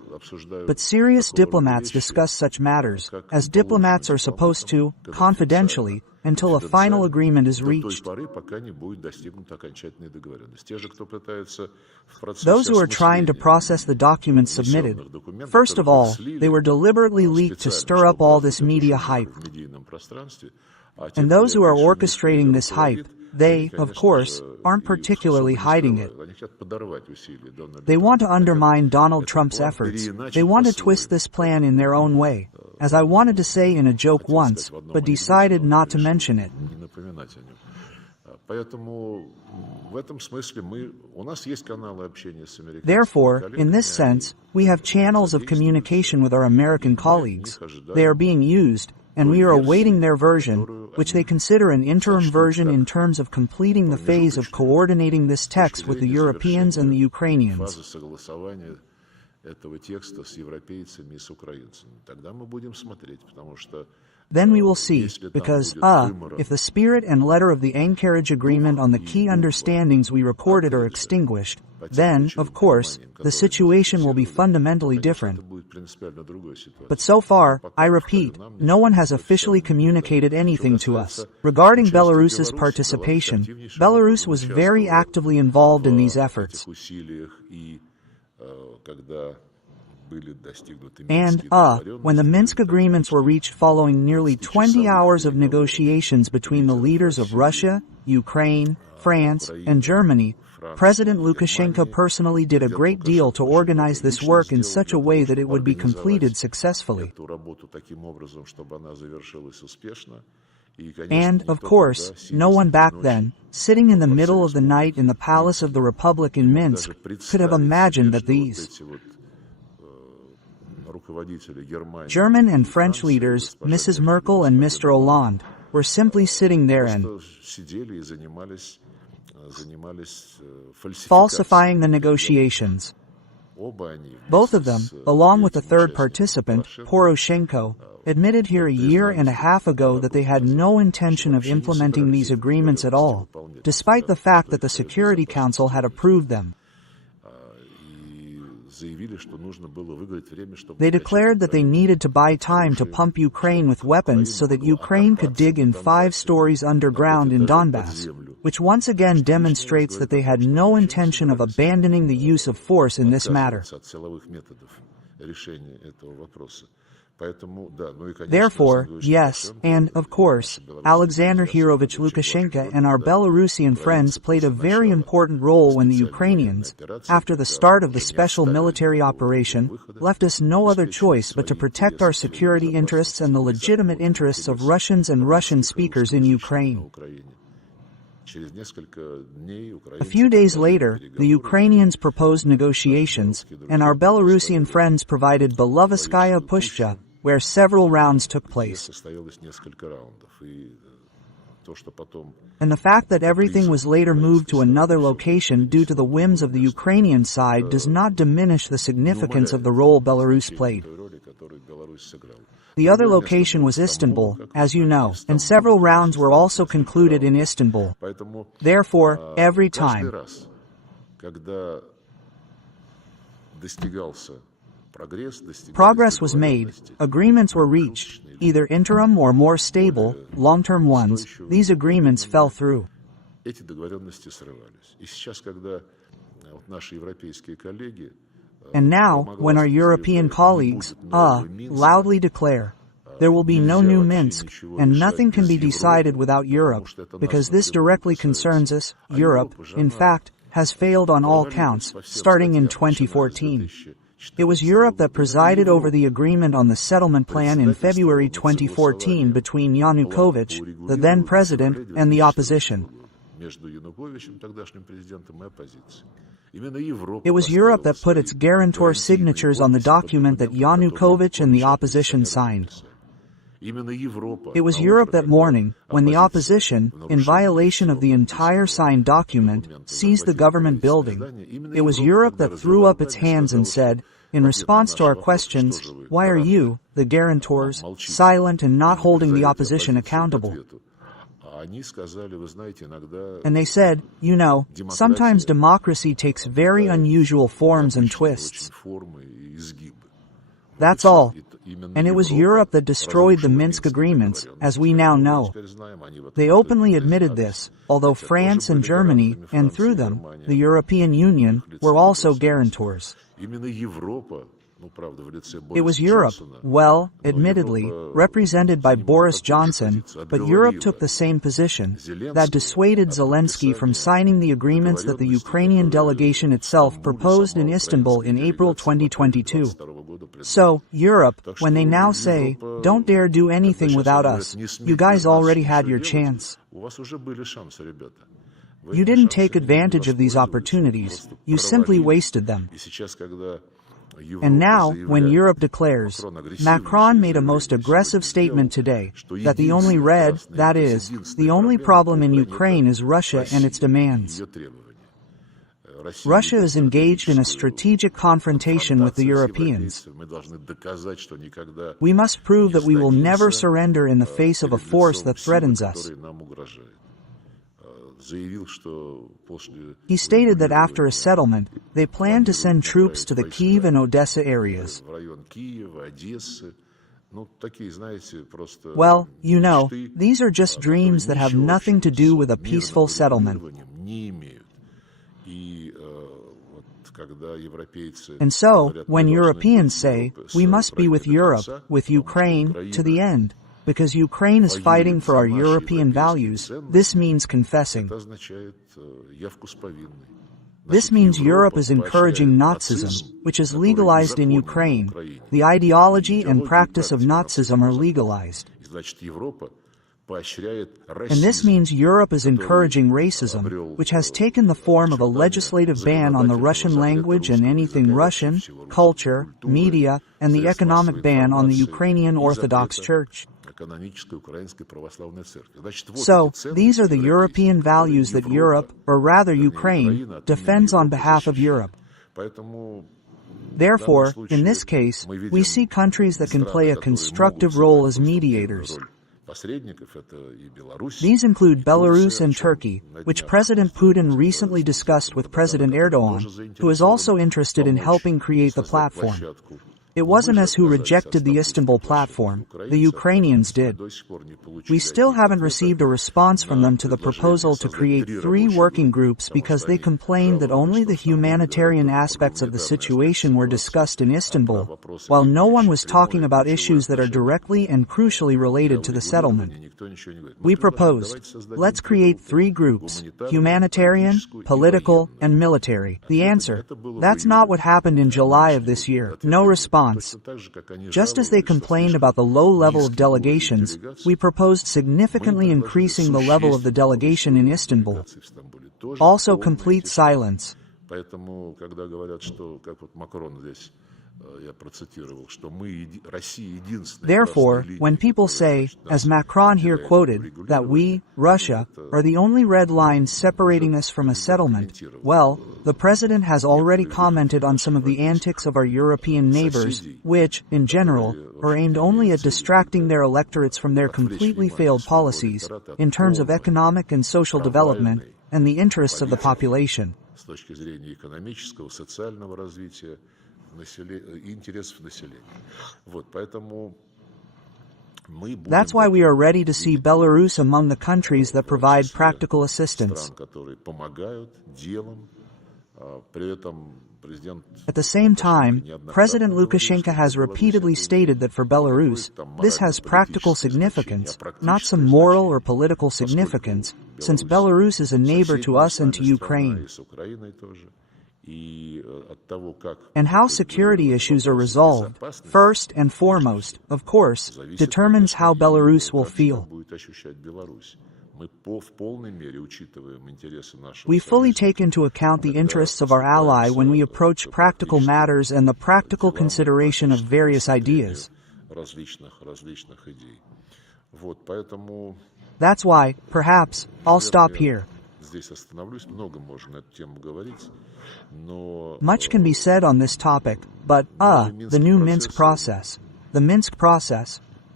But serious diplomats discuss such matters, as diplomats are supposed to, confidentially, until a final agreement is reached. Those who are trying to process the documents submitted, first of all, they were deliberately leaked to stir up all this media hype. And those who are orchestrating this hype, they, of course, aren't particularly hiding it. They want to undermine Donald Trump's efforts. They want to twist this plan in their own way, as I wanted to say in a joke once, but decided not to mention it. Therefore, in this sense, we have channels of communication with our American colleagues. They are being used, and we are awaiting their version, which they consider an interim version in terms of completing the phase of coordinating this text with the Europeans and the Ukrainians. Then we will see, because, if the spirit and letter of the anchorage agreement on the key understandings we recorded are extinguished, then, of course, the situation will be fundamentally different. But so far, I repeat, no one has officially communicated anything to us. Regarding Belarus's participation, Belarus was very actively involved in these efforts. And, when the Minsk agreements were reached following nearly 20 hours of negotiations between the leaders of Russia, Ukraine, France, and Germany, President Lukashenko personally did a great deal to organize this work in such a way that it would be completed successfully. And, of course, no one back then, sitting in the middle of the night in the Palace of the Republic in Minsk, could have imagined that these German and French leaders, Mrs. Merkel and Mr. Hollande, were simply sitting there and falsifying the negotiations. Both of them, along with the third participant, Poroshenko, admitted here a year and a half ago that they had no intention of implementing these agreements at all, despite the fact that the Security Council had approved them. They declared that they needed to buy time to pump Ukraine with weapons so that Ukraine could dig in 5 stories underground in Donbass, which once again demonstrates that they had no intention of abandoning the use of force in this matter. Therefore, yes, and, of course, Alexander Hirovich Lukashenko and our Belarusian friends played a very important role when the Ukrainians, after the start of the special military operation, left us no other choice but to protect our security interests and the legitimate interests of Russians and Russian speakers in Ukraine. A few days later, the Ukrainians proposed negotiations, and our Belarusian friends provided Belovetskaya Pushcha, where several rounds took place. And the fact that everything was later moved to another location due to the whims of the Ukrainian side does not diminish the significance of the role Belarus played. The other location was Istanbul, as you know, and several rounds were also concluded in Istanbul. Therefore, every time progress was made, agreements were reached, either interim or more stable, long-term ones, these agreements fell through. And now, when our European colleagues, loudly declare, there will be no new Minsk, and nothing can be decided without Europe, because this directly concerns us, Europe, in fact, has failed on all counts, starting in 2014. It was Europe that presided over the agreement on the settlement plan in February 2014 between Yanukovych, the then president, and the opposition. It was Europe that put its guarantor signatures on the document that Yanukovych and the opposition signed. It was Europe that morning, when the opposition, in violation of the entire signed document, seized the government building, it was Europe that threw up its hands and said, in response to our questions, why are you, the guarantors, silent and not holding the opposition accountable? они сказали, вы знаете, иногда And they said, you know, sometimes democracy takes very unusual forms and twists. очень формы и изгибы. That's all. And it was Europe that destroyed the Minsk agreements, as we now know. They openly admitted this, although France and Germany, and through them, the European Union, were also guarantors. Именно Европа, ну, правда, в лице It was Бориса Europe, Джонсона, well, admittedly, represented by Boris Johnson, but Europe took the same position, that dissuaded Zelensky from signing the agreements that the Ukrainian delegation itself proposed in Istanbul in April 2022. So, Europe, when they now say, don't dare do anything without us, you guys already had your chance. У вас уже были шансы, ребята. Вы You эти didn't шансы take не advantage of these воспользовались, opportunities, просто you simply провалили. wasted them. И сейчас, когда And now, Европа when заявляет, Europe declares, Macron made a most aggressive statement today, that the only red, that is, the only problem in Ukraine is Russia and its demands. ее требования. Russia is engaged in a strategic confrontation with the Europeans. Мы должны доказать, что никогда We must prove that we will never сдадимся, surrender in the face of a перед force лицом that силы, threatens us. которые нам угрожают. Заявил, что после He stated that after a урегулирования settlement, they plan to send troops to the Kyiv and Odessa areas. в район Киева, Одессы. Ну, такие, знаете, просто Well, you know, мечты, these are just dreams that have nothing to do with a peaceful settlement. не имеют. И вот когда европейцы And so, говорят, when мы должны Europeans быть say, Европой с we must be Украиной with до Europe, конца, with потому что Ukraine, to the Украина end, because Ukraine is fighting for our European values, this means confessing. это означает явку с повинной. This Значит, means Europe Европа is encouraging поощряет Nazism, нацизм, which is который legalized in узаконен на Ukraine. Украине. The ideology and Идеология и practice of практика Nazism are нацизма. legalized. И значит, Европа поощряет And this расизм, means Europe is который encouraging racism, обрел, which has taken the form of a legislative ban on the Russian language and anything Russian, culture, media, and the economic ban on the Ukrainian Orthodox Church. канонической Украинской Православной Церкви. Значит, вот So, эти these are ценности the European европейские, values которые that Europe, or rather вернее, Ukraine, Украина от имени defends on Европы behalf of защищает. Europe. Поэтому Therefore, в данном случае in this case, мы we видим see countries that can страны, play a которые constructive могут role сыграть as конструктивную mediators. роль посредников. Это и Беларусь, These include и Belarus Турция, and о чем Turkey, на which днях President Putin сказал recently discussed with President который Erdogan, тоже who is also заинтересован interested in помочь helping create the создать platform. площадку. It Мы wasn't же us who отказались от rejected the стамбульской Istanbul площадки. platform, Украинцы the Ukrainians отказались. Мы did. до сих пор не получили We still никаких haven't ответов received a response from на them to the предложение proposal to создать create три 3 рабочие working группы, groups потому because что they они complained that жаловались, only что the в Стамбуле humanitarian говорят только aspects of the гуманитарные situation were аспекты discussed in ситуации, а про Istanbul, вопросы while no one was экономические, talking прямое about ключевое issues that are отношение directly and crucially для related to the settlement. урегулирования никто ничего не говорит. Мы We предложили, proposed, давайте создадим let's три create группы: 3 groups, гуманитарную, humanitarian, политическую и political, военную. and military. The Ответа answer, нет. Это было в that's not июле what happened in July of нынешнего this year. года. No Ответа нет. response. Точно так же, как они Just as they жаловались, что complained слишком about the low level of низкий уровень delegations, делегаций. we proposed Мы significantly предложили increasing the level of the существенно delegation in повысить Istanbul. делегации в Стамбуле. Тоже Also полная complete тишина. silence. Поэтому, когда говорят, что, как вот Макрон здесь, я процитировал, что мы, Россия, единственная Therefore, красная when линия, people которая, say, значит, as нас Macron here отделяет quoted, от that we, урегулирования, Russia, это are the only red lines separating уже us from a президент settlement, комментировал well, the President has already некоторые commented on some of the европейских antics of our European neighbors, соседей, which, in general, которые, в are aimed общем-то, only at имеют целью distracting their только electorates from their отвлечь completely внимание failed своего policies, электората от in terms of полной, economic and social development, провальной and the interests of the политики population. с точки зрения экономического, социального развития интересов населения. Вот, поэтому мы будем That's why we are ready to see видеть Belarus among the countries that в том provide числе practical assistance. стран, которые помогают делом, при этом президент At the same time, неоднократно President говорил, Lukashenko что has для Беларуси repeatedly это stated that for Belarus, this has practical significance, not some moral or political significance, since Belarus is a neighbor to us and to Ukraine. And how security issues are resolved, first and foremost, of course, determines how Belarus will feel. We fully take into account the interests of our ally when we approach practical matters and the practical consideration of various ideas. That's why, perhaps, I'll stop here. Much can be said on this topic, but, the new Minsk process. The Minsk process,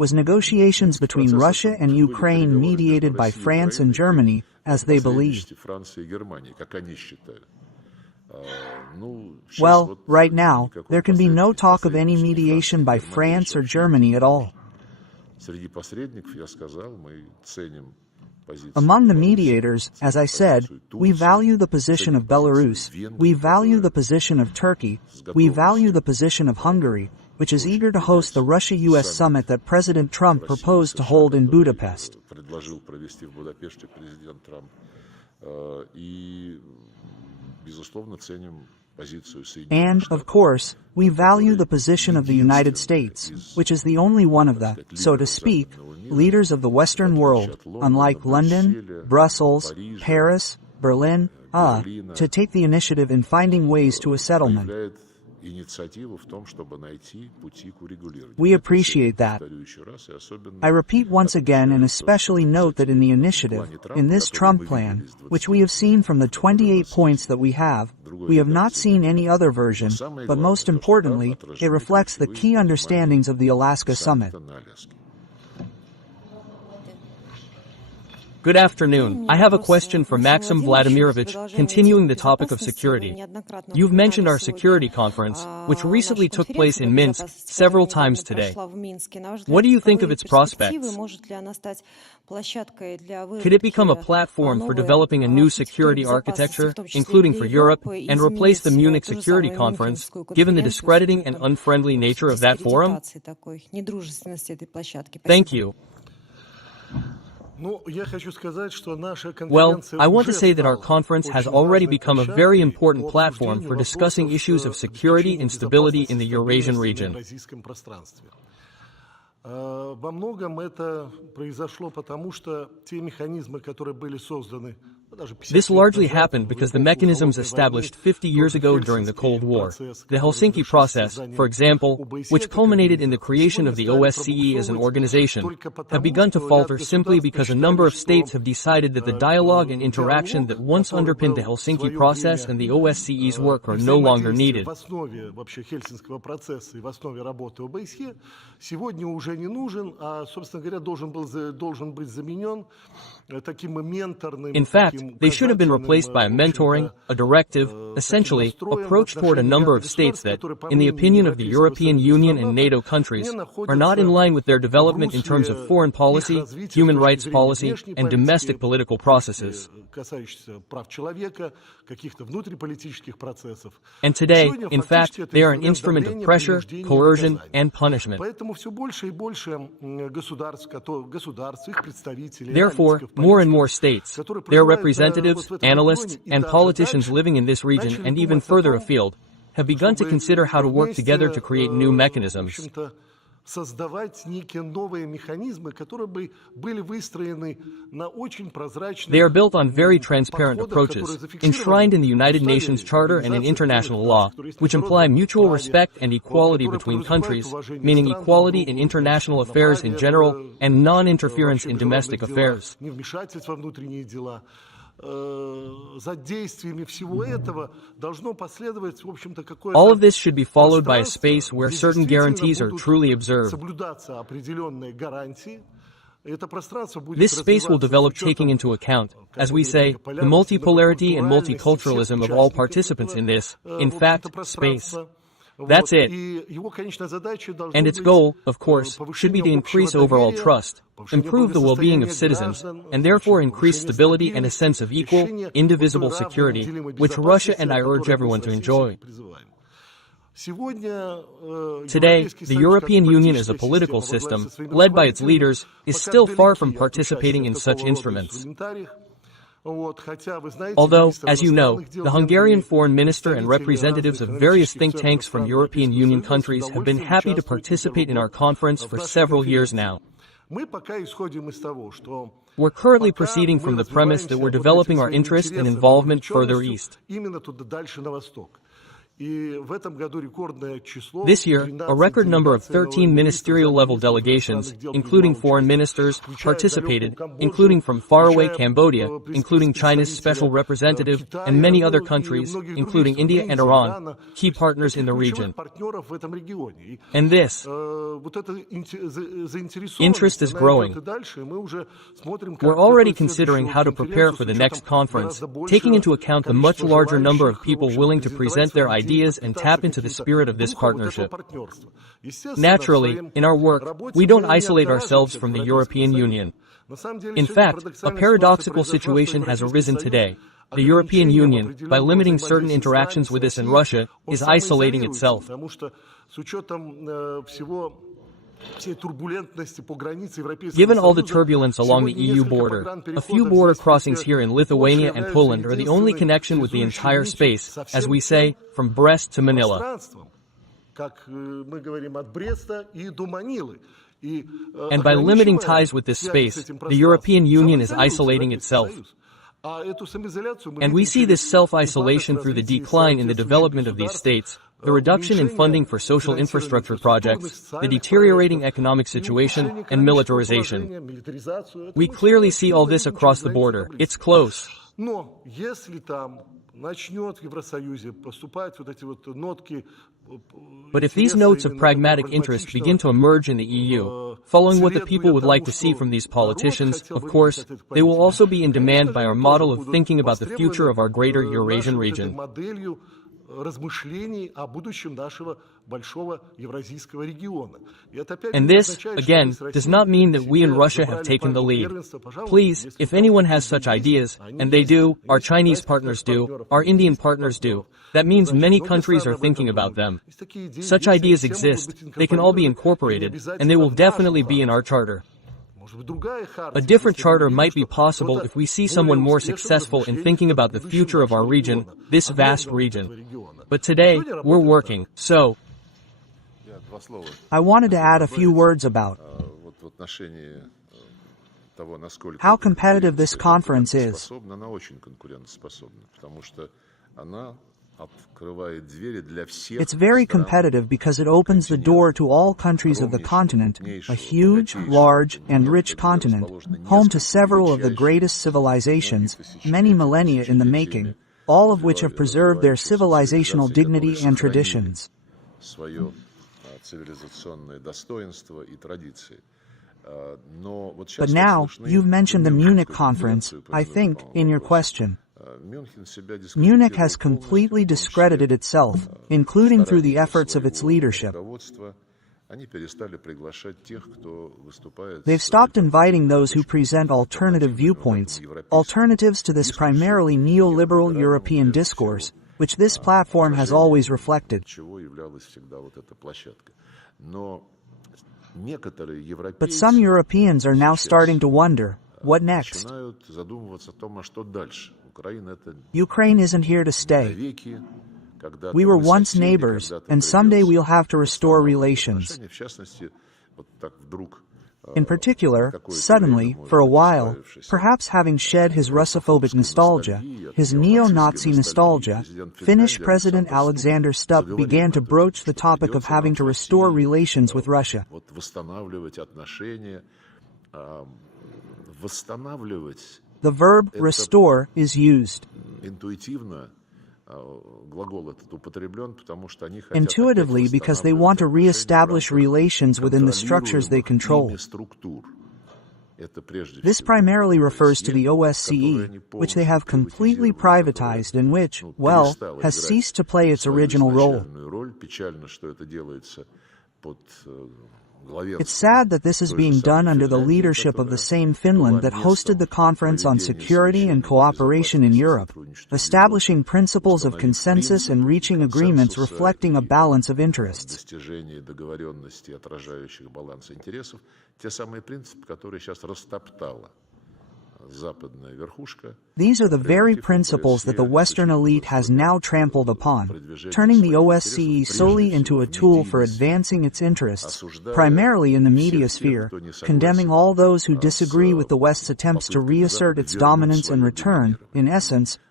was negotiations between Russia and Ukraine mediated by France and Germany, as they believed. Well, right now, there can be no talk of any mediation by France or Germany at all. Among the mediators, as I said, we value the position of Belarus, we value the position of Turkey, we value the position of Hungary, which is eager to host the Russia-US summit that President Trump proposed to hold in Budapest. And, of course, we value the position of the United States, which is the only one of the, so to speak, leaders of the Western world, unlike London, Brussels, Paris, Berlin, to take the initiative in finding ways to a settlement. We appreciate that. I repeat once again and especially note that in the initiative, in this Trump plan, which we have seen from the 28 points that we have not seen any other version, but most importantly, it reflects the key understandings of the Alaska Summit. Good afternoon. I have a question for Maxim Vladimirovich, continuing the topic of security. You've mentioned our security conference, which recently took place in Minsk several times today. What do you think of its prospects? Could it become a platform for developing a new security architecture, including for Europe, and replace the Munich Security Conference, given the discrediting and unfriendly nature of that forum? Thank you. Well, I want to say that our conference has already become a very important platform for discussing issues of security and stability in the Eurasian region. This largely happened because the mechanisms established 50 years ago during the Cold War, the Helsinki process, for example, which culminated in the creation of the OSCE as an organization, have begun to falter simply because a number of states have decided that the dialogue and interaction that once underpinned the Helsinki process and the OSCE's work are no longer needed. In fact, they should have been replaced by a mentoring, a directive, essentially, approach toward a number of states that, in the opinion of the European Union and NATO countries, are not in line with their development in terms of foreign policy, human rights policy, and domestic political processes. And today, in fact, they are an instrument of pressure, coercion, and punishment. Therefore, more and more states, their representatives, analysts, and politicians living in this region and even further afield, have begun to consider how to work together to create new mechanisms. They are built on very transparent approaches, enshrined in the United Nations Charter and in international law, which imply mutual respect and equality between countries, meaning equality in international affairs in general and non-interference in domestic affairs. All of this should be followed by a space where certain guarantees are truly observed. This space will develop taking into account, as we say, the multipolarity and multiculturalism of all participants in this, in fact, space. That's it. And its goal, of course, should be to increase overall trust, improve the well-being of citizens, and therefore increase stability and a sense of equal, indivisible security, which Russia and I urge everyone to enjoy. Today, the European Union as a political system, led by its leaders, is still far from participating in such instruments. Although, as you know, the Hungarian foreign minister and representatives of various think tanks from European Union countries have been happy to participate in our conference for several years now. We're currently proceeding from the premise that we're developing our interest and involvement further east. This year, a record number of 13 ministerial-level delegations, including foreign ministers, participated, including from faraway Cambodia, including China's special representative, and many other countries, including India and Iran, key partners in the region. And this interest is growing. We're already considering how to prepare for the next conference, taking into account the much larger number of people willing to present their ideas and tap into the spirit of this partnership. Naturally, in our work, we don't isolate ourselves from the European Union. In fact, a paradoxical situation has arisen today. The European Union, by limiting certain interactions with us and Russia, is isolating itself. Given all the turbulence along the EU border, a few border crossings here in Lithuania and Poland are the only connection with the entire space, as we say, from Brest to Manila. And by limiting ties with this space, the European Union is isolating itself. And we see this self-isolation through the decline in the development of these states, the reduction in funding for social infrastructure projects, the deteriorating economic situation, and militarization. We clearly see all this across the border. It's close. But if these notes of pragmatic interest begin to emerge in the EU, following what the people would like to see from these politicians, of course, they will also be in demand by our model of thinking about the future of our greater Eurasian region. And this, again, does not mean that we in Russia have taken the lead. Please, if anyone has such ideas, and they do, our Chinese partners do, our Indian partners do, that means many countries are thinking about them. Such ideas exist, they can all be incorporated, and they will definitely be in our charter. A different charter might be possible if we see someone more successful in thinking about the future of our region, this vast region. But today, we're working, so... I wanted to add a few words about how competitive this conference is. It's very competitive because it opens the door to all countries of the continent, a huge, large, and rich continent, home to several of the greatest civilizations, many millennia in the making, all of which have preserved their civilizational dignity and traditions. But now, you've mentioned the Munich conference, I think, in your question. Munich has completely discredited itself, including through the efforts of its leadership. They've stopped inviting those who present alternative viewpoints, alternatives to this primarily neoliberal European discourse, which this platform has always reflected. But some Europeans are now starting to wonder, what next? Ukraine isn't here to stay. We were once neighbors, and someday we'll have to restore relations. In particular, suddenly, for a while, perhaps having shed his Russophobic nostalgia, his neo-Nazi nostalgia, Finnish President Alexander Stubb began to broach the topic of having to restore relations with Russia. The verb restore is used. Intuitively, because they want to re-establish relations within the structures they control. This primarily refers to the OSCE, which they have completely privatized and which, well, has ceased to play its original role. It's sad that this is being done under the leadership of the same Finland that hosted the Conference on Security and Cooperation in Europe, establishing principles of consensus and reaching agreements reflecting a balance of interests. These are the very principles that the Western elite has now trampled upon, turning the OSCE solely into a tool for advancing its interests, primarily in the media sphere, condemning all those who disagree with the West's attempts to reassert its dominance and return, in essence,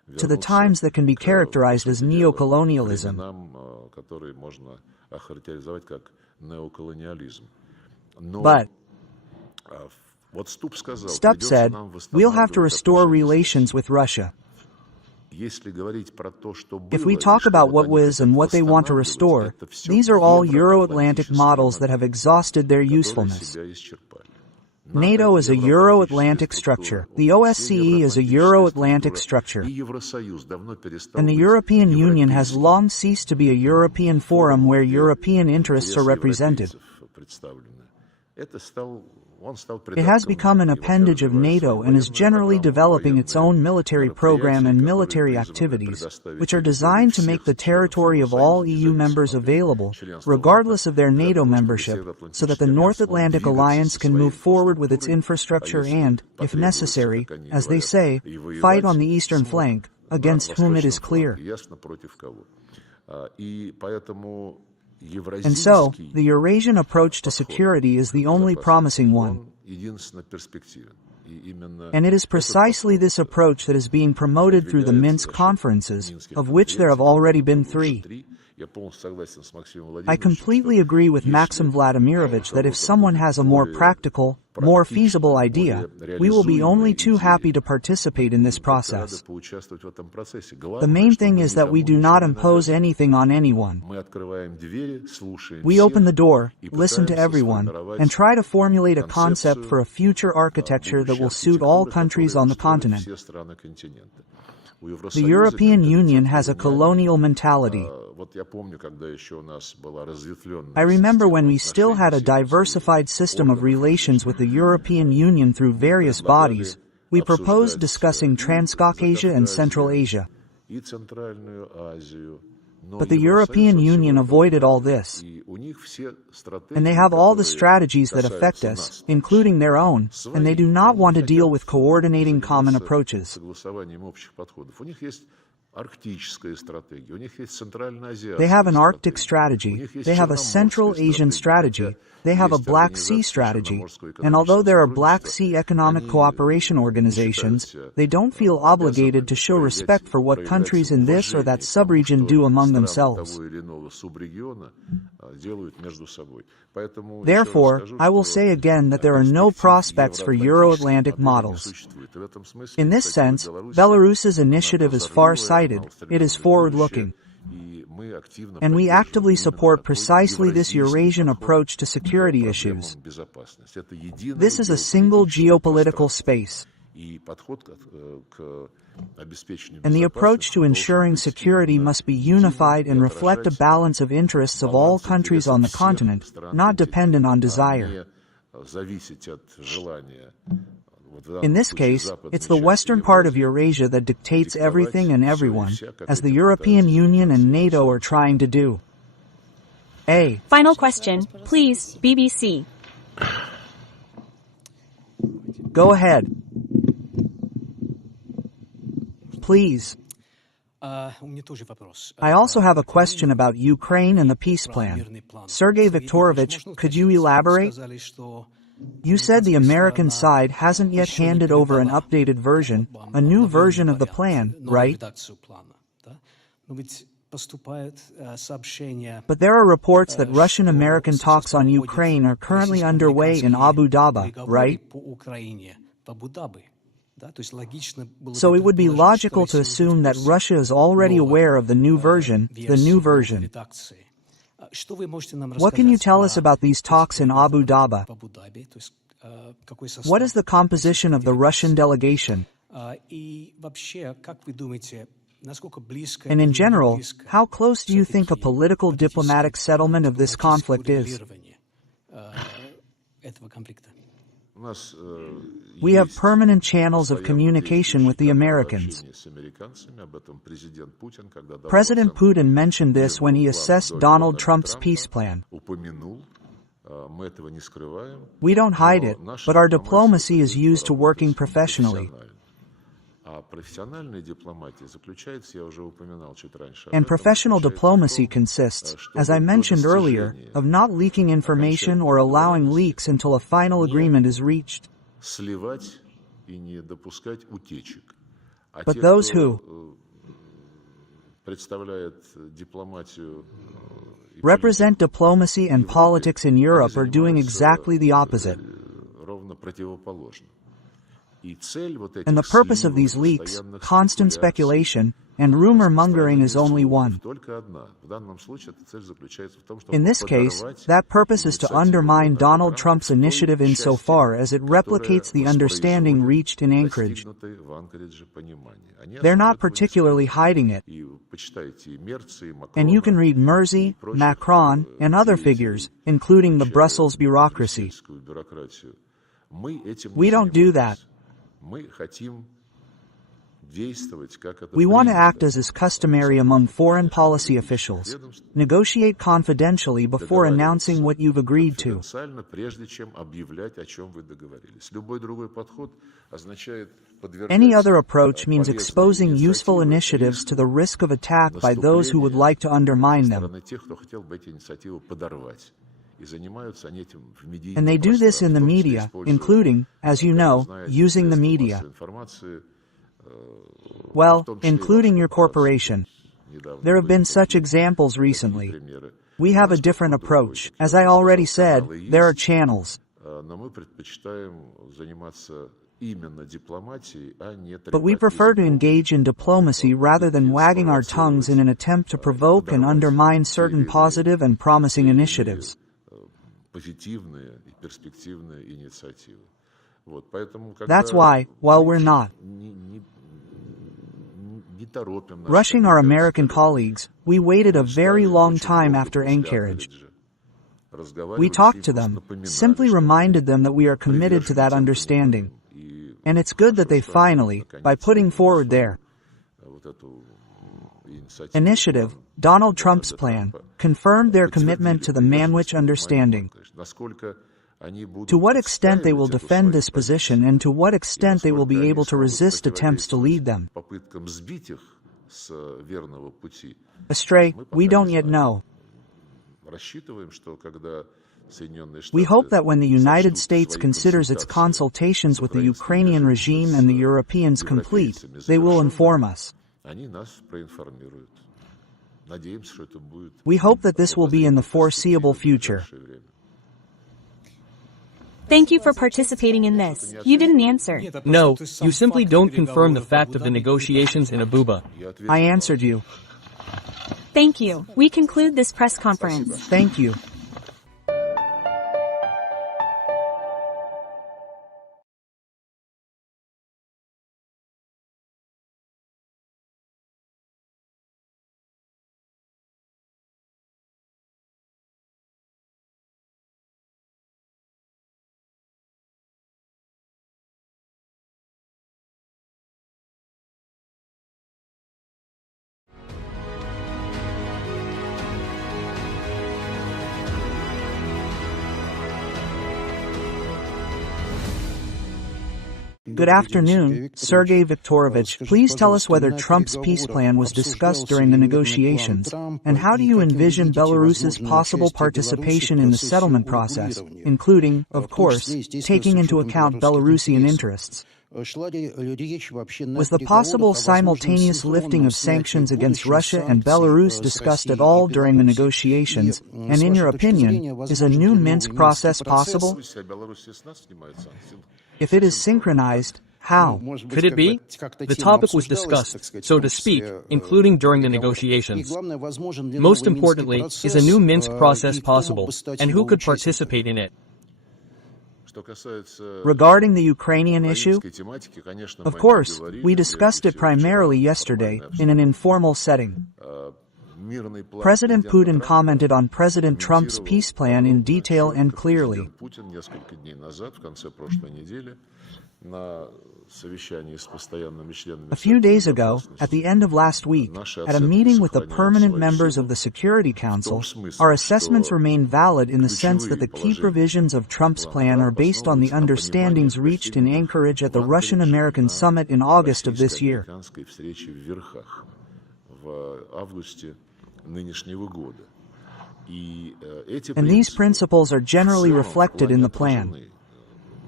to the times that can be characterized as neocolonialism. But Stubb said, we'll have to restore relations with Russia. If we talk about what was and what they want to restore, these are all Euro-Atlantic models that have exhausted their usefulness. NATO is a Euro-Atlantic structure. The OSCE is a Euro-Atlantic structure. And the European Union has long ceased to be a European forum where European interests are represented. It has become an appendage of NATO and is generally developing its own military program and military activities, which are designed to make the territory of all EU members available, regardless of their NATO membership, so that the North Atlantic Alliance can move forward with its infrastructure and, if necessary, as they say, fight on the eastern flank, against whom it is clear. And so, the Eurasian approach to security is the only promising one. And it is precisely this approach that is being promoted through the Minsk conferences, of which there have already been 3. I completely agree with Maxim Vladimirovich that if someone has a more practical, more feasible idea, we will be only too happy to participate in this process. The main thing is that we do not impose anything on anyone. We open the door, listen to everyone, and try to formulate a concept for a future architecture that will suit all countries on the continent. The European Union has a colonial mentality. I remember when we still had a diversified system of relations with the European Union through various bodies, we proposed discussing Transcaucasia and Central Asia. But the European Union avoided all this. And they have all the strategies that affect us, including their own, and they do not want to deal with coordinating common approaches. They have an Arctic strategy, they have a Central Asian strategy, they have a Black Sea strategy, and although there are Black Sea Economic Cooperation organizations, they don't feel obligated to show respect for what countries in this or that subregion do among themselves. Therefore, I will say again that there are no prospects for Euro-Atlantic models. In this sense, Belarus's initiative is far-sighted, it is forward-looking. And we actively support precisely this Eurasian approach to security issues. This is a single geopolitical space. And the approach to ensuring security must be unified and reflect a balance of interests of all countries on the continent, not dependent on desire. In this case, it's the western part of Eurasia that dictates everything and everyone, as the European Union and NATO are trying to do. Final question, please, BBC. Go ahead. Please. I also have a question about Ukraine and the peace plan. Sergey Viktorovich, could you elaborate? You said the American side hasn't yet handed over an updated version, a new version of the plan, right? But there are reports that Russian-American talks on Ukraine are currently underway in Abu Dhabi, right? So it would be logical to assume that Russia is already aware of the new version, What can you tell us about these talks in Abu Dhabi? What is the composition of the Russian delegation? And in general, how close do you think a political diplomatic settlement of this conflict is? We have permanent channels of communication with the Americans. President Putin mentioned this when he assessed Donald Trump's peace plan. We don't hide it, but our diplomacy is used to working professionally. And professional diplomacy consists, as I mentioned earlier, of not leaking information or allowing leaks until a final agreement is reached. But those who represent diplomacy and politics in Europe are doing exactly the opposite. And the purpose of these leaks, constant speculation, and rumor-mongering is only one. In this case, that purpose is to undermine Donald Trump's initiative insofar as it replicates the understanding reached in Anchorage. They're not particularly hiding it. And you can read Mersey, Macron, and other figures, including the Brussels bureaucracy. We don't do that. We want to act as is customary among foreign policy officials. Negotiate confidentially before announcing what you've agreed to. Any other approach means exposing useful initiatives to the risk of attack by those who would like to undermine them. And they do this in the media, including, as you know, using the media. Well, including your corporation. There have been such examples recently. We have a different approach. As I already said, there are channels. But we prefer to engage in diplomacy rather than wagging our tongues in an attempt to provoke and undermine certain positive and promising initiatives. That's why, while we're not rushing our American colleagues, we waited a very long time after Anchorage. We talked to them, simply reminded them that we are committed to that understanding. And it's good that they finally, by putting forward their initiative, Donald Trump's plan, confirmed their commitment to the Manwich Understanding. To what extent they will defend this position and to what extent they will be able to resist attempts to lead them astray, we don't yet know. We hope that when the United States considers its consultations with the Ukrainian regime and the Europeans complete, they will inform us. We hope that this will be in the foreseeable future. Thank you for participating in this. You didn't answer. No, you simply don't confirm the fact of the negotiations in Abuja. I answered you. Thank you. We conclude this press conference. Thank you. Good afternoon, Sergey Viktorovich. Please tell us whether Trump's peace plan was discussed during the negotiations, and how do you envision Belarus's possible participation in the settlement process, including, of course, taking into account Belarusian interests? Was the possible simultaneous lifting of sanctions against Russia and Belarus discussed at all during the negotiations, and in your opinion, is a new Minsk process possible? If it is synchronized, how? Could it be? The topic was discussed, so to speak, including during the negotiations. Most importantly, is a new Minsk process possible, and who could participate in it? Regarding the Ukrainian issue, of course, we discussed it primarily yesterday, in an informal setting. President Putin commented on President Trump's peace plan in detail and clearly. A few days ago, at the end of last week, at a meeting with the permanent members of the Security Council, our assessments remain valid in the sense that the key provisions of Trump's plan are based on the understandings reached in Anchorage at the Russian-American summit in August of this year. And these principles are generally reflected in the plan.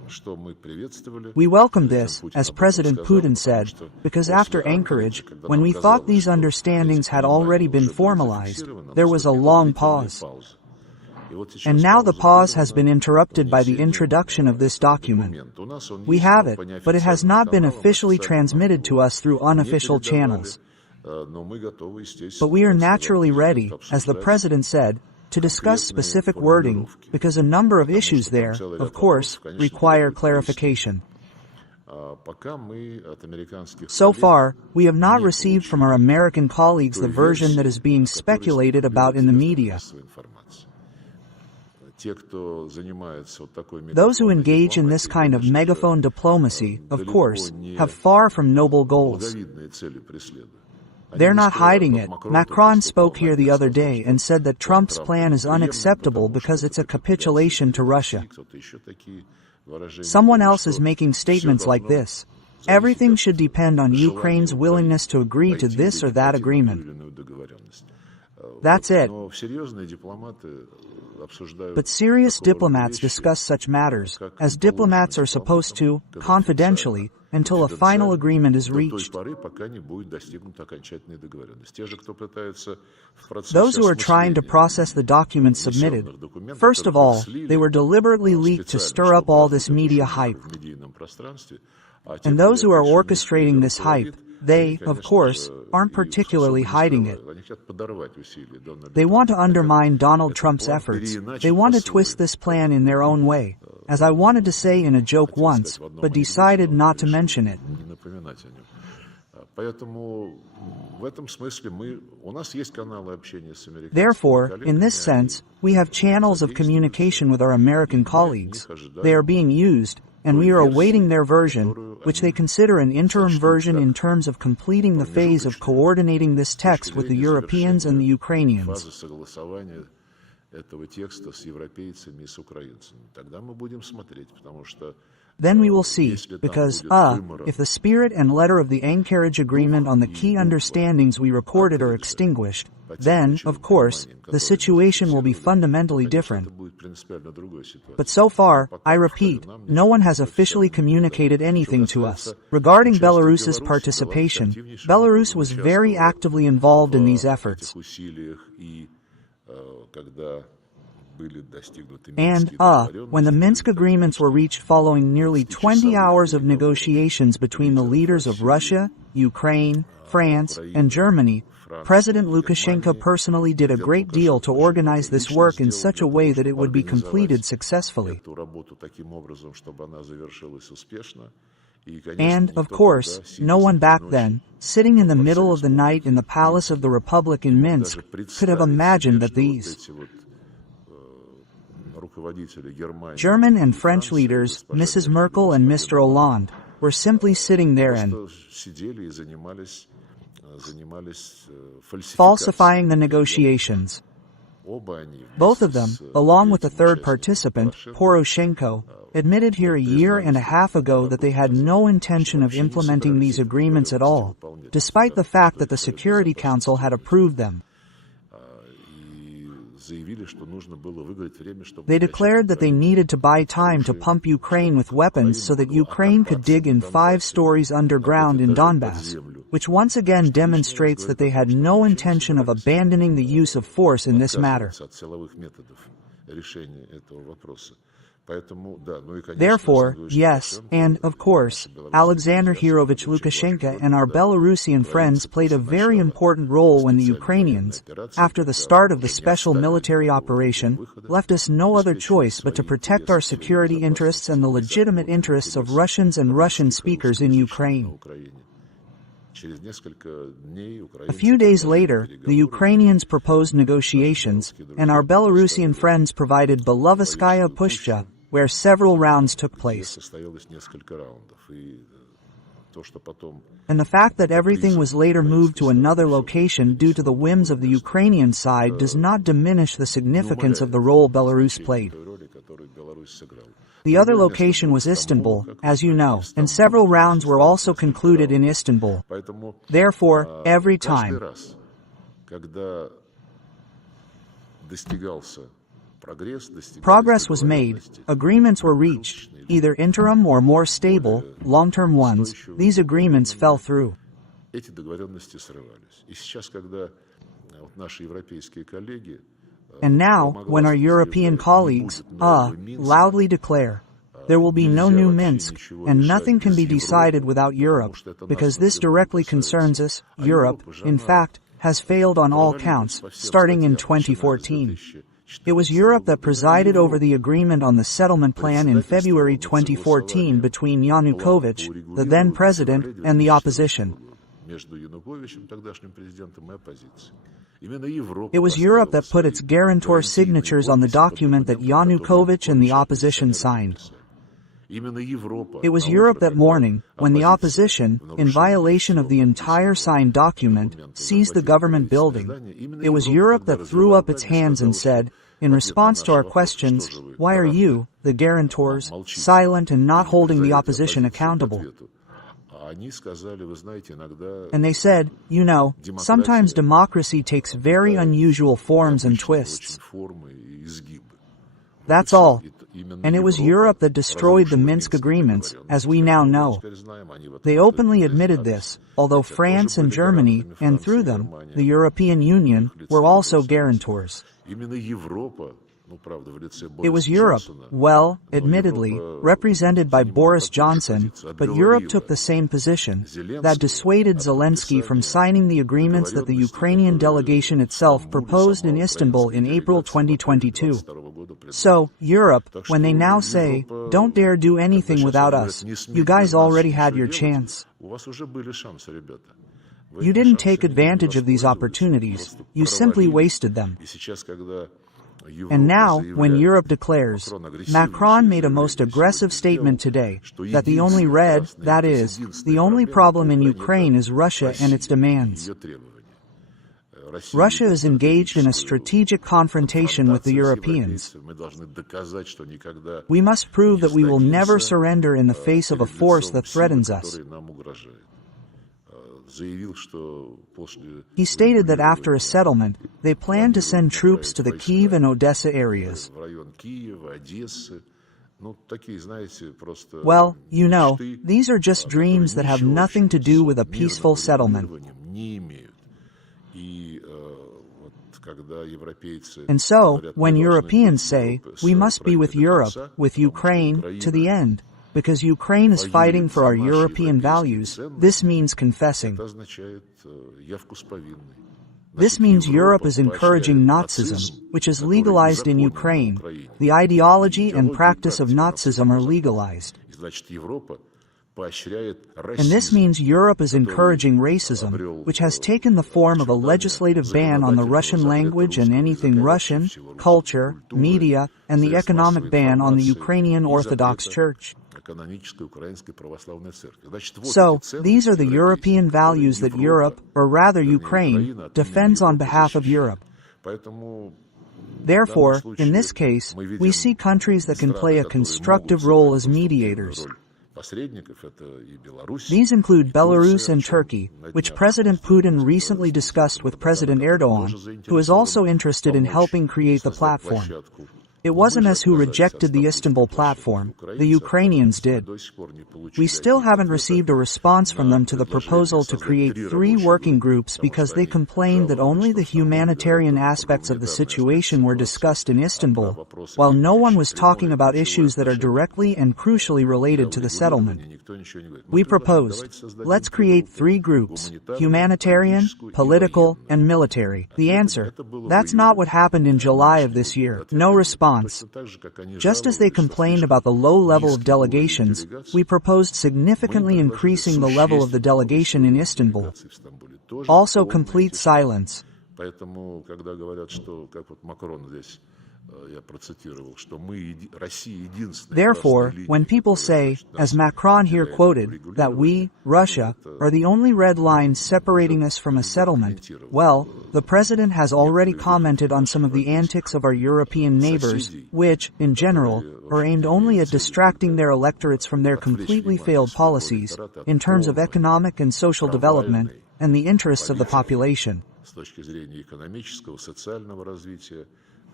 We welcome this, as President Putin said, because after Anchorage, when we thought these understandings had already been formalized, there was a long pause. And now the pause has been interrupted by the introduction of this document. We have it, but it has not been officially transmitted to us through unofficial channels. But we are naturally ready, as the President said, to discuss specific wording, because a number of issues there, of course, require clarification. So far, we have not received from our American colleagues the version that is being speculated about in the media. Those who engage in this kind of megaphone diplomacy, of course, have far from noble goals. They're not hiding it. Macron spoke here the other day and said that Trump's plan is unacceptable because it's a capitulation to Russia. Someone else is making statements like this. Everything should depend on Ukraine's willingness to agree to this or that agreement. That's it. But serious diplomats discuss such matters, as diplomats are supposed to, confidentially, until a final agreement is reached. Those who are trying to process the documents submitted, first of all, they were deliberately leaked to stir up all this media hype. And those who are orchestrating this hype, they, of course, aren't particularly hiding it. They want to undermine Donald Trump's efforts. They want to twist this plan in their own way, as I wanted to say in a joke once, but decided not to mention it. Therefore, in this sense, we have channels of communication with our American colleagues. They are being used, and we are awaiting their version, which they consider an interim version in terms of completing the phase of coordinating this text with the Europeans and the Ukrainians. Then we will see, because, if the spirit and letter of the Anchorage Agreement on the key understandings we recorded are extinguished, then, of course, the situation will be fundamentally different. But so far, I repeat, no one has officially communicated anything to us. Regarding Belarus's participation, Belarus was very actively involved in these efforts. And, when the Minsk agreements were reached following nearly 20 hours of negotiations between the leaders of Russia, Ukraine, France, and Germany, President Lukashenko personally did a great deal to organize this work in such a way that it would be completed successfully. And, of course, no one back then, sitting in the middle of the night in the Palace of the Republic in Minsk, could have imagined that these German and French leaders, Mrs. Merkel and Mr. Hollande, were simply sitting there and falsifying the negotiations. Both of them, along with the third participant, Poroshenko, admitted here a year and a half ago that they had no intention of implementing these agreements at all, despite the fact that the Security Council had approved them. They declared that they needed to buy time to pump Ukraine with weapons so that Ukraine could dig in 5 stories underground in Donbass, which once again demonstrates that they had no intention of abandoning the use of force in this matter. Therefore, yes, and, of course, Alexander Hirovich Lukashenko and our Belarusian friends played a very important role when the Ukrainians, after the start of the special military operation, left us no other choice but to protect our security interests and the legitimate interests of Russians and Russian speakers in Ukraine. A few days later, the Ukrainians proposed negotiations, and our Belarusian friends provided Belovetskaya Pushcha, where several rounds took place. And the fact that everything was later moved to another location due to the whims of the Ukrainian side does not diminish the significance of the role Belarus played. The other location was Istanbul, as you know, and several rounds were also concluded in Istanbul. Therefore, every time Progress was made, agreements were reached, either interim or more stable, long-term ones. These agreements fell through. Эти договоренности срывались. И сейчас, когда вот наши европейские коллеги And now, when our European colleagues, loudly declare, there will be no new Minsk, and nothing can be decided without Europe, because this directly concerns us, Europe, in fact, has failed on all counts, starting in 2014. It was Europe that presided over the agreement on the settlement plan in February 2014 between Yanukovych, the then president, and the opposition. It was Europe that put its guarantor signatures on the document that Yanukovych and the opposition signed. It was Europe that morning, when the opposition, in violation of the entire signed document, seized the government building. It was Europe that threw up its hands and said, in response to our questions, why are you, the guarantors, silent and not holding the opposition accountable? And they said, you know, sometimes democracy takes very unusual forms and twists. That's all. And it was Europe that destroyed the Minsk agreements, as we now know. They openly admitted this, although France and Germany, and through them, the European Union, were also guarantors. It was Europe, well, admittedly, represented by Boris Johnson, but Europe took the same position, that dissuaded Zelensky from signing the agreements that the Ukrainian delegation itself proposed in Istanbul in April 2022. So, Europe, when they now say, don't dare do anything without us, you guys already had your chance. You didn't take advantage of these opportunities, you simply wasted them. And now, when Europe declares, Macron made a most aggressive statement today, that the only that is, the only problem in Ukraine is Russia and its demands. Russia is engaged in a strategic confrontation with the Europeans. We must prove that we will never surrender in the face of a force that threatens us. He stated that after a settlement, they plan to send troops to the Kyiv and Odessa areas. Well, you know, these are just dreams that have nothing to do with a peaceful settlement. And so, when Europeans say, we must be with Europe, with Ukraine, to the end, because Ukraine is fighting for our European values, this means confessing. This means Europe is encouraging Nazism, which is legalized in Ukraine. The ideology and practice of Nazism are legalized. And this means Europe is encouraging racism, which has taken the form of a legislative ban on the Russian language and anything Russian, culture, media, and the economic ban on the Ukrainian Orthodox Church. So, these are the European values that Europe, or rather Ukraine, defends on behalf of Europe. Therefore, in this case, we see countries that can play a constructive role as mediators. These include Belarus and Turkey, which President Putin recently discussed with President Erdogan, who is also interested in helping create the platform. It wasn't us who rejected the Istanbul platform, the Ukrainians did. We still haven't received a response from them to the proposal to create 3 working groups because they complained that only the humanitarian aspects of the situation were discussed in Istanbul, while no one was talking about issues that are directly and crucially related to the settlement. We proposed, let's create 3 groups, humanitarian, political, and military. The answer, that's not what happened in July of this year. No response. Just as they complained about the low level of delegations, we proposed significantly increasing the level of the delegation in Istanbul. Also complete silence. Therefore, when people say, as Macron here quoted, that we, Russia, are the only red line separating us from a settlement, well, the President has already commented on some of the antics of our European neighbors, which, in general, are aimed only at distracting their electorates from their completely failed policies, in terms of economic and social development, and the interests of the population.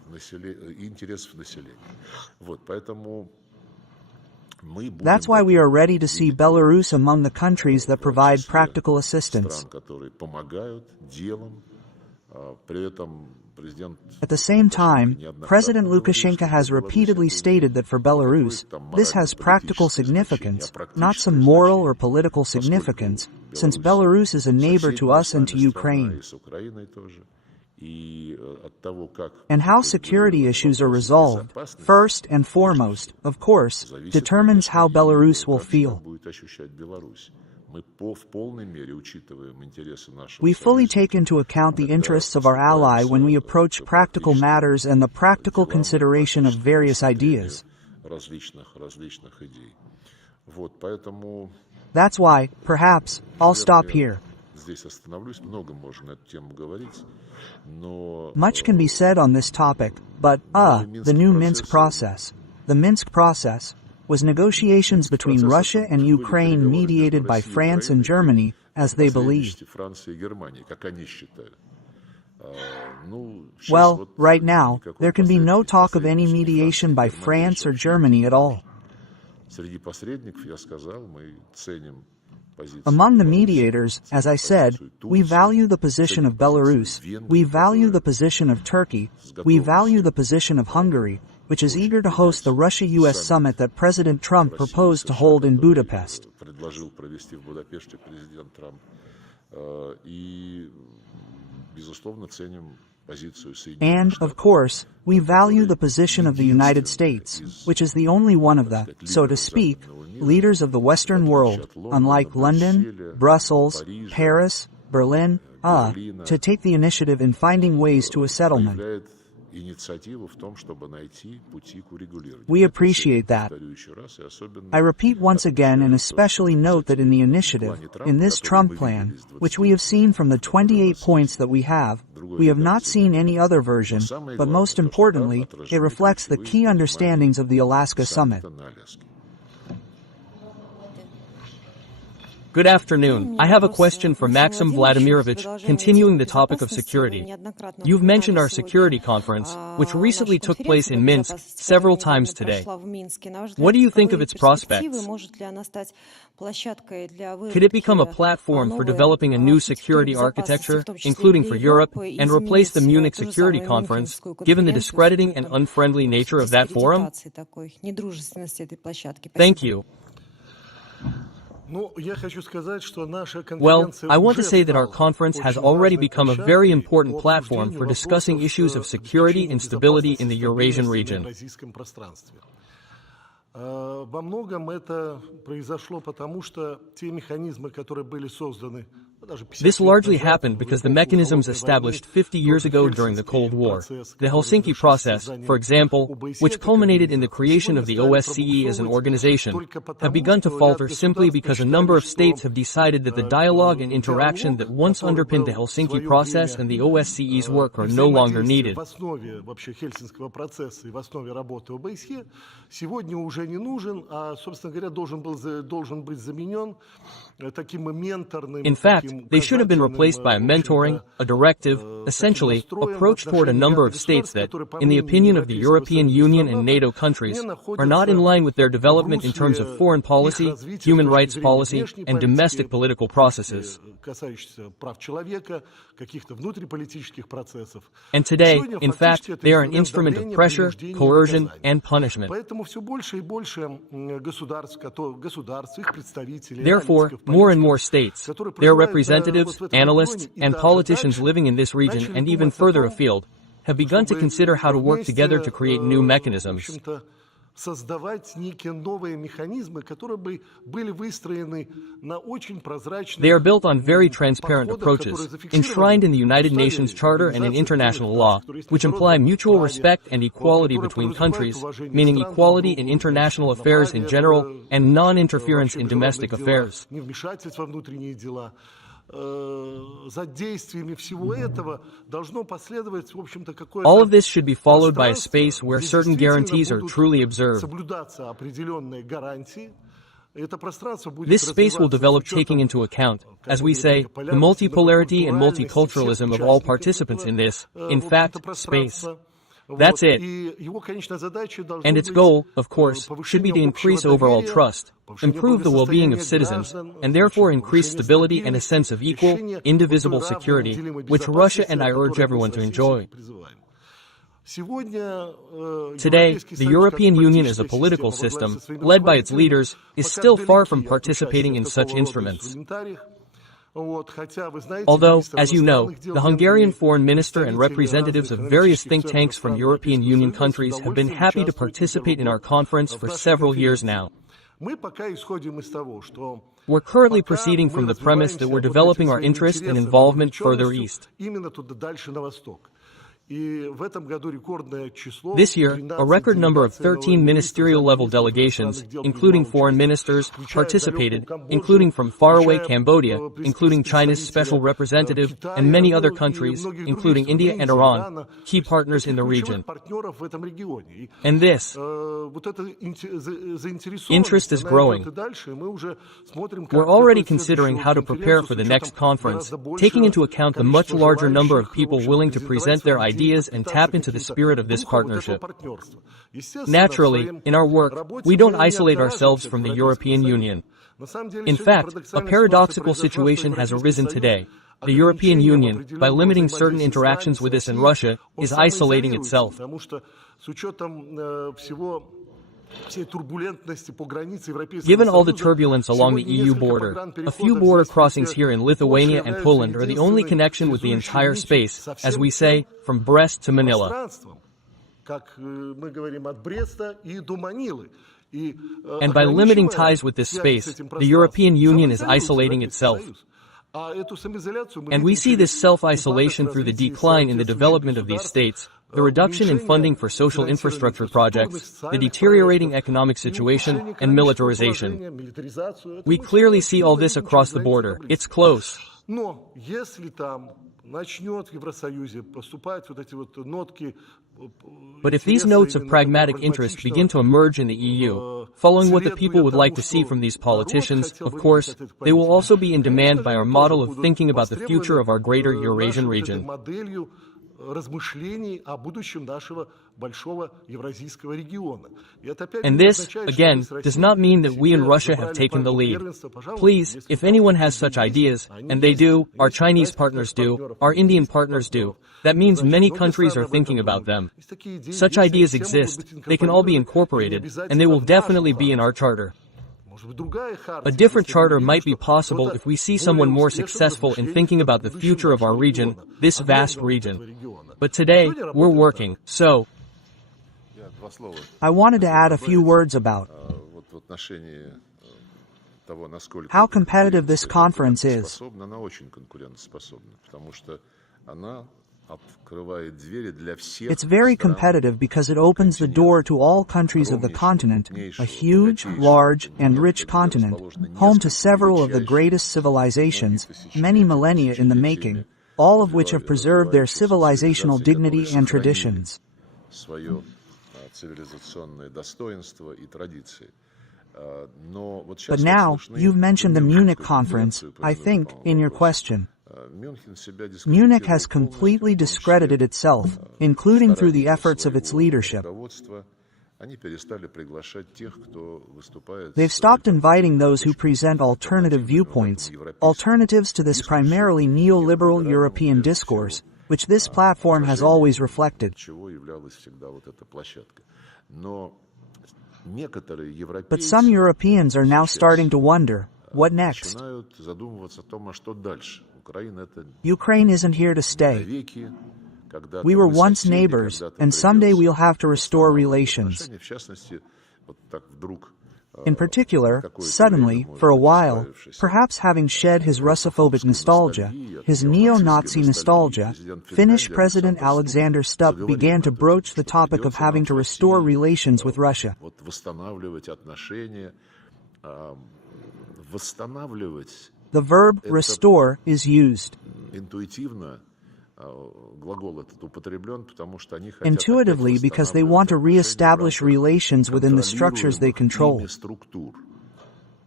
интересов населения. Вот, поэтому мы будем That's why we are ready to see Belarus among the countries that provide practical assistance. стран, которые помогают делом, при этом президент At the same time, President Lukashenko has repeatedly stated that for Belarus, this has practical significance, not some moral or political significance, since Belarus is a neighbor to us and to Ukraine. And how security issues are resolved, first and foremost, of course, determines how Belarus will feel. We fully take into account the interests of our ally when we approach practical matters and the practical consideration of various ideas. That's why, perhaps, I'll stop here. Much can be said on this topic, but, the new Minsk process. The Minsk process was negotiations between Russia and Ukraine mediated by France and Germany, as they believe. Well, right now, there can be no talk of any mediation by France or Germany at all. Among the mediators, as I said, we value the position of Belarus, we value the position of Turkey, we value the position of Hungary, which is eager to host the Russia-US summit that President Trump proposed to hold in Budapest. And, of course, we value the position of the United States, which is the only one of the, so to speak, leaders of the Western world, unlike London, Brussels, Paris, Berlin, to take the initiative in finding ways to a settlement. We appreciate that. I repeat once again and especially note that in the initiative, in this Trump plan, which we have seen from the 28 points that we have not seen any other version, but most importantly, it reflects the key understandings of the Alaska Summit. Good afternoon. I have a question for Maxim Vladimirovich, continuing the topic of security. You've mentioned our security conference, which recently took place in Minsk, several times today. What do you think of its prospects? Could it become a platform for developing a new security architecture, including for Europe, and replace the Munich Security Conference, given the discrediting and unfriendly nature of that forum? Thank you. Well, I want to say that our conference has already become a very important platform for discussing issues of security and stability in the Eurasian region. This largely happened because the mechanisms established 50 years ago during the Cold War, the Helsinki process, for example, which culminated in the creation of the OSCE as an organization, have begun to falter simply because a number of states have decided that the dialogue and interaction that once underpinned the Helsinki process and the OSCE's work are no longer needed. In fact, they should have been replaced by a mentoring, a directive, essentially, approach toward a number of states that, in the opinion of the European Union and NATO countries, are not in line with their development in terms of foreign policy, human rights policy, and domestic political processes. And today, in fact, they are an instrument of pressure, coercion, and punishment. Therefore, more and more states, their representatives, analysts, and politicians living in this region and even further afield, have begun to consider how to work together to create new mechanisms. They are built on very transparent approaches, enshrined in the United Nations Charter and in international law, which imply mutual respect and equality between countries, meaning equality in international affairs in general and non-interference in domestic affairs. All of this should be followed by a space where certain guarantees are truly observed. This space will develop taking into account, as we say, the multipolarity and multiculturalism of all participants in this, in fact, space. That's it. And its goal, of course, should be to increase overall trust, improve the well-being of citizens, and therefore increase stability and a sense of equal, indivisible security, which Russia and I urge everyone to enjoy. Today, the European Union as a political system, led by its leaders, is still far from participating in such instruments. Although, as you know, the Hungarian foreign minister and representatives of various think tanks from European Union countries have been happy to participate in our conference for several years now. We're currently proceeding from the premise that we're developing our interest and involvement further east. This year, a record number of 13 ministerial-level delegations, including foreign ministers, participated, including from faraway Cambodia, including China's special representative, and many other countries, including India and Iran, key partners in the region. And this interest is growing. We're already considering how to prepare for the next conference, taking into account the much larger number of people willing to present their ideas and tap into the spirit of this partnership. Naturally, in our work, we don't isolate ourselves from the European Union. In fact, a paradoxical situation has arisen today. The European Union, by limiting certain interactions with us in Russia, is isolating itself. Given all the turbulence along the EU border, a few border crossings here in Lithuania and Poland are the only connection with the entire space, as we say, from Brest to Manila. And by limiting ties with this space, the European Union is isolating itself. And we see this self-isolation through the decline in the development of these states, the reduction in funding for social infrastructure projects, the deteriorating economic situation, and militarization. We clearly see all this across the border. It's close. But if these notes of pragmatic interest begin to emerge in the EU, following what the people would like to see from these politicians, of course, they will also be in demand by our model of thinking about the future of our greater Eurasian region. And this, again, does not mean that we in Russia have taken the lead. Please, if anyone has such ideas, and they do, our Chinese partners do, our Indian partners do, that means many countries are thinking about them. Such ideas exist, they can all be incorporated, and they will definitely be in our charter. A different charter might be possible if we see someone more successful in thinking about the future of our region, this vast region. But today, we're working, so I wanted to add a few words about how competitive this conference is. It's very competitive because it opens the door to all countries of the continent, a huge, large, and rich continent, home to several of the greatest civilizations, many millennia in the making, all of which have preserved their civilizational dignity and traditions. But now, you've mentioned the Munich conference, I think, in your question. Munich has completely discredited itself, including through the efforts of its leadership. They've stopped inviting those who present alternative viewpoints, alternatives to this primarily neoliberal European discourse, which this platform has always reflected. But some Europeans are now starting to wonder, what next? Ukraine isn't here to stay. We were once neighbors, and someday we'll have to restore relations. In particular, suddenly, for a while, perhaps having shed his Russophobic nostalgia, his neo-Nazi nostalgia, Finnish President Alexander Stubb began to broach the topic of having to restore relations with Russia. The verb restore is used. Intuitively, because they want to re-establish relations within the structures they control.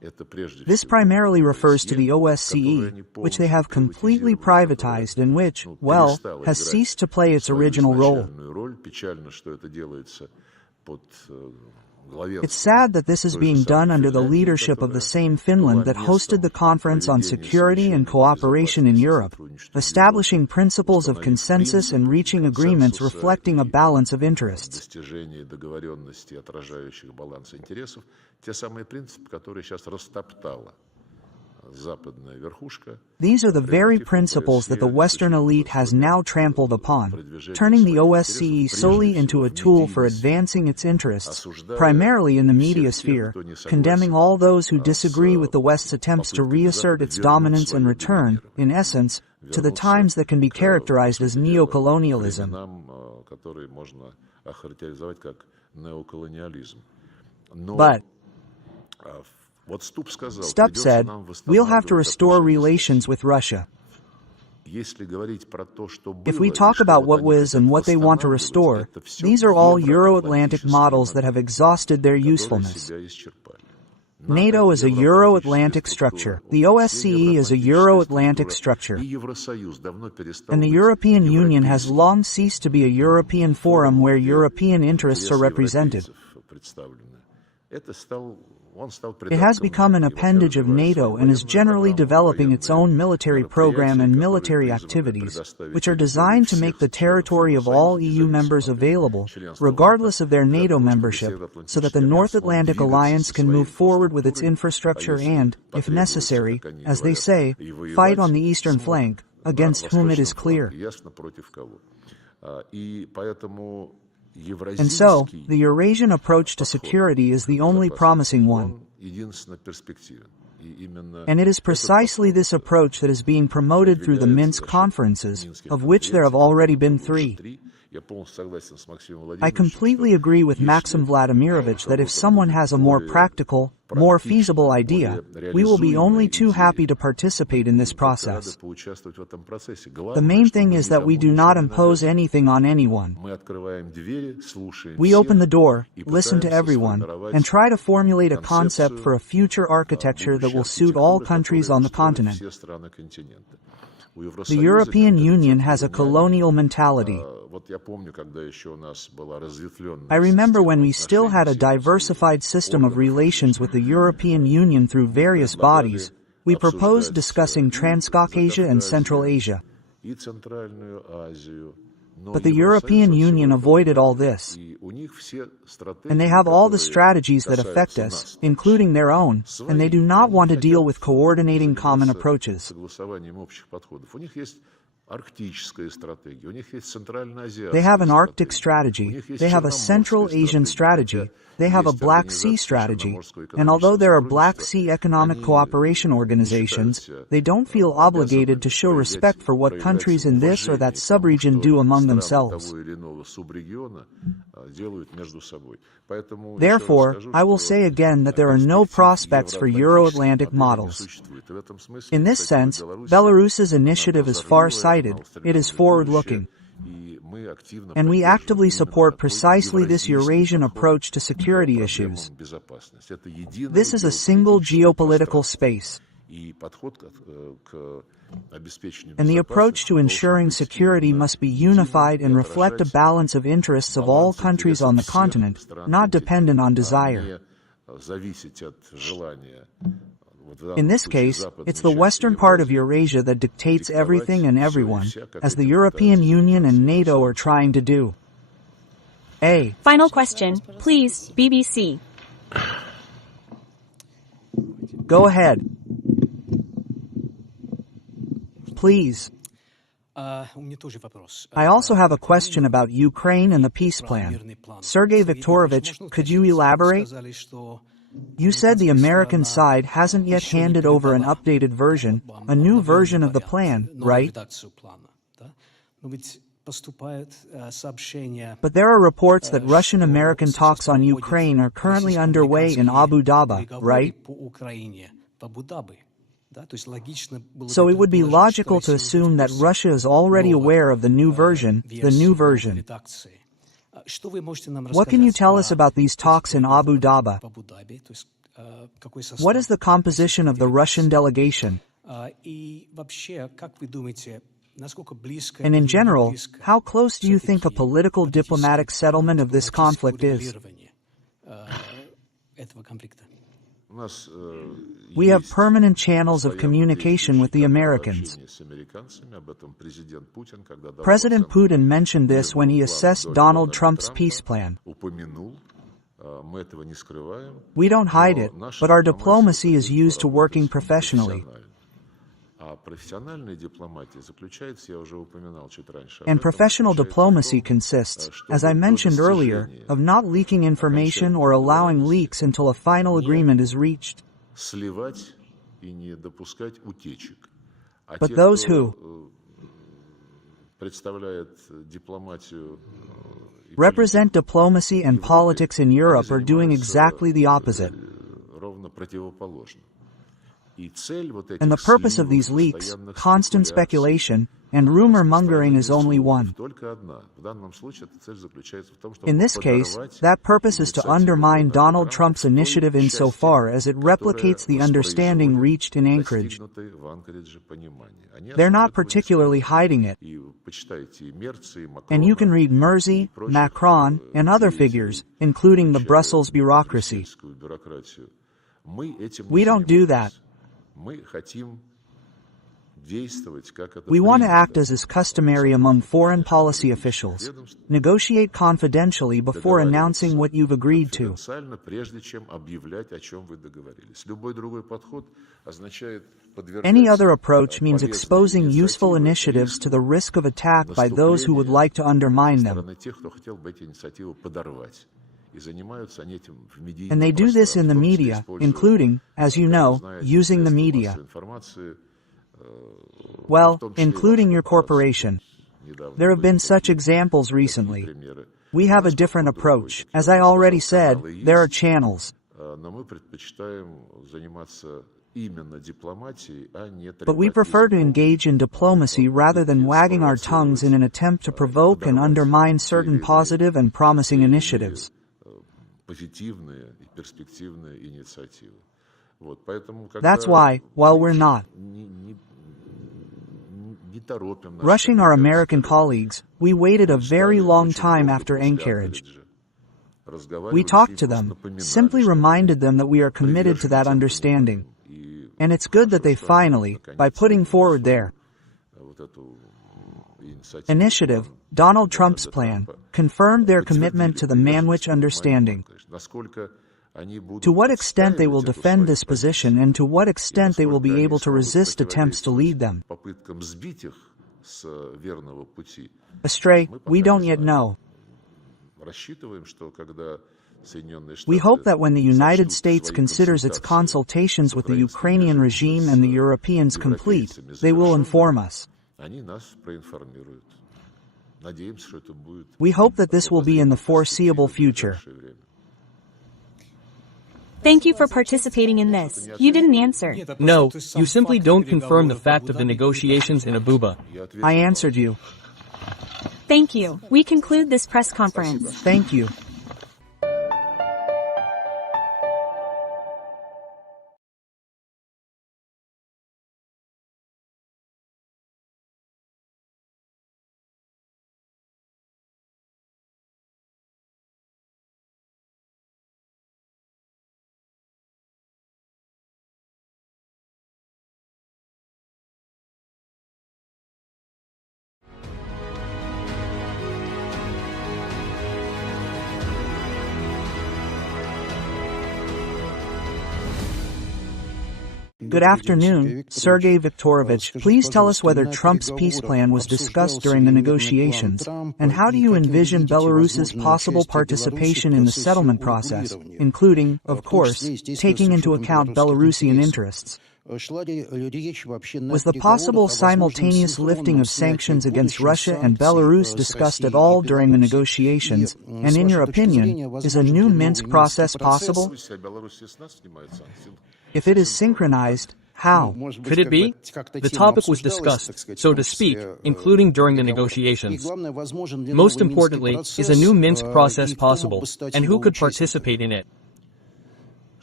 This primarily refers to the OSCE, which they have completely privatized and which, well, has ceased to play its original role. It's sad that this is being done under the leadership of the same Finland that hosted the Conference on Security and Cooperation in Europe, establishing principles of consensus and reaching agreements reflecting a balance of interests. These are the very principles that the Western elite has now trampled upon, turning the OSCE solely into a tool for advancing its interests, primarily in the media sphere, condemning all those who disagree with the West's attempts to reassert its dominance and return, in essence, to the times that can be characterized as neocolonialism. But Stubb said, we'll have to restore relations with Russia. If we talk about what was and what they want to restore, these are all Euro-Atlantic models that have exhausted their usefulness. NATO is a Euro-Atlantic structure. The OSCE is a Euro-Atlantic structure. And the European Union has long ceased to be a European forum where European interests are represented. It has become an appendage of NATO and is generally developing its own military program and military activities, which are designed to make the territory of all EU members available, regardless of their NATO membership, so that the North Atlantic Alliance can move forward with its infrastructure and, if necessary, as they say, fight on the eastern flank, against whom it is clear. And so, the Eurasian approach to security is the only promising one. And it is precisely this approach that is being promoted through the Minsk conferences, of which there have already been 3. I completely agree with Maxim Vladimirovich that if someone has a more practical, more feasible idea, we will be only too happy to participate in this process. The main thing is that we do not impose anything on anyone. We open the door, listen to everyone, and try to formulate a concept for a future architecture that will suit all countries on the continent. The European Union has a colonial mentality. I remember when we still had a diversified system of relations with the European Union through various bodies, we proposed discussing Transcaucasia and Central Asia. But the European Union avoided all this. And they have all the strategies that affect us, including their own, and they do not want to deal with coordinating common approaches. They have an Arctic strategy, they have a Central Asian strategy, they have a Black Sea strategy, and although there are Black Sea economic cooperation organizations, they don't feel obligated to show respect for what countries in this or that subregion do among themselves. Therefore, I will say again that there are no prospects for Euro-Atlantic models. In this sense, Belarus's initiative is far-sighted, it is forward-looking. And we actively support precisely this Eurasian approach to security issues. This is a single geopolitical space. And the approach to ensuring security must be unified and reflect a balance of interests of all countries on the continent, not dependent on desire. In this case, it's the western part of Eurasia that dictates everything and everyone, as the European Union and NATO are trying to do. Final question, please, BBC. Go ahead. Please. I also have a question about Ukraine and the peace plan. Sergey Viktorovich, could you elaborate? You said the American side hasn't yet handed over an updated version, a new version of the plan, right? But there are reports that Russian-American talks on Ukraine are currently underway in Abu Dhabi, right? So it would be logical to assume that Russia is already aware of the new version, What can you tell us about these talks in Abu Dhabi? What is the composition of the Russian delegation? And in general, how close do you think a political diplomatic settlement of this conflict is? We have permanent channels of communication with the Americans. President Putin mentioned this when he assessed Donald Trump's peace plan. We don't hide it, but our diplomacy is used to working professionally. And professional diplomacy consists, as I mentioned earlier, of not leaking information or allowing leaks until a final agreement is reached. But those who represent diplomacy and politics in Europe are doing exactly the opposite. And the purpose of these leaks, constant speculation, and rumor-mongering is only one. In this case, that purpose is to undermine Donald Trump's initiative insofar as it replicates the understanding reached in Anchorage. They're not particularly hiding it. And you can read Mersey, Macron, and other figures, including the Brussels bureaucracy. We don't do that. We want to act as is customary among foreign policy officials. Negotiate confidentially before announcing what you've agreed to. Any other approach means exposing useful initiatives to the risk of attack by those who would like to undermine them. And they do this in the media, including, as you know, using the media. Well, including your corporation. There have been such examples recently. We have a different approach. As I already said, there are channels. But we prefer to engage in diplomacy rather than wagging our tongues in an attempt to provoke and undermine certain positive and promising initiatives. That's why, while we're not rushing our American colleagues, we waited a very long time after Anchorage. We talked to them, simply reminded them that we are committed to that understanding. And it's good that they finally, by putting forward their initiative, Donald Trump's plan, confirmed their commitment to the Manwich understanding. To what extent they will defend this position and to what extent they will be able to resist attempts to lead them astray, we don't yet know. We hope that when the United States considers its consultations with the Ukrainian regime and the Europeans complete, they will inform us. We hope that this will be in the foreseeable future. Thank you for participating in this. You didn't answer. No, you simply don't confirm the fact of the negotiations in Abuja. I answered you. Thank you. We conclude this press conference. Thank you. Good afternoon, Sergey Viktorovich. Please tell us whether Trump's peace plan was discussed during the negotiations, and how do you envision Belarus's possible participation in the settlement process, including, of course, taking into account Belarusian interests? Was the possible simultaneous lifting of sanctions against Russia and Belarus discussed at all during the negotiations, and in your opinion, is a new Minsk process possible? If it is synchronized, how? Could it be? The topic was discussed, so to speak, including during the negotiations. Most importantly, is a new Minsk process possible, and who could participate in it?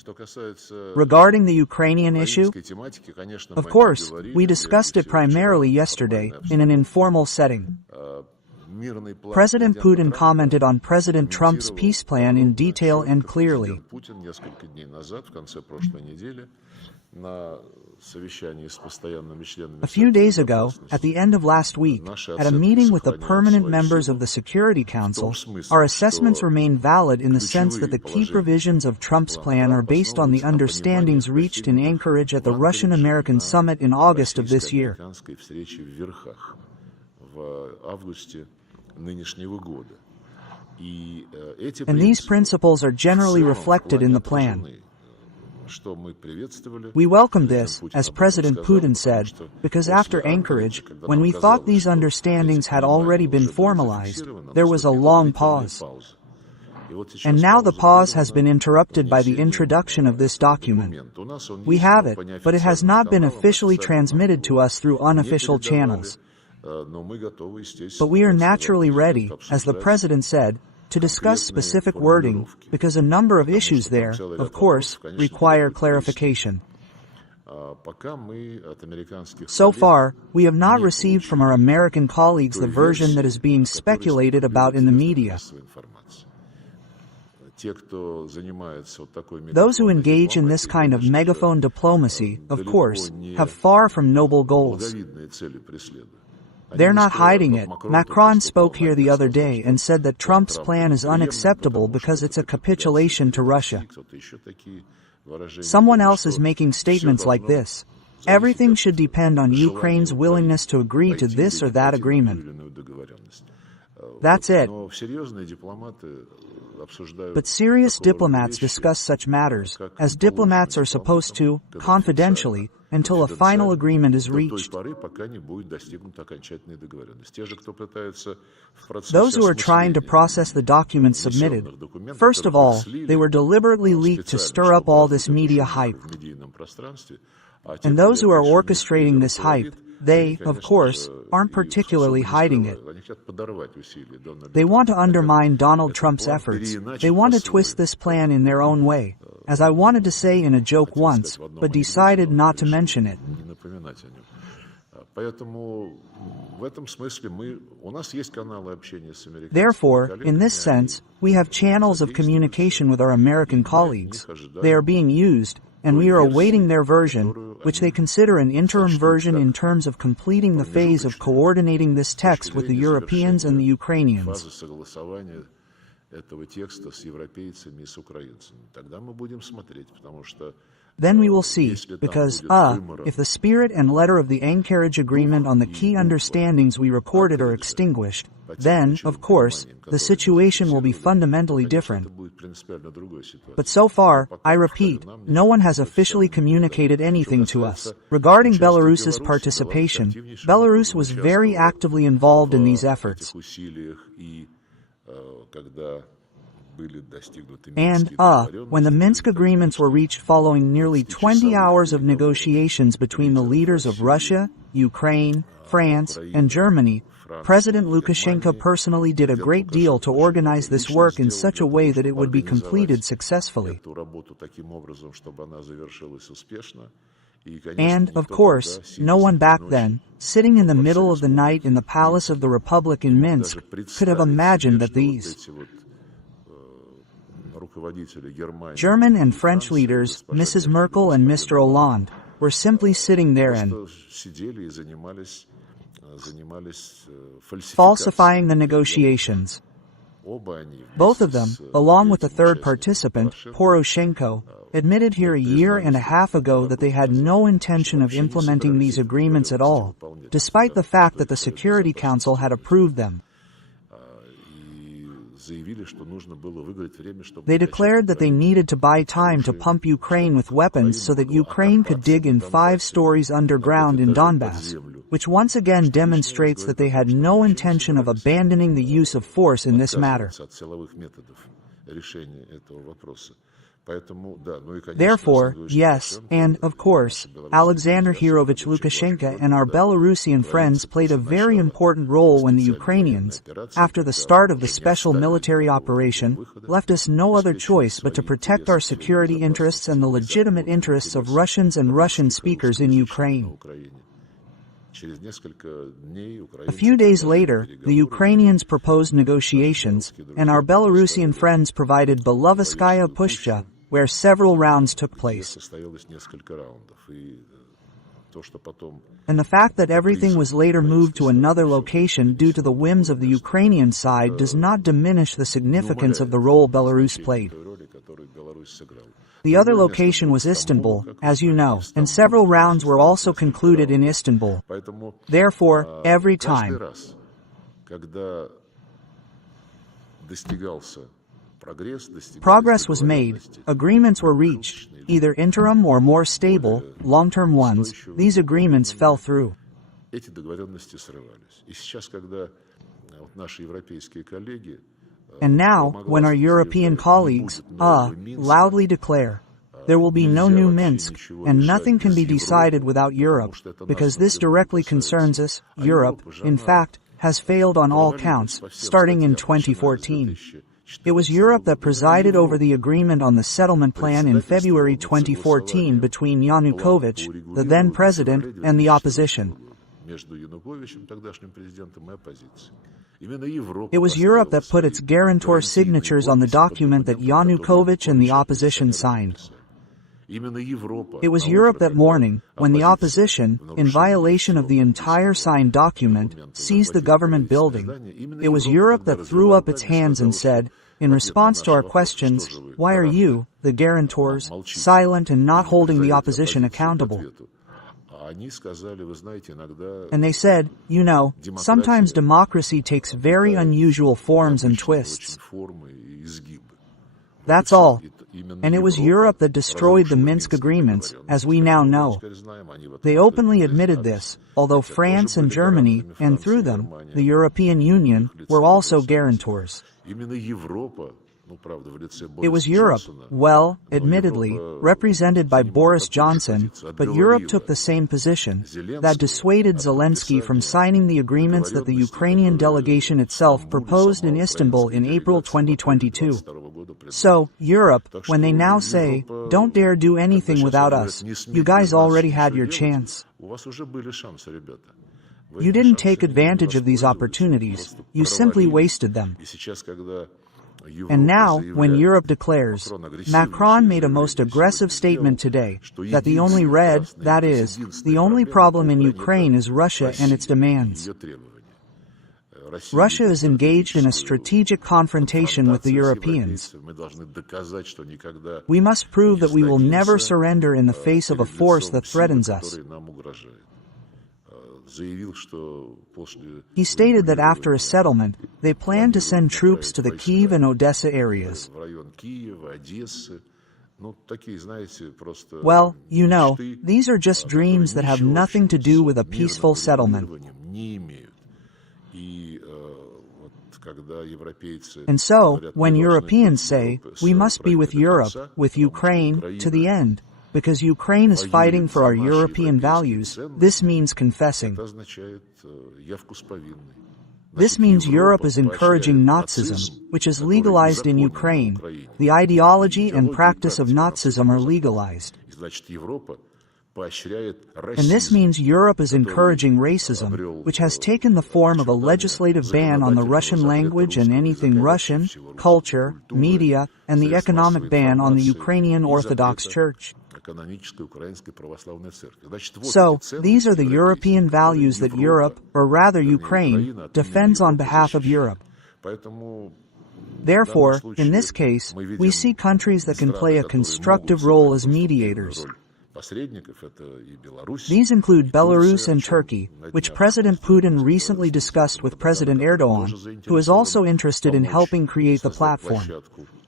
Regarding the Ukrainian issue, of course, we discussed it primarily yesterday in an informal setting. President Putin commented on President Trump's peace plan in detail and clearly. A few days ago, at the end of last week, at a meeting with the permanent members of the Security Council, our assessments remain valid in the sense that the key provisions of Trump's plan are based on the understandings reached in Anchorage at the Russian-American summit in August of this year. And these principles are generally reflected in the plan. We welcome this, as President Putin said, because after Anchorage, when we thought these understandings had already been formalized, there was a long pause. And now the pause has been interrupted by the introduction of this document. We have it, but it has not been officially transmitted to us through unofficial channels. But we are naturally ready, as the President said, to discuss specific wording, because a number of issues there, of course, require clarification. So far, we have not received from our American colleagues the version that is being speculated about in the media. Those who engage in this kind of megaphone diplomacy, of course, have far from noble goals. They're not hiding it. Macron spoke here the other day and said that Trump's plan is unacceptable because it's a capitulation to Russia. Someone else is making statements like this. Everything should depend on Ukraine's willingness to agree to this or that agreement. That's it. But serious diplomats discuss such matters, as diplomats are supposed to, confidentially, until a final agreement is reached. Those who are trying to process the documents submitted, first of all, they were deliberately leaked to stir up all this media hype. And those who are orchestrating this hype, they, of course, aren't particularly hiding it. They want to undermine Donald Trump's efforts. They want to twist this plan in their own way, as I wanted to say in a joke once, but decided not to mention it. Therefore, in this sense, we have channels of communication with our American colleagues. They are being used, and we are awaiting their version, which they consider an interim version in terms of completing the phase of coordinating this text with the Europeans and the Ukrainians. Then we will see, because, if the spirit and letter of the Anchorage Agreement on the key understandings we recorded are extinguished, then, of course, the situation will be fundamentally different. But so far, I repeat, no one has officially communicated anything to us. Regarding Belarus's participation, Belarus was very actively involved in these efforts. And, when the Minsk agreements were reached following nearly 20 hours of negotiations between the leaders of Russia, Ukraine, France, and Germany, President Lukashenko personally did a great deal to organize this work in such a way that it would be completed successfully. And, of course, no one back then, sitting in the middle of the night in the Palace of the Republic in Minsk, could have imagined that these German and French leaders, Mrs. Merkel and Mr. Hollande, were simply sitting there and falsifying the negotiations. Both of them, along with the third participant, Poroshenko, admitted here a year and a half ago that they had no intention of implementing these agreements at all, despite the fact that the Security Council had approved them. They declared that they needed to buy time to pump Ukraine with weapons so that Ukraine could dig in 5 stories underground in Donbass, which once again demonstrates that they had no intention of abandoning the use of force in this matter. Therefore, yes, and, of course, Alexander Hirovich Lukashenko and our Belarusian friends played a very important role when the Ukrainians, after the start of the special military operation, left us no other choice but to protect our security interests and the legitimate interests of Russians and Russian speakers in Ukraine. A few days later, the Ukrainians proposed negotiations, and our Belarusian friends provided Belovetskaya Pushcha, where several rounds took place. And the fact that everything was later moved to another location due to the whims of the Ukrainian side does not diminish the significance of the role Belarus played. The other location was Istanbul, as you know, and several rounds were also concluded in Istanbul. Therefore, every time progress was made, agreements were reached, either interim or more stable, long-term ones, these agreements fell through. And now, when our European colleagues, loudly declare, there will be no new Minsk, and nothing can be decided without Europe, because this directly concerns us, Europe, in fact, has failed on all counts, starting in 2014. It was Europe that presided over the agreement on the settlement plan in February 2014 between Yanukovych, the then president, and the opposition. It was Europe that put its guarantor signatures on the document that Yanukovych and the opposition signed. It was Europe that morning, when the opposition, in violation of the entire signed document, seized the government building. It was Europe that threw up its hands and said, in response to our questions, why are you, the guarantors, silent and not holding the opposition accountable? And they said, you know, sometimes democracy takes very unusual forms and twists. That's all. And it was Europe that destroyed the Minsk agreements, as we now know. They openly admitted this, although France and Germany, and through them, the European Union, were also guarantors. It was Europe, well, admittedly, represented by Boris Johnson, but Europe took the same position, that dissuaded Zelensky from signing the agreements that the Ukrainian delegation itself proposed in Istanbul in April 2022. So, Europe, when they now say, don't dare do anything without us, you guys already had your chance. You didn't take advantage of these opportunities, you simply wasted them. And now, when Europe declares, Macron made a most aggressive statement today, that the only that is, the only problem in Ukraine is Russia and its demands. Russia is engaged in a strategic confrontation with the Europeans. We must prove that we will never surrender in the face of a force that threatens us. He stated that after a settlement, they plan to send troops to the Kyiv and Odessa areas. Well, you know, these are just dreams that have nothing to do with a peaceful settlement. And so, when Europeans say, we must be with Europe, with Ukraine, to the end, because Ukraine is fighting for our European values, this means confessing. This means Europe is encouraging Nazism, which is legalized in Ukraine. The ideology and practice of Nazism are legalized. And this means Europe is encouraging racism, which has taken the form of a legislative ban on the Russian language and anything Russian, culture, media, and the economic ban on the Ukrainian Orthodox Church. So, these are the European values that Europe, or rather Ukraine, defends on behalf of Europe. Therefore, in this case, we see countries that can play a constructive role as mediators. These include Belarus and Turkey, which President Putin recently discussed with President Erdogan, who is also interested in helping create the platform.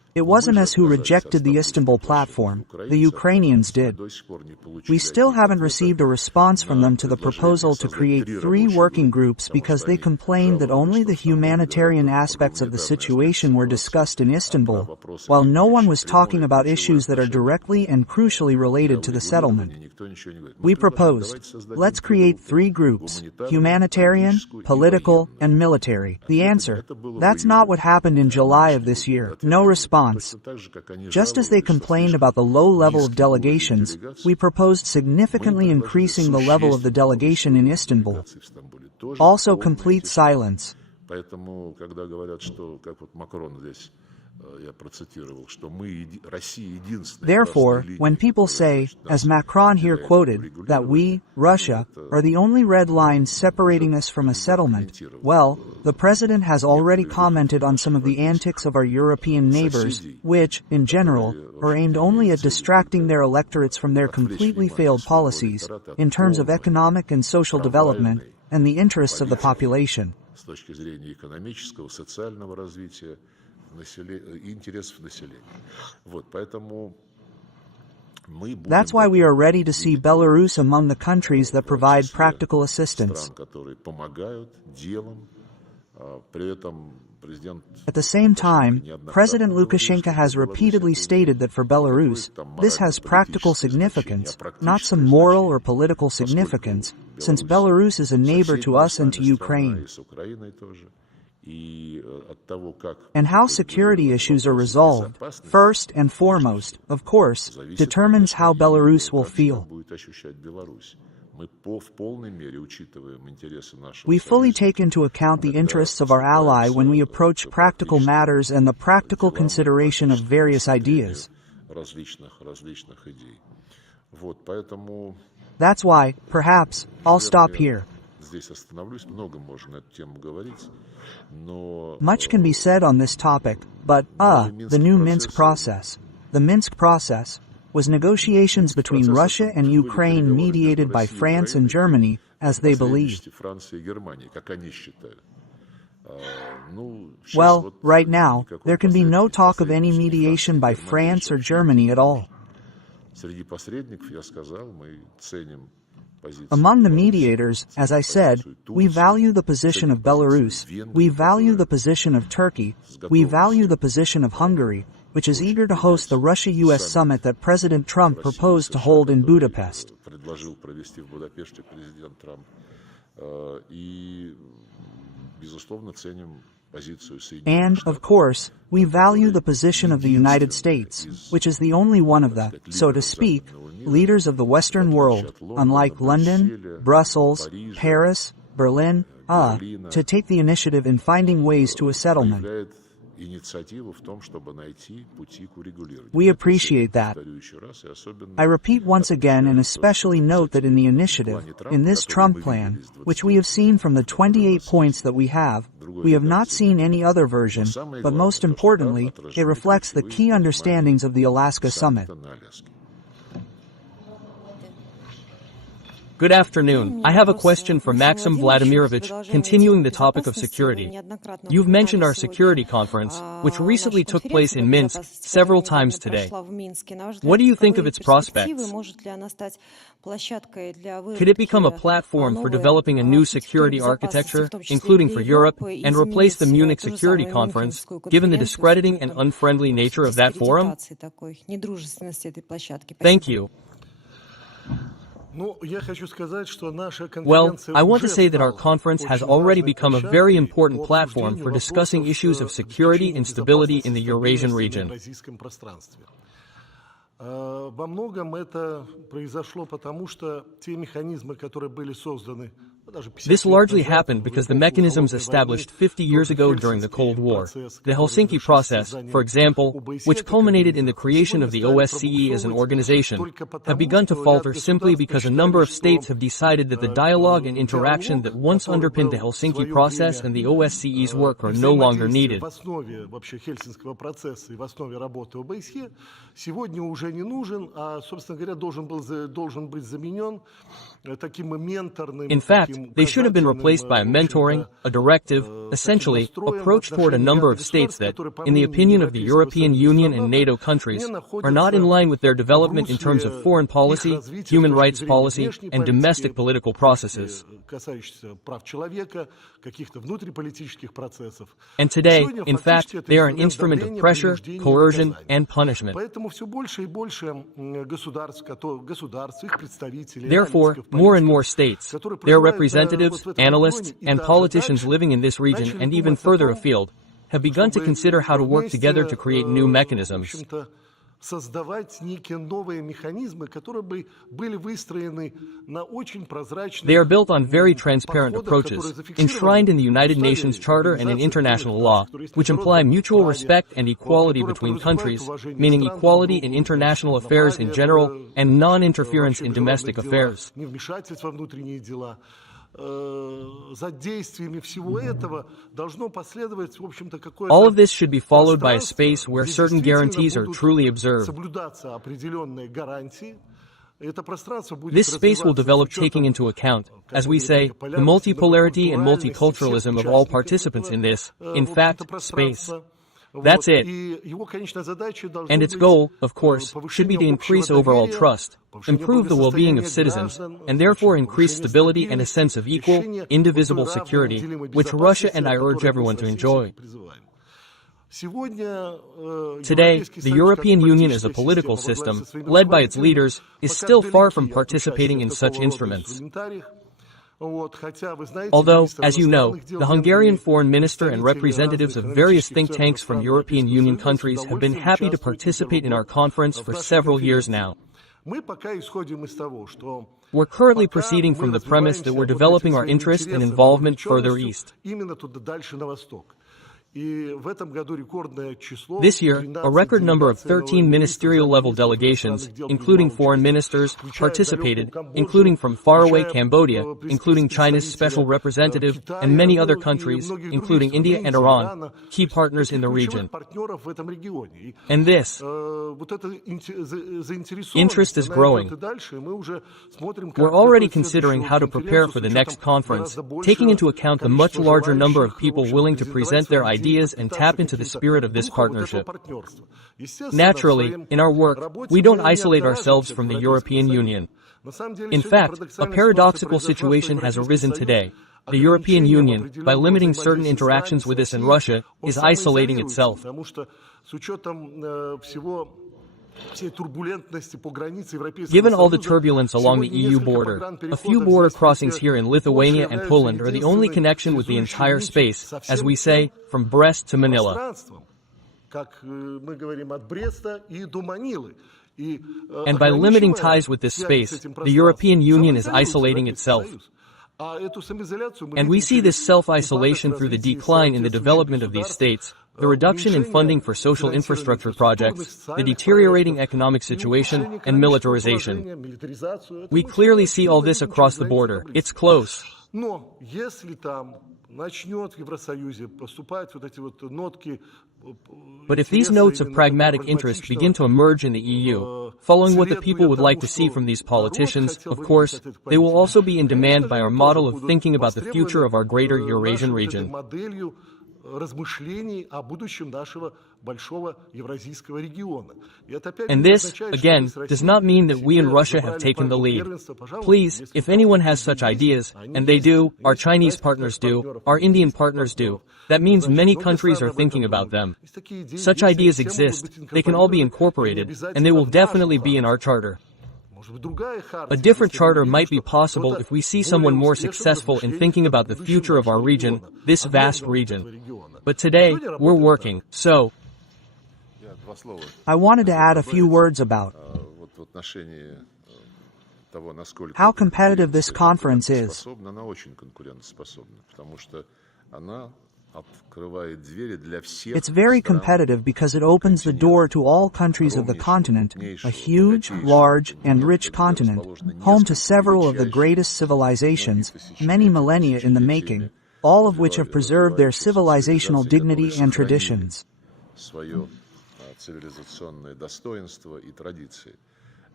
It wasn't us who rejected the Istanbul platform, the Ukrainians did. We still haven't received a response from them to the proposal to create 3 working groups because they complained that only the humanitarian aspects of the situation were discussed in Istanbul, while no one was talking about issues that are directly and crucially related to the settlement. We proposed, let's create 3 groups, humanitarian, political, and military. The answer, that's not what happened in July of this year. No response. Just as they complained about the low level of delegations, we proposed significantly increasing the level of the delegation in Istanbul. Also complete silence. Поэтому, когда говорят, что, как вот Макрон здесь, я процитировал, что мы, Россия, единственная. Therefore, when people say, as Macron here quoted, that we, Russia, are the only red line separating us from a settlement, well, the president has already commented on some of the antics of our European neighbors, which, in general, are aimed only at distracting their electorates from their completely failed policies, in terms of economic and social development, and the interests of the population. С точки зрения экономического, социального развития, интересов населения. Вот, поэтому мы будем... That's why we are ready to see Belarus among the countries that provide practical assistance. Стран, которые помогают делом, при этом президент... At the same time, President Lukashenko has repeatedly stated that for Belarus, this has practical significance, not some moral or political significance, since Belarus is a neighbor to us and to Ukraine. And how security issues are resolved, first and foremost, of course, determines how Belarus will feel. We fully take into account the interests of our ally when we approach practical matters and the practical consideration of various ideas. That's why, perhaps, I'll stop here. Much can be said on this topic, but, the new Minsk process. The Minsk process was negotiations between Russia and Ukraine mediated by France and Germany, as they believed. Well, right now, there can be no talk of any mediation by France or Germany at all. Among the mediators, as I said, we value the position of Belarus, we value the position of Turkey, we value the position of Hungary, which is eager to host the Russia-US summit that President Trump proposed to hold in Budapest. And, of course, we value the position of the United States, which is the only one of the, so to speak, leaders of the Western world, unlike London, Brussels, Paris, Berlin, to take the initiative in finding ways to a settlement. We appreciate that. I repeat once again and especially note that in the initiative, in this Trump plan, which we have seen from the 28 points that we have not seen any other version, but most importantly, it reflects the key understandings of the Alaska Summit. Good afternoon. I have a question for Maxim Vladimirovich, continuing the topic of security. You've mentioned our security conference, which recently took place in Minsk, several times today. What do you think of its prospects? Could it become a platform for developing a new security architecture, including for Europe, and replace the Munich Security Conference, given the discrediting and unfriendly nature of that forum? Thank you. Well, I want to say that our conference has already become a very important platform for discussing issues of security and stability in the Eurasian region. This largely happened because the mechanisms established 50 years ago during the Cold War, the Helsinki process, for example, which culminated in the creation of the OSCE as an organization, have begun to falter simply because a number of states have decided that the dialogue and interaction that once underpinned the Helsinki process and the OSCE's work are no longer needed. In fact, they should have been replaced by a mentoring, a directive, essentially, approach toward a number of states that, in the opinion of the European Union and NATO countries, are not in line with their development in terms of foreign policy, human rights policy, and domestic political processes. And today, in fact, they are an instrument of pressure, coercion, and punishment. Therefore, more and more states, their representatives, analysts, and politicians living in this region and even further afield, have begun to consider how to work together to create new mechanisms. They are built on very transparent approaches, enshrined in the United Nations Charter and in international law, which imply mutual respect and equality between countries, meaning equality in international affairs in general and non-interference in domestic affairs. All of this should be followed by a space where certain guarantees are truly observed. This space will develop taking into account, as we say, the multipolarity and multiculturalism of all participants in this, in fact, space. That's it. And its goal, of course, should be to increase overall trust, improve the well-being of citizens, and therefore increase stability and a sense of equal, indivisible security, which Russia and I urge everyone to enjoy. Today, the European Union as a political system, led by its leaders, is still far from participating in such instruments. Although, as you know, the Hungarian foreign minister and representatives of various think tanks from European Union countries have been happy to participate in our conference for several years now. We're currently proceeding from the premise that we're developing our interest and involvement further east. This year, a record number of 13 ministerial-level delegations, including foreign ministers, participated, including from faraway Cambodia, including China's special representative, and many other countries, including India and Iran, key partners in the region. And this interest is growing. We're already considering how to prepare for the next conference, taking into account the much larger number of people willing to present their ideas and tap into the spirit of this partnership. Naturally, in our work, we don't isolate ourselves from the European Union. In fact, a paradoxical situation has arisen today. The European Union, by limiting certain interactions with us and Russia, is isolating itself. Given all the turbulence along the EU border, a few border crossings here in Lithuania and Poland are the only connection with the entire space, as we say, from Brest to Manila. And by limiting ties with this space, the European Union is isolating itself. And we see this self-isolation through the decline in the development of these states, the reduction in funding for social infrastructure projects, the deteriorating economic situation, and militarization. We clearly see all this across the border. It's close. But if these notes of pragmatic interest begin to emerge in the EU, following what the people would like to see from these politicians, of course, they will also be in demand by our model of thinking about the future of our greater Eurasian region. And this, again, does not mean that we in Russia have taken the lead. Please, if anyone has such ideas, and they do, our Chinese partners do, our Indian partners do, that means many countries are thinking about them. Such ideas exist, they can all be incorporated, and they will definitely be in our charter. A different charter might be possible if we see someone more successful in thinking about the future of our region, this vast region. But today, we're working, so I wanted to add a few words about how competitive this conference is. It's very competitive because it opens the door to all countries of the continent, a huge, large, and rich continent, home to several of the greatest civilizations, many millennia in the making, all of which have preserved their civilizational dignity and traditions.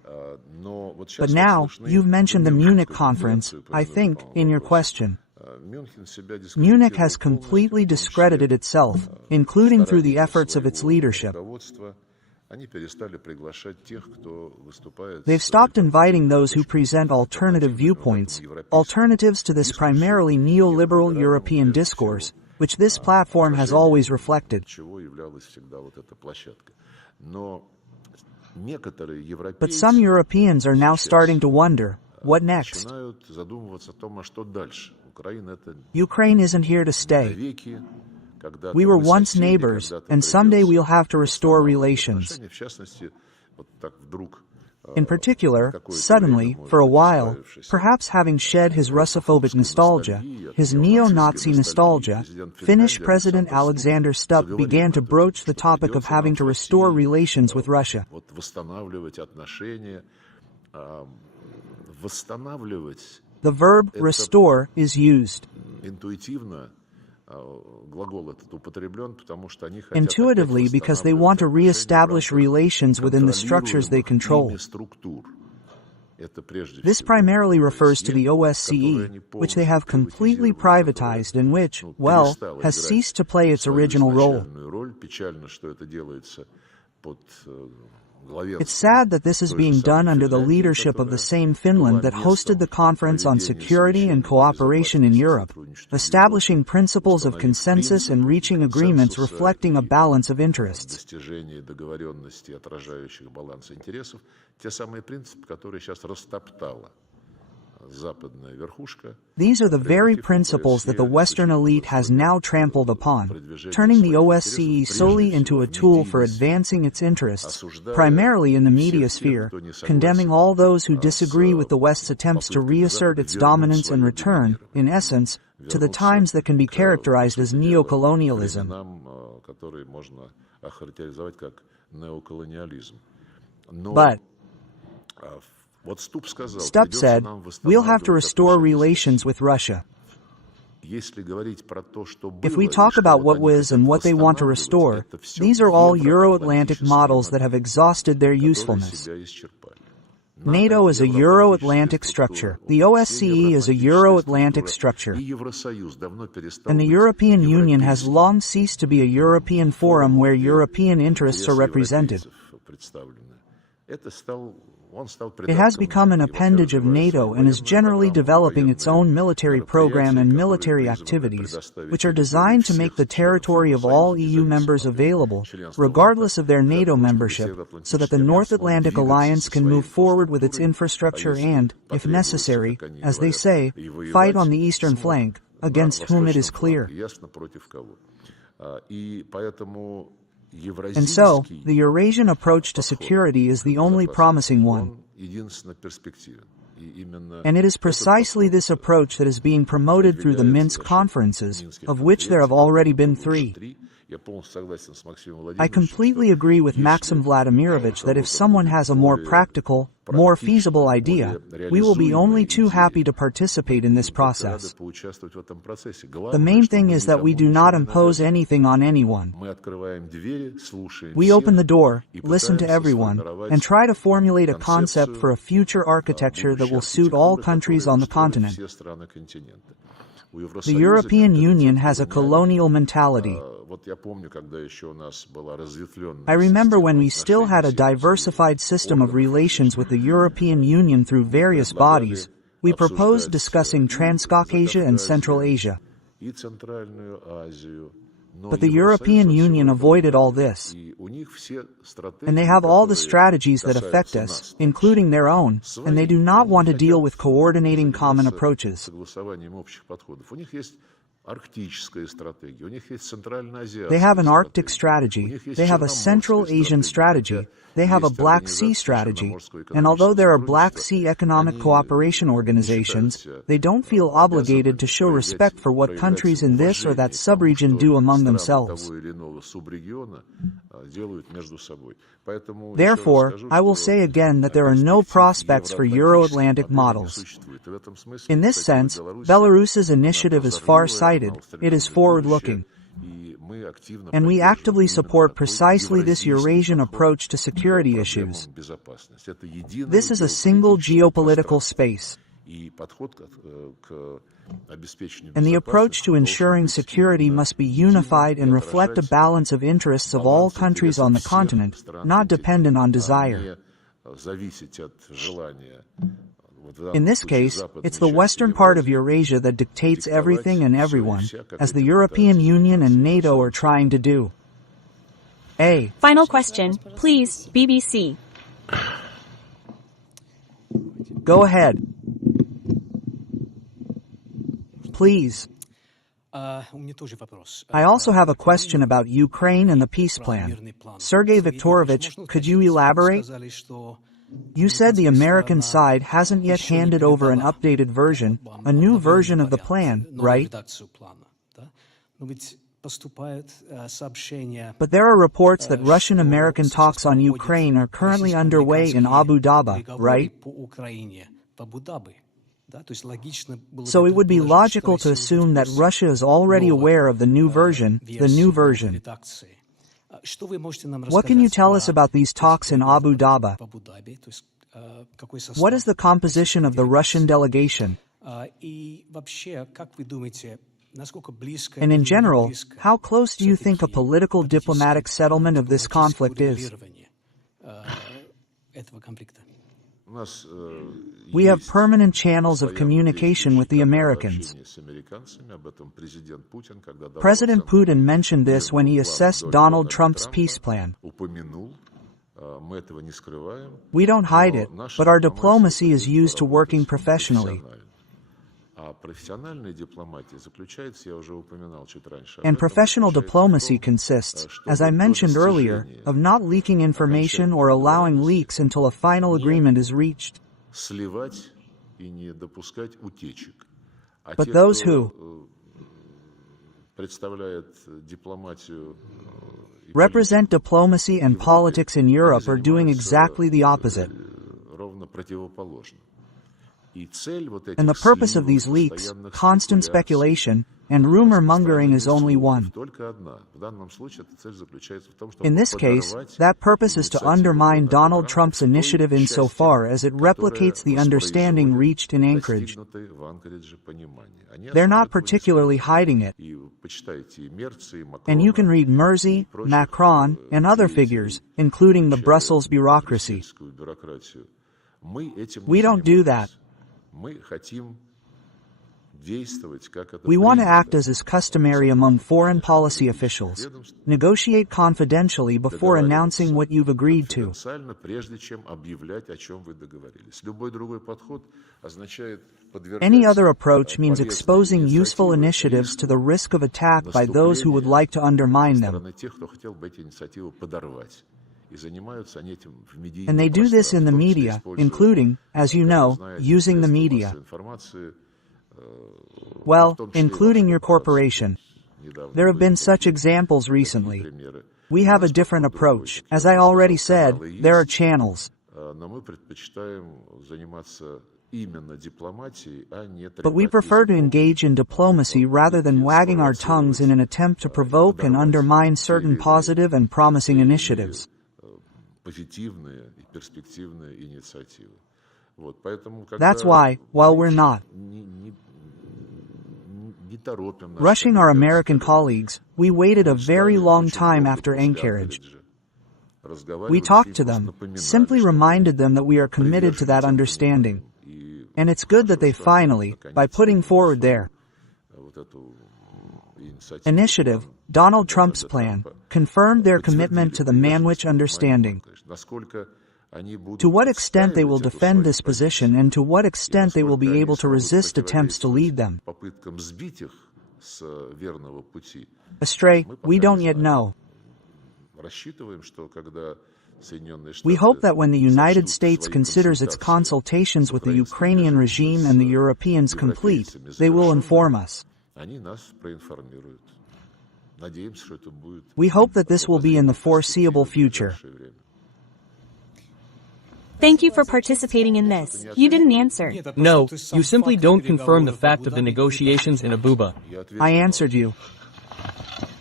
But now, you've mentioned the Munich conference, I think, in your question. Munich has completely discredited itself, including through the efforts of its leadership. They've stopped inviting those who present alternative viewpoints, alternatives to this primarily neoliberal European discourse, which this platform has always reflected. But some Europeans are now starting to wonder, what next? Ukraine isn't here to stay. We were once neighbors, and someday we'll have to restore relations. In particular, suddenly, for a while, perhaps having shed his Russophobic nostalgia, his neo-Nazi nostalgia, Finnish President Alexander Stubb began to broach the topic of having to restore relations with Russia. The verb restore is used. Intuitively, because they want to re-establish relations within the structures they control. This primarily refers to the OSCE, which they have completely privatized and which, well, has ceased to play its original role. It's sad that this is being done under the leadership of the same Finland that hosted the Conference on Security and Cooperation in Europe, establishing principles of consensus and reaching agreements reflecting a balance of interests. These are the very principles that the Western elite has now trampled upon, turning the OSCE solely into a tool for advancing its interests, primarily in the media sphere, condemning all those who disagree with the West's attempts to reassert its dominance and return, in essence, to the times that can be characterized as neocolonialism. But Stubb said, we'll have to restore relations with Russia. If we talk about what was and what they want to restore, these are all Euro-Atlantic models that have exhausted their usefulness. NATO is a Euro-Atlantic structure. The OSCE is a Euro-Atlantic structure. And the European Union has long ceased to be a European forum where European interests are represented. It has become an appendage of NATO and is generally developing its own military program and military activities, which are designed to make the territory of all EU members available, regardless of their NATO membership, so that the North Atlantic Alliance can move forward with its infrastructure and, if necessary, as they say, fight on the eastern flank, against whom it is clear. And so, the Eurasian approach to security is the only promising one. And it is precisely this approach that is being promoted through the Minsk conferences, of which there have already been 3. I completely agree with Maxim Vladimirovich that if someone has a more practical, more feasible idea, we will be only too happy to participate in this process. The main thing is that we do not impose anything on anyone. We open the door, listen to everyone, and try to formulate a concept for a future architecture that will suit all countries on the continent. The European Union has a colonial mentality. I remember when we still had a diversified system of relations with the European Union through various bodies, we proposed discussing Transcaucasia and Central Asia. But the European Union avoided all this. And they have all the strategies that affect us, including their own, and they do not want to deal with coordinating common approaches. They have an Arctic strategy, they have a Central Asian strategy, they have a Black Sea strategy, and although there are Black Sea economic cooperation organizations, they don't feel obligated to show respect for what countries in this or that subregion do among themselves. Therefore, I will say again that there are no prospects for Euro-Atlantic models. In this sense, Belarus's initiative is far-sighted, it is forward-looking. And we actively support precisely this Eurasian approach to security issues. This is a single geopolitical space. And the approach to ensuring security must be unified and reflect a balance of interests of all countries on the continent, not dependent on desire. In this case, it's the western part of Eurasia that dictates everything and everyone, as the European Union and NATO are trying to do. Final question, please, BBC. Go ahead. Please. I also have a question about Ukraine and the peace plan. Sergey Viktorovich, could you elaborate? You said the American side hasn't yet handed over an updated version, a new version of the plan, right? But there are reports that Russian-American talks on Ukraine are currently underway in Abu Dhabi, right? So it would be logical to assume that Russia is already aware of the new version, What can you tell us about these talks in Abu Dhabi? What is the composition of the Russian delegation? And in general, how close do you think a political diplomatic settlement of this conflict is? We have permanent channels of communication with the Americans. President Putin mentioned this when he assessed Donald Trump's peace plan. We don't hide it, but our diplomacy is used to working professionally. And professional diplomacy consists, as I mentioned earlier, of not leaking information or allowing leaks until a final agreement is reached. But those who represent diplomacy and politics in Europe are doing exactly the opposite. And the purpose of these leaks, constant speculation, and rumor-mongering is only one. In this case, that purpose is to undermine Donald Trump's initiative insofar as it replicates the understanding reached in Anchorage. They're not particularly hiding it. And you can read Merzy, Macron, and other figures, including the Brussels bureaucracy. We don't do that. We want to act as is customary among foreign policy officials. Negotiate confidentially before announcing what you've agreed to. Any other approach means exposing useful initiatives to the risk of attack by those who would like to undermine them. And they do this in the media, including, as you know, using the media. Well, including your corporation. There have been such examples recently. We have a different approach. As I already said, there are channels. But we prefer to engage in diplomacy rather than wagging our tongues in an attempt to provoke and undermine certain positive and promising initiatives. That's why, while we're not rushing our American colleagues, we waited a very long time after Anchorage. We talked to them, simply reminded them that we are committed to that understanding. And it's good that they finally, by putting forward their initiative, Donald Trump's plan, confirmed their commitment to the Manwich Understanding. To what extent they will defend this position and to what extent they will be able to resist attempts to lead them astray, we don't yet know. We hope that when the United States considers its consultations with the Ukrainian regime and the Europeans complete, they will inform us. We hope that this will be in the foreseeable future. Thank you for participating in this. You didn't answer. No, you simply don't confirm the fact of the negotiations in Abuja. I answered you.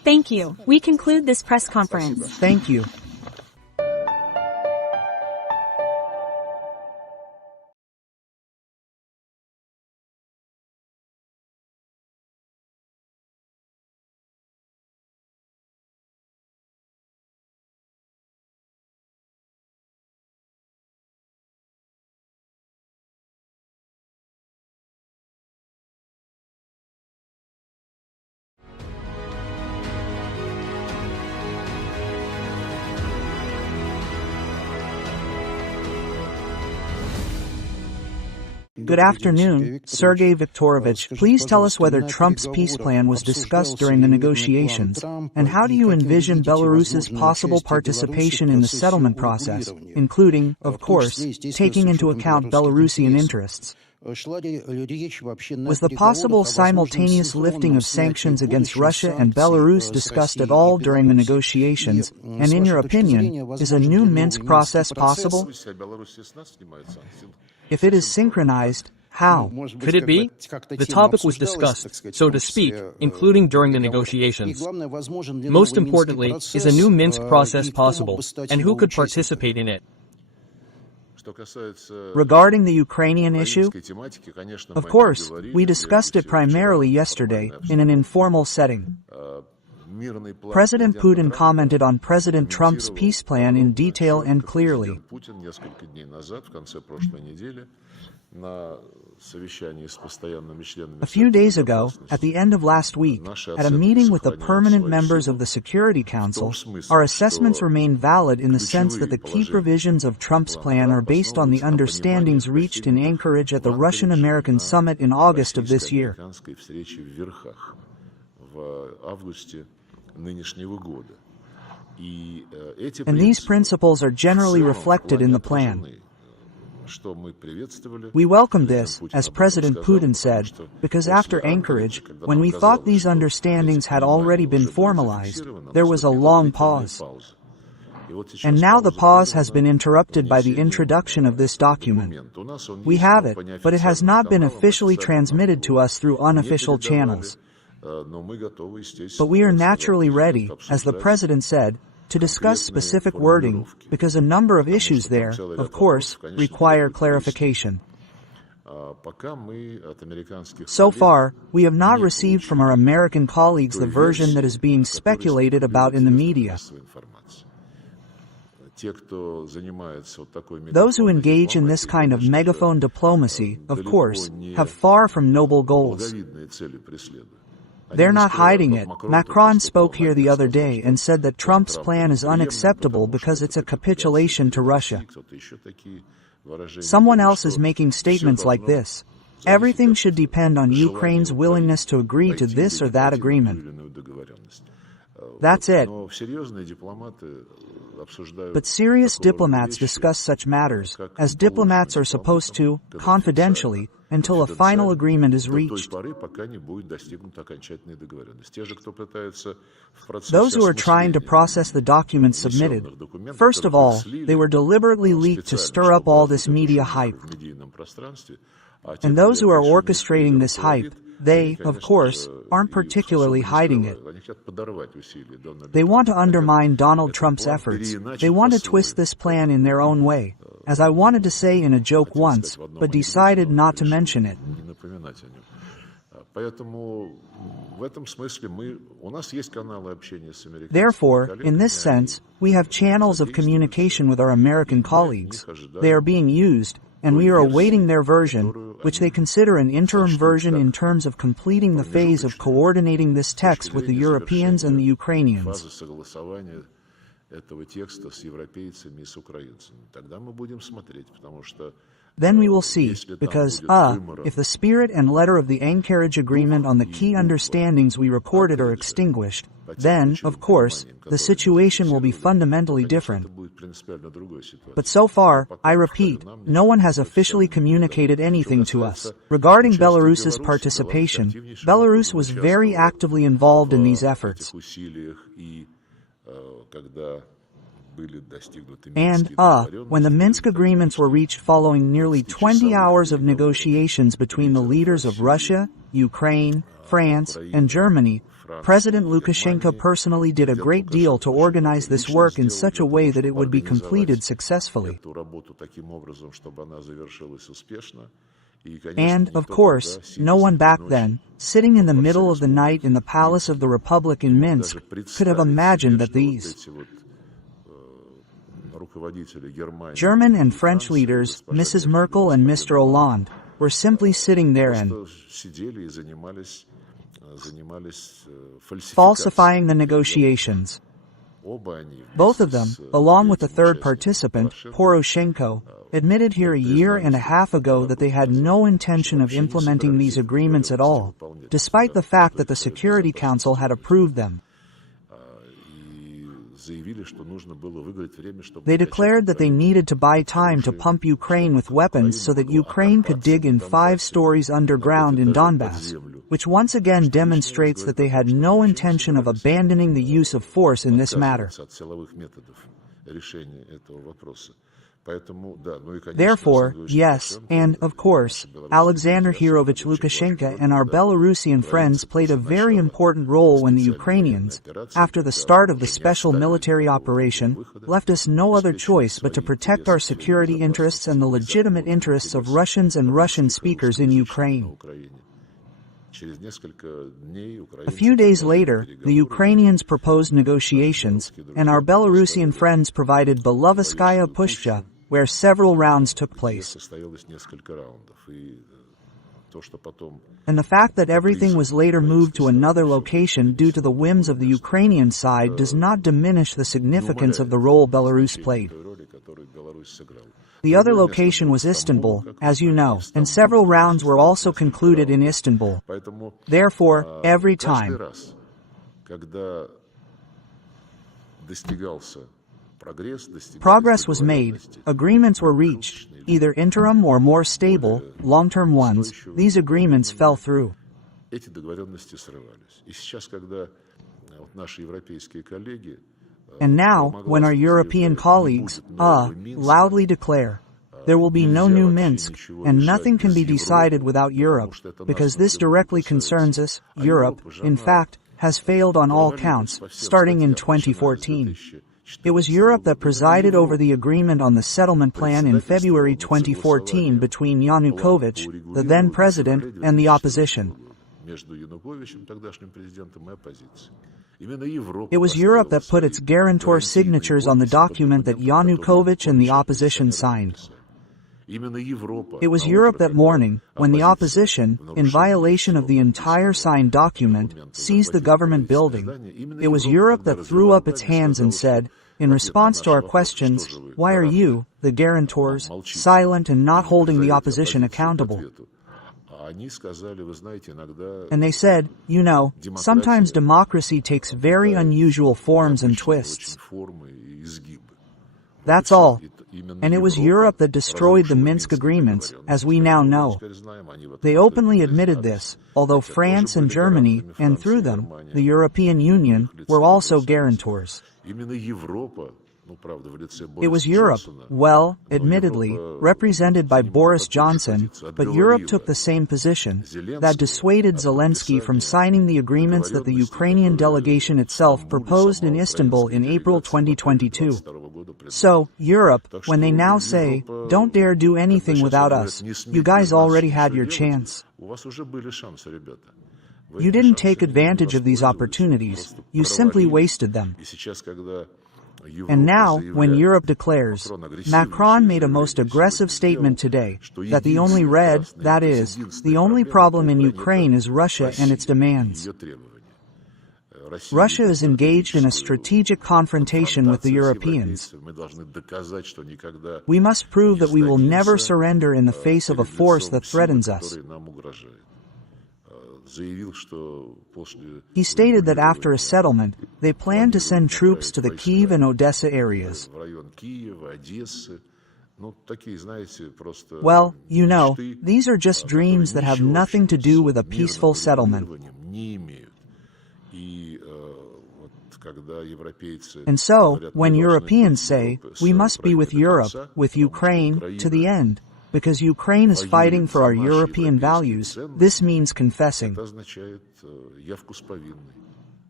Thank you. We conclude this press conference. Thank you. Good afternoon, Sergey Viktorovich. Please tell us whether Trump's peace plan was discussed during the negotiations, and how do you envision Belarus's possible participation in the settlement process, including, of course, taking into account Belarusian interests? Was the possible simultaneous lifting of sanctions against Russia and Belarus discussed at all during the negotiations, and in your opinion, is a new Minsk process possible? If it is synchronized, how? Could it be? The topic was discussed, so to speak, including during the negotiations. Most importantly, is a new Minsk process possible, and who could participate in it? Regarding the Ukrainian issue, of course, we discussed it primarily yesterday, in an informal setting. President Putin commented on President Trump's peace plan in detail and clearly. A few days ago, at the end of last week, at a meeting with the permanent members of the Security Council, our assessments remain valid in the sense that the key provisions of Trump's plan are based on the understandings reached in Anchorage at the Russian-American summit in August of this year. And these principles are generally reflected in the plan. We welcome this, as President Putin said, because after Anchorage, when we thought these understandings had already been formalized, there was a long pause. And now the pause has been interrupted by the introduction of this document. We have it, but it has not been officially transmitted to us through unofficial channels. But we are naturally ready, as the President said, to discuss specific wording, because a number of issues there, of course, require clarification. So far, we have not received from our American colleagues the version that is being speculated about in the media. Those who engage in this kind of megaphone diplomacy, of course, have far from noble goals. They're not hiding it. Macron spoke here the other day and said that Trump's plan is unacceptable because it's a capitulation to Russia. Someone else is making statements like this. Everything should depend on Ukraine's willingness to agree to this or that agreement. That's it. But serious diplomats discuss such matters, as diplomats are supposed to, confidentially, until a final agreement is reached. Those who are trying to process the documents submitted, first of all, they were deliberately leaked to stir up all this media hype. And those who are orchestrating this hype, they, of course, aren't particularly hiding it. They want to undermine Donald Trump's efforts. They want to twist this plan in their own way, as I wanted to say in a joke once, but decided not to mention it. Therefore, in this sense, we have channels of communication with our American colleagues. They are being used, and we are awaiting their version, which they consider an interim version in terms of completing the phase of coordinating this text with the Europeans and the Ukrainians. Then we will see, because, if the spirit and letter of the Anchorage Agreement on the key understandings we recorded are extinguished, then, of course, the situation will be fundamentally different. But so far, I repeat, no one has officially communicated anything to us. Regarding Belarus's participation, Belarus was very actively involved in these efforts. And, when the Minsk agreements were reached following nearly 20 hours of negotiations between the leaders of Russia, Ukraine, France, and Germany, President Lukashenko personally did a great deal to organize this work in such a way that it would be completed successfully. And, of course, no one back then, sitting in the middle of the night in the Palace of the Republic in Minsk, could have imagined that these German and French leaders, Mrs. Merkel and Mr. Hollande, were simply sitting there and falsifying the negotiations. Both of them, along with the third participant, Poroshenko, admitted here a year and a half ago that they had no intention of implementing these agreements at all, despite the fact that the Security Council had approved them. They declared that they needed to buy time to pump Ukraine with weapons so that Ukraine could dig in 5 stories underground in Donbass, which once again demonstrates that they had no intention of abandoning the use of force in this matter. Therefore, yes, and, of course, Alexander Hirovich Lukashenko and our Belarusian friends played a very important role when the Ukrainians, after the start of the special military operation, left us no other choice but to protect our security interests and the legitimate interests of Russians and Russian speakers in Ukraine. A few days later, the Ukrainians proposed negotiations, and our Belarusian friends provided Belovetskaya Pushcha, where several rounds took place. And the fact that everything was later moved to another location due to the whims of the Ukrainian side does not diminish the significance of the role Belarus played. The other location was Istanbul, as you know, and several rounds were also concluded in Istanbul. Therefore, every time progress was made, agreements were reached, either interim or more stable, long-term ones, these agreements fell through. And now, when our European colleagues, loudly declare, there will be no new Minsk, and nothing can be decided without Europe, because this directly concerns us, Europe, in fact, has failed on all counts, starting in 2014. It was Europe that presided over the agreement on the settlement plan in February 2014 between Yanukovych, the then president, and the opposition. It was Europe that put its guarantor signatures on the document that Yanukovych and the opposition signed. It was Europe that morning, when the opposition, in violation of the entire signed document, seized the government building, it was Europe that threw up its hands and said, in response to our questions, why are you, the guarantors, silent and not holding the opposition accountable? And they said, you know, sometimes democracy takes very unusual forms and twists. That's all. And it was Europe that destroyed the Minsk agreements, as we now know. They openly admitted this, although France and Germany, and through them, the European Union, were also guarantors. It was Europe, well, admittedly, represented by Boris Johnson, but Europe took the same position, that dissuaded Zelensky from signing the agreements that the Ukrainian delegation itself proposed in Istanbul in April 2022. So, Europe, when they now say, don't dare do anything without us, you guys already had your chance. You didn't take advantage of these opportunities, you simply wasted them. And now, when Europe declares, Macron made a most aggressive statement today, that the only that is, the only problem in Ukraine is Russia and its demands. Russia is engaged in a strategic confrontation with the Europeans. We must prove that we will never surrender in the face of a force that threatens us. He stated that after a settlement, they plan to send troops to the Kyiv and Odessa areas. Well, you know, these are just dreams that have nothing to do with a peaceful settlement. And so, when Europeans say, we must be with Europe, with Ukraine, to the end, because Ukraine is fighting for our European values, this means confessing.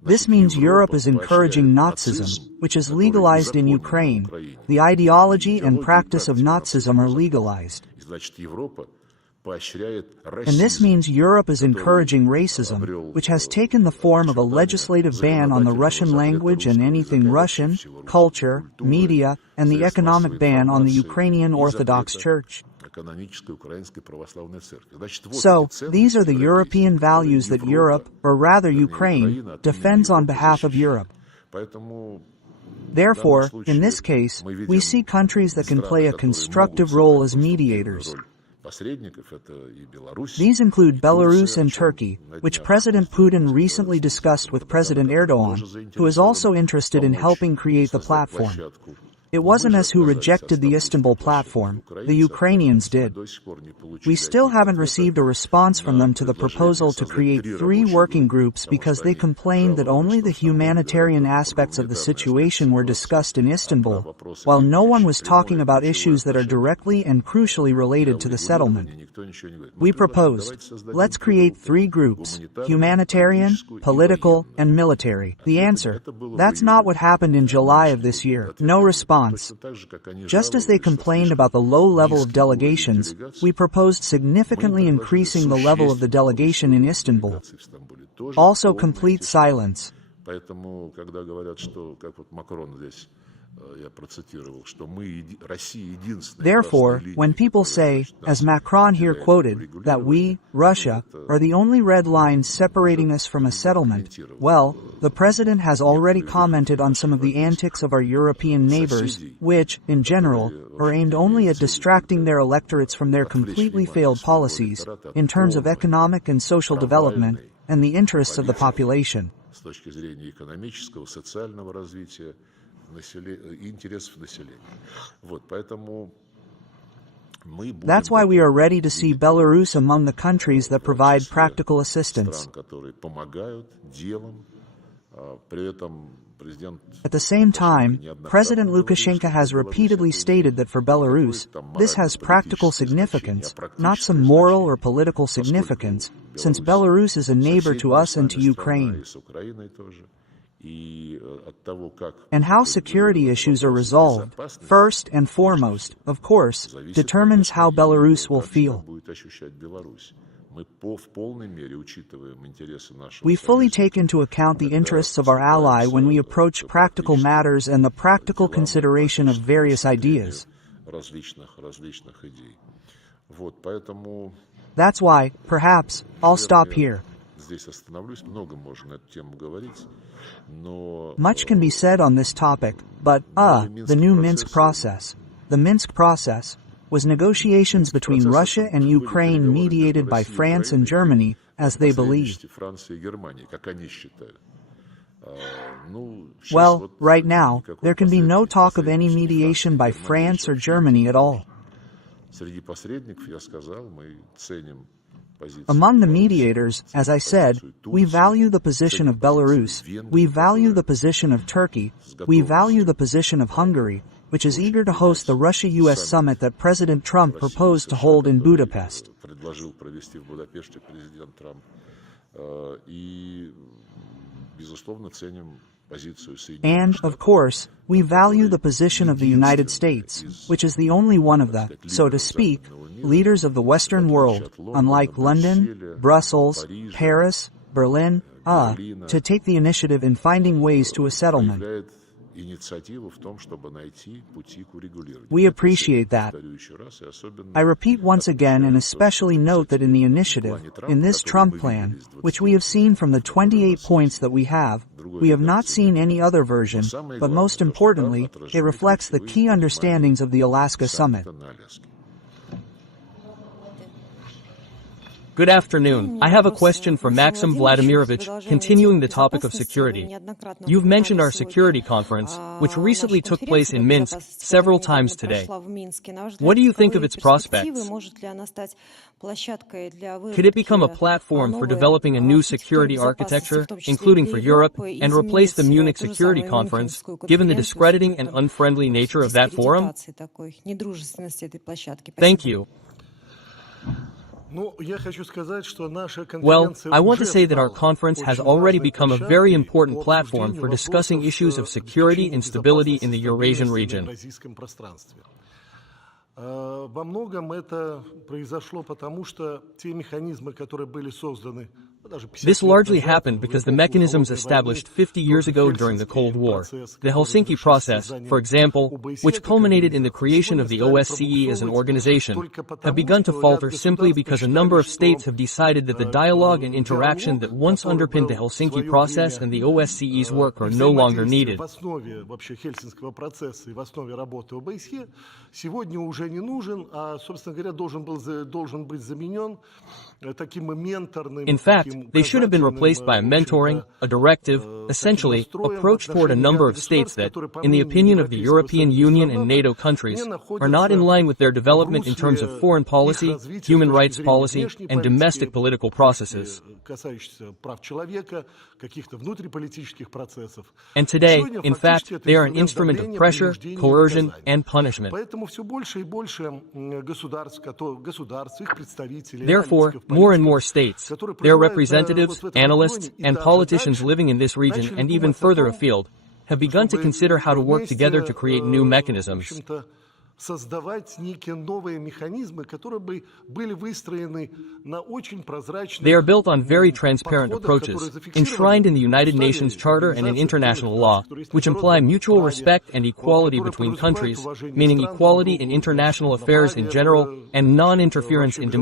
This means Europe is encouraging Nazism, which is legalized in Ukraine. The ideology and practice of Nazism are legalized. And this means Europe is encouraging racism, which has taken the form of a legislative ban on the Russian language and anything Russian, culture, media, and the economic ban on the Ukrainian Orthodox Church. So, these are the European values that Europe, or rather Ukraine, defends on behalf of Europe. Therefore, in this case, we see countries that can play a constructive role as mediators. These include Belarus and Turkey, which President Putin recently discussed with President Erdogan, who is also interested in helping create the platform. It wasn't us who rejected the Istanbul platform, the Ukrainians did. We still haven't received a response from them to the proposal to create 3 working groups because they complained that only the humanitarian aspects of the situation were discussed in Istanbul, while no one was talking about issues that are directly and crucially related to the settlement. We proposed, let's create 3 groups, humanitarian, political, and military. The answer, that's not what happened in July of this year. No response. Just as they complained about the low level of delegations, we proposed significantly increasing the level of the delegation in Istanbul. Also complete silence. Therefore, when people say, as Macron here quoted, that we, Russia, are the only red lines separating us from a settlement, well, the President has already commented on some of the antics of our European neighbors, which, in general, are aimed only at distracting their electorates from their completely failed policies, in terms of economic and social development, and the interests of the population. That's why we are ready to see Belarus among the countries that provide practical assistance. At the same time, President Lukashenko has repeatedly stated that for Belarus, this has practical significance, not some moral or political significance, since Belarus is a neighbor to us and to Ukraine. And how security issues are resolved, first and foremost, of course, determines how Belarus will feel. We fully take into account the interests of our ally when we approach practical matters and the practical consideration of various ideas. That's why, perhaps, I'll stop here. Much can be said on this topic, but, the new Minsk process. The Minsk process was negotiations between Russia and Ukraine mediated by France and Germany, as they believed. Well, right now, there can be no talk of any mediation by France or Germany at all. Among the mediators, as I said, we value the position of Belarus, we value the position of Turkey, we value the position of Hungary, which is eager to host the Russia-US summit that President Trump proposed to hold in Budapest. And, of course, we value the position of the United States, which is the only one of the, so to speak, leaders of the Western world, unlike London, Brussels, Paris, Berlin, to take the initiative in finding ways to a settlement. We appreciate that. I repeat once again and especially note that in the initiative, in this Trump plan, which we have seen from the 28 points that we have not seen any other version, but most importantly, it reflects the key understandings of the Alaska Summit. Good afternoon. I have a question for Maxim Vladimirovich, continuing the topic of security. You've mentioned our security conference, which recently took place in Minsk, several times today. What do you think of its prospects? Could it become a platform for developing a new security architecture, including for Europe, and replace the Munich Security Conference, given the discrediting and unfriendly nature of that forum? Thank you. Well, I want to say that our conference has already become a very important platform for discussing issues of security and stability in the Eurasian region. Во многом это произошло потому, что те механизмы, которые были созданы, This largely happened because the mechanisms established 50 years ago during the Cold War, the Helsinki process, for example, which culminated in the creation of the OSCE as an organization, have begun to falter simply because a number of states have decided that the dialogue and interaction that once underpinned the Helsinki process and the OSCE's work are no longer needed. Сегодня уже не нужен, а, собственно говоря, должен быть заменен таким менторным. In fact, they should have been replaced by a mentoring, a directive, essentially, approach toward a number of states that, in the opinion of the European Union and NATO countries, are not in line with their development in terms of foreign policy, human rights policy, and domestic political processes. And today, in fact, they are an instrument of pressure, coercion, and punishment. Therefore, more and more states, their representatives, analysts, and politicians living in this region and even further afield, have begun to consider how to work together to create new mechanisms. They are built on very transparent approaches, enshrined in the United Nations Charter and in international law, which imply mutual respect and equality between countries, meaning equality in international affairs in general, and non-interference in